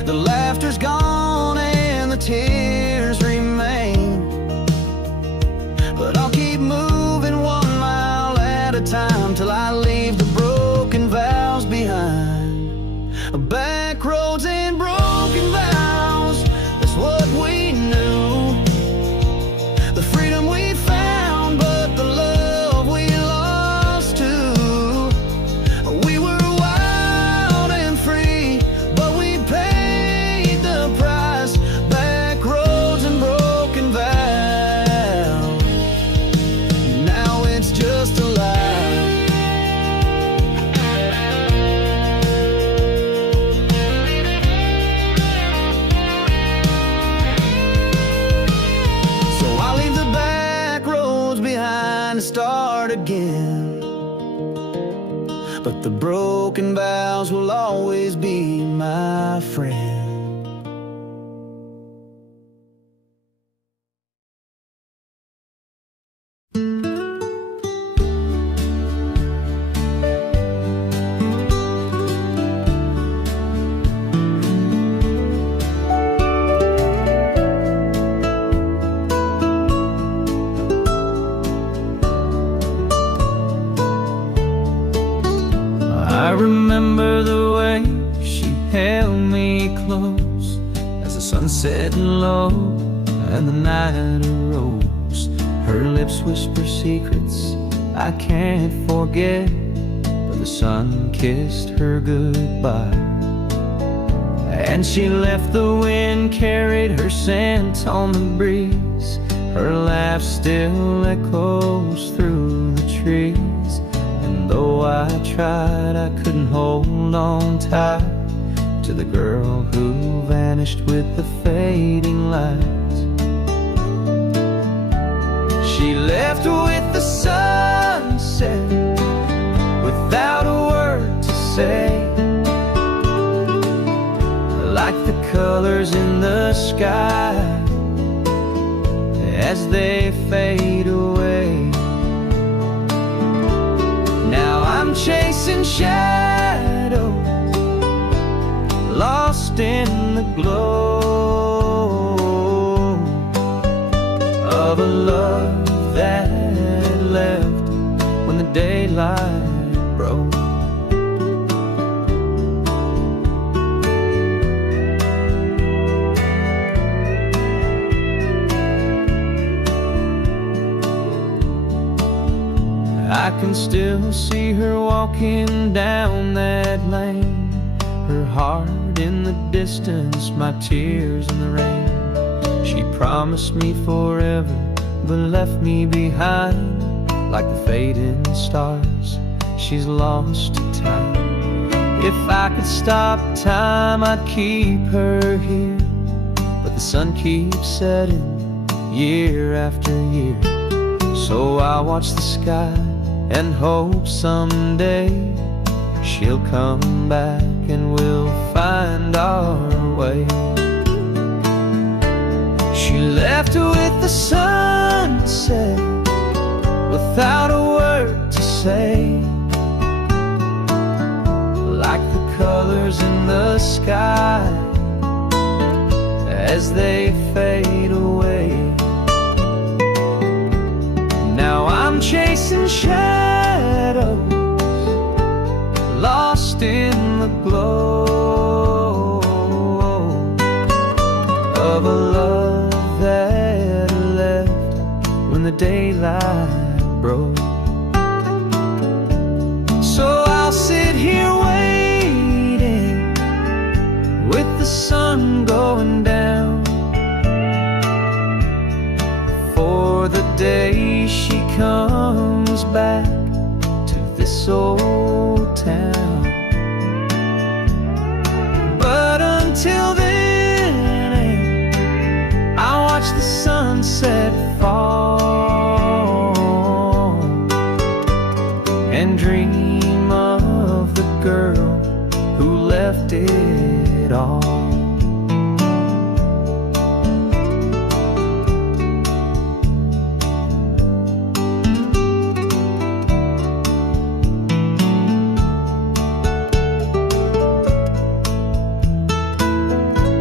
The laughter's gone and the tears remain, but I'll keep moving 1 mile at a time till I leave the broken vows behind. Back roads and broken vows, that's what we knew. The freedom we found, but the love we lost too. We were wild and free, but we paid the price. Back roads and broken vows, now it's just a lie. Start again, but the broken vows will always be my friend. I remember the way she held me close as the sun set low and the night arose. Her lips whisper secrets I can't forget, but the sun kissed her goodbye. And she left, the wind carried her scent on the breeze. Her laugh still echoes through the trees. And though I tried, I couldn't hold on tight to the girl who vanished with the fading lights. She left with the sunset without a word to say, like the colors in the sky as they fade away. Now I'm chasing shadows, lost in the glow of a love that left when the daylight broke. I can still see her walking down that lane, her heart in the distance, my tears in the rain. She promised me forever, but left me behind like the fading stars. She's lost to time. If I could stop time, I'd keep her here, but the sun keeps setting year after year. So I watch the sky and hope someday she'll come back and we'll find our way. She left with the sunset without a word to say, like the colors in the sky as they fade away. Now I'm chasing shadows, lost in the glow of a love that left when the daylight broke. So I'll sit here waiting with the sun going down for the day she comes back to this old town. But until then, I'll watch the sunset fall and dream of the girl who left it all.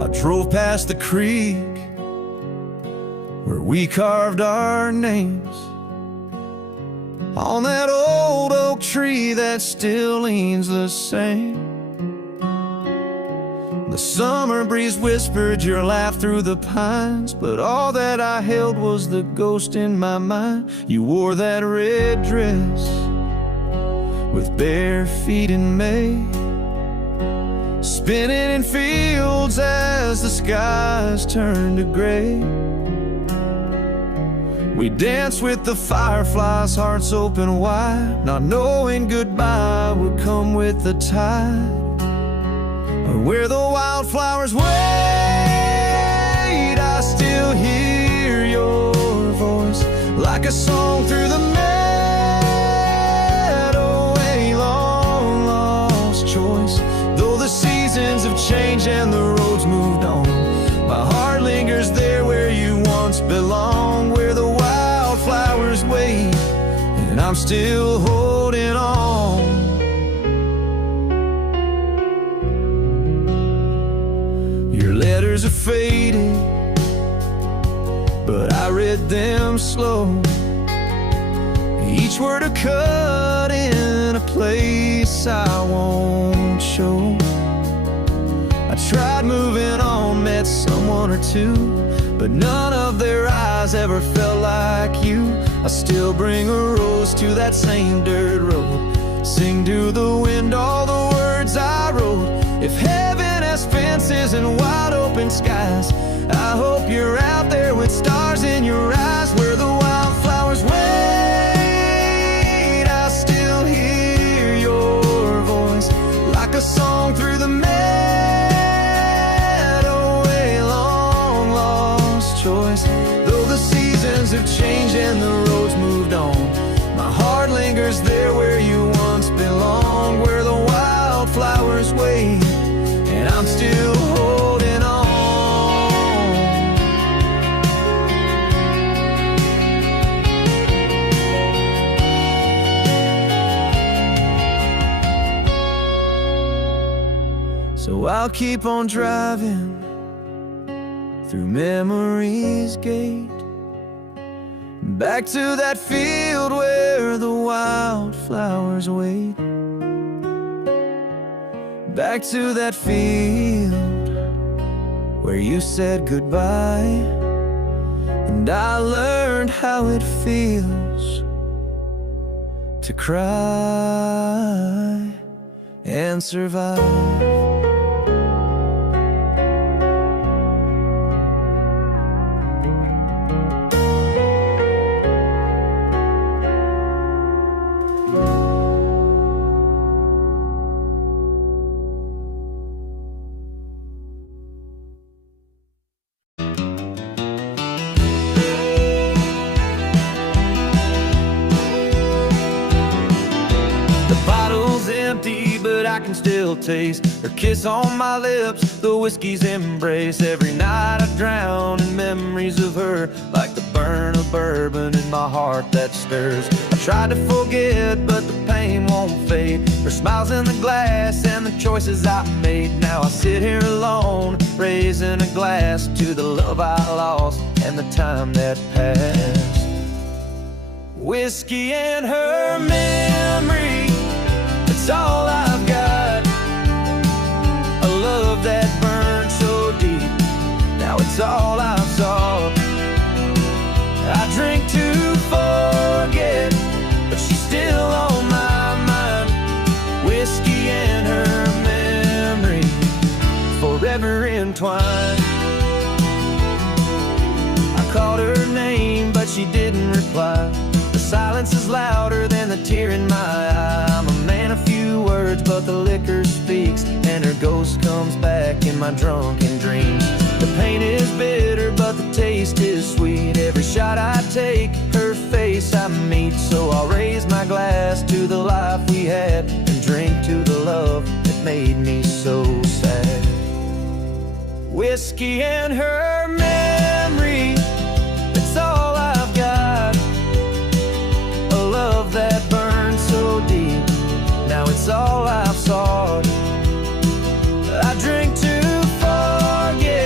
I drove past the creek where we carved our names on that old oak tree that still leans the same. The summer breeze whispered your laugh through the pines, but all that I held was the ghost in my mind. You wore that red dress with bare feet in May, spinning in fields as the skies turned to gray. We danced with the fireflies, hearts open wide, not knowing goodbye would come with the tide. Or where the wildflowers wait, I still hear your voice like a song through the meadow, a long lost choice. Though the seasons have changed and the roads moved on, my heart lingers there where you once belonged, where the wildflowers wait and I'm still holding on. Your letters are faded, but I read them slow, each word a cut in a place I won't show. I tried moving on, met someone or two, but none of their eyes ever felt like you. I still bring a rose to that same dirt road, sing to the wind all the words I wrote. If heaven has fences and wide open skies, I hope you're out there with stars in your eyes, where the wildflowers wait. I still hear your voice like a song through the meadow, a long lost choice. Though the seasons have changed and the roads moved on, my heart lingers there where you once belonged, where the wildflowers wait and I'm still holding on. So I'll keep on driving through memory's gate, back to that field where the wildflowers wait, back to that field where you said goodbye, and I learned how it feels to cry and survive. But I can still taste her kiss on my lips, the whiskey's embrace. Every night I drown in memories of her, like the burn of bourbon in my heart that stirs. I tried to forget, but the pain won't fade. Her smiles in the glass and the choices I made. Now I sit here alone, raising a glass to the love I lost and the time that passed. Whiskey and her memory, it's all I've got. A love that burned so deep, now it's all I've sought. I drink to forget, but she's still on my mind. Whiskey and her memory, forever entwined. I called her name, but she didn't reply. The silence is louder than the tear in my eye. I'm a man of few words, but the liquor speaks, and her ghost comes back in my drunken dreams. The pain is bitter, but the taste is sweet. Every shot I take, her face I meet. So I'll raise my glass to the life we had, and drink to the love that made me so sad. Whiskey and her memory, it's all I've got. A love that burned so deep, now it's all I've sought. I drink to forget,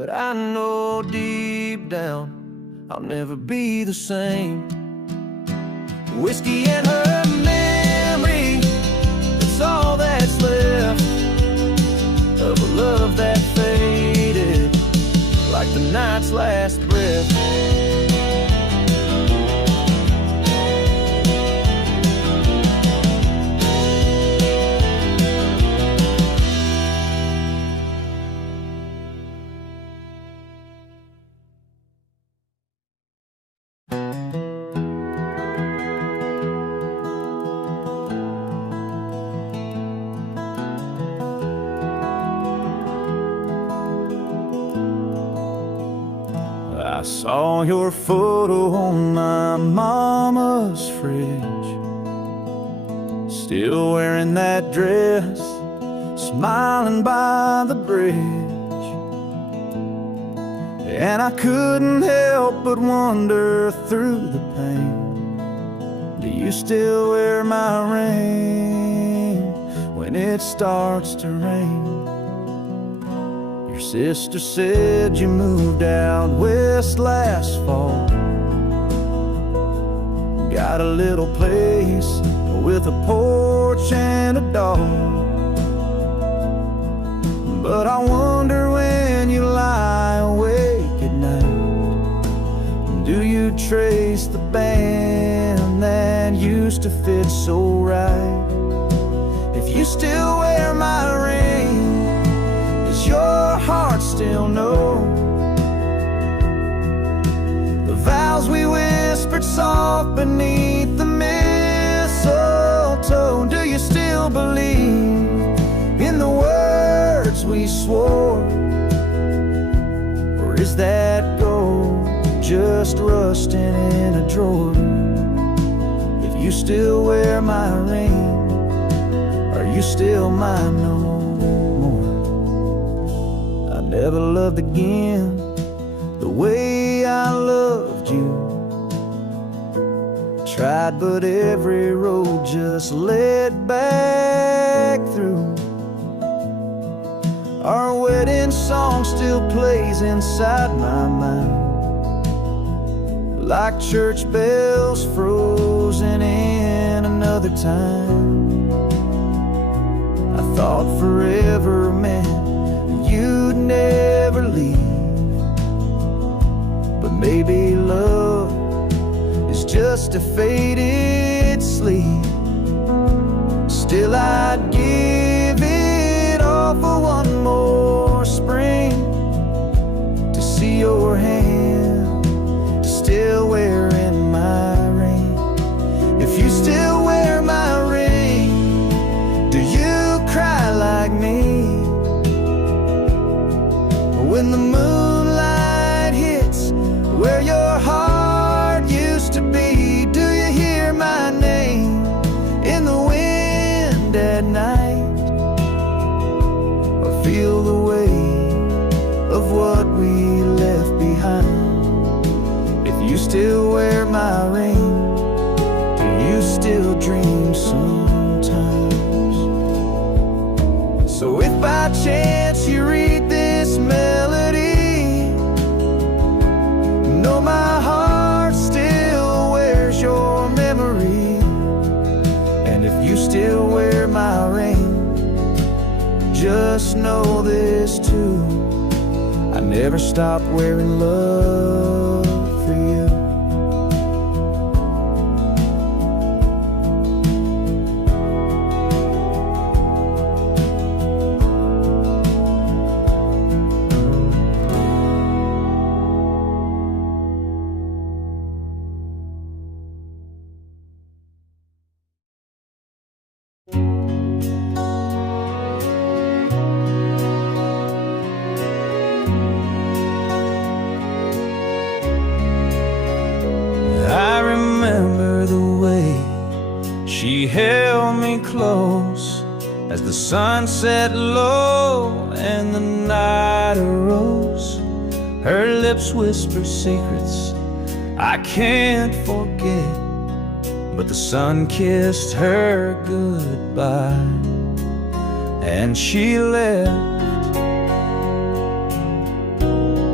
but I know deep down I'll never be the same. Whiskey and her memory, it's all that's left of a love that faded like the night's last breath. I saw your photo on my mama's fridge, still wearing that dress, smiling by the bridge. And I couldn't help but wonder through the pain, do you still wear my ring when it starts to rain? Your sister said you moved out west last fall, got a little place with a porch and a dog. But I wonder when you lie awake at night, do you trace the band that used to fit so right? If you still wear my ring, does your heart still know the vows we whispered soft beneath the mistletoe? Do you still believe in the words we swore, or is that gold just rusting in a drawer? If you still wear my ring, are you still mine no more? I never loved again the way I loved you. Tried, but every road just led back through. Our wedding song still plays inside my mind, like church bells frozen in another time. I thought forever meant you'd never leave, but maybe love is just a faded sleep. Still I'd give it all for one more spring, to see your hand still wearing my ring. If you still wear my ring, do you cry like me when the moonlight hits where your heart used to be? Do you hear my name in the wind at night, or feel the weight of what we left behind? If you still wear my ring, do you still dream sometimes? So if by chance you read this melody, know my heart still wears your memory. And if you still wear my ring, just know this too, I never stopped wearing love for you. She held me close as the sun set low and the night arose. Her lips whisper secrets I can't forget, but the sun kissed her goodbye and she left.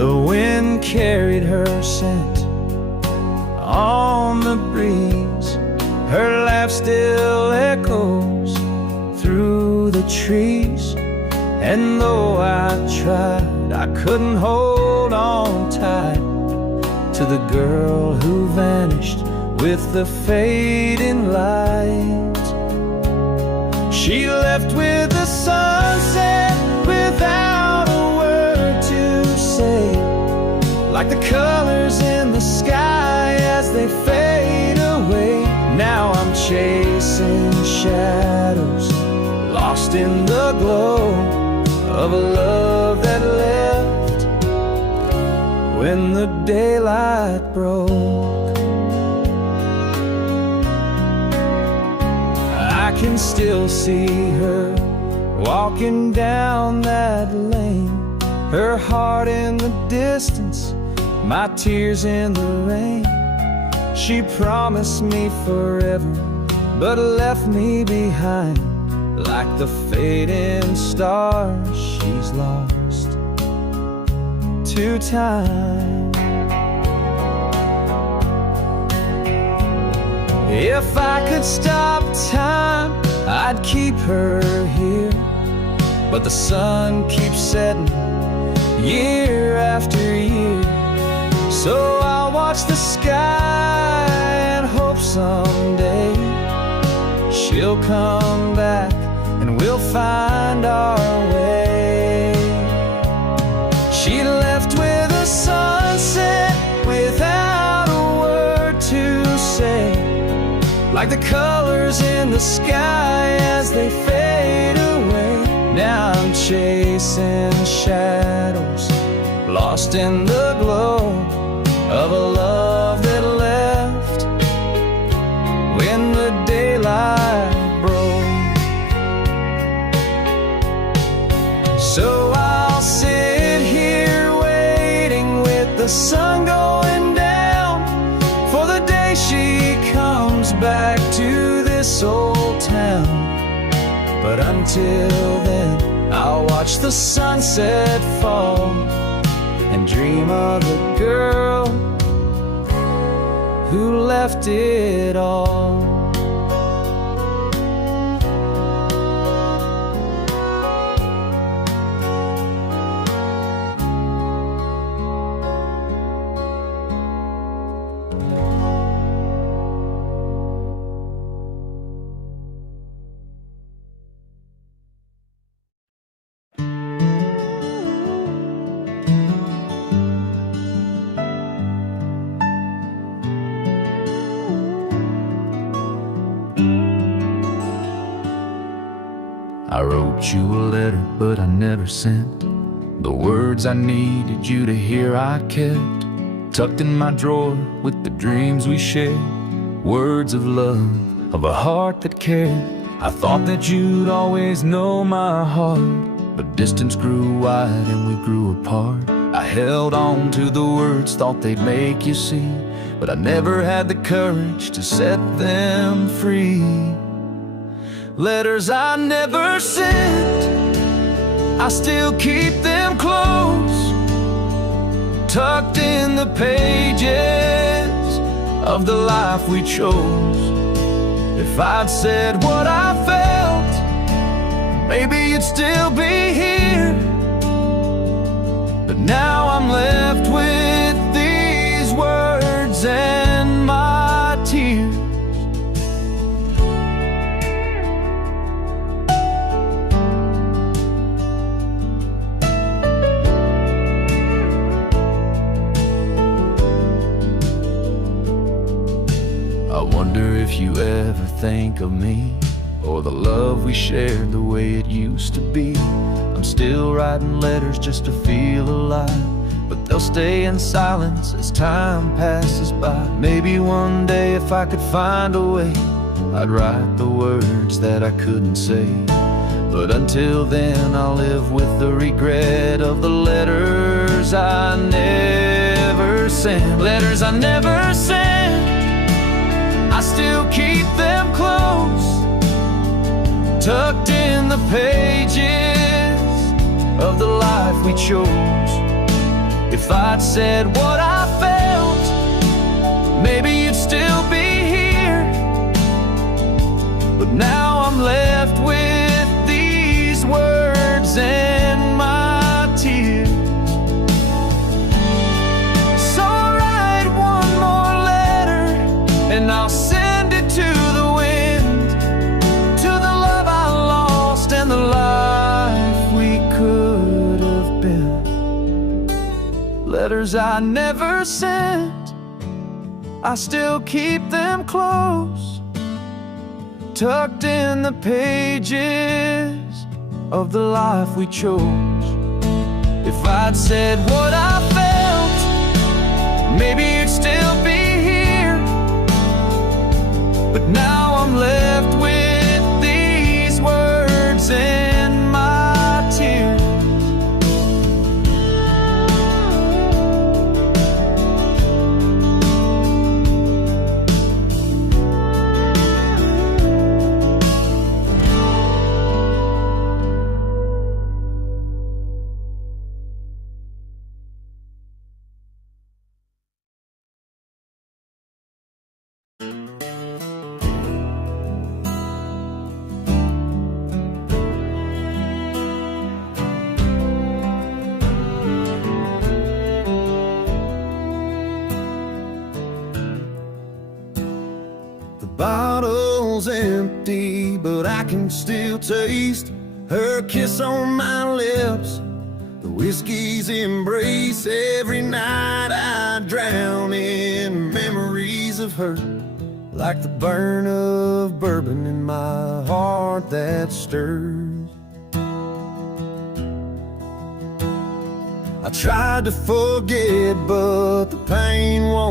The wind carried her scent on the breeze. Her laugh still echoes through the trees. And though I tried, I couldn't hold on tight to the girl who vanished with the fading light. She left with the sunset without a word to say, like the colors in the sky as they fade away. Now I'm chasing shadows, lost in the glow of a love that left when the daylight broke. I can still see her walking down that lane, her heart in the distance, my tears in the rain. She promised me forever, but left me behind like the fading stars she's lost to time. If I could stop time, I'd keep her here, but the sun keeps setting year after year. So I'll watch the sky and hope someday she'll come back and we'll find our way. She left with a sunset without a word to say, like the colors in the sky as they fade away. Now I'm chasing shadows, lost in the glow of a love that left when the daylight broke. So I'll sit here waiting with the sun going down for the day she comes back to this old town. But until then, I'll watch the sunset fall and dream of the girl who left it all. I wrote you a letter, but I never sent the words I needed you to hear. I kept tucked in my drawer with the dreams we shared, words of love, of a heart that cared. I thought that you'd always know my heart, but distance grew wide and we grew apart. I held on to the words, thought they'd make you see, but I never had the courage to set them free. Letters I never sent, I still keep them close, tucked in the pages of the life we chose. If I'd said what I felt, maybe you'd still be here. But now I'm left with these words and my tears. I wonder if you ever think of me, or the love we shared the way it used to be. I'm still writing letters just to feel alive, but they'll stay in silence as time passes by. Maybe one day if I could find a way, I'd write the words that I couldn't say. But until then I'll live with the regret of the letters I never sent. Letters I never sent, I still keep them close, tucked in the pages of the life we chose. If If I'd said what I felt, maybe you'd still be here. But now I'm left with these words and my tears. So I'll write one more letter, and I'll send it to the wind, to the love I lost and the life we could have been. Letters I never sent, I still keep them close, tucked in the pages of the life we chose. If I'd said what I felt, maybe you'd still be here. But now I'm left with these words and my tears. The bottle's empty, but I can still taste her kiss on my lips, the whiskey's embrace. Every night I drown in memories of her, like the burn of bourbon in my heart that stirs. I tried to forget, but the pain won't